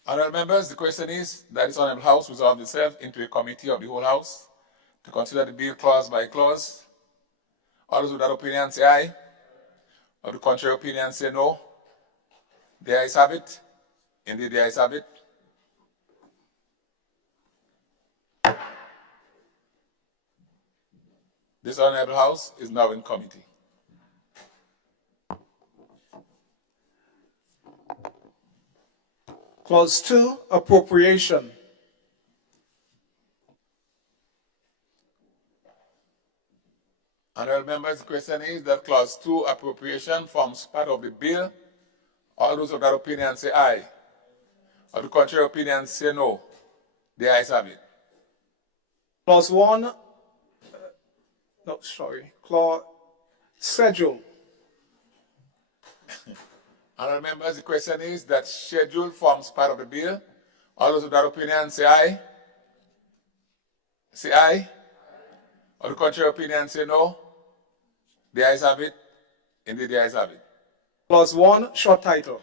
Honorable members, the question is that this Honorable House resolve itself into a committee of the whole House to consider the bill clause by clause. All those with that opinion say aye. Of the contrary opinion say no. The ayes have it. Indeed, the ayes have it. This Honorable House is now in committee. Clause 2, Appropriation. Honorable members, the question is that Clause 2, Appropriation, forms part of the bill. All those of that opinion say aye. Of the contrary opinion say no. The ayes have it. Clause 1, Clause Schedule. Honorable members, the question is that schedule forms part of the bill. All those of that opinion say aye. Say aye. Or the contrary opinion say no. The ayes have it. Indeed, the ayes have it. Clause 1, short title.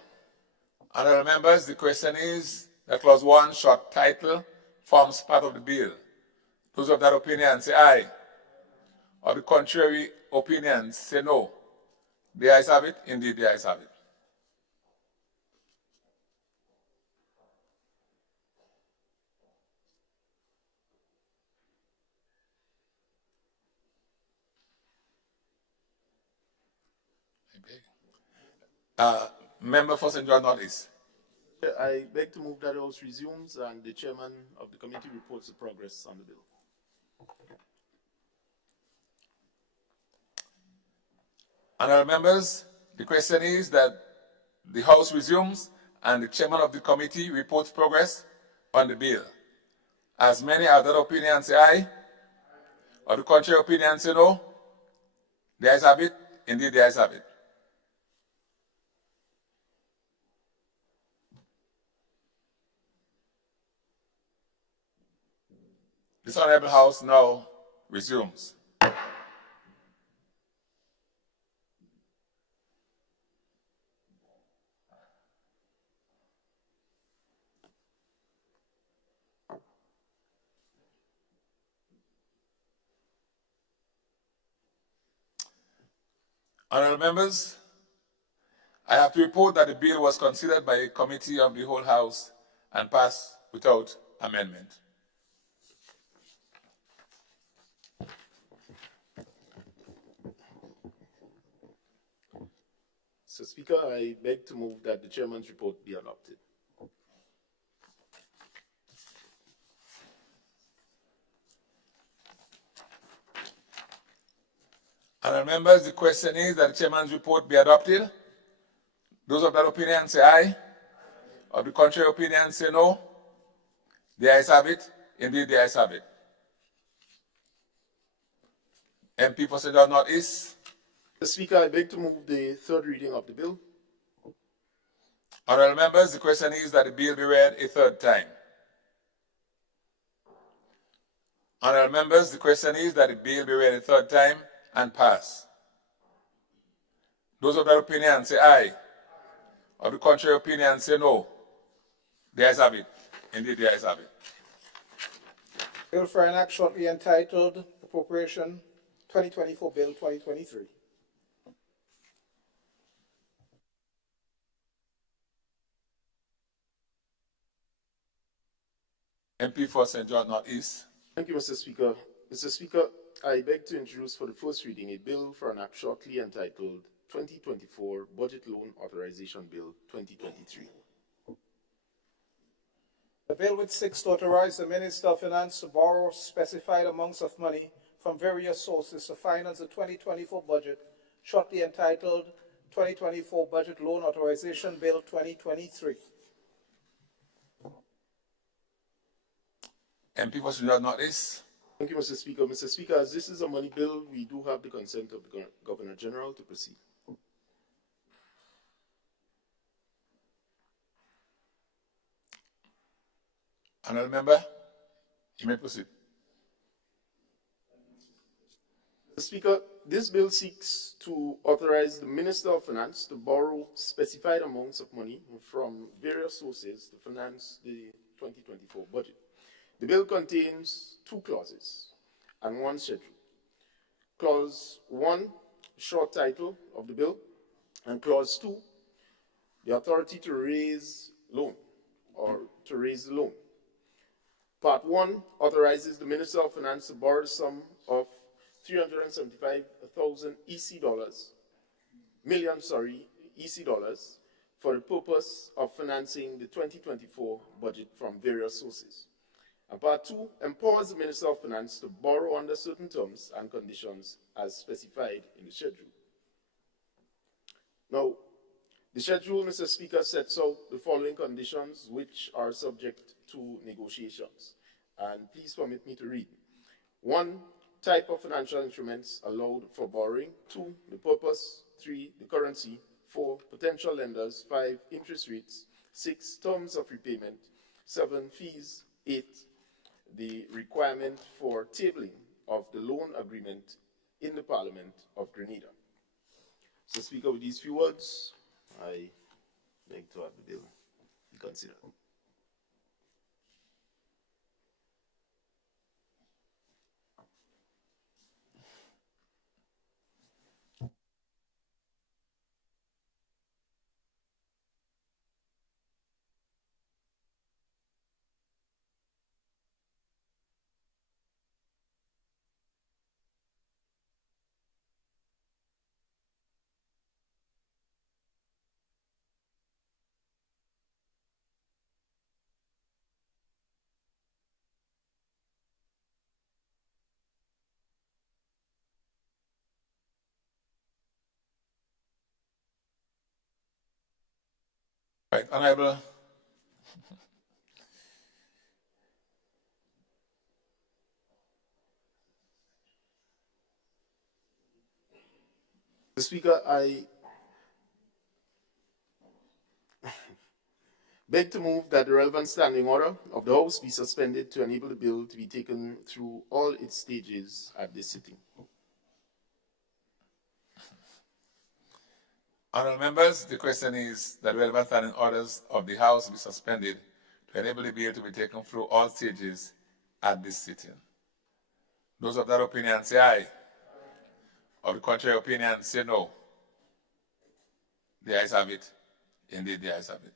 Honorable members, the question is that Clause 1, short title, forms part of the bill. Those of that opinion say aye. Or the contrary opinion say no. The ayes have it. Indeed, the ayes have it. Member for St. George North East. I beg to move that the House resumes and the chairman of the committee reports the progress on the bill. Honorable members, the question is that the House resumes and the chairman of the committee reports progress on the bill. As many as that opinion say aye, or the contrary opinion say no, The ayes have it. Indeed, the ayes have it. This Honorable House now resumes. Honourable members, I have to report that the bill was considered by a committee of the whole House and passed without amendment. Mr. Speaker, I beg to move that the chairman's report be adopted. Honourable members, the question is that the chairman's report be adopted. Those of that opinion say aye. Of the contrary opinion say no. The ayes have it. Indeed, the ayes have it. MP for St. George North East. Mr. Speaker, I beg to move the third reading of the bill. Honourable members, the question is that the bill be read a third time. Honourable members, the question is that the bill be read a third time and pass. Those of that opinion say aye. Of the contrary opinion say no. The ayes have it. Indeed, the ayes have it. Bill for an act shortly entitled Appropriation 2024 Bill 2023. MP for St. George North East. Thank you, Mr. Speaker. Mr. Speaker, I beg to introduce for the first reading a bill for an act shortly entitled 2024 Budget Loan Authorization Bill 2023. The bill which seeks to authorize the Minister of Finance to borrow specified amounts of money from various sources to finance the 2024 budget, shortly entitled 2024 Budget Loan Authorization Bill 2023. MP for St. George North East. Thank you, Mr. Speaker. Mr. Speaker, as this is a money bill, we do have the consent of the Governor General to proceed. Honourable member, you may proceed. Mr. Speaker, this bill seeks to authorize the Minister of Finance to borrow specified amounts of money from various sources to finance the 2024 budget. The bill contains two clauses and one schedule. Clause 1, short title of the bill, and Clause 2, the authority to raise loan or to raise the loan. Part 1 authorizes the Minister of Finance to borrow the sum of 375,000 EC dollars for the purpose of financing the 2024 budget from various sources. And Part 2 empowers the Minister of Finance to borrow under certain terms and conditions as specified in the schedule. Now, the schedule, Mr. Speaker, sets out the following conditions which are subject to negotiations. And please permit me to read. 1, type of financial instruments allowed for borrowing. 2, the purpose. 3, the currency. 4, potential lenders. 5, interest rates. 6, terms of repayment. 7, fees. 8, the requirement for tabling of the loan agreement in the Parliament of Grenada. Mr. Speaker, with these few words, I beg to have the bill be considered. Right, Honourable. Speaker, I beg to move that the relevant standing order of the House be suspended to enable the bill to be taken through all its stages at this sitting. Honourable members, the question is that relevant standing orders of the House be suspended to enable the bill to be taken through all stages at this sitting. Those of that opinion say aye. Of the contrary opinion say no. The ayes have it. Indeed, the ayes have it.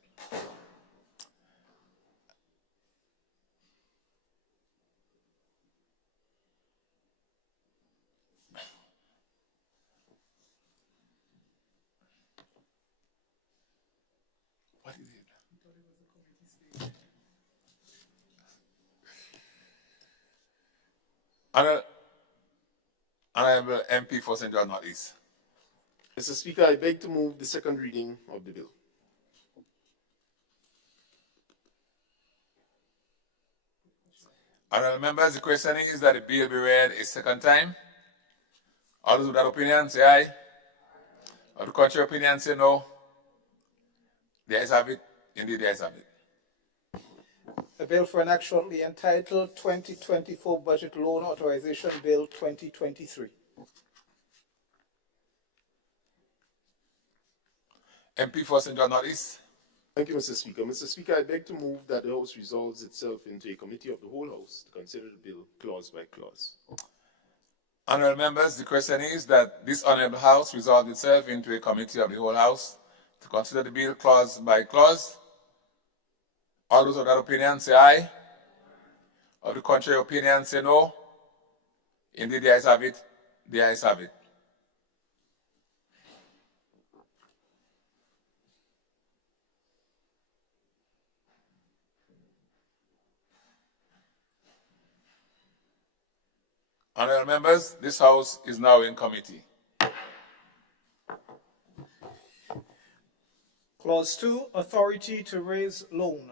What is it? Honourable MP for St. George North East. Mr. Speaker, I beg to move the second reading of the bill. Honourable members, the question is that the bill be read a second time. All those with that opinion say aye. Of the contrary opinion say no. The ayes have it. Indeed, the ayes have it. A bill for an act shortly entitled 2024 Budget Loan Authorization Bill 2023. MP for St. George North East. Thank you, Mr. Speaker. Mr. Speaker, I beg to move that the House resolves itself into a committee of the whole House to consider the bill clause by clause. Honourable members, the question is that this Honourable House resolve itself into a committee of the whole House to consider the bill clause by clause. All those of that opinion say aye. Of the contrary opinion say no. Indeed, the ayes have it. The ayes have it. Honourable members, this House is now in committee. Clause 2, authority to raise loan.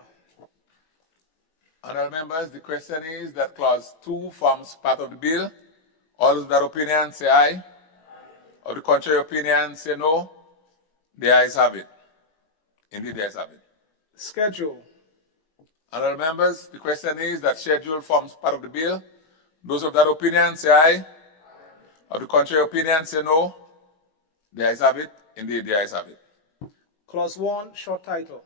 Honourable members, the question is that clause 2 forms part of the bill. All those of that opinion say aye. Of the contrary opinion say no. The ayes have it. Indeed, the ayes have it. Schedule. Honourable members, the question is that schedule forms part of the bill. Those of that opinion say aye. Of the contrary opinion say no. The ayes have it. Indeed, the ayes have it. Clause 1, short title.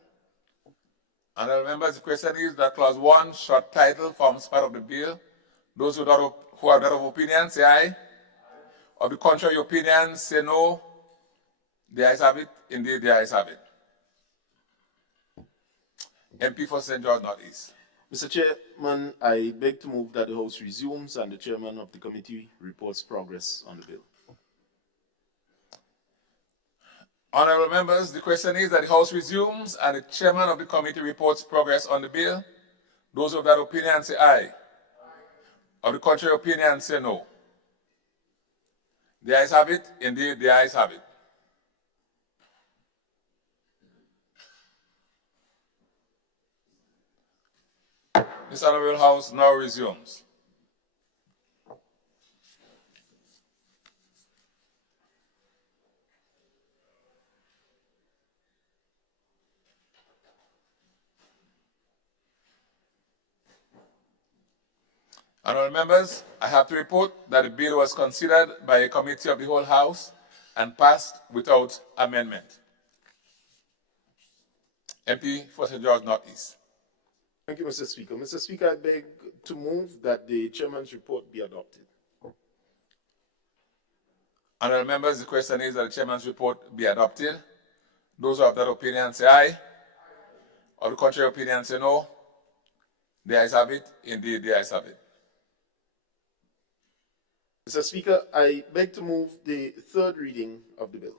Honourable members, the question is that clause 1, short title, forms part of the bill. Those who are that of opinion say aye. Of the contrary opinion say no. The ayes have it. Indeed, the ayes have it. MP for St. George North East. Mr. Chairman, I beg to move that the House resumes and the chairman of the committee reports progress on the bill. Honourable members, the question is that the House resumes and the chairman of the committee reports progress on the bill. Those of that opinion say aye. Of the contrary opinion say no. The ayes have it. Indeed, the ayes have it. This Honourable House now resumes. Honourable members, I have to report that the bill was considered by a committee of the whole House and passed without amendment. MP for St. George North East. Thank you, Mr. Speaker. Mr. Speaker, I beg to move that the chairman's report be adopted. Honourable members, the question is that the chairman's report be adopted. Those who have that opinion say aye. Of the contrary opinion say no. The ayes have it. Indeed, the ayes have it. Mr. Speaker, I beg to move the third reading of the bill.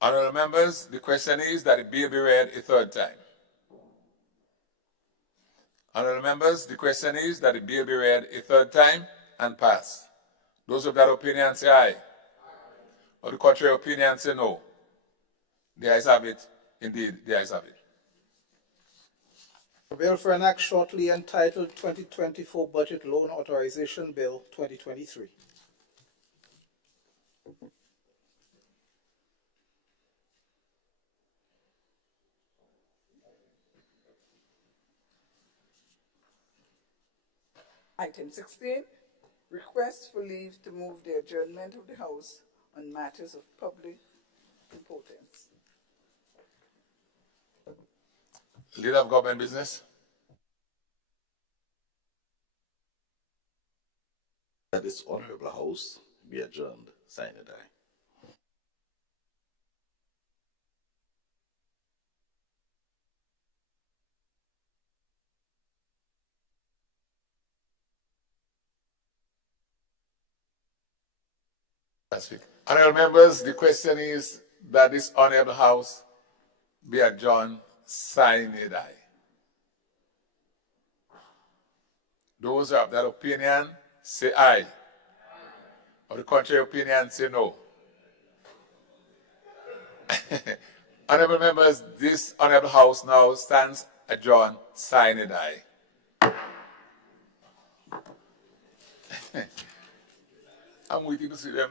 Honourable members, the question is that the bill be read a third time. Honourable members, the question is that the bill be read a third time and pass. Those of that opinion say aye. Of the contrary opinion say no. The ayes have it. Indeed, the ayes have it. A bill for an act shortly entitled 2024 Budget Loan Authorization Bill 2023. Item 16, request for leave to move the adjournment of the House on matters of public importance. Leader of government business. That this honorable House be adjourned, sine die. Honorable members, the question is that this honorable House be adjourned sine die. Those who have that opinion, say aye. Or the contrary opinion, say no. Honorable members, this honorable House now stands adjourned sine die. I'm waiting to see them.